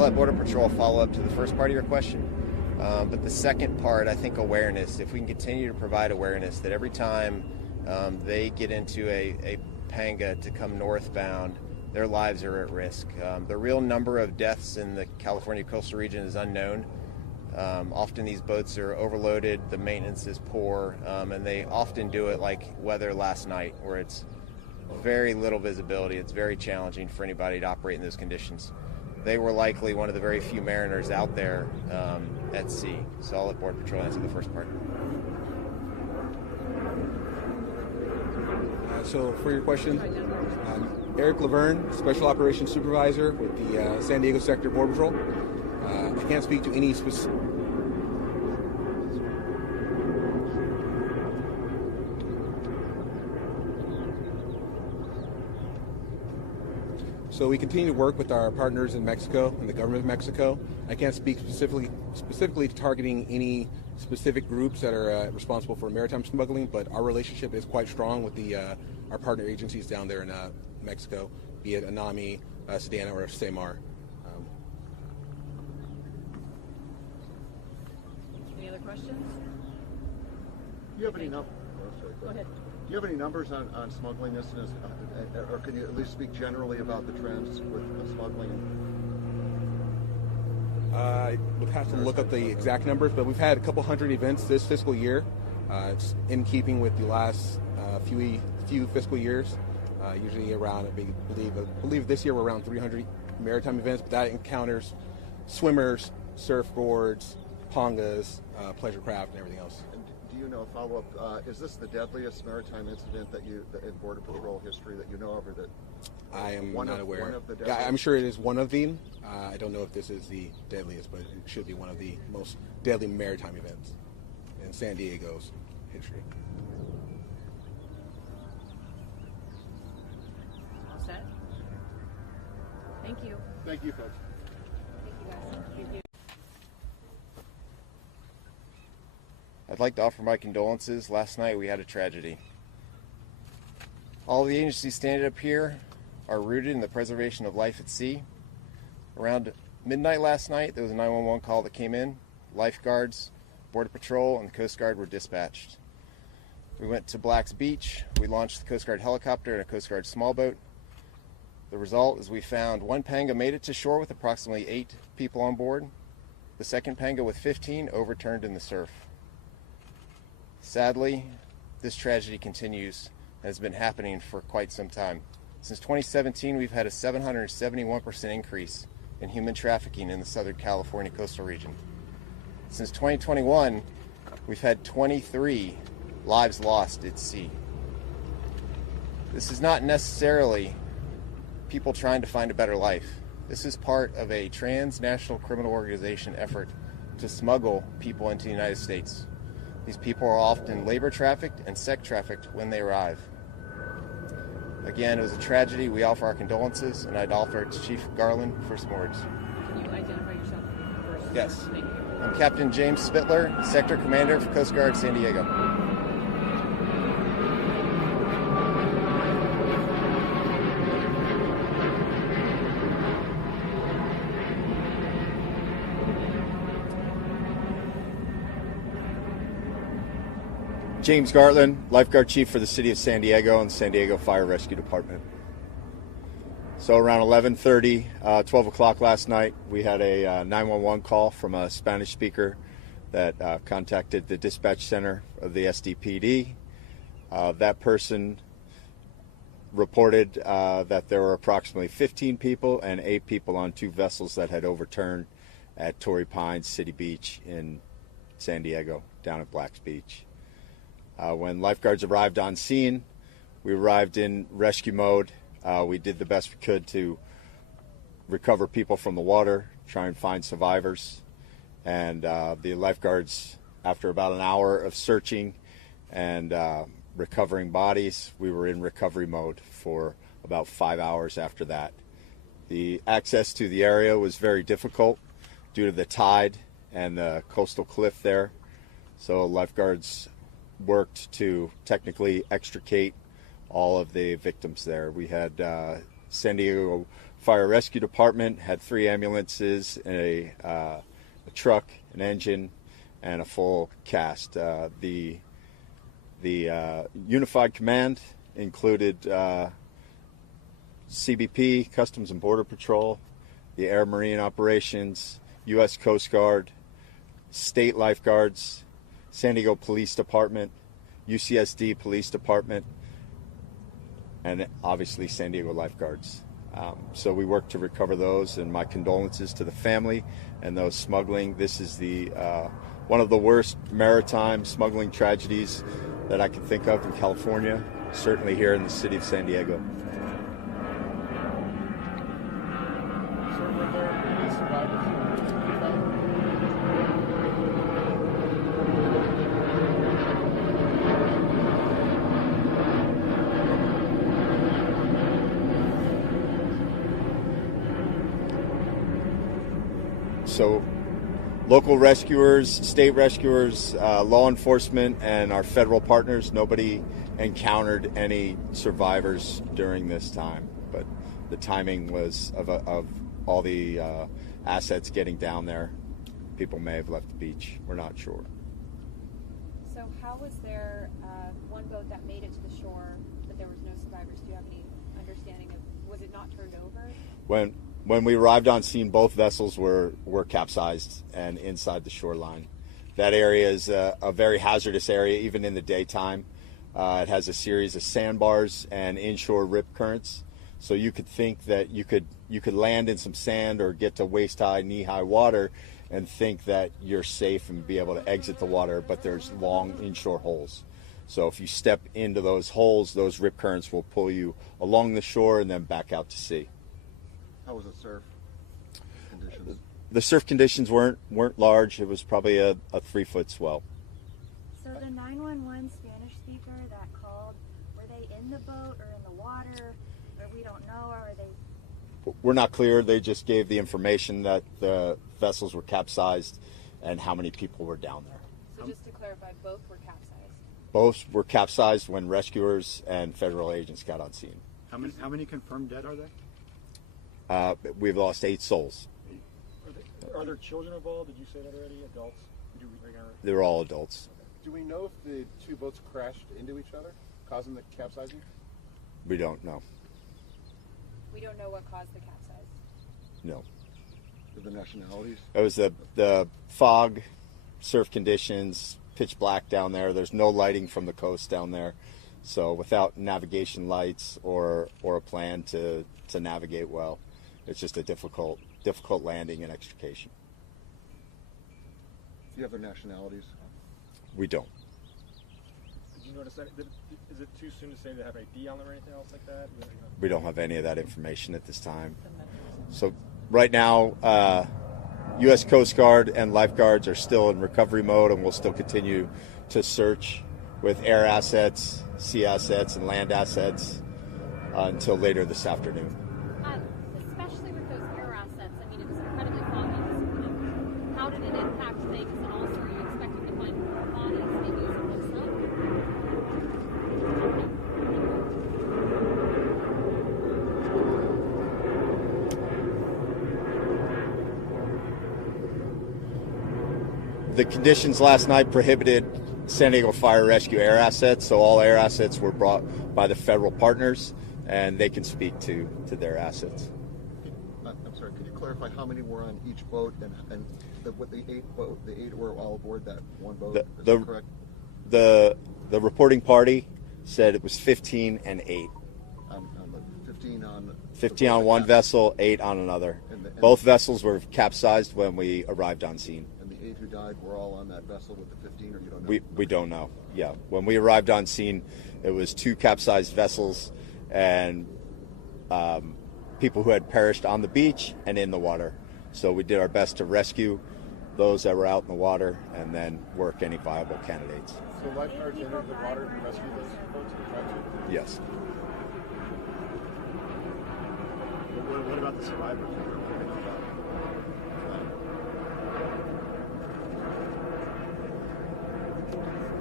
let Border Patrol follow up to the first part of your question. But the second part, I think awareness. If we can continue to provide awareness that every time they get into a panga to come northbound, their lives are at risk. The real number of deaths in the California coastal region is unknown. Often these boats are overloaded, the maintenance is poor, and they often do it like weather last night, where it's very little visibility. It's very challenging for anybody to operate in those conditions. They were likely one of the very few mariners out there at sea. So I'll let Border Patrol answer the first part. So for your question, Eric Laverne, Special Operations Supervisor with the San Diego Sector Border Patrol. I can't speak to any specific. So we continue to work with our partners in Mexico and the government of Mexico. I can't speak specifically to targeting any specific groups that are responsible for maritime smuggling, but our relationship is quite strong with our partner agencies down there in Mexico, be it ANAMI, Sedana, or SEMAR. Any other questions? Do you have any numbers? Go ahead. Do you have any numbers on smuggling incidents, or can you at least speak generally about the trends with smuggling? I would have to look up the exact numbers, but we've had a couple hundred events this fiscal year. It's in keeping with the last few fiscal years. Usually around, I believe this year we're around 300 maritime events, but that encounters swimmers, surfboards, pangas, pleasure craft, and everything else. And do you know, follow-up, is this the deadliest maritime incident that in Border Patrol history that you know of, or that I am not aware. One of the deadliest? I'm sure it is one of them. I don't know if this is the deadliest, but it should be one of the most deadly maritime events in San Diego's history. All set? Thank you. Thank you, folks. Thank you, guys. Thank you. I'd like to offer my condolences. Last night we had a tragedy. All the agencies standing up here are rooted in the preservation of life at sea. Around midnight last night, there was a 911 call that came in. Lifeguards, Border Patrol, and the Coast Guard were dispatched. We went to Black's Beach. We launched the Coast Guard helicopter and a Coast Guard small boat. The result is we found one panga made it to shore with approximately 8 people on board. The second panga with 15 overturned in the surf. Sadly, this tragedy continues and has been happening for quite some time. Since 2017, we've had a 771% increase in human trafficking in the Southern California coastal region. Since 2021, we've had 23 lives lost at sea. This is not necessarily people trying to find a better life. This is part of a transnational criminal organization effort to smuggle people into the United States. These people are often labor trafficked and sex trafficked when they arrive. Again, it was a tragedy. We offer our condolences, and I'd offer it to Chief Garland for some words. Can you identify yourself first? Yes. Thank you. I'm Captain James Spittler, Sector Commander for Coast Guard San Diego. James Gartland, Lifeguard Chief for the City of San Diego and the San Diego Fire Rescue Department. So around 11:30, 12 o'clock last night, we had a 911 call from a Spanish speaker that contacted the dispatch center of the SDPD. That person reported that there were approximately 15 people and 8 people on 2 vessels that had overturned at Torrey Pines City Beach in San Diego, down at Black's Beach. When lifeguards arrived on scene, we arrived in rescue mode. We did the best we could to recover people from the water, try and find survivors. And the lifeguards, after about an hour of searching and recovering bodies, we were in recovery mode for about 5 hours after that. The access to the area was very difficult due to the tide and the coastal cliff there. So lifeguards worked to technically extricate all of the victims there. We had San Diego Fire Rescue Department had 3 ambulances, a truck, an engine, and a full cast. The Unified Command included CBP, Customs and Border Patrol, the Air Marine Operations, U.S. Coast Guard, state lifeguards, San Diego Police Department, UCSD Police Department, and obviously San Diego lifeguards. So we worked to recover those, and my condolences to the family and those smuggling. This is the one of the worst maritime smuggling tragedies that I can think of in California, certainly here in the city of San Diego. So were there any survivors? So local rescuers, state rescuers, law enforcement, and our federal partners, nobody encountered any survivors during this time. But the timing was of all the assets getting down there. People may have left the beach. We're not sure. So how was there one boat that made it to the shore, but there was no survivors? Do you have any understanding of, was it not turned over? When we arrived on scene, both vessels were capsized and inside the shoreline. That area is a very hazardous area, even in the daytime. It has a series of sandbars and inshore rip currents. So you could think that you could land in some sand or get to waist-high, knee-high water and think that you're safe and be able to exit the water, but there's long inshore holes. So if you step into those holes, those rip currents will pull you along the shore and then back out to sea. How was the surf conditions? The surf conditions weren't large. It was probably a 3-foot swell. So the 911 Spanish speaker that called, were they in the boat or in the water, or we don't know, or are they? We're not clear. They just gave the information that the vessels were capsized and how many people were down there. So just to clarify, both were capsized? Both were capsized when rescuers and federal agents got on scene. How many confirmed dead are there? We've lost 8 souls. Are there children involved? Did you say that already? Adults? They were all adults. Do we know if the 2 boats crashed into each other, causing the capsizing? We don't know. We don't know what caused the capsize? No. The nationalities? It was the fog, surf conditions, pitch black down there. There's no lighting from the coast down there. So without navigation lights or a plan to navigate well, it's just a difficult landing and extrication. Do you have their nationalities? We don't. Did you notice that? Is it too soon to say they have ID on them or anything else like that? We don't have any of that information at this time. So right now, U.S. Coast Guard and lifeguards are still in recovery mode, and we'll still continue to search with air assets, sea assets, and land assets until later this afternoon. Especially with those air assets, I mean, it was incredibly foggy this morning. How did it impact things, and also are you expecting to find more bodies maybe as it looks up? The conditions last night prohibited San Diego Fire Rescue air assets, so all air assets were brought by the federal partners, and they can speak to their assets. I'm sorry, could you clarify how many were on each boat and the 8 were all aboard that one boat? Is that correct? The reporting party said it was 15 and 8. 15 on one vessel, 8 on another. Both vessels were capsized when we arrived on scene. And the 8 who died were all on that vessel with the 15, or you don't know? We don't know. Yeah, when we arrived on scene, it was 2 capsized vessels and people who had perished on the beach and in the water. So we did our best to rescue those that were out in the water and then work any viable candidates. So lifeguards entered the water to rescue those boats and tried to? Yes. What about the survivors?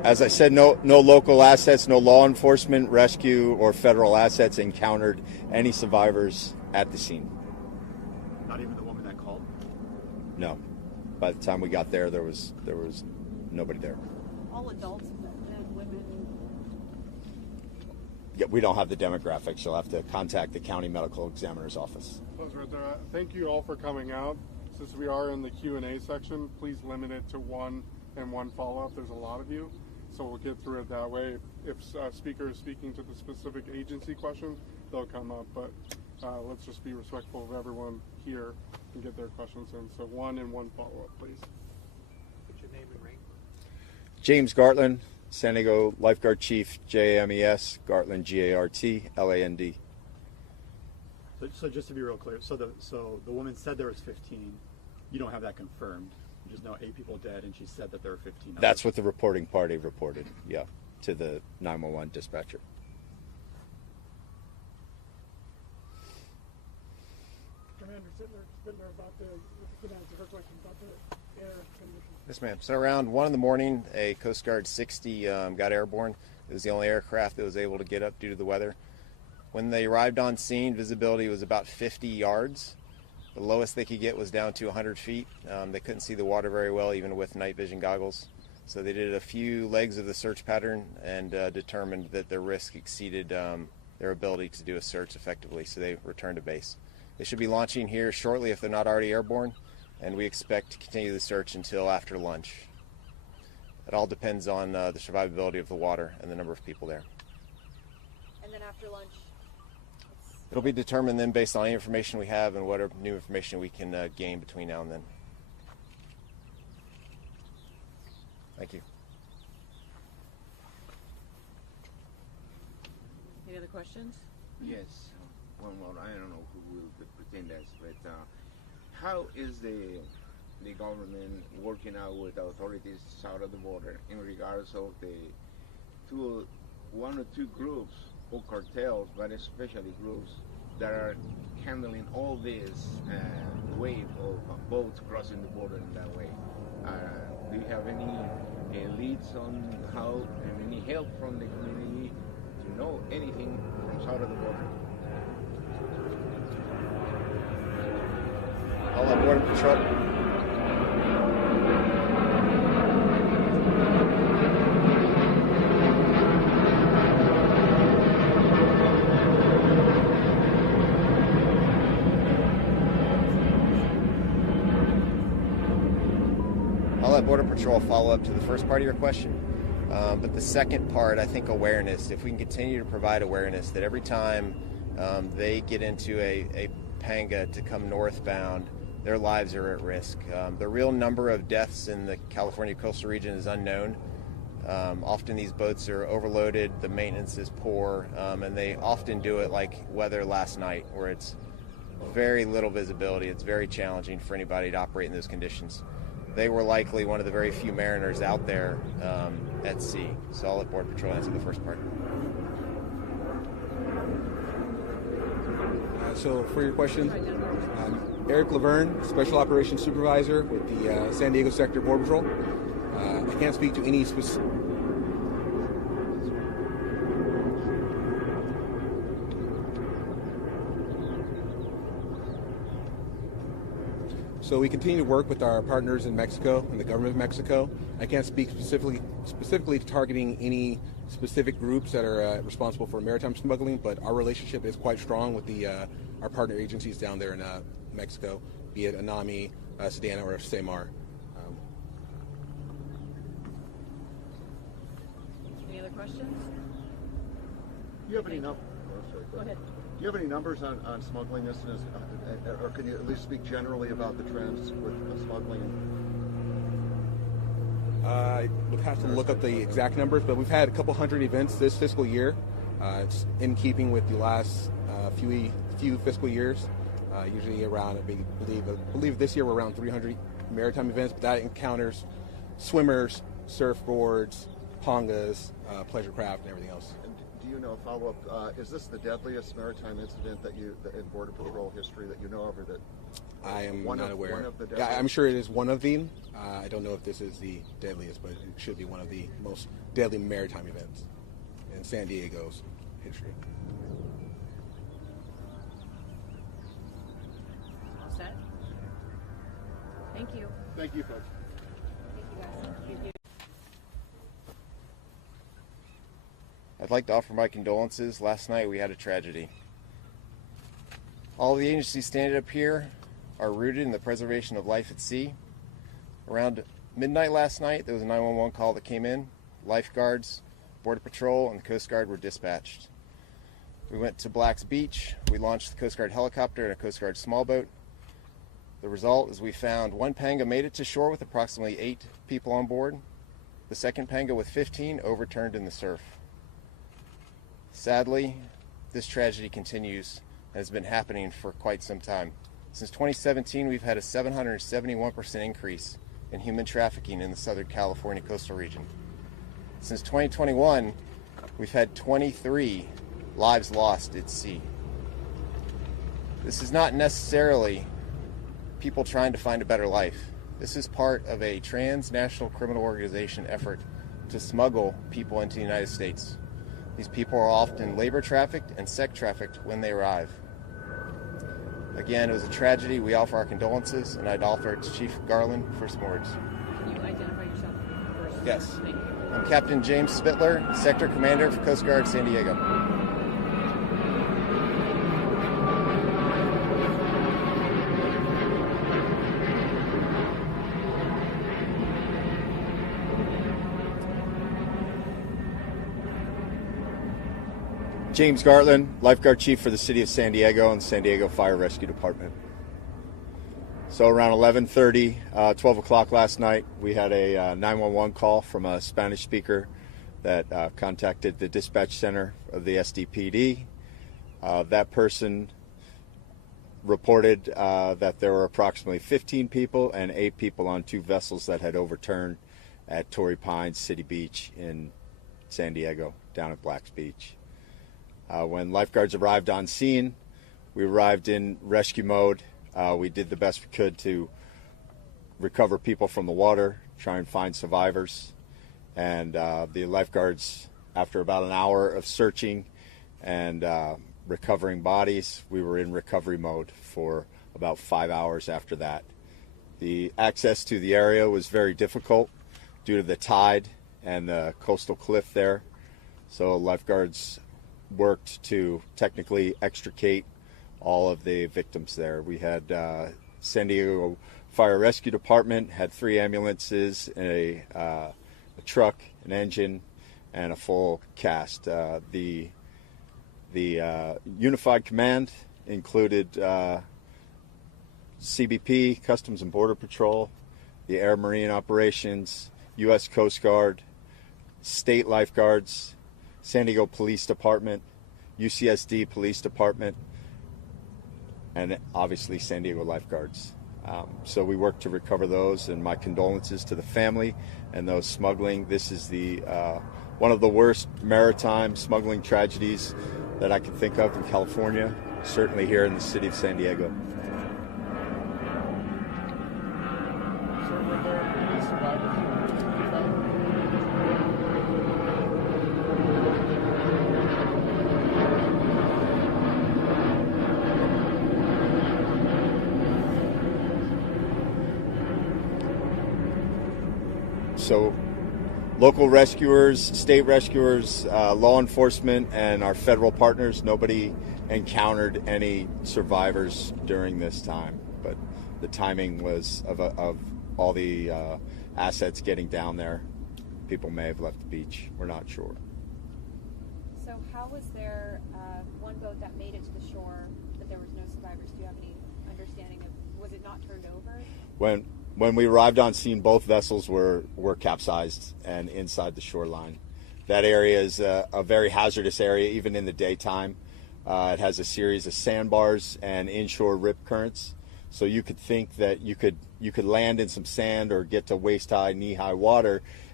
As I said, no local assets, no law enforcement, rescue, or federal assets encountered any survivors at the scene. Not even the woman that called? No. By the time we got there, there was nobody there. All adults, men, women. Yeah, we don't have the demographics. You'll have to contact the county medical examiner's office. Thank you all for coming out. Since we are in the Q&A section, please limit it to one and one follow-up. There's a lot of you, so we'll get through it that way. If a speaker is speaking to the specific agency question, they'll come up, but let's just be respectful of everyone here and get their questions in. So one and one follow-up, please. What's your name and rank? James Gartland, San Diego Lifeguard Chief, JAMES, Gartland, GARTLAND. So just to be real clear, so the woman said there was 15. You don't have that confirmed. You just know 8 people dead, and she said that there were 15. That's what the reporting party reported, yeah, to the 911 dispatcher. Commander Sittler, about the her question about the air conditions. Yes, ma'am. So around 1 in the morning, a Coast Guard 60 got airborne. It was the only aircraft that was able to get up due to the weather. When they arrived on scene, visibility was about 50 yards. The lowest they could get was down to 100 feet. They couldn't see the water very well, even with night vision goggles. So they did a few legs of the search pattern and determined that their risk exceeded their ability to do a search effectively, so they returned to base. They should be launching here shortly if they're not already airborne, and we expect to continue the search until after lunch. It all depends on the survivability of the water and the number of people there. And then after lunch? It'll be determined then based on any information we have and whatever new information we can gain between now and then. Thank you. Any other questions? Yes, one more. I don't know who will pretend that, but how is the government working out with authorities south of the border in regards of the one or two groups or cartels, but especially groups that are handling all this wave of boats crossing the border in that way? Do you have any leads on how and any help from the community to know anything from south of the border? All on Border Patrol. I'll let Border Patrol follow up to the first part of your question. But the second part, I think awareness. If we can continue to provide awareness that every time they get into a panga to come northbound, their lives are at risk. The real number of deaths in the California coastal region is unknown. Often these boats are overloaded, the maintenance is poor, and they often do it like weather last night, where it's very little visibility. It's very challenging for anybody to operate in those conditions. They were likely one of the very few mariners out there at sea. So I'll let Border Patrol answer the first part. So for your question, Eric Laverne, Special Operations Supervisor with the San Diego Sector Border Patrol. I can't speak to any specific... So we continue to work with our partners in Mexico and the government of Mexico. I can't speak specifically to targeting any specific groups that are responsible for maritime smuggling, but our relationship is quite strong with our partner agencies down there in Mexico, be it ANAMI, Sedana, or SEMAR. Any other questions? Do you have any numbers? Go ahead. Do you have any numbers on smuggling this, or can you at least speak generally about the trends with smuggling? I would have to look up the exact numbers, but we've had a couple hundred events this fiscal year. It's in keeping with the last few fiscal years. Usually around, I believe this year we're around 300 maritime events, but that encounters swimmers, surfboards, pongas, pleasure craft, and everything else. And do you know, follow-up, is this the deadliest maritime incident that in Border Patrol history that you know of, or that I am one not of, aware. One of the Yeah, deadliest? I'm sure it is one of them. I don't know if this is the deadliest, but it should be one of the most deadly maritime events in San Diego's history. All set? Thank you. Thank you, folks. Thank you guys. Thank you. I'd like to offer my condolences. Last night we had a tragedy. All of the agencies standing up here are rooted in the preservation of life at sea. Around midnight last night, there was a 911 call that came in. Lifeguards, Border Patrol, and the Coast Guard were dispatched. We went to Black's Beach. We launched the Coast Guard helicopter and a Coast Guard small boat. The result is we found one panga made it to shore with approximately 8 people on board. The second panga with 15 overturned in the surf. Sadly, this tragedy continues and has been happening for quite some time. Since 2017, we've had a 771% increase in human trafficking in the Southern California coastal region. Since 2021, we've had 23 lives lost at sea. This is not necessarily people trying to find a better life. This is part of a transnational criminal organization effort to smuggle people into the United States. These people are often labor trafficked and sex trafficked when they arrive. Again, it was a tragedy. We offer our condolences, and I'd offer it to Chief Garland for some words. Can you identify yourself first? Yes. Thank you. I'm Captain James Spittler, Sector Commander for Coast Guard San Diego. James Gartland, Lifeguard Chief for the City of San Diego and San Diego Fire Rescue Department. So around 11:30, 12 o'clock last night, we had a 911 call from a Spanish speaker that contacted the dispatch center of the SDPD. That person reported that there were approximately 15 people and 8 people on 2 vessels that had overturned at Torrey Pines City Beach in San Diego, down at Black's Beach. When lifeguards arrived on scene, we arrived in rescue mode. We did the best we could to recover people from the water, try and find survivors. And the lifeguards, after about an hour of searching and recovering bodies, we were in recovery mode for about 5 hours after that. The access to the area was very difficult due to the tide and the coastal cliff there. So lifeguards worked to technically extricate all of the victims there. We had San Diego Fire Rescue Department had 3 ambulances, a truck, an engine, and a full cast. The Unified Command included CBP, Customs and Border Patrol, the Air Marine Operations, U.S. Coast Guard, state lifeguards, San Diego Police Department, UCSD Police Department, and obviously San Diego lifeguards. So we worked to recover those, and my condolences to the family and those smuggling. This is the one of the worst maritime smuggling tragedies that I can think of in California, certainly here in the city of San Diego. So were there any survivors? So local rescuers, state rescuers, law enforcement, and our federal partners, nobody encountered any survivors during this time. But the timing was of all the assets getting down there. People may have left the beach. We're not sure. So how was there one boat that made it to the shore, but there was no survivors? Do you have any understanding of, was it not turned over? When we arrived on scene, both vessels were capsized and inside the shoreline. That area is a very hazardous area, even in the daytime. It has a series of sandbars and inshore rip currents. So you could think that you could land in some sand or get to waist-high, knee-high water,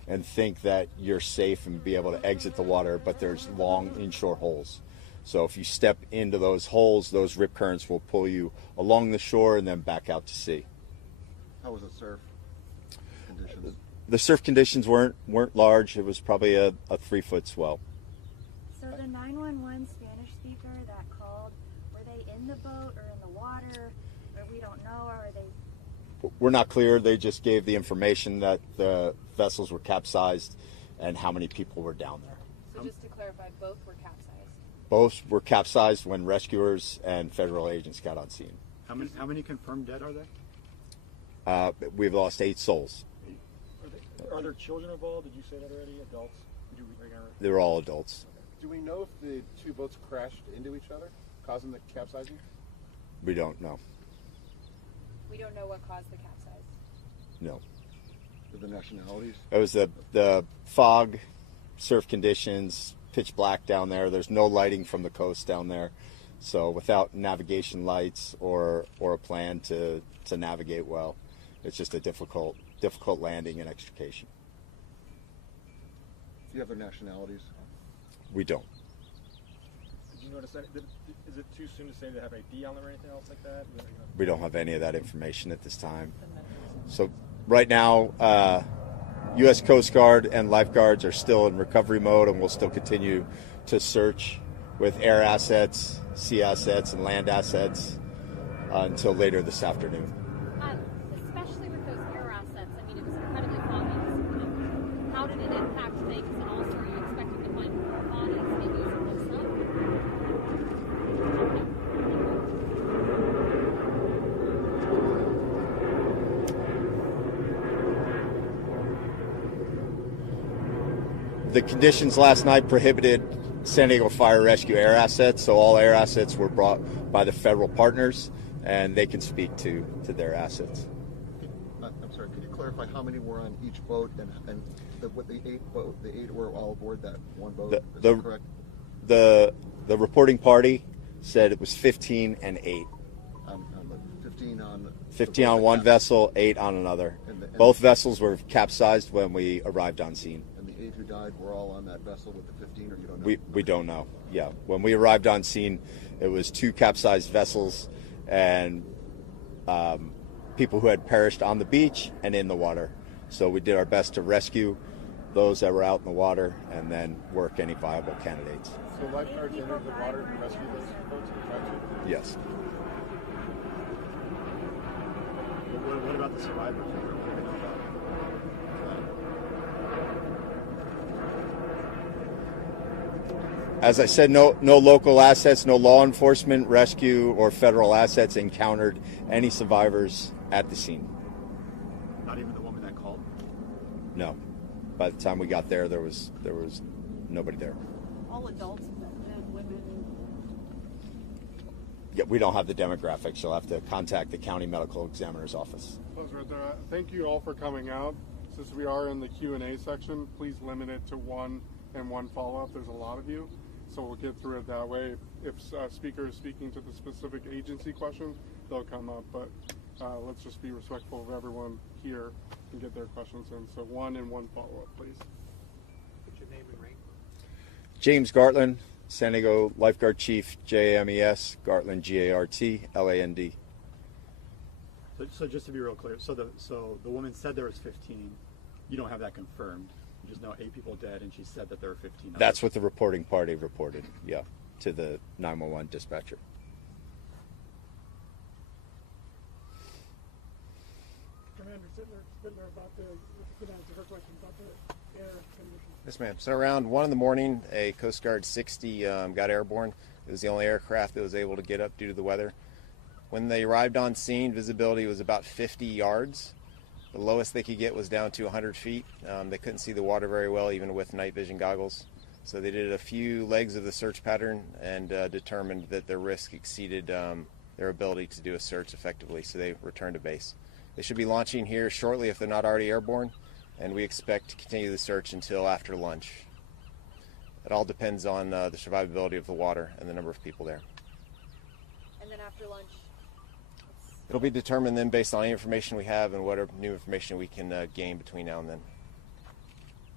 and think that you're safe and be able to exit the water, but there's long inshore holes. So if you step into those holes, those rip currents will pull you along the shore and then back out to sea. How was the surf conditions? The surf conditions weren't large. It was probably a 3-foot swell. So the 911 Spanish speaker that called, were they in the boat or in the water? Or we don't know, or are they? We're not clear. They just gave the information that the vessels were capsized and how many people were down there. So just to clarify, both were capsized? Both were capsized when rescuers and federal agents got on scene. How many confirmed dead are there? We've lost 8 souls. Are there children involved? Did you say that already? Adults? They were all adults. Do we know if the two boats crashed into each other, causing the capsizing? We don't know. We don't know what caused the capsize? No. The nationalities? It was the fog, surf conditions, pitch black down there. There's no lighting from the coast down there. So without navigation lights or a plan to navigate well, it's just a difficult landing and extrication. Do you have their nationalities? We don't. Did you notice that? Is it too soon to say they have ID on them or anything else like that? We don't have any of that information at this time. So right now, U.S. Coast Guard and lifeguards are still in recovery mode, and we'll still continue to search with air assets, sea assets, and land assets until later this afternoon. Especially with those air assets, I mean, it was incredibly foggy this morning. How did it impact things, and also are you expecting to find more bodies maybe as it looks up? The conditions last night prohibited San Diego Fire Rescue air assets, so all air assets were brought by the federal partners, and they can speak to their assets. I'm sorry, could you clarify how many were on each boat and the 8 were all aboard that one boat? Is that correct? The reporting party said it was 15 and 8. 15 on one vessel, 8 on another. Both vessels were capsized when we arrived on scene. And the 8 who died were all on that vessel with the 15, or you don't know? We don't know. Yeah, when we arrived on scene, it was 2 capsized vessels and people who had perished on the beach and in the water. So we did our best to rescue those that were out in the water and then work any viable candidates. So lifeguards entered the water to rescue those boats and tried to? Yes. What about the survivors? As I said, no local assets, no law enforcement, rescue, or federal assets encountered any survivors at the scene. Not even the woman that called? No. By the time we got there, there was nobody there. All adults, men, women. Yeah, we don't have the demographics. You'll have to contact the county medical examiner's office. Thank you all for coming out. Since we are in the Q&A section, please limit it to one and one follow-up. There's a lot of you, so we'll get through it that way. If a speaker is speaking to the specific agency questions, they'll come up, but let's just be respectful of everyone here and get their questions in. So one and one follow-up, please. What's your name and rank? James Gartland, San Diego Lifeguard Chief, JAMES, Gartland, Gartland. So just to be real clear, so the woman said there was 15. You don't have that confirmed. You just know 8 people dead, and she said that there were 15. That's what the reporting party reported, yeah, to the 911 dispatcher. Commander Sittler, about her question about the air conditions. Yes, ma'am. So around 1 in the morning, a Coast Guard 60 got airborne. It was the only aircraft that was able to get up due to the weather. When they arrived on scene, visibility was about 50 yards. The lowest they could get was down to 100 feet. They couldn't see the water very well, even with night vision goggles. So they did a few legs of the search pattern and determined that their risk exceeded their ability to do a search effectively, so they returned to base. They should be launching here shortly if they're not already airborne, and we expect to continue the search until after lunch. It all depends on the survivability of the water and the number of people there. And then after lunch? It'll be determined then based on any information we have and what new information we can gain between now and then.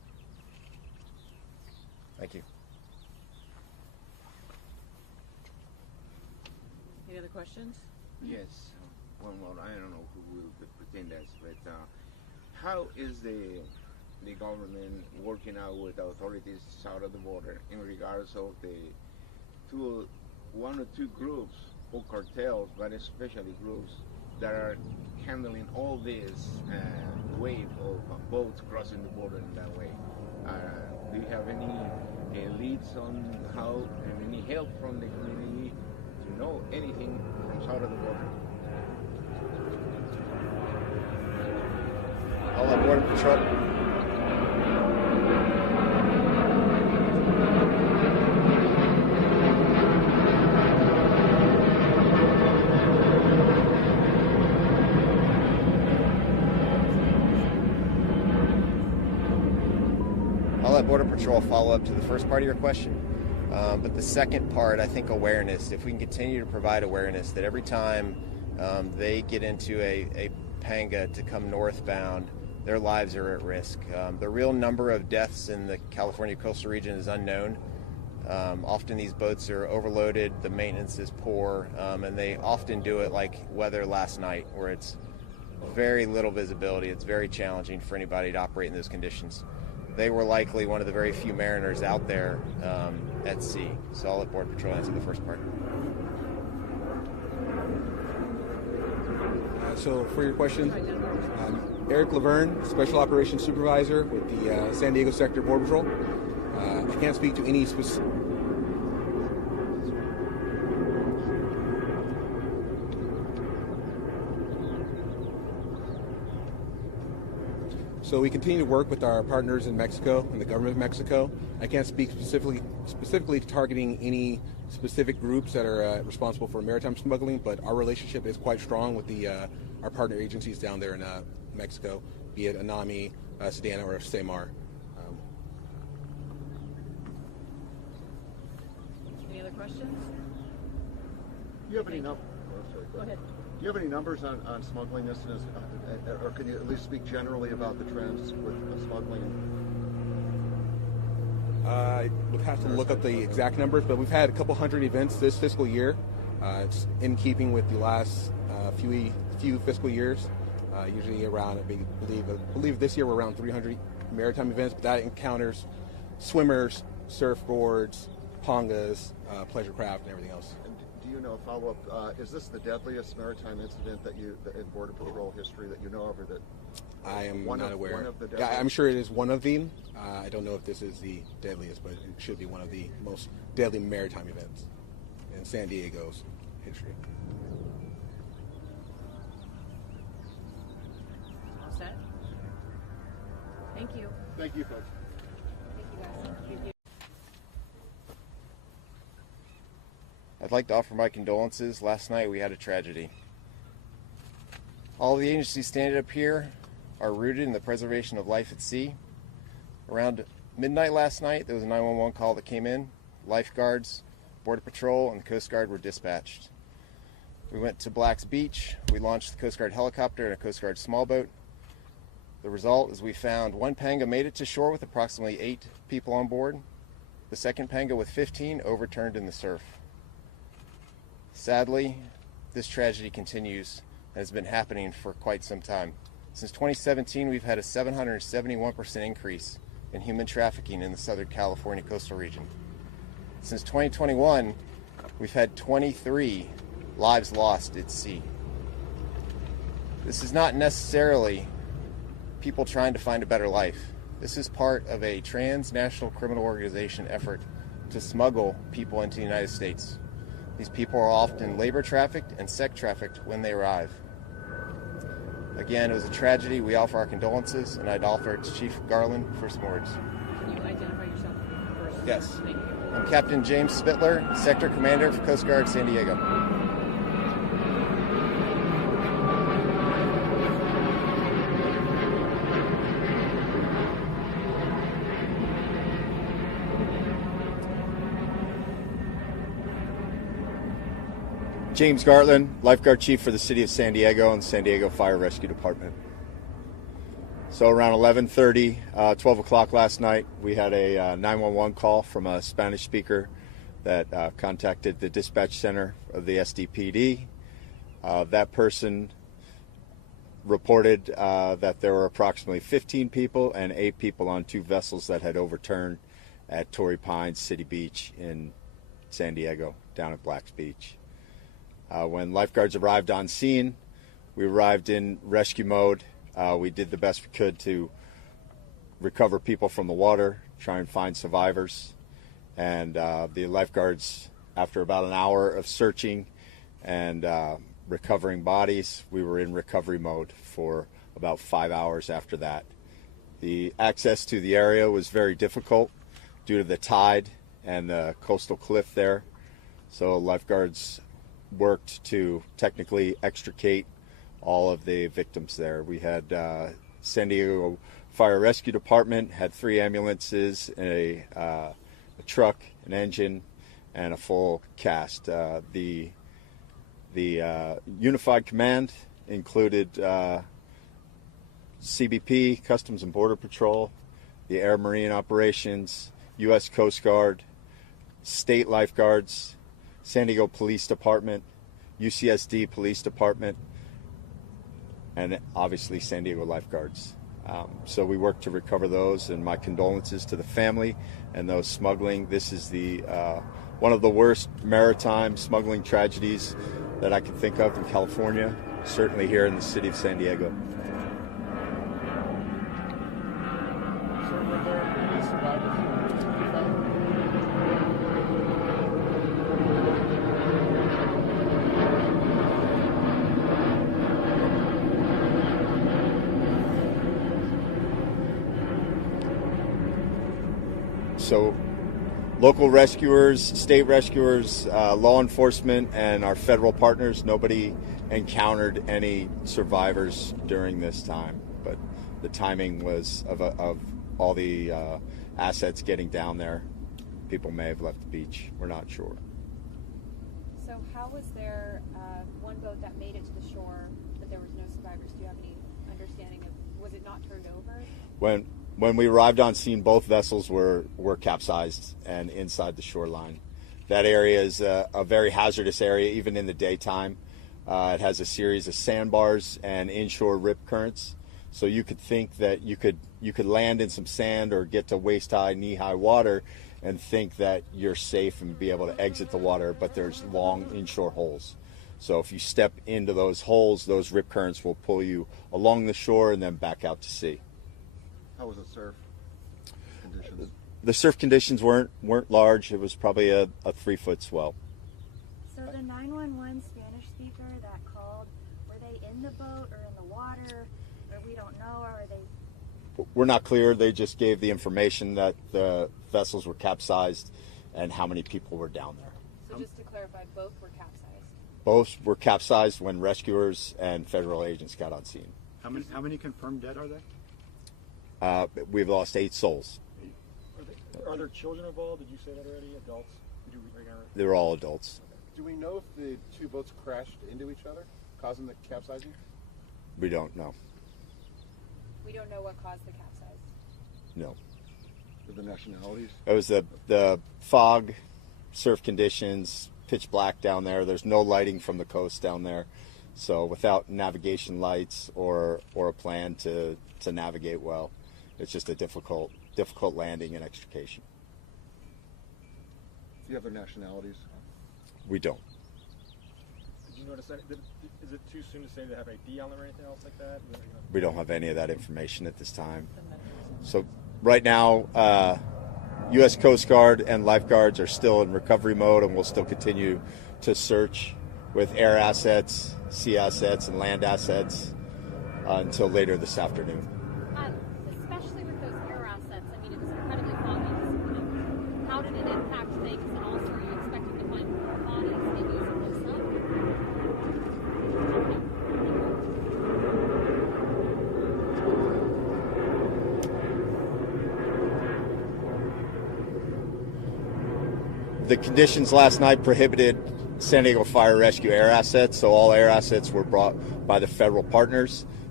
Thank you. Any other questions? Yes. Well, I don't know who will pretend that, but how is the government working out with the authorities south of the border in regards of the one or two groups or cartels, but especially groups that are handling all this wave of boats crossing the border in that way? Do you have any leads on how and any help from the community to know anything from south of the border? All on Border Patrol. I'll let Border Patrol follow up to the first part of your question. But the second part, I think awareness. If we can continue to provide awareness that every time they get into a panga to come northbound, their lives are at risk. The real number of deaths in the California coastal region is unknown. Often these boats are overloaded, the maintenance is poor, and they often do it like weather last night, where it's very little visibility. It's very challenging for anybody to operate in those conditions. They were likely one of the very few mariners out there at sea. So I'll let Border Patrol answer the first part. So for your question, Eric Laverne, Special Operations Supervisor with the San Diego Sector Border Patrol. I can't speak to any specific... So we continue to work with our partners in Mexico and the government of Mexico. I can't speak specifically to targeting any specific groups that are responsible for maritime smuggling, but our relationship is quite strong with our partner agencies down there in Mexico, be it ANAMI, Sedana, or SEMAR. Any other questions? Do you have any Go ahead. Do you have any numbers on smuggling incidents, or can you at least speak generally about the trends with smuggling? I would have to look up the exact numbers, but we've had a couple hundred events this fiscal year. It's in keeping with the last few fiscal years. Usually around, I believe this year we're around 300 maritime events, but that encounters swimmers, surfboards, pangas, pleasure craft, and everything else. And do you know, follow-up, is this the deadliest maritime incident that in Border Patrol history that you know of, or that I am not aware. One of the yeah, I'm sure it is one of them. I don't know if this is the deadliest, but it should be one of the most deadly maritime events in San Diego's history. All set? Thank you. Thank you, folks. Thank you, guys. Thank you. I'd like to offer my condolences. Last night we had a tragedy. All the agencies standing up here are rooted in the preservation of life at sea. Around midnight last night, there was a 911 call that came in. Lifeguards, Border Patrol, and the Coast Guard were dispatched. We went to Black's Beach. We launched the Coast Guard helicopter and a Coast Guard small boat. The result is we found one panga made it to shore with approximately 8 people on board. The second panga with 15 overturned in the surf. Sadly, this tragedy continues and has been happening for quite some time. Since 2017, we've had a 771% increase in human trafficking in the Southern California coastal region. Since 2021, we've had 23 lives lost at sea. This is not necessarily people trying to find a better life. This is part of a transnational criminal organization effort to smuggle people into the United States. These people are often labor trafficked and sex trafficked when they arrive. Again, it was a tragedy. We offer our condolences, and I'd offer it to Chief Garland for some words. Can you identify yourself first? Yes. Thank you. I'm Captain James Spittler, Sector Commander for Coast Guard San Diego. James Gartland, Lifeguard Chief for the City of San Diego and San Diego Fire Rescue Department. So around 11:30, 12 o'clock last night, we had a 911 call from a Spanish speaker that contacted the dispatch center of the SDPD. That person reported that there were approximately 15 people and 8 people on 2 vessels that had overturned at Torrey Pines City Beach in San Diego, down at Black's Beach. When lifeguards arrived on scene, we arrived in rescue mode. We did the best we could to recover people from the water, try and find survivors. And the lifeguards, after about an hour of searching and recovering bodies, we were in recovery mode for about 5 hours after that. The access to the area was very difficult due to the tide and the coastal cliff there. So lifeguards worked to technically extricate all of the victims there. We had San Diego Fire Rescue Department had 3 ambulances, a truck, an engine, and a full cast. The Unified Command included CBP, Customs and Border Patrol, the Air Marine Operations, U.S. Coast Guard, state lifeguards, San Diego Police Department, UCSD Police Department, and obviously San Diego lifeguards. So we worked to recover those, and my condolences to the family and those smuggling. This is the one of the worst maritime smuggling tragedies that I can think of in California, certainly here in the city of San Diego. So local rescuers, state rescuers, law enforcement, and our federal partners, nobody encountered any survivors during this time. But the timing was of all the assets getting down there. People may have left the beach. We're not sure. So how was there one boat that made it to the shore, but there was no survivors? Do you have any understanding of, was it not turned over? When we arrived on scene, both vessels were capsized and inside the shoreline. That area is a very hazardous area, even in the daytime. It has a series of sandbars and inshore rip currents. So you could think that you could land in some sand or get to waist-high, knee-high water and think that you're safe and be able to exit the water, but there's long inshore holes. So if you step into those holes, those rip currents will pull you along the shore and then back out to sea. How was the surf conditions? The surf conditions weren't large. It was probably a 3-foot swell. So the 911 Spanish speaker that called, were they in the boat or in the water? Or we don't know, or are they? We're not clear. They just gave the information that the vessels were capsized and how many people were down there. So just to clarify, both were capsized? Both were capsized when rescuers and federal agents got on scene. How many confirmed dead are there? We've lost 8 souls. Are there children involved? Did you say that already? Adults? Did you They were all adults. Do we know if the 2 boats crashed into each other, causing the capsizing? We don't know. We don't know what caused the capsize? No. The nationalities? It was the fog, surf conditions, pitch black down there. There's no lighting from the coast down there. So without navigation lights or a plan to navigate well, it's just a difficult landing and extrication. Do you have their nationalities? We don't. Did you notice that? Is it too soon to say they have ID on them or anything else like that? We don't have any of that information at this time. So right now, U.S. Coast Guard and lifeguards are still in recovery mode, and we'll still continue to search with air assets, sea assets, and land assets until later this afternoon. Especially with those air assets, I mean, it was incredibly foggy this morning. How did it impact things, and also are you expecting to find more bodies maybe as it looks up? The conditions last night prohibited San Diego Fire Rescue air assets, so all air assets were brought by the federal partners,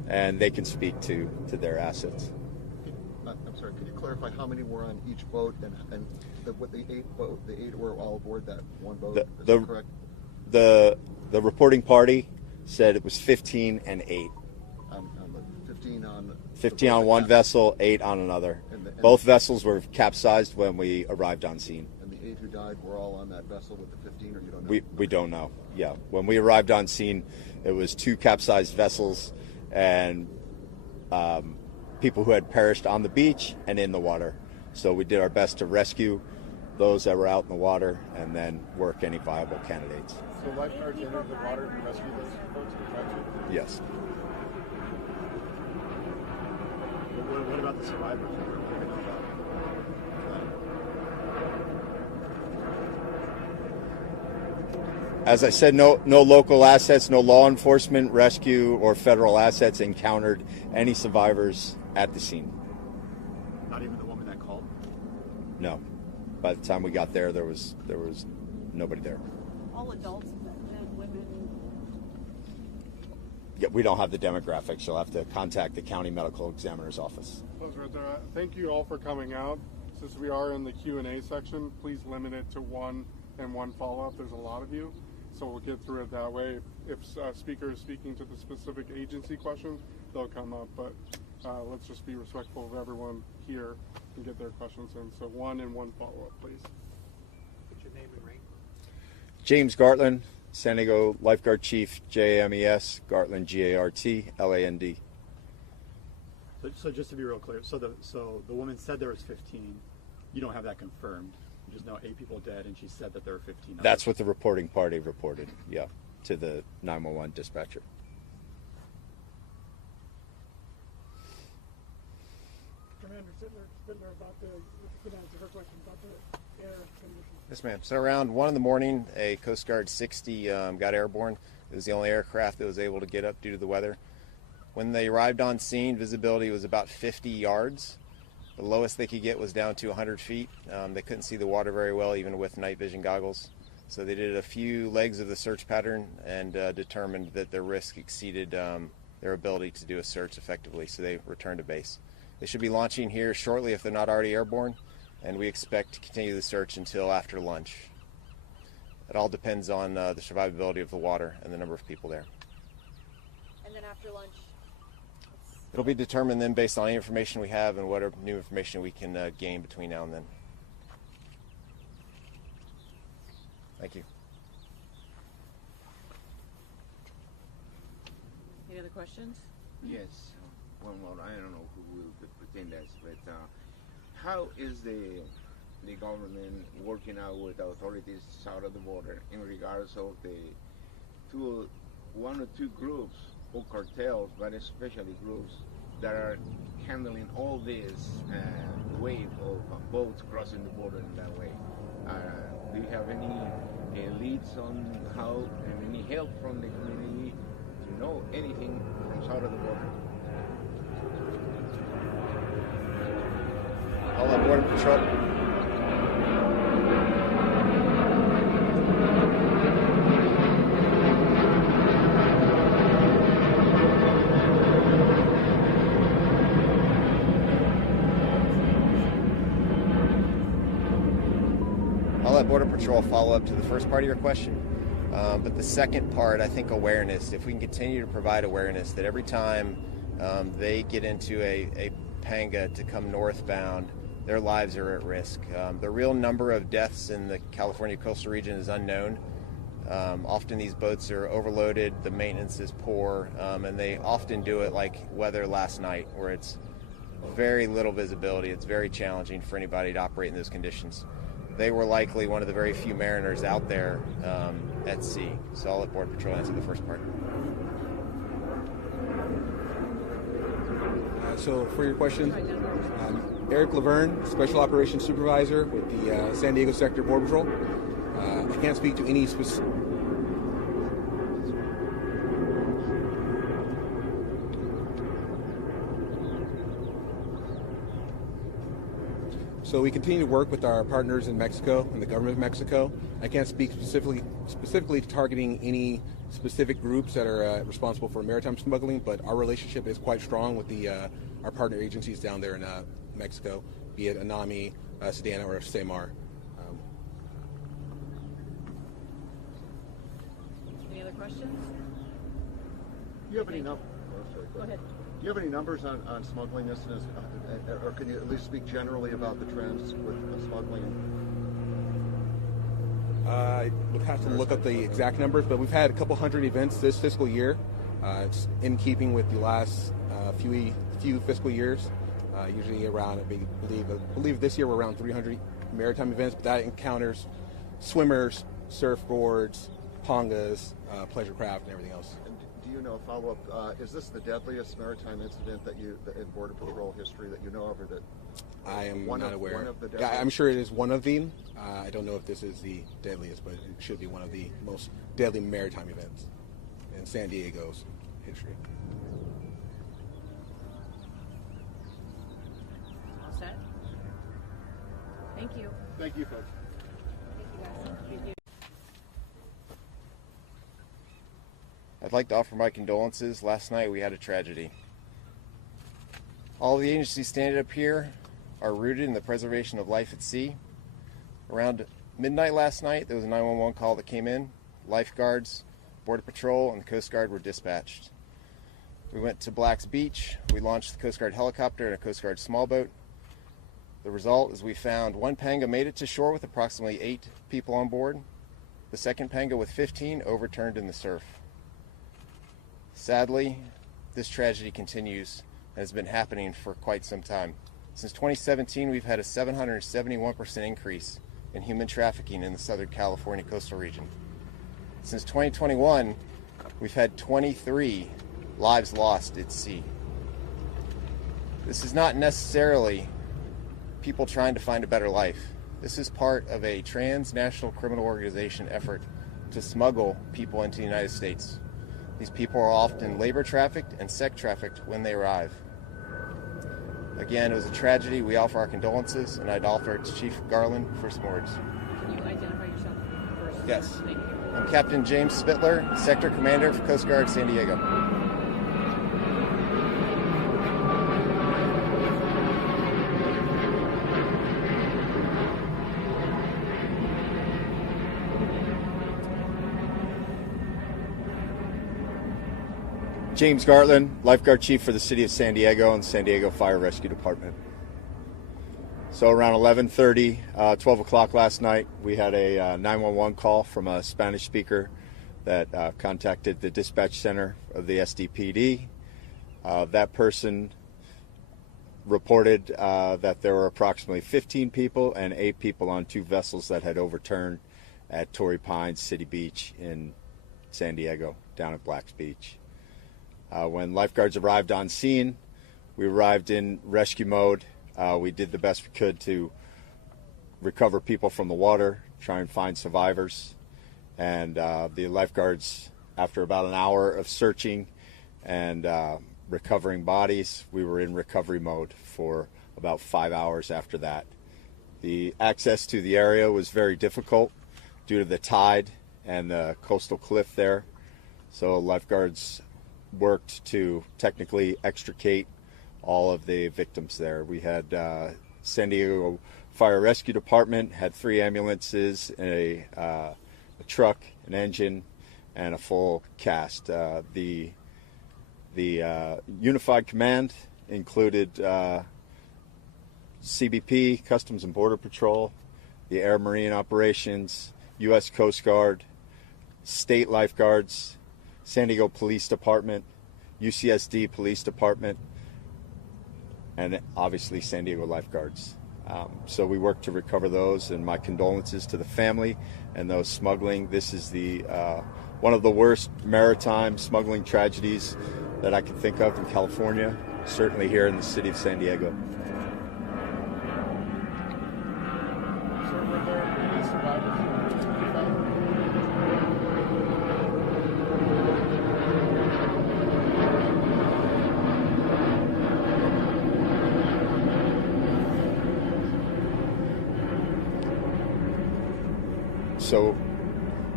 and they can speak to their assets. I'm sorry, could you clarify how many were on each boat and the eight were all aboard that one boat? Is that correct? The reporting party said it was 15 and 8. 15 on one vessel, 8 on another. Both vessels were capsized when we arrived on scene. And the 8 who died were all on that vessel with the 15, or you don't know? We don't know. Yeah, when we arrived on scene, it was 2 capsized vessels and people who had perished on the beach and in the water. So we did our best to rescue those that were out in the water and then work any viable candidates. So lifeguards entered the water to rescue those folks who tried to? Yes. What about the survivors? As I said, no local assets, no law enforcement, rescue, or federal assets encountered any survivors at the scene. Not even the woman that called? No. By the time we got there, there was nobody there. All adults, men, women. Yeah, we don't have the demographics. You'll have to contact the county medical examiner's office. Thank you all for coming out. Since we are in the Q&A section, please limit it to one and one follow-up. There's a lot of you, so we'll get through it that way. If a speaker is speaking to the specific agency questions, they'll come up, but let's just be respectful of everyone here and get their questions in. So one and one follow-up, please. What's your name and rank? James Gartland, San Diego Lifeguard Chief, JAMES, Gartland, GARTLAND. So just to be real clear, so the woman said there was 15. You don't have that confirmed. You just know 8 people dead, and she said that there were 15. That's what the reporting party reported, yeah, to the 911 dispatcher. Commander Sittler, about the her question about the air conditions. Yes, ma'am. So around 1 in the morning, a Coast Guard 60 got airborne. It was the only aircraft that was able to get up due to the weather. When they arrived on scene, visibility was about 50 yards. The lowest they could get was down to 100 feet. They couldn't see the water very well, even with night vision goggles. So they did a few legs of the search pattern and determined that the risk exceeded their ability to do a search effectively, so they returned to base. They should be launching here shortly if they're not already airborne, and we expect to continue the search until after lunch. It all depends on the survivability of the water and the number of people there. And then after lunch? It'll be determined then based on any information we have and whatever new information we can gain between now and then. Thank you. Any other questions? Yes. One more. I don't know who will pretend that, but how is the government working out with the authorities south of the border in regards of the one or two groups or cartels, but especially groups that are handling all this wave of boats crossing the border in that way? Do you have any leads on how and any help from the community to know anything from south of the border? All on Border Patrol. I'll let Border Patrol follow up to the first part of your question. But the second part, I think awareness. If we can continue to provide awareness that every time they get into a panga to come northbound, their lives are at risk. The real number of deaths in the California coastal region is unknown. Often these boats are overloaded, the maintenance is poor, and they often do it like weather last night, where it's very little visibility. It's very challenging for anybody to operate in those conditions. They were likely one of the very few mariners out there at sea. So I'll let Border Patrol answer the first part. So for your question, Eric Laverne, Special Operations Supervisor with the San Diego Sector Border Patrol. I can't speak to any specific... So we continue to work with our partners in Mexico and the government of Mexico. I can't speak specifically targeting any specific groups that are responsible for maritime smuggling, but our relationship is quite strong with our partner agencies down there in Mexico, be it ANAMI, Sedana, or SEMAR. Any other questions? Do you have any numbers? Go ahead. Do you have any numbers on smuggling incidents, or can you at least speak generally about the trends with smuggling? We'll have to look up the exact numbers, but we've had a couple hundred events this fiscal year. It's in keeping with the last few fiscal years. Usually around, I believe this year we're around 300 maritime events, but that encounters swimmers, surfboards, pongas, pleasure craft, and everything else. And do you know, follow-up, is this the deadliest maritime incident in Border Patrol history that you know of, or that I am not aware. One of the Yeah, I'm sure it is one of them. I don't know if this is the deadliest, but it should be one of the most deadly maritime events in San Diego's history. All set? Thank you. Thank you, folks. Thank you. I'd like to offer my condolences. Last night we had a tragedy. All of the agencies standing up here are rooted in the preservation of life at sea. Around midnight last night, there was a 911 call that came in. Lifeguards, Border Patrol, and the Coast Guard were dispatched. We went to Black's Beach. We launched the Coast Guard helicopter and a Coast Guard small boat. The result is we found one panga made it to shore with approximately 8 people on board. The second panga with 15 overturned in the surf. Sadly, this tragedy continues and has been happening for quite some time. Since 2017, we've had a 771% increase in human trafficking in the Southern California coastal region. Since 2021, we've had 23 lives lost at sea. This is not necessarily people trying to find a better life. This is part of a transnational criminal organization effort to smuggle people into the United States. These people are often labor trafficked and sex trafficked when they arrive. Again, it was a tragedy. We offer our condolences, and I'd offer it to Chief Garland for some words. Can you identify yourself first? Yes. Thank you. I'm Captain James Spittler, Sector Commander for Coast Guard San Diego. James Gartland, Lifeguard Chief for the City of San Diego and San Diego Fire Rescue Department. So around 11:30, 12 o'clock last night, we had a 911 call from a Spanish speaker that contacted the dispatch center of the SDPD. That person reported that there were approximately 15 people and 8 people on 2 vessels that had overturned at Torrey Pines City Beach in San Diego, down at Black's Beach. When lifeguards arrived on scene, we arrived in rescue mode. We did the best we could to recover people from the water, try and find survivors. And the lifeguards, after about an hour of searching and recovering bodies, we were in recovery mode for about 5 hours after that. The access to the area was very difficult due to the tide and the coastal cliff there. So lifeguards worked to technically extricate all of the victims there. We had San Diego Fire Rescue Department had 3 ambulances, a truck, an engine, and a full cast. The Unified Command included CBP, Customs and Border Patrol, the Air Marine Operations, U.S. Coast Guard, state lifeguards, San Diego Police Department, UCSD Police Department, and obviously San Diego lifeguards. So we worked to recover those, and my condolences to the family and those smuggling. This is the one of the worst maritime smuggling tragedies that I can think of in California, certainly here in the city of San Diego. Sir, were there any survivors to be found? So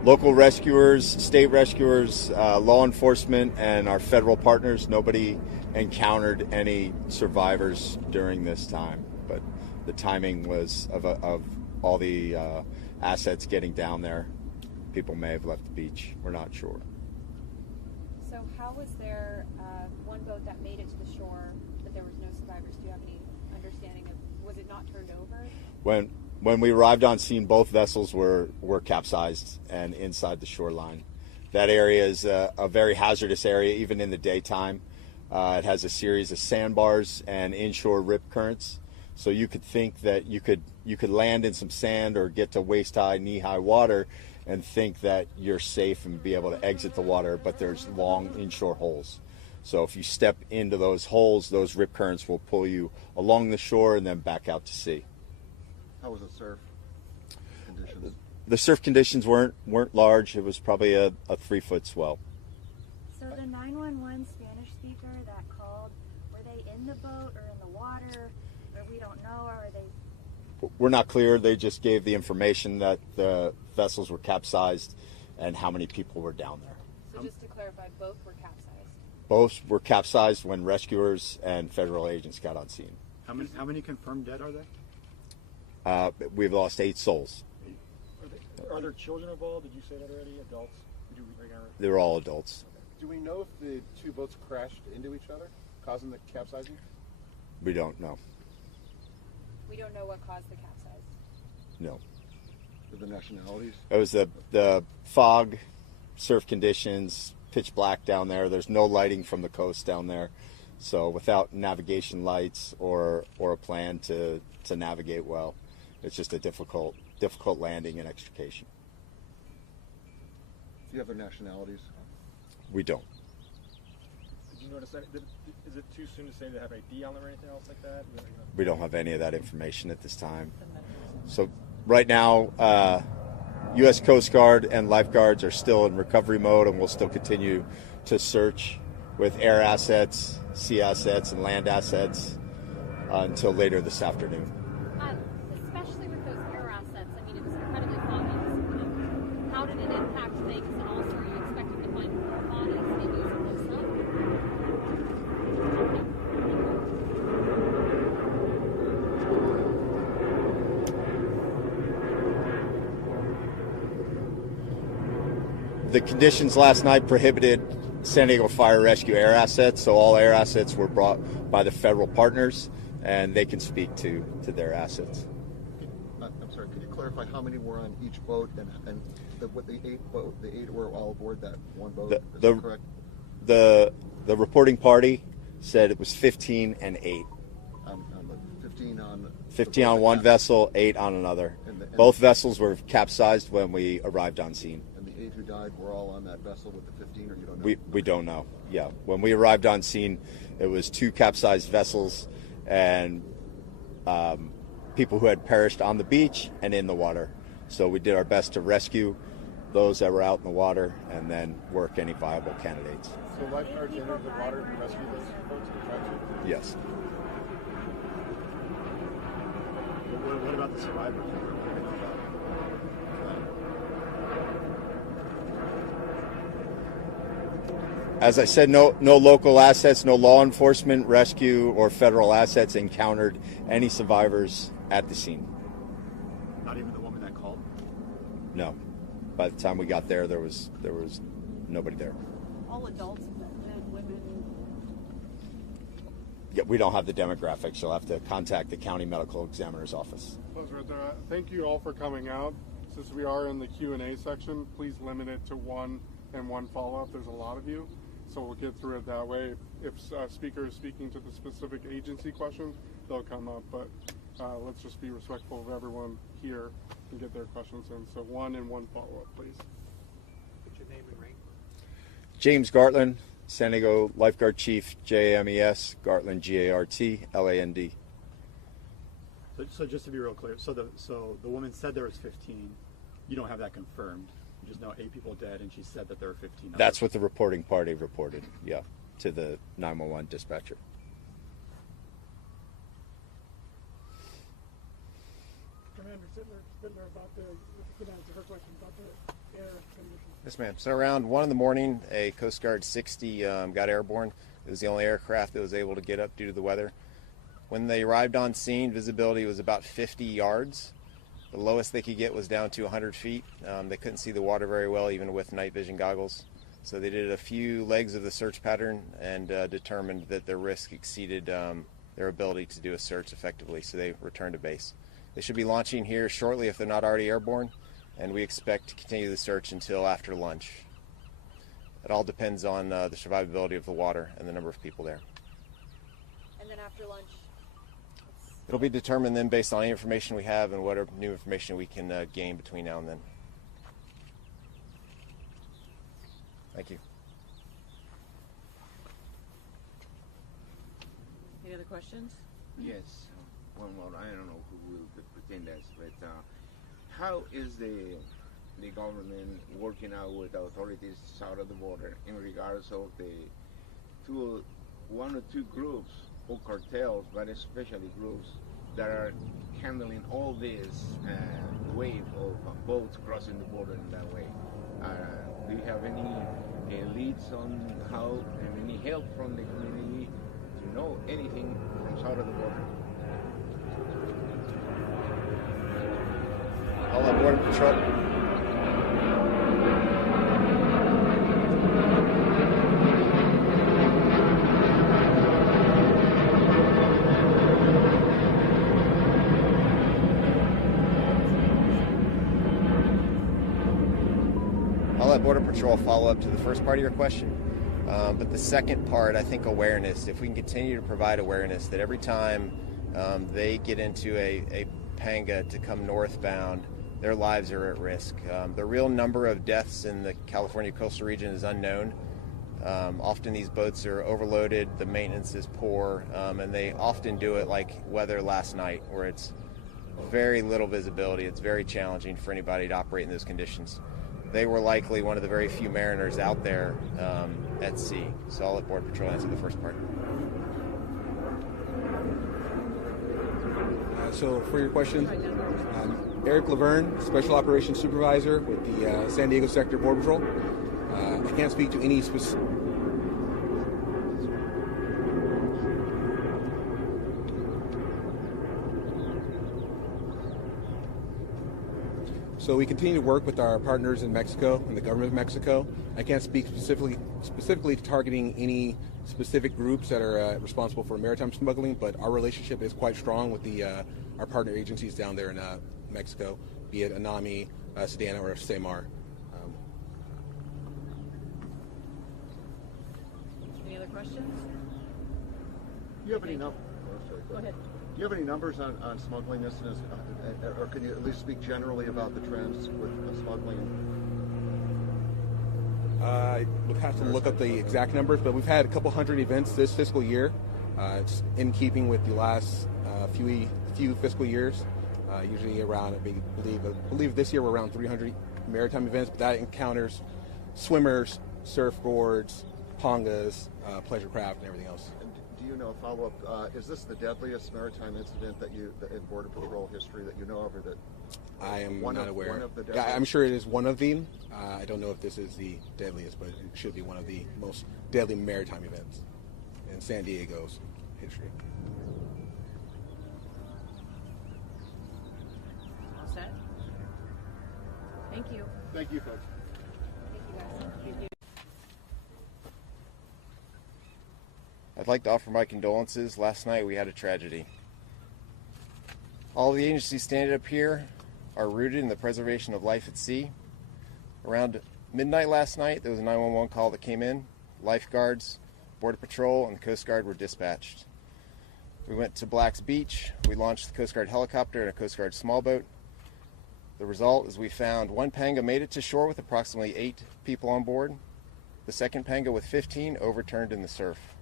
Local rescuers, state rescuers, law enforcement, and our federal partners, nobody encountered any survivors during this time. But the timing was of all the assets getting down there. People may have left the beach. We're not sure. So how was there one boat that made it to the shore, but there was no survivors? Do you have any understanding of, was it not turned over? When we arrived on scene, both vessels were capsized and inside the shoreline. That area is a very hazardous area, even in the daytime. It has a series of sandbars and inshore rip currents. So you could think that you could land in some sand or get to waist-high, knee-high water and think that you're safe and be able to exit the water, but there's long inshore holes. So if you step into those holes, those rip currents will pull you along the shore and then back out to sea. How was the surf conditions? The surf conditions weren't large. It was probably a 3-foot swell. So the 911 Spanish speaker that called, were they in the boat or in the water? Or we don't know, or are they? We're not clear. They just gave the information that the vessels were capsized and how many people were down there. So just to clarify, both were capsized? Both were capsized when rescuers and federal agents got on scene. How many confirmed dead are there? We've lost 8 souls. Are there children involved? Did you say that already? Adults? They were all adults. Do we know if the two boats crashed into each other, causing the capsizing? We don't know. We don't know what caused the capsize? No. The nationalities? It was the fog, surf conditions, pitch black down there. There's no lighting from the coast down there. So without navigation lights or a plan to navigate well, it's just a difficult landing and extrication. Do you have their nationalities? We don't. Did you notice that? Is it too soon to say they have ID on them or anything else like that? We don't have any of that information at this time. So right now, U.S. Coast Guard and lifeguards are still in recovery mode, and we'll still continue to search with air assets, sea assets, and land assets until later this afternoon. Especially with those air assets, I mean, it was incredibly foggy this morning. How did it impact things, and also are you expecting to find more bodies maybe as it looks up? The conditions last night prohibited San Diego Fire Rescue air assets, so all air assets were brought by the federal partners, and they can speak to their assets. I'm sorry, could you clarify how many were on each boat and the 8 were all aboard that one boat? Is that correct? The reporting party said it was 15 and 8. 15 on one vessel, 8 on another. Both vessels were capsized when we arrived on scene. And the 8 who died were all on that vessel with the 15, or you don't know? We don't know. Yeah, when we arrived on scene, it was 2 capsized vessels and people who had perished on the beach and in the water. So we did our best to rescue those that were out in the water and then work any viable candidates. So lifeguards entered the water to rescue those folks and try to? Yes. What about the survivors? As I said, no local assets, no law enforcement, rescue, or federal assets encountered any survivors at the scene. Not even the woman that called? No. By the time we got there, there was nobody there. All adults, men, women. Yeah, we don't have the demographics. You'll have to contact the county medical examiner's office. Thank you all for coming out. Since we are in the Q&A section, please limit it to one and one follow-up. There's a lot of you, so we'll get through it that way. If a speaker is speaking to the specific agency questions, they'll come up, but let's just be respectful of everyone here and get their questions in. So one and one follow-up, please. What's your name and rank? James Gartland, San Diego Lifeguard Chief, JAMES, Gartland, GARTLAND. So just to be real clear, so the woman said there was 15. You don't have that confirmed. You just know 8 people dead, and she said that there were 15. That's what the reporting party reported, yeah, to the 911 dispatcher. Commander Sittler about the, you know, the first question about air conditions? Yes, ma'am. So around 1 in the morning, a Coast Guard 60 got airborne. It was the only aircraft that was able to get up due to the weather. When they arrived on scene, visibility was about 50 yards. The lowest they could get was down to 100 feet. They couldn't see the water very well, even with night vision goggles. So they did a few legs of the search pattern and determined that the risk exceeded their ability to do a search effectively, so they returned to base. They should be launching here shortly if they're not already airborne, and we expect to continue the search until after lunch. It all depends on the survivability of the water and the number of people there. And then after lunch? It'll be determined then based on any information we have and whatever new information we can gain between now and then. Thank you. Any other questions? Yes, one more. I don't know who will pretend this, but how is the government working out with authorities south of the border in regards of the one or two groups or cartels, but especially groups that are handling all this wave of boats crossing the border in that way? Do you have any leads on how, and any help from the community to know anything from south of the border? All on Border Patrol. I'll let Border Patrol follow up to the first part of your question. But the second part, I think awareness. If we can continue to provide awareness that every time they get into a panga to come northbound, their lives are at risk. The real number of deaths in the California coastal region is unknown. Often these boats are overloaded, the maintenance is poor, and they often do it like weather last night, where it's very little visibility. It's very challenging for anybody to operate in those conditions. They were likely one of the very few mariners out there at sea. So I'll let Border Patrol answer the first part. So for your question, Eric Laverne, Special Operations Supervisor with the San Diego Sector Border Patrol. I can't speak to any specific... So we continue to work with our partners in Mexico and the government of Mexico. I can't speak specifically targeting any specific groups that are responsible for maritime smuggling, but our relationship is quite strong with our partner agencies down there in Mexico, be it ANAMI, SEDENA, or SEMAR. Any other questions? Do you have any numbers? Go ahead. Do you have any numbers on smuggling incidents, or can you at least speak generally about the trends with smuggling? We'll have to look up the exact numbers, but we've had a couple hundred events this fiscal year. It's in keeping with the last few fiscal years. Usually around, I believe this year we're around 300 maritime events, but that encounters swimmers, surfboards, pangas, pleasure craft, and everything else. Do you know, follow-up, is this the deadliest maritime incident that in Border Patrol history that you know of, or that I am not aware. One of the yeah, I'm sure it is one of them. I don't know if this is the deadliest, but it should be one of the most deadly maritime events in San Diego's history. All set? Thank you. Thank you, folks. Thank you, guys. Thank you. I'd like to offer my condolences. Last night we had a tragedy. All of the agencies standing up here are rooted in the preservation of life at sea. Around midnight last night, there was a 911 call that came in. Lifeguards, Border Patrol, and the Coast Guard were dispatched. We went to Black's Beach. We launched the Coast Guard helicopter and a Coast Guard small boat. The result is we found one panga made it to shore with approximately 8 people on board. The second panga with 15 overturned in the surf.